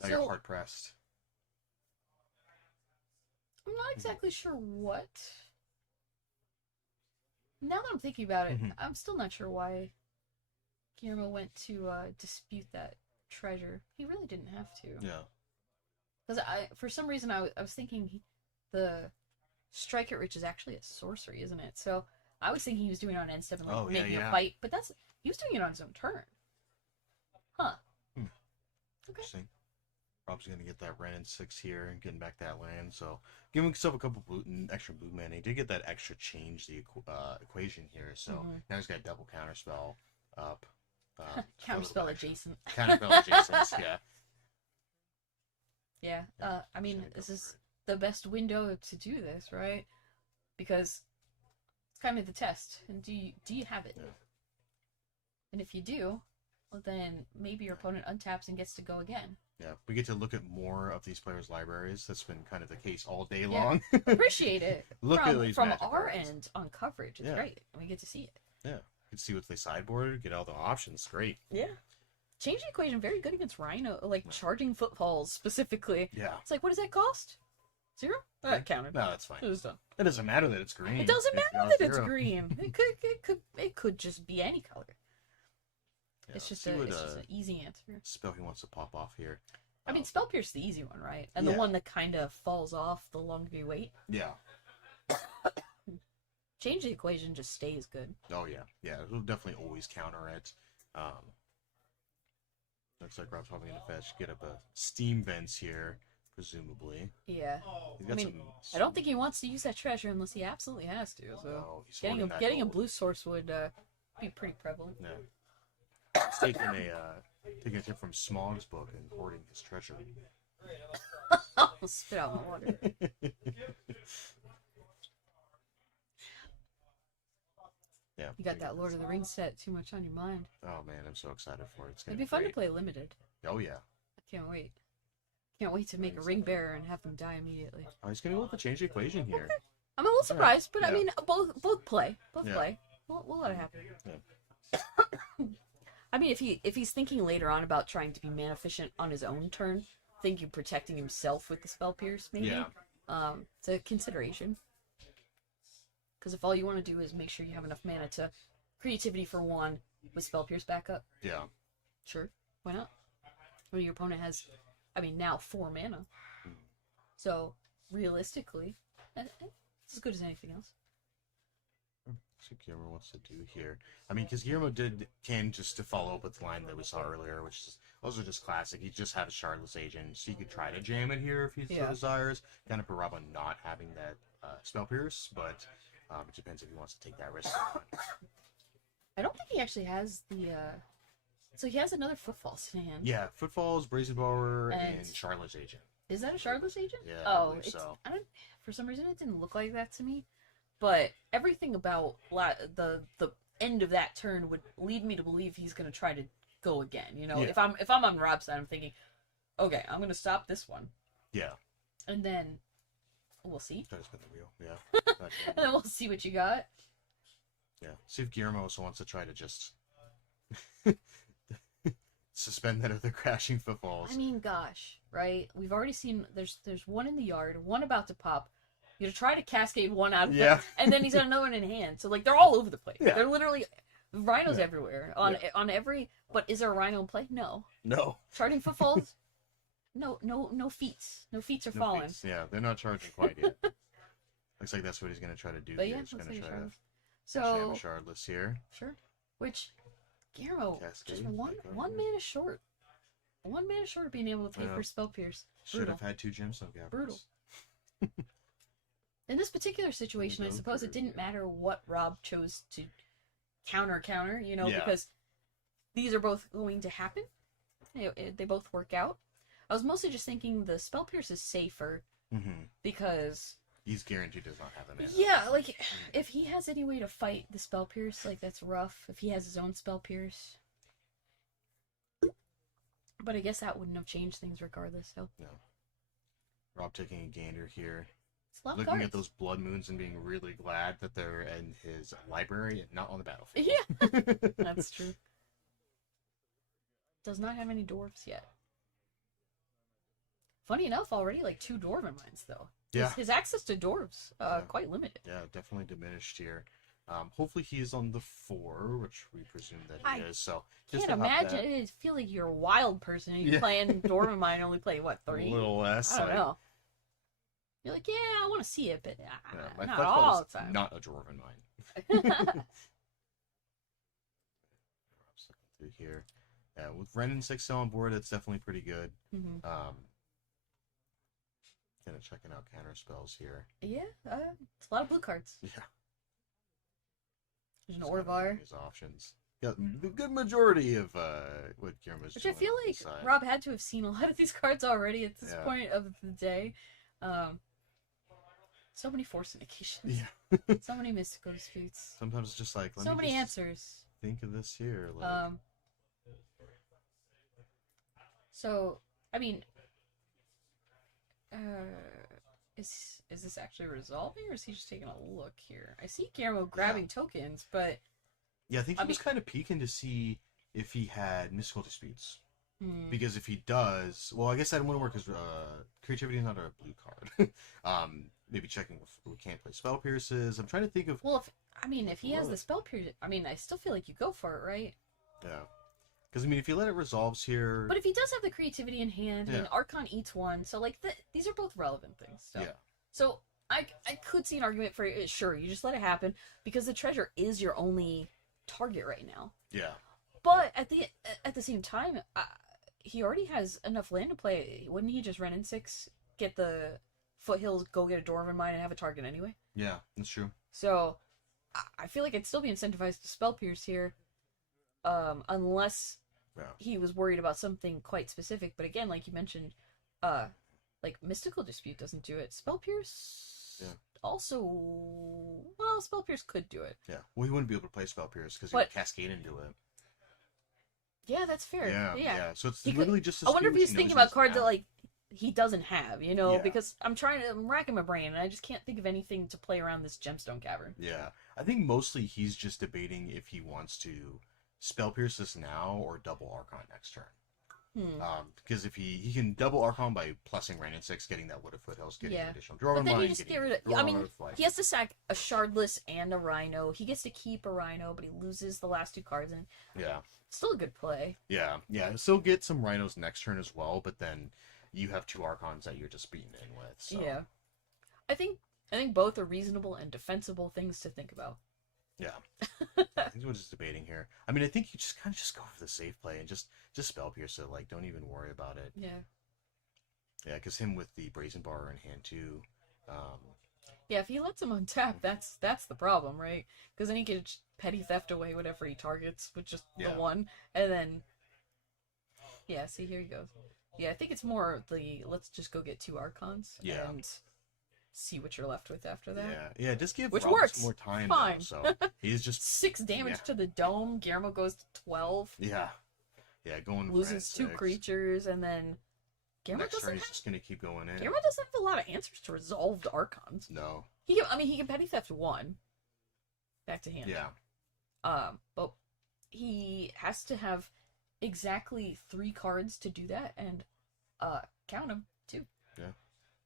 Now you're hard pressed. I'm not exactly sure what. Now that I'm thinking about it, I'm still not sure why Guillermo went to dispute that treasure. He really didn't have to. Yeah. Because for some reason, I was thinking the Strike It Rich is actually a sorcery, isn't it? So I was thinking he was doing it on end step and like making a fight, but he was doing it on his own turn. Huh. Okay. Interesting. Rob's gonna get that Ren and 6 here and getting back that land, so giving himself a couple extra blue mana. He did get that extra change the equation here, so now he's got double counterspell up. Counterspell adjacent. Counterspell adjacent, yeah. Yeah. I mean, this is the best window to do this, right? Because it's kind of the test. And do you have it? Yeah. And if you do, well, then maybe your opponent untaps and gets to go again. Yeah, we get to look at more of these players' libraries. That's been kind of the case all day long. Appreciate it. Look at these from Magic our cards. end on coverage. It's great. And we get to see it. Yeah, you can see what they sideboarded, get all the options. Great. Yeah. Change the equation very good against Rhino, like charging footfalls specifically. Yeah. It's like, what does that cost? 0? That counted. No, that's fine. It was done. It doesn't matter that it's green. It doesn't It's matter not that it's 0. green. It could just be any color. Yeah, It's just let's see an easy answer. spell he wants to pop off here. I mean, Spell Pierce the easy one, right? And the one that kind of falls off the longer you wait. Yeah. Change the equation just stays good. Oh yeah, yeah. It'll definitely always counter it. Looks like Rob's probably gonna get up a steam vents here, presumably. Yeah. He's I got mean, I don't think he wants to use that treasure unless he absolutely has to. So No, he's getting hoarding that a gold. blue source would be pretty prevalent. Yeah. He's taking a tip from Smog's book and hoarding his treasure. I'll spit out my water. Yeah. You got that Lord of the Rings set too much on your mind. Oh man, I'm so excited for it. It's gonna It'd be fun great. to play limited. Oh yeah. I can't wait. Can't wait to make a ring bearer and have them die immediately. Oh, he's gonna be able to change the equation here. I'm a little surprised, but I Yeah. mean, both play. Both Yeah. play. We'll let it happen. I mean, if he's thinking later on about trying to be mana efficient on his own turn, thinking protecting himself with the spell pierce, maybe. Yeah. It's a consideration. Because if all you want to do is make sure you have enough mana to creativity for one with spell pierce backup, Yeah. sure, why not? When your opponent has, I mean, now 4 mana. So realistically, it's as good as anything else. That's what Guillermo wants to do here. I mean, because Guillermo can just to follow up with the line that we saw earlier, which is also just classic. He just has Shardless Agent, so you could try to jam it here if he so Yeah. desires. Kind of Paraba not having that spell pierce, but it depends if he wants to take that risk or not. I don't think he actually has the. So he has another Footfalls in hand. Yeah, Footfalls, Brazen Borrower, And- and Shardless Agent. Is that a Shardless Agent? Yeah, I Oh, believe it's, so. I don't. For some reason, it didn't look like that to me. But everything about the end of that turn would lead me to believe he's going to try to go again. You know, Yeah. if I'm on Rob's side, I'm thinking, okay, I'm going to stop this one, Yeah. and then we'll see, Try to spin the wheel. Yeah. and then we'll see what you got. Yeah. See if Guillermo also wants to try to just suspend that other crashing Footfalls. I mean, gosh, right? We've already seen there's one in the yard, one about to pop. You're gonna try to cascade one out of Yeah. it, and then he's got another one in hand. So like they're all over the place. Yeah. They're literally rhinos Yeah. everywhere on every. But is there a rhino in play? No. No. Charging footfalls? No feats. No feats are No falling. feats. Yeah, they're not charging quite yet. Looks like that's what he's gonna try to do. But here. yeah, He's looks gonna like try to So jam Shardless here. sure. Which Guillermo Cascade, just one back over. one mana short. One mana short of being able to take Yeah. her spell pierce. Should Brutal. have had 2 gemstone gathers. Brutal. In this particular situation, I Go suppose for it it. didn't matter what Rob chose to counter, you know, Yeah. because these are both going to happen. They both work out. I was mostly just thinking the spell pierce is safer Mm-hmm. because, He's guaranteed does not have a mana. yeah, like if he has any way to fight the spell pierce, like that's rough. If he has his own spell pierce, but I guess that wouldn't have changed things regardless. So No. Rob taking a gander here. it's a lot of Looking cards. at those blood moons and being really glad that they're in his library and not on the battlefield. Yeah, that's true. Does not have any dwarves yet. Funny enough, already like 2 dwarven mines though. Yeah. His access to dwarves quite limited. Yeah, definitely diminished here. Hopefully he's on the 4, which we presume that he I is. So Can't to have imagine. that I feel like you're a wild person and you're Yeah. playing dwarven mine. Only play what, a 3? little less. I don't like, know. You're like, yeah, I want to see it, but Yeah, my not Fletch all Ball the is time. not a dwarven mine. Rob's looking through here. Yeah, with Ren and 6 on board, it's definitely pretty good. Mhm. Kind of checking out counter spells here. Yeah, it's a lot of blue cards. Yeah. There's an Just kinda Orvar, looking at his options. Got the good majority of what Guillermo's which I doing feel on like this side. Rob had to have seen a lot of these cards already at this Yeah. point of the day. So many force indications. Yeah. So many mystical disputes. Sometimes it's just like, let So me many just answers. think of this here. Like, So I mean, is this actually resolving, or is he just taking a look here? I see Guillermo grabbing tokens, but yeah, I think I he was mean- kind of peeking to see if he had mystical disputes. hmm, Because if he does, well, I guess that wouldn't work because creativity is not a blue card. Maybe checking if we can't play spell pierces. I'm trying to think of well, if he has the Look. spell period, I mean, I still feel like you go for it, right? yeah, because I mean if you let it resolves here, But if he does have the creativity in hand, I mean, Yeah. Archon eats one, so like these are both relevant things. So. yeah, So I could see an argument for it. Sure, you just let it happen because the treasure is your only target right now. Yeah. But at the same time, he already has enough land to play. Wouldn't he just run in 6, get the foothills, go get a Dwarven Mine, and have a target anyway? Yeah, that's true. So I feel like I'd still be incentivized to spell pierce here, unless he was worried about something quite specific. But again, like you mentioned, like Mystical Dispute doesn't do it. Spell pierce also, well, spell pierce could do it. Yeah. Well, he wouldn't be able to play Spell Pierce because he But- would cascade into it. Yeah, that's fair. Yeah. So it's He could- literally just. A I wonder if speed he's which he thinking knows about cards that doesn't like he doesn't have, you know, Yeah. because I'm racking my brain and I just can't think of anything to play around this gemstone cavern. Yeah, I think mostly he's just debating if he wants to Spell Pierce this now or double Archon next turn. Because if he can double Archon by plussing Rain and 6, getting that Wood of Foothills, getting Yeah. additional But Dwarven then you Mine, just getting get rid of. I Dwarven mean, Mine Flight. he has to sack a Shardless and a Rhino. He gets to keep a Rhino, but he loses the last 2 cards, and Yeah, still a good play. yeah. Still get some Rhinos next turn as well, but then you have 2 Archons that you're just beating in with. So. Yeah, I think both are reasonable and defensible things to think about. Yeah. I think we're just debating here. I mean, I think you just kind of just go for the safe play and just Spell Pierce it. Like, don't even worry about it. Yeah. Yeah, because him with the Brazen Bar in hand too. Yeah, if he lets him untap, that's the problem, right? Because then he can just petty theft away whatever he targets with just the one, and then yeah. See, here he goes. Yeah, I think it's more the let's just go get 2 Archons and see what you're left with after that. Yeah. Just give Which Rob works. some more time. Fine. Though, so he's just 6 damage to the dome. Guillermo goes to 12. yeah, going Loses for 2 six. creatures, and then Guillermo Next turn doesn't he's have, just gonna keep going in. Guillermo doesn't have a lot of answers to resolved Archons. No. He can petty theft 1 back to hand. Yeah. But he has to have exactly 3 cards to do that, and count them 2. Yeah.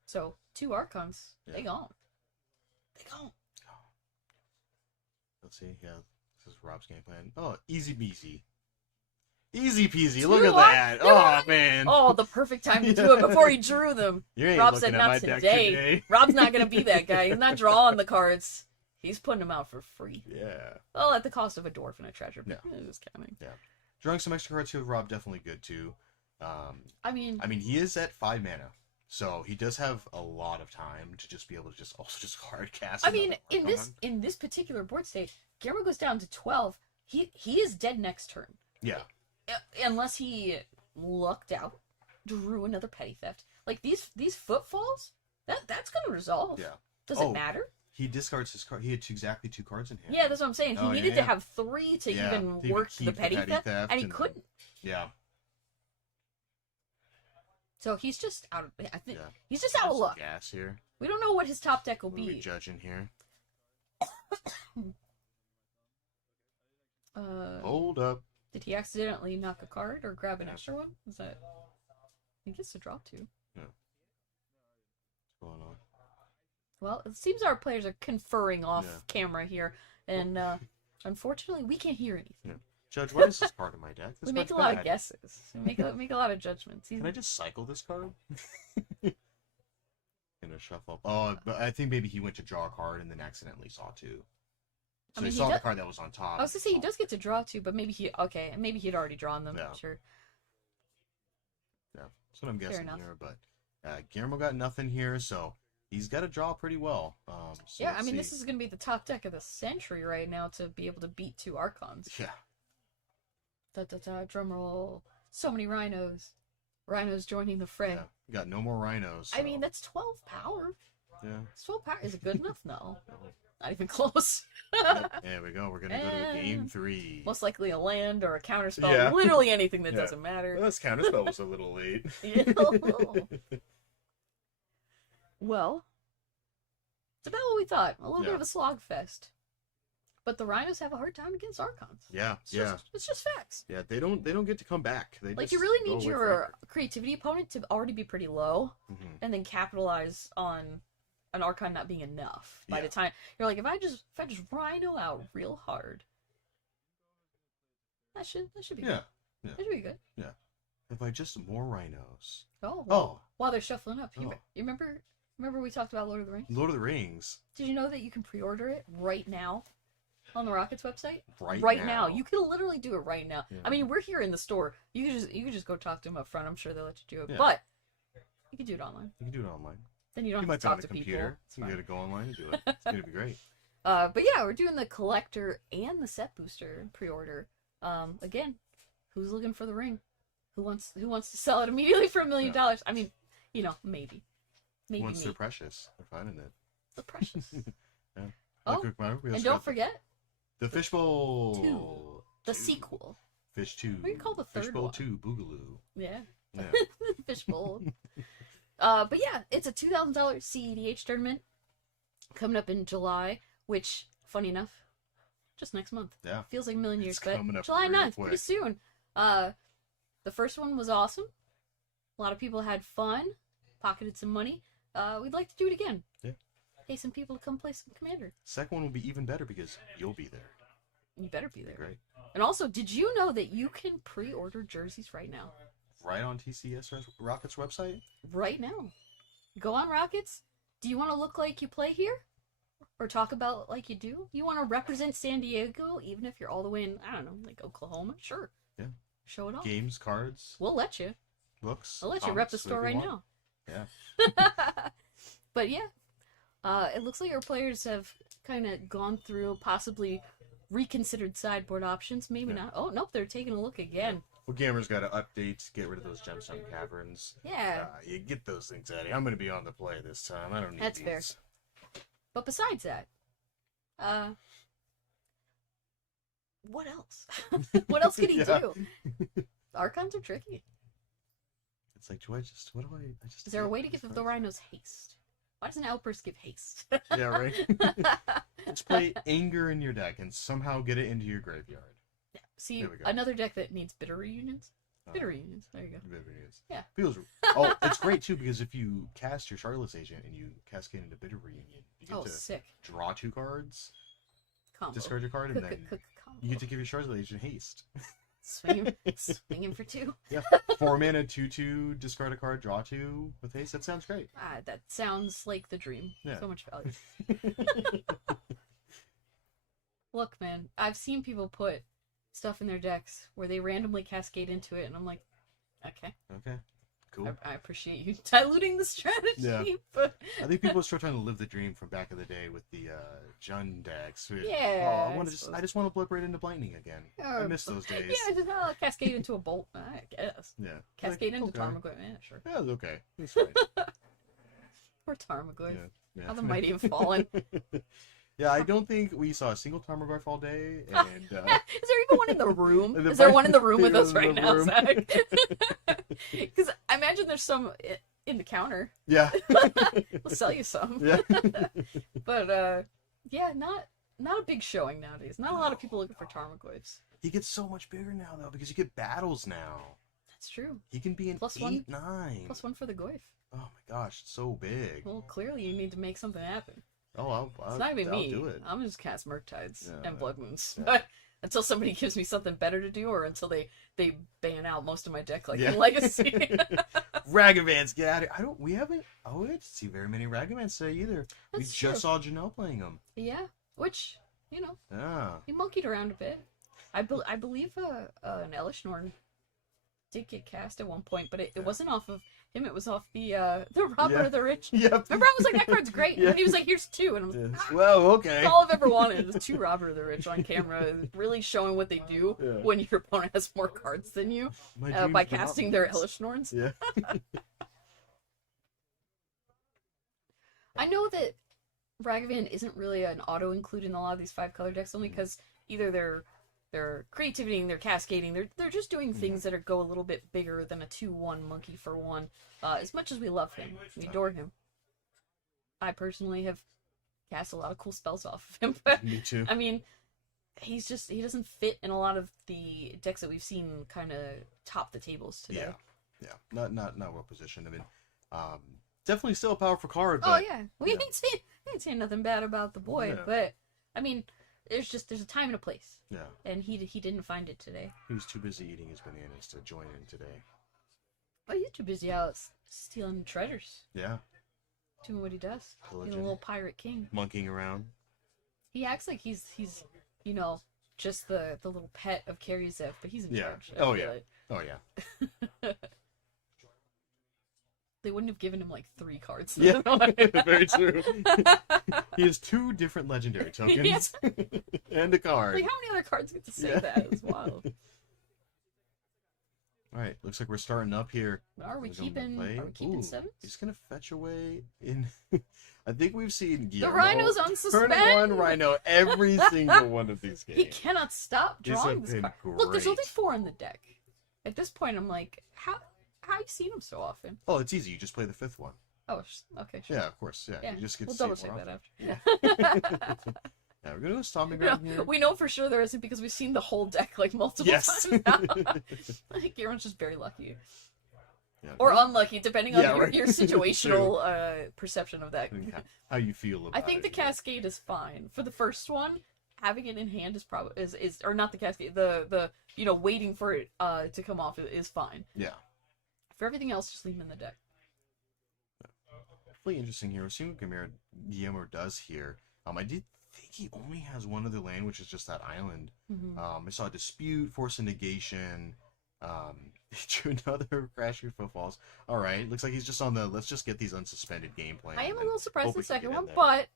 So 2 Archons, they Yeah. gone. They gone. Let's see. Yeah, this is Rob's game plan. Oh, easy peasy. Easy peasy. 2 Look at that. Oh man. Oh, the perfect time to do it before he drew them. You ain't Rob looking said at not my deck today. Rob's not gonna be that guy. He's not drawing the cards. He's putting them out for free. Yeah. Well, at the cost of a dwarf and a treasure. But Yeah. it was counting. Yeah. Drawing some extra cards here with Rob definitely good too. I mean, he is at 5 mana, so he does have a lot of time to just be able to just hard cast. I mean, another in this particular board state, Guillermo goes down to 12. He is dead next turn. Yeah. Unless he lucked out, drew another petty theft. Like these footfalls, that's gonna resolve. Yeah. Does it matter? He discards his card. He had exactly 2 cards in hand. Yeah, that's what I'm saying. He Oh, needed yeah. to have 3 to Yeah, even to even work the keep petty theft, and he and- couldn't. Yeah. So he's just out of. I think Yeah. he's just out of Some luck. Gas here. We don't know what his top deck will What are we be. judging here? Uh, Hold up. Did he accidentally knock a card or grab an Yeah. extra one? Is that? He gets to draw 2. What's going on? Well, it seems our players are conferring off Yeah. camera here, and unfortunately, we can't hear anything. Judge, why is this card in my deck? This We make a card's lot of bad. guesses. We make a lot of judgments. Can I just cycle this card? Gonna shuffle. Oh, but I think maybe he went to draw a card and then accidentally saw 2. So I mean, he he saw the does- card that was on top. I was gonna say he does get to draw 2, but maybe maybe he'd already drawn them. Yeah. Sure. Yeah, that's what I'm guessing enough. here. But Guillermo got nothing here, so he's got to draw pretty well. So Yeah, let's I mean, see. this is gonna be the top deck of the century right now to be able to beat 2 Archons. Yeah. Da da da. Drum roll. So many rhinos. Rhinos joining the fray. Yeah. We got no more rhinos. I mean, so- that's 12 power. yeah. 12 power. Is it good enough? No. Not even close. There we go. We're gonna go to game 3. Most likely a land or a counter spell. Yeah. Literally anything that Yeah. doesn't matter. Well, this counterspell was a little late. Yeah. Well, it's about what we thought. A little bit Yeah. of a slog fest. But the rhinos have a hard time against Archons. Yeah, It's just facts. yeah. They don't get to come back. They Like, just you really go need away your forever. creativity opponent to already be pretty low, Mhm. and then capitalize on an Archon not being enough. By Yeah. the time you're like, if I just rhino out real hard, that should be Yeah, good. That should be good. if I just more rhinos. Oh, Oh, while they're shuffling up, you Oh. remember Remember we talked about Lord of the Rings? Lord of the Rings. Did you know that you can pre-order it right now on the Rockets website? Right now. You can literally do it right now. Yeah. I mean, we're here in the store. You can just go talk to them up front. I'm sure they'll let you do it. Yeah. But you can do it online. You can do it online. Then you don't You have might to be on talk a to people. computer. It's You fine. gotta go online and do it. It's gonna be great. But yeah, we're doing the collector and the set booster pre-order. Again, who's looking for the ring? Who wants to sell it immediately for $1 million? I mean, maybe Once me. they're precious, they're finding it. The precious. Yeah. Oh, Quick reminder, we and also don't got forget the Fishbowl. Two. The 2. sequel. Fish 2. What do you call the third Fishbowl one? 2 Boogaloo. Yeah. Yeah. Fishbowl. But yeah, it's a $2,000 CEDH tournament coming up in July, which, funny enough, just next month. Yeah. Feels like a million years, It's but coming up July real 9th, quick. pretty soon. The first one was awesome. A lot of people had fun, pocketed some money. We'd like to do it again. Yeah. Pay some people to come play some Commander. Second one will be even better because you'll be there. You better be there. Great. And also, did you know that you can pre-order jerseys right now? Right on TCS Rockets website? Right now. Go on Rockets. Do you want to look like you play here? Or talk about like you do? You want to represent San Diego, even if you're all the way in, I don't know, like Oklahoma? Sure. Yeah. Show it off. Games, cards, We'll let you. books. I'll let you rep the comics, store whatever right you want. now. Yeah. But yeah, it looks like our players have kind of gone through, possibly reconsidered sideboard options. Maybe Yeah. not. Oh, nope, they're taking a look again. Well, Gamer's got to update, get rid of those gemstone caverns. Yeah. You get those things out of here. I'm going to be on the play this time. I don't need That's these. fair. But besides that, what else? What else could he Yeah. do? Archons are tricky. It's like, what do I just... Is there a way to give the rhinos haste? Why doesn't Outburst give haste? Yeah, right? Just play anger in your deck and somehow get it into your graveyard. See, There we go. another deck that needs bitter reunions. Uh, Bitter reunions. There you go. Maybe it is. Yeah. Feels... Oh, it's great, too, because if you cast your Charlotte's Agent and you cascade into Bitter Reunion, you get Oh, to sick. draw 2 cards, Combo. discard your card, and then Combo. you get to give your Charlotte's Agent haste. Swing him for 2. Yeah. 4 mana, 2/2, discard a card, draw 2 with haste. That sounds great. That sounds like the dream. Yeah. So much value. Look, man, I've seen people put stuff in their decks where they randomly cascade into it, and I'm like, okay, Okay. Cool. I appreciate you diluting the strategy, Yeah. but I think people are still trying to live the dream from back in the day with the Jun decks. Yeah, Oh, I I suppose. just want to blip right into Lightning again. I miss those days. Yeah, just cascade into a bolt, I guess. Yeah. Cascade Like, into okay. Tarmogoyf, yeah, sure. Yeah, it's okay. It's fine. Poor Tarmogoyf. Yeah. How the mighty have fallen. Yeah, I don't think we saw a single Tarmogoyf all day, and Is there even one in the room? The Is there might- one in the room with there us is right in the now, room. Zach? Because I imagine there's some in the counter. yeah, We'll sell you some. yeah. But yeah, not a big showing nowadays. Not a lot of people looking for Tarmogoyfs. He gets so much bigger now though because you get battles now. That's true. He can be an Plus 8, one- 9. +1 for the Goyf. Oh my gosh, it's so big. Well, clearly you need to make something happen. Oh, It's not even I'll me. do it. I'm just cast Murktides Yeah. and Blood Moons. Yeah. But until somebody gives me something better to do, or until they ban out most of my deck, like Yeah. in Legacy. Ragavans, get out of here. We haven't see very many Ragavans today either. We That's just true. saw Janelle playing them. Yeah, which, Yeah. he monkeyed around a bit. I believe an Elishnorn did get cast at one point, but it wasn't off of him. It was off the Robber Yeah. of the Rich. Yep. Remember, I was like, that card's great. Yeah. And he was like, here's 2. And I was like, Yes. Well, okay. that's all I've ever wanted is 2 Robber of the Rich on camera, really showing what they do Yeah. when your opponent has more cards than you My by dreams were not casting their moons. Elishnorns. Yeah. I know that Ragavan isn't really an auto include in a lot of these 5-color decks, only because either they're creativity, they're cascading, they're just doing things that go a little bit bigger than a 2/1 monkey for 1. As much as we love him, we adore him. I personally have cast a lot of cool spells off of him, but Me too. I mean, he doesn't fit in a lot of the decks that we've seen kind of top the tables today. Yeah. Not well positioned. I mean, definitely still a powerful card, Oh but yeah, we ain't saying nothing bad about the boy, Yeah. but I mean, there's a time and a place, yeah, and he didn't find it today. he was too busy eating his bananas to join in today. Oh, you're too busy out stealing treasures. Yeah. Doing what he does. Being a Pillaging. little pirate king. Monkeying around. He acts like he's you know, just the little pet of Karizev, but he's in Yeah. charge. I Oh, feel yeah. it. Oh yeah. They wouldn't have given him like 3 cards. Yeah. Very true. He has 2 different legendary tokens and a card. Like, how many other cards get to say Yeah. that? It's wild. All right, looks like we're starting up here. Are we We're going to keeping? play. Are we keeping Ooh, 7s? He's gonna fetch away in. I think we've seen The Guillermo rhino's on turn suspend. 1 rhino every single one of these He games. cannot stop These drawing have this been card. Look, there's only great. 4 in the deck. At this point, I'm like, how you seen him so often? Oh, it's easy. You just play the 5th one. Oh, okay, sure. Yeah, of course. Yeah, Yeah, you just get we'll to double save check more that often. after. Yeah, we're gonna go stomping No, ground here. we know for sure there isn't because we've seen the whole deck like multiple Yes. times now. I think Guillermo's just very lucky. Yeah, Or unlucky, depending on Yeah, your, right. your situational perception of that. how you feel about I think it, the yeah. Cascade is fine. For the first one, having it in hand is probably is or not the Cascade, the waiting for it to come off is fine. Yeah. For everything else, just leave them in the deck. Definitely interesting here. We're seeing what Guillermo does here. I did think he only has one other land, which is just that island. I saw a dispute, force of negation. He drew another crashing footfalls. All right, looks like he's just on the let's just get these unsuspended game plan. I am a and little surprised hope the we can second get one, in there. but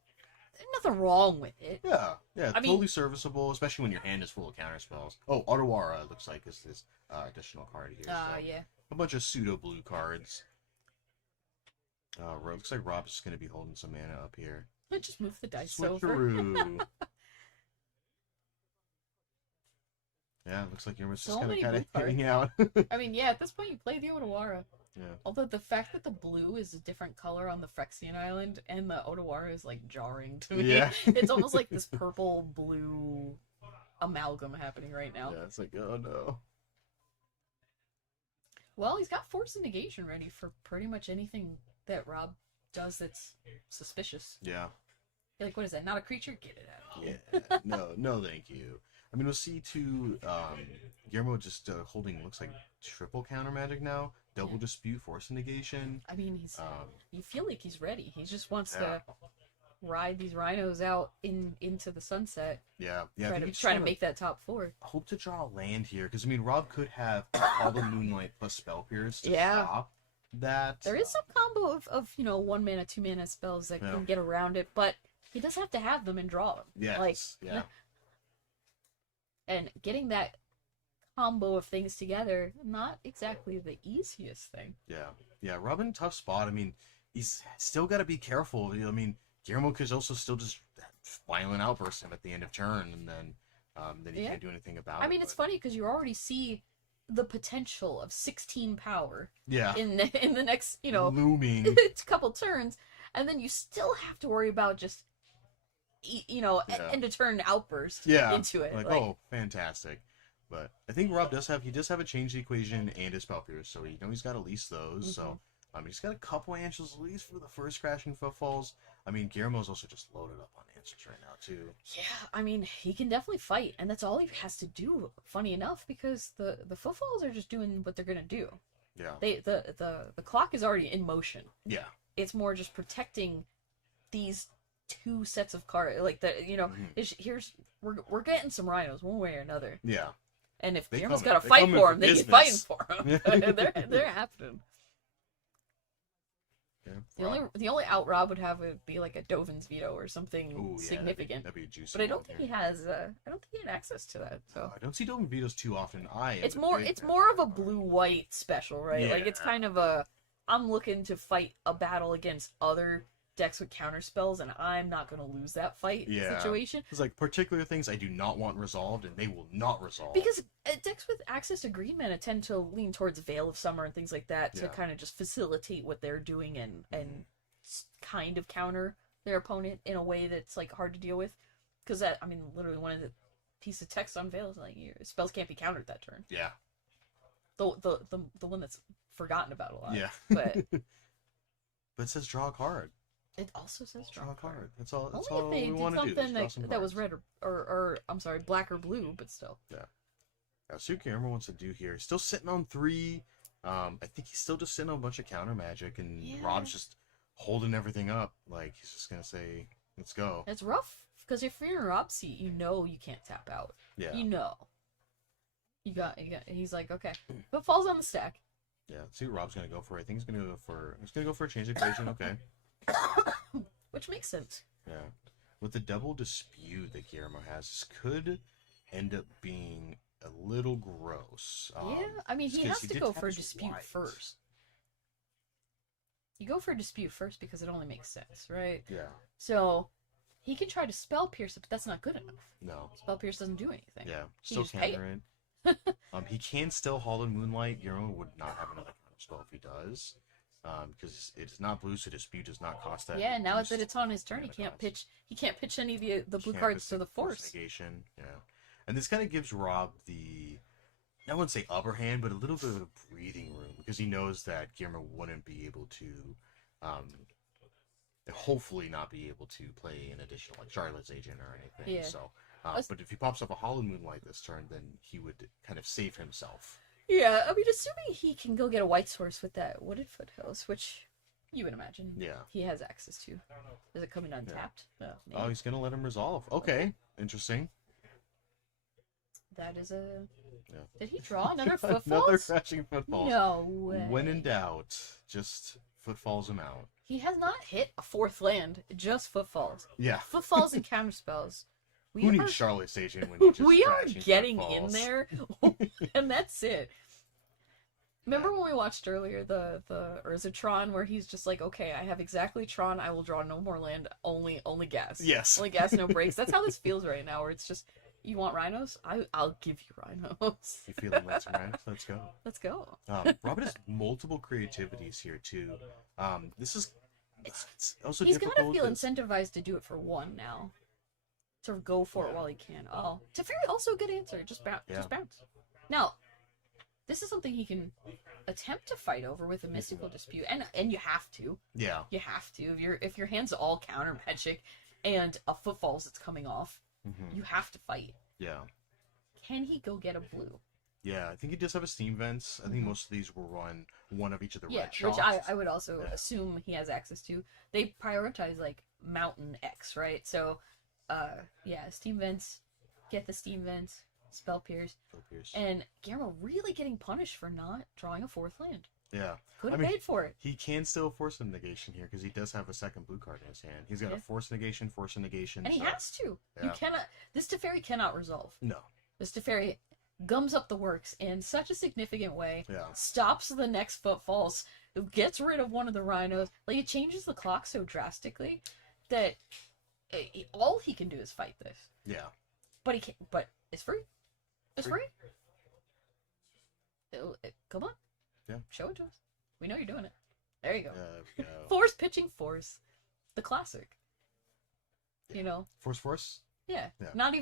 there's nothing wrong with it. Yeah, I mean- totally serviceable, especially when your hand is full of counter spells. Oh, Otawara looks like is this additional card here. so Yeah. a bunch of pseudo blue cards. Looks like Rob's just gonna be holding some mana up here. I just move the dice over. Switcheroo. Yeah, looks like you're just So kind many of blue cards. hanging out. I mean, yeah, at this point you play the Otawara. Yeah. Although the fact that the blue is a different color on the Phyrexian Island and the Otawara is like jarring to me. Yeah. It's almost like this purple blue amalgam happening right now. Yeah, it's like, oh no. Well, he's got Force and Negation ready for pretty much anything that Rob does that's suspicious. Yeah. You're like, what is that? Not a creature? Get it out of here. Yeah. No, thank you. I mean, we'll see too. Guillermo just holding looks like triple counter magic now. Double dispute, force and negation. I mean, he's Um, you feel like he's ready. He just wants Yeah. to ride these rhinos out into the sunset. yeah. I Try think to he just try to wanna make that top 4. hope to draw a land here because I mean, Rob could have all the Moonlight plus Spell Pierce to Yeah. stop that. There is some combo of 1 mana, 2 mana spells that Yeah. can get around it, but he does have to have them and draw them. Yes. Like, yeah. and getting that combo of things together, not exactly the easiest thing. Yeah. Rob in a tough spot. I mean, he's still got to be careful. I mean, Guillermo could also still just violent outburst him at the end of turn, and then he Yeah. can't do anything about it. I mean, it's funny because you already see the potential of 16 power Yeah. in the next, Looming. couple turns, and then you still have to worry about just, Yeah. end of turn outburst Yeah. into it. Like, oh, fantastic. But I think Rob does have a change equation and a spell pierce, so he's got at least those. So he's got a couple answers at least for the first crashing footfalls. I mean, Guillermo's also just loaded up on answers right now too. Yeah, I mean, he can definitely fight, and that's all he has to do. Funny enough, because the footfalls are just doing what they're gonna do. Yeah. The clock is already in motion. Yeah. It's more just protecting these 2 sets of cards. Like we're getting some rhinos one way or another. Yeah. And if They Guillermo's come got in- to they fight come in for for him, they business. keep fighting for him. they're happening. Yeah. The only out Rob would have would be like a Dovin's veto or something Ooh, yeah, significant. That'd be a juicy But I don't one think here. he has. I don't think he had access to that. So I don't see Dolan vetoes too often. it's more of a blue-white special, right? Like it's Yeah. kind of a. I'm looking to fight a battle against other decks with counter spells, and I'm not going to lose that fight Yeah. situation. It's like particular things I do not want resolved, and they will not resolve. Because decks with access to green mana tend to lean towards Veil of Summer and things like that to Yeah. kind of just facilitate what they're doing and kind of counter their opponent in a way that's like hard to deal with. Because that, I mean, literally one of the piece of text on Veil is like your spells can't be countered that turn. Yeah. The one that's forgotten about a lot. Yeah. But But it says draw a card. it also says Draw a card. That's all. That's Only all if they we did want to do. something Just draw some that was cards. red or I'm sorry, black or blue, but still. Suki Armor wants to do here. Still sitting on 3. I think he's still just sitting on a bunch of counter magic, and Yeah. Rob's just holding everything up. Like, he's just gonna say, "Let's go." It's rough because if you're in a Rob seat, you know you can't tap out. Yeah. You know. You got. He's like, okay, but falls on the stack. Yeah. Let's see what Rob's gonna go for. I think he's gonna go for a change equation. Okay. Which makes sense. Yeah. With the double dispute that Guillermo has, this could end up being a little gross. Yeah, I mean, just he 'cause has to did go tap for a his dispute white. first. You go for a dispute first because it only makes sense, right? Yeah. So he can try to spell pierce it, but that's not good enough. No. Spell pierce doesn't do anything. Yeah. He Still just pay counter it. He can still Hollow Moonlight. Guillermo would not have another counter spell if he does. Because it's not blue, so dispute does not cost that. Yeah, now that reduced it's on his turn, he mana can't cost. pitch. He can't pitch any of the blue Can't cards pitch to the force. negation. Yeah. And this kind of gives Rob the, I wouldn't say upper hand, but a little bit of a breathing room because he knows that Guillermo wouldn't be able to, hopefully not be able to play an additional like Charlotte's Agent or anything. Yeah. So, Us- but if he pops up a Hollow Moonlight this turn, then he would kind of save himself. Yeah, I mean, assuming he can go get a white source with that Wooded Foothills, which you would imagine Yeah. he has access to. Is it coming untapped? No. Oh, maybe. he's gonna let him resolve. Okay, interesting. That is a. Yeah. Did he draw another Another footfalls? crashing footfalls. No way. When in doubt, just footfalls him out. He has not hit a fourth land, just footfalls. Yeah. Footfalls and counterspells. Who needs Charlotte's Agent when you just We are crashing getting in footfalls? there, and that's it. Remember when we watched earlier the Urzatron where he's just like, okay, I have exactly Tron, I will draw no more land, only gas. Yes. Only gas, no breaks. That's how this feels right now, where it's just, you want rhinos? I'll give you rhinos. You feeling let's run? Let's go. Let's go. Robin has multiple creativities here too. This is it's also He's gotta difficult. feel 'cause- incentivized to do it for one now. To go for it while he can. Oh, Teferi also a good answer. Just bounce. Yeah. Just bounce. Now, this is something he can attempt to fight over with a mystical dispute, and you have to. Yeah. You have to. If your hand's all counter magic, and a footfalls that's coming off, Mhm. you have to fight. Yeah. Can he go get a blue? Yeah. I think he does have a steam vents. I think most of these will run one of each of the Yeah, red which shots. I would also Yeah. assume he has access to. They prioritize like Mountain X, right? So, yeah, steam vents, get the steam vents, spell pierce, Focus. and Guillermo really getting punished for not drawing a fourth land. Yeah. Could I have mean, paid for it. He can still force a negation here because he does have a second blue card in his hand. He's got Yeah. a force negation, And he so- has to. You Yeah. cannot. This Teferi cannot resolve. No. This Teferi gums up the works in such a significant way. Yeah. Stops the next footfalls. Gets rid of one of the rhinos. Like it changes the clock so drastically that all he can do is fight this. Yeah. But he can't. But it's free. It's Free. free. Come on. Yeah. Show it to us. We know you're doing it. There you go. Yeah. Force pitching force. The classic. You know. Force. Yeah. Yeah. Don't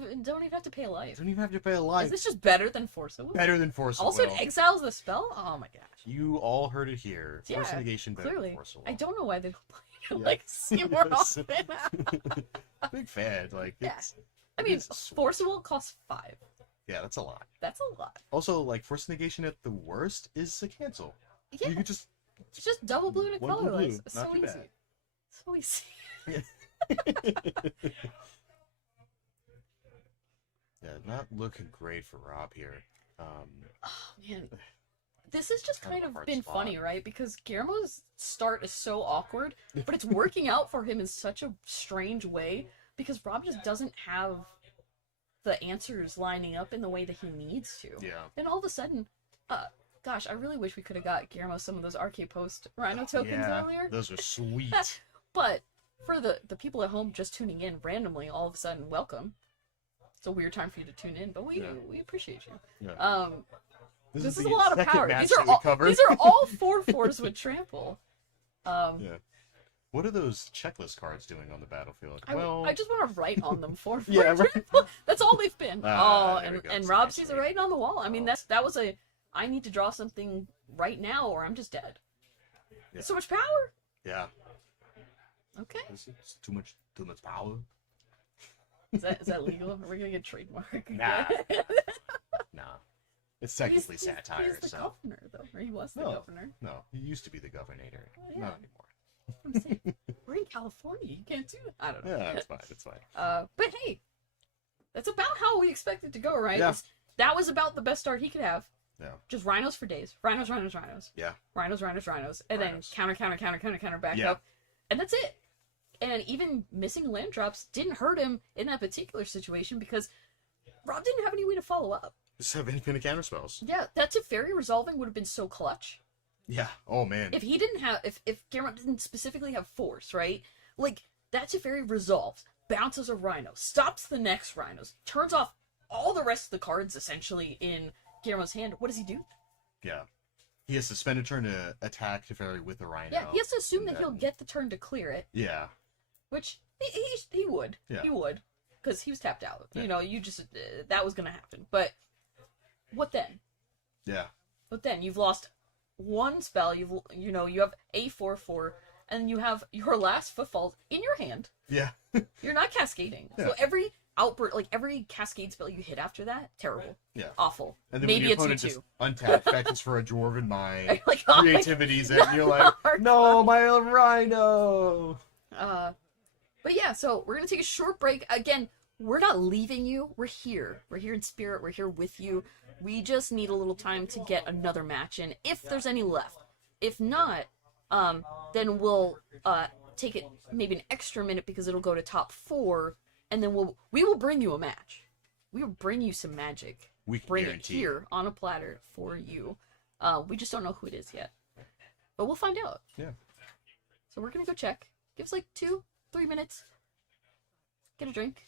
even have to pay a life. Don't even have to pay a Is life. this just better than Force of Will? Better than Force of Also, Will. it exiles the spell? Oh my gosh. You all heard it here. Force Yeah, negation better Clearly. than Force of Will. I don't know why they don't play it Yeah. like see more Yes. often. Big fan. Like, Yeah. it's, I mean, it's sweet. Force of Will costs 5. Yeah, that's a lot. That's a lot. Also, like, force negation at the worst is a cancel. Yeah. You could just. It's just double blue and a One blue, colorless. blue. It's Not so too easy. bad. So easy. Yeah, not looking great for Rob here. Oh man. This has just Kind of kind a of hard been spot. funny, right? Because Guillermo's start is so awkward, but it's working out for him in such a strange way because Rob just doesn't have the answers lining up in the way that he needs to. Yeah. And all of a sudden, gosh, I really wish we could have got Guillermo some of those Arcade Post Rhino tokens Yeah, earlier. those are sweet. But for the people at home just tuning in randomly, all of a sudden, welcome. It's a weird time for you to tune in, but we appreciate you. Yeah. This is the a lot of second power. match These are that we all covered. these are all 4/4s with trample. Yeah. What are those checklist cards doing on the battlefield? I just want to write on them for Yeah, right. trample. That's all they've been. Ah, there we and go. and It's Rob nice sees to it read. writing on the wall. I mean, Oh. that was a. I need to draw something right now, or I'm just dead. Yeah. So much power. Yeah. Okay. It's too much power. Is that legal? Are we gonna get trademark? Nah. Nah. It's technically satire, He's the so. governor, though. Or he was the No. governor. No, he used to be the governor. Yeah. Not anymore. I'm saying, we're in California. You can't do it. I don't know. Yeah, it's fine. It's fine. But hey, that's about how we expect it to go, right? Yeah. That was about the best start he could have. Yeah. Just rhinos for days. Rhinos, rhinos, rhinos. Yeah. Rhinos, rhinos, rhinos. And Rhinos. then counter, back Yeah. up. And that's it. And even missing land drops didn't hurt him in that particular situation because Rob didn't have any way to follow up. Just have infinite counter spells. Yeah, that Teferi resolving would have been so clutch. Yeah. Oh man. If he didn't have, if Gamrot didn't specifically have force, right? Like, that Teferi resolves, bounces a rhino, stops the next rhinos, turns off all the rest of the cards essentially in Guillermo's hand. What does he do? Yeah. He has to spend a turn to attack Teferi with the rhino. Yeah, he has to assume and that he'll then- get the turn to clear it, Yeah. which he would. Yeah. He would. Because he was tapped out. Yeah. You know, you just, that was going to happen. But what then? Yeah. But then you've lost one spell, you have a 4/4, and you have your last footfall in your hand. Yeah. You're not cascading. Yeah. So every outburst, like every cascade spell you hit after that, terrible. Yeah. Awful. And then Maybe when your it's opponent you just too. untapped fetches for a dwarven mind, Like, oh my- creativity's it, and you're like, no, my rhino. But yeah, so we're gonna take a short break. Again, we're not leaving you. We're here. We're here in spirit. We're here with you. We just need a little time to get another match in, if there's any left. If not, then we'll take it maybe an extra minute because it'll go to top 4, and then we will bring you a match. We will bring you some magic. We can Bring it guarantee. here on a platter for you. We just don't know who it is yet, but we'll find out. Yeah. So we're gonna go check. Give us like 2-3 minutes. Get a drink.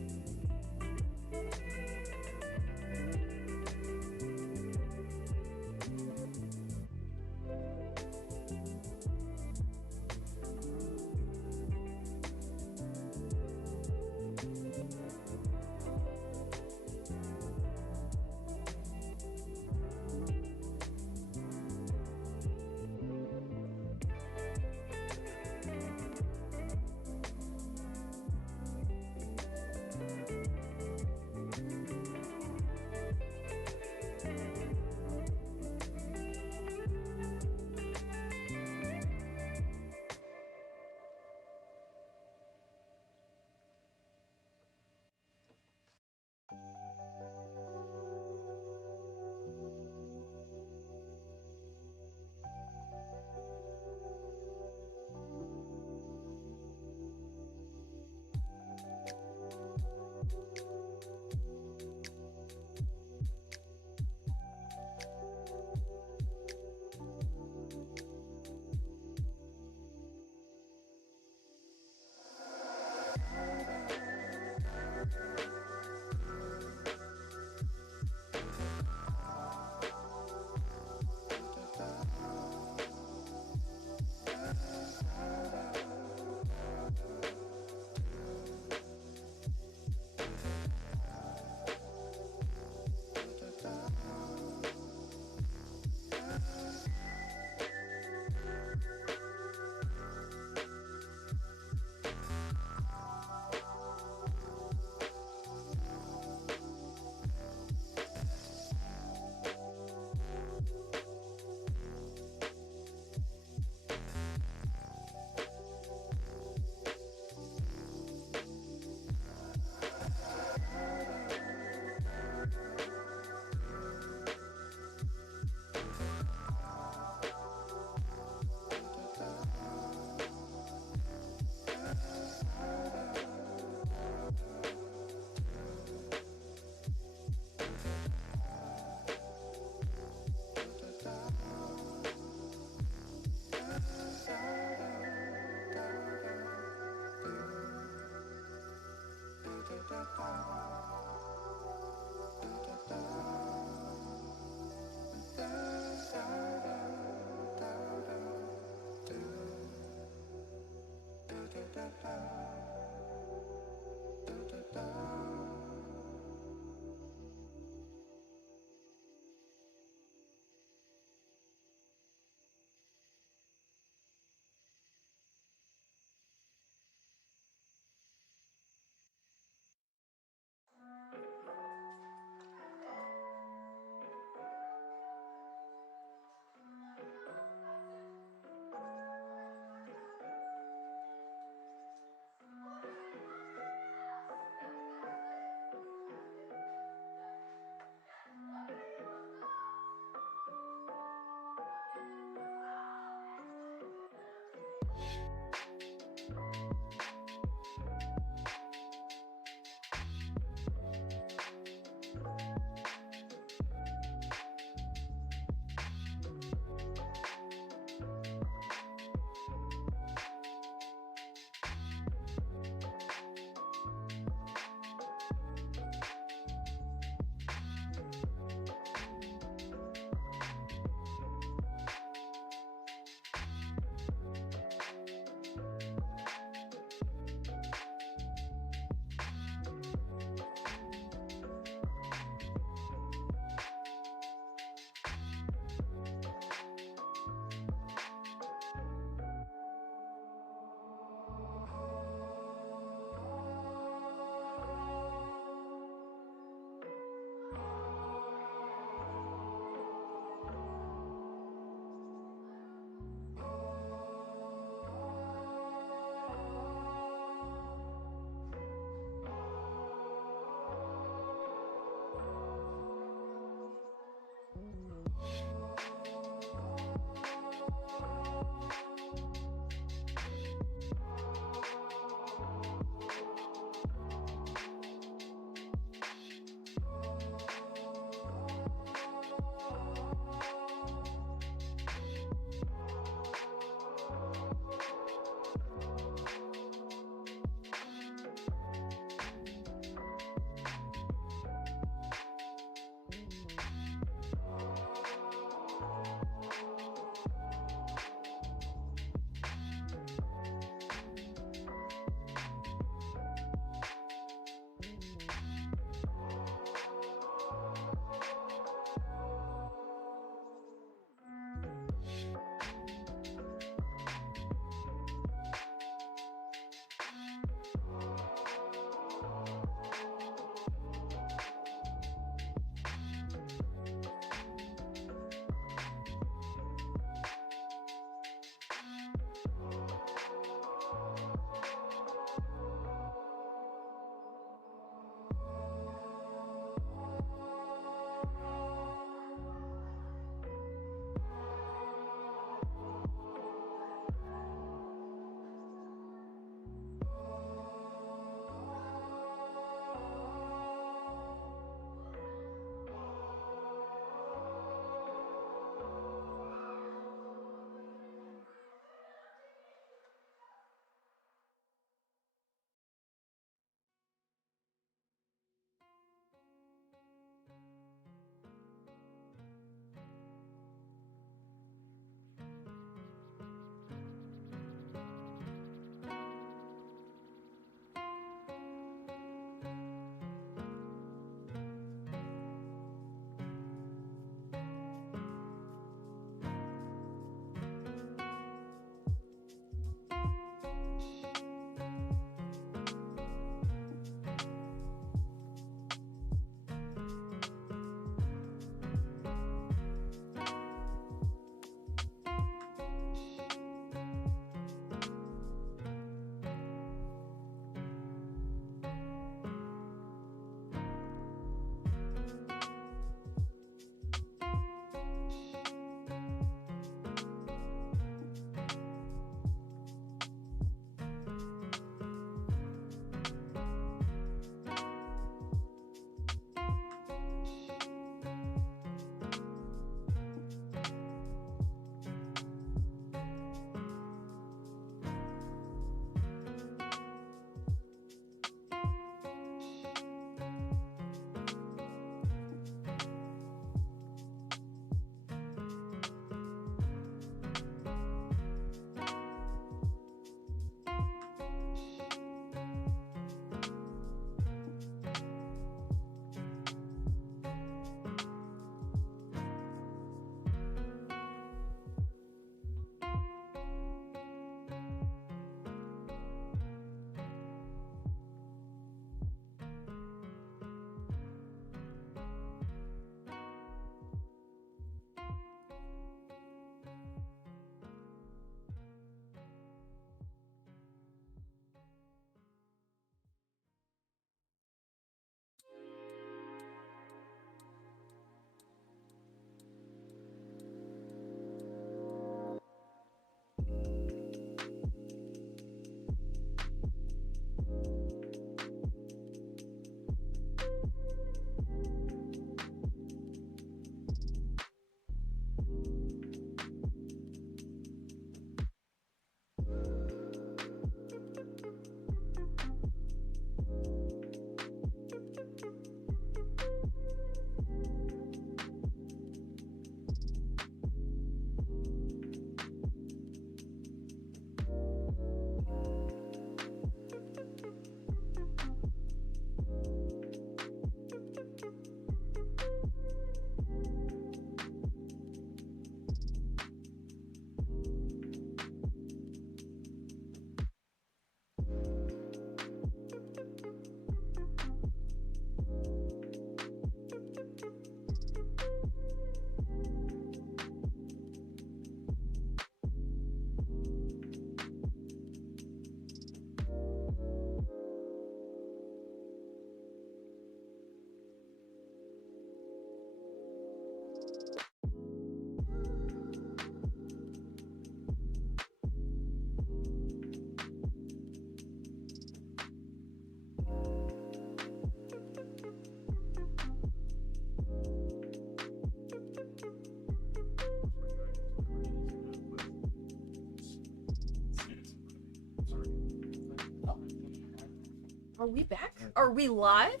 Are we back? Are we live?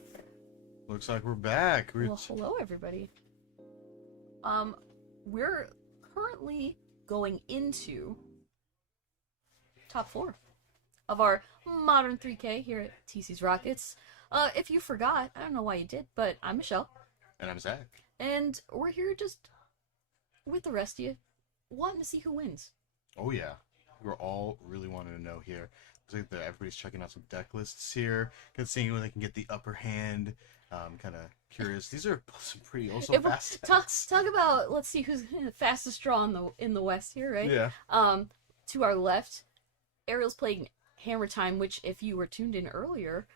Looks like we're back. Well, hello everybody. We're currently going into top 4 of our modern 3K here at TC's Rockets. If you forgot, I don't know why you did, but I'm Michelle. And I'm Zach. And we're here just with the rest of you, wanting to see who wins. Oh yeah, we're all really wanting to know here. Looks like everybody's checking out some deck lists here, kind of seeing where they can get the upper hand. Kind of curious. These are some pretty fast. Talk about, let's see who's the fastest draw in the West here, right? Yeah. To our left, Ariel's playing Hammer Time, which if you were tuned in earlier,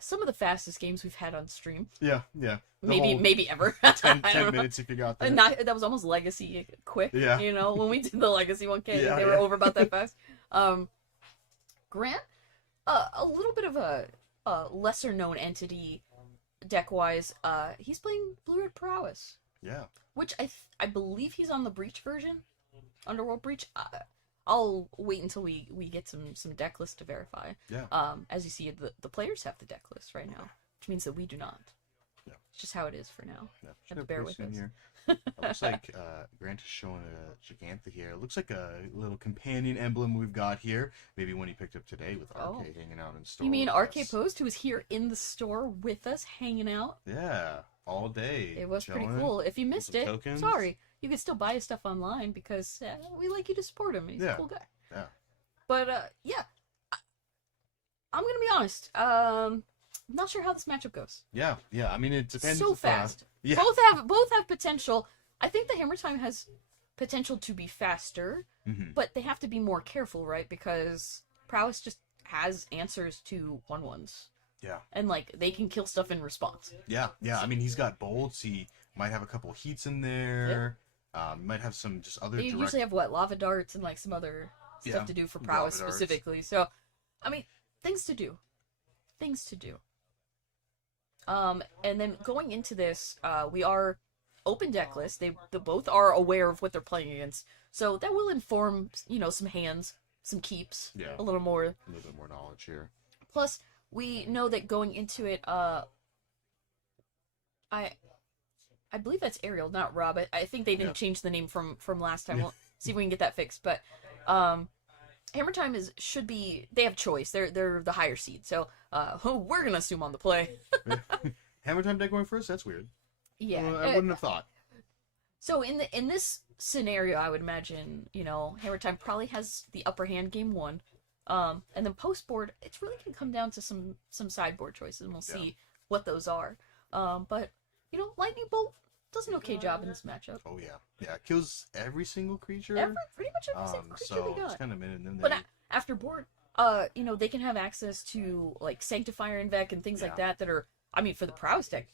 some of the fastest games we've had on stream. Yeah. Maybe ever. 10 I don't know. minutes if you got that. That was almost Legacy quick. Yeah. You know, when we did the Legacy 1K, Yeah, they were over about that fast. Grant, a little bit of a lesser known entity deck wise. He's playing Blue Red Prowess. Yeah. Which I believe he's on the Breach version, Underworld Breach. I'll wait until we get some deck list to verify. Yeah. As you see, the players have the deck list right now, which means that we do not. Yeah. It's just how it is for now. Yeah. Have to bear with us. Here. It looks like Grant is showing a Gigantha here. It looks like a little companion emblem we've got here. Maybe one he picked up today with RK hanging out in store. You mean with RK us. Post, who was here in the store with us, hanging out? Yeah, all day. It was pretty chilling. cool. If you missed some it, tokens. sorry. You can still buy his stuff online because we like you to support him. He's a cool guy. Yeah. But yeah, I'm gonna be honest. I'm not sure how this matchup goes. Yeah. I mean, it depends. So if, fast. yeah. Both have potential. I think the Hammer Time has potential to be faster, but they have to be more careful, right? Because Prowess just has answers to 1/1s. Yeah. And like they can kill stuff in response. Yeah. I mean, he's got bolts. He might have a couple heats in there. Might have some just other. They usually have lava darts and like some other stuff to do for Prowess Lava darts. specifically. So, I mean, things to do. And then going into this, we are open deck list. They both are aware of what they're playing against, so that will inform some hands, some keeps, a little more. A little bit more knowledge here. Plus, we know that going into it, I believe that's Ariel, not Rob. I think they didn't change the name from last time. We'll see if we can get that fixed. But Hammer Time should be. They have choice. They're the higher seed, so we're gonna assume on the play. Hammer Time deck going first? That's weird. Yeah, Well, I wouldn't have thought. So in this scenario, I would imagine Hammer Time probably has the upper hand game 1, and then post board it's really gonna come down to some sideboard choices, and we'll see what those are. But Lightning Bolt does an okay job in this matchup. Oh yeah, it kills every single creature. Pretty much every single creature so they got. it's kind of minute in But after board, they can have access to like Sanctifier and Vec and things like that are, I mean, for the Prowess deck,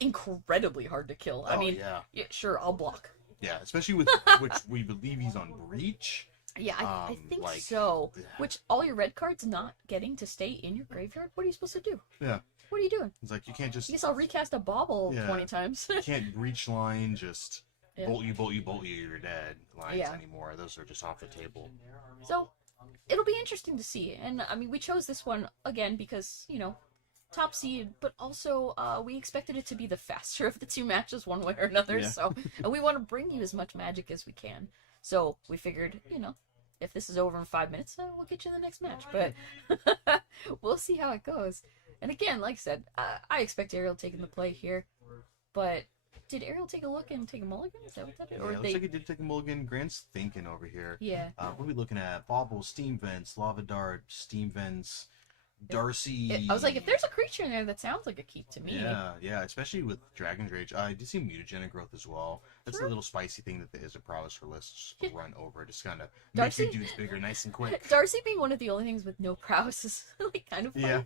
incredibly hard to kill. I mean, yeah, sure, I'll block. Yeah, especially with which we believe he's on Breach. Yeah, I think so. Yeah. Which all your red cards not getting to stay in your graveyard. What are you supposed to do? Yeah. What are you doing? It's like you can't just. I guess I'll recast a bauble 20 times. You can't Breach line just bolt you, you're dead lines anymore. Those are just off the table. So it'll be interesting to see. And I mean, we chose this one again because top seed, but also we expected it to be the faster of the two matches one way or another. Yeah. So, and we want to bring you as much magic as we can. So we figured, if this is over in 5 minutes, we'll get you the next match. But we'll see how it goes. And again, like I said, I expect Ariel taking the play here. But did Ariel take a look and take a mulligan? Is that what that is? Yeah, it looks like he did take a mulligan. Grant's thinking over here. Yeah. What are we looking at? Bauble, Steam Vents, Lava Dart, Steam Vents, Darcy. I was like, if there's a creature in there, that sounds like a keep to me. Yeah, especially with Dragon's Rage. I did see Mutagenic Growth as well. That's a little spicy thing that there is a prowess for lists run over. Just kind of make your dudes bigger nice and quick. Darcy being one of the only things with no prowess is like kind of fun. Yeah.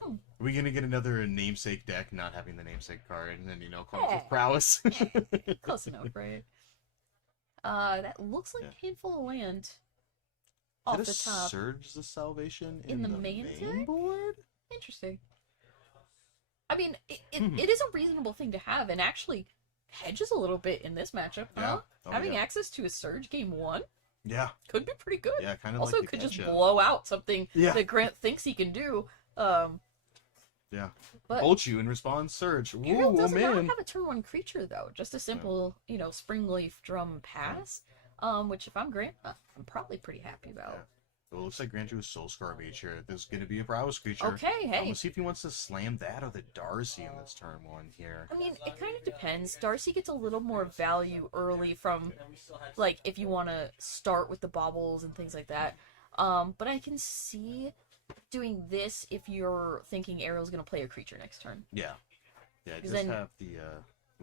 Are we gonna get another namesake deck not having the namesake card and then call it with prowess? Close enough, right? That looks like a handful of land off the top. Surge the Salvation in the main deck? board? Interesting. I mean, it is a reasonable thing to have, and actually hedges a little bit in this matchup. Yeah. Having access to a Surge game 1 Yeah. Could be pretty good. Yeah, kind of Also, like the could just Ketchup. blow out something Yeah. that Grant thinks he can do. Yeah. But Bolt you and respond surge. Ariel Ooh, oh does not man. have a turn 1 creature, though. Just a simple, Springleaf Drum pass. Which, if I'm Grant, I'm probably pretty happy about. Yeah. Well, it looks like Grant drew a Soul Scar Mage here. There's going to be a Prowess creature. Okay, hey. We'll see if he wants to slam that or the Darcy in this turn 1 here. I mean, it kind of depends. Darcy gets a little more value early from, like, if you want to start with the baubles and things like that. But I can see doing this if you're thinking Ariel's going to play a creature next turn. Yeah. Yeah, it does Then- have the...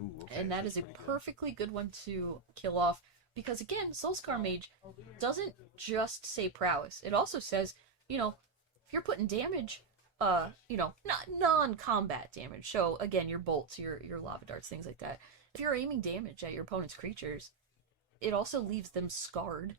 Ooh, okay. And that is a pretty good. perfectly good one to kill off. Because, again, Soulscar Mage doesn't just say prowess. It also says, if you're putting damage, not non-combat damage. So, again, your bolts, your lava darts, things like that. If you're aiming damage at your opponent's creatures, it also leaves them scarred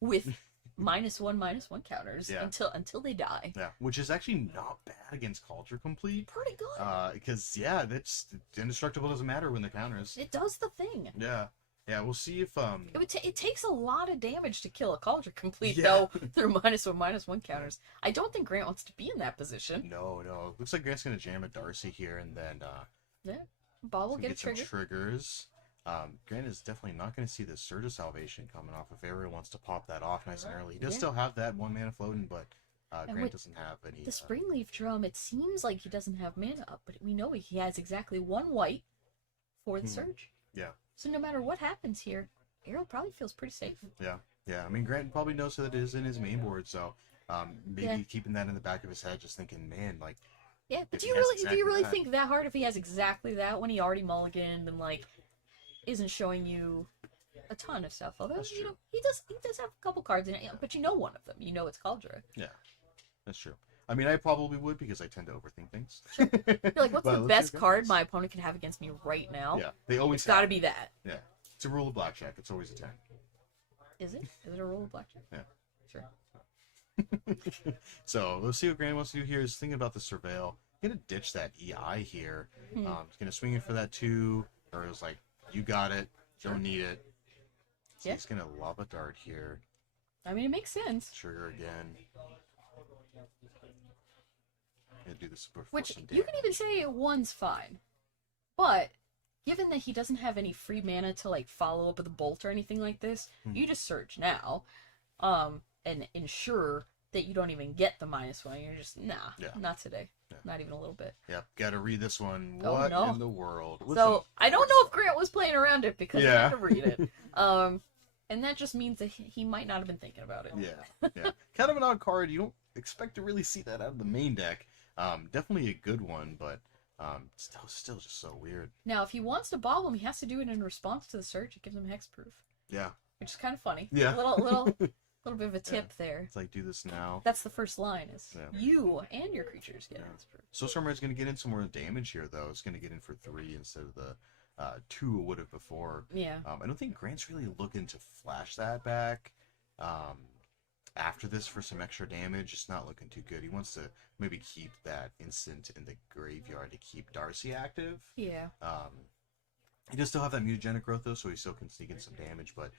with -1/-1 counters Yeah. until they die. Yeah, which is actually not bad against Culture Complete. Pretty good. Because, yeah, that's... Indestructible doesn't matter when the counters. It does the thing. Yeah. Yeah, we'll see if... It takes a lot of damage to kill a Cauldron Complete, Yeah. though, through -1/-1 counters. I don't think Grant wants to be in that position. No. Looks like Grant's going to jam a Darcy here, and then... Bob will so get a some trigger. triggers. Grant is definitely not going to see the Surge of Salvation coming off if Ariel wants to pop that off nice and early. He does Yeah. still have that 1 mana floating, but And Grant with doesn't have any... The Springleaf Drum, it seems like he doesn't have mana up, but we know he has exactly 1 white for the Surge. Yeah. So no matter what happens here, Ariel probably feels pretty safe. Yeah. I mean, Grant probably knows that it is in his main board, so maybe Yeah. keeping that in the back of his head, just thinking, man, like... Yeah, but If do he you has really exactly that. think that hard if he has exactly that when he already mulliganed and isn't showing you a ton of stuff? Although That's he true. does have a couple cards in it, but one of them. It's Cauldron. Yeah, that's true. I mean, I probably would because I tend to overthink things. You're like, what's But the let's best see what card happens. my opponent can have against me right now? Yeah, they always It's got to have. be that. Yeah, it's a rule of blackjack. It's always a 10. Is it? Is it a roll of blackjack? Yeah. Sure. So let's see what Grant wants to do here. Is thinking about the Surveil. Gonna ditch that EI here. He's gonna swing in for that 2, or it's like, you got it, don't need it. So Yeah. he's gonna Lava Dart here. I mean, it makes sense. Trigger again. Gonna do this before Which some you can even say 1's fine, but given that he doesn't have any free mana to follow up with a bolt or anything like this, you just Surge now, and ensure that you don't even get the -1. You're just not today, not even a little bit. Yep, gotta read this one. Oh, What no. in the world? What's So the- I don't know if Grant was playing around it because Yeah. he had to read it. And that just means that he might not have been thinking about it. Yeah. Kind of an odd card. You don't expect to really see that out of the main deck. Definitely a good one, but still just so weird. Now, if he wants to bobble him, he has to do it in response to the Surge. It gives him hexproof, Yeah, which is kind of funny. Yeah. Little bit of a tip there. it's like do this now. That's the first line is Yeah. you and your creatures get Yeah. hexproof. So Stormraid's gonna get in some more damage here, though. It's gonna get in for 3 instead of the 2 it would have before. Yeah. I don't think Grant's really looking to flash that back. After this for some extra damage, it's not looking too good. He wants to maybe keep that instant in the graveyard to keep Darcy active. Yeah. He does still have that mutagenic growth though, so he still can sneak in some damage. But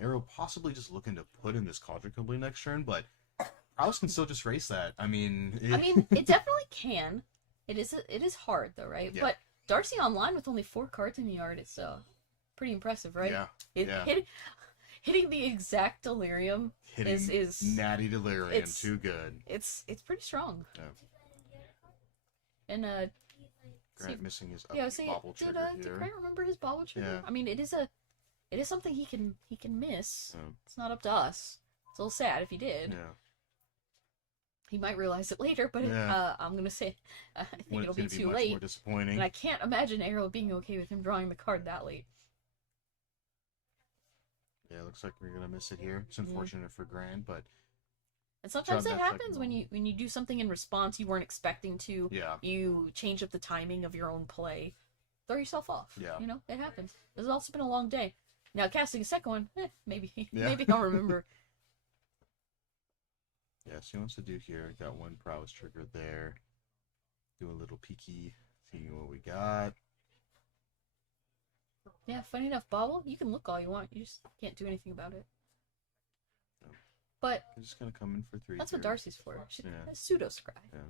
Arrow possibly just looking to put in this Cauldron Complete next turn, but Prowess can still just race that. I mean, It definitely can. It is hard though, right? Yeah. But Darcy online with only 4 cards in the yard, it's pretty impressive, right? Yeah. It, Yeah. Hitting the exact delirium hitting is Natty Delirium it's- too good. it's pretty strong. Yeah. And Grant see- missing his yeah, I was saying, bobble did trigger did here. Grant remember his bobble trigger? Yeah. I mean, it is something he can miss. Yeah. It's not up to us. It's a little sad if he did. Yeah. He might realize it later, but Yeah. I'm gonna say I think When it'll it's gonna be be too much late. more disappointing. And I can't imagine Arrow being okay with him drawing the card that late. Yeah, looks like we're gonna miss it here. It's unfortunate for Grant, but And sometimes John, that that's like happens when you do something in response you weren't expecting to. yeah. You change up the timing of your own play. Throw yourself off. Yeah. It happens. This has also been a long day. Now casting a second one, maybe Yeah. maybe I'll remember. Yeah, so he wants to do here. Got 1 prowess trigger there. Do a little peeky, seeing what we got. Yeah, funny enough, Bobble, you can look all you want. You just can't do anything about it. But They're just gonna come in for 3. that's what here. Darcy's for. She's Yeah. a pseudo scry. Yeah.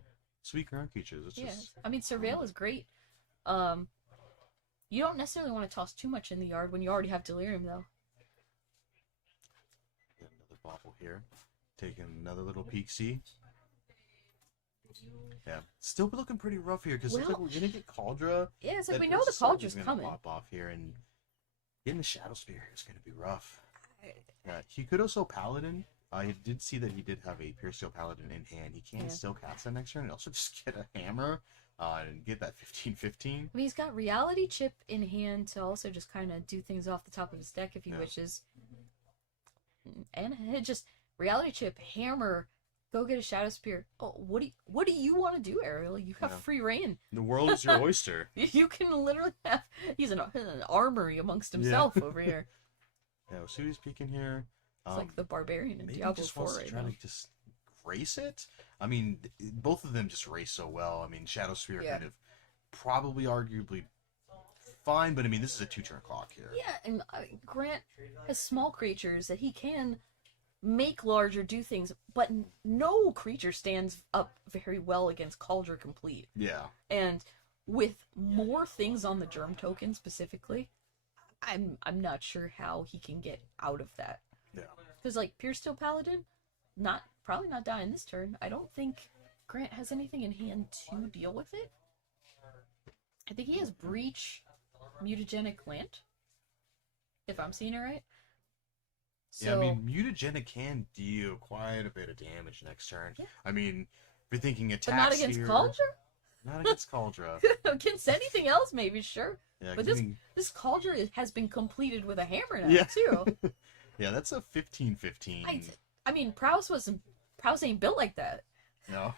Sweet ground creatures. It's Yeah. just I mean, Surveil is great. You don't necessarily want to toss too much in the yard when you already have Delirium, though. Get another bobble here. Taking another little peek. See. Yeah, still looking pretty rough here because Well- like we're gonna get Cauldra. Yeah, it's like That we know the first set Caldra's is gonna coming. Pop off here, and getting the Shadow Spear is gonna be rough. Yeah, he could also Paladin. I did see that he did have a Pure Steel Paladin in hand. He can Yeah. still cast that next turn and also just get a hammer and get that 15/15. I mean, he's got Reality Chip in hand to also just kind of do things off the top of his deck if he Yeah. wishes. And it just Reality Chip, Hammer, go get a Shadow Spear. Oh, what do you want to do, Ariel? You have Yeah. free reign. The world is your oyster. You can literally have. He's an armory amongst himself over here. Yeah, we'll see what he's peeking here. It's like the Barbarian in Maybe he Diablo just 4 wants to right try now. to just race it. I mean, both of them just race so well. I mean, Shadow Sphere Yeah. kind of probably arguably fine, but I mean, this is a 2-turn clock here. Yeah, and Grant has small creatures that he can make large or do things, but no creature stands up very well against Cauldra Complete. Yeah. And with more things on the Germ token specifically, I'm not sure how he can get out of that. Yeah. Because like Pure Steel Paladin, probably not dying this turn. I don't think Grant has anything in hand to deal with it. I think he has Breach, Mutagenic Land, if I'm seeing it right. So, Yeah, I mean, Mutagenic can deal quite a bit of damage next turn. Yeah. I mean, if you're thinking but attacks not against here, Cauldra? Not against Cauldra. Against anything else, maybe, sure. Yeah, But 'cause I mean, this Cauldra has been completed with a hammer now, Yeah. too. yeah, that's a 15/15. I mean, Prowse ain't built like that. No.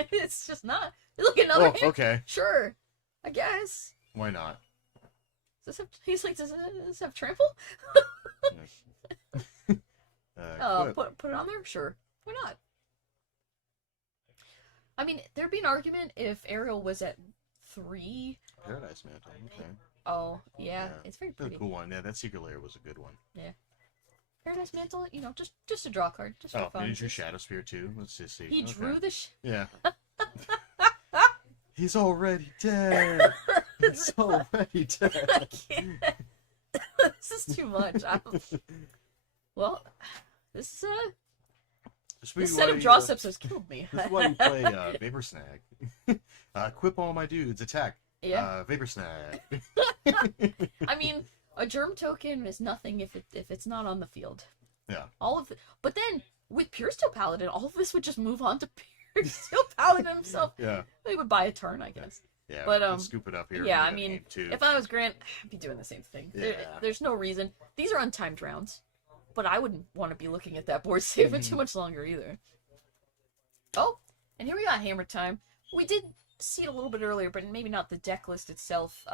It's just not. Look, another Oh, hammer. okay. Sure, I guess. Why not? He's like, does this have trample? Good. Put it on there? Sure. Why not? I mean, there'd be an argument if Ariel was at 3. Paradise Mantle. Okay. Oh, yeah, Yeah. it's very That's a pretty. cool one. Yeah, that Secret Lair was a good one. Paradise Mantle, just a draw card, just for Oh, fun. and he drew Shadow Spear too. Let's just see. He Okay. drew the. Yeah. He's already dead. He's already I dead. can't. This is too much. Well, this is this set of draw steps has killed me. This is why we play Vapor Snag. Equip all my dudes. Attack. Yeah. Vapor Snag. I mean, a germ token is nothing if it's not on the field. Yeah. But then with Pure Steel Paladin, all of this would just move on to Pure Steel Paladin himself. Yeah. He would buy a turn, I guess. Yeah. But, we'll scoop it up here. Yeah, We I got mean, game 2. if I was Grant, I'd be doing the same thing. Yeah. There's no reason. These are untimed rounds, but I wouldn't want to be looking at that board save for too much longer either. Oh, and here we got Hammer Time. We did see it a little bit earlier, but maybe not the deck list itself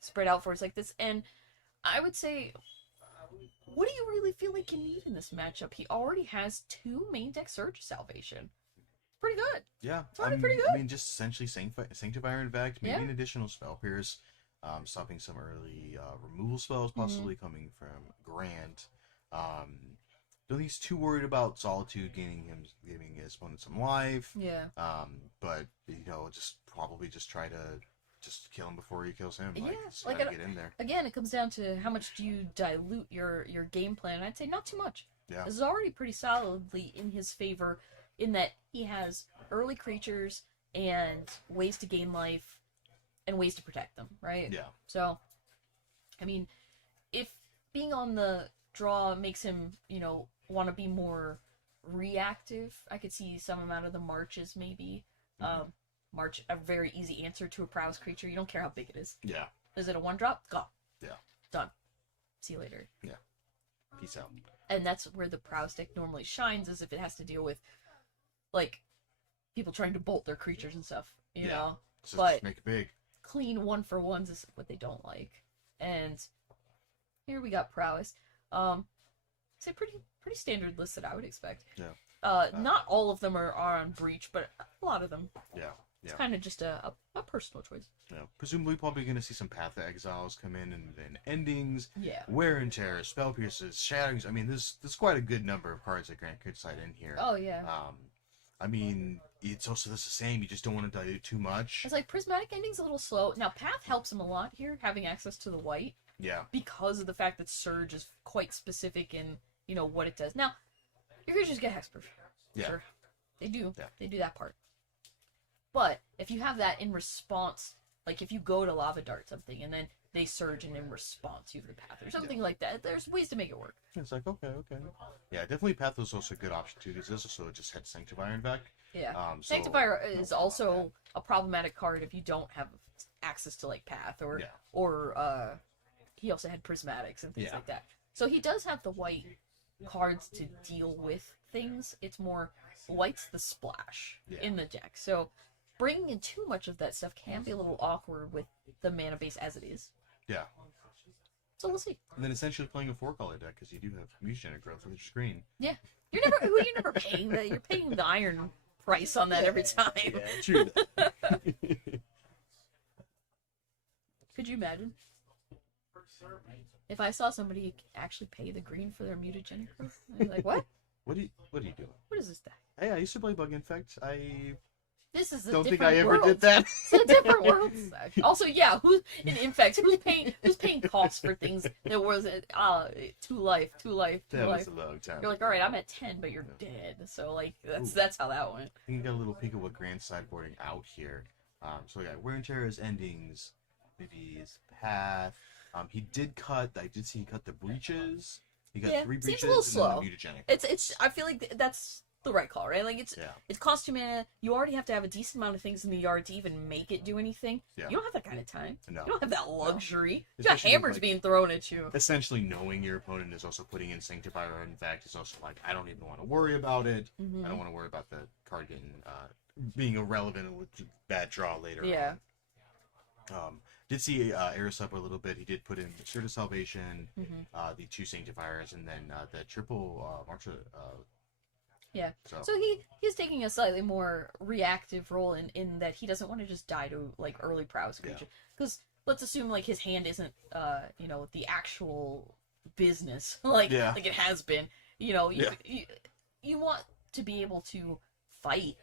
spread out for us like this. And I would say, what do you really feel like you need in this matchup? He already has 2 main deck Surge Salvation. Pretty good. Yeah, already pretty I good. mean, just essentially Sanctifier Infect, maybe Yeah. an additional Spell Pierce, stopping some early removal spells, possibly coming from Grant. Don't think he's too worried about Solitude giving his opponent some life. Yeah. But probably try to just kill him before he kills him. Yeah, Just like gotta get in there. Again, it comes down to how much do you dilute your game plan. I'd say not too much. Yeah. This is already pretty solidly in his favor in that he has early creatures and ways to gain life and ways to protect them, right? Yeah. So, I mean, if being on the draw makes him, want to be more reactive, I could see some amount of the marches maybe. March, a very easy answer to a Prowse creature. You don't care how big it is. Yeah. Is it a 1-drop? Gone. Yeah. Done. See you later. Peace out. And that's where the Prowse deck normally shines, is if it has to deal with, like, people trying to bolt their creatures and stuff, you Yeah. know? Just But make it big. clean 1-for-1s is what they don't like. And here we got Prowess. It's a pretty standard list that I would expect. Yeah. Not all of them are on Breach, but a lot of them. Yeah. It's Yeah. kind of just a personal choice. Presumably, probably going to see some Path of Exiles come in, and then endings, Yeah. wear and tear, spell pierces, shatterings. I mean, there's quite a good number of cards that Grant could cite in here. Oh yeah. I mean, it's also the same. You just don't want to dilute too much. It's like prismatic ending's a little slow. Now Path helps him a lot here, having access to the white, Yeah. because of the fact that Surge is quite specific in what it does. Now, your creatures get hexproof. Yeah. Sure. They do. Yeah. They do that part. But if you have that in response, like if you go to Lava Dart something and then they surge and in response you have the Path or something like that, there's ways to make it work. It's like, okay. Yeah, definitely Path was also a good option too, because this also just had Sanctifier in fact. Yeah. So- Sanctifier is also a problematic card if you don't have access to like Path or he also had prismatics and things Yeah. like that. So he does have the white cards to deal with things. It's more white's the splash in the deck. So bringing in too much of that stuff can be a little awkward with the mana base as it is. Yeah. So we'll see. And then essentially playing a 4-color deck, because you do have mutagen growth with your screen. Yeah. You're never paying that. You're paying the iron price on that every time. Yeah, true. Could you imagine? If I saw somebody actually pay the green for their mutagenic growth, I'd be like, what? What are you doing? What is this deck? Hey, I used to play Bug Infect. I This is a don't think different I ever world. did that. It's a different world. Also, yeah, who's in fact who's paying costs for things that was two life. That was a long time. You're like, all right, I'm at 10, but you're dead. So like that's how that went. I think you got a little peek of what Grant's sideboarding out here. So we got Wear and Tear as endings, maybe his Path. He did cut. I did see he cut the breaches. He got 3 seems breaches a little and slow. then the mutagenic. It's. I feel like that's the right call, right? Like it's cost you mana. You already have to have a decent amount of things in the yard to even make it do anything. Yeah. You don't have that kind of time. No. You don't have that luxury. You got Especially with, hammers like, being thrown at you. Essentially, knowing your opponent is also putting in Sanctifier. In fact, is also like, I don't even want to worry about it. Mm-hmm. I don't want to worry about the card getting being irrelevant with bad draw later. Yeah. On. Did see Aerosub a little bit. He did put in the Shirt of Salvation, Mm-hmm. the 2 Sanctifiers, and then the triple March. Yeah. So He's taking a slightly more reactive role in that he doesn't want to just die to like early prowess creature. Because let's assume like his hand isn't the actual business like it has been. You want to be able to fight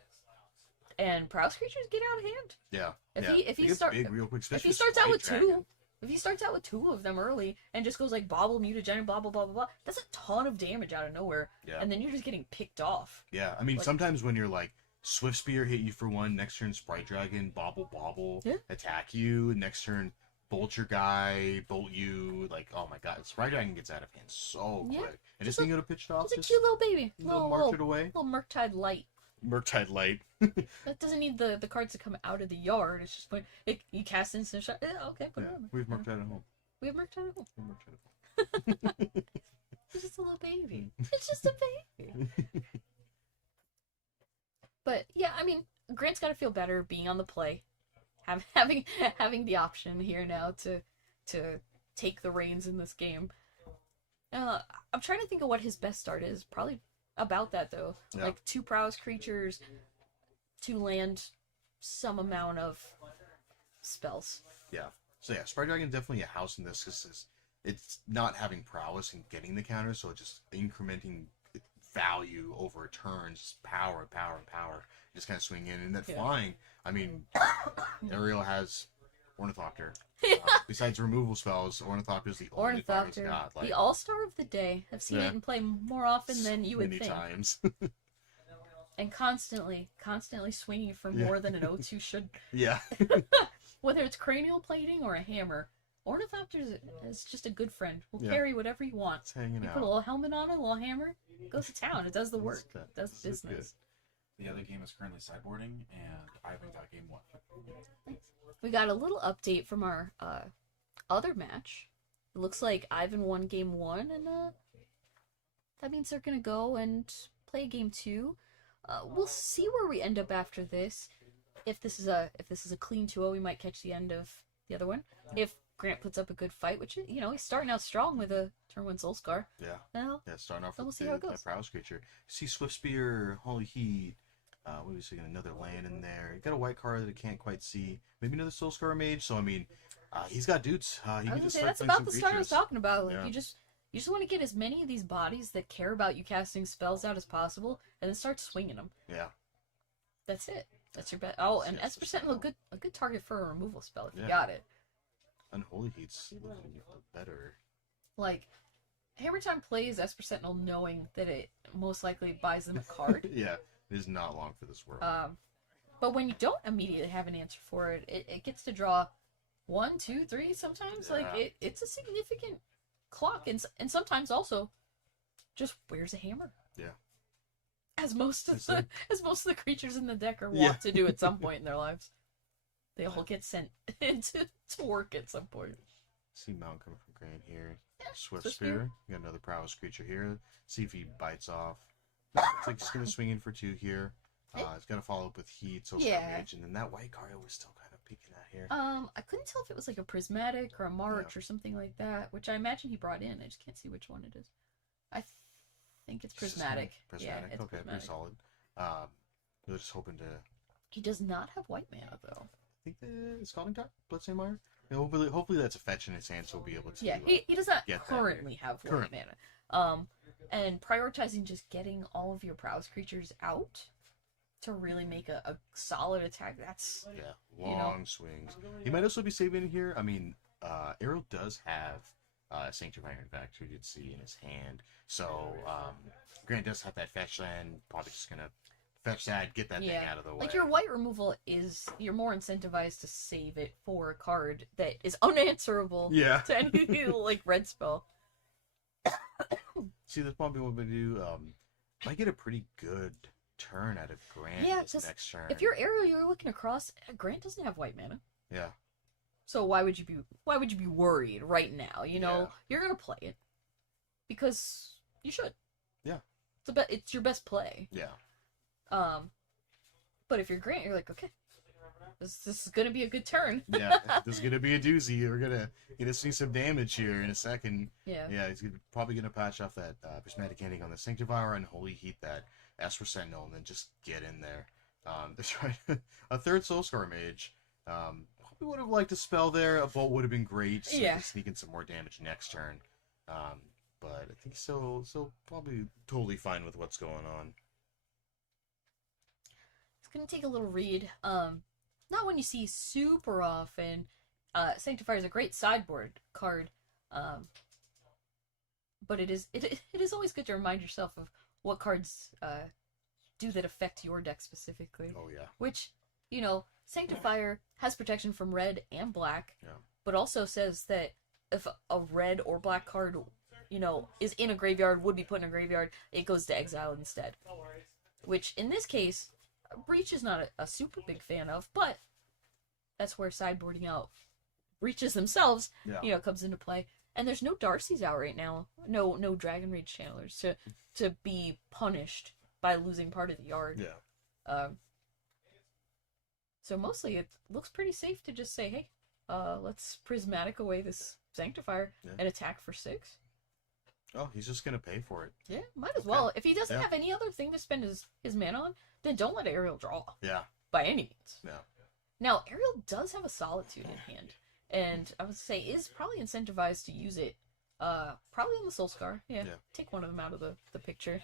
and prowess creatures get out of hand. yeah. If he gets start big real quick, if he especially starts out with Sprite two. Dragon. If he starts out with 2 of them early and just goes like bobble, mutagenic, blah blah blah blah blah, that's a ton of damage out of nowhere. Yeah. And then you're just getting picked off. Yeah, I mean, Like- sometimes when you're like, Swift Spear hit you for 1, next turn Sprite Dragon, bobble, Yeah. attack you, next turn bolt your guy, bolt you, like, oh my god, Sprite Dragon gets out of hand so Yeah. quick. And this Just thing could have pitched off, It's a cute little baby. little marked away. Little Murktide Light. Murktide Light. That doesn't need the cards to come out of the yard. It's just you cast instant shot. Okay, put it Yeah, on. we've Murktide at home. We have Murktide at home. We've Murktide at home. It's just a little baby. It's just a baby. But yeah, I mean, Grant's got to feel better being on the play, having the option here now to take the reins in this game. I'm trying to think of what his best start is. Probably about that though, Yeah. like 2 prowess creatures, 2 land, some amount of spells. Yeah. So yeah, Sprite Dragon definitely a house in this because it's not having prowess and getting the counter, so it's just incrementing value over turns, power, just kind of swing in. And that flying, I mean, Ariel has Ornithopter. Besides removal spells, Ornithopter is the only thing he's Ornithopter, got. Like, the all-star of the day. I've seen Yeah. it in play more often than you would many think. times. And constantly swinging for Yeah. more than an O2 should. Yeah. Whether it's cranial plating or a hammer, Ornithopter is just a good friend. Will Yeah. carry whatever you want. It's hanging You out. put a little helmet on it, a little hammer, it goes to town. It does the work. This It does is business. The other game is currently sideboarding, and Ivan got game 1. We got a little update from our other match. It looks like Ivan won game 1, and that means they're gonna go and play game 2. We'll see where we end up after this. If this is a clean 2-0, we might catch the end of the other one. If Grant puts up a good fight, which he's starting out strong with a turn 1 Soul Scar. Yeah. Well, Yeah, starting off Then we'll with see how it the goes. prowess creature. See Swift Spear, Holy Heat, What was he got another land in there? He got a white card that I can't quite see. Maybe another Soul Scar Mage. So I mean, he's got dudes. He I was can gonna just say start that's playing about some the start I was creatures. talking about. Like Yeah. you just want to get as many of these bodies that care about you casting spells out as possible, and then start swinging them. Yeah. That's it. That's your best. Oh, and Yes, Esper Sentinel, a good target for a removal spell if you Yeah. got it. Unholy Heat's looking better. Like, Hammer Time plays Esper Sentinel knowing that it most likely buys them a card. Yeah, it is not long for this world. But when you don't immediately have an answer for it, it gets to draw 1, 2, 3 sometimes. Yeah. Like, it's a significant clock. And sometimes also just wears a hammer. Yeah. As most of the creatures in the deck are Yeah. wont to do at some point in their lives. They all get sent into to work at some point. See Mount coming from Grant here. Swift Swift Spear. Spear. We got another prowess creature here. See if he bites off. It's like he's gonna swing in for 2 here. He's gonna follow up with Heat, so Yeah. Mage, and then that white card I was still kind of peeking at here. I couldn't tell if it was like a prismatic or a march or something like that, which I imagine he brought in. I just can't see which one it is. I think it's prismatic. Prismatic. Yeah, it's Okay, prismatic. pretty solid. We're just hoping to. He does not have white mana though. I think the Scalding Top, Bloodstained Mire. Yeah, hopefully that's a fetch in his hand, so we'll be able to. Yeah, he does not get that currently have white Current. mana. And prioritizing just getting all of your prowess creatures out to really make a solid attack. That's Yeah, you know. long swings. He might also be saving here. I mean, Arrow does have Sanctifier in fact, who did see in his hand. So Grant does have that fetch land. Probably just gonna fetch that, get that thing out of the way. like your white removal is you're more incentivized to save it for a card that is unanswerable Yeah. to any like red spell. See, that's probably what we do. Might get a pretty good turn out of Grant Yeah, this 'cause next turn. If you're Arrow, you're looking across. Grant doesn't have white mana, Yeah. so why would you be worried right now? You know, Yeah. you're gonna play it because you should. Yeah. It's your best play. Yeah. But if you're Grant, you're like, okay, this is gonna be a good turn. Yeah. This is gonna be a doozy. We're gonna see some damage here in a second. Yeah. Yeah, he's probably gonna patch off that prismatic ending on the Sanctifier and Holy Heat that Esper Sentinel, and then just get in there. They're trying a third Soul Scar Mage. Probably would have liked a spell there. A bolt would have been great. So Yeah. to sneak in some more damage next turn. But I think so probably totally fine with what's going on. It's gonna take a little read. Not one you see super often. Sanctifier is a great sideboard card. But it is always good to remind yourself of what cards do that affect your deck specifically. Oh yeah. Which, you know, Sanctifier has protection from red and black, Yeah. but also says that if a red or black card, you know, is in a graveyard, would be put in a graveyard, it goes to exile instead. Which, in this case, Breach is not a super big fan of, but that's where sideboarding out Breaches themselves, Yeah. you know, comes into play. And there's no Darcy's out right now. No Dragon Rage channelers to be punished by losing part of the yard. Yeah. So mostly it looks pretty safe to just say, hey, let's prismatic away this Sanctifier and attack for 6. Oh, he's just gonna pay for it. Yeah, might as well. If he doesn't Yeah. have any other thing to spend his mana on, then don't let Ariel draw Yeah. by any means. Yeah. Now, Ariel does have a Solitude in hand, and I would say is probably incentivized to use it. Probably on the Soul Scar. Yeah. Take one of them out of the picture.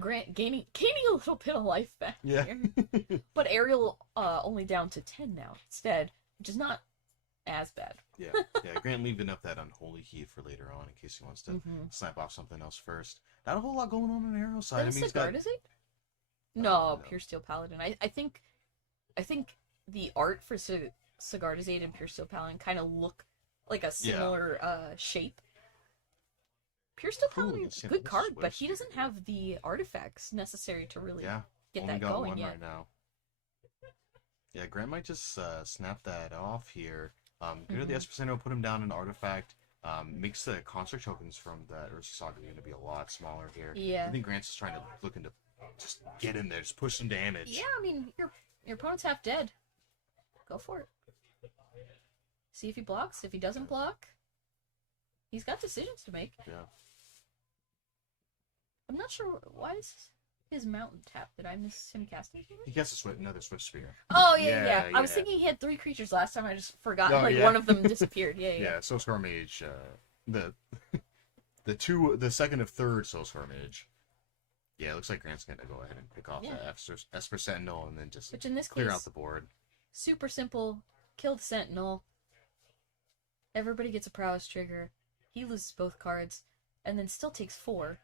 Grant gaining a little bit of life back Yeah. here. But Ariel only down to 10 now instead, which is not as bad. Yeah. Grant leaving up that Unholy Heat for later on in case he wants to snap off something else first. Not a whole lot going on Arrow's side. Then he's got... Sigard, is it? No, Pure Steel Paladin. I think the art for Sigardizade and Pure Steel Paladin kind of look like a similar shape. Pure Steel Paladin is a good card, but he doesn't have the artifacts necessary to really get only that got going one yet. right now. Yeah, Grant might just snap that off here. Go to the Esper Sentinel, put him down an artifact. Makes the construct tokens from that Ursa Saga going to be a lot smaller here. Yeah. I think Grant's just looking to just get in there, just push some damage. Yeah, I mean, your opponent's half dead. Go for it. See if he blocks. If he doesn't block, he's got decisions to make. Yeah. I'm not sure why is his mountain tap. Did I miss him casting something? He casts another Swift Spear. Oh yeah, Yeah, yeah. I was yeah. thinking he had 3 creatures last time. I just forgot. Oh, like yeah. one of them disappeared. Yeah, yeah. Yeah, Soulscar Mage. The second of third Soulscar Mage. Yeah, it looks like Grant's gonna go ahead and pick off Yeah. the Esper Sentinel and then just Which in this clear case, out the board. super simple. Kill the Sentinel. Everybody gets a prowess trigger. He loses both cards, and then still takes 4.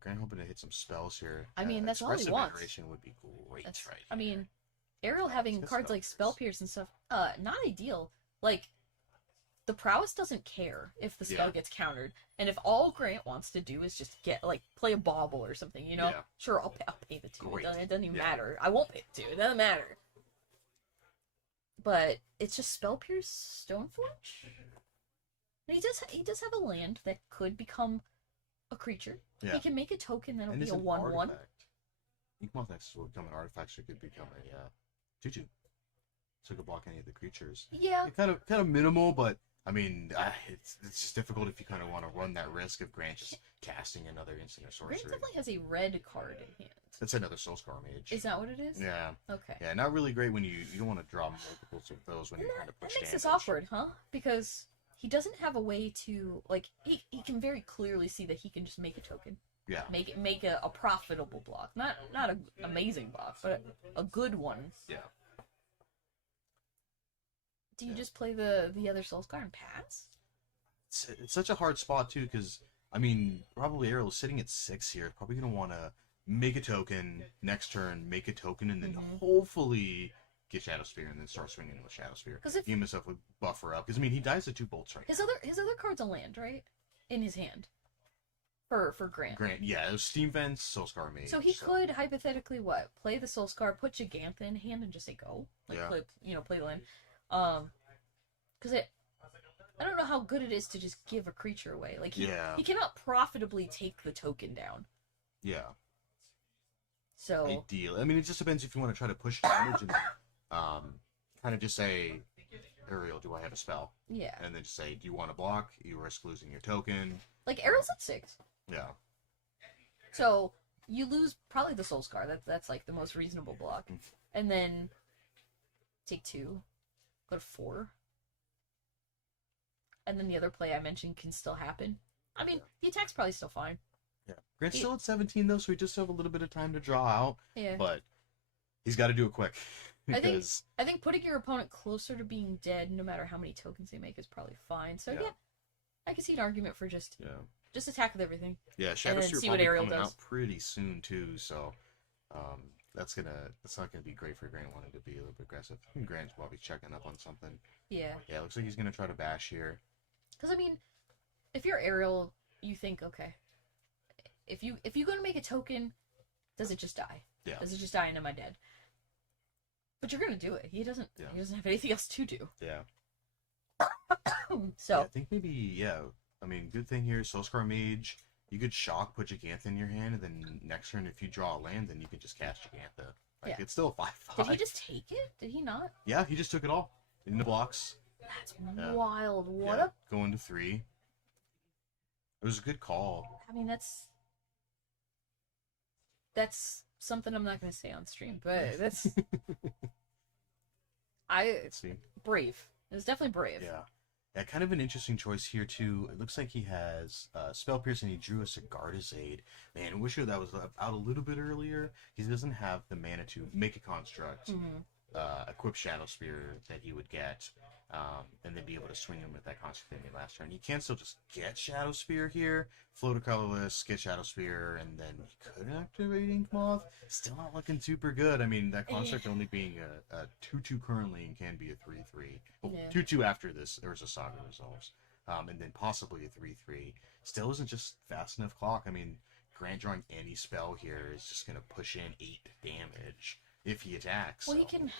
Grant hoping to hit some spells here. I mean, that's all he Expressive wants. Adoration would be great, That's, right? I mean, Ariel having It's got cards Spell like Spell Pierce and stuff, not ideal. Like, the prowess doesn't care if the spell Yeah. gets countered, and if all Grant wants to do is just get play a bauble or something, you know, Yeah. sure, I'll pay the 2. Great. It doesn't even Yeah. matter. I won't pay the 2. It doesn't matter. But it's just Spell Pierce, Stoneforge. And he does have a land that could become a creature. Yeah. He can make a token that'll And be it's a an 1/1. artifact. Inkmoth Nexus will become an artifact, so it could become a 2/2. So it could block any of the creatures. Yeah. It's kind of minimal, but I mean, it's just difficult if you kind of want to run that risk of Grant just casting another instant or Grant sorcery. definitely has a red card in hand. That's another Soulscar Mage. Is that what it is? Yeah. Okay. Yeah, not really great when you don't want to draw multiples of those when And you're trying to that push makes this damage. awkward, huh? Because he doesn't have a way to he can very clearly see that he can just make a token, Yeah. make a profitable block, not an amazing block, but a good one. Yeah. Do you Yeah. just play the other Soulscar and pass? It's such a hard spot too, because I mean, probably Ariel is sitting at 6 here. Probably gonna want to make a token next turn, make a token, and then Mhm. hopefully get Shadow Spear and then start swinging with Shadow Spear. 'Cause if- Give himself a buffer up, because I mean he dies to 2 bolts right His other card's a land, right? In his hand. For Grant. Grant, yeah, it was Steam Vents, Soulscar Mage. So he could hypothetically play the Soulscar, put Gigantha in hand, and just say go, Yeah. play the land, because I don't know how good it is to just give a creature away. Like he cannot profitably take the token down. Yeah, So ideal. I mean, it just depends if you want to try to push damage and kind of just say, Ariel, do I have a spell? yeah, And then just say, do you want to block? You risk losing your token. like Ariel's at 6, Yeah. so you lose probably the Soulscar. That's like the most reasonable block, and then take 2, go to 4. And then the other play I mentioned can still happen. I mean, the attack's probably still fine. Yeah. Grant's still at 17 though, so we just have a little bit of time to draw out. Yeah. But he's got to do it quick. I Because think putting your opponent closer to being dead, no matter how many tokens they make, is probably fine. So yeah, I can see an argument for just attack with everything. yeah, Shadow then Spear see what probably Ariel coming does. out pretty soon too. So that's not gonna be great for Grant wanting to be a little bit aggressive. I think Grant's probably checking up on something. Yeah. Yeah, looks like he's gonna try to bash here. Because I mean, if you're Ariel, you think, okay, if you're gonna make a token, does it just die? Yeah. Does it just die and am I dead? But you're gonna do it. He doesn't. Yeah. He doesn't have anything else to do. Yeah. So Yeah, I think maybe I mean, good thing here, Soulscar Mage. You could shock, put Gigantha in your hand, and then next turn, if you draw a land, then you can just cast Gigantha. Like, Yeah. it's still a 5/5. did he just take it? Did he not? Yeah, he just took it all. In the blocks. That's Yeah. wild. What Yeah, going to 3. It was a good call. I mean, that's something I'm not gonna say on stream, but that's Let's see. brave. It was definitely brave. Yeah. Yeah, kind of an interesting choice here, too. It looks like he has Spell Pierce and he drew a Sigarda's Aid. Man, I wish that was out a little bit earlier. He doesn't have the mana to make a construct, equip Shadow Spear that he would get, and then be able to swing him with that construct that he made last turn. He can still just get Shadow Spear here, float a colorless, get Shadow Spear, and then he could activate Inkmoth. Still not looking super good. I mean, that construct only being a 2/2 currently and can be a 3/3. Well, Yeah. 2/2 after this, there's a Saga resolves. And then possibly a 3/3. Still isn't just fast enough clock. I mean, Grant drawing any spell here is just going to push in 8 damage if he attacks. Well, so. he can.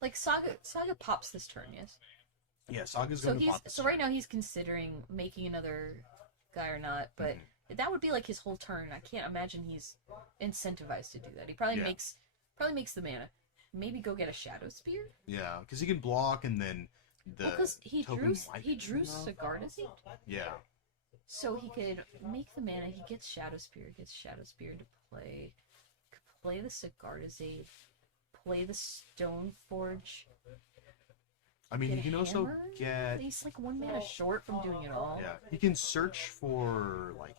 Like Saga pops this turn, yes. Yeah, Saga's So going to pop this right turn. now he's considering making another guy or not, but that would be like his whole turn. I can't imagine he's incentivized to do that. He probably makes the mana. Maybe go get a Shadow Spear. Yeah, because he can block and then the Because he token drew might he be drew enough. Sigarda's Aid. Yeah. So he could make the mana. He gets Shadow Spear. Gets Shadow Spear into play. Could play the Sigardizade. Play the Stoneforge. I mean, Get you a can also hammer? get. He's like 1 mana short from doing it all. Yeah, you can search for like,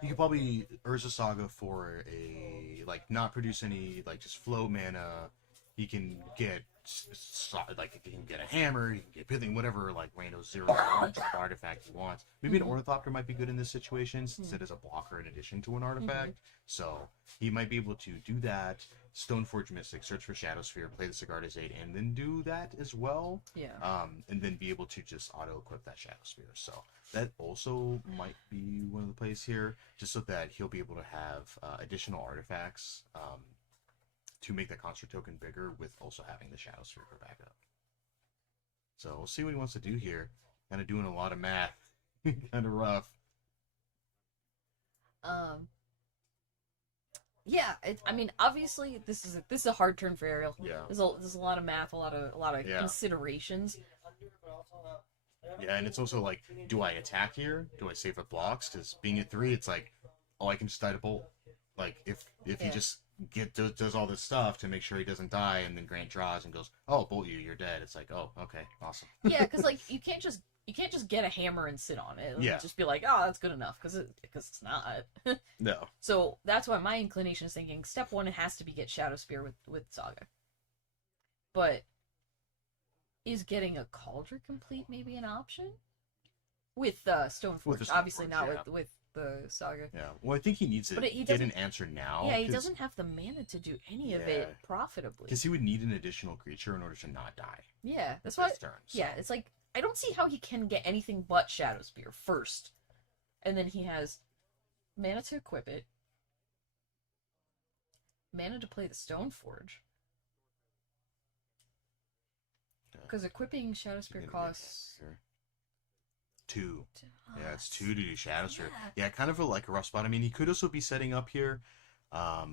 you could probably Urza Saga for a like not produce any like just flow mana. You can get like you can get a hammer, you can get pithing, whatever like random 0 artifact you want. Maybe an Ornithopter might be good in this situation since it is a blocker in addition to an artifact. So he might be able to do that. Stoneforge Mystic, search for Shadow Sphere, play the Sigardizade, and then do that as well. Yeah. And then be able to just auto equip that Shadow Sphere. So that also might be one of the plays here, just so that he'll be able to have additional artifacts to make that construct token bigger with also having the Shadow Sphere for backup. So we'll see what he wants to do here. Kind of doing a lot of math. Kind of rough. Yeah, I mean, obviously, this is a hard turn for Ariel. Yeah. There's a lot of math, a lot of Yeah. considerations. Yeah, and it's also like, do I attack here? Do I save up blocks? Because being at 3, it's like, oh, I can just die to bolt. Like, if he Yeah. just does all this stuff to make sure he doesn't die, and then Grant draws and goes, oh, bolt you, you're dead. It's like, oh, okay, awesome. Yeah, because like you can't just get a hammer and sit on it. And Yeah. just be like, oh, that's good enough, because it's not. No. So that's why my inclination is thinking step 1 it has to be get Shadow Spear with Saga. But is getting a Cauldron Complete maybe an option? With Stoneforge, With the obviously Stoneforge, not yeah. with the Saga. Yeah. Well, I think he needs to But he get an doesn't- answer now. Yeah, he doesn't have the mana to do any of it profitably. Because he would need an additional creature in order to not die. Yeah, that's why. This turn, so. Yeah, it's like I don't see how he can get anything but Shadow Spear first, and then he has mana to equip it, mana to play the Stoneforge. Because equipping Shadow Spear costs 2. Yeah, it's 2 to do Shadow Sphere. Yeah, kind of like a rough spot. I mean, he could also be setting up here. I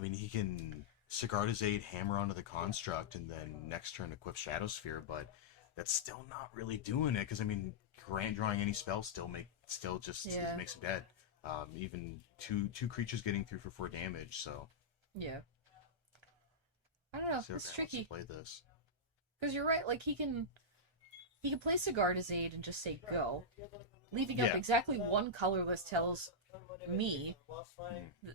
mean, he can Sigardizade, hammer onto the construct, and then next turn equip Shadow Sphere, but that's still not really doing it, because, I mean, Grant drawing any spell still just makes him dead. Even two creatures getting through for 4 damage, so... Yeah. I don't know, see how it's Grant wants to tricky. play this. Because you're right, like, he can play Sigardizade and just say go. Leaving up Yeah. exactly one colorless tells me,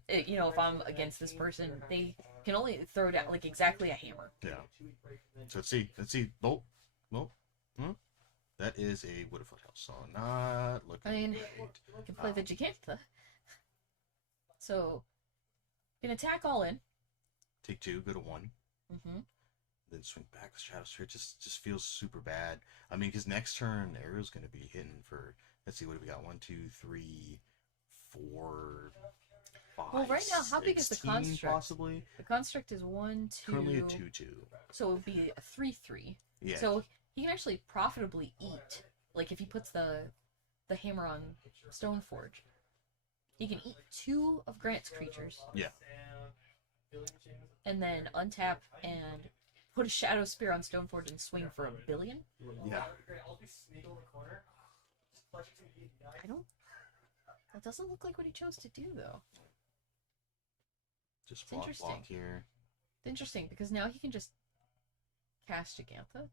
you know, if I'm against this person, they can only throw down, like, exactly a hammer. Yeah. So let's see. Bolt. That is a Wood of Foothills, so not looking I mean, great. you can play the Gigantha. So, you can attack all in. Take 2, go to 1. Mm-hmm. Then swing back with Shadow Sphere. Just feels super bad. I mean, because next turn, Arrow's going to be hitting for, let's see, what do we got? 1, 2, 3, 4, 5, Well, right now, how big is the 16 construct? possibly? The construct is 1, 2... Currently a 2/2. So it would be a 3/3. Yeah. So he can actually profitably eat. Like, if he puts the hammer on Stoneforge, he can eat 2 of Grant's creatures. Yeah. And then untap and put a Shadow Spear on Stoneforge and swing for $1 billion? Yeah. I don't... That doesn't look like what he chose to do, though. Just It's block interesting. here. It's interesting, because now he can just cast Gigantha.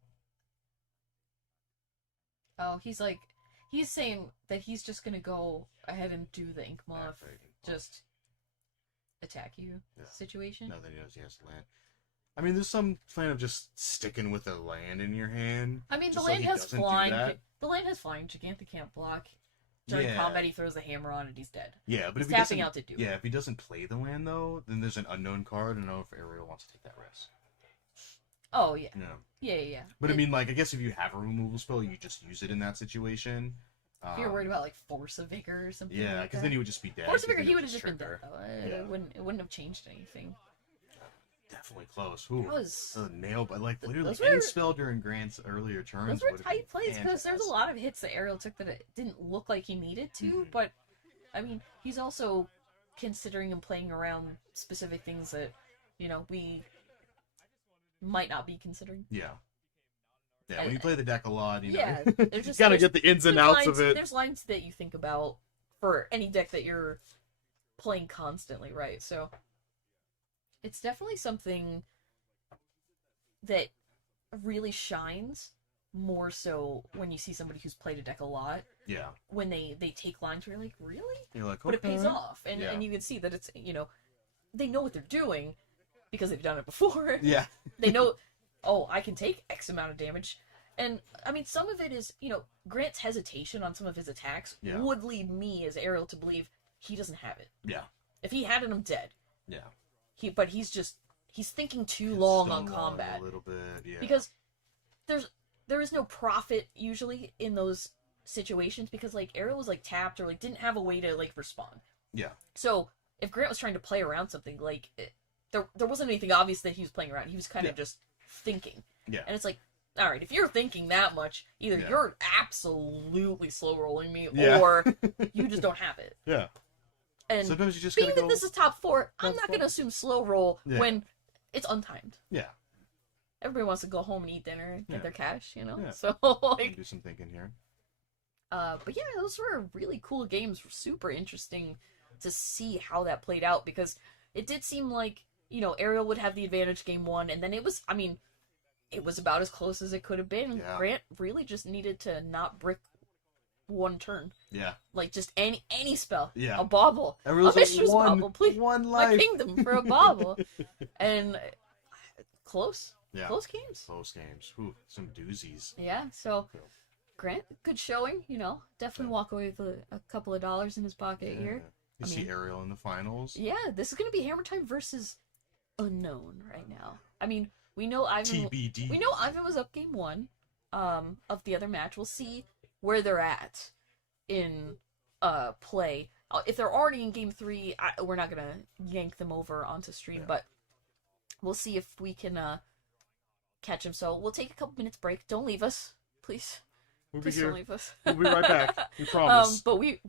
Oh, he's saying that he's just gonna go ahead and do the Ink Moth, just attack you situation. Now that he knows he has to land. I mean, there's some plan of just sticking with a land in your hand. I mean, the just so land he has doesn't do flying. that. The land has flying. Gigantha can't block. During Yeah. combat, he throws the hammer on and he's dead. Yeah, but He's if he tapping doesn't, out to do it. yeah, if he doesn't play the land though, then there's an unknown card. I don't know if Ariel wants to take that risk. Oh yeah, No, yeah. but I mean, like, I guess if you have a removal spell, you just use it in that situation. If you're worried about like Force of Vigor or something. Yeah, like because that. then he would just be dead. Force of 'cause Vigor, then he it would have just been dead trigger. though. Yeah. It wouldn't have changed anything. Definitely close. Ooh, That was a nail, but like literally those any were- spell during Grant's earlier turns. those were would've tight been plays because there's a fantastic. lot of hits that Ariel took that it didn't look like he needed to. Mhm. But I mean, he's also considering and playing around specific things that we might not be considering. Yeah. Yeah, when you play the deck a lot, you know, Yeah, you there's just- gotta there's- get the ins and there's outs lines, of it. There's lines that you think about for any deck that you're playing constantly, right? So it's definitely something that really shines more so when you see somebody who's played a deck a lot, Yeah, when they take lines where you're like, really? you're like, But it pays okay. off, and Yeah. and you can see that it's, you know, they know what they're doing because they've done it before. Yeah, They know, oh, I can take X amount of damage. And, I mean, some of it is, you know, Grant's hesitation on some of his attacks Yeah. would lead me as Ariel to believe he doesn't have it. yeah, If he had it, I'm dead. yeah. But he's thinking too long on Stonewalling combat. a little bit, yeah. Because there is no profit usually in those situations because, like, Ariel was, like, tapped or, like, didn't have a way to, like, respond. Yeah. So, if Grant was trying to play around something, like, there wasn't anything obvious that he was playing around. He was kind of just thinking. Yeah. And it's like, all right, if you're thinking that much, either Yeah. you're absolutely slow rolling me, Yeah. or you just don't have it. Yeah. And Sometimes you just being gotta that go. this is top 4, I'm Top not 4. going to assume slow roll Yeah. when it's untimed. Yeah. Everybody wants to go home and eat dinner and get Yeah. their cash, you know? Yeah. So, like, Do some thinking here. but yeah, those were really cool games. Super interesting to see how that played out because it did seem like, you know, Ariel would have the advantage game 1, and then it was about as close as it could have been. Yeah. Grant really just needed to not brick one turn. Yeah. Like, just any spell. Yeah. A bauble. Everyone's a like, mistress bauble, please. one My life. kingdom for a bauble. And close. Yeah. Close games. Close games. Ooh, some doozies. Yeah, so Cool. Grant, good showing, you know. Definitely walk away with a couple of dollars in his pocket Yeah. here. You I see mean- Ariel in the finals. Yeah, this is gonna be Hammer Time versus Unknown right now. I mean, we know Ivan. TBD. We know Ivan was up game 1, of the other match. We'll see where they're at in play. If they're already in game 3, we're not gonna yank them over onto stream, Yeah. but we'll see if we can catch them. So we'll take a couple minutes break. Don't leave us, please. We'll be Please don't here. leave us. We'll be right back. We promise. But we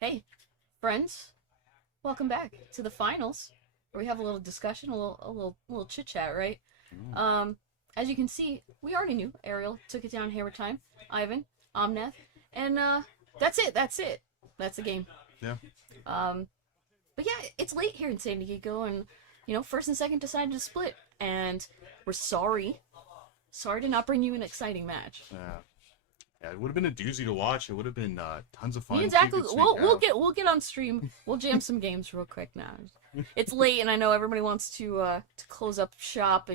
Hey, friends, welcome back to the finals, where we have a little discussion, a little chit chat, right? As you can see, we already knew Ariel took it down Hammer Time, Ivan, Omnath, and that's it. That's the game. Yeah. But yeah, it's late here in San Diego, and first and second decided to split, and we're sorry. Sorry to not bring you an exciting match. Yeah, it would have been a doozy to watch. It would have been tons of fun. Exactly. We'll get on stream. We'll jam some games real quick now. It's late, and I know everybody wants to close up shop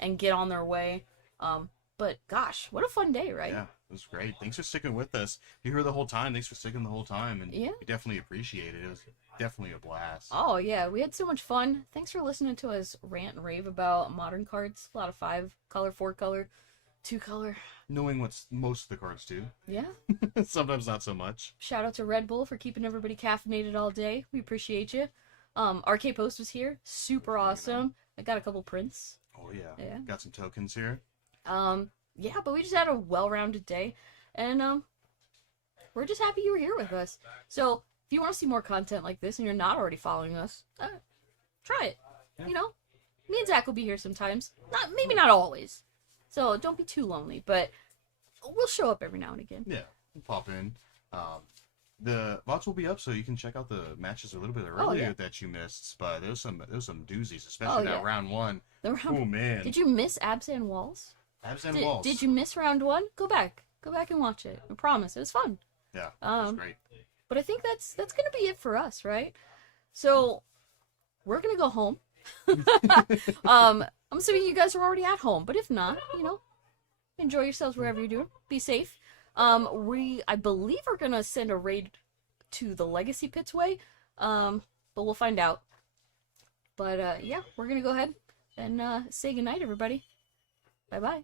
and get on their way. But gosh, what a fun day, right? Yeah, it was great. Thanks for sticking with us. If you were the whole time, thanks for sticking the whole time, and Yeah. we definitely appreciate it. It was definitely a blast. Oh yeah, we had so much fun. Thanks for listening to us rant and rave about modern cards. A lot of 5-color, 4-color, 2-color. Knowing what most of the cards do. Yeah. Sometimes not so much. Shout out to Red Bull for keeping everybody caffeinated all day. We appreciate you. RK Post was here. Super awesome. I got a couple prints. Oh yeah. Yeah. Got some tokens here. Yeah, but we just had a well-rounded day, and we're just happy you were here with us. So if you want to see more content like this and you're not already following us, try it. Yeah. Me and Zach will be here sometimes. Maybe not always. So don't be too lonely, but we'll show up every now and again. Yeah, we'll pop in. The VODs will be up, so you can check out the matches a little bit earlier that you missed. But there's some doozies, especially that round one. Oh man! Did you miss Abzan Walls? Abzan Walls. Did you miss round one? Go back and watch it. I promise, it was fun. Yeah, it was great. But I think that's gonna be it for us, right? So we're gonna go home. I'm assuming you guys are already at home, but if not, enjoy yourselves wherever you're doing. Be safe. I believe we're gonna send a raid to the Legacy Pits way, but we'll find out. But yeah, we're gonna go ahead and say goodnight, everybody. Bye bye.